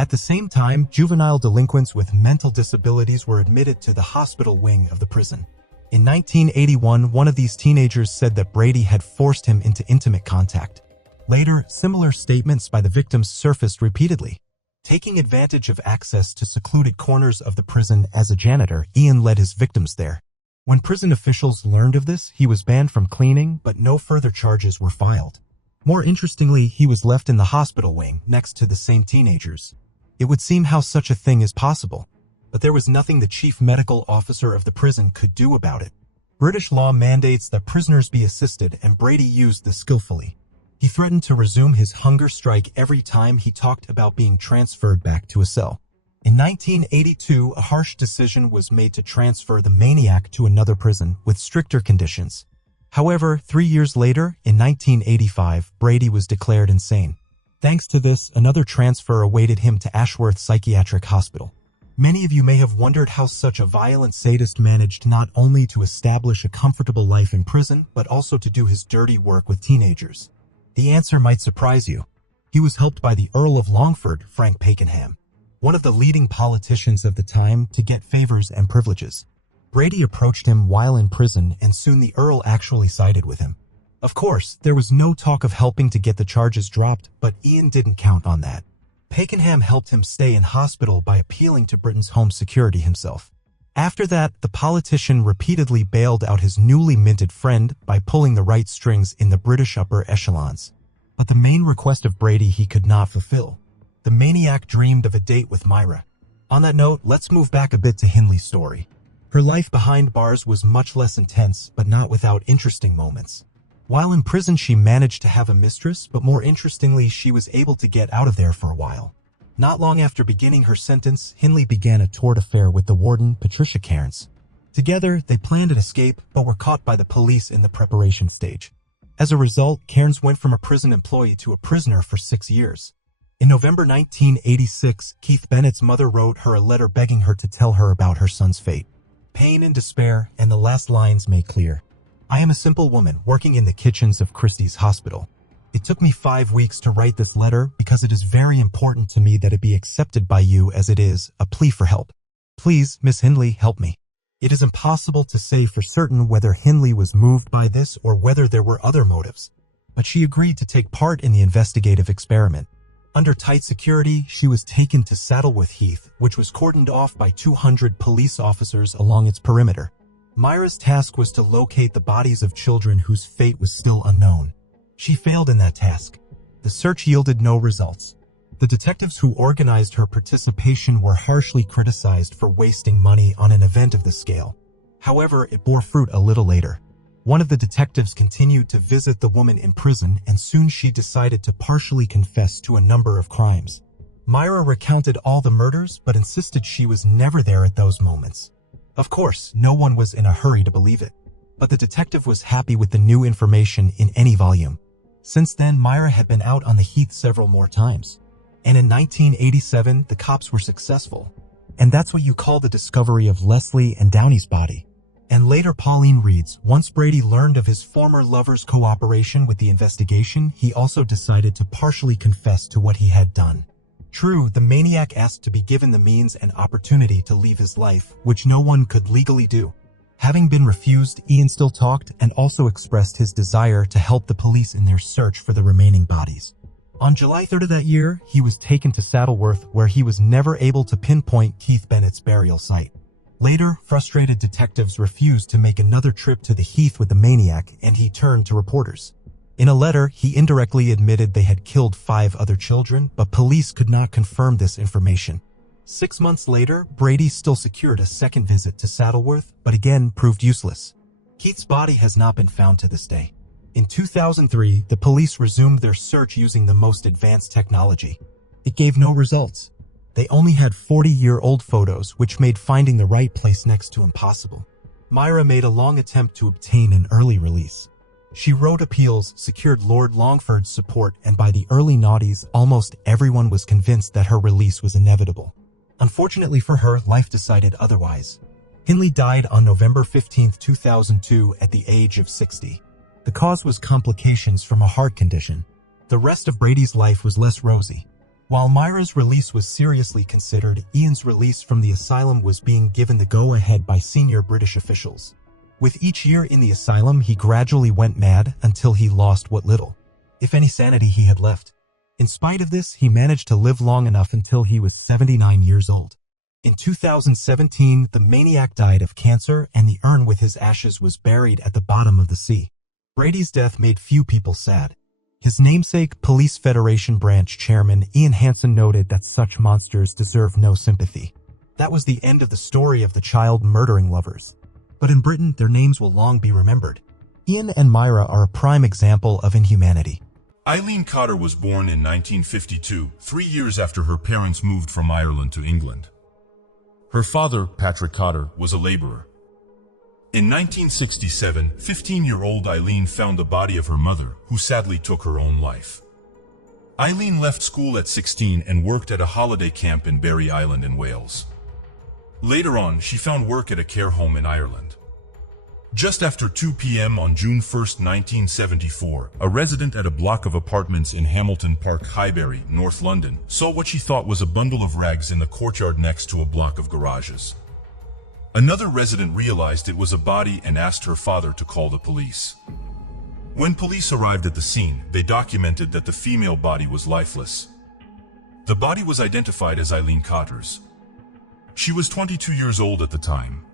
At the same time, juvenile delinquents with mental disabilities were admitted to the hospital wing of the prison. In 1981, one of these teenagers said that Brady had forced him into intimate contact. Later, similar statements by the victims surfaced repeatedly. Taking advantage of access to secluded corners of the prison as a janitor, Ian led his victims there. When prison officials learned of this, he was banned from cleaning, but no further charges were filed. More interestingly, he was left in the hospital wing next to the same teenagers. It would seem how such a thing is possible, but there was nothing the chief medical officer of the prison could do about it. British law mandates that prisoners be assisted, and Brady used this skillfully. He threatened to resume his hunger strike every time he talked about being transferred back to a cell. In 1982, a harsh decision was made to transfer the maniac to another prison with stricter conditions. However, 3 years later, in 1985, Brady was declared insane. Thanks to this, another transfer awaited him to Ashworth Psychiatric Hospital. Many of you may have wondered how such a violent sadist managed not only to establish a comfortable life in prison, but also to do his dirty work with teenagers. The answer might surprise you. He was helped by the Earl of Longford, Frank Pakenham, one of the leading politicians of the time, to get favors and privileges. Brady approached him while in prison, and soon the Earl actually sided with him. Of course, there was no talk of helping to get the charges dropped, but Ian didn't count on that. Pakenham helped him stay in hospital by appealing to Britain's Home Security himself. After that, the politician repeatedly bailed out his newly minted friend by pulling the right strings in the British upper echelons. But the main request of Brady he could not fulfill. The maniac dreamed of a date with Myra. On that note, let's move back a bit to Hindley's story. Her life behind bars was much less intense, but not without interesting moments. While in prison, she managed to have a mistress, but more interestingly, she was able to get out of there for a while. Not long after beginning her sentence, Hindley began a torrid affair with the warden, Patricia Cairns. Together, they planned an escape, but were caught by the police in the preparation stage. As a result, Cairns went from a prison employee to a prisoner for 6 years. In November 1986, Keith Bennett's mother wrote her a letter begging her to tell her about her son's fate. Pain and despair, and the last lines made clear. I am a simple woman working in the kitchens of Christie's Hospital. It took me 5 weeks to write this letter because it is very important to me that it be accepted by you as it is a plea for help. Please, Miss Hindley, help me. It is impossible to say for certain whether Hindley was moved by this or whether there were other motives, but she agreed to take part in the investigative experiment. Under tight security, she was taken to Saddleworth Heath, which was cordoned off by 200 police officers along its perimeter. Myra's task was to locate the bodies of children whose fate was still unknown. She failed in that task. The search yielded no results. The detectives who organized her participation were harshly criticized for wasting money on an event of this scale. However, it bore fruit a little later. One of the detectives continued to visit the woman in prison, and soon she decided to partially confess to a number of crimes. Myra recounted all the murders, but insisted she was never there at those moments. Of course, no one was in a hurry to believe it, but the detective was happy with the new information in any volume. Since then, Myra had been out on the heath several more times. And in 1987, the cops were successful. And that's what you call the discovery of Leslie and Downey's body. And later, Pauline reads, once Brady learned of his former lover's cooperation with the investigation, he also decided to partially confess to what he had done. True, the maniac asked to be given the means and opportunity to leave his life, which no one could legally do. Having been refused, Ian still talked and also expressed his desire to help the police in their search for the remaining bodies. On July 3rd of that year, he was taken to Saddleworth, where he was never able to pinpoint Keith Bennett's burial site. Later, frustrated detectives refused to make another trip to the heath with the maniac, and he turned to reporters. In a letter, he indirectly admitted they had killed 5 other children, but police could not confirm this information. 6 months later, Brady still secured a second visit to Saddleworth, but again proved useless. Keith's body has not been found to this day. In 2003, the police resumed their search using the most advanced technology. It gave no results. They only had 40-year-old photos, which made finding the right place next to impossible. Myra made a long attempt to obtain an early release. She wrote appeals, secured Lord Longford's support, and by the early noughties, almost everyone was convinced that her release was inevitable. Unfortunately for her, life decided otherwise. Hindley died on November 15, 2002, at the age of 60. The cause was complications from a heart condition. The rest of Brady's life was less rosy. While Myra's release was seriously considered, Ian's release from the asylum was being given the go-ahead by senior British officials. With each year in the asylum, he gradually went mad until he lost what little, if any, sanity he had left. In spite of this, he managed to live long enough until he was 79 years old. In 2017, the maniac died of cancer, and the urn with his ashes was buried at the bottom of the sea. Brady's death made few people sad. His namesake, Police Federation branch chairman Ian Hansen, noted that such monsters deserve no sympathy. That was the end of the story of the child-murdering lovers. But in Britain, their names will long be remembered. Ian and Myra are a prime example of inhumanity. Eileen Cotter was born in 1952, 3 years after her parents moved from Ireland to England. Her father, Patrick Cotter, was a laborer. In 1967, 15-year-old Eileen found the body of her mother, who sadly took her own life. Eileen left school at 16 and worked at a holiday camp in Berry Island in Wales. Later on, she found work at a care home in Ireland. Just after 2 p.m. on June 1, 1974, a resident at a block of apartments in Hamilton Park, Highbury, North London, saw what she thought was a bundle of rags in the courtyard next to a block of garages. Another resident realized it was a body and asked her father to call the police. When police arrived at the scene, they documented that the female body was lifeless. The body was identified as Eileen Cotter's. She was 22 years old at the time.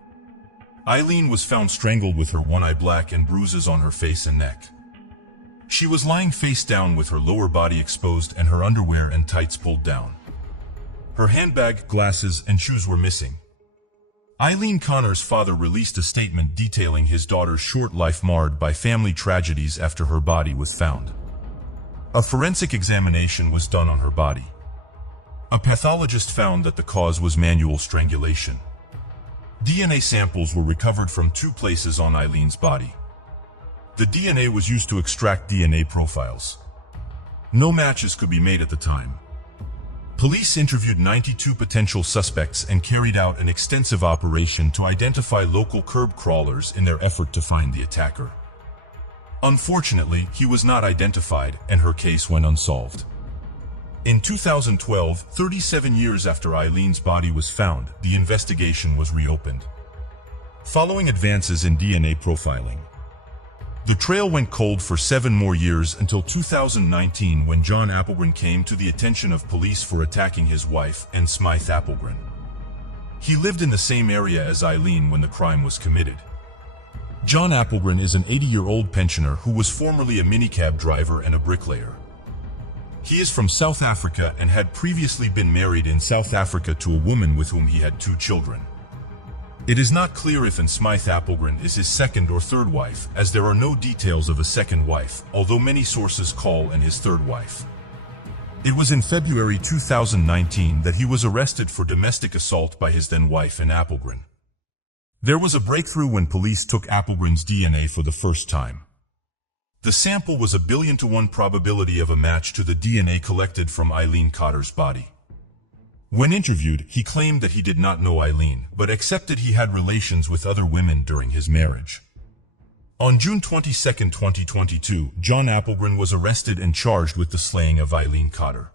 Eileen was found strangled with her one eye black and bruises on her face and neck. She was lying face down with her lower body exposed and her underwear and tights pulled down. Her handbag, glasses, and shoes were missing. Eileen Cotter's father released a statement detailing his daughter's short life marred by family tragedies after her body was found. A forensic examination was done on her body. A pathologist found that the cause was manual strangulation. DNA samples were recovered from 2 places on Eileen's body. The DNA was used to extract DNA profiles. No matches could be made at the time. Police interviewed 92 potential suspects and carried out an extensive operation to identify local curb crawlers in their effort to find the attacker. Unfortunately, he was not identified and her case went unsolved. In 2012, 37 years after Eileen's body was found, the investigation was reopened. Following advances in DNA profiling, the trail went cold for 7 more years until 2019, when John Applegren came to the attention of police for attacking his wife, Anne Smythe Applegren. He lived in the same area as Eileen when the crime was committed. John Applegren is an 80-year-old pensioner who was formerly a minicab driver and a bricklayer. He is from South Africa and had previously been married in South Africa to a woman with whom he had 2 children. It is not clear if Anne Smythe Applegren is his second or third wife, as there are no details of a second wife, although many sources call Anne his third wife. It was in February 2019 that he was arrested for domestic assault by his then-wife Anne Applegren. There was a breakthrough when police took Applegren's DNA for the first time. The sample was a 1,000,000,000 probability of a match to the DNA collected from Eileen Cotter's body. When interviewed, he claimed that he did not know Eileen, but accepted he had relations with other women during his marriage. On June 22, 2022, John Applegren was arrested and charged with the slaying of Eileen Cotter.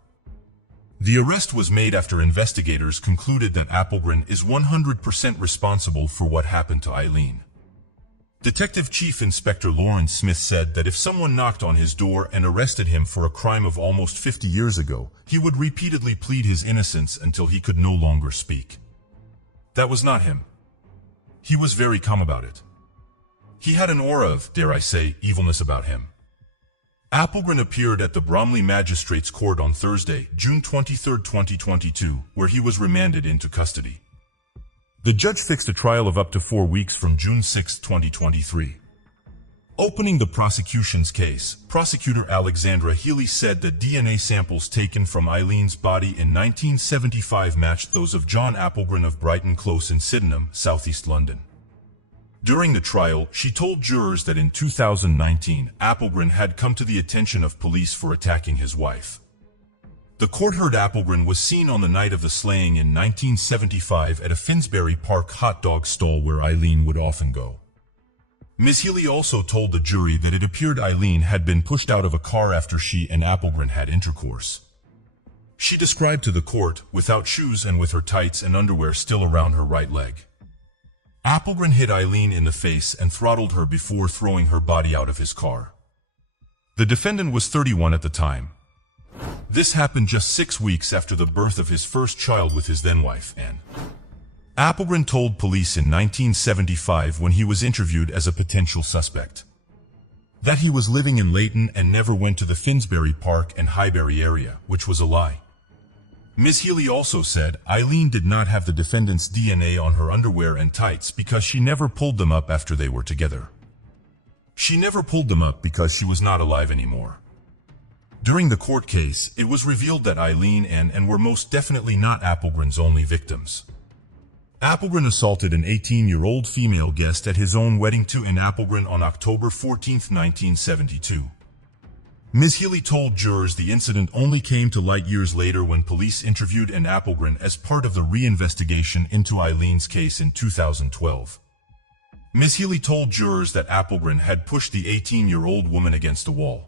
The arrest was made after investigators concluded that Applegren is 100% responsible for what happened to Eileen. Detective Chief Inspector Lawrence Smith said that if someone knocked on his door and arrested him for a crime of almost 50 years ago, he would repeatedly plead his innocence until he could no longer speak. That was not him. He was very calm about it. He had an aura of, dare I say, evilness about him. Applegren appeared at the Bromley Magistrates Court on Thursday, June 23, 2022, where he was remanded into custody. The judge fixed a trial of up to 4 weeks from June 6, 2023. Opening the prosecution's case, Prosecutor Alexandra Healy said that DNA samples taken from Eileen's body in 1975 matched those of John Applegren of Brighton Close in Sydenham, southeast London. During the trial, she told jurors that in 2019, Applegren had come to the attention of police for attacking his wife. The court heard Applegren was seen on the night of the slaying in 1975 at a Finsbury Park hot dog stall where Eileen would often go. Ms. Healy also told the jury that it appeared Eileen had been pushed out of a car after she and Applegren had intercourse. She described to the court, without shoes and with her tights and underwear still around her right leg. Applegren hit Eileen in the face and throttled her before throwing her body out of his car. The defendant was 31 at the time. This happened just 6 weeks after the birth of his first child with his then-wife, Anne. Applegren told police in 1975 when he was interviewed as a potential suspect that he was living in Leighton and never went to the Finsbury Park and Highbury area, which was a lie. Ms. Healy also said Eileen did not have the defendant's DNA on her underwear and tights because she never pulled them up after they were together. She never pulled them up because she was not alive anymore. During the court case, it was revealed that Eileen and Anne were most definitely not Applegren's only victims. Applegren assaulted an 18-year-old female guest at his own wedding to Anne Applegren on October 14, 1972. Ms. Healy told jurors the incident only came to light years later when police interviewed Anne Applegren as part of the reinvestigation into Eileen's case in 2012. Ms. Healy told jurors that Applegren had pushed the 18-year-old woman against a wall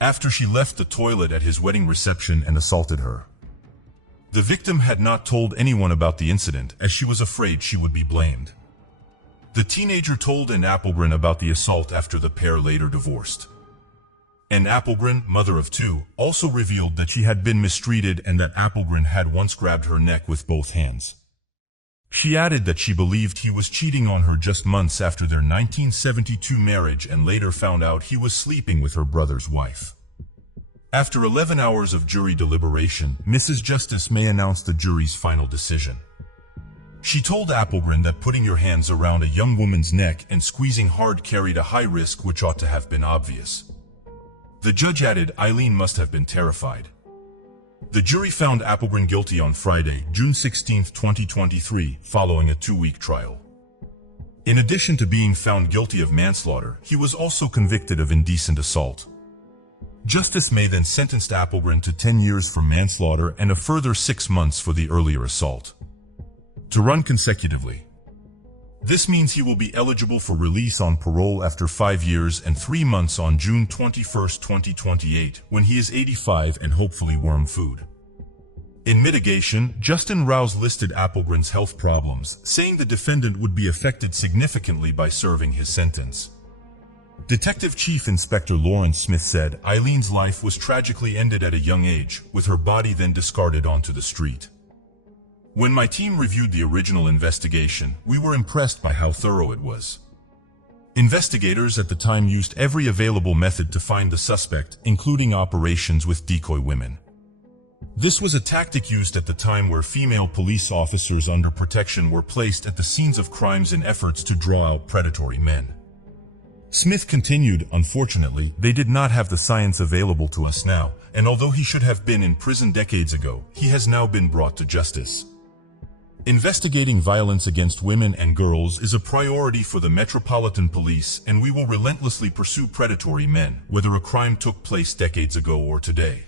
after she left the toilet at his wedding reception and assaulted her. The victim had not told anyone about the incident as she was afraid she would be blamed. The teenager told Anne Applegren about the assault after the pair later divorced. Anne Applegren, mother of 2, also revealed that she had been mistreated and that Applegren had once grabbed her neck with both hands. She added that she believed he was cheating on her just months after their 1972 marriage and later found out he was sleeping with her brother's wife. After 11 hours of jury deliberation, Mrs. Justice May announced the jury's final decision. She told Applegren that putting your hands around a young woman's neck and squeezing hard carried a high risk which ought to have been obvious. The judge added Eileen must have been terrified. The jury found Applegren guilty on Friday, June 16, 2023, following a 2-week trial. In addition to being found guilty of manslaughter, he was also convicted of indecent assault. Justice May then sentenced Applegren to 10 years for manslaughter and a further 6 months for the earlier assault, to run consecutively. This means he will be eligible for release on parole after 5 years and 3 months on June 21, 2028, when he is 85 and hopefully worm food. In mitigation, Justin Rouse listed Applegren's health problems, saying the defendant would be affected significantly by serving his sentence. Detective Chief Inspector Lawrence Smith said Eileen's life was tragically ended at a young age, with her body then discarded onto the street. When my team reviewed the original investigation, we were impressed by how thorough it was. Investigators at the time used every available method to find the suspect, including operations with decoy women. This was a tactic used at the time where female police officers under protection were placed at the scenes of crimes in efforts to draw out predatory men. Smith continued, unfortunately, they did not have the science available to us now, and although he should have been in prison decades ago, he has now been brought to justice. Investigating violence against women and girls is a priority for the Metropolitan Police, and we will relentlessly pursue predatory men, whether a crime took place decades ago or today.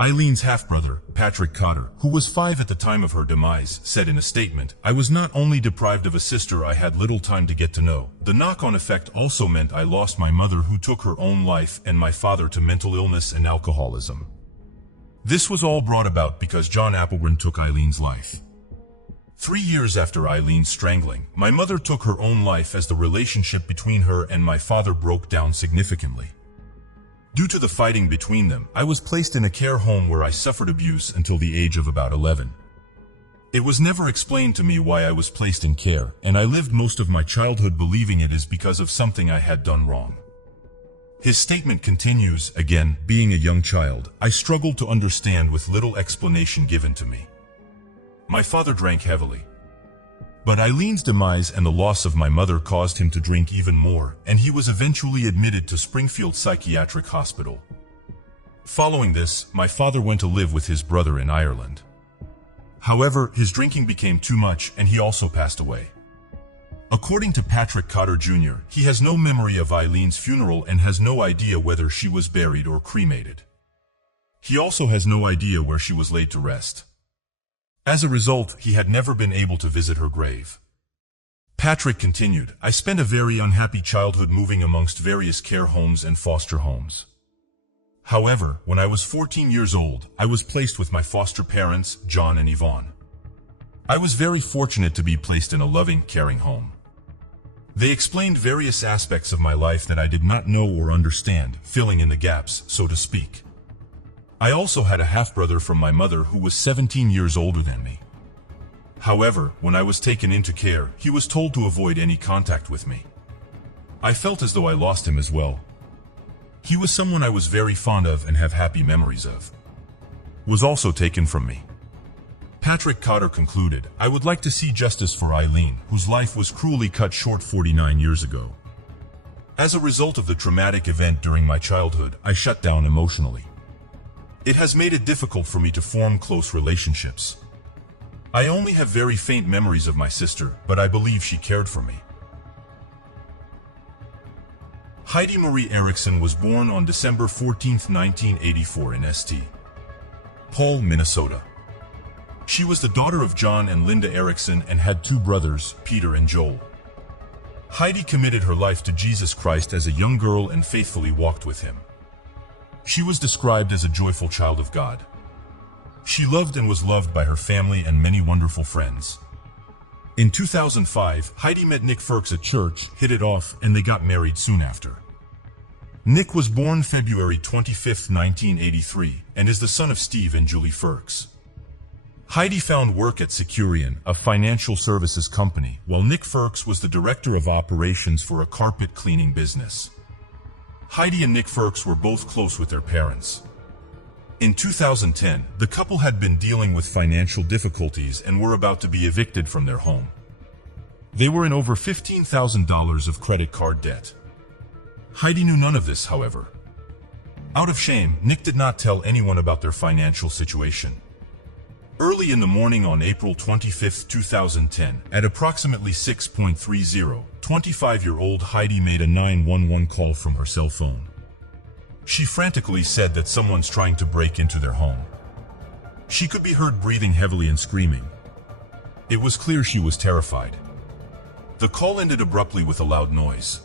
Eileen's half-brother, Patrick Cotter, who was 5 at the time of her demise, said in a statement, I was not only deprived of a sister I had little time to get to know, the knock-on effect also meant I lost my mother who took her own life and my father to mental illness and alcoholism. This was all brought about because John Applegren took Eileen's life. 3 years after Eileen's strangling, my mother took her own life as the relationship between her and my father broke down significantly. Due to the fighting between them, I was placed in a care home where I suffered abuse until the age of about 11. It was never explained to me why I was placed in care, and I lived most of my childhood believing it is because of something I had done wrong. His statement continues, again, being a young child, I struggled to understand with little explanation given to me. My father drank heavily. But Eileen's demise and the loss of my mother caused him to drink even more, and he was eventually admitted to Springfield Psychiatric Hospital. Following this, my father went to live with his brother in Ireland. However, his drinking became too much and he also passed away. According to Patrick Cotter Jr., he has no memory of Eileen's funeral and has no idea whether she was buried or cremated. He also has no idea where she was laid to rest. As a result, he had never been able to visit her grave. Patrick continued, "I spent a very unhappy childhood moving amongst various care homes and foster homes. However, when I was 14 years old, I was placed with my foster parents, John and Yvonne. I was very fortunate to be placed in a loving, caring home. They explained various aspects of my life that I did not know or understand, filling in the gaps, so to speak. I also had a half-brother from my mother who was 17 years older than me. However, when I was taken into care, he was told to avoid any contact with me. I felt as though I lost him as well. He was someone I was very fond of and have happy memories of. Was also taken from me." Patrick Cotter concluded, "I would like to see justice for Eileen, whose life was cruelly cut short 49 years ago. As a result of the traumatic event during my childhood, I shut down emotionally. It has made it difficult for me to form close relationships. I only have very faint memories of my sister, but I believe she cared for me." Heidi Marie Erickson was born on December 14, 1984 in St. Paul, Minnesota. She was the daughter of John and Linda Erickson and had two brothers, Peter and Joel. Heidi committed her life to Jesus Christ as a young girl and faithfully walked with him. She was described as a joyful child of God. She loved and was loved by her family and many wonderful friends. In 2005, Heidi met Nick Firks at church, hit it off, and they got married soon after. Nick was born February 25, 1983, and is the son of Steve and Julie Firks. Heidi found work at Securian, a financial services company, while Nick Firks was the director of operations for a carpet cleaning business. Heidi and Nick Firks were both close with their parents. In 2010, the couple had been dealing with financial difficulties and were about to be evicted from their home. They were in over $15,000 of credit card debt. Heidi knew none of this, however. Out of shame, Nick did not tell anyone about their financial situation. Early in the morning on April 25, 2010, at approximately 6:30, 25-year-old Heidi made a 911 call from her cell phone. She frantically said that someone's trying to break into their home. She could be heard breathing heavily and screaming. It was clear she was terrified. The call ended abruptly with a loud noise.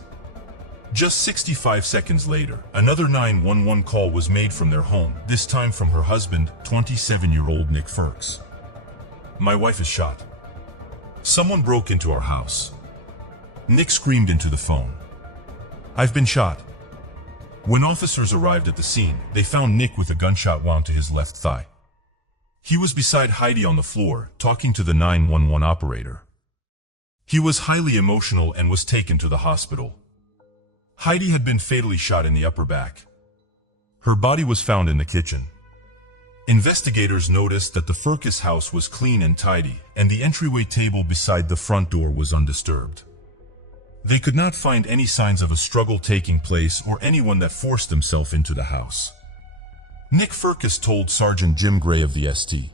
Just 65 seconds later, another 911 call was made from their home, this time from her husband, 27-year-old Nick Firks. "My wife is shot. Someone broke into our house." Nick screamed into the phone. "I've been shot." When officers arrived at the scene, they found Nick with a gunshot wound to his left thigh. He was beside Heidi on the floor, talking to the 911 operator. He was highly emotional and was taken to the hospital. Heidi had been fatally shot in the upper back. Her body was found in the kitchen. Investigators noticed that the Firkus house was clean and tidy, and the entryway table beside the front door was undisturbed. They could not find any signs of a struggle taking place or anyone that forced themselves into the house. Nick Firkus told Sergeant Jim Gray of the St.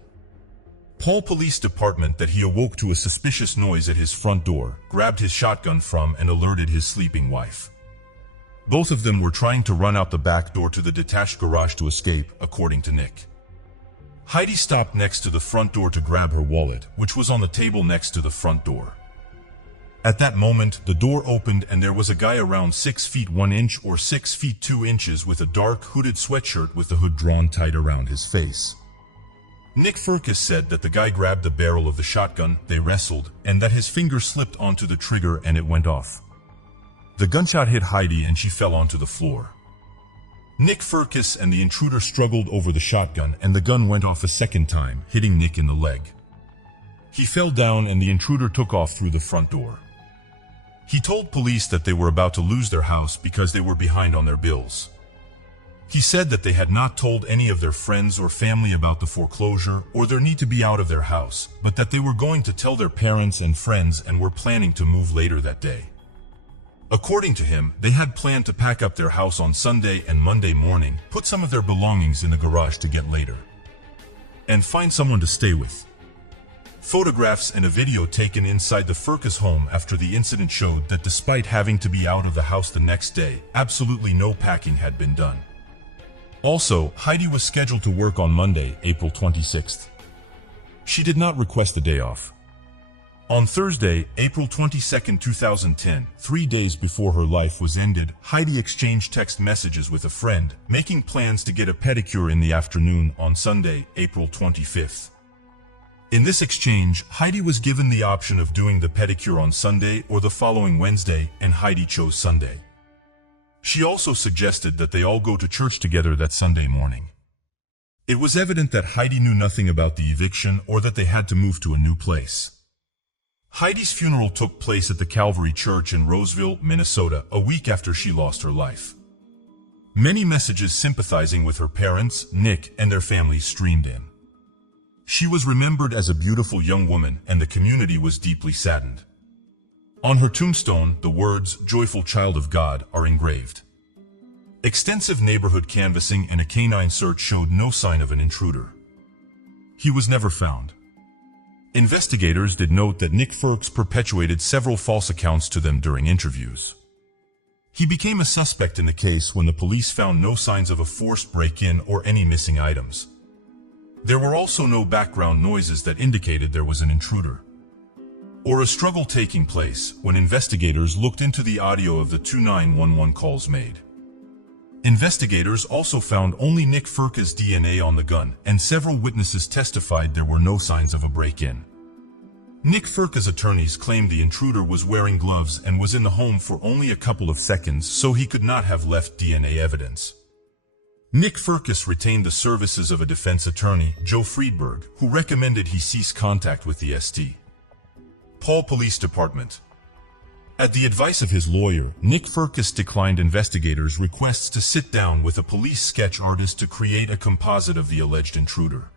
Paul Police Department that he awoke to a suspicious noise at his front door, grabbed his shotgun from and alerted his sleeping wife. Both of them were trying to run out the back door to the detached garage to escape, according to Nick. Heidi stopped next to the front door to grab her wallet, which was on the table next to the front door. At that moment, the door opened and there was a guy around 6 feet 1 inch or 6 feet 2 inches with a dark hooded sweatshirt with the hood drawn tight around his face. Nick Firkus said that the guy grabbed the barrel of the shotgun, they wrestled, and that his finger slipped onto the trigger and it went off. The gunshot hit Heidi and she fell onto the floor. Nick Firkus and the intruder struggled over the shotgun and the gun went off a second time, hitting Nick in the leg. He fell down and the intruder took off through the front door. He told police that they were about to lose their house because they were behind on their bills. He said that they had not told any of their friends or family about the foreclosure or their need to be out of their house, but that they were going to tell their parents and friends and were planning to move later that day. According to him, they had planned to pack up their house on Sunday and Monday morning, put some of their belongings in the garage to get later, and find someone to stay with. Photographs and a video taken inside the Furcus home after the incident showed that despite having to be out of the house the next day, absolutely no packing had been done. Also, Heidi was scheduled to work on Monday, April 26th. She did not request the day off. On Thursday, April 22, 2010, 3 days before her life was ended, Heidi exchanged text messages with a friend, making plans to get a pedicure in the afternoon on Sunday, April 25th. In this exchange, Heidi was given the option of doing the pedicure on Sunday or the following Wednesday, and Heidi chose Sunday. She also suggested that they all go to church together that Sunday morning. It was evident that Heidi knew nothing about the eviction or that they had to move to a new place. Heidi's funeral took place at the Calvary Church in Roseville, Minnesota, a week after she lost her life. Many messages sympathizing with her parents, Nick, and their family streamed in. She was remembered as a beautiful young woman, and the community was deeply saddened. On her tombstone, the words, "Joyful Child of God," are engraved. Extensive neighborhood canvassing and a canine search showed no sign of an intruder. He was never found. Investigators did note that Nick Furcus perpetuated several false accounts to them during interviews. He became a suspect in the case when the police found no signs of a forced break-in or any missing items. There were also no background noises that indicated there was an intruder or a struggle taking place when investigators looked into the audio of the 2 911 calls made. Investigators also found only Nick Furcus' DNA on the gun, and several witnesses testified there were no signs of a break-in. Nick Furcus' attorneys claimed the intruder was wearing gloves and was in the home for only a couple of seconds, so he could not have left DNA evidence. Nick Furcus retained the services of a defense attorney, Joe Friedberg, who recommended he cease contact with the St. Paul Police Department. At the advice of his lawyer, Nick Furcus declined investigators' requests to sit down with a police sketch artist to create a composite of the alleged intruder.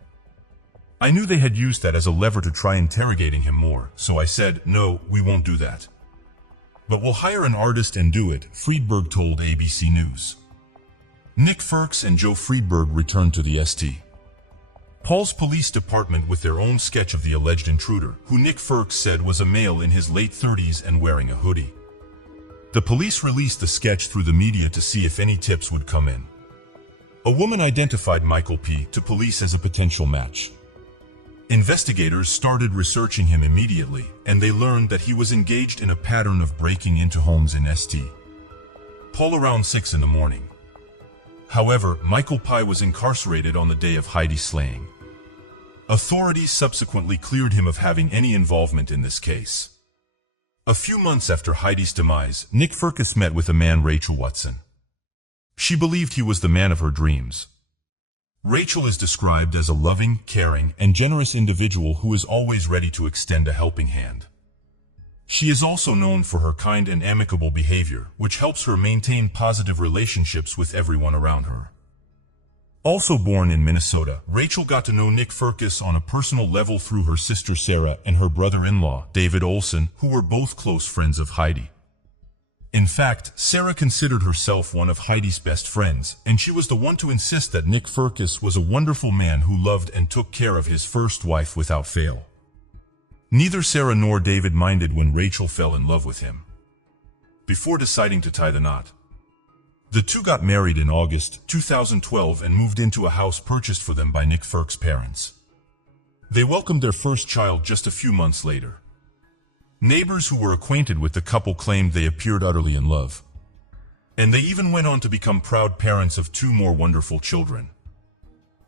I knew they had used that as a lever to try interrogating him more, so I said, "No, we won't do that. But we'll hire an artist and do it," Friedberg told ABC News. Nick Furcus and Joe Friedberg returned to the St. Paul's Police Department with their own sketch of the alleged intruder, who Nick Furcus said was a male in his late 30s and wearing a hoodie. The police released the sketch through the media to see if any tips would come in. A woman identified Michael P. to police as a potential match. Investigators started researching him immediately, and they learned that he was engaged in a pattern of breaking into homes in St. Paul around 6 in the morning. However, Michael P. was incarcerated on the day of Heidi's slaying. Authorities subsequently cleared him of having any involvement in this case. A few months after Heidi's demise, Nick Furcus met with a man, Rachel Watson. She believed he was the man of her dreams. Rachel is described as a loving, caring, and generous individual who is always ready to extend a helping hand. She is also known for her kind and amicable behavior, which helps her maintain positive relationships with everyone around her. Also born in Minnesota, Rachel got to know Nick Furcus on a personal level through her sister Sarah and her brother-in-law, David Olson, who were both close friends of Heidi. In fact, Sarah considered herself one of Heidi's best friends, and she was the one to insist that Nick Furcus was a wonderful man who loved and took care of his first wife without fail. Neither Sarah nor David minded when Rachel fell in love with him. Before deciding to tie the knot, the two got married in August 2012 and moved into a house purchased for them by Nick Furcus' parents. They welcomed their first child just a few months later. Neighbors who were acquainted with the couple claimed they appeared utterly in love. And they even went on to become proud parents of 2 more wonderful children.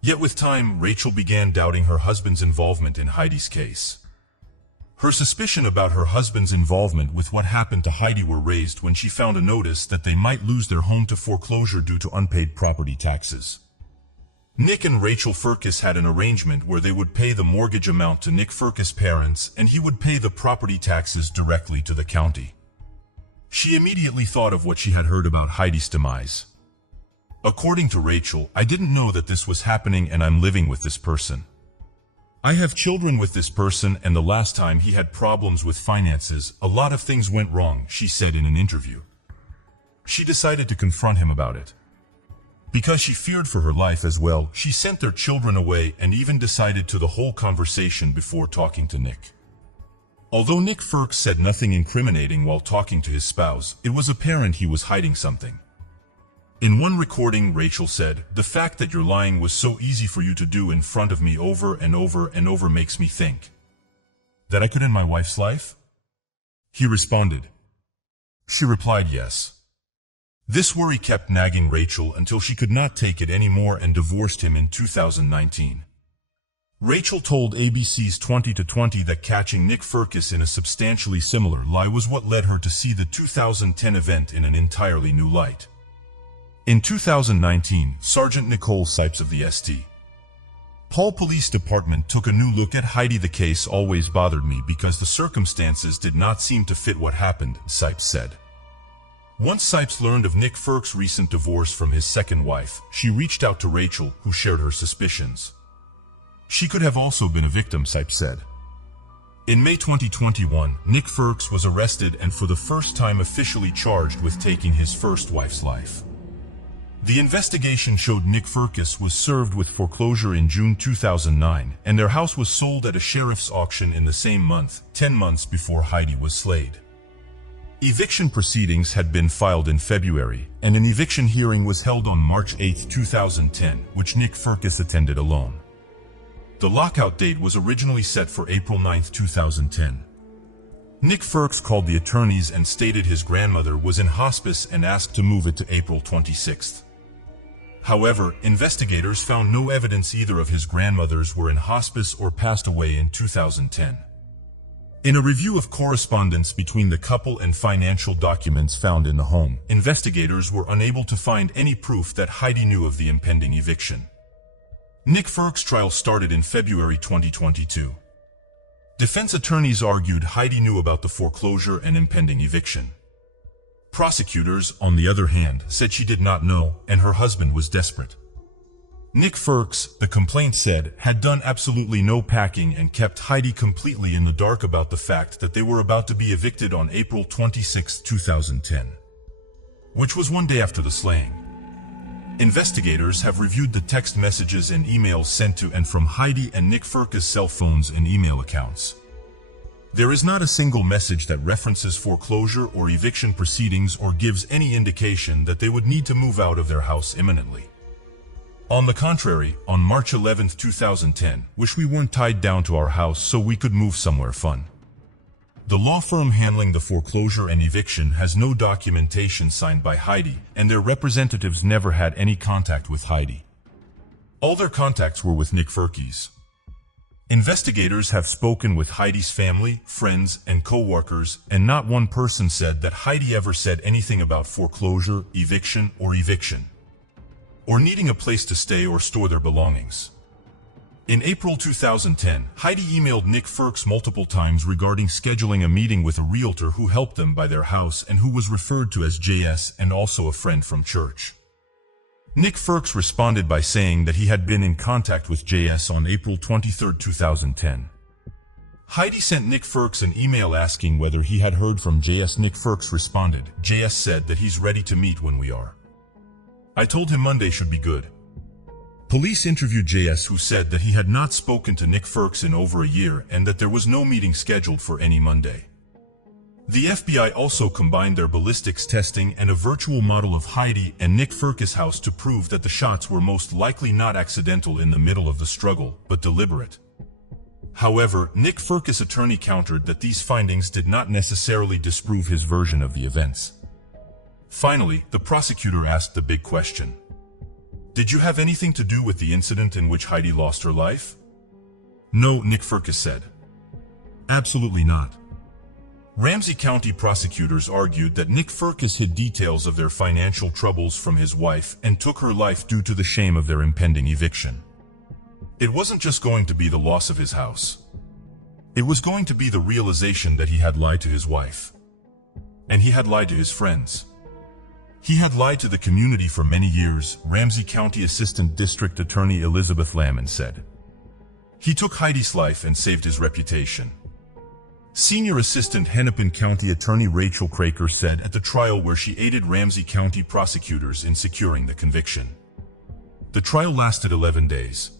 Yet with time, Rachel began doubting her husband's involvement in Heidi's case. Her suspicion about her husband's involvement with what happened to Heidi were raised when she found a notice that they might lose their home to foreclosure due to unpaid property taxes. Nick and Rachel Furcus had an arrangement where they would pay the mortgage amount to Nick Furcus' parents and he would pay the property taxes directly to the county. She immediately thought of what she had heard about Heidi's demise. According to Rachel, I didn't know that this was happening and I'm living with this person. I have children with this person, and the last time he had problems with finances, a lot of things went wrong, she said in an interview. She decided to confront him about it. Because she feared for her life as well, she sent their children away and even decided to the whole conversation before talking to Nick. Although Nick Firk said nothing incriminating while talking to his spouse, it was apparent he was hiding something. In one recording, Rachel said, "The fact that you're lying was so easy for you to do in front of me over and over and over makes me think that I could end my wife's life?" He responded. She replied yes. This worry kept nagging Rachel until she could not take it anymore and divorced him in 2019. Rachel told ABC's 20 to 20 that catching Nick Firkus in a substantially similar lie was what led her to see the 2010 event in an entirely new light. In 2019, Sergeant Nicole Sipes of the St. Paul Police Department took a new look at Heidi. "The case always bothered me because the circumstances did not seem to fit what happened," Sipes said. Once Sipes learned of Nick Firk's recent divorce from his second wife, she reached out to Rachel, who shared her suspicions. She could have also been a victim, Sipes said. In May 2021, Nick Firks was arrested and for the first time officially charged with taking his first wife's life. The investigation showed Nick Firkus was served with foreclosure in June 2009, and their house was sold at a sheriff's auction in the same month, 10 months before Heidi was slayed. Eviction proceedings had been filed in February, and an eviction hearing was held on March 8, 2010, which Nick Firkus attended alone. The lockout date was originally set for April 9, 2010. Nick Firks called the attorneys and stated his grandmother was in hospice and asked to move it to April 26. However, investigators found no evidence either of his grandmothers were in hospice or passed away in 2010. In a review of correspondence between the couple and financial documents found in the home, investigators were unable to find any proof that Heidi knew of the impending eviction. Nick Firk's trial started in February 2022. Defense attorneys argued Heidi knew about the foreclosure and impending eviction. Prosecutors, on the other hand, said she did not know, and her husband was desperate. Nick Firks, the complaint said, had done absolutely no packing and kept Heidi completely in the dark about the fact that they were about to be evicted on April 26, 2010, which was one day after the slaying. Investigators have reviewed the text messages and emails sent to and from Heidi and Nick Firkus' cell phones and email accounts. There is not a single message that references foreclosure or eviction proceedings or gives any indication that they would need to move out of their house imminently. On the contrary, on March 11, 2010, "Wish we weren't tied down to our house so we could move somewhere fun." The law firm handling the foreclosure and eviction has no documentation signed by Heidi, and their representatives never had any contact with Heidi. All their contacts were with Nick Firkus. Investigators have spoken with Heidi's family, friends, and co-workers, and not one person said that Heidi ever said anything about foreclosure, eviction, or needing a place to stay or store their belongings. In April 2010, Heidi emailed Nick Firks multiple times regarding scheduling a meeting with a realtor who helped them buy their house and who was referred to as JS and also a friend from church. Nick Firks responded by saying that he had been in contact with JS on April 23, 2010. Heidi sent Nick Firks an email asking whether he had heard from JS. Nick Firks responded, "JS said that he's ready to meet when we are. I told him Monday should be good." Police interviewed JS, who said that he had not spoken to Nick Firks in over a year and that there was no meeting scheduled for any Monday. The FBI also combined their ballistics testing and a virtual model of Heidi and Nick Firkus' house to prove that the shots were most likely not accidental in the middle of the struggle, but deliberate. However, Nick Firkus' attorney countered that these findings did not necessarily disprove his version of the events. Finally, the prosecutor asked the big question. "Did you have anything to do with the incident in which Heidi lost her life?" "No," Nick Firkus said. "Absolutely not." Ramsey County prosecutors argued that Nick Firkus hid details of their financial troubles from his wife and took her life due to the shame of their impending eviction. It wasn't just going to be the loss of his house. It was going to be the realization that he had lied to his wife. And he had lied to his friends. He had lied to the community for many years, Ramsey County Assistant District Attorney Elizabeth Lamon said. He took Heidi's life and saved his reputation. Senior Assistant Hennepin County Attorney Rachel Craker said at the trial where she aided Ramsey County prosecutors in securing the conviction. The trial lasted 11 days.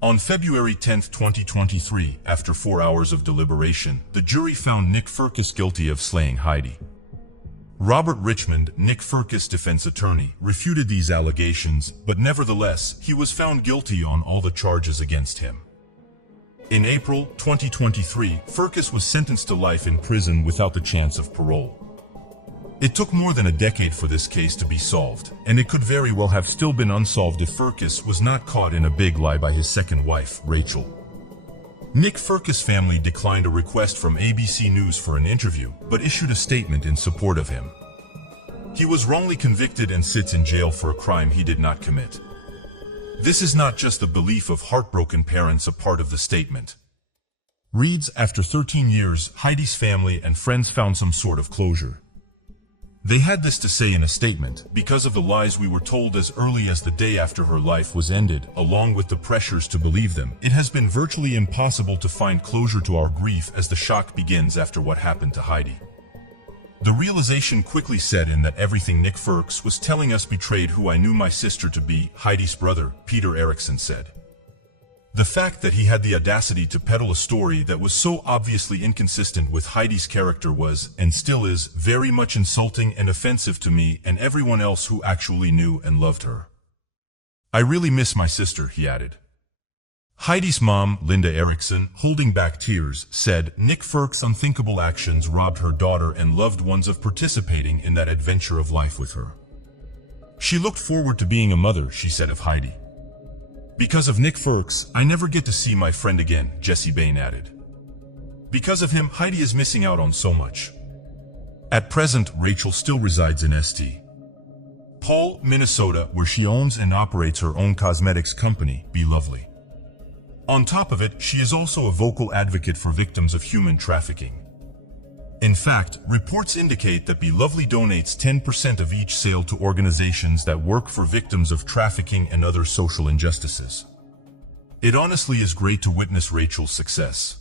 On February 10, 2023, after 4 hours of deliberation, the jury found Nick Firkus guilty of slaying Heidi. Robert Richmond, Nick Firkus' defense attorney, refuted these allegations, but nevertheless, he was found guilty on all the charges against him. In April 2023, Firkus was sentenced to life in prison without the chance of parole. It took more than a decade for this case to be solved, and it could very well have still been unsolved if Firkus was not caught in a big lie by his second wife, Rachel. Nick Firkus' family declined a request from ABC News for an interview, but issued a statement in support of him. He was wrongly convicted and sits in jail for a crime he did not commit. This is not just the belief of heartbroken parents, a part of the statement reads, after 13 years, Heidi's family and friends found some sort of closure. They had this to say in a statement: because of the lies we were told as early as the day after her life was ended, along with the pressures to believe them, it has been virtually impossible to find closure to our grief as the shock begins after what happened to Heidi. The realization quickly set in that everything Nick Firkus was telling us betrayed who I knew my sister to be, Heidi's brother, Peter Erickson said. The fact that he had the audacity to peddle a story that was so obviously inconsistent with Heidi's character was, and still is, very much insulting and offensive to me and everyone else who actually knew and loved her. I really miss my sister, he added. Heidi's mom, Linda Erickson, holding back tears, said Nick Firkus' unthinkable actions robbed her daughter and loved ones of participating in that adventure of life with her. She looked forward to being a mother, she said of Heidi. Because of Nick Firkus, I never get to see my friend again, Jesse Bain added. Because of him, Heidi is missing out on so much. At present, Rachel still resides in St. Paul, Minnesota, where she owns and operates her own cosmetics company, Be Lovely. On top of it, she is also a vocal advocate for victims of human trafficking. In fact, reports indicate that Be Lovely donates 10% of each sale to organizations that work for victims of trafficking and other social injustices. It honestly is great to witness Rachel's success.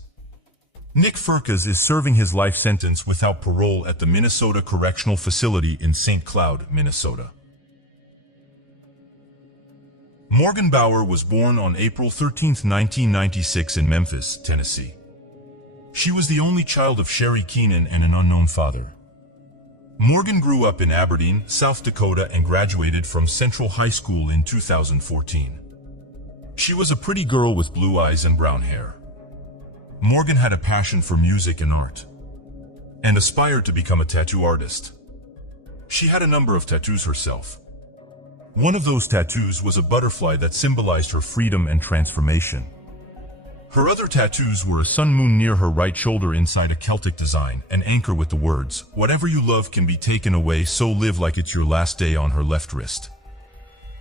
Nick Firkus is serving his life sentence without parole at the Minnesota Correctional Facility in St. Cloud, Minnesota. Morgan Bauer was born on April 13, 1996 in Memphis, Tennessee. She was the only child of Sherry Keenan and an unknown father. Morgan grew up in Aberdeen, South Dakota and graduated from Central High School in 2014. She was a pretty girl with blue eyes and brown hair. Morgan had a passion for music and art, and aspired to become a tattoo artist. She had a number of tattoos herself. One of those tattoos was a butterfly that symbolized her freedom and transformation. Her other tattoos were a sun moon near her right shoulder inside a Celtic design, an anchor with the words, "Whatever you love can be taken away, so live like it's your last day," on her left wrist.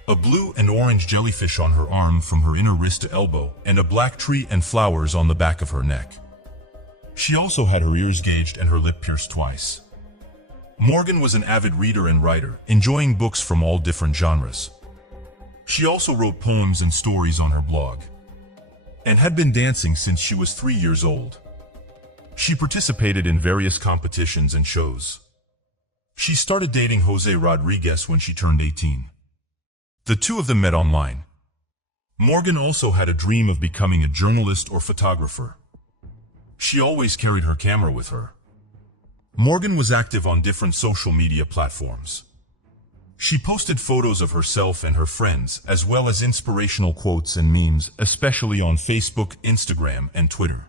A blue and orange jellyfish on her arm from her inner wrist to elbow, and a black tree and flowers on the back of her neck. She also had her ears gauged and her lip pierced twice. Morgan was an avid reader and writer, enjoying books from all different genres. She also wrote poems and stories on her blog, and had been dancing since she was 3 years old. She participated in various competitions and shows. She started dating Jose Rodriguez when she turned 18. The two of them met online. Morgan also had a dream of becoming a journalist or photographer. She always carried her camera with her. Morgan was active on different social media platforms. She posted photos of herself and her friends, as well as inspirational quotes and memes, especially on Facebook, Instagram, and Twitter.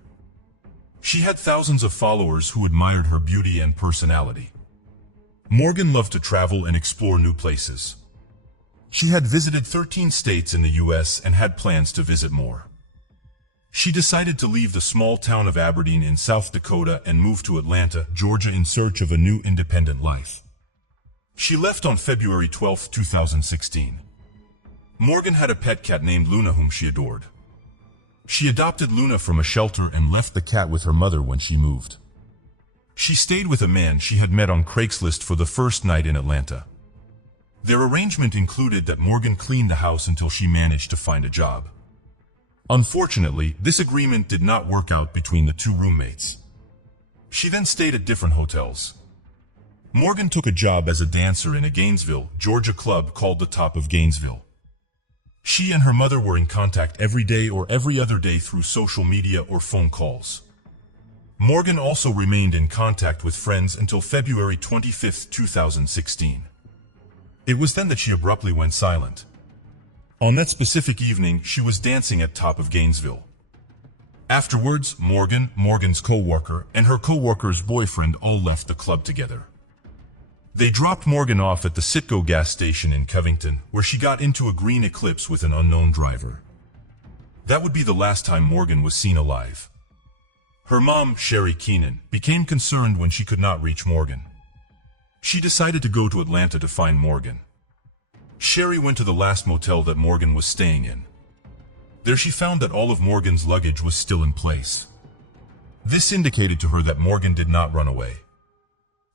She had thousands of followers who admired her beauty and personality. Morgan loved to travel and explore new places. She had visited 13 states in the U.S. and had plans to visit more. She decided to leave the small town of Aberdeen in South Dakota and move to Atlanta, Georgia in search of a new independent life. She left on February 12, 2016. Morgan had a pet cat named Luna whom she adored. She adopted Luna from a shelter and left the cat with her mother when she moved. She stayed with a man she had met on Craigslist for the first night in Atlanta. Their arrangement included that Morgan cleaned the house until she managed to find a job. Unfortunately, this agreement did not work out between the two roommates. She then stayed at different hotels. Morgan took a job as a dancer in a Gainesville, Georgia club called the Top of Gainesville. She and her mother were in contact every day or every other day through social media or phone calls. Morgan also remained in contact with friends until February 25, 2016. It was then that she abruptly went silent. On that specific evening, she was dancing at Top of Gainesville. Afterwards, Morgan, Morgan's co-worker, and her co-worker's boyfriend all left the club together. They dropped Morgan off at the Citgo gas station in Covington, where she got into a green Eclipse with an unknown driver. That would be the last time Morgan was seen alive. Her mom, Sherry Keenan, became concerned when she could not reach Morgan. She decided to go to Atlanta to find Morgan. Sherry went to the last motel that Morgan was staying in. There she found that all of Morgan's luggage was still in place. This indicated to her that Morgan did not run away.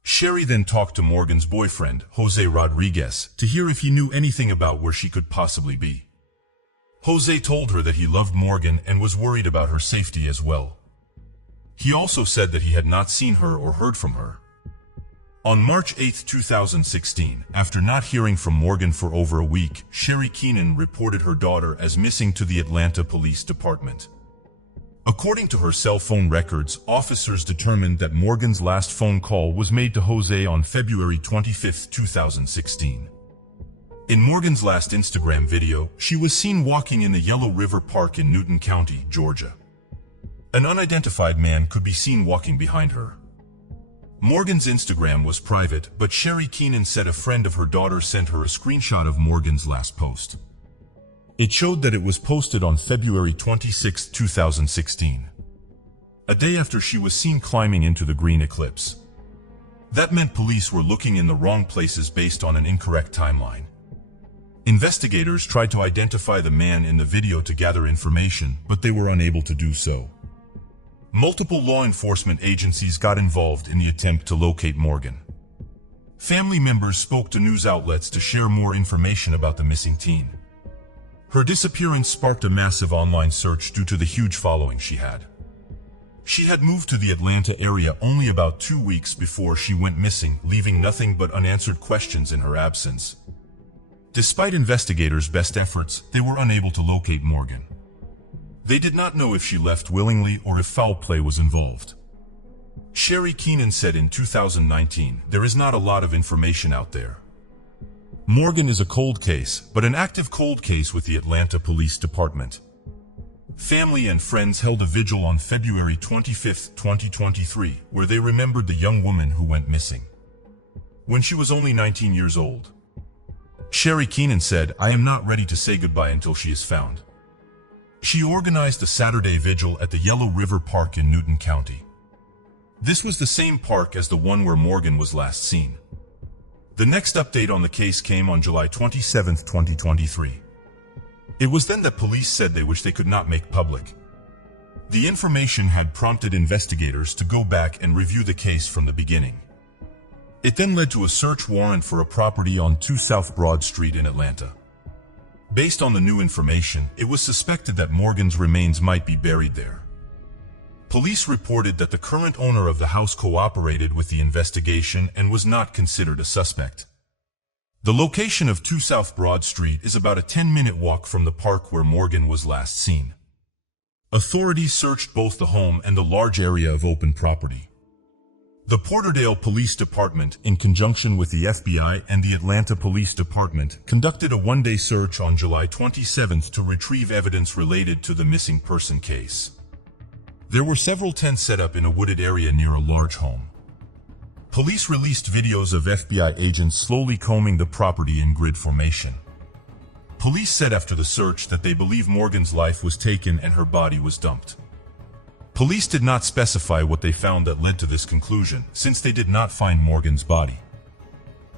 Sherry then talked to Morgan's boyfriend, Jose Rodriguez, to hear if he knew anything about where she could possibly be. Jose told her that he loved Morgan and was worried about her safety as well. He also said that he had not seen her or heard from her. On March 8, 2016, after not hearing from Morgan for over a week, Sherry Keenan reported her daughter as missing to the Atlanta Police Department. According to her cell phone records, officers determined that Morgan's last phone call was made to Jose on February 25, 2016. In Morgan's last Instagram video, she was seen walking in the Yellow River Park in Newton County, Georgia. An unidentified man could be seen walking behind her. Morgan's Instagram was private, but Sherry Keenan said a friend of her daughter sent her a screenshot of Morgan's last post. It showed that it was posted on February 26, 2016, a day after she was seen climbing into the green Eclipse. That meant police were looking in the wrong places based on an incorrect timeline. Investigators tried to identify the man in the video to gather information, but they were unable to do so. Multiple law enforcement agencies got involved in the attempt to locate Morgan. Family members spoke to news outlets to share more information about the missing teen. Her disappearance sparked a massive online search due to the huge following she had. She had moved to the Atlanta area only about 2 weeks before she went missing, leaving nothing but unanswered questions in her absence. Despite investigators' best efforts, they were unable to locate Morgan. They did not know if she left willingly or if foul play was involved. Sherry Keenan said in 2019, "There is not a lot of information out there. Morgan is a cold case, but an active cold case with the Atlanta Police Department." Family and friends held a vigil on February 25, 2023, where they remembered the young woman who went missing when she was only 19 years old. Sherry Keenan said, "I am not ready to say goodbye until she is found." She organized a Saturday vigil at the Yellow River Park in Newton County. This was the same park as the one where Morgan was last seen. The next update on the case came on July 27, 2023. It was then that police said they wish they could not make public. The information had prompted investigators to go back and review the case from the beginning. It then led to a search warrant for a property on 2 South Broad Street in Atlanta. Based on the new information, it was suspected that Morgan's remains might be buried there. Police reported that the current owner of the house cooperated with the investigation and was not considered a suspect. The location of 2 South Broad Street is about a 10-minute walk from the park where Morgan was last seen. Authorities searched both the home and the large area of open property. The Porterdale Police Department, in conjunction with the FBI and the Atlanta Police Department, conducted a one-day search on July 27 to retrieve evidence related to the missing person case. There were several tents set up in a wooded area near a large home. Police released videos of FBI agents slowly combing the property in grid formation. Police said after the search that they believe Morgan's life was taken and her body was dumped. Police did not specify what they found that led to this conclusion, since they did not find Morgan's body.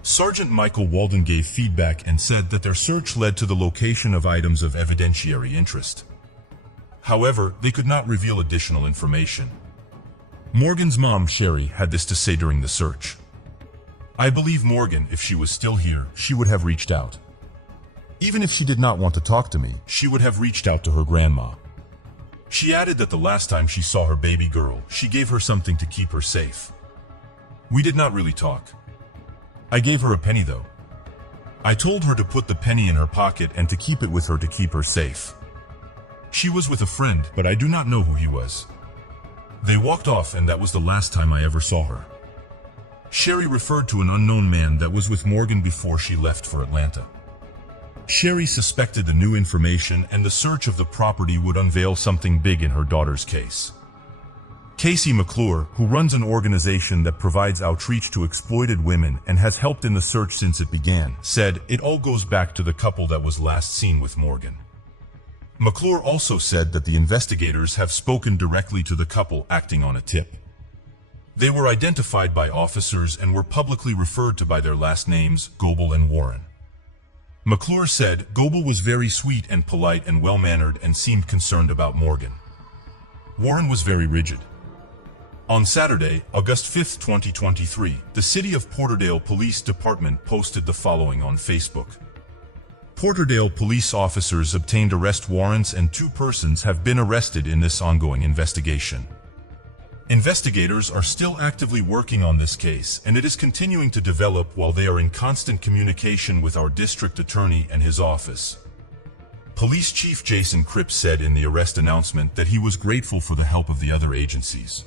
Sergeant Michael Walden gave feedback and said that their search led to the location of items of evidentiary interest. However, they could not reveal additional information. Morgan's mom, Sherry, had this to say during the search. I believe Morgan, if she was still here, she would have reached out. Even if she did not want to talk to me, she would have reached out to her grandma. She added that the last time she saw her baby girl, she gave her something to keep her safe. We did not really talk. I gave her a penny though. I told her to put the penny in her pocket and to keep it with her to keep her safe. She was with a friend, but I do not know who he was. They walked off and that was the last time I ever saw her. Sherry referred to an unknown man that was with Morgan before she left for Atlanta. Sherry suspected the new information and the search of the property would unveil something big in her daughter's case. Casey McClure, who runs an organization that provides outreach to exploited women and has helped in the search since it began, said it all goes back to the couple that was last seen with Morgan. McClure also said that the investigators have spoken directly to the couple acting on a tip. They were identified by officers and were publicly referred to by their last names, Goebel and Warren. McClure said Goebel was very sweet and polite and well-mannered and seemed concerned about Morgan. Warren was very rigid. On Saturday, August 5, 2023, the City of Porterdale Police Department posted the following on Facebook. Porterdale police officers obtained arrest warrants and 2 persons have been arrested in this ongoing investigation. Investigators are still actively working on this case and it is continuing to develop while they are in constant communication with our district attorney and his office. Police Chief Jason Cripps said in the arrest announcement that he was grateful for the help of the other agencies.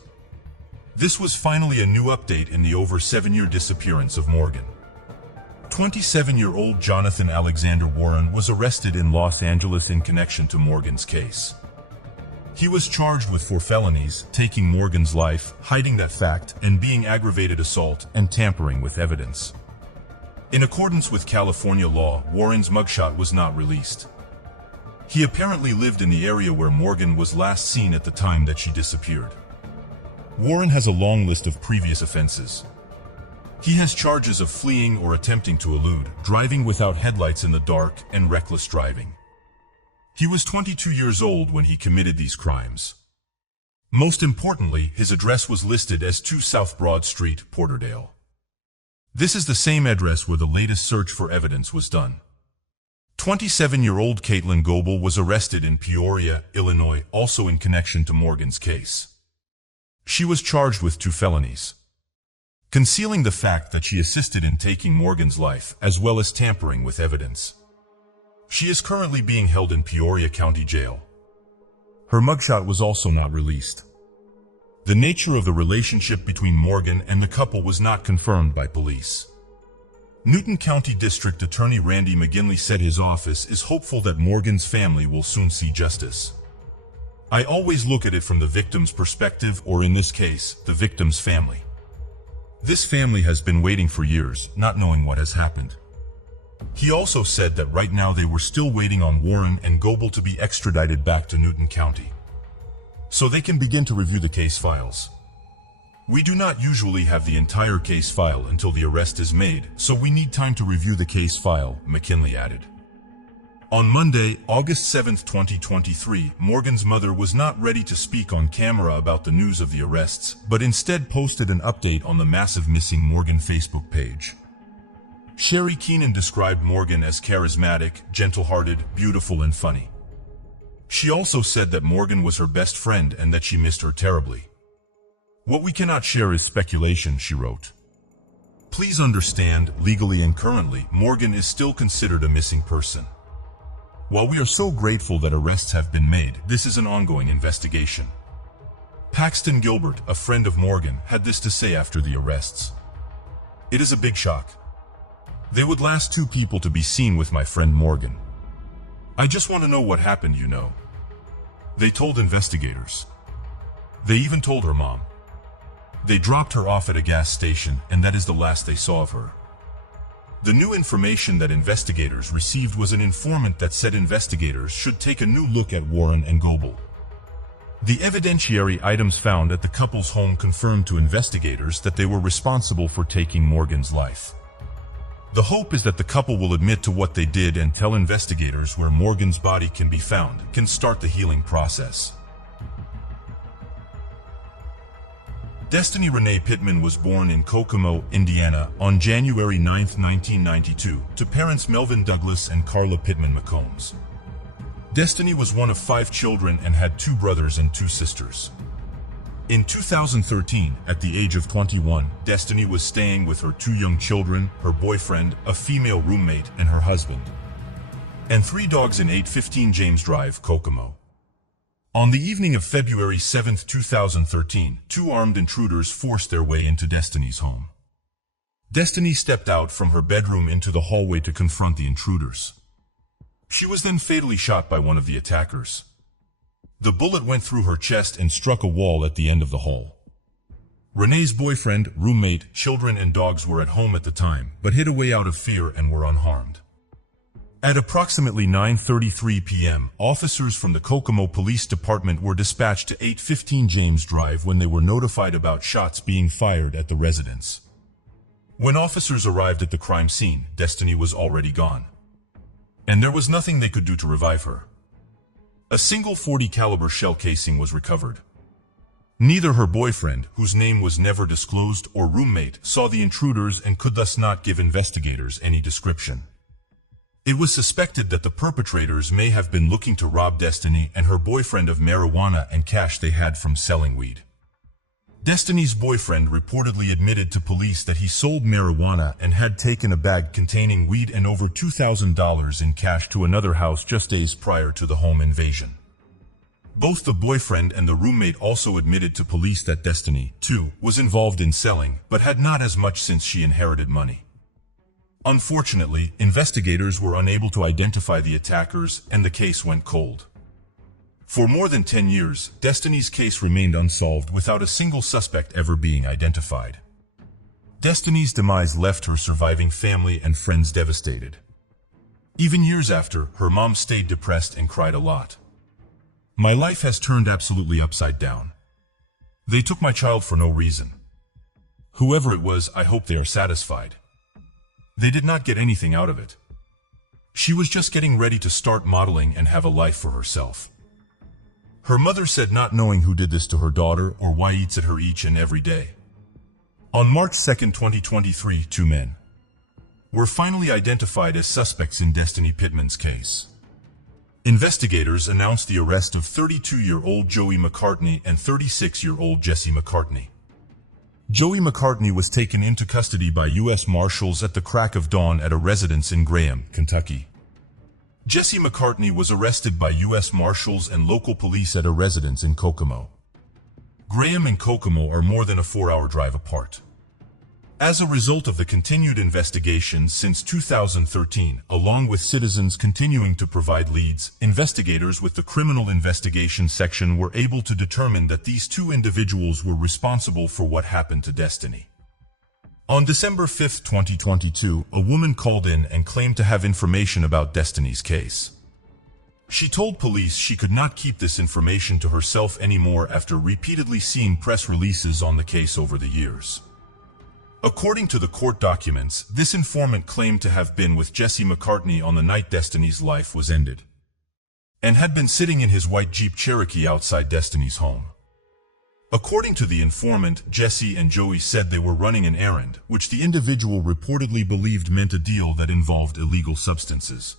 This was finally a new update in the over 7-year disappearance of Morgan. 27-year-old Jonathan Alexander Warren was arrested in Los Angeles in connection to Morgan's case. He was charged with 4 felonies, taking Morgan's life, hiding that fact, and being aggravated assault and tampering with evidence. In accordance with California law, Warren's mugshot was not released. He apparently lived in the area where Morgan was last seen at the time that she disappeared. Warren has a long list of previous offenses. He has charges of fleeing or attempting to elude, driving without headlights in the dark, and reckless driving. He was 22 years old when he committed these crimes. Most importantly, his address was listed as 2 South Broad Street, Porterdale. This is the same address where the latest search for evidence was done. 27-year-old Caitlin Goebel was arrested in Peoria, Illinois, also in connection to Morgan's case. She was charged with 2 felonies. Concealing the fact that she assisted in taking Morgan's life, as well as tampering with evidence. She is currently being held in Peoria County Jail. Her mugshot was also not released. The nature of the relationship between Morgan and the couple was not confirmed by police. Newton County District Attorney Randy McGinley said his office is hopeful that Morgan's family will soon see justice. I always look at it from the victim's perspective, or in this case, the victim's family. This family has been waiting for years, not knowing what has happened. He also said that right now they were still waiting on Warren and Goebel to be extradited back to Newton County, so they can begin to review the case files. We do not usually have the entire case file until the arrest is made, so we need time to review the case file, McKinley added. On Monday, August 7, 2023, Morgan's mother was not ready to speak on camera about the news of the arrests, but instead posted an update on the massive Missing Morgan Facebook page. Sherry Keenan described Morgan as charismatic, gentle-hearted, beautiful, and funny. She also said that Morgan was her best friend and that she missed her terribly. What we cannot share is speculation, she wrote. Please understand, legally and currently, Morgan is still considered a missing person. While we are so grateful that arrests have been made, this is an ongoing investigation. Paxton Gilbert, a friend of Morgan, had this to say after the arrests. It is a big shock. They would last 2 people to be seen with my friend Morgan. I just want to know what happened, you know. They told investigators. They even told her mom. They dropped her off at a gas station, and that is the last they saw of her. The new information that investigators received was an informant that said investigators should take a new look at Warren and Goebel. The evidentiary items found at the couple's home confirmed to investigators that they were responsible for taking Morgan's life. The hope is that the couple will admit to what they did and tell investigators where Morgan's body can be found, can start the healing process. Destiny Renee Pittman was born in Kokomo, Indiana, on January 9, 1992, to parents Melvin Douglas and Carla Pittman McCombs. Destiny was one of 5 children and had 2 brothers and 2 sisters. In 2013, at the age of 21, Destiny was staying with her 2 young children, her boyfriend, a female roommate, and her husband, and 3 dogs in 815 James Drive, Kokomo. On the evening of February 7, 2013, 2 armed intruders forced their way into Destiny's home. Destiny stepped out from her bedroom into the hallway to confront the intruders. She was then fatally shot by one of the attackers. The bullet went through her chest and struck a wall at the end of the hall. Renee's boyfriend, roommate, children and dogs were at home at the time, but hid away out of fear and were unharmed. At approximately 9:33 p.m., officers from the Kokomo Police Department were dispatched to 815 James Drive when they were notified about shots being fired at the residence. When officers arrived at the crime scene, Destiny was already gone, and there was nothing they could do to revive her. A single .40 caliber shell casing was recovered. Neither her boyfriend, whose name was never disclosed, or roommate saw the intruders and could thus not give investigators any description. It was suspected that the perpetrators may have been looking to rob Destiny and her boyfriend of marijuana and cash they had from selling weed. Destiny's boyfriend reportedly admitted to police that he sold marijuana and had taken a bag containing weed and over $2,000 in cash to another house just days prior to the home invasion. Both the boyfriend and the roommate also admitted to police that Destiny, too, was involved in selling, but had not as much since she inherited money. Unfortunately, investigators were unable to identify the attackers, and the case went cold. For more than 10 years, Destiny's case remained unsolved without a single suspect ever being identified. Destiny's demise left her surviving family and friends devastated. Even years after, her mom stayed depressed and cried a lot. "My life has turned absolutely upside down. They took my child for no reason. Whoever it was, I hope they are satisfied. They did not get anything out of it. She was just getting ready to start modeling and have a life for herself." Her mother said, not knowing who did this to her daughter or why eats at her each and every day. On March 2, 2023, 2 men were finally identified as suspects in Destiny Pittman's case. Investigators announced the arrest of 32-year-old Joey McCartney and 36-year-old Jesse McCartney. Joey McCartney was taken into custody by U.S. Marshals at the crack of dawn at a residence in Graham, Kentucky. Jesse McCartney was arrested by U.S. Marshals and local police at a residence in Kokomo. Graham and Kokomo are more than a 4-hour drive apart. As a result of the continued investigation since 2013, along with citizens continuing to provide leads, investigators with the Criminal Investigation Section were able to determine that these 2 individuals were responsible for what happened to Destiny. On December 5, 2022, a woman called in and claimed to have information about Destiny's case. She told police she could not keep this information to herself anymore after repeatedly seeing press releases on the case over the years. According to the court documents, this informant claimed to have been with Jesse McCartney on the night Destiny's life was ended, and had been sitting in his white Jeep Cherokee outside Destiny's home. According to the informant, Jesse and Joey said they were running an errand, which the individual reportedly believed meant a deal that involved illegal substances.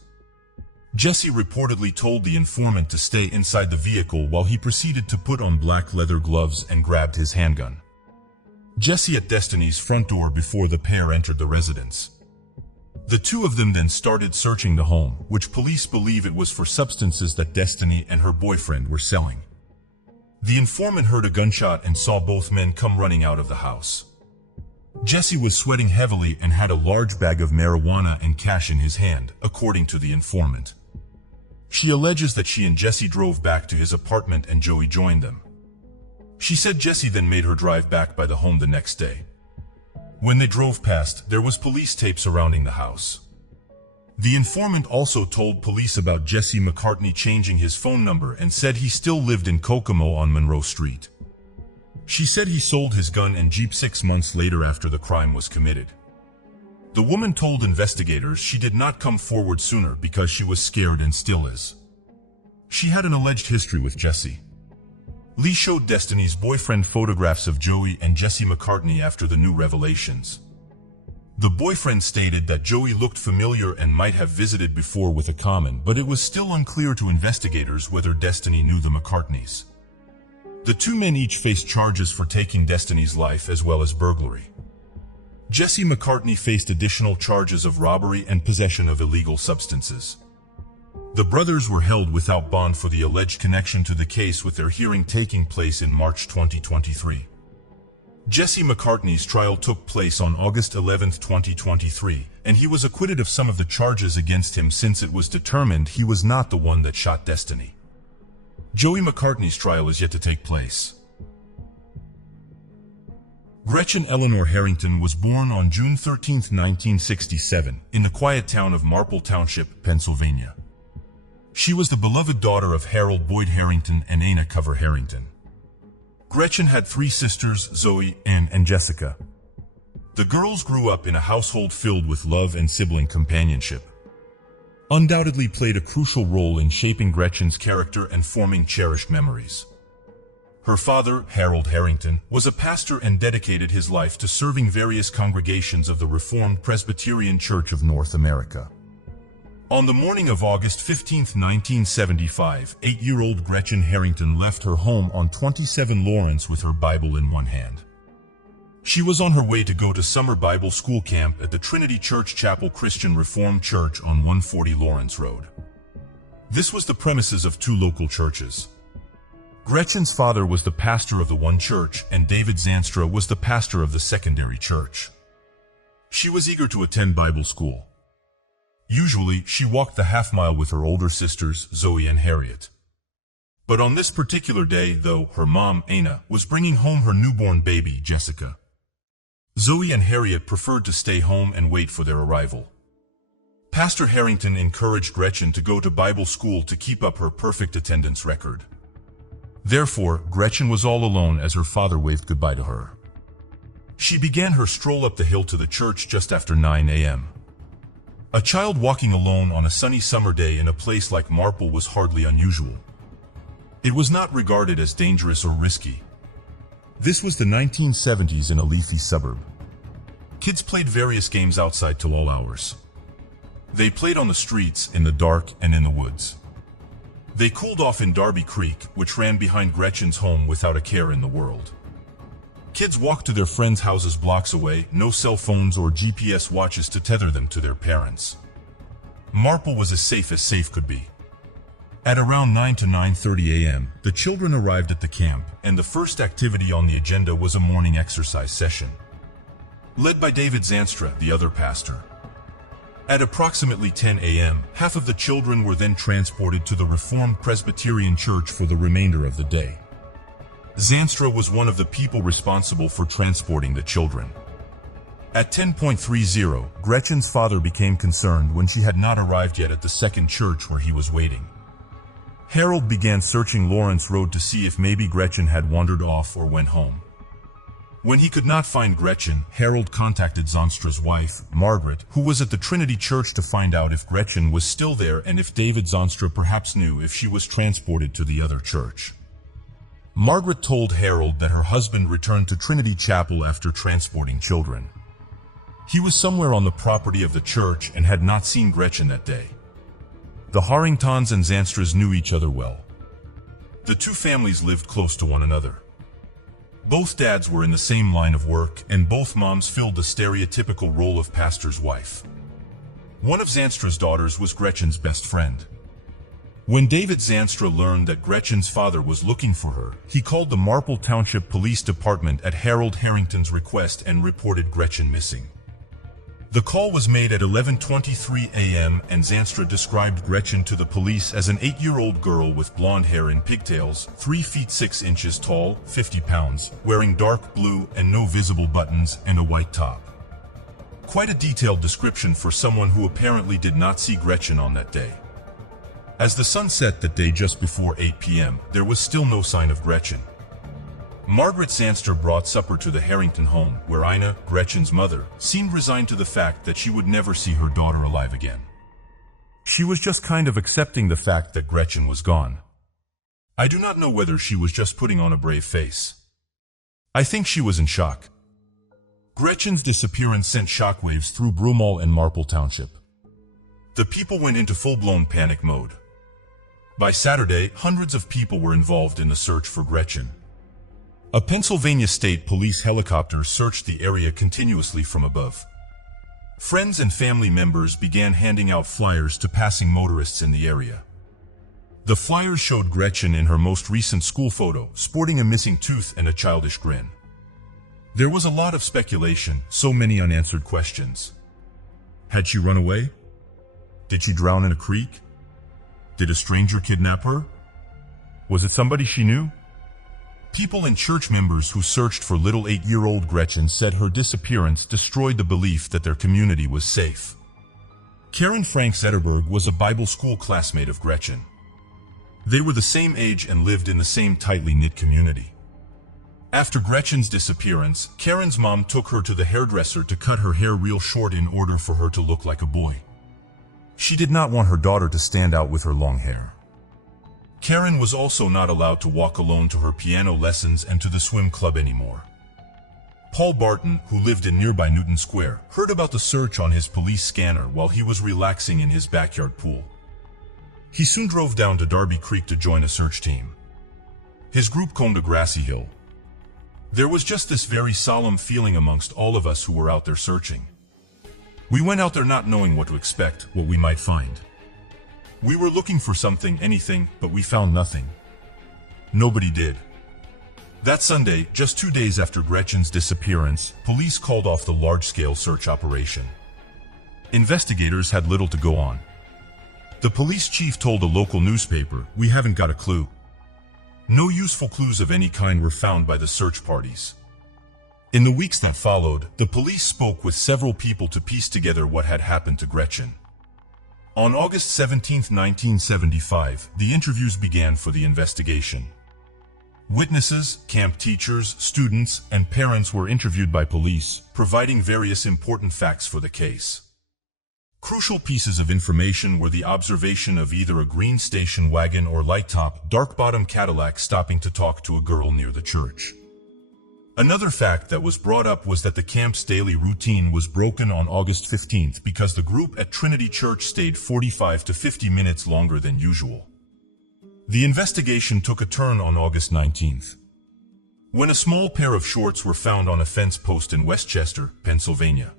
Jesse reportedly told the informant to stay inside the vehicle while he proceeded to put on black leather gloves and grabbed his handgun. Jesse at Destiny's front door before the pair entered the residence. The 2 of them then started searching the home, which police believe it was for substances that Destiny and her boyfriend were selling. The informant heard a gunshot and saw both men come running out of the house. Jesse was sweating heavily and had a large bag of marijuana and cash in his hand, according to the informant. She alleges that she and Jesse drove back to his apartment and Joey joined them. She said Jesse then made her drive back by the home the next day. When they drove past, there was police tape surrounding the house. The informant also told police about Jesse McCartney changing his phone number and said he still lived in Kokomo on Monroe Street. She said he sold his gun and Jeep 6 months later after the crime was committed. The woman told investigators she did not come forward sooner because she was scared and still is. She had an alleged history with Jesse. Lee showed Destiny's boyfriend photographs of Joey and Jesse McCartney after the new revelations. The boyfriend stated that Joey looked familiar and might have visited before with a comment, but it was still unclear to investigators whether Destiny knew the McCartneys. The two men each faced charges for taking Destiny's life as well as burglary. Jesse McCartney faced additional charges of robbery and possession of illegal substances. The brothers were held without bond for the alleged connection to the case, with their hearing taking place in March 2023. Jesse McCartney's trial took place on August 11, 2023, and he was acquitted of some of the charges against him since it was determined he was not the one that shot Destiny. Joey McCartney's trial is yet to take place. Gretchen Eleanor Harrington was born on June 13, 1967, in the quiet town of Marple Township, Pennsylvania. She was the beloved daughter of Harold Boyd Harrington and Anna Cover Harrington. Gretchen had three sisters, Zoe, Ann, and Jessica. The girls grew up in a household filled with love and sibling companionship. Undoubtedly played a crucial role in shaping Gretchen's character and forming cherished memories. Her father, Harold Harrington, was a pastor and dedicated his life to serving various congregations of the Reformed Presbyterian Church of North America. On the morning of August 15, 1975, 8-year-old Gretchen Harrington left her home on 27 Lawrence with her Bible in one hand. She was on her way to go to summer Bible school camp at the Trinity Church Chapel Christian Reformed Church on 140 Lawrence Road. This was the premises of two local churches. Gretchen's father was the pastor of the one church, and David Zanstra was the pastor of the secondary church. She was eager to attend Bible school. Usually, she walked the half-mile with her older sisters, Zoe and Harriet. But on this particular day, though, her mom, Anna, was bringing home her newborn baby, Jessica. Zoe and Harriet preferred to stay home and wait for their arrival. Pastor Harrington encouraged Gretchen to go to Bible school to keep up her perfect attendance record. Therefore, Gretchen was all alone as her father waved goodbye to her. She began her stroll up the hill to the church just after 9 a.m. A child walking alone on a sunny summer day in a place like Marple was hardly unusual. It was not regarded as dangerous or risky. This was the 1970s in a leafy suburb. Kids played various games outside till all hours. They played on the streets, in the dark, and in the woods. They cooled off in Darby Creek, which ran behind Gretchen's home, without a care in the world. Kids walked to their friends' houses blocks away, no cell phones or GPS watches to tether them to their parents. Marple was as safe could be. At around 9 to 9:30 a.m., the children arrived at the camp, and the first activity on the agenda was a morning exercise session, led by David Zanstra, the other pastor. At approximately 10 a.m., half of the children were then transported to the Reformed Presbyterian Church for the remainder of the day. Zanstra was one of the people responsible for transporting the children. At 10:30, Gretchen's father became concerned when she had not arrived yet at the second church where he was waiting. Harold began searching Lawrence Road to see if maybe Gretchen had wandered off or went home. When he could not find Gretchen, Harold contacted Zanstra's wife, Margaret, who was at the Trinity Church, to find out if Gretchen was still there and if David Zanstra perhaps knew if she was transported to the other church. Margaret told Harold that her husband returned to Trinity Chapel after transporting children. He was somewhere on the property of the church and had not seen Gretchen that day. The Harringtons and Zanstras knew each other well. The two families lived close to one another. Both dads were in the same line of work, and both moms filled the stereotypical role of pastor's wife. One of Zanstra's daughters was Gretchen's best friend. When David Zanstra learned that Gretchen's father was looking for her, he called the Marple Township Police Department at Harold Harrington's request and reported Gretchen missing. The call was made at 11:23 a.m. and Zanstra described Gretchen to the police as an 8-year-old girl with blonde hair and pigtails, 3 feet 6 inches tall, 50 pounds, wearing dark blue and no visible buttons, and a white top. Quite a detailed description for someone who apparently did not see Gretchen on that day. As the sun set that day just before 8 p.m., there was still no sign of Gretchen. Margaret Zanstra brought supper to the Harrington home, where Ina, Gretchen's mother, seemed resigned to the fact that she would never see her daughter alive again. She was just kind of accepting the fact that Gretchen was gone. I do not know whether she was just putting on a brave face. I think she was in shock. Gretchen's disappearance sent shockwaves through Broomall and Marple Township. The people went into full-blown panic mode. By Saturday, hundreds of people were involved in the search for Gretchen. A Pennsylvania State Police helicopter searched the area continuously from above. Friends and family members began handing out flyers to passing motorists in the area. The flyers showed Gretchen in her most recent school photo, sporting a missing tooth and a childish grin. There was a lot of speculation, so many unanswered questions. Had she run away? Did she drown in a creek? Did a stranger kidnap her? Was it somebody she knew? People and church members who searched for little 8-year-old Gretchen said her disappearance destroyed the belief that their community was safe. Karen Frank Zetterberg was a Bible school classmate of Gretchen. They were the same age and lived in the same tightly knit community. After Gretchen's disappearance, Karen's mom took her to the hairdresser to cut her hair real short in order for her to look like a boy. She did not want her daughter to stand out with her long hair. Karen was also not allowed to walk alone to her piano lessons and to the swim club anymore. Paul Barton, who lived in nearby Newton Square, heard about the search on his police scanner while he was relaxing in his backyard pool. He soon drove down to Darby Creek to join a search team. His group combed a grassy hill. There was just this very solemn feeling amongst all of us who were out there searching. We went out there not knowing what to expect, what we might find. We were looking for something, anything, but we found nothing. Nobody did. That Sunday, just 2 days after Gretchen's disappearance, police called off the large-scale search operation. Investigators had little to go on. The police chief told a local newspaper, "We haven't got a clue." No useful clues of any kind were found by the search parties. In the weeks that followed, the police spoke with several people to piece together what had happened to Gretchen. On August 17, 1975, the interviews began for the investigation. Witnesses, camp teachers, students, and parents were interviewed by police, providing various important facts for the case. Crucial pieces of information were the observation of either a green station wagon or light-top, dark-bottom Cadillac stopping to talk to a girl near the church. Another fact that was brought up was that the camp's daily routine was broken on August 15th because the group at Trinity Church stayed 45 to 50 minutes longer than usual. The investigation took a turn on August 19th, when a small pair of shorts were found on a fence post in Westchester, Pennsylvania.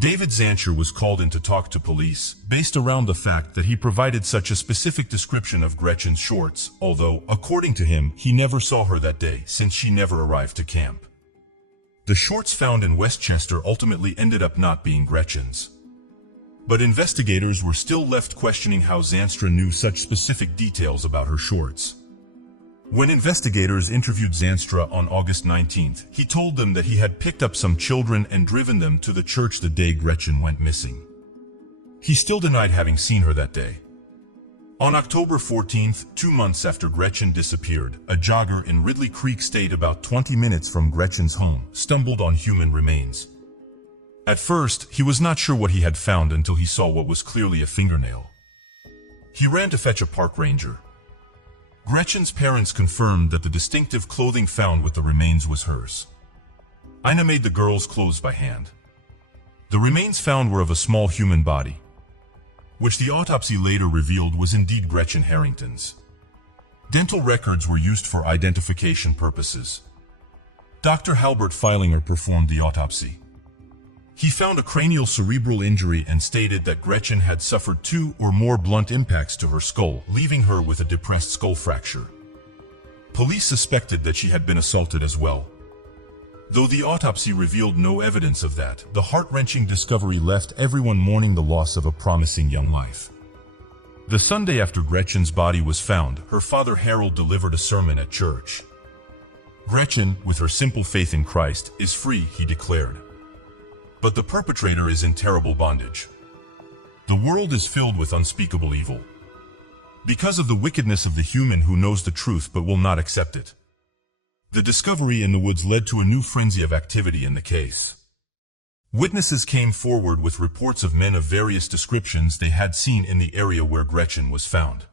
David Zancher was called in to talk to police, based around the fact that he provided such a specific description of Gretchen's shorts, although, according to him, he never saw her that day since she never arrived to camp. The shorts found in Westchester ultimately ended up not being Gretchen's. But investigators were still left questioning how Zanstra knew such specific details about her shorts. When investigators interviewed Zanstra on August 19th, he told them that he had picked up some children and driven them to the church the day Gretchen went missing. He still denied having seen her that day. On October 14th, 2 months after Gretchen disappeared, a jogger in Ridley Creek State about 20 minutes from Gretchen's home stumbled on human remains. At first, he was not sure what he had found until he saw what was clearly a fingernail. He ran to fetch a park ranger. Gretchen's parents confirmed that the distinctive clothing found with the remains was hers. Ina made the girl's clothes by hand. The remains found were of a small human body, which the autopsy later revealed was indeed Gretchen Harrington's. Dental records were used for identification purposes. Dr. Halbert Feilinger performed the autopsy. He found a cranial cerebral injury and stated that Gretchen had suffered 2 or more blunt impacts to her skull, leaving her with a depressed skull fracture. Police suspected that she had been assaulted as well. Though the autopsy revealed no evidence of that, the heart-wrenching discovery left everyone mourning the loss of a promising young life. The Sunday after Gretchen's body was found, her father Harold delivered a sermon at church. Gretchen, with her simple faith in Christ, is free, he declared. But the perpetrator is in terrible bondage. The world is filled with unspeakable evil, because of the wickedness of the human who knows the truth but will not accept it. The discovery in the woods led to a new frenzy of activity in the case. Witnesses came forward with reports of men of various descriptions they had seen in the area where Gretchen was found.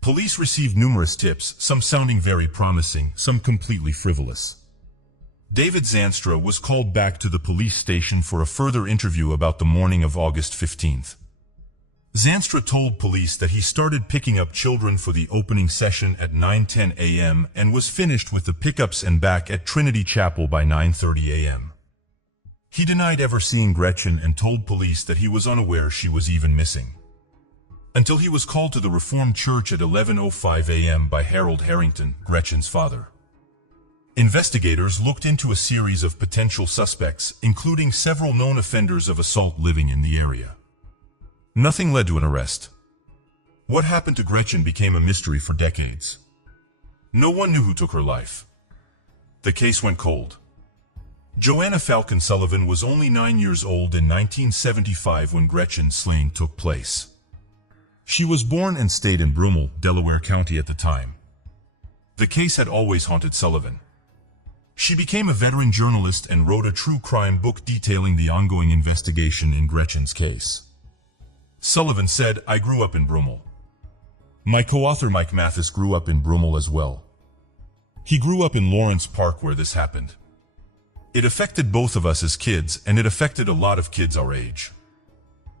Police received numerous tips, some sounding very promising, some completely frivolous. David Zanstra was called back to the police station for a further interview about the morning of August 15th. Zanstra told police that he started picking up children for the opening session at 9:10 a.m. and was finished with the pickups and back at Trinity Chapel by 9:30 a.m. He denied ever seeing Gretchen and told police that he was unaware she was even missing. Until he was called to the Reformed Church at 11:05 a.m. by Harold Harrington, Gretchen's father. Investigators looked into a series of potential suspects, including several known offenders of assault living in the area. Nothing led to an arrest. What happened to Gretchen became a mystery for decades. No one knew who took her life. The case went cold. Joanna Falcon Sullivan was only 9 years old in 1975 when Gretchen's slaying took place. She was born and stayed in Brummel, Delaware County at the time. The case had always haunted Sullivan. She became a veteran journalist and wrote a true crime book detailing the ongoing investigation in Gretchen's case. Sullivan said, "I grew up in Brummel. My co-author Mike Mathis grew up in Brummel as well. He grew up in Lawrence Park where this happened. It affected both of us as kids, and it affected a lot of kids our age."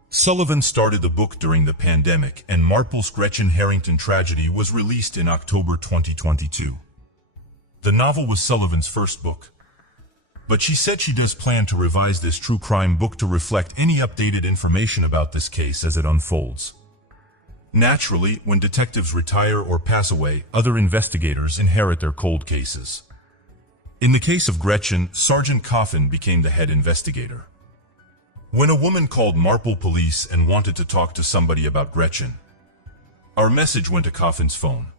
Sullivan started the book during the pandemic, and Marple's Gretchen Harrington tragedy was released in October 2022. The novel was Sullivan's first book. But she said she does plan to revise this true crime book to reflect any updated information about this case as it unfolds. Naturally, when detectives retire or pass away, other investigators inherit their cold cases. In the case of Gretchen, Sergeant Coffin became the head investigator. When a woman called Marple Police and wanted to talk to somebody about Gretchen, our message went to Coffin's phone.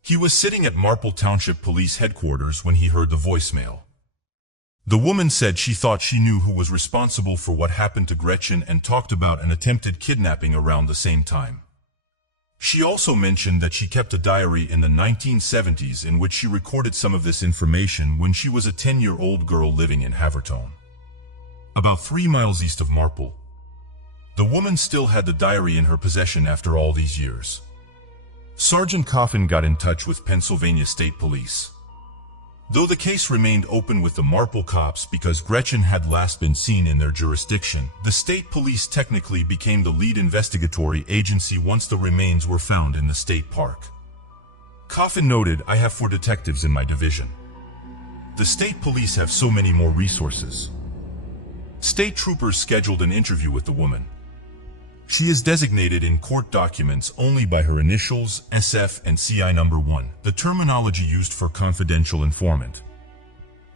He was sitting at Marple Township Police Headquarters when he heard the voicemail. The woman said she thought she knew who was responsible for what happened to Gretchen and talked about an attempted kidnapping around the same time. She also mentioned that she kept a diary in the 1970s in which she recorded some of this information when she was a 10-year-old girl living in Havertone, about 3 miles east of Marple. The woman still had the diary in her possession after all these years. Sergeant Coffin got in touch with Pennsylvania State Police. Though the case remained open with the Marple cops because Gretchen had last been seen in their jurisdiction, the state police technically became the lead investigatory agency once the remains were found in the state park. Coffin noted, "I have 4 detectives in my division. The state police have so many more resources." State troopers scheduled an interview with the woman. She is designated in court documents only by her initials, SF and CI number 1, the terminology used for confidential informant.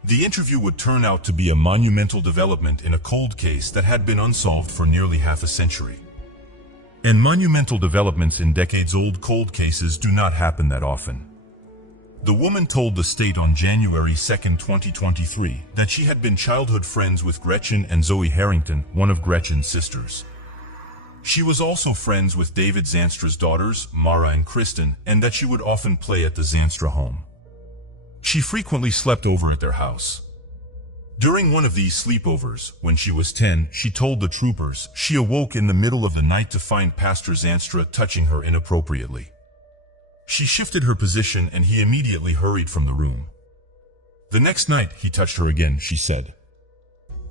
The interview would turn out to be a monumental development in a cold case that had been unsolved for nearly half a century. And monumental developments in decades-old cold cases do not happen that often. The woman told the state on January 2, 2023, that she had been childhood friends with Gretchen and Zoe Harrington, one of Gretchen's sisters. She was also friends with David Zanstra's daughters, Mara and Kristen, and that she would often play at the Zanstra home. She frequently slept over at their house. During one of these sleepovers, when she was 10, she told the troopers she awoke in the middle of the night to find Pastor Zanstra touching her inappropriately. She shifted her position and he immediately hurried from the room. The next night, he touched her again, she said.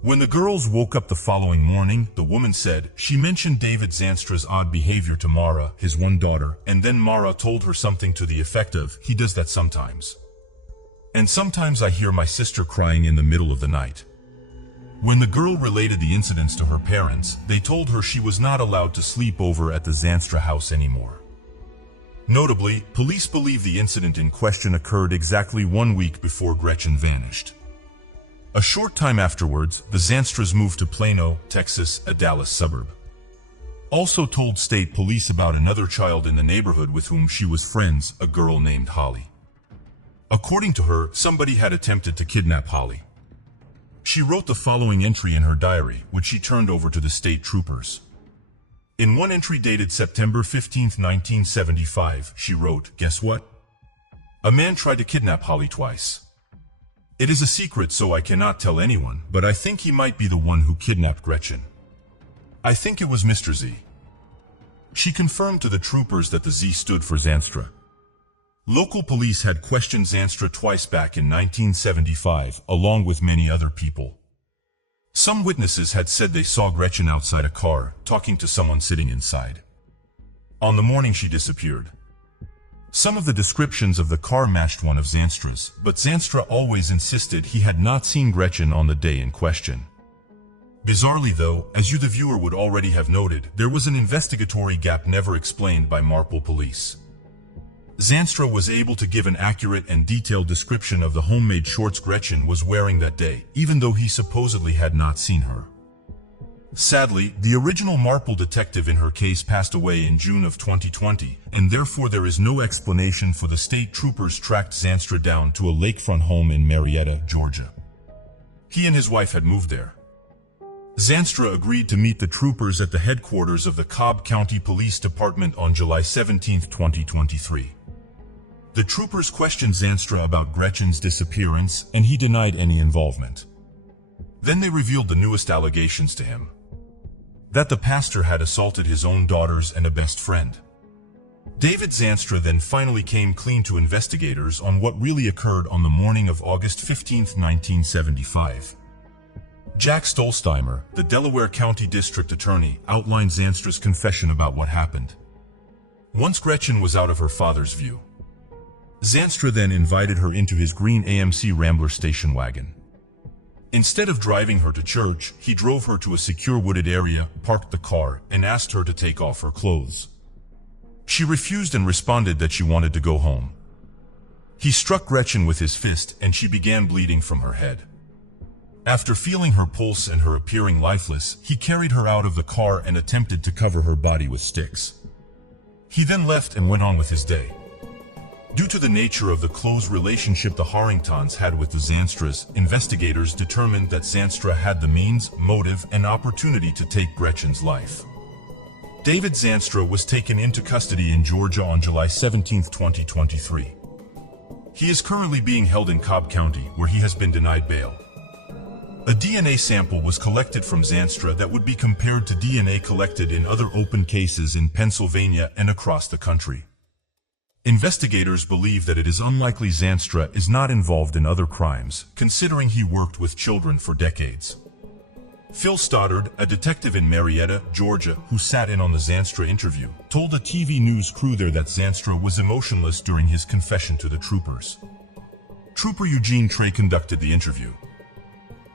When the girls woke up the following morning, the woman said, she mentioned David Zanstra's odd behavior to Mara, his one daughter, and then Mara told her something to the effect of, "He does that sometimes. And sometimes I hear my sister crying in the middle of the night." When the girl related the incidents to her parents, they told her she was not allowed to sleep over at the Zanstra house anymore. Notably, police believe the incident in question occurred exactly 1 week before Gretchen vanished. A short time afterwards, the Zanstras moved to Plano, Texas, a Dallas suburb. Also told state police about another child in the neighborhood with whom she was friends, a girl named Holly. According to her, somebody had attempted to kidnap Holly. She wrote the following entry in her diary, which she turned over to the state troopers. In one entry dated September 15, 1975, she wrote, "Guess what? A man tried to kidnap Holly twice. It is a secret, so I cannot tell anyone, but I think he might be the one who kidnapped Gretchen. I think it was Mr. Z." She confirmed to the troopers that the Z stood for Zanstra. Local police had questioned Zanstra twice back in 1975, along with many other people. Some witnesses had said they saw Gretchen outside a car, talking to someone sitting inside. On the morning she disappeared. Some of the descriptions of the car matched one of Zanstra's, but Zanstra always insisted he had not seen Gretchen on the day in question. Bizarrely though, as you the viewer would already have noted, there was an investigatory gap never explained by Marple police. Zanstra was able to give an accurate and detailed description of the homemade shorts Gretchen was wearing that day, even though he supposedly had not seen her. Sadly, the original Marple detective in her case passed away in June of 2020, and therefore there is no explanation for the state troopers tracked Zanstra down to a lakefront home in Marietta, Georgia. He and his wife had moved there. Zanstra agreed to meet the troopers at the headquarters of the Cobb County Police Department on July 17, 2023. The troopers questioned Zanstra about Gretchen's disappearance, and he denied any involvement. Then they revealed the newest allegations to him. That the pastor had assaulted his own daughters and a best friend. David Zanstra then finally came clean to investigators on what really occurred on the morning of August 15, 1975. Jack Stolzheimer, the Delaware County District Attorney, outlined Zanstra's confession about what happened. Once Gretchen was out of her father's view, Zanstra then invited her into his green AMC Rambler station wagon. Instead of driving her to church, he drove her to a secure wooded area, parked the car, and asked her to take off her clothes. She refused and responded that she wanted to go home. He struck Gretchen with his fist, and she began bleeding from her head. After feeling her pulse and her appearing lifeless, he carried her out of the car and attempted to cover her body with sticks. He then left and went on with his day. Due to the nature of the close relationship the Harringtons had with the Zanstras, investigators determined that Zanstra had the means, motive, and opportunity to take Gretchen's life. David Zanstra was taken into custody in Georgia on July 17, 2023. He is currently being held in Cobb County, where he has been denied bail. A DNA sample was collected from Zanstra that would be compared to DNA collected in other open cases in Pennsylvania and across the country. Investigators believe that it is unlikely Zanstra is not involved in other crimes, considering he worked with children for decades. Phil Stoddard, a detective in Marietta, Georgia, who sat in on the Zanstra interview, told a TV news crew there that Zanstra was emotionless during his confession to the troopers. Trooper Eugene Trey conducted the interview.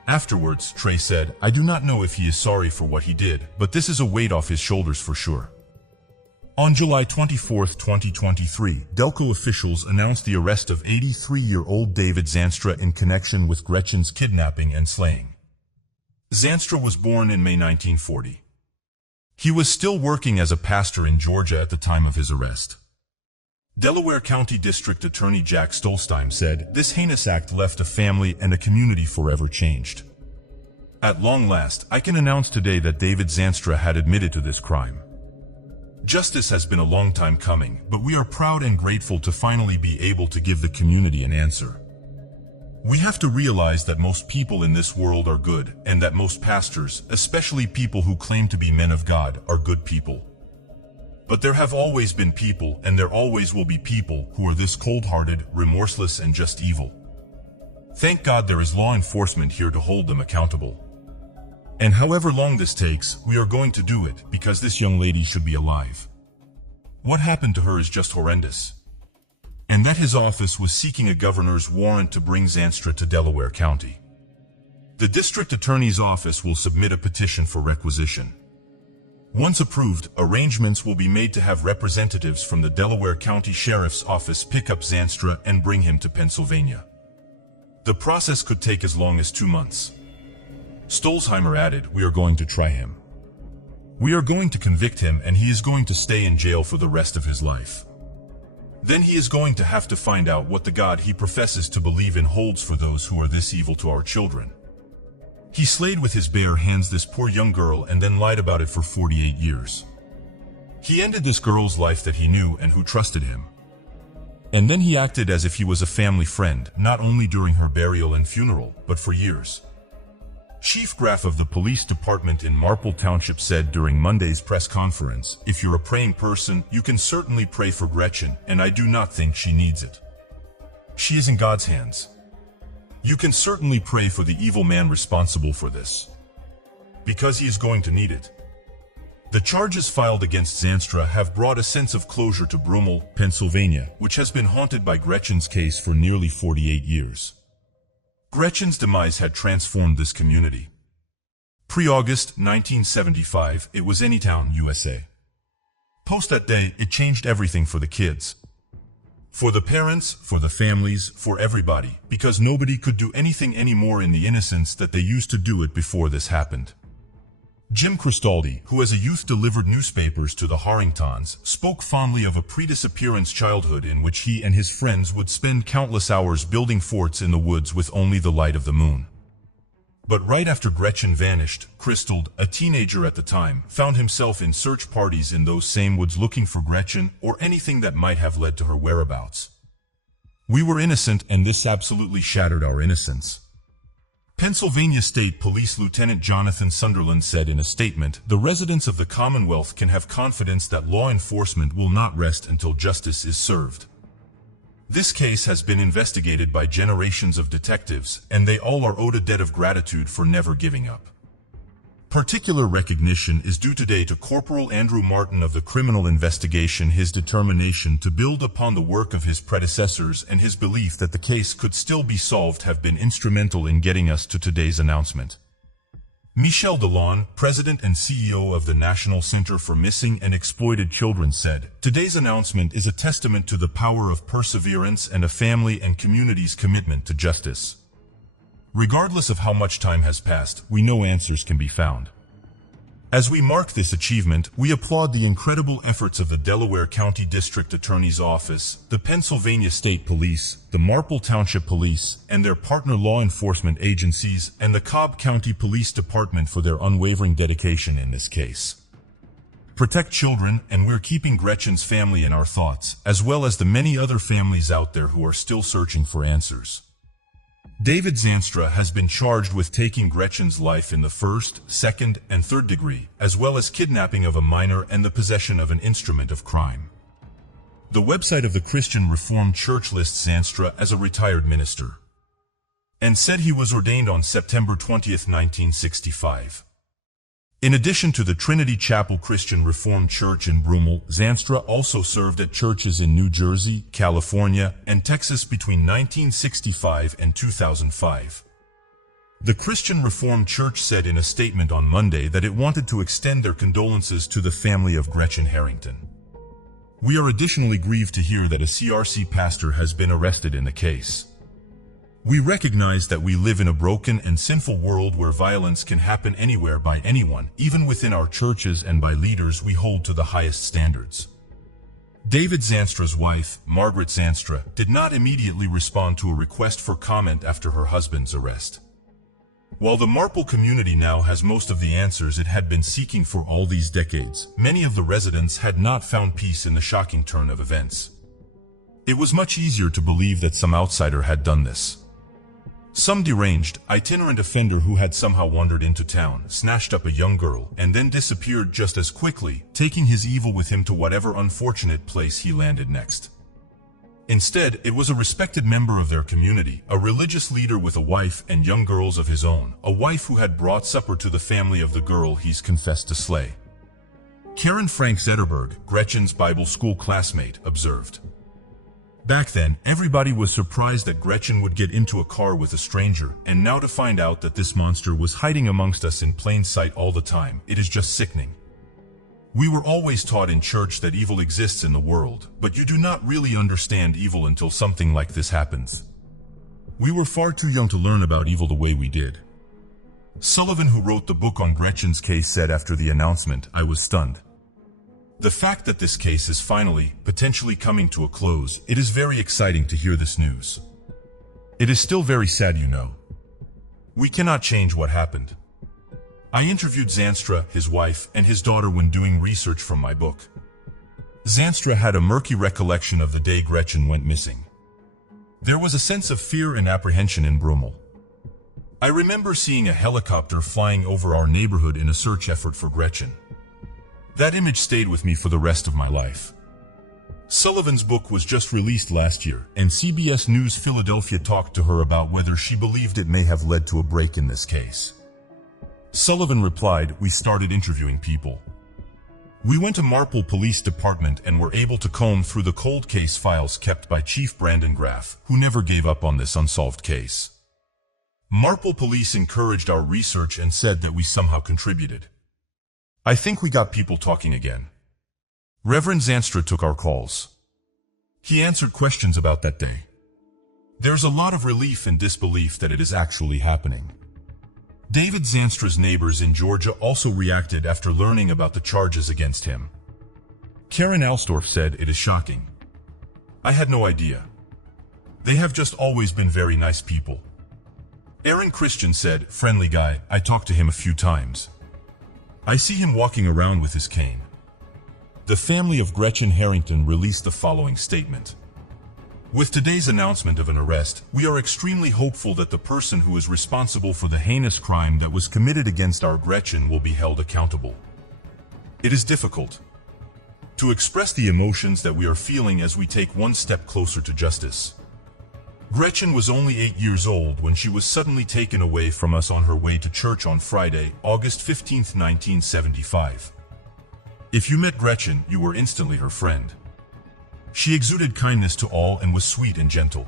Afterwards, Trey said, "I do not know if he is sorry for what he did, but this is a weight off his shoulders for sure." On July 24, 2023, Delco officials announced the arrest of 83-year-old David Zanstra in connection with Gretchen's kidnapping and slaying. Zanstra was born in May 1940. He was still working as a pastor in Georgia at the time of his arrest. Delaware County District Attorney Jack Stolzheimer said, "This heinous act left a family and a community forever changed. At long last, I can announce today that David Zanstra had admitted to this crime. Justice has been a long time coming, but we are proud and grateful to finally be able to give the community an answer. We have to realize that most people in this world are good, and that most pastors, especially people who claim to be men of God, are good people. But there have always been people, and there always will be people, who are this cold-hearted, remorseless, and just evil. Thank God there is law enforcement here to hold them accountable. And however long this takes, we are going to do it, because this young lady should be alive. What happened to her is just horrendous." And that his office was seeking a governor's warrant to bring Zanstra to Delaware County. The district attorney's office will submit a petition for requisition. Once approved, arrangements will be made to have representatives from the Delaware County Sheriff's Office pick up Zanstra and bring him to Pennsylvania. The process could take as long as 2 months. Stolzheimer added, "We are going to try him. We are going to convict him, and he is going to stay in jail for the rest of his life. Then he is going to have to find out what the God he professes to believe in holds for those who are this evil to our children. He slayed with his bare hands this poor young girl and then lied about it for 48 years. He ended this girl's life that he knew and who trusted him. And then he acted as if he was a family friend, not only during her burial and funeral, but for years. Chief Graf of the police department in Marple Township said during Monday's press conference, "If you're a praying person, you can certainly pray for Gretchen, and I do not think she needs it. She is in God's hands. You can certainly pray for the evil man responsible for this, because he is going to need it." The charges filed against Zanstra have brought a sense of closure to Brummel, Pennsylvania, which has been haunted by Gretchen's case for nearly 48 years. Gretchen's demise had transformed this community. Pre-August 1975, it was Anytown, USA. Post that day, it changed everything for the kids. For the parents, for the families, for everybody, because nobody could do anything anymore in the innocence that they used to do it before this happened. Jim Cristaldi, who as a youth delivered newspapers to the Harringtons, spoke fondly of a pre-disappearance childhood in which he and his friends would spend countless hours building forts in the woods with only the light of the moon. But right after Gretchen vanished, Crystal, a teenager at the time, found himself in search parties in those same woods looking for Gretchen or anything that might have led to her whereabouts. We were innocent, and this absolutely shattered our innocence. Pennsylvania State Police Lieutenant Jonathan Sunderland said in a statement, "The residents of the Commonwealth can have confidence that law enforcement will not rest until justice is served. This case has been investigated by generations of detectives, and they all are owed a debt of gratitude for never giving up." Particular recognition is due today to Corporal Andrew Martin of the Criminal Investigation. His determination to build upon the work of his predecessors and his belief that the case could still be solved have been instrumental in getting us to today's announcement. Michel Delon, President and CEO of the National Center for Missing and Exploited Children, said, "Today's announcement is a testament to the power of perseverance and a family and community's commitment to justice. Regardless of how much time has passed, we know answers can be found." As we mark this achievement, we applaud the incredible efforts of the Delaware County District Attorney's Office, the Pennsylvania State Police, the Marple Township Police, and their partner law enforcement agencies, and the Cobb County Police Department for their unwavering dedication in this case. Protect children, and we're keeping Gretchen's family in our thoughts, as well as the many other families out there who are still searching for answers. David Zanstra has been charged with taking Gretchen's life in the first, second, and third degree, as well as kidnapping of a minor and the possession of an instrument of crime. The website of the Christian Reformed Church lists Zanstra as a retired minister, and said he was ordained on September 20, 1965. In addition to the Trinity Chapel Christian Reformed Church in Brummel, Zanstra also served at churches in New Jersey, California, and Texas between 1965 and 2005. The Christian Reformed Church said in a statement on Monday that it wanted to extend their condolences to the family of Gretchen Harrington. "We are additionally grieved to hear that a CRC pastor has been arrested in the case. We recognize that we live in a broken and sinful world where violence can happen anywhere by anyone, even within our churches and by leaders we hold to the highest standards." David Zanstra's wife, Margaret Zanstra, did not immediately respond to a request for comment after her husband's arrest. While the Marple community now has most of the answers it had been seeking for all these decades, many of the residents had not found peace in the shocking turn of events. It was much easier to believe that some outsider had done this. Some deranged, itinerant offender who had somehow wandered into town, snatched up a young girl, and then disappeared just as quickly, taking his evil with him to whatever unfortunate place he landed next. Instead, it was a respected member of their community, a religious leader with a wife and young girls of his own, a wife who had brought supper to the family of the girl he's confessed to slay. Karen Frank Zetterberg, Gretchen's Bible school classmate, observed, "Back then, everybody was surprised that Gretchen would get into a car with a stranger, and now to find out that this monster was hiding amongst us in plain sight all the time, it is just sickening. We were always taught in church that evil exists in the world, but you do not really understand evil until something like this happens. We were far too young to learn about evil the way we did." Sullivan, who wrote the book on Gretchen's case, said after the announcement, "I was stunned. The fact that this case is finally, potentially coming to a close, it is very exciting to hear this news. It is still very sad, you know. We cannot change what happened." I interviewed Zanstra, his wife, and his daughter when doing research from my book. Zanstra had a murky recollection of the day Gretchen went missing. There was a sense of fear and apprehension in Brummel. I remember seeing a helicopter flying over our neighborhood in a search effort for Gretchen. That image stayed with me for the rest of my life. Sullivan's book was just released last year, and CBS News Philadelphia talked to her about whether she believed it may have led to a break in this case. Sullivan replied, "We started interviewing people. We went to Marple Police Department and were able to comb through the cold case files kept by Chief Brandon Graff, who never gave up on this unsolved case. Marple Police encouraged our research and said that we somehow contributed. I think we got people talking again. Reverend Zanstra took our calls. He answered questions about that day. There's a lot of relief and disbelief that it is actually happening." David Zanstra's neighbors in Georgia also reacted after learning about the charges against him. Karen Alstorf said, "It is shocking. I had no idea. They have just always been very nice people." Aaron Christian said, "Friendly guy, I talked to him a few times. I see him walking around with his cane." The family of Gretchen Harrington released the following statement. "With today's announcement of an arrest, we are extremely hopeful that the person who is responsible for the heinous crime that was committed against our Gretchen will be held accountable. It is difficult to express the emotions that we are feeling as we take one step closer to justice. Gretchen was only 8 years old when she was suddenly taken away from us on her way to church on Friday, August 15, 1975. If you met Gretchen, you were instantly her friend. She exuded kindness to all and was sweet and gentle.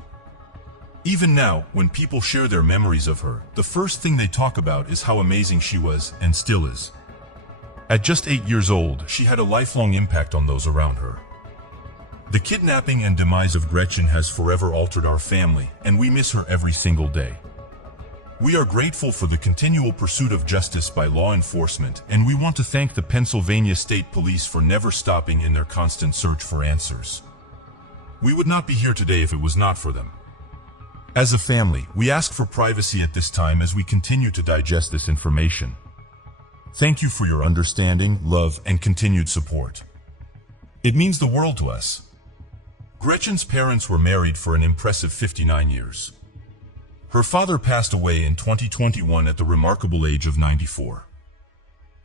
Even now, when people share their memories of her, the first thing they talk about is how amazing she was and still is. At just 8 years old, she had a lifelong impact on those around her. The kidnapping and demise of Gretchen has forever altered our family, and we miss her every single day. We are grateful for the continual pursuit of justice by law enforcement, and we want to thank the Pennsylvania State Police for never stopping in their constant search for answers. We would not be here today if it was not for them. As a family, we ask for privacy at this time as we continue to digest this information. Thank you for your understanding, love, and continued support. It means the world to us." Gretchen's parents were married for an impressive 59 years. Her father passed away in 2021 at the remarkable age of 94.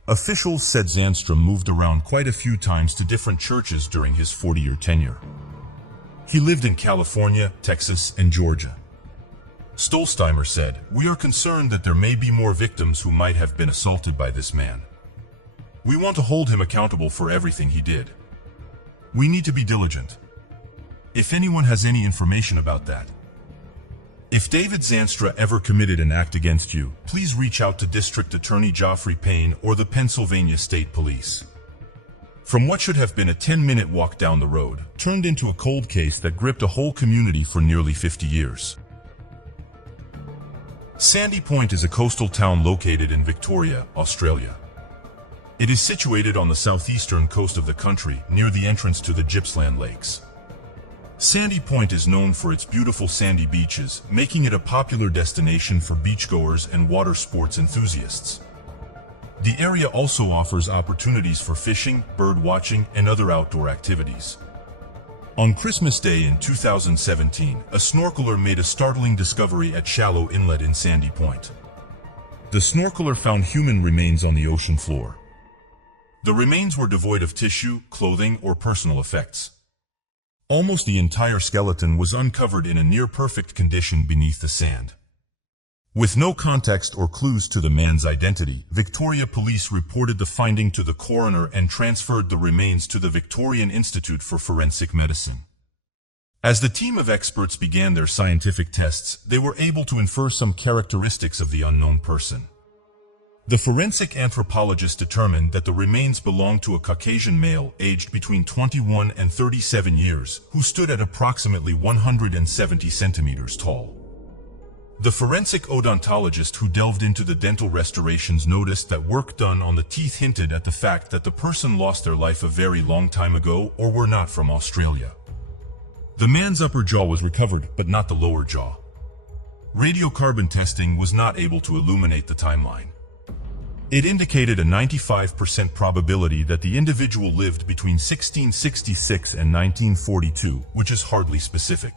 Officials said Zanstra moved around quite a few times to different churches during his 40-year tenure. He lived in California, Texas, and Georgia. Stolzheimer said, "We are concerned that there may be more victims who might have been assaulted by this man. We want to hold him accountable for everything he did. We need to be diligent. If anyone has any information about that. If David Zanstra ever committed an act against you, please reach out to District Attorney Geoffrey Payne or the Pennsylvania State Police." From what should have been a 10-minute walk down the road, turned into a cold case that gripped a whole community for nearly 50 years. Sandy Point is a coastal town located in Victoria, Australia. It is situated on the southeastern coast of the country, near the entrance to the Gippsland Lakes. Sandy Point is known for its beautiful sandy beaches, making it a popular destination for beachgoers and water sports enthusiasts. The area also offers opportunities for fishing, bird watching, and other outdoor activities. On Christmas Day in 2017, a snorkeler made a startling discovery at Shallow Inlet in Sandy Point. The snorkeler found human remains on the ocean floor. The remains were devoid of tissue, clothing, or personal effects. Almost the entire skeleton was uncovered in a near-perfect condition beneath the sand. With no context or clues to the man's identity, Victoria Police reported the finding to the coroner and transferred the remains to the Victorian Institute for Forensic Medicine. As the team of experts began their scientific tests, they were able to infer some characteristics of the unknown person. The forensic anthropologist determined that the remains belonged to a Caucasian male aged between 21 and 37 years, who stood at approximately 170 centimeters tall. The forensic odontologist who delved into the dental restorations noticed that work done on the teeth hinted at the fact that the person lost their life a very long time ago or were not from Australia. The man's upper jaw was recovered, but not the lower jaw. Radiocarbon testing was not able to illuminate the timeline. It indicated a 95% probability that the individual lived between 1666 and 1942, which is hardly specific.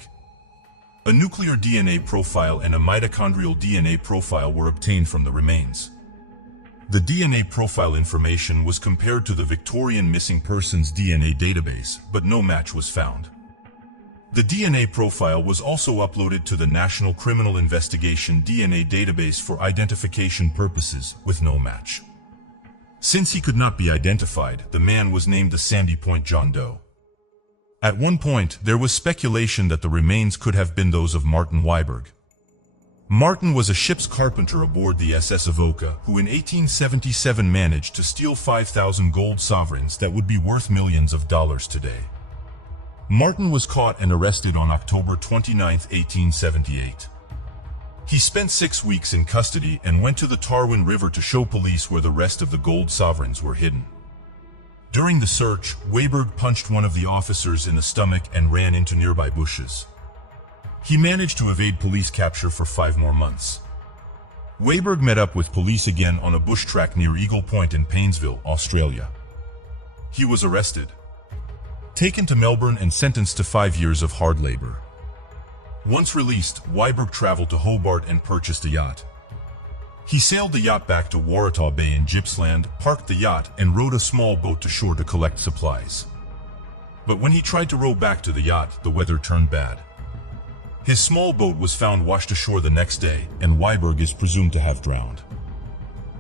A nuclear DNA profile and a mitochondrial DNA profile were obtained from the remains. The DNA profile information was compared to the Victorian missing persons DNA database, but no match was found. The DNA profile was also uploaded to the National Criminal Investigation DNA database for identification purposes, with no match. Since he could not be identified, the man was named the Sandy Point John Doe. At one point, there was speculation that the remains could have been those of Martin Weiberg. Martin was a ship's carpenter aboard the SS Avoca, who in 1877 managed to steal 5,000 gold sovereigns that would be worth millions of dollars today. Martin was caught and arrested on October 29, 1878. He spent 6 weeks in custody and went to the Tarwin River to show police where the rest of the gold sovereigns were hidden. During the search, Weiberg punched one of the officers in the stomach and ran into nearby bushes. He managed to evade police capture for 5 more months. Weiberg met up with police again on a bush track near Eagle Point in Paynesville, Australia. He was arrested, taken to Melbourne and sentenced to 5 years of hard labor. Once released, Weiberg traveled to Hobart and purchased a yacht. He sailed the yacht back to Waratah Bay in Gippsland, parked the yacht, and rowed a small boat to shore to collect supplies. But when he tried to row back to the yacht, the weather turned bad. His small boat was found washed ashore the next day, and Weiberg is presumed to have drowned.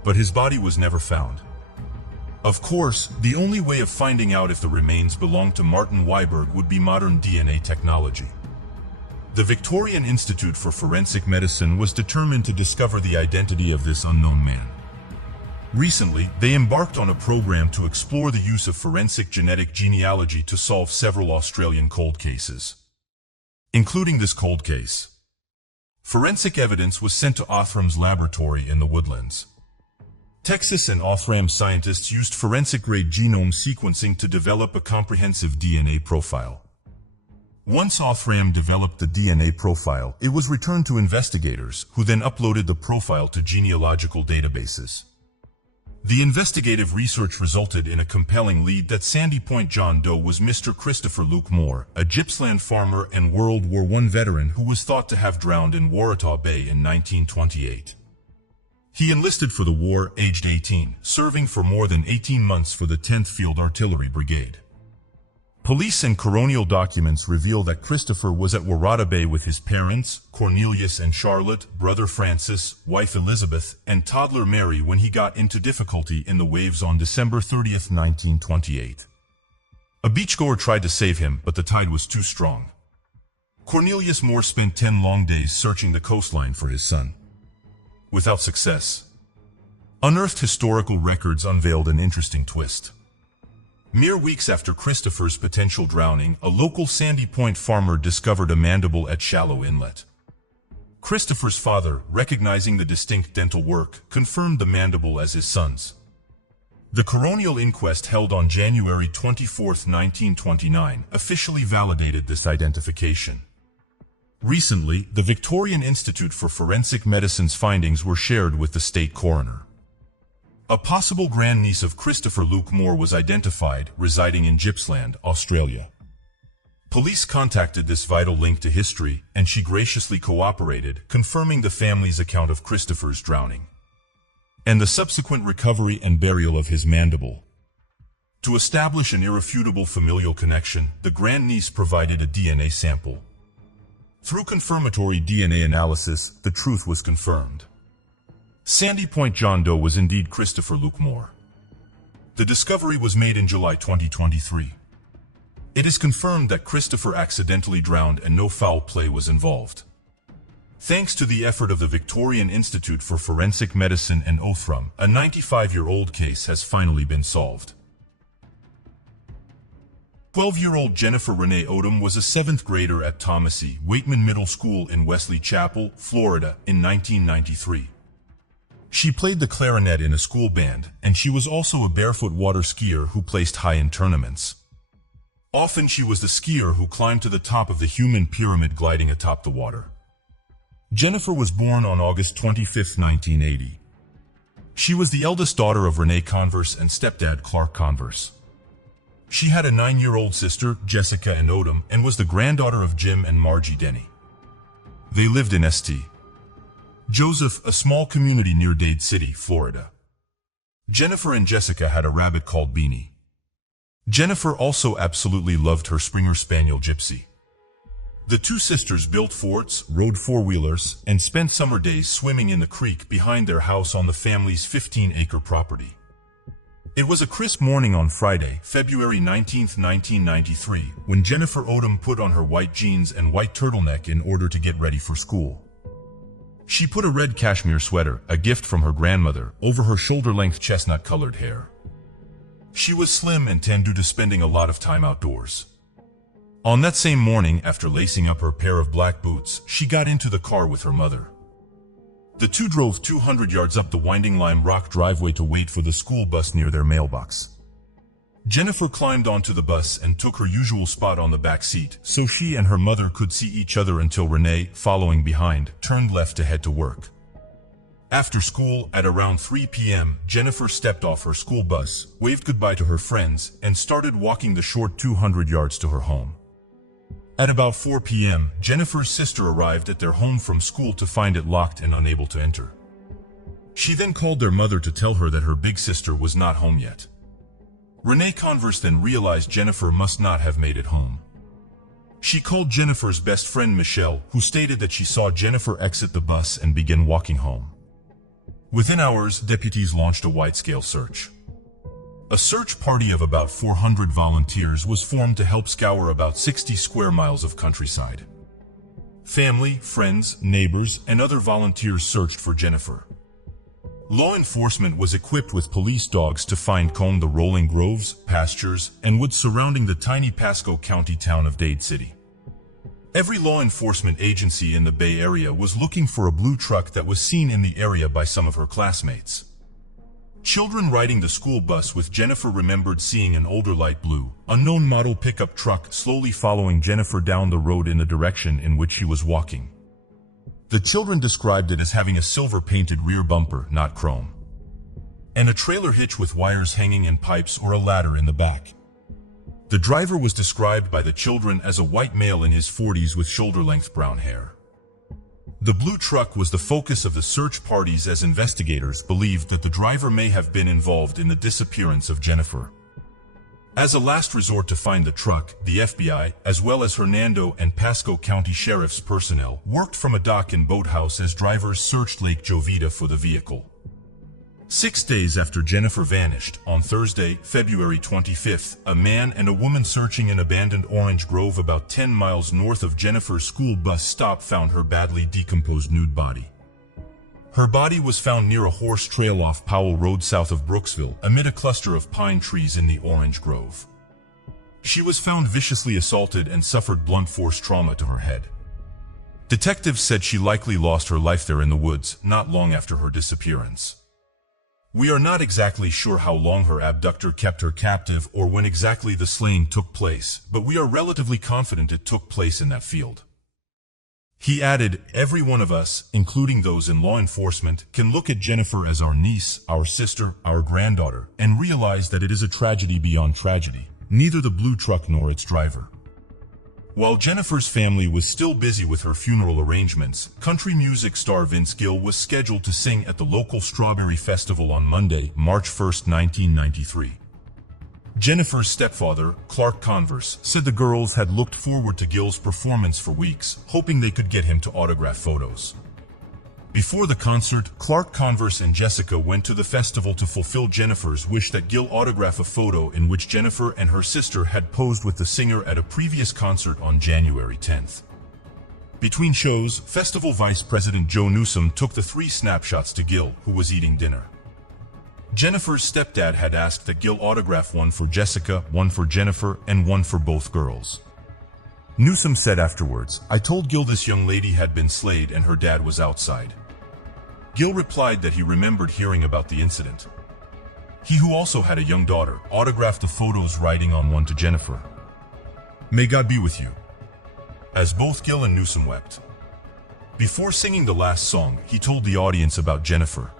But his body was never found. Of course, the only way of finding out if the remains belonged to Martin Weiberg would be modern DNA technology. The Victorian Institute for Forensic Medicine was determined to discover the identity of this unknown man. Recently, they embarked on a program to explore the use of forensic genetic genealogy to solve several Australian cold cases, including this cold case. Forensic evidence was sent to Othram's laboratory in the Woodlands, Texas, and Othram scientists used forensic-grade genome sequencing to develop a comprehensive DNA profile. Once Othram developed the DNA profile, it was returned to investigators, who then uploaded the profile to genealogical databases. The investigative research resulted in a compelling lead that Sandy Point John Doe was Mr. Christopher Luke Moore, a Gippsland farmer and World War I veteran who was thought to have drowned in Waratah Bay in 1928. He enlisted for the war, aged 18, serving for more than 18 months for the 10th Field Artillery Brigade. Police and coronial documents reveal that Christopher was at Waratah Bay with his parents, Cornelius and Charlotte, brother Francis, wife Elizabeth, and toddler Mary when he got into difficulty in the waves on December 30, 1928. A beachgoer tried to save him, but the tide was too strong. Cornelius Moore spent 10 long days searching the coastline for his son, without success. Unearthed historical records unveiled an interesting twist. Mere weeks after Christopher's potential drowning, a local Sandy Point farmer discovered a mandible at Shallow Inlet. Christopher's father, recognizing the distinct dental work, confirmed the mandible as his son's. The coronial inquest held on January 24, 1929, officially validated this identification. Recently, the Victorian Institute for Forensic Medicine's findings were shared with the state coroner. A possible grandniece of Christopher Luke Moore was identified, residing in Gippsland, Australia. Police contacted this vital link to history, and she graciously cooperated, confirming the family's account of Christopher's drowning and the subsequent recovery and burial of his mandible. To establish an irrefutable familial connection, the grandniece provided a DNA sample. Through confirmatory DNA analysis, the truth was confirmed. Sandy Point John Doe was indeed Christopher Luke Moore. The discovery was made in July 2023. It is confirmed that Christopher accidentally drowned and no foul play was involved. Thanks to the effort of the Victorian Institute for Forensic Medicine and Othram, a 95-year-old case has finally been solved. 12-year-old Jennifer Renee Odom was a 7th grader at Thomas E. Waitman Middle School in Wesley Chapel, Florida, in 1993. She played the clarinet in a school band, and she was also a barefoot water skier who placed high in tournaments. Often she was the skier who climbed to the top of the human pyramid gliding atop the water. Jennifer was born on August 25, 1980. She was the eldest daughter of Renee Converse and stepdad Clark Converse. She had a 9-year-old sister, Jessica Ann Odom, and was the granddaughter of Jim and Margie Denny. They lived in St. Joseph, a small community near Dade City, Florida. Jennifer and Jessica had a rabbit called Beanie. Jennifer also absolutely loved her Springer Spaniel Gypsy. The two sisters built forts, rode four-wheelers, and spent summer days swimming in the creek behind their house on the family's 15-acre property. It was a crisp morning on Friday, February 19, 1993, when Jennifer Odom put on her white jeans and white turtleneck in order to get ready for school. She put a red cashmere sweater, a gift from her grandmother, over her shoulder-length chestnut-colored hair. She was slim and tan due to spending a lot of time outdoors. On that same morning, after lacing up her pair of black boots, she got into the car with her mother. The two drove 200 yards up the winding lime rock driveway to wait for the school bus near their mailbox. Jennifer climbed onto the bus and took her usual spot on the back seat, so she and her mother could see each other until Renee, following behind, turned left to head to work. After school, at around 3 p.m., Jennifer stepped off her school bus, waved goodbye to her friends, and started walking the short 200 yards to her home. At about 4 p.m., Jennifer's sister arrived at their home from school to find it locked and unable to enter. She then called their mother to tell her that her big sister was not home yet. Renee conversed then realized Jennifer must not have made it home. She called Jennifer's best friend Michelle, who stated that she saw Jennifer exit the bus and begin walking home. Within hours, deputies launched a wide-scale search. A search party of about 400 volunteers was formed to help scour about 60 square miles of countryside. Family, friends, neighbors, and other volunteers searched for Jennifer. Law enforcement was equipped with police dogs to comb the rolling groves, pastures, and woods surrounding the tiny Pasco County town of Dade City. Every law enforcement agency in the Bay Area was looking for a blue truck that was seen in the area by some of her classmates. Children riding the school bus with Jennifer remembered seeing an older light blue, unknown model pickup truck slowly following Jennifer down the road in the direction in which she was walking. The children described it as having a silver-painted rear bumper, not chrome, and a trailer hitch with wires hanging and pipes or a ladder in the back. The driver was described by the children as a white male in his 40s with shoulder-length brown hair. The blue truck was the focus of the search parties as investigators believed that the driver may have been involved in the disappearance of Jennifer. As a last resort to find the truck, the FBI, as well as Hernando and Pasco County Sheriff's personnel, worked from a dock and boathouse as drivers searched Lake Jovita for the vehicle. 6 days after Jennifer vanished, on Thursday, February 25th, a man and a woman searching an abandoned orange grove about 10 miles north of Jennifer's school bus stop found her badly decomposed nude body. Her body was found near a horse trail off Powell Road south of Brooksville, amid a cluster of pine trees in the orange grove. She was found viciously assaulted and suffered blunt force trauma to her head. Detectives said she likely lost her life there in the woods, not long after her disappearance. We are not exactly sure how long her abductor kept her captive or when exactly the slaying took place, but we are relatively confident it took place in that field. He added, "Every one of us, including those in law enforcement, can look at Jennifer as our niece, our sister, our granddaughter, and realize that it is a tragedy beyond tragedy, neither the blue truck nor its driver." While Jennifer's family was still busy with her funeral arrangements, country music star Vince Gill was scheduled to sing at the local Strawberry Festival on Monday, March 1, 1993. Jennifer's stepfather, Clark Converse, said the girls had looked forward to Gill's performance for weeks, hoping they could get him to autograph photos. Before the concert, Clark Converse and Jessica went to the festival to fulfill Jennifer's wish that Gill autograph a photo in which Jennifer and her sister had posed with the singer at a previous concert on January 10th. Between shows, festival Vice President Joe Newsom took the 3 snapshots to Gill, who was eating dinner. Jennifer's stepdad had asked that Gill autograph one for Jessica, one for Jennifer, and one for both girls. Newsom said afterwards, "I told Gill this young lady had been slayed and her dad was outside." Gill replied that he remembered hearing about the incident. He, who also had a young daughter, autographed the photos, writing on one to Jennifer, "May God be with you." As both Gill and Newsom wept. Before singing the last song, he told the audience about Jennifer.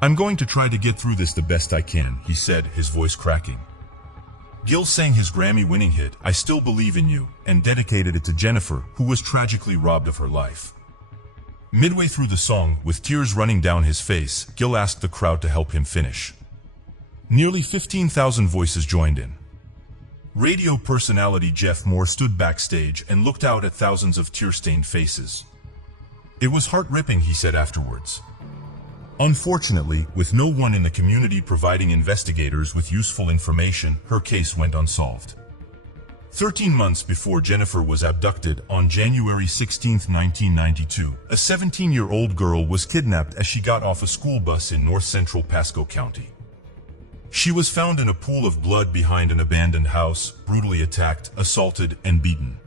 "I'm going to try to get through this the best I can," he said, his voice cracking. Gil sang his Grammy-winning hit, I Still Believe in You, and dedicated it to Jennifer, who was tragically robbed of her life. Midway through the song, with tears running down his face, Gil asked the crowd to help him finish. Nearly 15,000 voices joined in. Radio personality Jeff Moore stood backstage and looked out at thousands of tear-stained faces. It was heart-ripping, he said afterwards. Unfortunately, with no one in the community providing investigators with useful information, her case went unsolved. 13 months before Jennifer was abducted, on January 16, 1992, a 17-year-old girl was kidnapped as she got off a school bus in north-central Pasco County. She was found in a pool of blood behind an abandoned house, brutally attacked, assaulted, and beaten.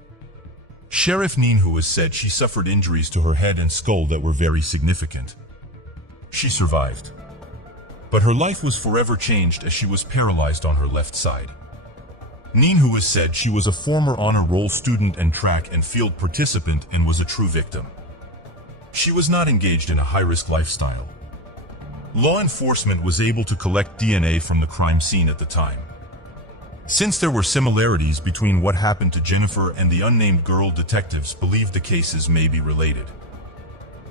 Sheriff Neen has said she suffered injuries to her head and skull that were very significant. She survived. But her life was forever changed as she was paralyzed on her left side. Neen has said she was a former honor roll student and track and field participant and was a true victim. She was not engaged in a high-risk lifestyle. Law enforcement was able to collect DNA from the crime scene at the time. Since there were similarities between what happened to Jennifer and the unnamed girl, detectives believed the cases may be related.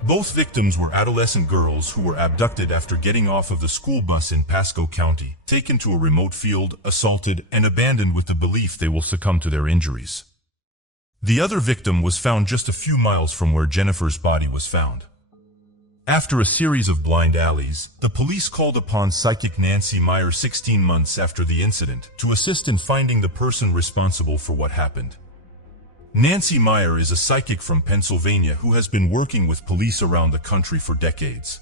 Both victims were adolescent girls who were abducted after getting off of the school bus in Pasco County, taken to a remote field, assaulted, and abandoned with the belief they will succumb to their injuries. The other victim was found just a few miles from where Jennifer's body was found. After a series of blind alleys, the police called upon psychic Nancy Meyer 16 months after the incident to assist in finding the person responsible for what happened. Nancy Meyer is a psychic from Pennsylvania who has been working with police around the country for decades.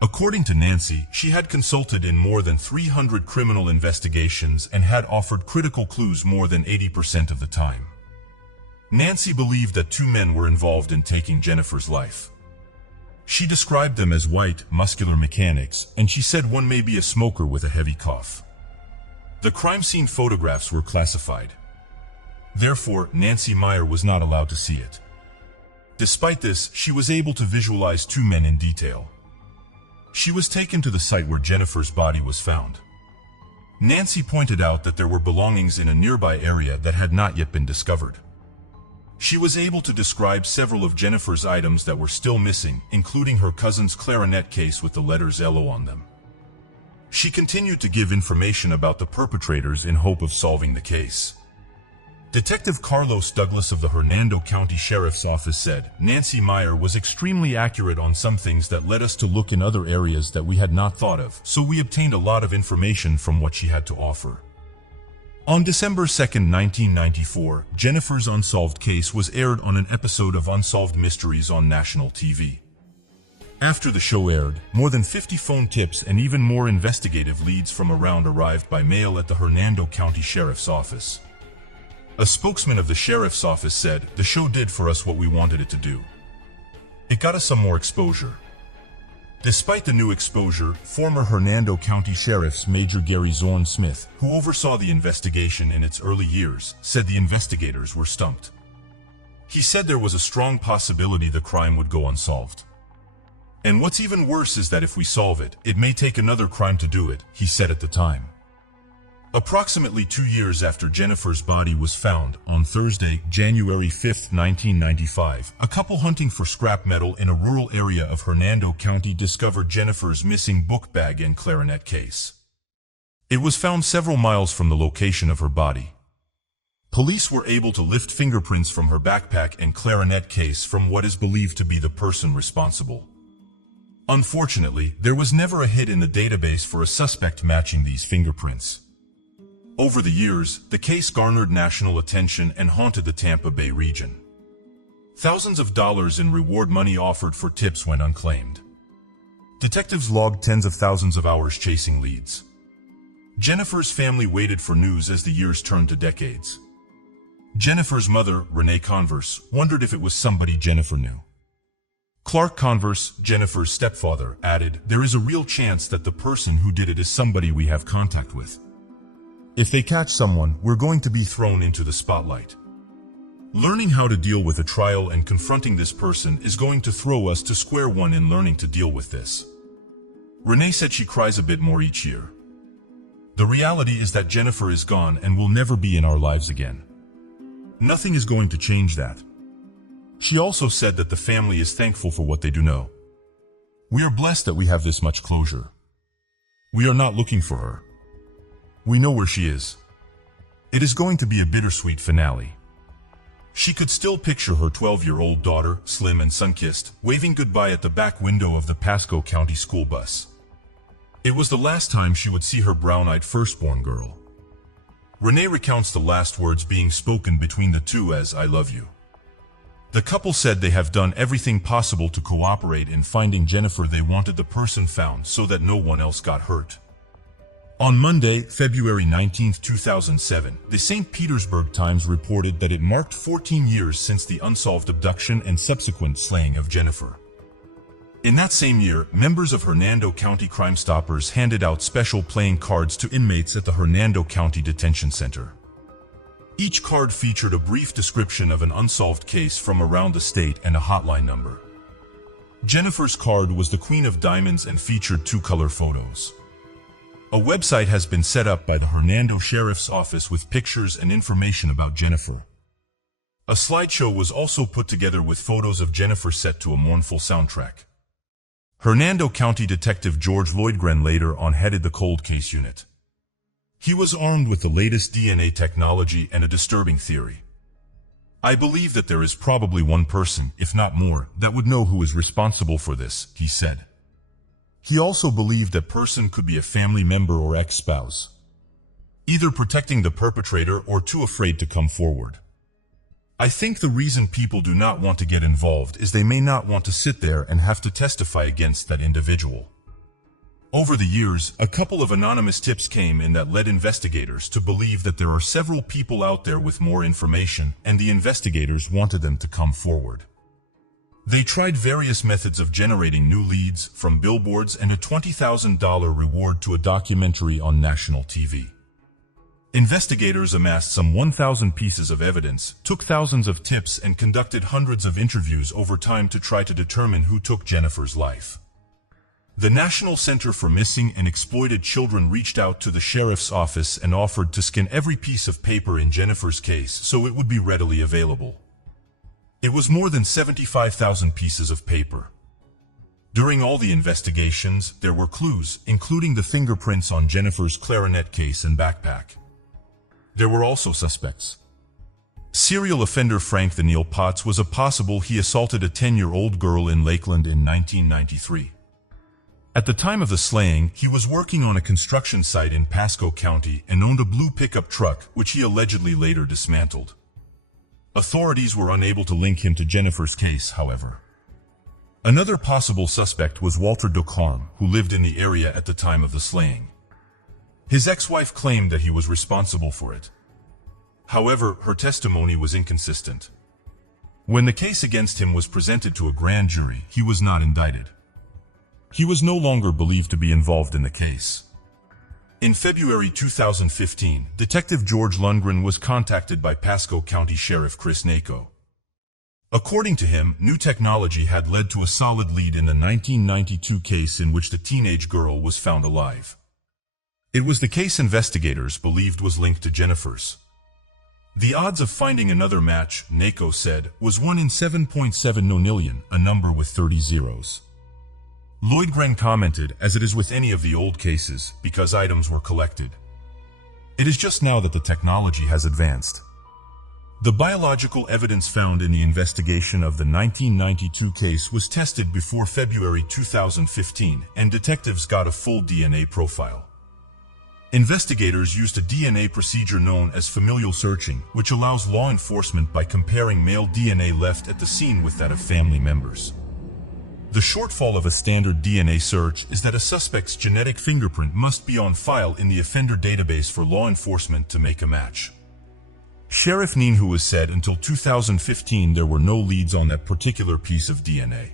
According to Nancy, she had consulted in more than 300 criminal investigations and had offered critical clues more than 80% of the time. Nancy believed that two men were involved in taking Jennifer's life. She described them as white, muscular mechanics, and she said one may be a smoker with a heavy cough. The crime scene photographs were classified. Therefore, Nancy Meyer was not allowed to see it. Despite this, she was able to visualize two men in detail. She was taken to the site where Jennifer's body was found. Nancy pointed out that there were belongings in a nearby area that had not yet been discovered. She was able to describe several of Jennifer's items that were still missing, including her cousin's clarinet case with the letters LO on them. She continued to give information about the perpetrators in hope of solving the case. Detective Carlos Douglas of the Hernando County Sheriff's Office said, Nancy Meyer was extremely accurate on some things that led us to look in other areas that we had not thought of, so we obtained a lot of information from what she had to offer. On December 2, 1994, Jennifer's unsolved case was aired on an episode of Unsolved Mysteries on national TV. After the show aired, more than 50 phone tips and even more investigative leads from around arrived by mail at the Hernando County Sheriff's Office. A spokesman of the Sheriff's Office said, the show did for us what we wanted it to do. It got us some more exposure. Despite the new exposure, former Hernando County Sheriff's Major Gary Zorn Smith, who oversaw the investigation in its early years, said the investigators were stumped. He said there was a strong possibility the crime would go unsolved. And what's even worse is that if we solve it, it may take another crime to do it, he said at the time. Approximately 2 years after Jennifer's body was found, on Thursday, January 5, 1995, a couple hunting for scrap metal in a rural area of Hernando County discovered Jennifer's missing book bag and clarinet case. It was found several miles from the location of her body. Police were able to lift fingerprints from her backpack and clarinet case from what is believed to be the person responsible. Unfortunately, there was never a hit in the database for a suspect matching these fingerprints. Over the years, the case garnered national attention and haunted the Tampa Bay region. Thousands of dollars in reward money offered for tips went unclaimed. Detectives logged tens of thousands of hours chasing leads. Jennifer's family waited for news as the years turned to decades. Jennifer's mother, Renee Converse, wondered if it was somebody Jennifer knew. Clark Converse, Jennifer's stepfather, added, there is a real chance that the person who did it is somebody we have contact with. If they catch someone, we're going to be thrown into the spotlight. Learning how to deal with a trial and confronting this person is going to throw us to square one in learning to deal with this. Renee said she cries a bit more each year. The reality is that Jennifer is gone and will never be in our lives again. Nothing is going to change that. She also said that the family is thankful for what they do know. We are blessed that we have this much closure. We are not looking for her. We know where she is. It is going to be a bittersweet finale. She could still picture her 12-year-old daughter, slim and sun-kissed, waving goodbye at the back window of the Pasco County school bus. It was the last time she would see her brown-eyed firstborn girl. Renee recounts the last words being spoken between the two as "I love you." The couple said they have done everything possible to cooperate in finding Jennifer. They wanted the person found so that no one else got hurt. On Monday, February 19, 2007, the St. Petersburg Times reported that it marked 14 years since the unsolved abduction and subsequent slaying of Jennifer. In that same year, members of Hernando County Crime Stoppers handed out special playing cards to inmates at the Hernando County Detention Center. Each card featured a brief description of an unsolved case from around the state and a hotline number. Jennifer's card was the Queen of Diamonds and featured 2 color photos. A website has been set up by the Hernando Sheriff's Office with pictures and information about Jennifer. A slideshow was also put together with photos of Jennifer set to a mournful soundtrack. Hernando County Detective George Lloydgren later on headed the cold case unit. He was armed with the latest DNA technology and a disturbing theory. "I believe that there is probably one person, if not more, that would know who is responsible for this," he said. He also believed that person could be a family member or ex-spouse, either protecting the perpetrator or too afraid to come forward. "I think the reason people do not want to get involved is they may not want to sit there and have to testify against that individual." Over the years, a couple of anonymous tips came in that led investigators to believe that there are several people out there with more information, and the investigators wanted them to come forward. They tried various methods of generating new leads, from billboards and a $20,000 reward to a documentary on national TV. Investigators amassed some 1,000 pieces of evidence, took thousands of tips, and conducted hundreds of interviews over time to try to determine who took Jennifer's life. The National Center for Missing and Exploited Children reached out to the sheriff's office and offered to scan every piece of paper in Jennifer's case so it would be readily available. It was more than 75,000 pieces of paper. During all the investigations, there were clues, including the fingerprints on Jennifer's clarinet case and backpack. There were also suspects. Serial offender Frank the Neil Potts was possible. He assaulted a 10-year-old girl in Lakeland in 1993. At the time of the slaying, he was working on a construction site in Pasco County and owned a blue pickup truck, which he allegedly later dismantled. Authorities were unable to link him to Jennifer's case, however. Another possible suspect was Walter Ducharme, who lived in the area at the time of the slaying. His ex-wife claimed that he was responsible for it. However, her testimony was inconsistent. When the case against him was presented to a grand jury, he was not indicted. He was no longer believed to be involved in the case. In February 2015, Detective George Lundgren was contacted by Pasco County Sheriff Chris Naco. According to him, new technology had led to a solid lead in the 1992 case in which the teenage girl was found alive. It was the case investigators believed was linked to Jennifer's. The odds of finding another match, Naco said, was 1 in 7.7 nonillion, a number with 30 zeros. Lloydgren commented, "As it is with any of the old cases, because items were collected. It is just now that the technology has advanced." The biological evidence found in the investigation of the 1992 case was tested before February 2015, and detectives got a full DNA profile. Investigators used a DNA procedure known as familial searching, which allows law enforcement by comparing male DNA left at the scene with that of family members. The shortfall of a standard DNA search is that a suspect's genetic fingerprint must be on file in the offender database for law enforcement to make a match. Sheriff Ninhu has said until 2015 there were no leads on that particular piece of DNA.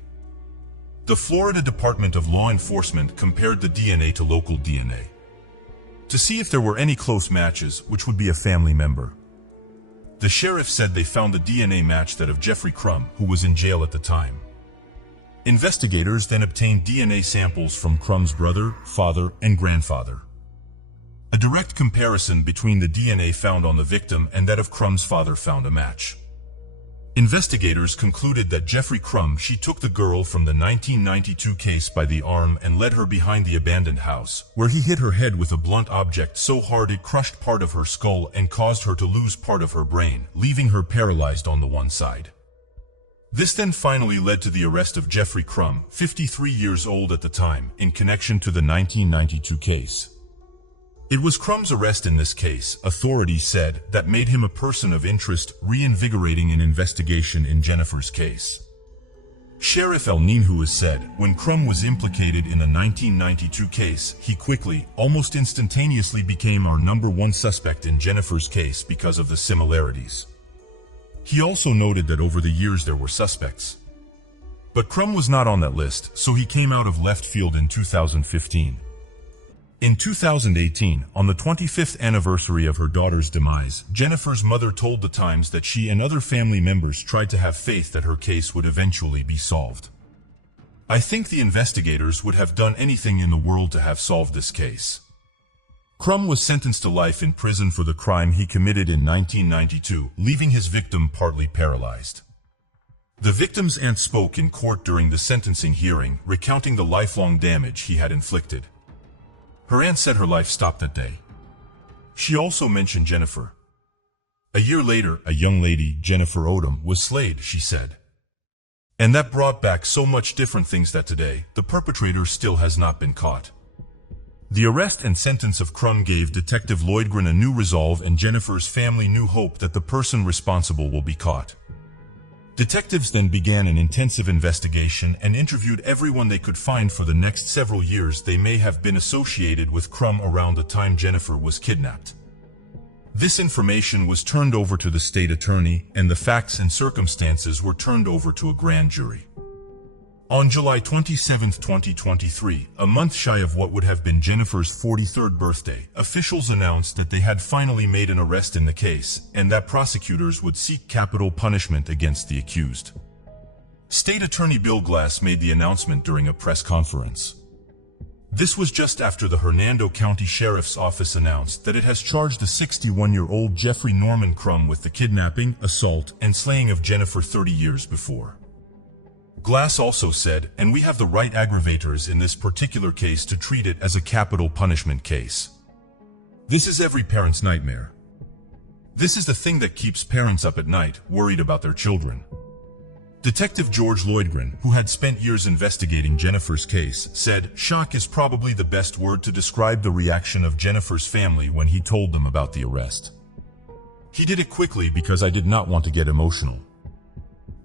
The Florida Department of Law Enforcement compared the DNA to local DNA to see if there were any close matches, which would be a family member. The sheriff said they found a DNA match, that of Jeffrey Crum, who was in jail at the time. Investigators then obtained DNA samples from Crum's brother, father, and grandfather. A direct comparison between the DNA found on the victim and that of Crumb's father found a match. Investigators concluded that Jeffrey Crumb took the girl from the 1992 case by the arm and led her behind the abandoned house, where he hit her head with a blunt object so hard it crushed part of her skull and caused her to lose part of her brain, leaving her paralyzed on the one side. This then finally led to the arrest of Jeffrey Crumb, 53 years old at the time, in connection to the 1992 case. It was Crumb's arrest in this case, authorities said, that made him a person of interest, reinvigorating an investigation in Jennifer's case. Sheriff El Ninhuas said, when Crumb was implicated in a 1992 case, he quickly, almost instantaneously became our #1 suspect in Jennifer's case because of the similarities. He also noted that over the years there were suspects. But Crumb was not on that list, so he came out of left field in 2015. In 2018, on the 25th anniversary of her daughter's demise, Jennifer's mother told The Times that she and other family members tried to have faith that her case would eventually be solved. I think the investigators would have done anything in the world to have solved this case. Crumb was sentenced to life in prison for the crime he committed in 1992, leaving his victim partly paralyzed. The victim's aunt spoke in court during the sentencing hearing, recounting the lifelong damage he had inflicted. Her aunt said her life stopped that day. She also mentioned Jennifer. A year later, a young lady, Jennifer Odom, was slayed, she said. And that brought back so much different things that today, the perpetrator still has not been caught. The arrest and sentence of Crumb gave Detective Lloydgren a new resolve and Jennifer's family new hope that the person responsible will be caught. Detectives then began an intensive investigation and interviewed everyone they could find for the next several years they may have been associated with Crumb around the time Jennifer was kidnapped. This information was turned over to the state attorney, and the facts and circumstances were turned over to a grand jury. On July 27, 2023, a month shy of what would have been Jennifer's 43rd birthday, officials announced that they had finally made an arrest in the case, and that prosecutors would seek capital punishment against the accused. State Attorney Bill Glass made the announcement during a press conference. This was just after the Hernando County Sheriff's Office announced that it has charged the 61-year-old Jeffrey Norman Crumb with the kidnapping, assault, and slaying of Jennifer 30 years before. Glass also said, and we have the right aggravators in this particular case to treat it as a capital punishment case. This is every parent's nightmare. This is the thing that keeps parents up at night, worried about their children. Detective George Lloydgren, who had spent years investigating Jennifer's case, said, "Shock is probably the best word to describe the reaction of Jennifer's family when he told them about the arrest. He did it quickly because I did not want to get emotional.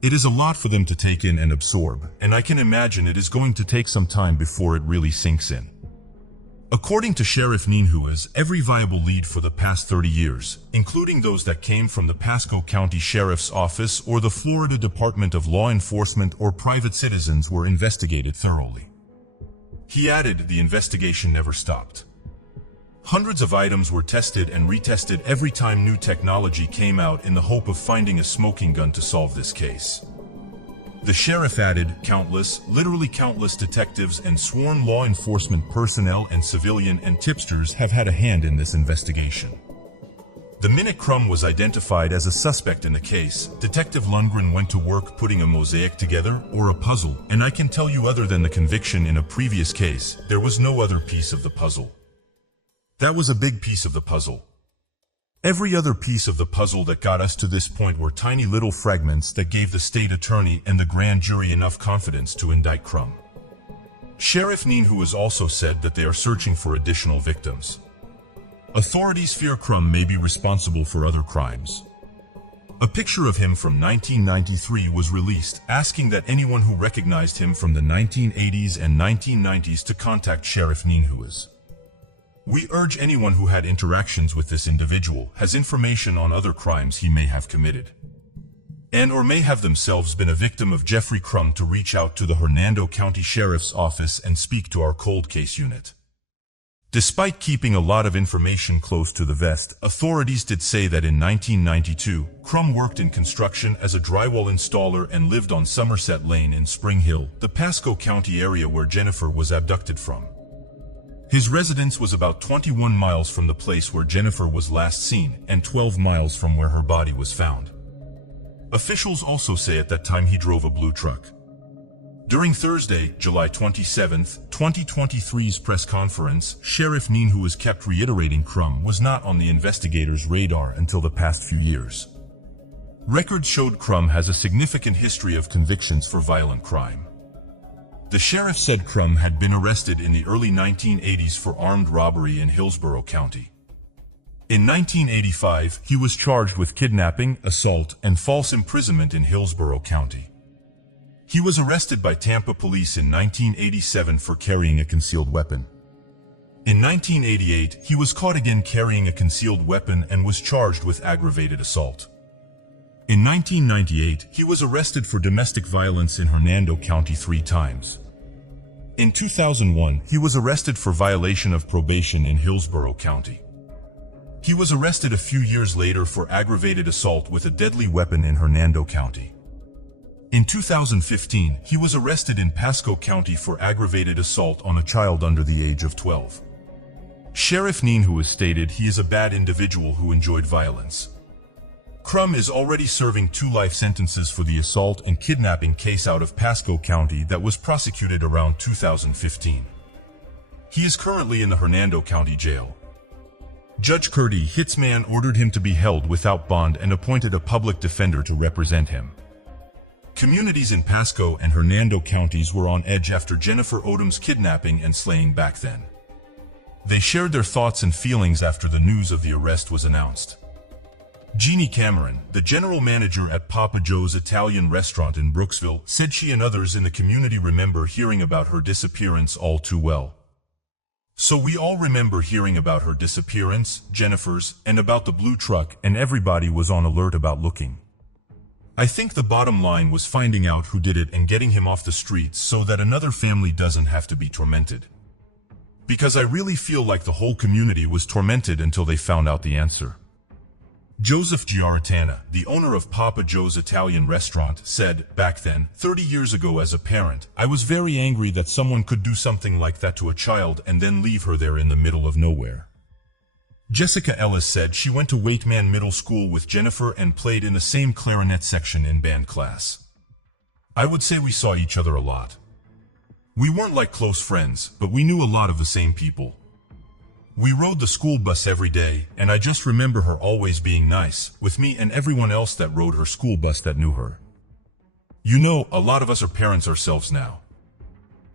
It is a lot for them to take in and absorb, and I can imagine it is going to take some time before it really sinks in." According to Sheriff Ninhuas, every viable lead for the past 30 years, including those that came from the Pasco County Sheriff's Office or the Florida Department of Law Enforcement or private citizens, were investigated thoroughly. He added, the investigation never stopped. Hundreds of items were tested and retested every time new technology came out in the hope of finding a smoking gun to solve this case. The sheriff added, literally countless detectives and sworn law enforcement personnel and civilian and tipsters have had a hand in this investigation. The minute Crumb was identified as a suspect in the case, Detective Lundgren went to work putting a mosaic together, or a puzzle, and I can tell you, other than the conviction in a previous case, there was no other piece of the puzzle. That was a big piece of the puzzle. Every other piece of the puzzle that got us to this point were tiny little fragments that gave the state attorney and the grand jury enough confidence to indict Crumb. Sheriff Ninhuas also said that they are searching for additional victims. Authorities fear Crumb may be responsible for other crimes. A picture of him from 1993 was released, asking that anyone who recognized him from the 1980s and 1990s to contact Sheriff Ninhuas. We urge anyone who had interactions with this individual, has information on other crimes he may have committed, and or may have themselves been a victim of Jeffrey Crumb, to reach out to the Hernando County Sheriff's Office and speak to our cold case unit. Despite keeping a lot of information close to the vest, authorities did say that in 1992, Crumb worked in construction as a drywall installer and lived on Somerset Lane in Spring Hill, the Pasco County area where Jennifer was abducted from. His residence was about 21 miles from the place where Jennifer was last seen and 12 miles from where her body was found. Officials also say at that time he drove a blue truck. During Thursday, July 27, 2023's press conference, Sheriff Neen, who has kept reiterating Crum was not on the investigators' radar until the past few years. Records showed Crum has a significant history of convictions for violent crime. The sheriff said Crum had been arrested in the early 1980s for armed robbery in Hillsborough County. In 1985, he was charged with kidnapping, assault, and false imprisonment in Hillsborough County. He was arrested by Tampa police in 1987 for carrying a concealed weapon. In 1988, he was caught again carrying a concealed weapon and was charged with aggravated assault. In 1998, he was arrested for domestic violence in Hernando County 3 times. In 2001, he was arrested for violation of probation in Hillsborough County. He was arrested a few years later for aggravated assault with a deadly weapon in Hernando County. In 2015, he was arrested in Pasco County for aggravated assault on a child under the age of 12. Sheriff Neen, who has stated he is a bad individual who enjoyed violence. Crum is already serving 2 life sentences for the assault and kidnapping case out of Pasco County that was prosecuted around 2015. He is currently in the Hernando County Jail. Judge Curdy Hitzman ordered him to be held without bond and appointed a public defender to represent him. Communities in Pasco and Hernando counties were on edge after Jennifer Odom's kidnapping and slaying back then. They shared their thoughts and feelings after the news of the arrest was announced. Jeannie Cameron, the general manager at Papa Joe's Italian restaurant in Brooksville, said she and others in the community remember hearing about her disappearance all too well. So we all remember hearing about her disappearance, Jennifer's, and about the blue truck, and everybody was on alert about looking. I think the bottom line was finding out who did it and getting him off the streets so that another family doesn't have to be tormented. Because I really feel like the whole community was tormented until they found out the answer. Joseph Giaratana, the owner of Papa Joe's Italian restaurant, said, "Back then, 30 years ago as a parent, I was very angry that someone could do something like that to a child and then leave her there in the middle of nowhere." Jessica Ellis said she went to Waitman Middle School with Jennifer and played in the same clarinet section in band class. "I would say we saw each other a lot. We weren't like close friends, but we knew a lot of the same people. We rode the school bus every day, and I just remember her always being nice, with me and everyone else that rode her school bus that knew her. You know, a lot of us are parents ourselves now.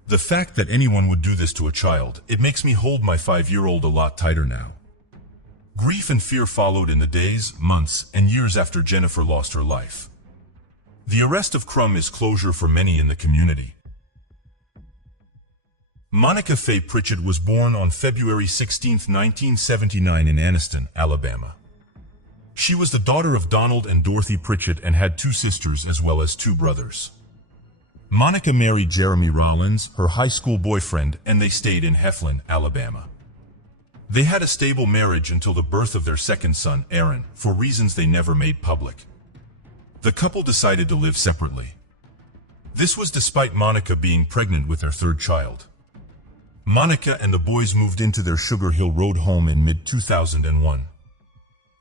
The fact that anyone would do this to a child, it makes me hold my 5-year-old a lot tighter now." Grief and fear followed in the days, months, and years after Jennifer lost her life. The arrest of Crum is closure for many in the community. Monica Faye Pritchett was born on February 16, 1979 in Anniston, Alabama. She was the daughter of Donald and Dorothy Pritchett and had 2 sisters as well as 2 brothers. Monica married Jeremy Rollins, her high school boyfriend, and they stayed in Heflin, Alabama. They had a stable marriage until the birth of their second son, Aaron, for reasons they never made public. The couple decided to live separately. This was despite Monica being pregnant with their 3rd child. Monica and the boys moved into their Sugar Hill Road home in mid-2001.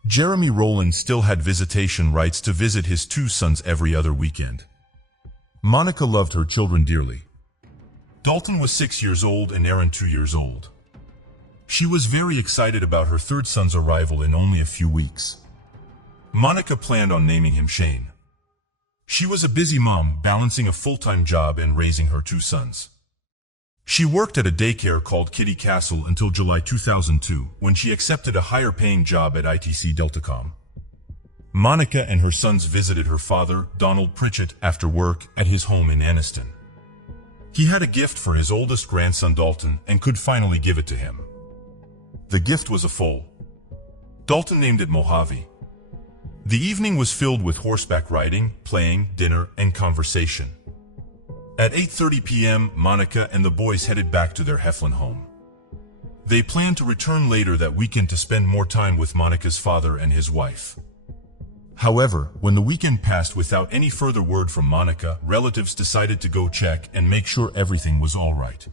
Jeremy Rowland still had visitation rights to visit his 2 sons every other weekend. Monica loved her children dearly. Dalton was 6 years old and Aaron 2 years old. She was very excited about her 3rd son's arrival in only a few weeks. Monica planned on naming him Shane. She was a busy mom, balancing a full-time job and raising her 2 sons. She worked at a daycare called Kitty Castle until July 2002, when she accepted a higher-paying job at ITC Deltacom. Monica and her sons visited her father, Donald Pritchett, after work at his home in Anniston. He had a gift for his oldest grandson Dalton and could finally give it to him. The gift was a foal. Dalton named it Mojave. The evening was filled with horseback riding, playing, dinner, and conversation. At 8:30 p.m., Monica and the boys headed back to their Heflin home. They planned to return later that weekend to spend more time with Monica's father and his wife. However, when the weekend passed without any further word from Monica, relatives decided to go check and make sure everything was all right.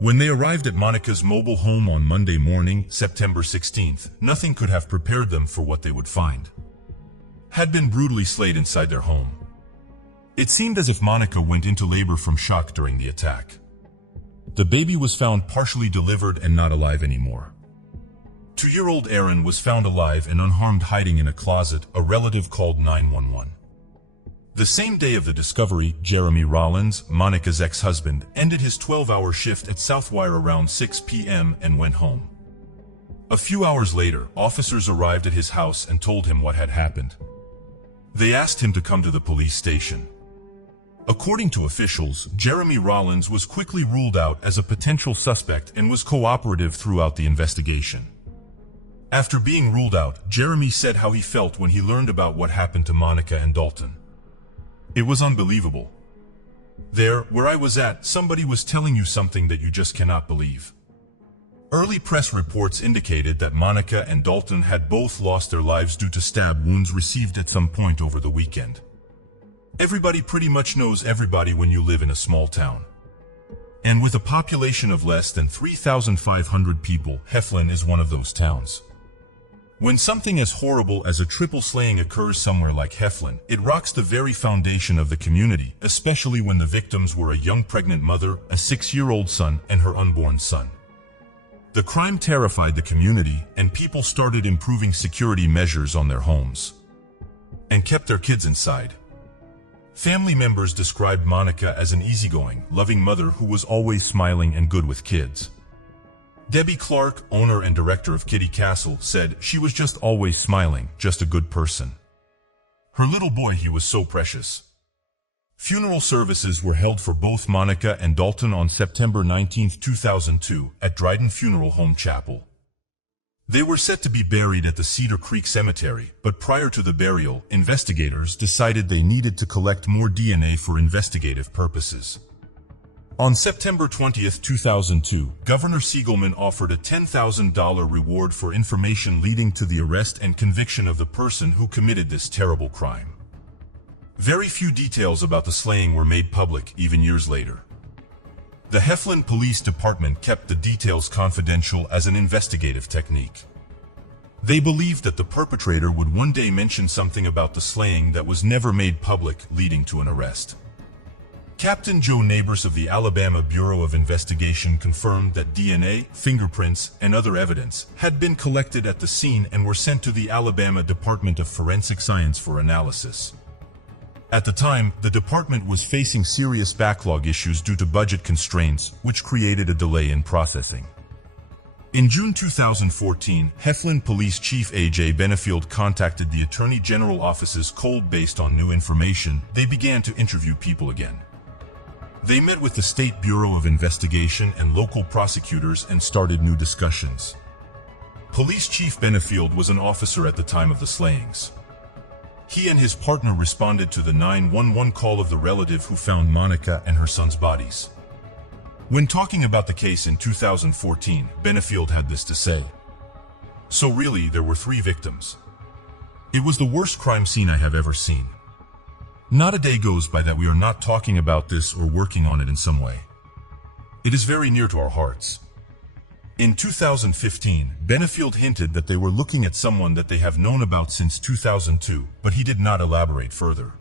When they arrived at Monica's mobile home on Monday morning, September 16th, nothing could have prepared them for what they would find. Had been brutally slayed inside their home. It seemed as if Monica went into labor from shock during the attack. The baby was found partially delivered and not alive anymore. 2-year-old Aaron was found alive and unharmed hiding in a closet, a relative called 911. The same day of the discovery, Jeremy Rollins, Monica's ex-husband, ended his 12-hour shift at Southwire around 6 p.m. and went home. A few hours later, officers arrived at his house and told him what had happened. They asked him to come to the police station. According to officials, Jeremy Rollins was quickly ruled out as a potential suspect and was cooperative throughout the investigation. After being ruled out, Jeremy said how he felt when he learned about what happened to Monica and Dalton. It was unbelievable. There, where I was at, somebody was telling you something that you just cannot believe. Early press reports indicated that Monica and Dalton had both lost their lives due to stab wounds received at some point over the weekend. Everybody pretty much knows everybody when you live in a small town. And with a population of less than 3,500 people, Heflin is one of those towns. When something as horrible as a triple slaying occurs somewhere like Heflin, it rocks the very foundation of the community, especially when the victims were a young pregnant mother, a 6-year-old son, and her unborn son. The crime terrified the community, and people started improving security measures on their homes and kept their kids inside. Family members described Monica as an easygoing, loving mother who was always smiling and good with kids. Debbie Clark, owner and director of Kitty Castle, said she was just always smiling, just a good person. Her little boy, he was so precious. Funeral services were held for both Monica and Dalton on September 19, 2002, at Dryden Funeral Home Chapel. They were set to be buried at the Cedar Creek Cemetery, but prior to the burial, investigators decided they needed to collect more DNA for investigative purposes. On September 20, 2002, Governor Siegelman offered a $10,000 reward for information leading to the arrest and conviction of the person who committed this terrible crime. Very few details about the slaying were made public, even years later. The Heflin Police Department kept the details confidential as an investigative technique. They believed that the perpetrator would one day mention something about the slaying that was never made public, leading to an arrest. Captain Joe Neighbors of the Alabama Bureau of Investigation confirmed that DNA, fingerprints, and other evidence had been collected at the scene and were sent to the Alabama Department of Forensic Science for analysis. At the time, the department was facing serious backlog issues due to budget constraints, which created a delay in processing. In June 2014, Heflin Police Chief A.J. Benefield contacted the Attorney General office's cold based on new information. They began to interview people again. They met with the State Bureau of Investigation and local prosecutors and started new discussions. Police Chief Benefield was an officer at the time of the slayings. He and his partner responded to the 911 call of the relative who found Monica and her son's bodies. When talking about the case in 2014, Benefield had this to say. So really, there were 3 victims. It was the worst crime scene I have ever seen. Not a day goes by that we are not talking about this or working on it in some way. It is very near to our hearts. In 2015, Benefield hinted that they were looking at someone that they have known about since 2002, but he did not elaborate further.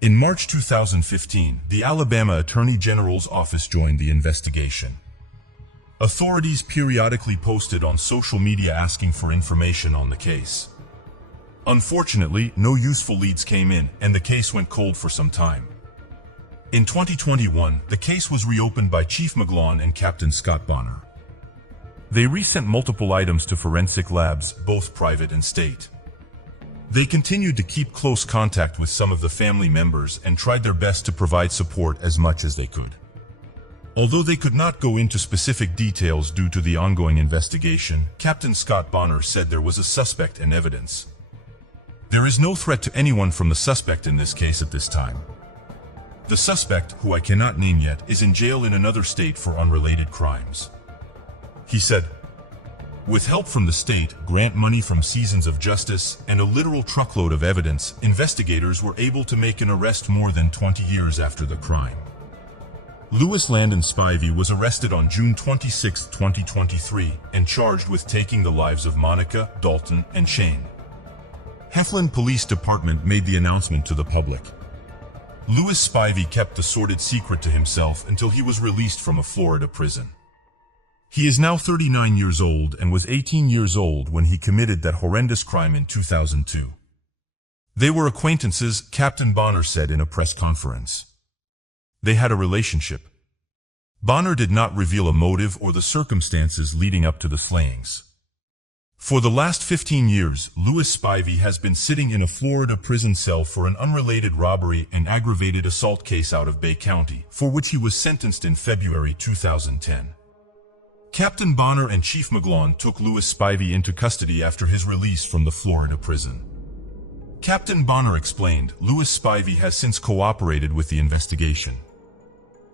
In March 2015, the Alabama Attorney General's office joined the investigation. Authorities periodically posted on social media asking for information on the case. Unfortunately, no useful leads came in, and the case went cold for some time. In 2021, the case was reopened by Chief McGlawn and Captain Scott Bonner. They resent multiple items to forensic labs, both private and state. They continued to keep close contact with some of the family members and tried their best to provide support as much as they could. Although they could not go into specific details due to the ongoing investigation, Captain Scott Bonner said there was a suspect and evidence. There is no threat to anyone from the suspect in this case at this time. The suspect, who I cannot name yet, is in jail in another state for unrelated crimes. He said, with help from the state, grant money from Seasons of Justice, and a literal truckload of evidence, investigators were able to make an arrest more than 20 years after the crime. Louis Landon Spivey was arrested on June 26, 2023, and charged with taking the lives of Monica, Dalton, and Shane. Heflin Police Department made the announcement to the public. Louis Spivey kept the sordid secret to himself until he was released from a Florida prison. He is now 39 years old and was 18 years old when he committed that horrendous crime in 2002. They were acquaintances, Captain Bonner said in a press conference. They had a relationship. Bonner did not reveal a motive or the circumstances leading up to the slayings. For the last 15 years, Louis Spivey has been sitting in a Florida prison cell for an unrelated robbery and aggravated assault case out of Bay County, for which he was sentenced in February 2010. Captain Bonner and Chief McGlawn took Louis Spivey into custody after his release from the Florida prison. Captain Bonner explained, Louis Spivey has since cooperated with the investigation.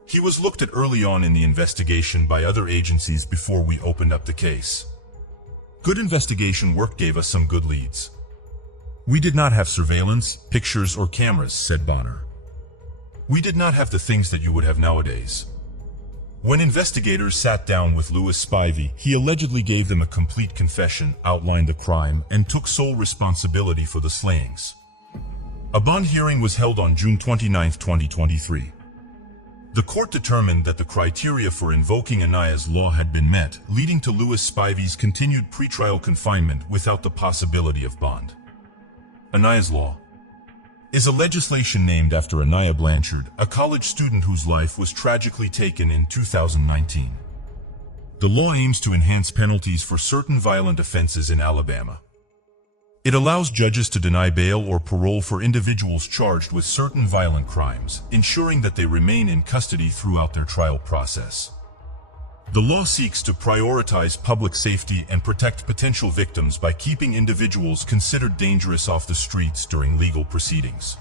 He was looked at early on in the investigation by other agencies before we opened up the case. Good investigation work gave us some good leads. We did not have surveillance, pictures, or cameras, said Bonner. We did not have the things that you would have nowadays. When investigators sat down with Louis Spivey, he allegedly gave them a complete confession, outlined the crime, and took sole responsibility for the slayings. A bond hearing was held on June 29, 2023. The court determined that the criteria for invoking Anaya's law had been met, leading to Louis Spivey's continued pretrial confinement without the possibility of bond. Anaya's law is a legislation named after Anaya Blanchard, a college student whose life was tragically taken in 2019. The law aims to enhance penalties for certain violent offenses in Alabama. It allows judges to deny bail or parole for individuals charged with certain violent crimes, ensuring that they remain in custody throughout their trial process. The law seeks to prioritize public safety and protect potential victims by keeping individuals considered dangerous off the streets during legal proceedings.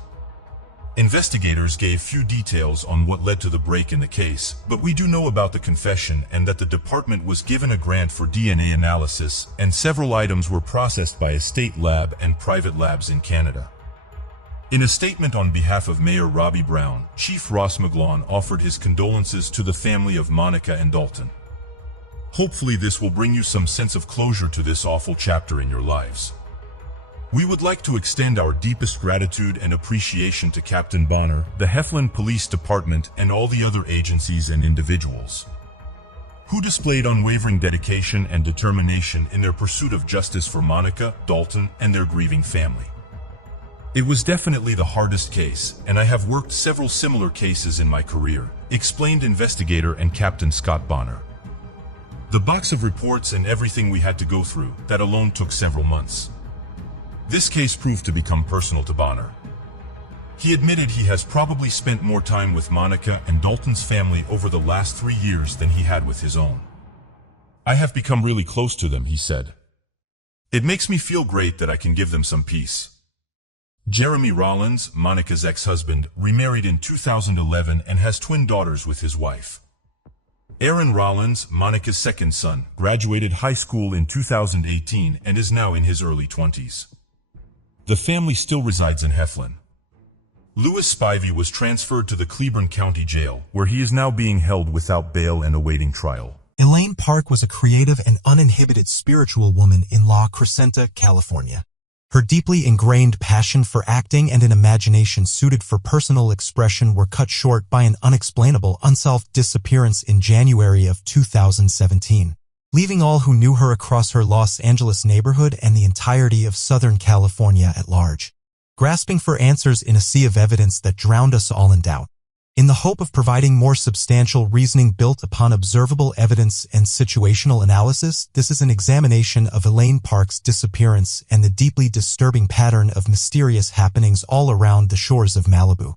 Investigators gave few details on what led to the break in the case, but we do know about the confession and that the department was given a grant for DNA analysis, and several items were processed by a state lab and private labs in Canada. In a statement on behalf of Mayor Robbie Brown, Chief Ross McGlawn offered his condolences to the family of Monica and Dalton. Hopefully this will bring you some sense of closure to this awful chapter in your lives. We would like to extend our deepest gratitude and appreciation to Captain Bonner, the Heflin Police Department, and all the other agencies and individuals who displayed unwavering dedication and determination in their pursuit of justice for Monica, Dalton, and their grieving family. It was definitely the hardest case, and I have worked several similar cases in my career, explained investigator and Captain Scott Bonner. The box of reports and everything we had to go through, that alone took several months. This case proved to become personal to Bonner. He admitted he has probably spent more time with Monica and Dalton's family over the last 3 years than he had with his own. I have become really close to them, he said. It makes me feel great that I can give them some peace. Jeremy Rollins, Monica's ex-husband, remarried in 2011 and has twin daughters with his wife. Aaron Rollins, Monica's second son, graduated high school in 2018 and is now in his early 20s. The family still resides in Heflin. Louis Spivey was transferred to the Cleburne County Jail, where he is now being held without bail and awaiting trial. Elaine Park was a creative and uninhibited spiritual woman in La Crescenta, California. Her deeply ingrained passion for acting and an imagination suited for personal expression were cut short by an unexplainable, unsolved disappearance in January of 2017. Leaving all who knew her across her Los Angeles neighborhood and the entirety of Southern California at large, grasping for answers in a sea of evidence that drowned us all in doubt. In the hope of providing more substantial reasoning built upon observable evidence and situational analysis, this is an examination of Elaine Park's disappearance and the deeply disturbing pattern of mysterious happenings all around the shores of Malibu.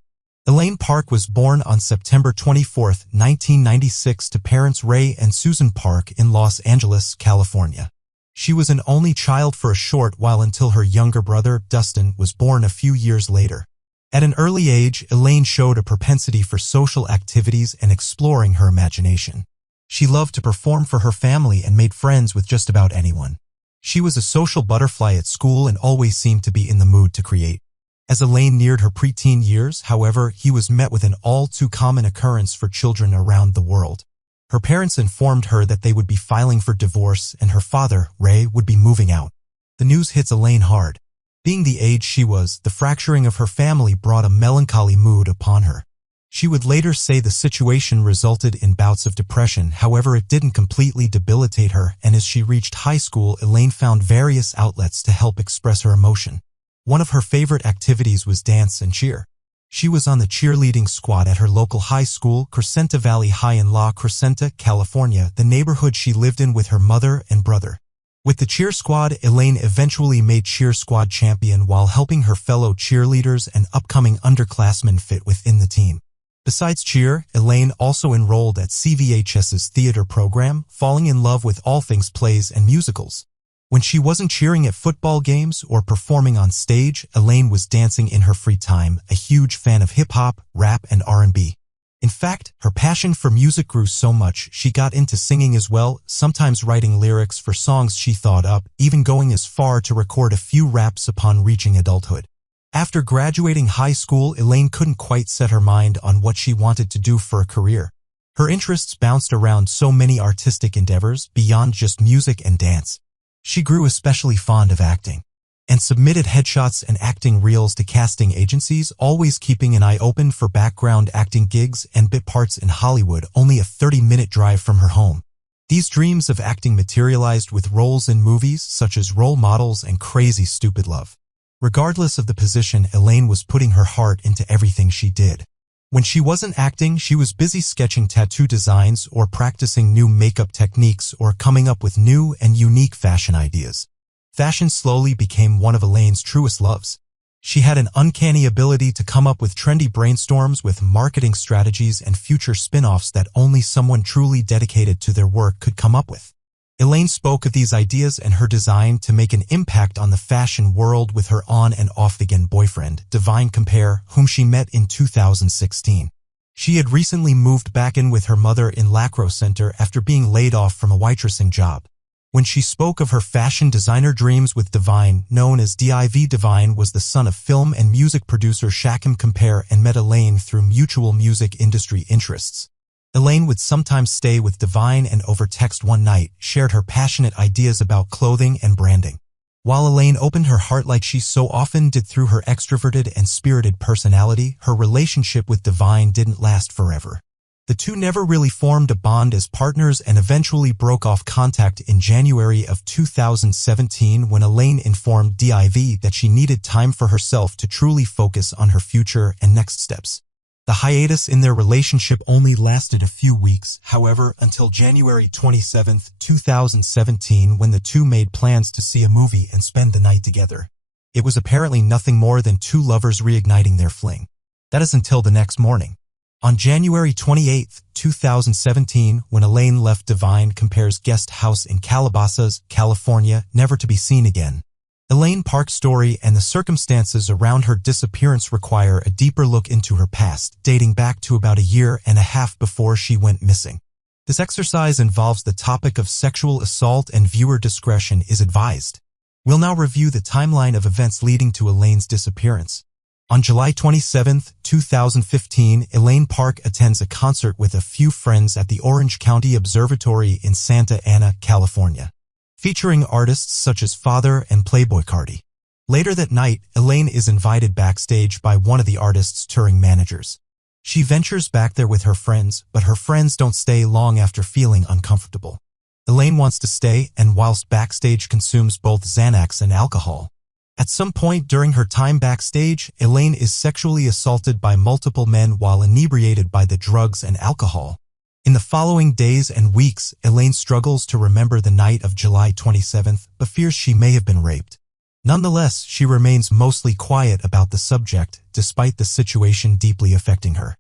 Elaine Park was born on September 24, 1996 to parents Ray and Susan Park in Los Angeles, California. She was an only child for a short while until her younger brother, Dustin, was born a few years later. At an early age, Elaine showed a propensity for social activities and exploring her imagination. She loved to perform for her family and made friends with just about anyone. She was a social butterfly at school and always seemed to be in the mood to create. As Elaine neared her preteen years, however, he was met with an all-too-common occurrence for children around the world. Her parents informed her that they would be filing for divorce and her father, Ray, would be moving out. The news hits Elaine hard. Being the age she was, the fracturing of her family brought a melancholy mood upon her. She would later say the situation resulted in bouts of depression, however it didn't completely debilitate her, and as she reached high school, Elaine found various outlets to help express her emotion. One of her favorite activities was dance and cheer. She was on the cheerleading squad at her local high school, Crescenta Valley High in La Crescenta, California, the neighborhood she lived in with her mother and brother. With the cheer squad, Elaine eventually made cheer squad champion while helping her fellow cheerleaders and upcoming underclassmen fit within the team. Besides cheer, Elaine also enrolled at CVHS's theater program, falling in love with all things plays and musicals. When she wasn't cheering at football games or performing on stage, Elaine was dancing in her free time, a huge fan of hip-hop, rap, and R&B. In fact, her passion for music grew so much she got into singing as well, sometimes writing lyrics for songs she thought up, even going as far to record a few raps upon reaching adulthood. After graduating high school, Elaine couldn't quite set her mind on what she wanted to do for a career. Her interests bounced around so many artistic endeavors beyond just music and dance. She grew especially fond of acting, and submitted headshots and acting reels to casting agencies, always keeping an eye open for background acting gigs and bit parts in Hollywood, only a 30-minute drive from her home. These dreams of acting materialized with roles in movies such as Role Models and Crazy Stupid Love. Regardless of the position, Elaine was putting her heart into everything she did. When she wasn't acting, she was busy sketching tattoo designs or practicing new makeup techniques or coming up with new and unique fashion ideas. Fashion slowly became one of Elaine's truest loves. She had an uncanny ability to come up with trendy brainstorms with marketing strategies and future spin-offs that only someone truly dedicated to their work could come up with. Elaine spoke of these ideas and her design to make an impact on the fashion world with her on- and off-again boyfriend, Divine Compare, whom she met in 2016. She had recently moved back in with her mother in La Crescenta after being laid off from a waitressing job. When she spoke of her fashion designer dreams with Divine, known as Div, Divine was the son of film and music producer Shakim Compare and met Elaine through mutual music industry interests. Elaine would sometimes stay with Divine and over text one night, shared her passionate ideas about clothing and branding. While Elaine opened her heart like she so often did through her extroverted and spirited personality, her relationship with Divine didn't last forever. The two never really formed a bond as partners and eventually broke off contact in January of 2017 when Elaine informed Div that she needed time for herself to truly focus on her future and next steps. The hiatus in their relationship only lasted a few weeks, however, until January 27, 2017, when the two made plans to see a movie and spend the night together. It was apparently nothing more than two lovers reigniting their fling. That is until the next morning. On January 28, 2017, when Elaine left Divine Compare's guest house in Calabasas, California, never to be seen again. Elaine Park's story and the circumstances around her disappearance require a deeper look into her past, dating back to about a year and a half before she went missing. This exercise involves the topic of sexual assault and viewer discretion is advised. We'll now review the timeline of events leading to Elaine's disappearance. On July 27, 2015, Elaine Park attends a concert with a few friends at the Orange County Observatory in Santa Ana, California, featuring artists such as Father and Playboi Carti. Later that night, Elaine is invited backstage by one of the artist's touring managers. She ventures back there with her friends, but her friends don't stay long after feeling uncomfortable. Elaine wants to stay and whilst backstage consumes both Xanax and alcohol. At some point during her time backstage, Elaine is sexually assaulted by multiple men while inebriated by the drugs and alcohol. In the following days and weeks, Elaine struggles to remember the night of July 27th, but fears she may have been raped. Nonetheless, she remains mostly quiet about the subject, despite the situation deeply affecting her.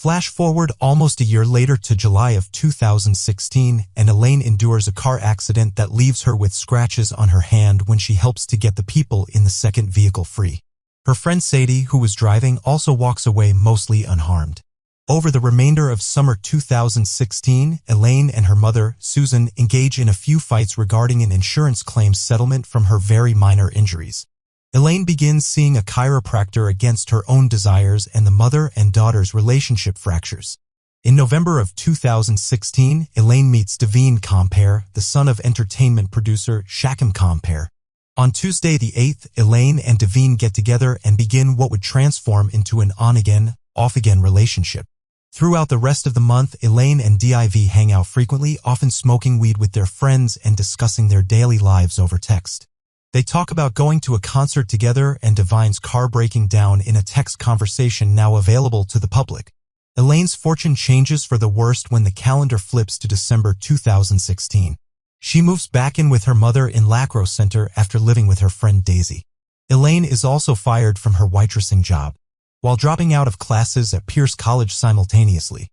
Flash forward almost a year later to July of 2016, and Elaine endures a car accident that leaves her with scratches on her hand when she helps to get the people in the second vehicle free. Her friend Sadie, who was driving, also walks away mostly unharmed. Over the remainder of summer 2016, Elaine and her mother, Susan, engage in a few fights regarding an insurance claim settlement from her very minor injuries. Elaine begins seeing a chiropractor against her own desires, and the mother and daughter's relationship fractures. In November of 2016, Elaine meets Devine Compare, the son of entertainment producer Shakim Compare. On Tuesday the 8th, Elaine and Devine get together and begin what would transform into an on-again, off-again relationship. Throughout the rest of the month, Elaine and Div hang out frequently, often smoking weed with their friends and discussing their daily lives over text. They talk about going to a concert together and Devine's car breaking down in a text conversation now available to the public. Elaine's fortune changes for the worst when the calendar flips to December 2016. She moves back in with her mother in Lacrosse Center after living with her friend Daisy. Elaine is also fired from her waitressing job, while dropping out of classes at Pierce College simultaneously.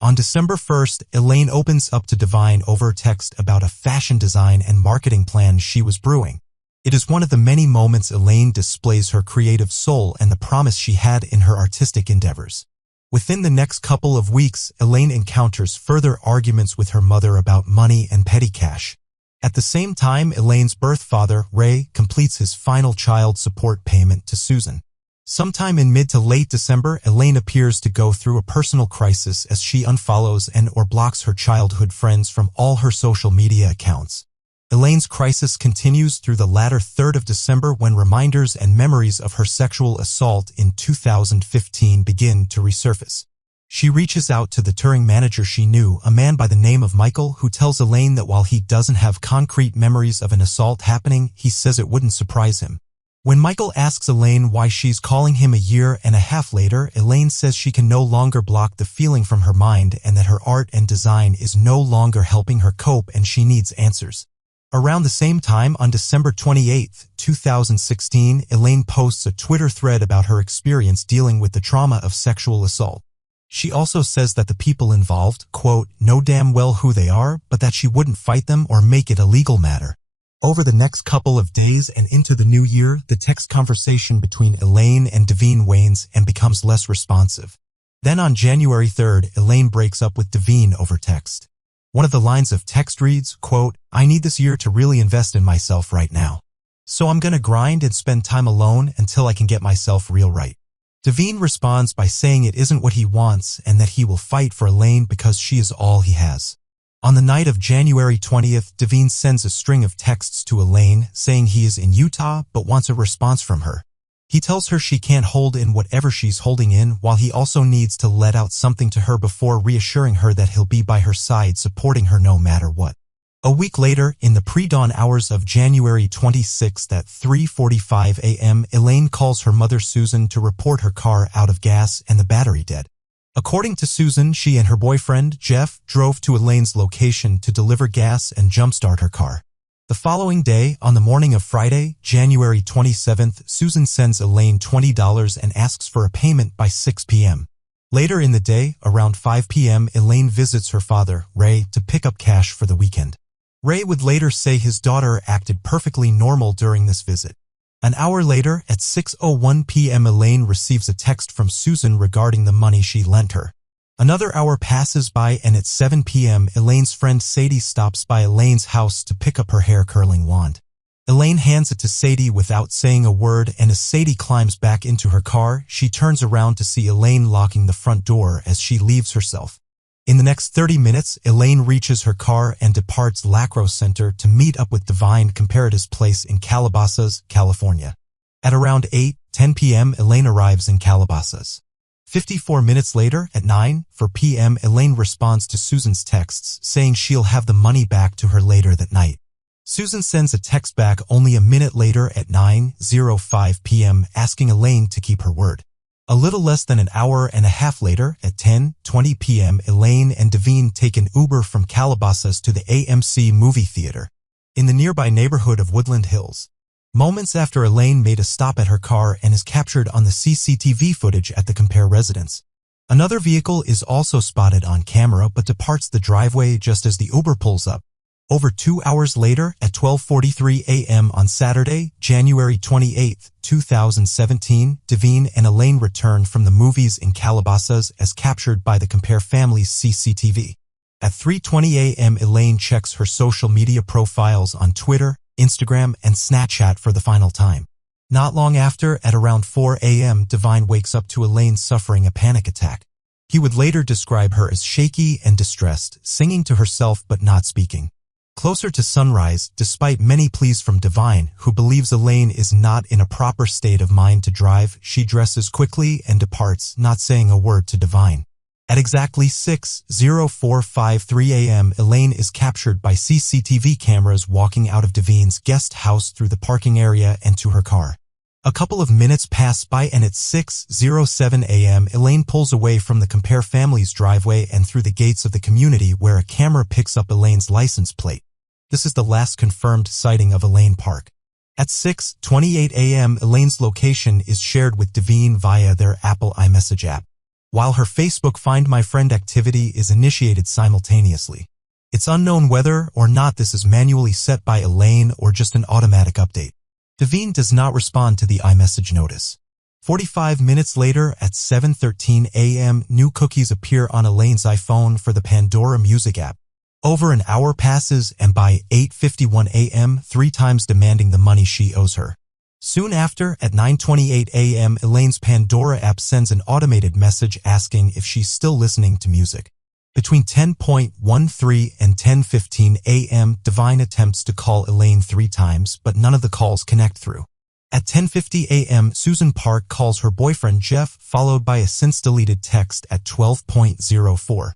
On December 1st, Elaine opens up to Devine over text about a fashion design and marketing plan she was brewing. It is one of the many moments Elaine displays her creative soul and the promise she had in her artistic endeavors. Within the next couple of weeks, Elaine encounters further arguments with her mother about money and petty cash. At the same time, Elaine's birth father, Ray, completes his final child support payment to Susan. Sometime in mid to late December, Elaine appears to go through a personal crisis as she unfollows and/or blocks her childhood friends from all her social media accounts. Elaine's crisis continues through the latter third of December when reminders and memories of her sexual assault in 2015 begin to resurface. She reaches out to the touring manager she knew, a man by the name of Michael, who tells Elaine that while he doesn't have concrete memories of an assault happening, he says it wouldn't surprise him. When Michael asks Elaine why she's calling him a year and a half later, Elaine says she can no longer block the feeling from her mind and that her art and design is no longer helping her cope and she needs answers. Around the same time, on December 28, 2016, Elaine posts a Twitter thread about her experience dealing with the trauma of sexual assault. She also says that the people involved, quote, know damn well who they are, but that she wouldn't fight them or make it a legal matter. Over the next couple of days and into the new year, the text conversation between Elaine and Devine wanes and becomes less responsive. Then on January 3rd, Elaine breaks up with Devine over text. One of the lines of text reads, quote, I need this year to really invest in myself right now. So I'm gonna grind and spend time alone until I can get myself real right. Devine responds by saying it isn't what he wants and that he will fight for Elaine because she is all he has. On the night of January 20th, Devine sends a string of texts to Elaine saying he is in Utah but wants a response from her. He tells her she can't hold in whatever she's holding in, while he also needs to let out something to her before reassuring her that he'll be by her side supporting her no matter what. A week later, in the pre-dawn hours of January 26th at 3:45 a.m., Elaine calls her mother Susan to report her car out of gas and the battery dead. According to Susan, she and her boyfriend, Jeff, drove to Elaine's location to deliver gas and jumpstart her car. The following day, on the morning of Friday, January 27th, Susan sends Elaine $20 and asks for a payment by 6 p.m. Later in the day, around 5 p.m., Elaine visits her father, Ray, to pick up cash for the weekend. Ray would later say his daughter acted perfectly normal during this visit. An hour later, at 6:01 p.m., Elaine receives a text from Susan regarding the money she lent her. Another hour passes by and at 7 p.m., Elaine's friend Sadie stops by Elaine's house to pick up her hair curling wand. Elaine hands it to Sadie without saying a word, and as Sadie climbs back into her car, she turns around to see Elaine locking the front door as she leaves herself. In the next 30 minutes, Elaine reaches her car and departs Lacrosse Center to meet up with Devine Comparative's place in Calabasas, California. At around 8:10 p.m., Elaine arrives in Calabasas. 54 minutes later, at 9:04 p.m., Elaine responds to Susan's texts, saying she'll have the money back to her later that night. Susan sends a text back only a minute later at 9:05 p.m., asking Elaine to keep her word. A little less than an hour and a half later, at 10:20 p.m., Elaine and Devine take an Uber from Calabasas to the AMC movie theater in the nearby neighborhood of Woodland Hills. Moments after Elaine made a stop at her car and is captured on the CCTV footage at the Compare residence. Another vehicle is also spotted on camera but departs the driveway just as the Uber pulls up. Over 2 hours later, at 12:43 a.m. on Saturday, January 28, 2017, Devine and Elaine return from the movies in Calabasas as captured by the Compare family's CCTV. At 3:20 a.m., Elaine checks her social media profiles on Twitter, Instagram, and Snapchat for the final time. Not long after, at around 4 a.m., Devine wakes up to Elaine suffering a panic attack. He would later describe her as shaky and distressed, singing to herself but not speaking. Closer to sunrise, despite many pleas from Devine, who believes Elaine is not in a proper state of mind to drive, she dresses quickly and departs, not saying a word to Devine. At exactly 6:0453 a.m., Elaine is captured by CCTV cameras walking out of Devine's guest house through the parking area and to her car. A couple of minutes pass by and at 6:07 a.m. Elaine pulls away from the Compare family's driveway and through the gates of the community where a camera picks up Elaine's license plate. This is the last confirmed sighting of Elaine Park. At 6:28 a.m. Elaine's location is shared with Devine via their Apple iMessage app, while her Facebook Find My Friend activity is initiated simultaneously. It's unknown whether or not this is manually set by Elaine or just an automatic update. Devine does not respond to the iMessage notice. 45 minutes later, at 7:13 a.m., new cookies appear on Elaine's iPhone for the Pandora Music app. Over an hour passes, and by 8:51 a.m., 3 times demanding the money she owes her. Soon after, at 9:28 a.m., Elaine's Pandora app sends an automated message asking if she's still listening to music. Between 10:13 and 10:15 a.m., Devine attempts to call Elaine 3 times, but none of the calls connect through. At 10:50 a.m., Susan Park calls her boyfriend Jeff, followed by a since-deleted text at 12:04.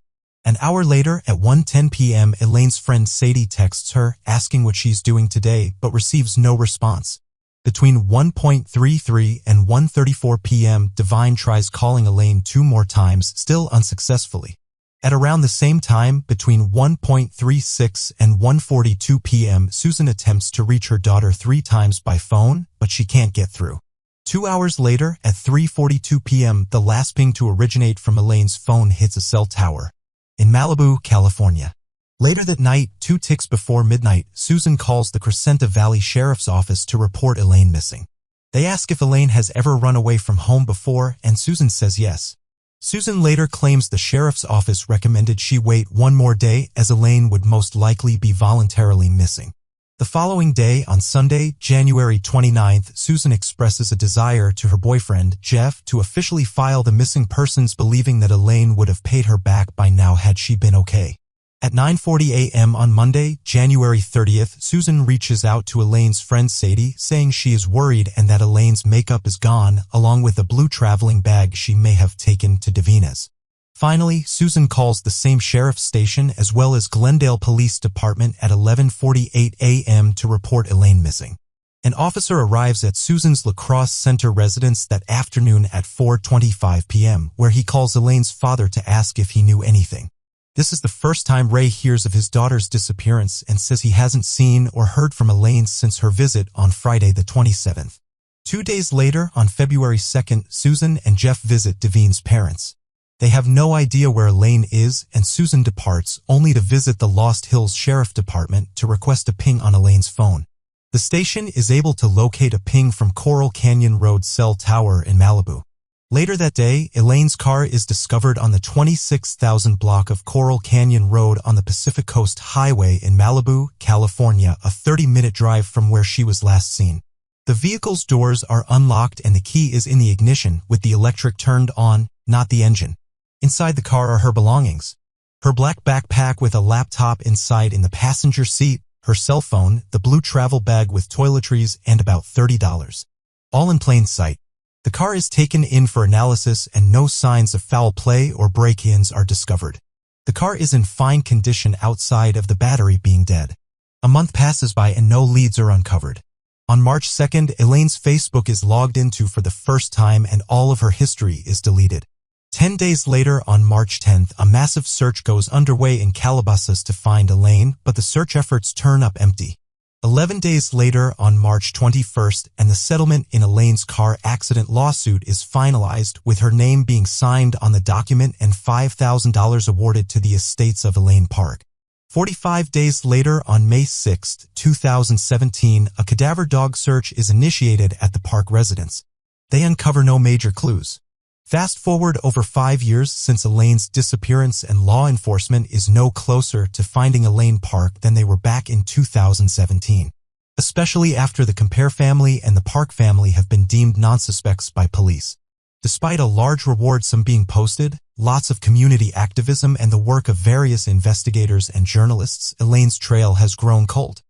An hour later, at 1:10 p.m., Elaine's friend Sadie texts her, asking what she's doing today, but receives no response. Between 1:33 and 1:34 p.m., Devine tries calling Elaine 2 more times, still unsuccessfully. At around the same time, between 1:36 and 1:42 p.m., Susan attempts to reach her daughter 3 times by phone, but she can't get through. 2 hours later, at 3:42 p.m., the last ping to originate from Elaine's phone hits a cell tower in Malibu, California. Later that night, 2 ticks before midnight, Susan calls the Crescenta Valley Sheriff's Office to report Elaine missing. They ask if Elaine has ever run away from home before, and Susan says yes. Susan later claims the sheriff's office recommended she wait 1 more day as Elaine would most likely be voluntarily missing. The following day, on Sunday, January 29th, Susan expresses a desire to her boyfriend, Jeff, to officially file the missing persons, believing that Elaine would have paid her back by now had she been okay. At 9:40 a.m. on Monday, January 30th, Susan reaches out to Elaine's friend Sadie, saying she is worried and that Elaine's makeup is gone, along with a blue traveling bag she may have taken to Davina's. Finally, Susan calls the same sheriff's station as well as Glendale Police Department at 11:48 a.m. to report Elaine missing. An officer arrives at Susan's La Crosse Center residence that afternoon at 4:25 p.m., where he calls Elaine's father to ask if he knew anything. This is the first time Ray hears of his daughter's disappearance and says he hasn't seen or heard from Elaine since her visit on Friday the 27th. 2 days later, on February 2nd, Susan and Jeff visit Devine's parents. They have no idea where Elaine is, and Susan departs, only to visit the Lost Hills Sheriff Department to request a ping on Elaine's phone. The station is able to locate a ping from Coral Canyon Road cell tower in Malibu. Later that day, Elaine's car is discovered on the 26,000 block of Coral Canyon Road on the Pacific Coast Highway in Malibu, California, a 30-minute drive from where she was last seen. The vehicle's doors are unlocked and the key is in the ignition, with the electric turned on, not the engine. Inside the car are her belongings: her black backpack with a laptop inside in the passenger seat, her cell phone, the blue travel bag with toiletries, and about $30. All in plain sight. The car is taken in for analysis and no signs of foul play or break-ins are discovered. The car is in fine condition outside of the battery being dead. A month passes by and no leads are uncovered. On March 2nd, Elaine's Facebook is logged into for the first time and all of her history is deleted. 10 days later, on March 10th, a massive search goes underway in Calabasas to find Elaine, but the search efforts turn up empty. 11 days later, on March 21st, and the settlement in Elaine's car accident lawsuit is finalized, with her name being signed on the document and $5,000 awarded to the estates of Elaine Park. 45 days later, on May 6, 2017, a cadaver dog search is initiated at the park residence. They uncover no major clues. Fast forward over 5 years since Elaine's disappearance, and law enforcement is no closer to finding Elaine Park than they were back in 2017. especially after the Compare family and the Park family have been deemed non-suspects by police. Despite a large reward sum being posted, lots of community activism and the work of various investigators and journalists, Elaine's trail has grown cold.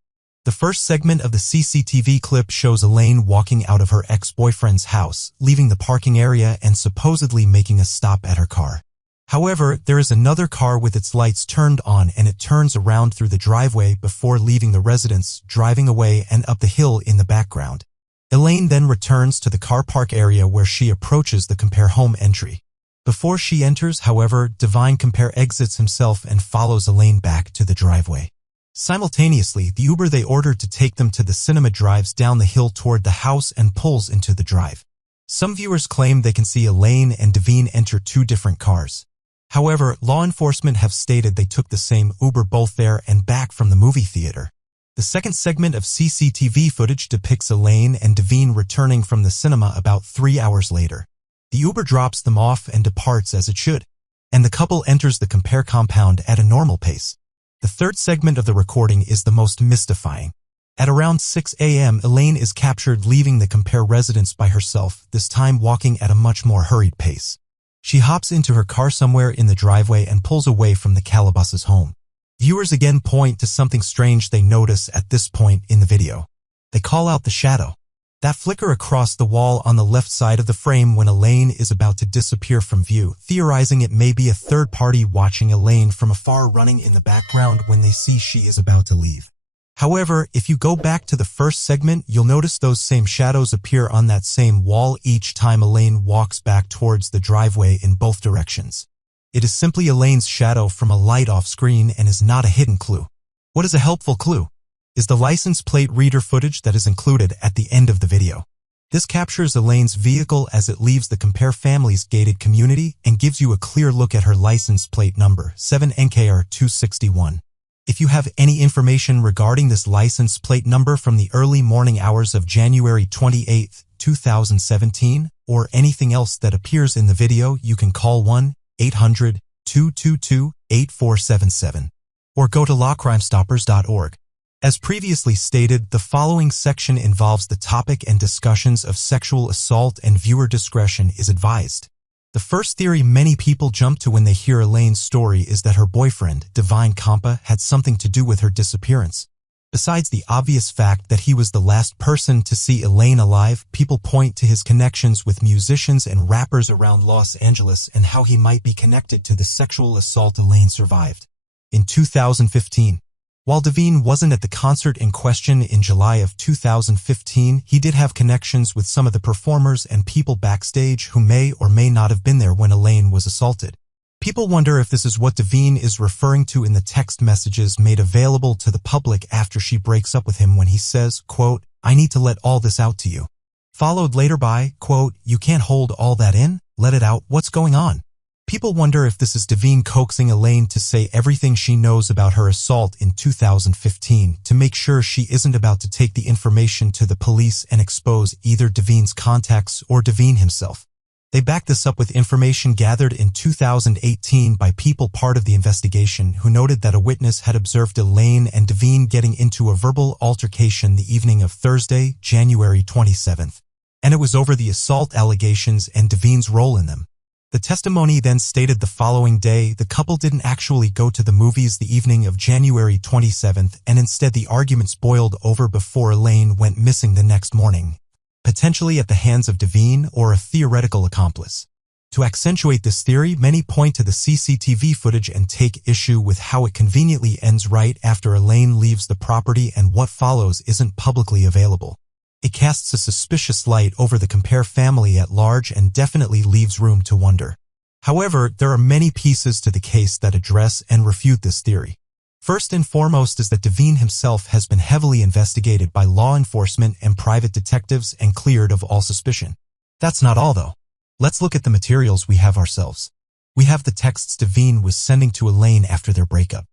The first segment of the CCTV clip shows Elaine walking out of her ex-boyfriend's house, leaving the parking area and supposedly making a stop at her car. However, there is another car with its lights turned on and it turns around through the driveway before leaving the residence, driving away and up the hill in the background. Elaine then returns to the car park area where she approaches the Compare home entry. Before she enters, however, Divine Compare exits himself and follows Elaine back to the driveway. Simultaneously, the Uber they ordered to take them to the cinema drives down the hill toward the house and pulls into the drive. Some viewers claim they can see Elaine and Divine enter two different cars. However, law enforcement have stated they took the same Uber both there and back from the movie theater. The second segment of CCTV footage depicts Elaine and Divine returning from the cinema about 3 hours later. The Uber drops them off and departs as it should, and the couple enters the Compare compound at a normal pace. The third segment of the recording is the most mystifying. At around 6 a.m., Elaine is captured leaving the Compare residence by herself, this time walking at a much more hurried pace. She hops into her car somewhere in the driveway and pulls away from the Calabasas home. Viewers again point to something strange they notice at this point in the video. They call out the shadow. That flicker across the wall on the left side of the frame when Elaine is about to disappear from view, theorizing it may be a third party watching Elaine from afar running in the background when they see she is about to leave. However, if you go back to the first segment, you'll notice those same shadows appear on that same wall each time Elaine walks back towards the driveway in both directions. It is simply Elaine's shadow from a light off screen and is not a hidden clue. What is a helpful clue? Is the license plate reader footage that is included at the end of the video. This captures Elaine's vehicle as it leaves the Compare family's gated community and gives you a clear look at her license plate number 7NKR261. If you have any information regarding this license plate number from the early morning hours of January 28, 2017, or anything else that appears in the video, you can call 1-800-222-8477 or go to lawcrimestoppers.org. As previously stated, the following section involves the topic and discussions of sexual assault and viewer discretion is advised. The first theory many people jump to when they hear Elaine's story is that her boyfriend, Divine Compa, had something to do with her disappearance. Besides the obvious fact that he was the last person to see Elaine alive, people point to his connections with musicians and rappers around Los Angeles and how he might be connected to the sexual assault Elaine survived. In 2015, while Divine wasn't at the concert in question in July of 2015, he did have connections with some of the performers and people backstage who may or may not have been there when Elaine was assaulted. People wonder if this is what Divine is referring to in the text messages made available to the public after she breaks up with him when he says, quote, "I need to let all this out to you." Followed later by, quote, "You can't hold all that in? Let it out, what's going on?" People wonder if this is Divine coaxing Elaine to say everything she knows about her assault in 2015 to make sure she isn't about to take the information to the police and expose either Divine's contacts or Divine himself. They back this up with information gathered in 2018 by people part of the investigation who noted that a witness had observed Elaine and Divine getting into a verbal altercation the evening of Thursday, January 27th. And it was over the assault allegations and Divine's role in them. The testimony then stated the following day the couple didn't actually go to the movies the evening of January 27th and instead the arguments boiled over before Elaine went missing the next morning, potentially at the hands of Divine or a theoretical accomplice. To accentuate this theory, many point to the CCTV footage and take issue with how it conveniently ends right after Elaine leaves the property and what follows isn't publicly available. It casts a suspicious light over the Compare family at large and definitely leaves room to wonder. However, there are many pieces to the case that address and refute this theory. First and foremost is that Divine himself has been heavily investigated by law enforcement and private detectives and cleared of all suspicion. That's not all though. Let's look at the materials we have ourselves. We have the texts Divine was sending to Elaine after their breakup.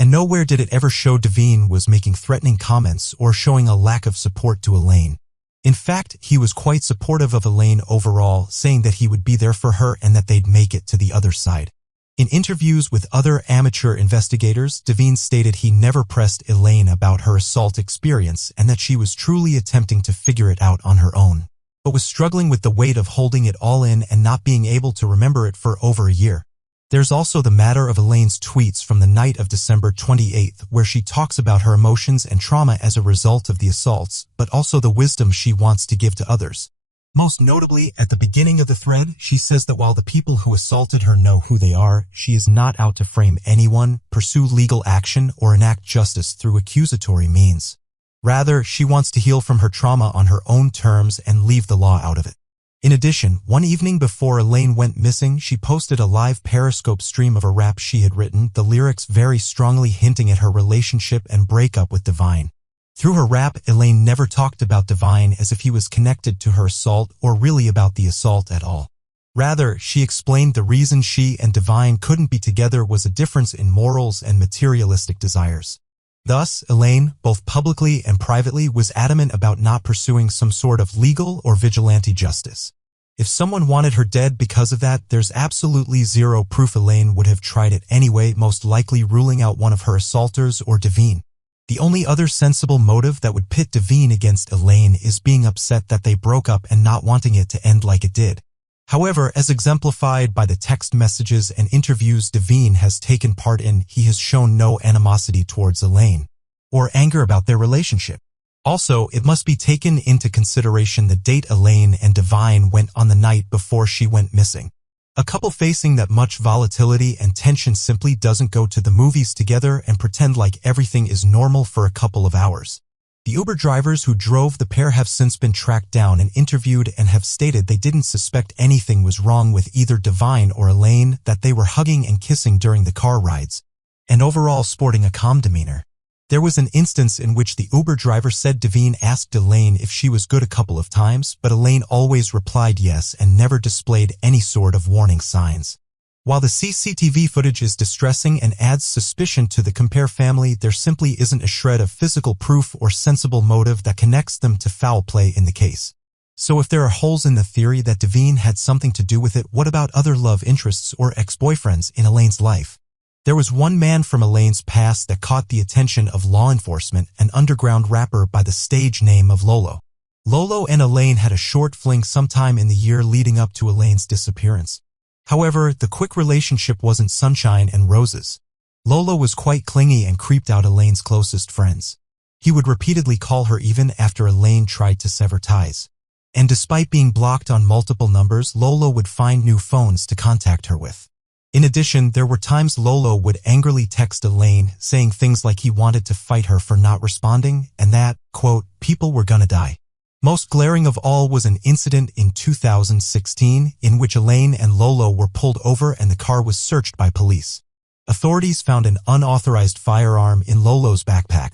And nowhere did it ever show Divine was making threatening comments or showing a lack of support to Elaine. In fact, he was quite supportive of Elaine overall, saying that he would be there for her and that they'd make it to the other side. In interviews with other amateur investigators, Devine stated he never pressed Elaine about her assault experience and that she was truly attempting to figure it out on her own, but was struggling with the weight of holding it all in and not being able to remember it for over a year. There's also the matter of Elaine's tweets from the night of December 28th, where she talks about her emotions and trauma as a result of the assaults, but also the wisdom she wants to give to others. Most notably, at the beginning of the thread, she says that while the people who assaulted her know who they are, she is not out to frame anyone, pursue legal action, or enact justice through accusatory means. Rather, she wants to heal from her trauma on her own terms and leave the law out of it. In addition, one evening before Elaine went missing, she posted a live Periscope stream of a rap she had written, the lyrics very strongly hinting at her relationship and breakup with Devine. Through her rap, Elaine never talked about Devine as if he was connected to her assault or really about the assault at all. Rather, she explained the reason she and Devine couldn't be together was a difference in morals and materialistic desires. Thus, Elaine, both publicly and privately, was adamant about not pursuing some sort of legal or vigilante justice. If someone wanted her dead because of that, there's absolutely zero proof Elaine would have tried it anyway, most likely ruling out one of her assaulters or Devine. The only other sensible motive that would pit Devine against Elaine is being upset that they broke up and not wanting it to end like it did. However, as exemplified by the text messages and interviews Devine has taken part in, he has shown no animosity towards Elaine or anger about their relationship. Also, it must be taken into consideration the date Elaine and Devine went on the night before she went missing. A couple facing that much volatility and tension simply doesn't go to the movies together and pretend like everything is normal for a couple of hours. The Uber drivers who drove the pair have since been tracked down and interviewed and have stated they didn't suspect anything was wrong with either Devine or Elaine, that they were hugging and kissing during the car rides, and overall sporting a calm demeanor. There was an instance in which the Uber driver said Devine asked Elaine if she was good a couple of times, but Elaine always replied yes and never displayed any sort of warning signs. While the CCTV footage is distressing and adds suspicion to the Compare family, there simply isn't a shred of physical proof or sensible motive that connects them to foul play in the case. So if there are holes in the theory that Devine had something to do with it, what about other love interests or ex-boyfriends in Elaine's life? There was one man from Elaine's past that caught the attention of law enforcement, an underground rapper by the stage name of Lolo. Lolo and Elaine had a short fling sometime in the year leading up to Elaine's disappearance. However, the quick relationship wasn't sunshine and roses. Lolo was quite clingy and creeped out Elaine's closest friends. He would repeatedly call her even after Elaine tried to sever ties. And despite being blocked on multiple numbers, Lolo would find new phones to contact her with. In addition, there were times Lolo would angrily text Elaine, saying things like he wanted to fight her for not responding, and that, quote, people were gonna die. Most glaring of all was an incident in 2016 in which Elaine and Lolo were pulled over and the car was searched by police. Authorities found an unauthorized firearm in Lolo's backpack,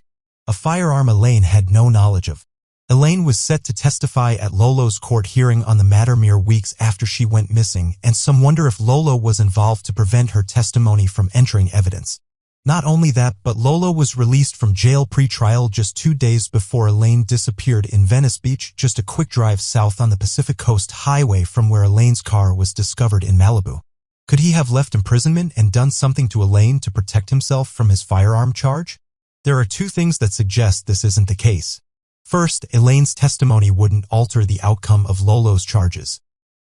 a firearm Elaine had no knowledge of. Elaine was set to testify at Lolo's court hearing on the matter mere weeks after she went missing, and some wonder if Lolo was involved to prevent her testimony from entering evidence. Not only that, but Lolo was released from jail pre-trial just 2 days before Elaine disappeared in Venice Beach, just a quick drive south on the Pacific Coast Highway from where Elaine's car was discovered in Malibu. Could he have left imprisonment and done something to Elaine to protect himself from his firearm charge? There are two things that suggest this isn't the case. First, Elaine's testimony wouldn't alter the outcome of Lolo's charges.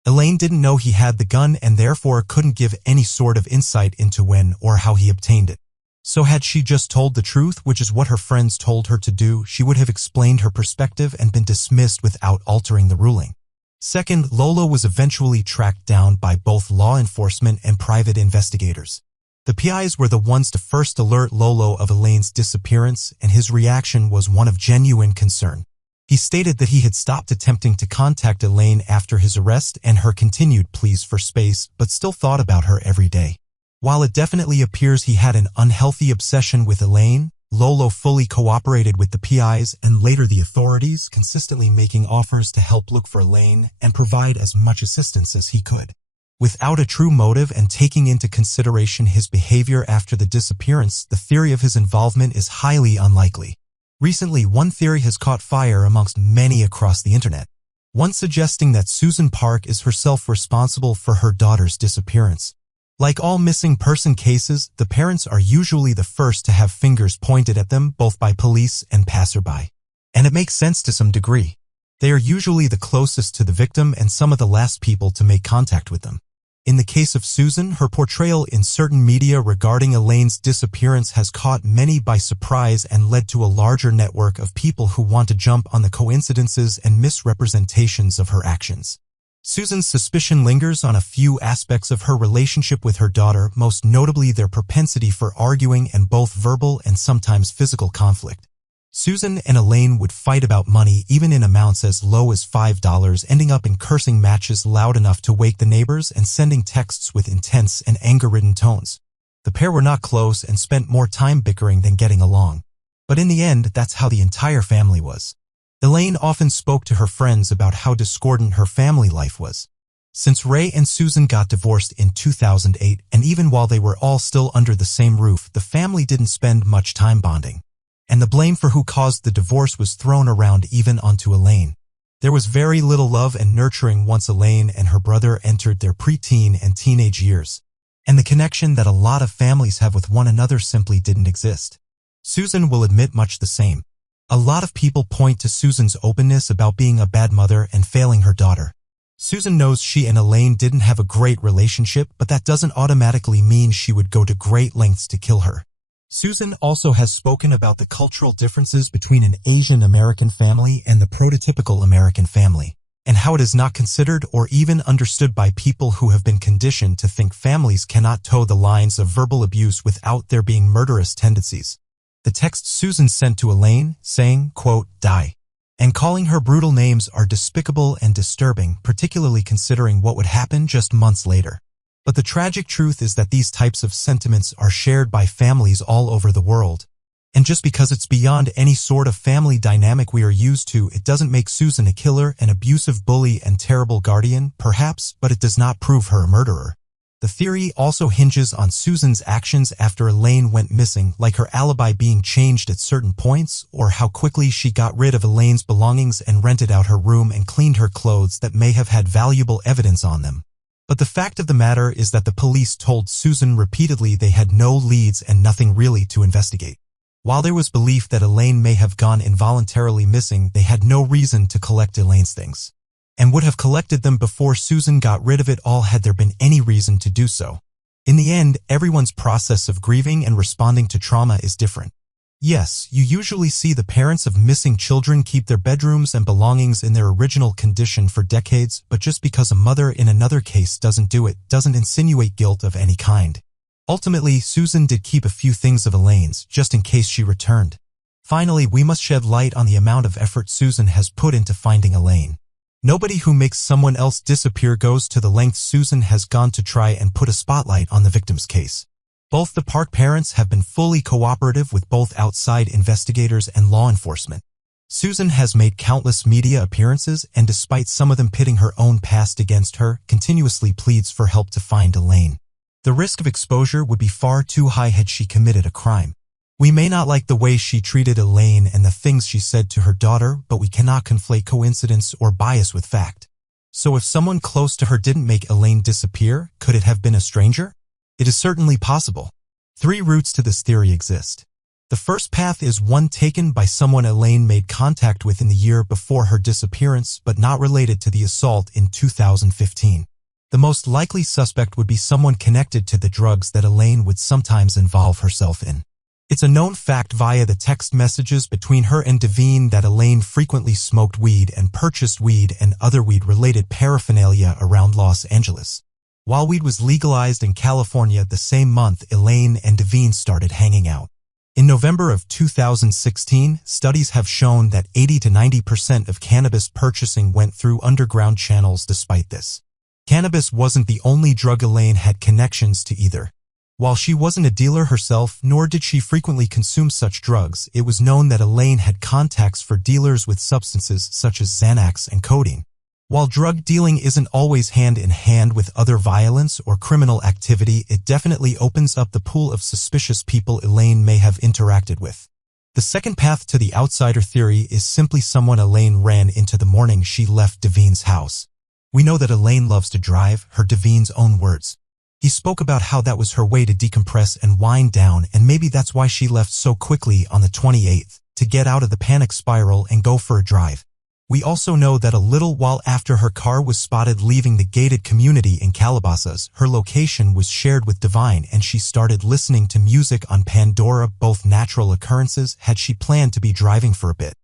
Elaine didn't know he had the gun and therefore couldn't give any sort of insight into when or how he obtained it. So had she just told the truth, which is what her friends told her to do, she would have explained her perspective and been dismissed without altering the ruling. Second, Lolo was eventually tracked down by both law enforcement and private investigators. The PIs were the ones to first alert Lolo of Elaine's disappearance, and his reaction was one of genuine concern. He stated that he had stopped attempting to contact Elaine after his arrest and her continued pleas for space, but still thought about her every day. While it definitely appears he had an unhealthy obsession with Elaine, Lolo fully cooperated with the PIs and later the authorities, consistently making offers to help look for Elaine and provide as much assistance as he could. Without a true motive and taking into consideration his behavior after the disappearance, the theory of his involvement is highly unlikely. Recently, one theory has caught fire amongst many across the internet. One suggesting that Susan Park is herself responsible for her daughter's disappearance. Like all missing person cases, the parents are usually the first to have fingers pointed at them both by police and passerby. And it makes sense to some degree. They are usually the closest to the victim and some of the last people to make contact with them. In the case of Susan, her portrayal in certain media regarding Elaine's disappearance has caught many by surprise and led to a larger network of people who want to jump on the coincidences and misrepresentations of her actions. Susan's suspicion lingers on a few aspects of her relationship with her daughter, most notably their propensity for arguing and both verbal and sometimes physical conflict. Susan and Elaine would fight about money even in amounts as low as $5, ending up in cursing matches loud enough to wake the neighbors and sending texts with intense and anger-ridden tones. The pair were not close and spent more time bickering than getting along. But in the end, that's how the entire family was. Elaine often spoke to her friends about how discordant her family life was. Since Ray and Susan got divorced in 2008, and even while they were all still under the same roof, the family didn't spend much time bonding. And the blame for who caused the divorce was thrown around even onto Elaine. There was very little love and nurturing once Elaine and her brother entered their preteen and teenage years. And the connection that a lot of families have with one another simply didn't exist. Susan will admit much the same. A lot of people point to Susan's openness about being a bad mother and failing her daughter. Susan knows she and Elaine didn't have a great relationship, but that doesn't automatically mean she would go to great lengths to kill her. Susan also has spoken about the cultural differences between an Asian American family and the prototypical American family, and how it is not considered or even understood by people who have been conditioned to think families cannot toe the lines of verbal abuse without there being murderous tendencies. The text Susan sent to Elaine, saying, quote, "Die," and calling her brutal names are despicable and disturbing, particularly considering what would happen just months later. But the tragic truth is that these types of sentiments are shared by families all over the world. And just because it's beyond any sort of family dynamic we are used to, it doesn't make Susan a killer, an abusive bully, and terrible guardian, perhaps, but it does not prove her a murderer. The theory also hinges on Susan's actions after Elaine went missing, like her alibi being changed at certain points, or how quickly she got rid of Elaine's belongings and rented out her room and cleaned her clothes that may have had valuable evidence on them. But the fact of the matter is that the police told Susan repeatedly they had no leads and nothing really to investigate. While there was belief that Elaine may have gone involuntarily missing, they had no reason to collect Elaine's things, and would have collected them before Susan got rid of it all had there been any reason to do so. In the end, everyone's process of grieving and responding to trauma is different. Yes, you usually see the parents of missing children keep their bedrooms and belongings in their original condition for decades, but just because a mother in another case doesn't do it, doesn't insinuate guilt of any kind. Ultimately, Susan did keep a few things of Elaine's, just in case she returned. Finally, we must shed light on the amount of effort Susan has put into finding Elaine. Nobody who makes someone else disappear goes to the lengths Susan has gone to try and put a spotlight on the victim's case. Both the Park parents have been fully cooperative with both outside investigators and law enforcement. Susan has made countless media appearances and, despite some of them pitting her own past against her, continuously pleads for help to find Elaine. The risk of exposure would be far too high had she committed a crime. We may not like the way she treated Elaine and the things she said to her daughter, but we cannot conflate coincidence or bias with fact. So if someone close to her didn't make Elaine disappear, could it have been a stranger? It is certainly possible. 3 routes to this theory exist. The first path is one taken by someone Elaine made contact with in the year before her disappearance, but not related to the assault in 2015. The most likely suspect would be someone connected to the drugs that Elaine would sometimes involve herself in. It's a known fact via the text messages between her and Devine that Elaine frequently smoked weed and purchased weed and other weed-related paraphernalia around Los Angeles. While weed was legalized in California the same month, Elaine and Devine started hanging out. In November of 2016, studies have shown that 80 to 90% of cannabis purchasing went through underground channels. Despite this, cannabis wasn't the only drug Elaine had connections to either. While she wasn't a dealer herself, nor did she frequently consume such drugs, it was known that Elaine had contacts for dealers with substances such as Xanax and codeine. While drug dealing isn't always hand in hand with other violence or criminal activity, it definitely opens up the pool of suspicious people Elaine may have interacted with. The second path to the outsider theory is simply someone Elaine ran into the morning she left Devine's house. We know that Elaine loves to drive, her Devine's own words. He spoke about how that was her way to decompress and wind down, and maybe that's why she left so quickly on the 28th, to get out of the panic spiral and go for a drive. We also know that a little while after her car was spotted leaving the gated community in Calabasas, her location was shared with Divine and she started listening to music on Pandora, both natural occurrences had she planned to be driving for a bit.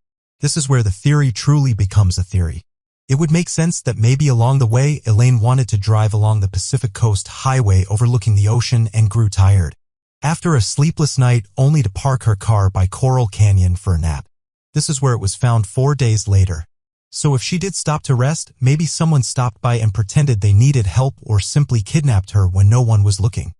This is where the theory truly becomes a theory. It would make sense that maybe along the way, Elaine wanted to drive along the Pacific Coast Highway overlooking the ocean and grew tired. After a sleepless night, only to park her car by Coral Canyon for a nap. This is where it was found 4 days later. So if she did stop to rest, maybe someone stopped by and pretended they needed help or simply kidnapped her when no one was looking.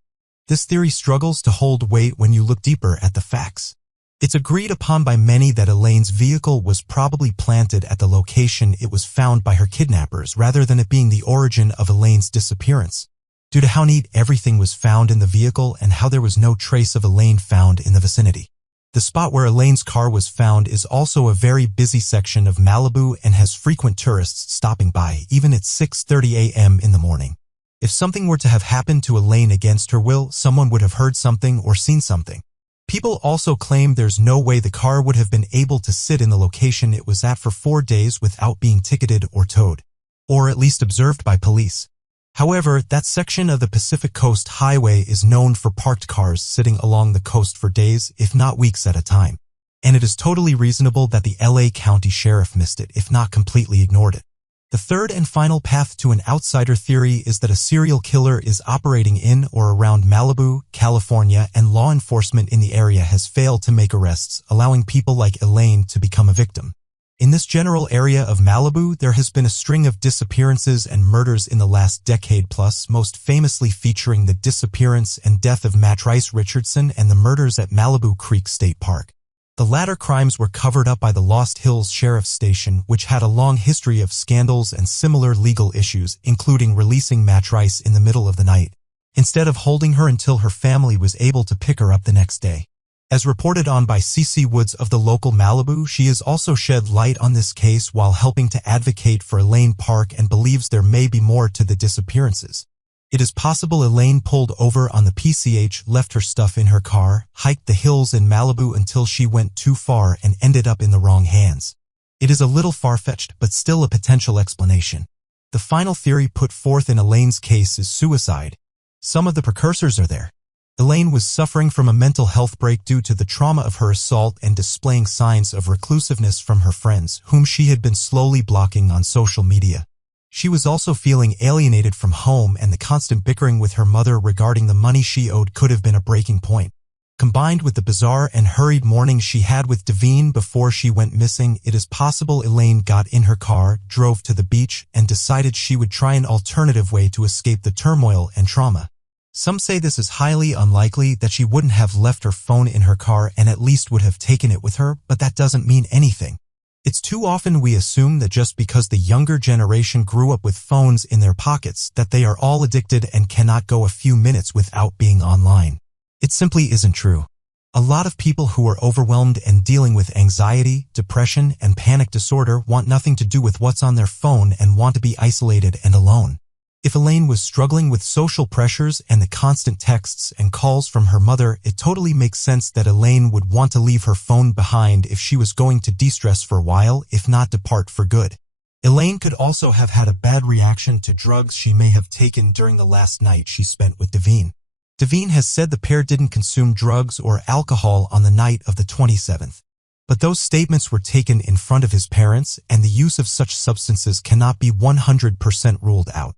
This theory struggles to hold weight when you look deeper at the facts. It's agreed upon by many that Elaine's vehicle was probably planted at the location it was found by her kidnappers rather than it being the origin of Elaine's disappearance. Due to how neat everything was found in the vehicle and how there was no trace of Elaine found in the vicinity. The spot where Elaine's car was found is also a very busy section of Malibu and has frequent tourists stopping by, even at 6:30 a.m. in the morning. If something were to have happened to Elaine against her will, someone would have heard something or seen something. People also claim there's no way the car would have been able to sit in the location it was at for 4 days without being ticketed or towed, or at least observed by police. However, that section of the Pacific Coast Highway is known for parked cars sitting along the coast for days, if not weeks at a time. And it is totally reasonable that the LA County Sheriff missed it, if not completely ignored it. The third and final path to an outsider theory is that a serial killer is operating in or around Malibu, California, and law enforcement in the area has failed to make arrests, allowing people like Elaine to become a victim. In this general area of Malibu, there has been a string of disappearances and murders in the last decade plus, most famously featuring the disappearance and death of Matrice Richardson and the murders at Malibu Creek State Park. The latter crimes were covered up by the Lost Hills Sheriff's Station, which had a long history of scandals and similar legal issues, including releasing Matrice in the middle of the night, instead of holding her until her family was able to pick her up the next day. As reported on by CC Woods of the local Malibu, she has also shed light on this case while helping to advocate for Elaine Park and believes there may be more to the disappearances. It is possible Elaine pulled over on the PCH, left her stuff in her car, hiked the hills in Malibu until she went too far and ended up in the wrong hands. It is a little far-fetched, but still a potential explanation. The final theory put forth in Elaine's case is suicide. Some of the precursors are there. Elaine was suffering from a mental health break due to the trauma of her assault and displaying signs of reclusiveness from her friends, whom she had been slowly blocking on social media. She was also feeling alienated from home, and the constant bickering with her mother regarding the money she owed could have been a breaking point. Combined with the bizarre and hurried morning she had with Devine before she went missing, it is possible Elaine got in her car, drove to the beach, and decided she would try an alternative way to escape the turmoil and trauma. Some say this is highly unlikely, that she wouldn't have left her phone in her car and at least would have taken it with her, but that doesn't mean anything. It's too often we assume that just because the younger generation grew up with phones in their pockets, that they are all addicted and cannot go a few minutes without being online. It simply isn't true. A lot of people who are overwhelmed and dealing with anxiety, depression, and panic disorder want nothing to do with what's on their phone and want to be isolated and alone. If Elaine was struggling with social pressures and the constant texts and calls from her mother, it totally makes sense that Elaine would want to leave her phone behind if she was going to de-stress for a while, if not depart for good. Elaine could also have had a bad reaction to drugs she may have taken during the last night she spent with Devine. Devine has said the pair didn't consume drugs or alcohol on the night of the 27th. But those statements were taken in front of his parents, and the use of such substances cannot be 100% ruled out.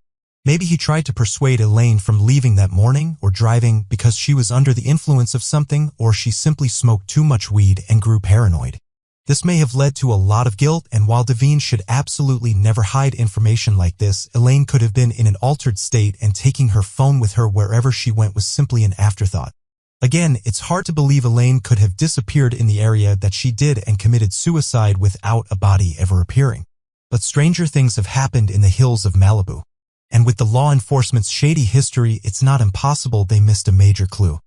Maybe he tried to persuade Elaine from leaving that morning or driving because she was under the influence of something, or she simply smoked too much weed and grew paranoid. This may have led to a lot of guilt, and while Devine should absolutely never hide information like this, Elaine could have been in an altered state and taking her phone with her wherever she went was simply an afterthought. Again, it's hard to believe Elaine could have disappeared in the area that she did and committed suicide without a body ever appearing. But stranger things have happened in the hills of Malibu. And with the law enforcement's shady history, it's not impossible they missed a major clue.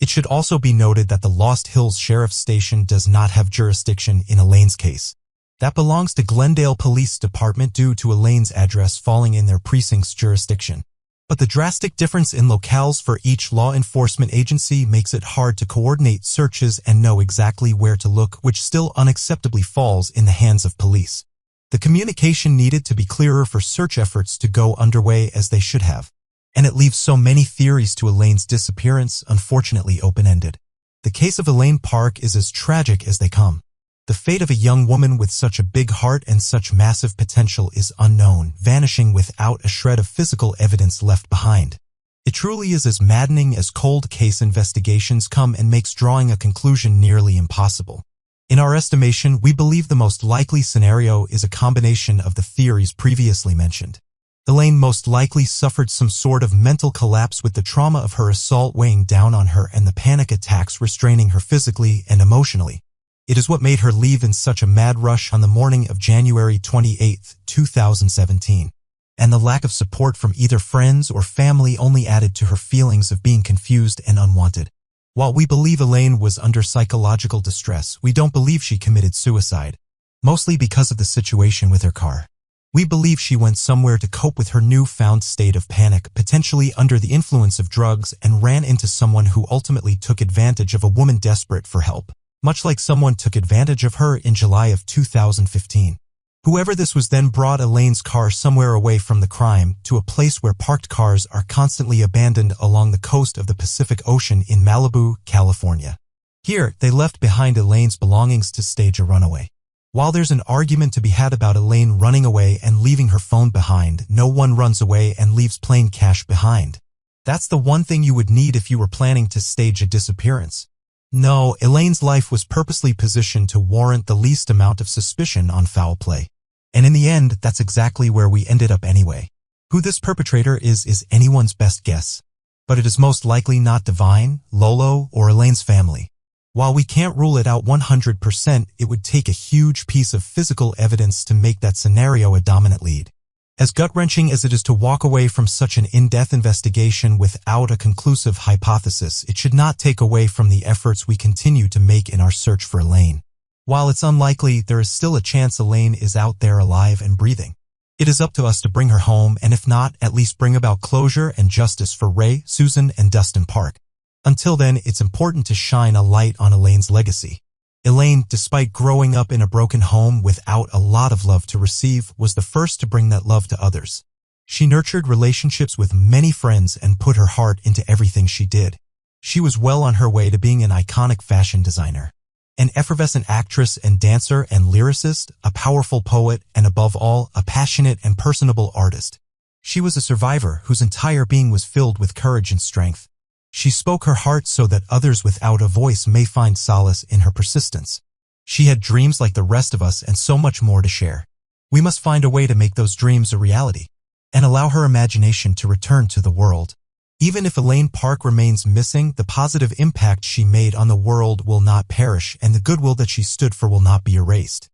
It should also be noted that the Lost Hills Sheriff's Station does not have jurisdiction in Elaine's case. That belongs to Glendale Police Department due to Elaine's address falling in their precinct's jurisdiction. But the drastic difference in locales for each law enforcement agency makes it hard to coordinate searches and know exactly where to look, which still unacceptably falls in the hands of police. The communication needed to be clearer for search efforts to go underway as they should have. And it leaves so many theories to Elaine's disappearance, unfortunately open-ended. The case of Elaine Park is as tragic as they come. The fate of a young woman with such a big heart and such massive potential is unknown, vanishing without a shred of physical evidence left behind. It truly is as maddening as cold case investigations come and makes drawing a conclusion nearly impossible. In our estimation, we believe the most likely scenario is a combination of the theories previously mentioned. Elaine most likely suffered some sort of mental collapse with the trauma of her assault weighing down on her and the panic attacks restraining her physically and emotionally. It is what made her leave in such a mad rush on the morning of January 28, 2017. And the lack of support from either friends or family only added to her feelings of being confused and unwanted. While we believe Elaine was under psychological distress, we don't believe she committed suicide, mostly because of the situation with her car. We believe she went somewhere to cope with her newfound state of panic, potentially under the influence of drugs, and ran into someone who ultimately took advantage of a woman desperate for help, much like someone took advantage of her in July of 2015. Whoever this was then brought Elaine's car somewhere away from the crime, to a place where parked cars are constantly abandoned along the coast of the Pacific Ocean in Malibu, California. Here, they left behind Elaine's belongings to stage a runaway. While there's an argument to be had about Elaine running away and leaving her phone behind, no one runs away and leaves plain cash behind. That's the one thing you would need if you were planning to stage a disappearance. No, Elaine's life was purposely positioned to warrant the least amount of suspicion on foul play. And in the end, that's exactly where we ended up anyway. Who this perpetrator is anyone's best guess. But it is most likely not Divine, Lolo, or Elaine's family. While we can't rule it out 100%, it would take a huge piece of physical evidence to make that scenario a dominant lead. As gut-wrenching as it is to walk away from such an in-depth investigation without a conclusive hypothesis, it should not take away from the efforts we continue to make in our search for Elaine. While it's unlikely, there is still a chance Elaine is out there alive and breathing. It is up to us to bring her home, and if not, at least bring about closure and justice for Ray, Susan, and Dustin Park. Until then, it's important to shine a light on Elaine's legacy. Elaine, despite growing up in a broken home without a lot of love to receive, was the first to bring that love to others. She nurtured relationships with many friends and put her heart into everything she did. She was well on her way to being an iconic fashion designer, an effervescent actress and dancer and lyricist, a powerful poet, and above all, a passionate and personable artist. She was a survivor whose entire being was filled with courage and strength. She spoke her heart so that others without a voice may find solace in her persistence. She had dreams like the rest of us and so much more to share. We must find a way to make those dreams a reality and allow her imagination to return to the world. Even if Elaine Park remains missing, the positive impact she made on the world will not perish, and the goodwill that she stood for will not be erased.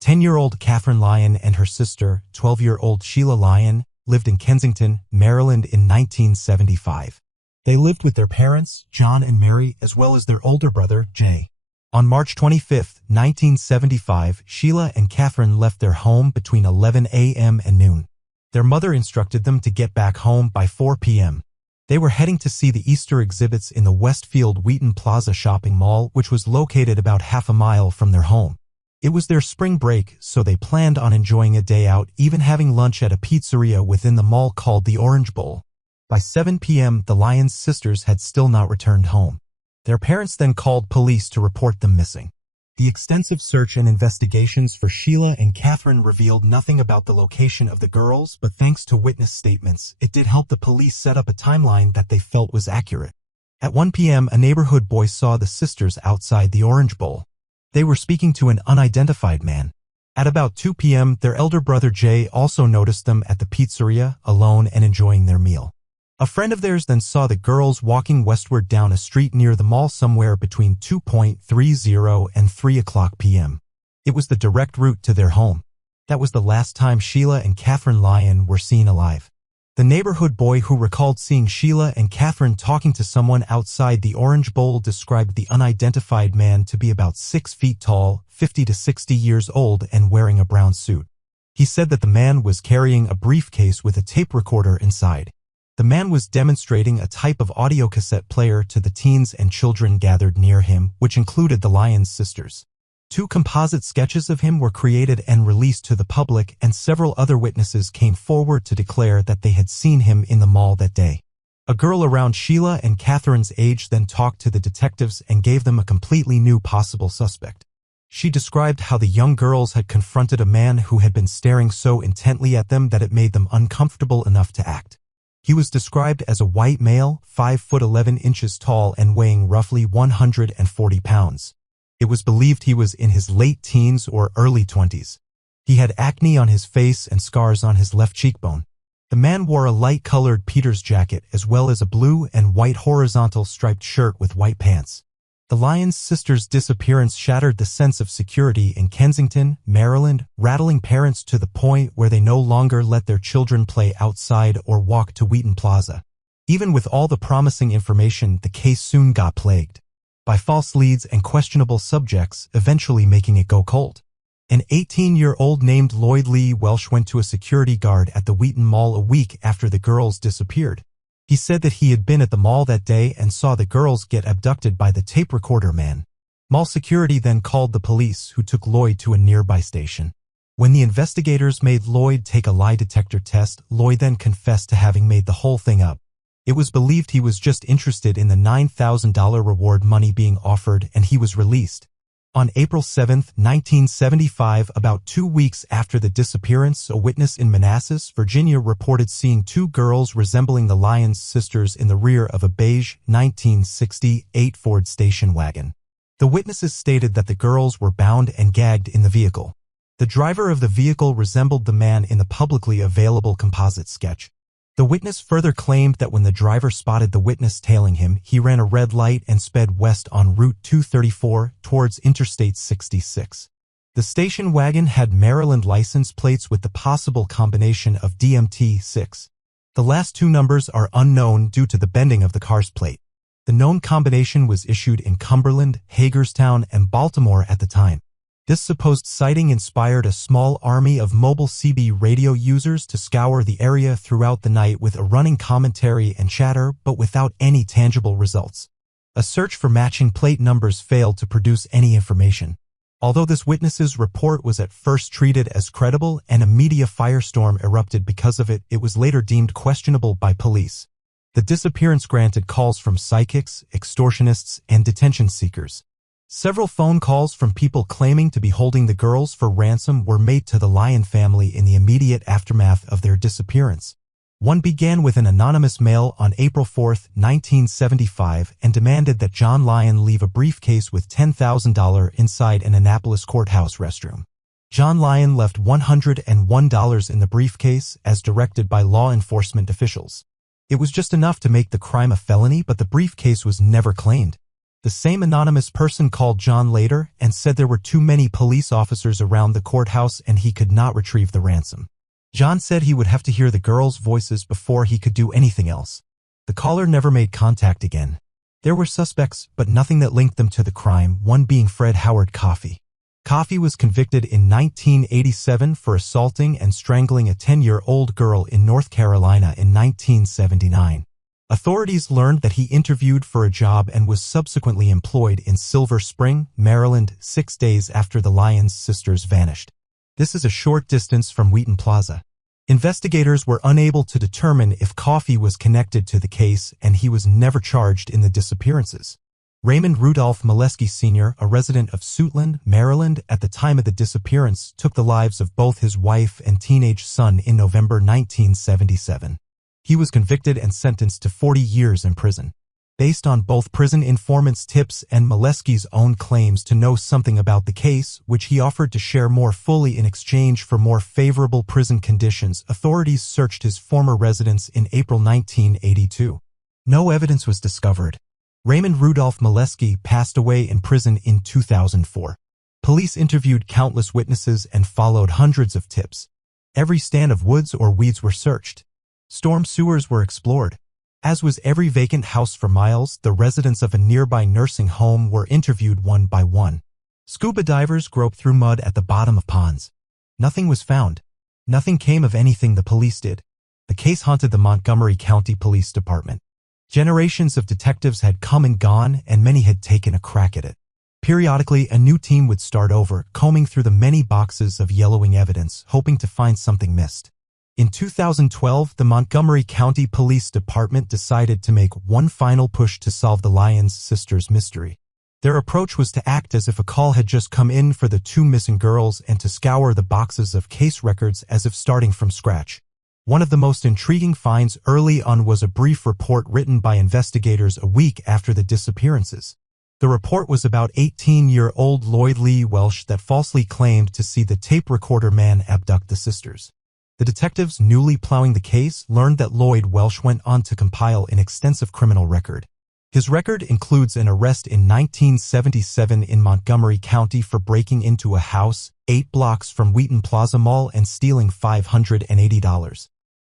10-year-old Catherine Lyon and her sister, 12-year-old Sheila Lyon, lived in Kensington, Maryland in 1975. They lived with their parents, John and Mary, as well as their older brother, Jay. On March 25, 1975, Sheila and Catherine left their home between 11 a.m. and noon. Their mother instructed them to get back home by 4 p.m. They were heading to see the Easter exhibits in the Westfield Wheaton Plaza shopping mall, which was located about half a mile from their home. It was their spring break, so they planned on enjoying a day out, even having lunch at a pizzeria within the mall called the Orange Bowl. By 7 p.m., the Lyons sisters had still not returned home. Their parents then called police to report them missing. The extensive search and investigations for Sheila and Catherine revealed nothing about the location of the girls, but thanks to witness statements, it did help the police set up a timeline that they felt was accurate. At 1 p.m., a neighborhood boy saw the sisters outside the Orange Bowl. They were speaking to an unidentified man. At about 2 p.m., their elder brother Jay also noticed them at the pizzeria, alone and enjoying their meal. A friend of theirs then saw the girls walking westward down a street near the mall somewhere between 2:30 and 3 o'clock p.m. It was the direct route to their home. That was the last time Sheila and Catherine Lyon were seen alive. The neighborhood boy who recalled seeing Sheila and Catherine talking to someone outside the Orange Bowl described the unidentified man to be about 6 feet tall, 50 to 60 years old, and wearing a brown suit. He said that the man was carrying a briefcase with a tape recorder inside. The man was demonstrating a type of audio cassette player to the teens and children gathered near him, which included the Lyons sisters. 2 composite sketches of him were created and released to the public, and several other witnesses came forward to declare that they had seen him in the mall that day. A girl around Sheila and Catherine's age then talked to the detectives and gave them a completely new possible suspect. She described how the young girls had confronted a man who had been staring so intently at them that it made them uncomfortable enough to act. He was described as a white male, 5 foot 11 inches tall and weighing roughly 140 pounds. It was believed he was in his late teens or early 20s. He had acne on his face and scars on his left cheekbone. The man wore a light-colored Peter's jacket as well as a blue and white horizontal striped shirt with white pants. The Lyons sisters' disappearance shattered the sense of security in Kensington, Maryland, rattling parents to the point where they no longer let their children play outside or walk to Wheaton Plaza. Even with all the promising information, the case soon got plagued by false leads and questionable subjects, eventually making it go cold. An 18-year-old named Lloyd Lee Welsh went to a security guard at the Wheaton Mall a week after the girls disappeared. He said that he had been at the mall that day and saw the girls get abducted by the tape recorder man. Mall security then called the police, who took Lloyd to a nearby station. When the investigators made Lloyd take a lie detector test, Lloyd then confessed to having made the whole thing up. It was believed he was just interested in the $9,000 reward money being offered, and he was released. On April 7, 1975, about 2 weeks after the disappearance, a witness in Manassas, Virginia reported seeing 2 girls resembling the Lyons sisters in the rear of a beige 1968 Ford station wagon. The witnesses stated that the girls were bound and gagged in the vehicle. The driver of the vehicle resembled the man in the publicly available composite sketch. The witness further claimed that when the driver spotted the witness tailing him, he ran a red light and sped west on Route 234 towards Interstate 66. The station wagon had Maryland license plates with the possible combination of DMT-6. The last 2 numbers are unknown due to the bending of the car's plate. The known combination was issued in Cumberland, Hagerstown, and Baltimore at the time. This supposed sighting inspired a small army of mobile CB radio users to scour the area throughout the night with a running commentary and chatter, but without any tangible results. A search for matching plate numbers failed to produce any information. Although this witness's report was at first treated as credible and a media firestorm erupted because of it, it was later deemed questionable by police. The disappearance granted calls from psychics, extortionists, and detention seekers. Several phone calls from people claiming to be holding the girls for ransom were made to the Lyon family in the immediate aftermath of their disappearance. One began with an anonymous mail on April 4, 1975, and demanded that John Lyon leave a briefcase with $10,000 inside an Annapolis courthouse restroom. John Lyon left $101 in the briefcase as directed by law enforcement officials. It was just enough to make the crime a felony, but the briefcase was never claimed. The same anonymous person called John later and said there were too many police officers around the courthouse and he could not retrieve the ransom. John said he would have to hear the girls' voices before he could do anything else. The caller never made contact again. There were suspects, but nothing that linked them to the crime, one being Fred Howard Coffey. Coffey was convicted in 1987 for assaulting and strangling a 10-year-old girl in North Carolina in 1979. Authorities learned that he interviewed for a job and was subsequently employed in Silver Spring, Maryland, 6 days after the Lyons sisters vanished. This is a short distance from Wheaton Plaza. Investigators were unable to determine if Coffey was connected to the case, and he was never charged in the disappearances. Raymond Rudolph Molesky Sr., a resident of Suitland, Maryland, at the time of the disappearance, took the lives of both his wife and teenage son in November 1977. He was convicted and sentenced to 40 years in prison. Based on both prison informants' tips and Molesky's own claims to know something about the case, which he offered to share more fully in exchange for more favorable prison conditions, authorities searched his former residence in April 1982. No evidence was discovered. Raymond Rudolph Molesky passed away in prison in 2004. Police interviewed countless witnesses and followed hundreds of tips. Every stand of woods or weeds were searched. Storm sewers were explored. As was every vacant house for miles, the residents of a nearby nursing home were interviewed one by one. Scuba divers groped through mud at the bottom of ponds. Nothing was found. Nothing came of anything the police did. The case haunted the Montgomery County Police Department. Generations of detectives had come and gone, and many had taken a crack at it. Periodically, a new team would start over, combing through the many boxes of yellowing evidence, hoping to find something missed. In 2012, the Montgomery County Police Department decided to make one final push to solve the Lyons sisters' mystery. Their approach was to act as if a call had just come in for the two missing girls and to scour the boxes of case records as if starting from scratch. One of the most intriguing finds early on was a brief report written by investigators a week after the disappearances. The report was about 18-year-old Lloyd Lee Welsh that falsely claimed to see the tape recorder man abduct the sisters. The detectives newly plowing the case learned that Lloyd Welsh went on to compile an extensive criminal record. His record includes an arrest in 1977 in Montgomery County for breaking into a house 8 blocks from Wheaton Plaza Mall and stealing $580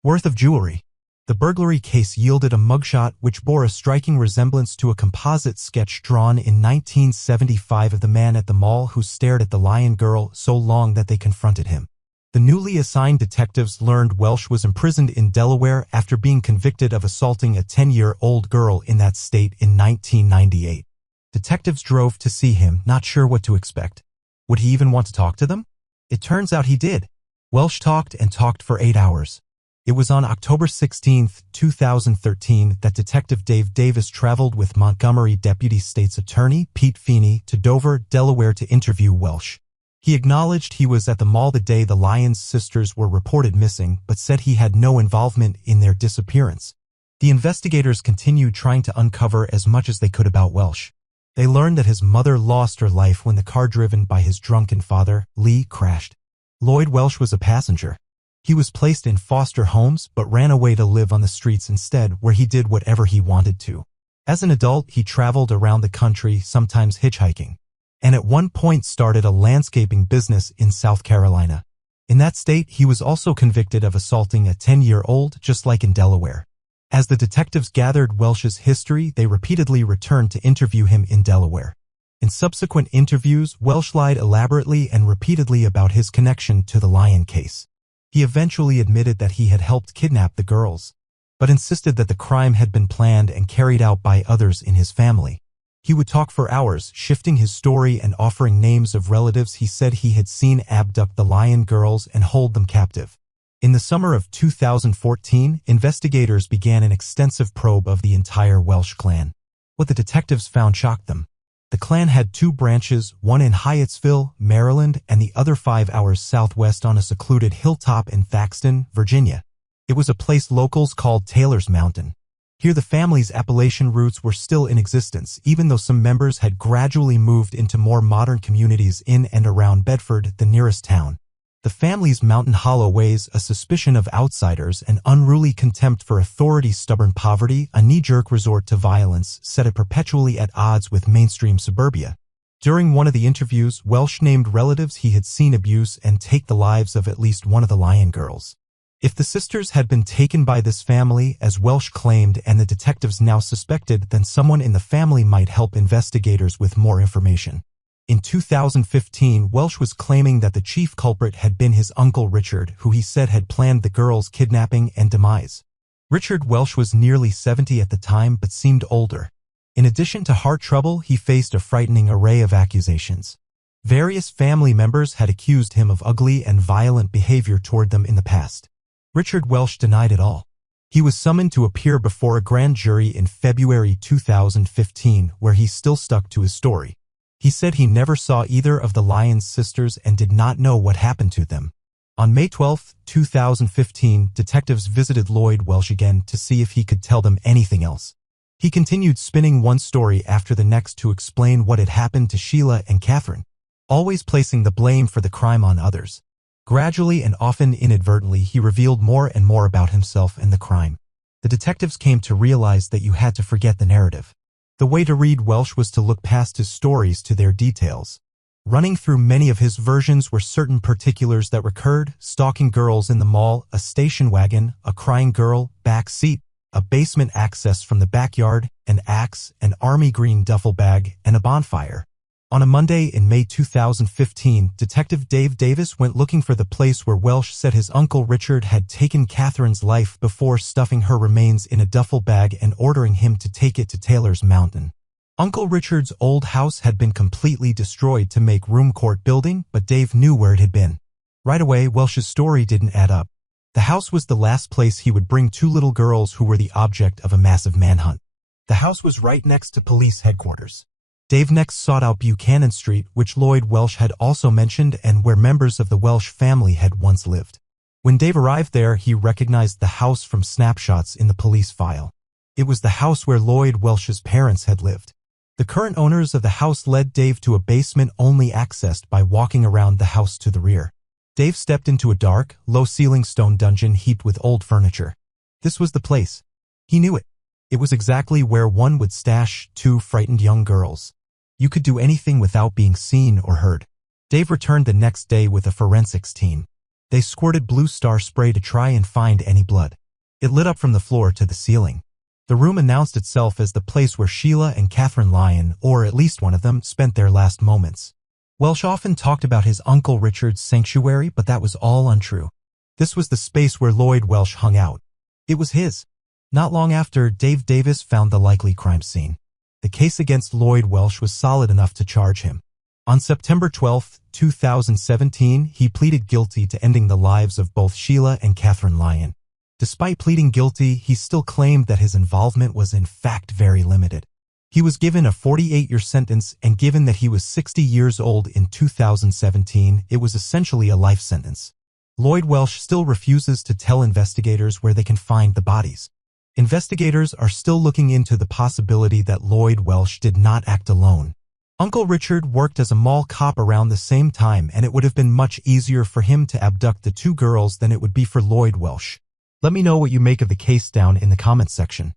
worth of jewelry. The burglary case yielded a mugshot which bore a striking resemblance to a composite sketch drawn in 1975 of the man at the mall who stared at the Lyon girl so long that they confronted him. The newly assigned detectives learned Welsh was imprisoned in Delaware after being convicted of assaulting a 10-year-old girl in that state in 1998. Detectives drove to see him, not sure what to expect. Would he even want to talk to them? It turns out he did. Welsh talked and talked for 8 hours. It was on October 16, 2013 that Detective Dave Davis traveled with Montgomery Deputy State's Attorney Pete Feeney to Dover, Delaware to interview Welsh. He acknowledged he was at the mall the day the Lyons sisters were reported missing, but said he had no involvement in their disappearance. The investigators continued trying to uncover as much as they could about Welsh. They learned that his mother lost her life when the car driven by his drunken father, Lee, crashed. Lloyd Welsh was a passenger. He was placed in foster homes but ran away to live on the streets instead, where he did whatever he wanted to. As an adult, he traveled around the country, sometimes hitchhiking, and at one point started a landscaping business in South Carolina. In that state, he was also convicted of assaulting a 10-year-old, just like in Delaware. As the detectives gathered Welsh's history, they repeatedly returned to interview him in Delaware. In subsequent interviews, Welsh lied elaborately and repeatedly about his connection to the Lyon case. He eventually admitted that he had helped kidnap the girls, but insisted that the crime had been planned and carried out by others in his family. He would talk for hours, shifting his story and offering names of relatives he said he had seen abduct the Lyon girls and hold them captive. In the summer of 2014, investigators began an extensive probe of the entire Welsh clan. What the detectives found shocked them. The clan had 2 branches, one in Hyattsville, Maryland, and the other 5 hours southwest on a secluded hilltop in Thaxton, Virginia. It was a place locals called Taylor's Mountain. Here the family's Appalachian roots were still in existence, even though some members had gradually moved into more modern communities in and around Bedford, the nearest town. The family's mountain hollow ways, a suspicion of outsiders, an unruly contempt for authority, stubborn poverty, a knee-jerk resort to violence, set it perpetually at odds with mainstream suburbia. During one of the interviews, Welsh named relatives he had seen abuse and take the lives of at least one of the Lyon girls. If the sisters had been taken by this family, as Welsh claimed and the detectives now suspected, then someone in the family might help investigators with more information. In 2015, Welsh was claiming that the chief culprit had been his uncle Richard, who he said had planned the girls' kidnapping and demise. Richard Welsh was nearly 70 at the time but seemed older. In addition to heart trouble, he faced a frightening array of accusations. Various family members had accused him of ugly and violent behavior toward them in the past. Richard Welsh denied it all. He was summoned to appear before a grand jury in February 2015, where he still stuck to his story. He said he never saw either of the Lyons sisters and did not know what happened to them. On May 12, 2015, detectives visited Lloyd Welsh again to see if he could tell them anything else. He continued spinning one story after the next to explain what had happened to Sheila and Catherine, always placing the blame for the crime on others. Gradually and often inadvertently, he revealed more and more about himself and the crime. The detectives came to realize that you had to forget the narrative. The way to read Welsh was to look past his stories to their details. Running through many of his versions were certain particulars that recurred: stalking girls in the mall, a station wagon, a crying girl, back seat, a basement access from the backyard, an axe, an army green duffel bag, and a bonfire. On a Monday in May 2015, Detective Dave Davis went looking for the place where Welsh said his Uncle Richard had taken Catherine's life before stuffing her remains in a duffel bag and ordering him to take it to Taylor's Mountain. Uncle Richard's old house had been completely destroyed to make room court building, but Dave knew where it had been. Right away, Welsh's story didn't add up. The house was the last place he would bring two little girls who were the object of a massive manhunt. The house was right next to police headquarters. Dave next sought out Buchanan Street, which Lloyd Welsh had also mentioned and where members of the Welsh family had once lived. When Dave arrived there, he recognized the house from snapshots in the police file. It was the house where Lloyd Welsh's parents had lived. The current owners of the house led Dave to a basement only accessed by walking around the house to the rear. Dave stepped into a dark, low-ceiling stone dungeon heaped with old furniture. This was the place. He knew it. It was exactly where one would stash two frightened young girls. You could do anything without being seen or heard. Dave returned the next day with a forensics team. They squirted Blue Star spray to try and find any blood. It lit up from the floor to the ceiling. The room announced itself as the place where Sheila and Catherine Lyon, or at least one of them, spent their last moments. Welsh often talked about his Uncle Richard's sanctuary, but that was all untrue. This was the space where Lloyd Welsh hung out. It was his. Not long after, Dave Davis found the likely crime scene. The case against Lloyd Welsh was solid enough to charge him. On September 12, 2017, he pleaded guilty to ending the lives of both Sheila and Catherine Lyon. Despite pleading guilty, he still claimed that his involvement was in fact very limited. He was given a 48-year sentence, and given that he was 60 years old in 2017, it was essentially a life sentence. Lloyd Welsh still refuses to tell investigators where they can find the bodies. Investigators are still looking into the possibility that Lloyd Welsh did not act alone. Uncle Richard worked as a mall cop around the same time, and it would have been much easier for him to abduct the two girls than it would be for Lloyd Welsh. Let me know what you make of the case down in the comments section.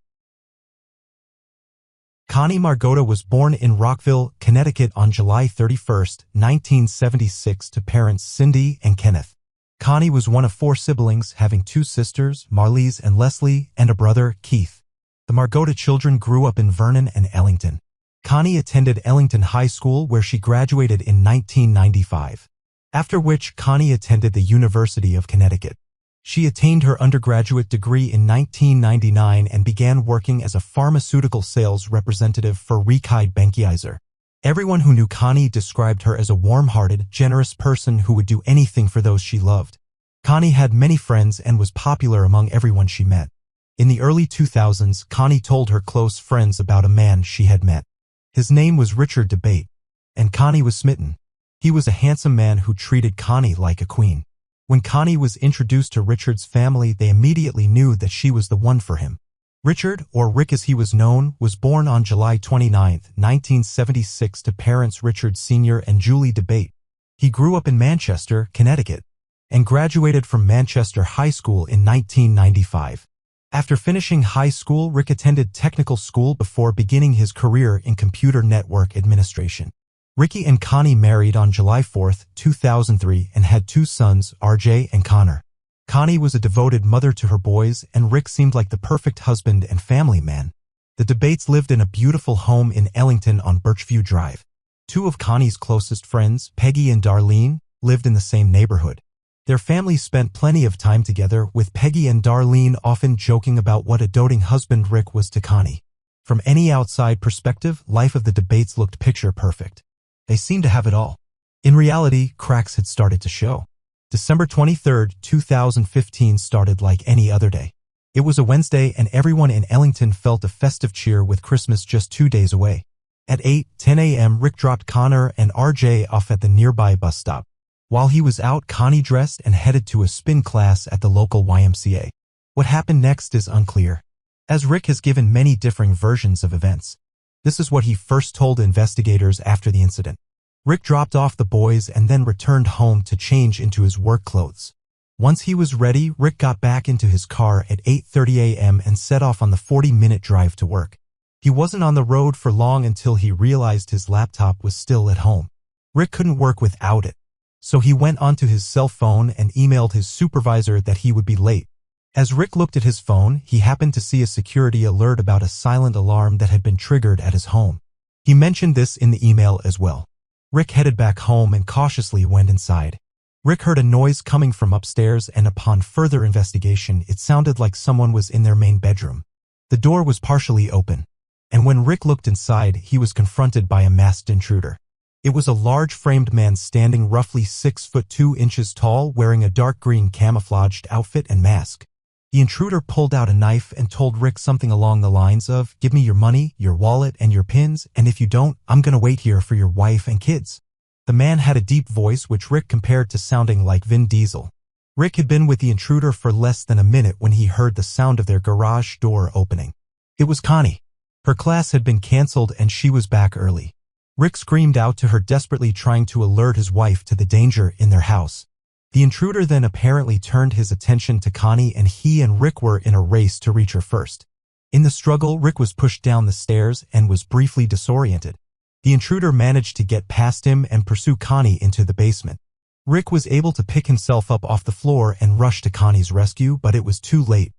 Connie Margota was born in Rockville, Connecticut on July 31, 1976 to parents Cindy and Kenneth. Connie was one of four siblings, having two sisters, Marlise and Leslie, and a brother, Keith. The Margota children grew up in Vernon and Ellington. Connie attended Ellington High School, where she graduated in 1995. After which, Connie attended the University of Connecticut. She attained her undergraduate degree in 1999 and began working as a pharmaceutical sales representative for Rekide Benckiser. Everyone who knew Connie described her as a warm-hearted, generous person who would do anything for those she loved. Connie had many friends and was popular among everyone she met. In the early 2000s, Connie told her close friends about a man she had met. His name was Richard DeBate, and Connie was smitten. He was a handsome man who treated Connie like a queen. When Connie was introduced to Richard's family, they immediately knew that she was the one for him. Richard, or Rick as he was known, was born on July 29, 1976 to parents Richard Sr. and Julie DeBate. He grew up in Manchester, Connecticut, and graduated from Manchester High School in 1995. After finishing high school, Rick attended technical school before beginning his career in computer network administration. Ricky and Connie married on July 4, 2003 and had two sons, RJ and Connor. Connie was a devoted mother to her boys, and Rick seemed like the perfect husband and family man. The DeBates lived in a beautiful home in Ellington on Birchview Drive. Two of Connie's closest friends, Peggy and Darlene, lived in the same neighborhood. Their families spent plenty of time together, with Peggy and Darlene often joking about what a doting husband Rick was to Connie. From any outside perspective, life of the DeBates looked picture perfect. They seemed to have it all. In reality, cracks had started to show. December 23, 2015 started like any other day. It was a Wednesday, and everyone in Ellington felt a festive cheer with Christmas just 2 days away. At 8:10 a.m., Rick dropped Connor and RJ off at the nearby bus stop. While he was out, Connie dressed and headed to a spin class at the local YMCA. What happened next is unclear, as Rick has given many differing versions of events. This is what he first told investigators after the incident. Rick dropped off the boys and then returned home to change into his work clothes. Once he was ready, Rick got back into his car at 8:30 a.m. and set off on the 40-minute drive to work. He wasn't on the road for long until he realized his laptop was still at home. Rick couldn't work without it, so he went onto his cell phone and emailed his supervisor that he would be late. As Rick looked at his phone, he happened to see a security alert about a silent alarm that had been triggered at his home. He mentioned this in the email as well. Rick headed back home and cautiously went inside. Rick heard a noise coming from upstairs, and upon further investigation, it sounded like someone was in their main bedroom. The door was partially open, and when Rick looked inside, he was confronted by a masked intruder. It was a large framed man standing roughly 6 foot 2 inches tall, wearing a dark green camouflaged outfit and mask. The intruder pulled out a knife and told Rick something along the lines of, "Give me your money, your wallet, and your pins, and if you don't, I'm gonna wait here for your wife and kids." The man had a deep voice which Rick compared to sounding like Vin Diesel. Rick had been with the intruder for less than a minute when he heard the sound of their garage door opening. It was Connie. Her class had been canceled and she was back early. Rick screamed out to her, desperately trying to alert his wife to the danger in their house. The intruder then apparently turned his attention to Connie, and he and Rick were in a race to reach her first. In the struggle, Rick was pushed down the stairs and was briefly disoriented. The intruder managed to get past him and pursue Connie into the basement. Rick was able to pick himself up off the floor and rush to Connie's rescue, but it was too late.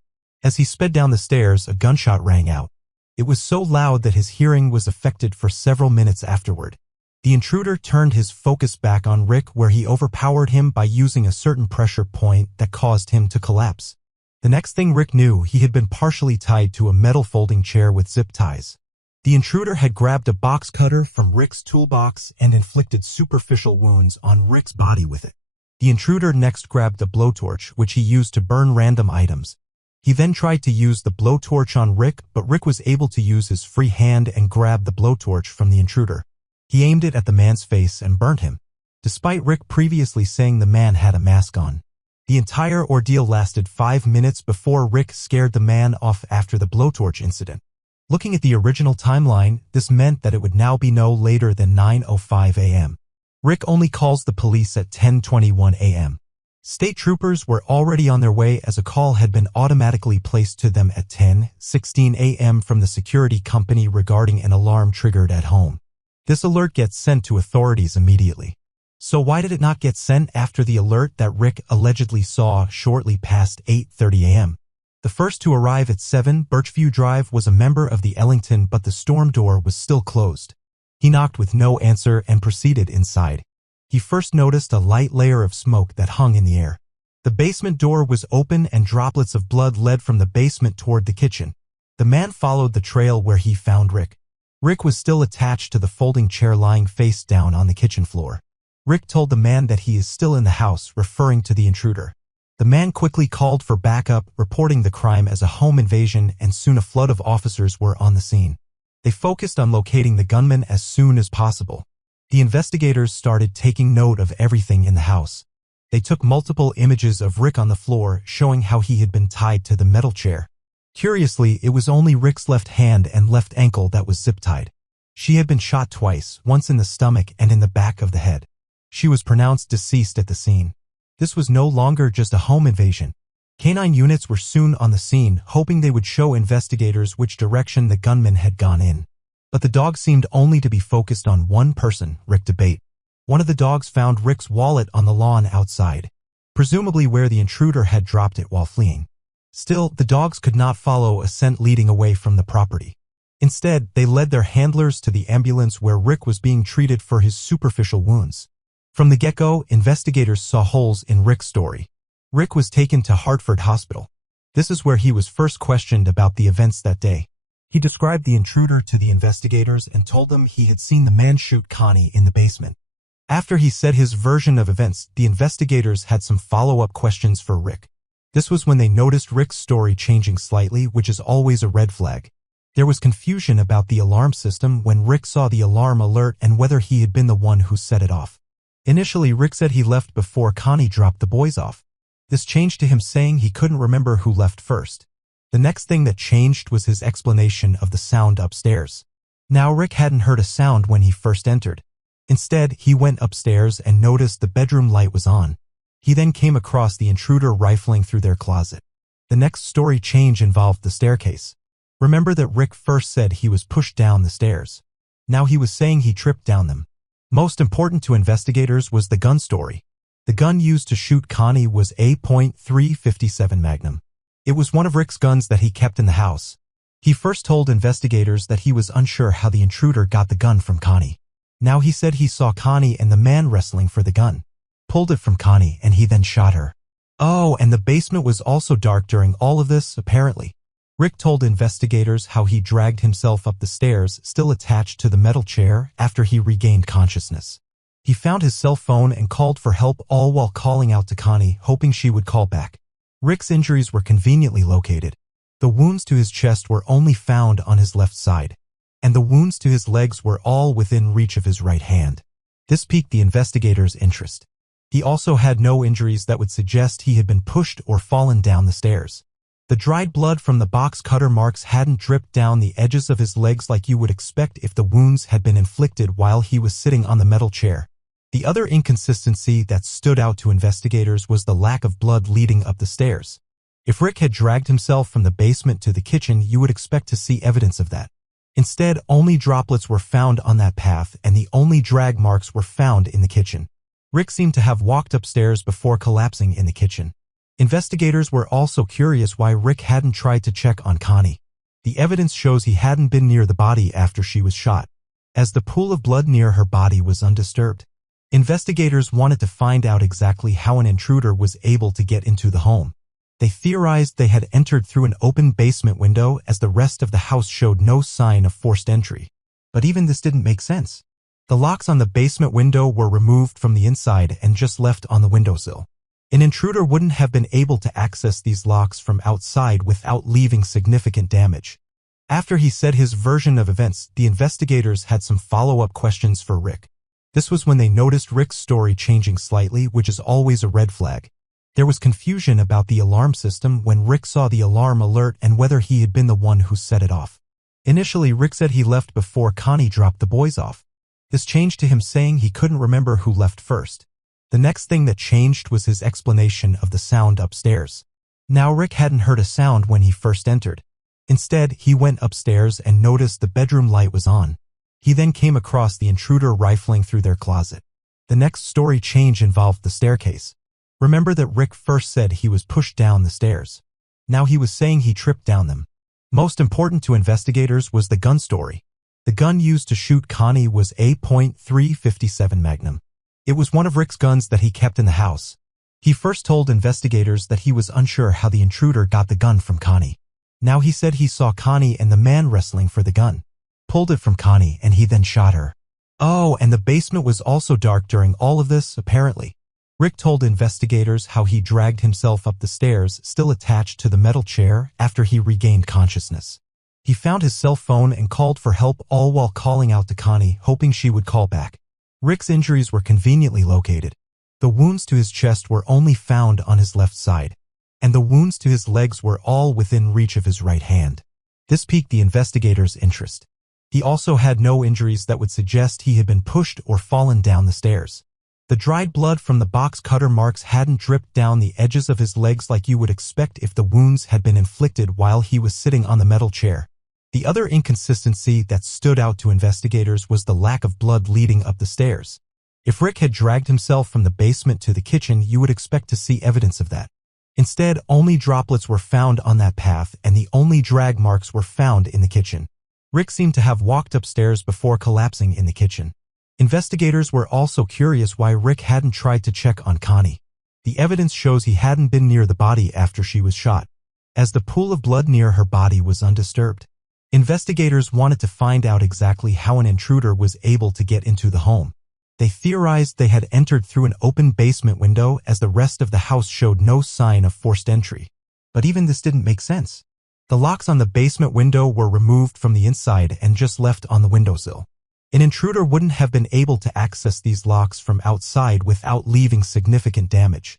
As he sped down the stairs, a gunshot rang out. It was so loud that his hearing was affected for several minutes afterward. The intruder turned his focus back on Rick, where he overpowered him by using a certain pressure point that caused him to collapse. The next thing Rick knew, he had been partially tied to a metal folding chair with zip ties. The intruder had grabbed a box cutter from Rick's toolbox and inflicted superficial wounds on Rick's body with it. The intruder next grabbed a blowtorch, which he used to burn random items. He then tried to use the blowtorch on Rick, but Rick was able to use his free hand and grab the blowtorch from the intruder. He aimed it at the man's face and burned him, despite Rick previously saying the man had a mask on. The entire ordeal lasted 5 minutes before Rick scared the man off after the blowtorch incident. Looking at the original timeline, this meant that it would now be no later than 9:05 a.m. Rick only calls the police at 10:21 a.m. State troopers were already on their way, as a call had been automatically placed to them at 10:16 a.m. from the security company regarding an alarm triggered at home. This alert gets sent to authorities immediately. So why did it not get sent after the alert that Rick allegedly saw shortly past 8:30 a.m.? The first to arrive at 7 Birchview Drive was a member of the Ellington, but the storm door was still closed. He knocked with no answer and proceeded inside. He first noticed a light layer of smoke that hung in the air. The basement door was open and droplets of blood led from the basement toward the kitchen. The man followed the trail where he found Rick. Rick was still attached to the folding chair, lying face down on the kitchen floor. Rick told the man that he is still in the house, referring to the intruder. The man quickly called for backup, reporting the crime as a home invasion, and soon a flood of officers were on the scene. They focused on locating the gunman as soon as possible. The investigators started taking note of everything in the house. They took multiple images of Rick on the floor, showing how he had been tied to the metal chair. Curiously, it was only Rick's left hand and left ankle that was zip-tied. She had been shot twice, once in the stomach and in the back of the head. She was pronounced deceased at the scene. This was no longer just a home invasion. Canine units were soon on the scene, hoping they would show investigators which direction the gunman had gone in. But the dog seemed only to be focused on one person, Rick DeBate. One of the dogs found Rick's wallet on the lawn outside, presumably where the intruder had dropped it while fleeing. Still, the dogs could not follow a scent leading away from the property. Instead, they led their handlers to the ambulance where Rick was being treated for his superficial wounds. From the get-go, investigators saw holes in Rick's story. Rick was taken to Hartford Hospital. This is where he was first questioned about the events that day. He described the intruder to the investigators and told them he had seen the man shoot Connie in the basement. After he said his version of events, the investigators had some follow-up questions for Rick. This was when they noticed Rick's story changing slightly, which is always a red flag. There was confusion about the alarm system when Rick saw the alarm alert and whether he had been the one who set it off. Initially, Rick said he left before Connie dropped the boys off. This changed to him saying he couldn't remember who left first. The next thing that changed was his explanation of the sound upstairs. Now Rick hadn't heard a sound when he first entered. Instead, he went upstairs and noticed the bedroom light was on. He then came across the intruder rifling through their closet. The next story change involved the staircase. Remember that Rick first said he was pushed down the stairs. Now he was saying he tripped down them. Most important to investigators was the gun story. The gun used to shoot Connie was a .357 Magnum. It was one of Rick's guns that he kept in the house. He first told investigators that he was unsure how the intruder got the gun from Connie. Now he said he saw Connie and the man wrestling for the gun, pulled it from Connie, and he then shot her. Oh, and the basement was also dark during all of this, apparently. Rick told investigators how he dragged himself up the stairs, still attached to the metal chair, after he regained consciousness. He found his cell phone and called for help, all while calling out to Connie, hoping she would call back. Rick's injuries were conveniently located. The wounds to his chest were only found on his left side, and the wounds to his legs were all within reach of his right hand. This piqued the investigators' interest. He also had no injuries that would suggest he had been pushed or fallen down the stairs. The dried blood from the box cutter marks hadn't dripped down the edges of his legs like you would expect if the wounds had been inflicted while he was sitting on the metal chair. The other inconsistency that stood out to investigators was the lack of blood leading up the stairs. If Rick had dragged himself from the basement to the kitchen, you would expect to see evidence of that. Instead, only droplets were found on that path, and the only drag marks were found in the kitchen. Rick seemed to have walked upstairs before collapsing in the kitchen. Investigators were also curious why Rick hadn't tried to check on Connie. The evidence shows he hadn't been near the body after she was shot, as the pool of blood near her body was undisturbed. Investigators wanted to find out exactly how an intruder was able to get into the home. They theorized they had entered through an open basement window, as the rest of the house showed no sign of forced entry. But even this didn't make sense. The locks on the basement window were removed from the inside and just left on the windowsill. An intruder wouldn't have been able to access these locks from outside without leaving significant damage. After he said his version of events, the investigators had some follow-up questions for Rick. This was when they noticed Rick's story changing slightly, which is always a red flag. There was confusion about the alarm system when Rick saw the alarm alert and whether he had been the one who set it off. Initially, Rick said he left before Connie dropped the boys off. This changed to him saying he couldn't remember who left first. The next thing that changed was his explanation of the sound upstairs. Now Rick hadn't heard a sound when he first entered. Instead, he went upstairs and noticed the bedroom light was on. He then came across the intruder rifling through their closet. The next story change involved the staircase. Remember that Rick first said he was pushed down the stairs. Now he was saying he tripped down them. Most important to investigators was the gun story. The gun used to shoot Connie was a .357 Magnum. It was one of Rick's guns that he kept in the house. He first told investigators that he was unsure how the intruder got the gun from Connie. Now he said he saw Connie and the man wrestling for the gun, pulled it from Connie, and he then shot her. Oh, and the basement was also dark during all of this, apparently. Rick told investigators how he dragged himself up the stairs, still attached to the metal chair, after he regained consciousness. He found his cell phone and called for help, all while calling out to Connie, hoping she would call back. Rick's injuries were conveniently located. The wounds to his chest were only found on his left side, and the wounds to his legs were all within reach of his right hand. This piqued the investigators' interest. He also had no injuries that would suggest he had been pushed or fallen down the stairs. The dried blood from the box cutter marks hadn't dripped down the edges of his legs like you would expect if the wounds had been inflicted while he was sitting on the metal chair. The other inconsistency that stood out to investigators was the lack of blood leading up the stairs. If Rick had dragged himself from the basement to the kitchen, you would expect to see evidence of that. Instead, only droplets were found on that path, and the only drag marks were found in the kitchen. Rick seemed to have walked upstairs before collapsing in the kitchen. Investigators were also curious why Rick hadn't tried to check on Connie. The evidence shows he hadn't been near the body after she was shot, as the pool of blood near her body was undisturbed. Investigators wanted to find out exactly how an intruder was able to get into the home. They theorized they had entered through an open basement window, as the rest of the house showed no sign of forced entry. But even this didn't make sense. The locks on the basement window were removed from the inside and just left on the windowsill. An intruder wouldn't have been able to access these locks from outside without leaving significant damage.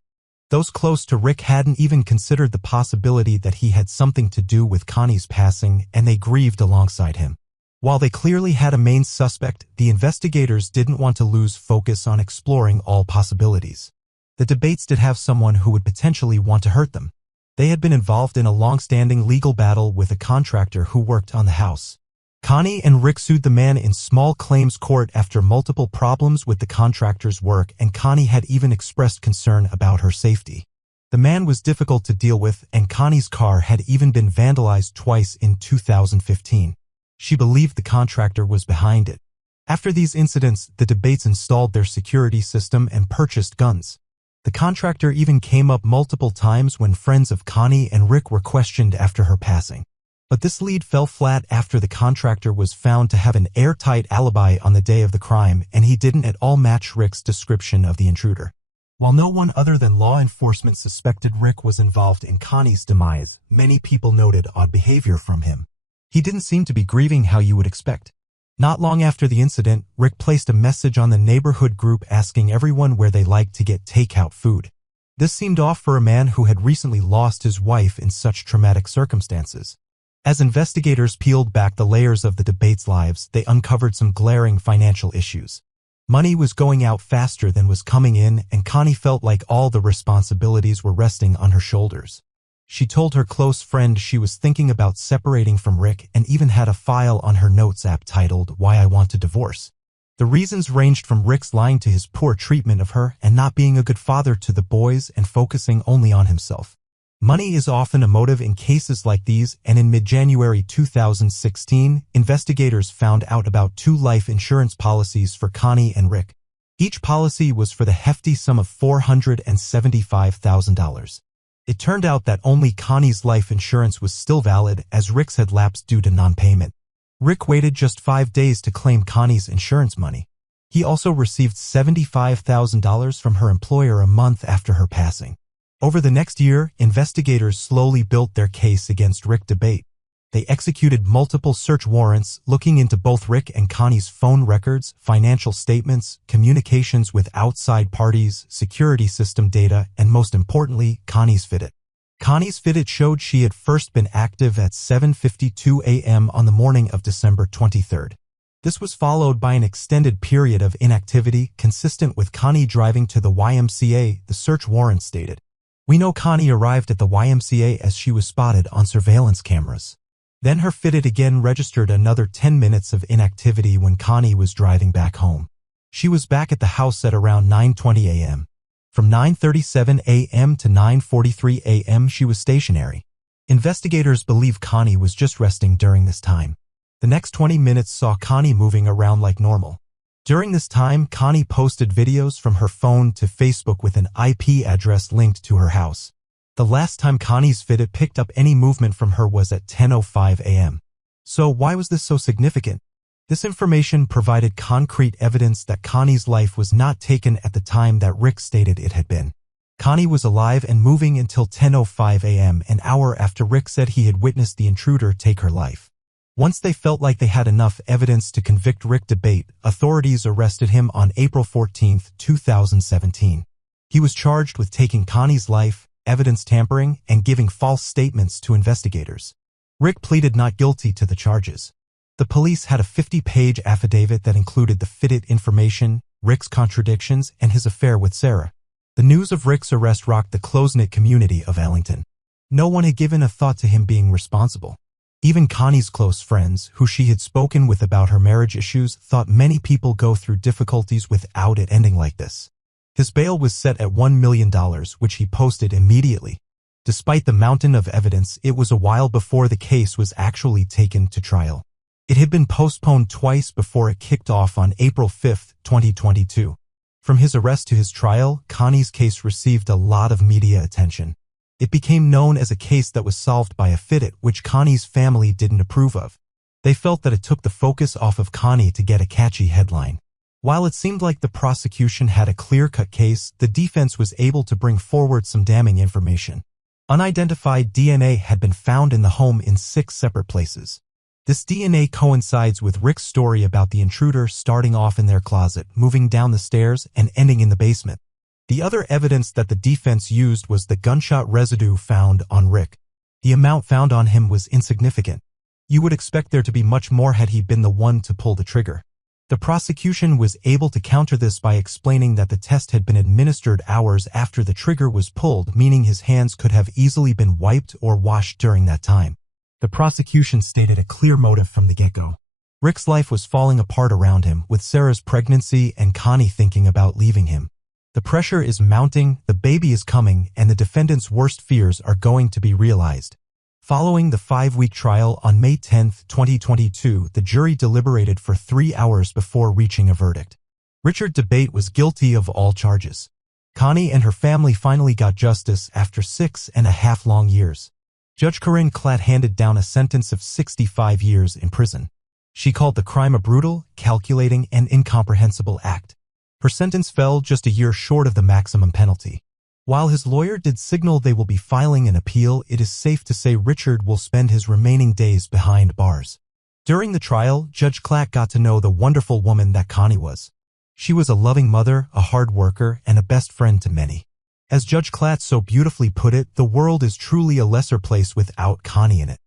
Those close to Rick hadn't even considered the possibility that he had something to do with Connie's passing, and they grieved alongside him. While they clearly had a main suspect, the investigators didn't want to lose focus on exploring all possibilities. The debates did have someone who would potentially want to hurt them. They had been involved in a long-standing legal battle with a contractor who worked on the house. Connie and Rick sued the man in small claims court after multiple problems with the contractor's work, and Connie had even expressed concern about her safety. The man was difficult to deal with, and Connie's car had even been vandalized twice in 2015. She believed the contractor was behind it. After these incidents, the debates installed their security system and purchased guns. The contractor even came up multiple times when friends of Connie and Rick were questioned after her passing. But this lead fell flat after the contractor was found to have an airtight alibi on the day of the crime, and he didn't at all match Rick's description of the intruder. While no one other than law enforcement suspected Rick was involved in Connie's demise, many people noted odd behavior from him. He didn't seem to be grieving how you would expect. Not long after the incident, Rick placed a message on the neighborhood group asking everyone where they liked to get takeout food. This seemed off for a man who had recently lost his wife in such traumatic circumstances. As investigators peeled back the layers of the debate's lives, they uncovered some glaring financial issues. Money was going out faster than was coming in, and Connie felt like all the responsibilities were resting on her shoulders. She told her close friend she was thinking about separating from Rick and even had a file on her notes app titled, "Why I Want to Divorce." The reasons ranged from Rick's lying to his poor treatment of her and not being a good father to the boys and focusing only on himself. Money is often a motive in cases like these, and in mid-January 2016, investigators found out about 2 life insurance policies for Connie and Rick. Each policy was for the hefty sum of $475,000. It turned out that only Connie's life insurance was still valid, as Rick's had lapsed due to non-payment. Rick waited just 5 days to claim Connie's insurance money. He also received $75,000 from her employer a month after her passing. Over the next year, investigators slowly built their case against Rick Debate. They executed multiple search warrants looking into both Rick and Connie's phone records, financial statements, communications with outside parties, security system data, and most importantly, Connie's Fitbit. Connie's Fitbit showed she had first been active at 7:52 a.m. on the morning of December 23rd. This was followed by an extended period of inactivity consistent with Connie driving to the YMCA, the search warrant stated. We know Connie arrived at the YMCA as she was spotted on surveillance cameras. Then her Fitbit again registered another 10 minutes of inactivity when Connie was driving back home. She was back at the house at around 9:20 a.m. From 9:37 a.m. to 9:43 a.m. she was stationary. Investigators believe Connie was just resting during this time. The next 20 minutes saw Connie moving around like normal. During this time, Connie posted videos from her phone to Facebook with an IP address linked to her house. The last time Connie's Fitbit picked up any movement from her was at 10:05 a.m. So why was this so significant? This information provided concrete evidence that Connie's life was not taken at the time that Rick stated it had been. Connie was alive and moving until 10:05 a.m., an hour after Rick said he had witnessed the intruder take her life. Once they felt like they had enough evidence to convict Rick Debate, authorities arrested him on April 14, 2017. He was charged with taking Connie's life, evidence tampering, and giving false statements to investigators. Rick pleaded not guilty to the charges. The police had a 50-page affidavit that included the Fitbit information, Rick's contradictions, and his affair with Sarah. The news of Rick's arrest rocked the close-knit community of Ellington. No one had given a thought to him being responsible. Even Connie's close friends, who she had spoken with about her marriage issues, thought many people go through difficulties without it ending like this. His bail was set at $1 million, which he posted immediately. Despite the mountain of evidence, it was a while before the case was actually taken to trial. It had been postponed twice before it kicked off on April 5, 2022. From his arrest to his trial, Connie's case received a lot of media attention. It became known as a case that was solved by a Fitbit, which Connie's family didn't approve of. They felt that it took the focus off of Connie to get a catchy headline. While it seemed like the prosecution had a clear-cut case, the defense was able to bring forward some damning information. Unidentified DNA had been found in the home in 6 separate places. This DNA coincides with Rick's story about the intruder starting off in their closet, moving down the stairs, and ending in the basement. The other evidence that the defense used was the gunshot residue found on Rick. The amount found on him was insignificant. You would expect there to be much more had he been the one to pull the trigger. The prosecution was able to counter this by explaining that the test had been administered hours after the trigger was pulled, meaning his hands could have easily been wiped or washed during that time. The prosecution stated a clear motive from the get-go. Rick's life was falling apart around him, with Sarah's pregnancy and Connie thinking about leaving him. The pressure is mounting, the baby is coming, and the defendant's worst fears are going to be realized. Following the 5-week trial on May 10, 2022, the jury deliberated for 3 hours before reaching a verdict. Richard DeBate was guilty of all charges. Connie and her family finally got justice after 6.5 long years. Judge Corinne Klatt handed down a sentence of 65 years in prison. She called the crime a brutal, calculating, and incomprehensible act. Her sentence fell just a year short of the maximum penalty. While his lawyer did signal they will be filing an appeal, it is safe to say Richard will spend his remaining days behind bars. During the trial, Judge Klatt got to know the wonderful woman that Connie was. She was a loving mother, a hard worker, and a best friend to many. As Judge Klatt so beautifully put it, the world is truly a lesser place without Connie in it.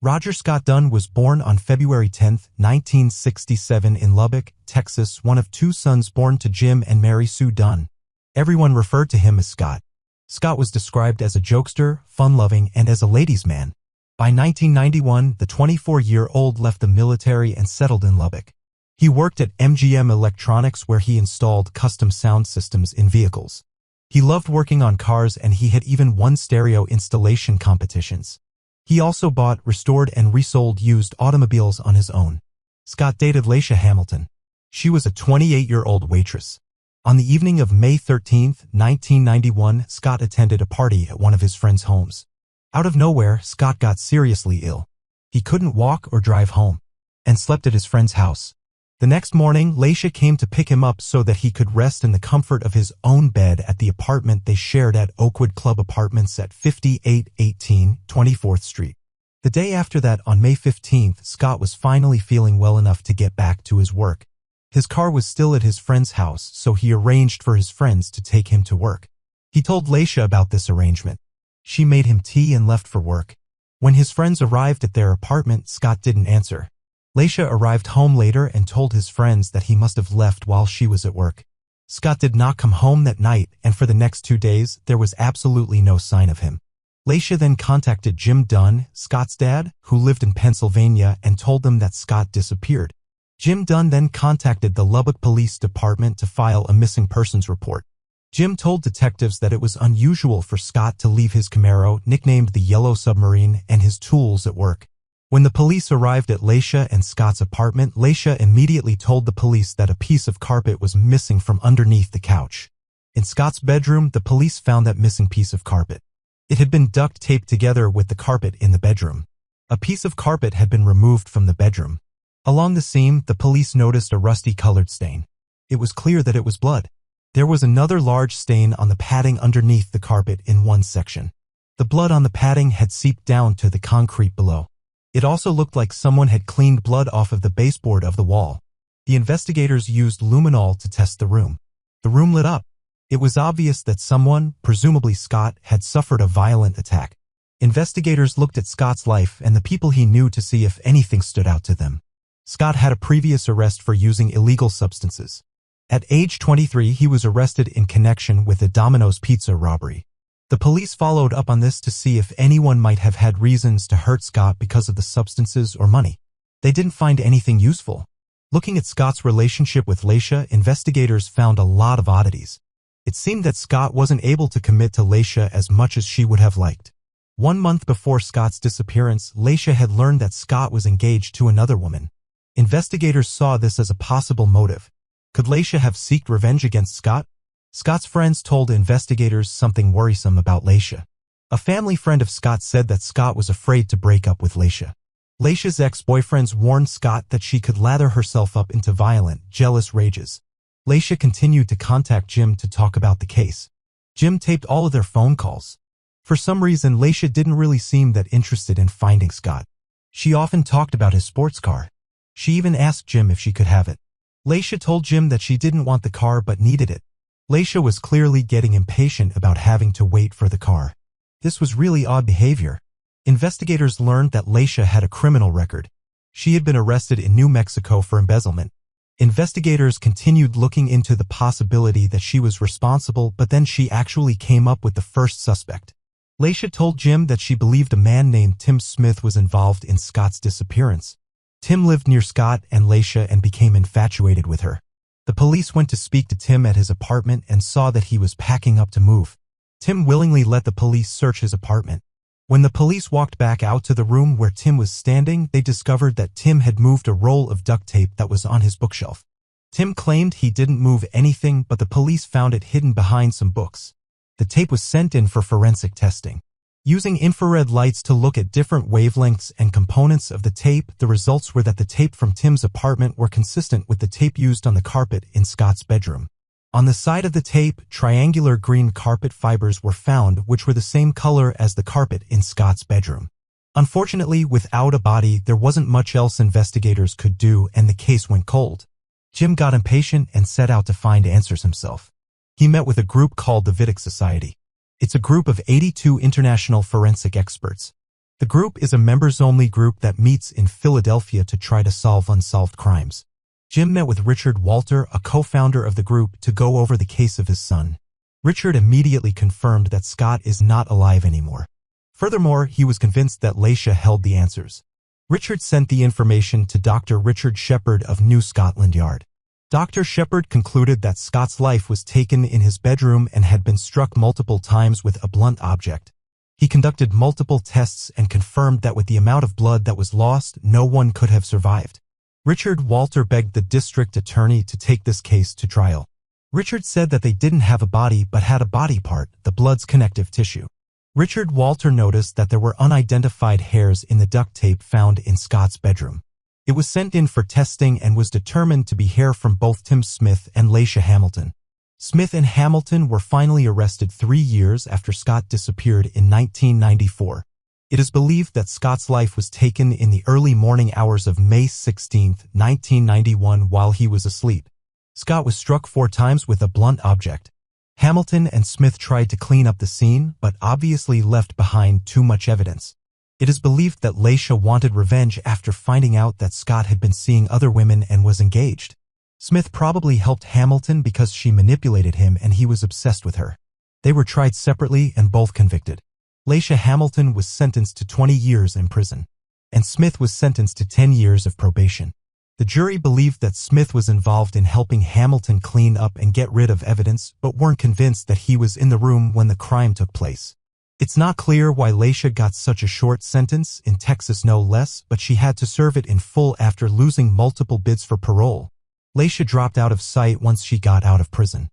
Roger Scott Dunn was born on February 10, 1967 in Lubbock, Texas, one of 2 sons born to Jim and Mary Sue Dunn. Everyone referred to him as Scott. Scott was described as a jokester, fun-loving, and as a ladies' man. By 1991, the 24-year-old left the military and settled in Lubbock. He worked at MGM Electronics where he installed custom sound systems in vehicles. He loved working on cars and he had even won stereo installation competitions. He also bought, restored, and resold used automobiles on his own. Scott dated Laisha Hamilton. She was a 28-year-old waitress. On the evening of May 13, 1991, Scott attended a party at one of his friends' homes. Out of nowhere, Scott got seriously ill. He couldn't walk or drive home, and slept at his friend's house. The next morning, Laisha came to pick him up so that he could rest in the comfort of his own bed at the apartment they shared at Oakwood Club Apartments at 5818 24th Street. The day after that, on May 15th, Scott was finally feeling well enough to get back to his work. His car was still at his friend's house, so he arranged for his friends to take him to work. He told Laisha about this arrangement. She made him tea and left for work. When his friends arrived at their apartment, Scott didn't answer. Laisha arrived home later and told his friends that he must have left while she was at work. Scott did not come home that night, and for the next 2 days, there was absolutely no sign of him. Laisha then contacted Jim Dunn, Scott's dad, who lived in Pennsylvania, and told them that Scott disappeared. Jim Dunn then contacted the Lubbock Police Department to file a missing persons report. Jim told detectives that it was unusual for Scott to leave his Camaro, nicknamed the Yellow Submarine, and his tools at work. When the police arrived at Laisha and Scott's apartment, Laisha immediately told the police that a piece of carpet was missing from underneath the couch. In Scott's bedroom, the police found that missing piece of carpet. It had been duct taped together with the carpet in the bedroom. A piece of carpet had been removed from the bedroom. Along the seam, the police noticed a rusty-colored stain. It was clear that it was blood. There was another large stain on the padding underneath the carpet in one section. The blood on the padding had seeped down to the concrete below. It also looked like someone had cleaned blood off of the baseboard of the wall. The investigators used luminol to test the room. The room lit up. It was obvious that someone, presumably Scott, had suffered a violent attack. Investigators looked at Scott's life and the people he knew to see if anything stood out to them. Scott had a previous arrest for using illegal substances. At age 23, he was arrested in connection with a Domino's Pizza robbery. The police followed up on this to see if anyone might have had reasons to hurt Scott because of the substances or money. They didn't find anything useful. Looking at Scott's relationship with Laisha, investigators found a lot of oddities. It seemed that Scott wasn't able to commit to Laisha as much as she would have liked. 1 month before Scott's disappearance, Laisha had learned that Scott was engaged to another woman. Investigators saw this as a possible motive. Could Laisha have sought revenge against Scott? Scott's friends told investigators something worrisome about Laisha. A family friend of Scott said that Scott was afraid to break up with Laisha. Laisha's ex-boyfriends warned Scott that she could lather herself up into violent, jealous rages. Laisha continued to contact Jim to talk about the case. Jim taped all of their phone calls. For some reason, Laisha didn't really seem that interested in finding Scott. She often talked about his sports car. She even asked Jim if she could have it. Laisha told Jim that she didn't want the car but needed it. Laisha was clearly getting impatient about having to wait for the car. This was really odd behavior. Investigators learned that Laisha had a criminal record. She had been arrested in New Mexico for embezzlement. Investigators continued looking into the possibility that she was responsible, but then she actually came up with the first suspect. Laisha told Jim that she believed a man named Tim Smith was involved in Scott's disappearance. Tim lived near Scott and Laisha and became infatuated with her. The police went to speak to Tim at his apartment and saw that he was packing up to move. Tim willingly let the police search his apartment. When the police walked back out to the room where Tim was standing, they discovered that Tim had moved a roll of duct tape that was on his bookshelf. Tim claimed he didn't move anything, but the police found it hidden behind some books. The tape was sent in for forensic testing. Using infrared lights to look at different wavelengths and components of the tape, the results were that the tape from Tim's apartment were consistent with the tape used on the carpet in Scott's bedroom. On the side of the tape, triangular green carpet fibers were found, which were the same color as the carpet in Scott's bedroom. Unfortunately, without a body, there wasn't much else investigators could do, and the case went cold. Jim got impatient and set out to find answers himself. He met with a group called the Vidic Society. It's a group of 82 international forensic experts. The group is a members-only group that meets in Philadelphia to try to solve unsolved crimes. Jim met with Richard Walter, a co-founder of the group, to go over the case of his son. Richard immediately confirmed that Scott is not alive anymore. Furthermore, he was convinced that Laisha held the answers. Richard sent the information to Dr. Richard Shepherd of New Scotland Yard. Dr. Shepherd concluded that Scott's life was taken in his bedroom and had been struck multiple times with a blunt object. He conducted multiple tests and confirmed that with the amount of blood that was lost, no one could have survived. Richard Walter begged the district attorney to take this case to trial. Richard said that they didn't have a body but had a body part, the blood's connective tissue. Richard Walter noticed that there were unidentified hairs in the duct tape found in Scott's bedroom. It was sent in for testing and was determined to be hair from both Tim Smith and Laisha Hamilton. Smith and Hamilton were finally arrested 3 years after Scott disappeared in 1994. It is believed that Scott's life was taken in the early morning hours of May 16, 1991, while he was asleep. Scott was struck 4 times with a blunt object. Hamilton and Smith tried to clean up the scene, but obviously left behind too much evidence. It is believed that Laisha wanted revenge after finding out that Scott had been seeing other women and was engaged. Smith probably helped Hamilton because she manipulated him and he was obsessed with her. They were tried separately and both convicted. Laisha Hamilton was sentenced to 20 years in prison, and Smith was sentenced to 10 years of probation. The jury believed that Smith was involved in helping Hamilton clean up and get rid of evidence, but weren't convinced that he was in the room when the crime took place. It's not clear why Laisha got such a short sentence, in Texas no less, but she had to serve it in full after losing multiple bids for parole. Laisha dropped out of sight once she got out of prison.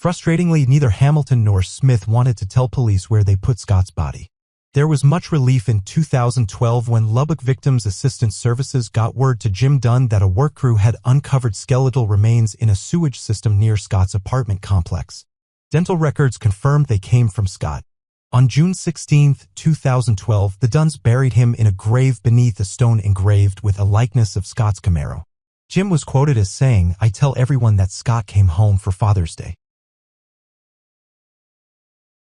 Frustratingly, neither Hamilton nor Smith wanted to tell police where they put Scott's body. There was much relief in 2012 when Lubbock Victims Assistance Services got word to Jim Dunn that a work crew had uncovered skeletal remains in a sewage system near Scott's apartment complex. Dental records confirmed they came from Scott. On June 16, 2012, the Dunns buried him in a grave beneath a stone engraved with a likeness of Scott's Camaro. Jim was quoted as saying, "I tell everyone that Scott came home for Father's Day."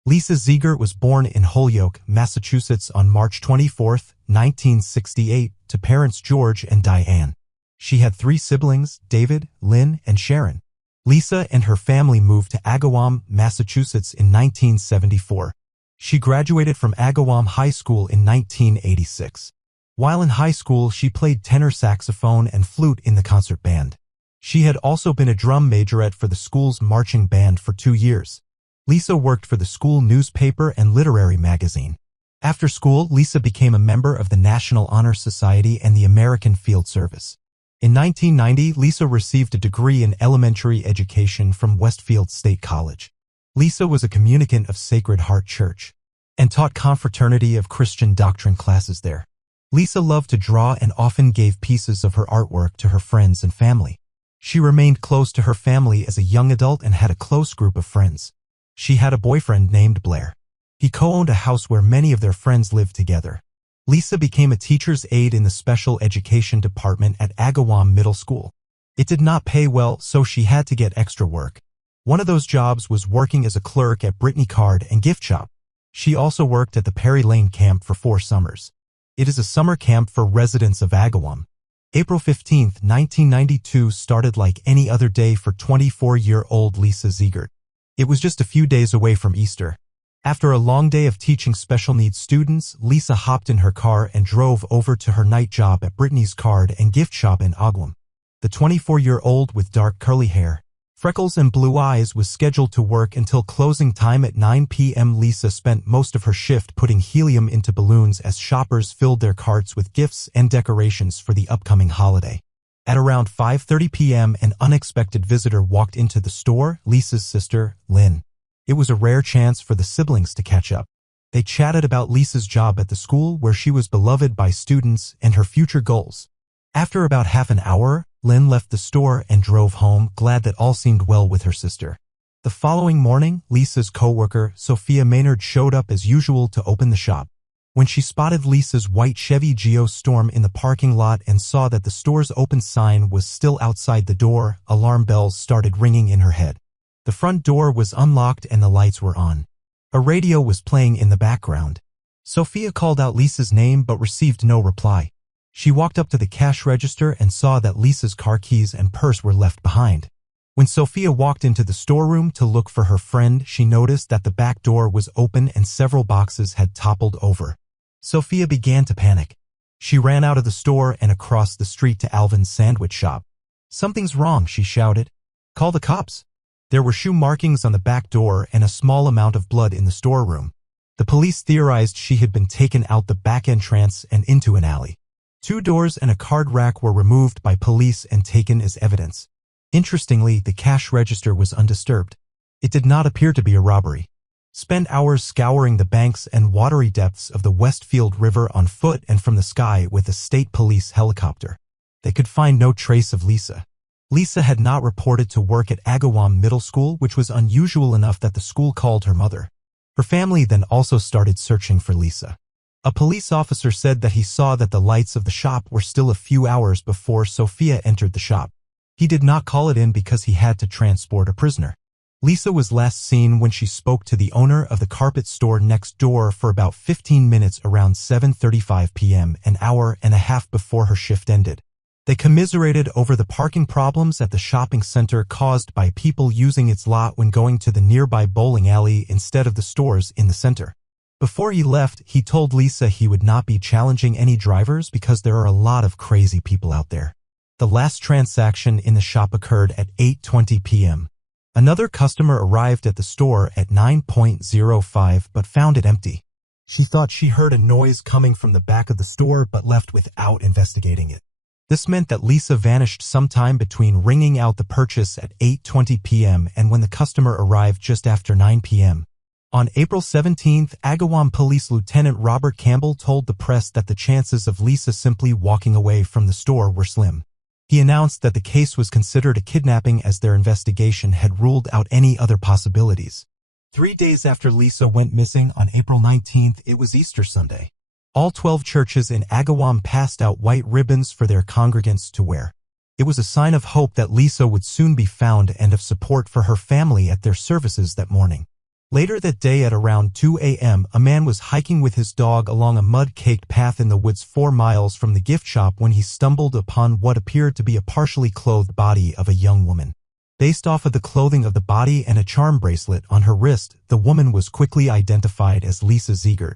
Lisa Ziegert was born in Holyoke, Massachusetts on March 24, 1968, to parents George and Diane. She had 3 siblings, David, Lynn, and Sharon. Lisa and her family moved to Agawam, Massachusetts in 1974. She graduated from Agawam High School in 1986. While in high school, she played tenor saxophone and flute in the concert band. She had also been a drum majorette for the school's marching band for 2 years. Lisa worked for the school newspaper and literary magazine. After school, Lisa became a member of the National Honor Society and the American Field Service. In 1990, Lisa received a degree in elementary education from Westfield State College. Lisa was a communicant of Sacred Heart Church and taught confraternity of Christian doctrine classes there. Lisa loved to draw and often gave pieces of her artwork to her friends and family. She remained close to her family as a young adult and had a close group of friends. She had a boyfriend named Blair. He co-owned a house where many of their friends lived together. Lisa became a teacher's aide in the special education department at Agawam Middle School. It did not pay well, so she had to get extra work. One of those jobs was working as a clerk at Brittany Card and Gift Shop. She also worked at the Perry Lane Camp for 4 summers. It is a summer camp for residents of Agawam. April 15, 1992 started like any other day for 24-year-old Lisa Ziegert. It was just a few days away from Easter. After a long day of teaching special needs students, Lisa hopped in her car and drove over to her night job at Brittany's Card and Gift Shop in Agawam. The 24-year-old with dark curly hair, Freckles and Blue Eyes was scheduled to work until closing time at 9 p.m. Lisa spent most of her shift putting helium into balloons as shoppers filled their carts with gifts and decorations for the upcoming holiday. At around 5:30 p.m., an unexpected visitor walked into the store, Lisa's sister, Lynn. It was a rare chance for the siblings to catch up. They chatted about Lisa's job at the school where she was beloved by students and her future goals. After about half an hour, Lynn left the store and drove home, glad that all seemed well with her sister. The following morning, Lisa's co-worker, Sophia Maynard, showed up as usual to open the shop. When she spotted Lisa's white Chevy Geostorm in the parking lot and saw that the store's open sign was still outside the door, alarm bells started ringing in her head. The front door was unlocked and the lights were on. A radio was playing in the background. Sophia called out Lisa's name but received no reply. She walked up to the cash register and saw that Lisa's car keys and purse were left behind. When Sophia walked into the storeroom to look for her friend, she noticed that the back door was open and several boxes had toppled over. Sophia began to panic. She ran out of the store and across the street to Alvin's sandwich shop. "Something's wrong," she shouted. "Call the cops." There were shoe markings on the back door and a small amount of blood in the storeroom. The police theorized she had been taken out the back entrance and into an alley. 2 doors and a card rack were removed by police and taken as evidence. Interestingly, the cash register was undisturbed. It did not appear to be a robbery. Spend hours scouring the banks and watery depths of the Westfield River on foot and from the sky with a state police helicopter. They could find no trace of Lisa. Lisa had not reported to work at Agawam Middle School, which was unusual enough that the school called her mother. Her family then also started searching for Lisa. A police officer said that he saw that the lights of the shop were still a few hours before Sophia entered the shop. He did not call it in because he had to transport a prisoner. Lisa was last seen when she spoke to the owner of the carpet store next door for about 15 minutes around 7:35 p.m., an hour and a half before her shift ended. They commiserated over the parking problems at the shopping center caused by people using its lot when going to the nearby bowling alley instead of the stores in the center. Before he left, he told Lisa he would not be challenging any drivers because there are a lot of crazy people out there. The last transaction in the shop occurred at 8:20 p.m. Another customer arrived at the store at 9:05 but found it empty. She thought she heard a noise coming from the back of the store but left without investigating it. This meant that Lisa vanished sometime between ringing out the purchase at 8:20 p.m. and when the customer arrived just after 9 p.m. On April 17th, Agawam Police Lieutenant Robert Campbell told the press that the chances of Lisa simply walking away from the store were slim. He announced that the case was considered a kidnapping as their investigation had ruled out any other possibilities. 3 days after Lisa went missing on April 19th, it was Easter Sunday. All 12 churches in Agawam passed out white ribbons for their congregants to wear. It was a sign of hope that Lisa would soon be found and of support for her family at their services that morning. Later that day at around 2 a.m., a man was hiking with his dog along a mud-caked path in the woods 4 miles from the gift shop when he stumbled upon what appeared to be a partially clothed body of a young woman. Based off of the clothing of the body and a charm bracelet on her wrist, the woman was quickly identified as Lisa Ziegert.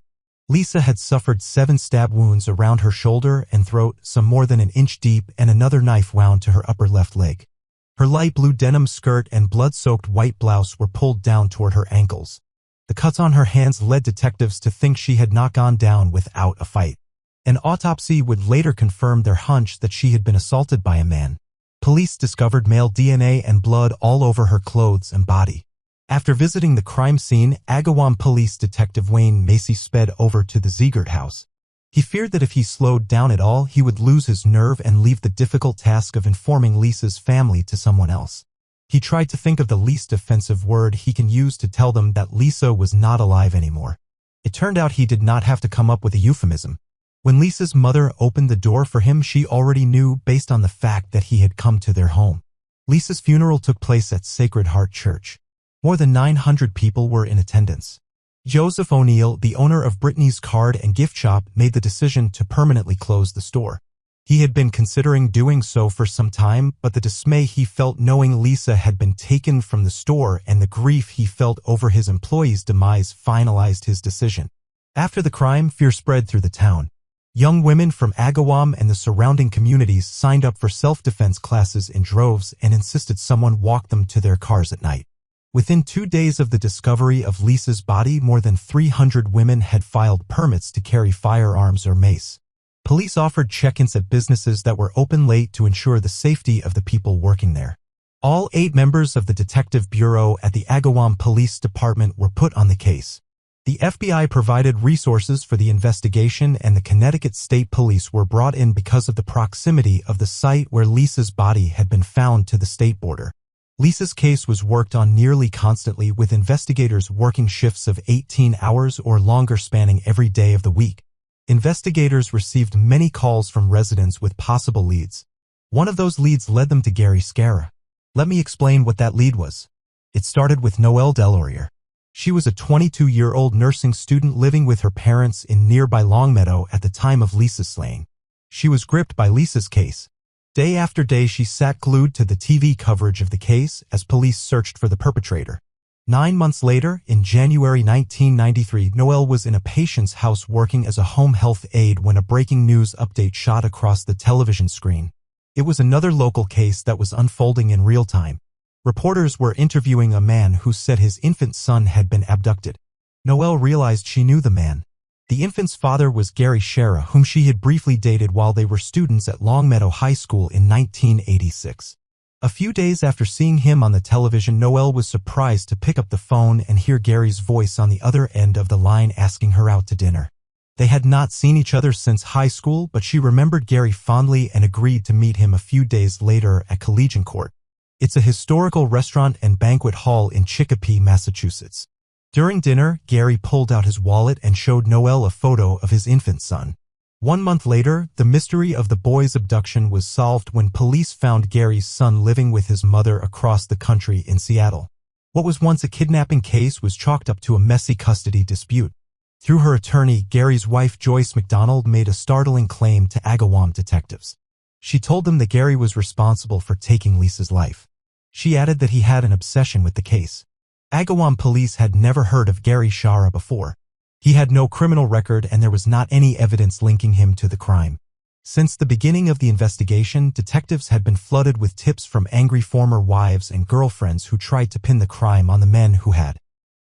Lisa had suffered 7 stab wounds around her shoulder and throat, some more than an inch deep, and another knife wound to her upper left leg. Her light blue denim skirt and blood-soaked white blouse were pulled down toward her ankles. The cuts on her hands led detectives to think she had not gone down without a fight. An autopsy would later confirm their hunch that she had been assaulted by a man. Police discovered male DNA and blood all over her clothes and body. After visiting the crime scene, Agawam Police Detective Wayne Macy sped over to the Ziegert house. He feared that if he slowed down at all, he would lose his nerve and leave the difficult task of informing Lisa's family to someone else. He tried to think of the least offensive word he can use to tell them that Lisa was not alive anymore. It turned out he did not have to come up with a euphemism. When Lisa's mother opened the door for him, she already knew based on the fact that he had come to their home. Lisa's funeral took place at Sacred Heart Church. More than 900 people were in attendance. Joseph O'Neill, the owner of Brittany's card and gift shop, made the decision to permanently close the store. He had been considering doing so for some time, but the dismay he felt knowing Lisa had been taken from the store and the grief he felt over his employee's demise finalized his decision. After the crime, fear spread through the town. Young women from Agawam and the surrounding communities signed up for self-defense classes in droves and insisted someone walk them to their cars at night. Within 2 days of the discovery of Lisa's body, more than 300 women had filed permits to carry firearms or mace. Police offered check-ins at businesses that were open late to ensure the safety of the people working there. All 8 members of the Detective Bureau at the Agawam Police Department were put on the case. The FBI provided resources for the investigation, and the Connecticut State Police were brought in because of the proximity of the site where Lisa's body had been found to the state border. Lisa's case was worked on nearly constantly, with investigators working shifts of 18 hours or longer spanning every day of the week. Investigators received many calls from residents with possible leads. One of those leads led them to Gary Scarra. Let me explain what that lead was. It started with Noelle Delorier. She was a 22-year-old nursing student living with her parents in nearby Longmeadow at the time of Lisa's slaying. She was gripped by Lisa's case. Day after day, she sat glued to the TV coverage of the case as police searched for the perpetrator. 9 months later, in January 1993, Noelle was in a patient's house working as a home health aide when a breaking news update shot across the television screen. It was another local case that was unfolding in real time. Reporters were interviewing a man who said his infant son had been abducted. Noelle realized she knew the man. The infant's father was Gary Scarra, whom she had briefly dated while they were students at Longmeadow High School in 1986. A few days after seeing him on the television, Noelle was surprised to pick up the phone and hear Gary's voice on the other end of the line asking her out to dinner. They had not seen each other since high school, but she remembered Gary fondly and agreed to meet him a few days later at Collegian Court. It's a historical restaurant and banquet hall in Chicopee, Massachusetts. During dinner, Gary pulled out his wallet and showed Noelle a photo of his infant son. 1 month later, the mystery of the boy's abduction was solved when police found Gary's son living with his mother across the country in Seattle. What was once a kidnapping case was chalked up to a messy custody dispute. Through her attorney, Gary's wife Joyce McDonald made a startling claim to Agawam detectives. She told them that Gary was responsible for taking Lisa's life. She added that he had an obsession with the case. Agawam police had never heard of Gary Scarra before. He had no criminal record and there was not any evidence linking him to the crime. Since the beginning of the investigation, detectives had been flooded with tips from angry former wives and girlfriends who tried to pin the crime on the men who had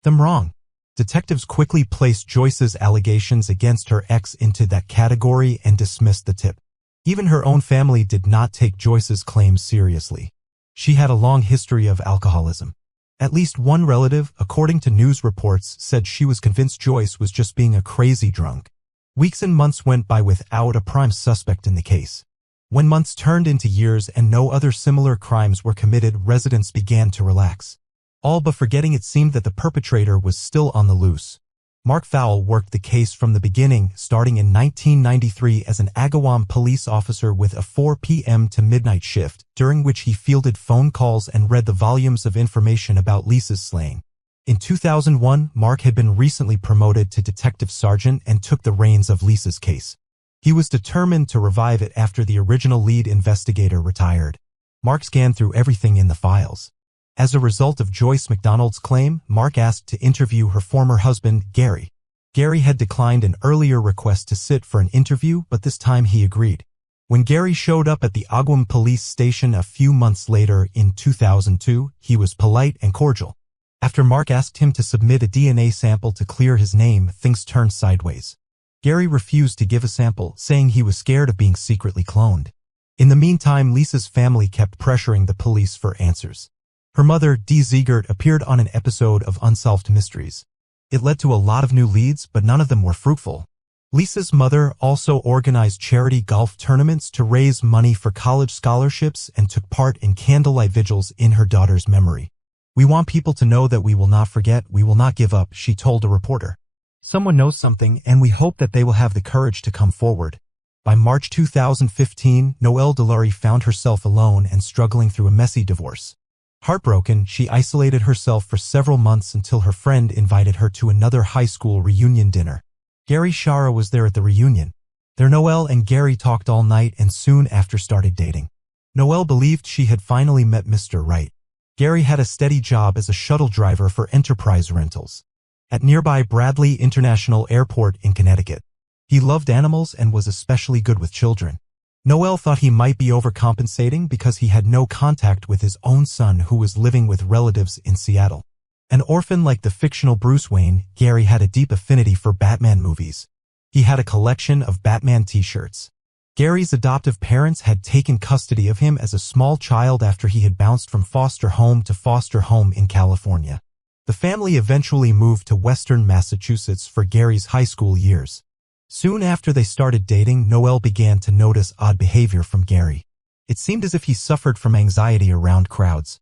them wrong. Detectives quickly placed Joyce's allegations against her ex into that category and dismissed the tip. Even her own family did not take Joyce's claims seriously. She had a long history of alcoholism. At least one relative, according to news reports, said she was convinced Joyce was just being a crazy drunk. Weeks and months went by without a prime suspect in the case. When months turned into years and no other similar crimes were committed, residents began to relax. All but forgetting it seemed that the perpetrator was still on the loose. Mark Fowle worked the case from the beginning, starting in 1993 as an Agawam police officer with a 4 p.m. to midnight shift, during which he fielded phone calls and read the volumes of information about Lisa's slaying. In 2001, Mark had been recently promoted to detective sergeant and took the reins of Lisa's case. He was determined to revive it after the original lead investigator retired. Mark scanned through everything in the files. As a result of Joyce McDonald's claim, Mark asked to interview her former husband, Gary. Gary had declined an earlier request to sit for an interview, but this time he agreed. When Gary showed up at the Agawam police station a few months later in 2002, he was polite and cordial. After Mark asked him to submit a DNA sample to clear his name, things turned sideways. Gary refused to give a sample, saying he was scared of being secretly cloned. In the meantime, Lisa's family kept pressuring the police for answers. Her mother, Dee Ziegert, appeared on an episode of Unsolved Mysteries. It led to a lot of new leads, but none of them were fruitful. Lisa's mother also organized charity golf tournaments to raise money for college scholarships and took part in candlelight vigils in her daughter's memory. "We want people to know that we will not forget, we will not give up," she told a reporter. "Someone knows something, and we hope that they will have the courage to come forward." By March 2015, Noelle Delorier found herself alone and struggling through a messy divorce. Heartbroken, she isolated herself for several months until her friend invited her to another high school reunion dinner. Gary Scarra was there at the reunion. There Noelle and Gary talked all night and soon after started dating. Noelle believed she had finally met Mr. Right. Gary had a steady job as a shuttle driver for Enterprise Rentals at nearby Bradley International Airport in Connecticut. He loved animals and was especially good with children. Noel thought he might be overcompensating because he had no contact with his own son who was living with relatives in Seattle. An orphan like the fictional Bruce Wayne, Gary had a deep affinity for Batman movies. He had a collection of Batman t-shirts. Gary's adoptive parents had taken custody of him as a small child after he had bounced from foster home to foster home in California. The family eventually moved to Western Massachusetts for Gary's high school years. Soon after they started dating, Noel began to notice odd behavior from Gary. It seemed as if he suffered from anxiety around crowds.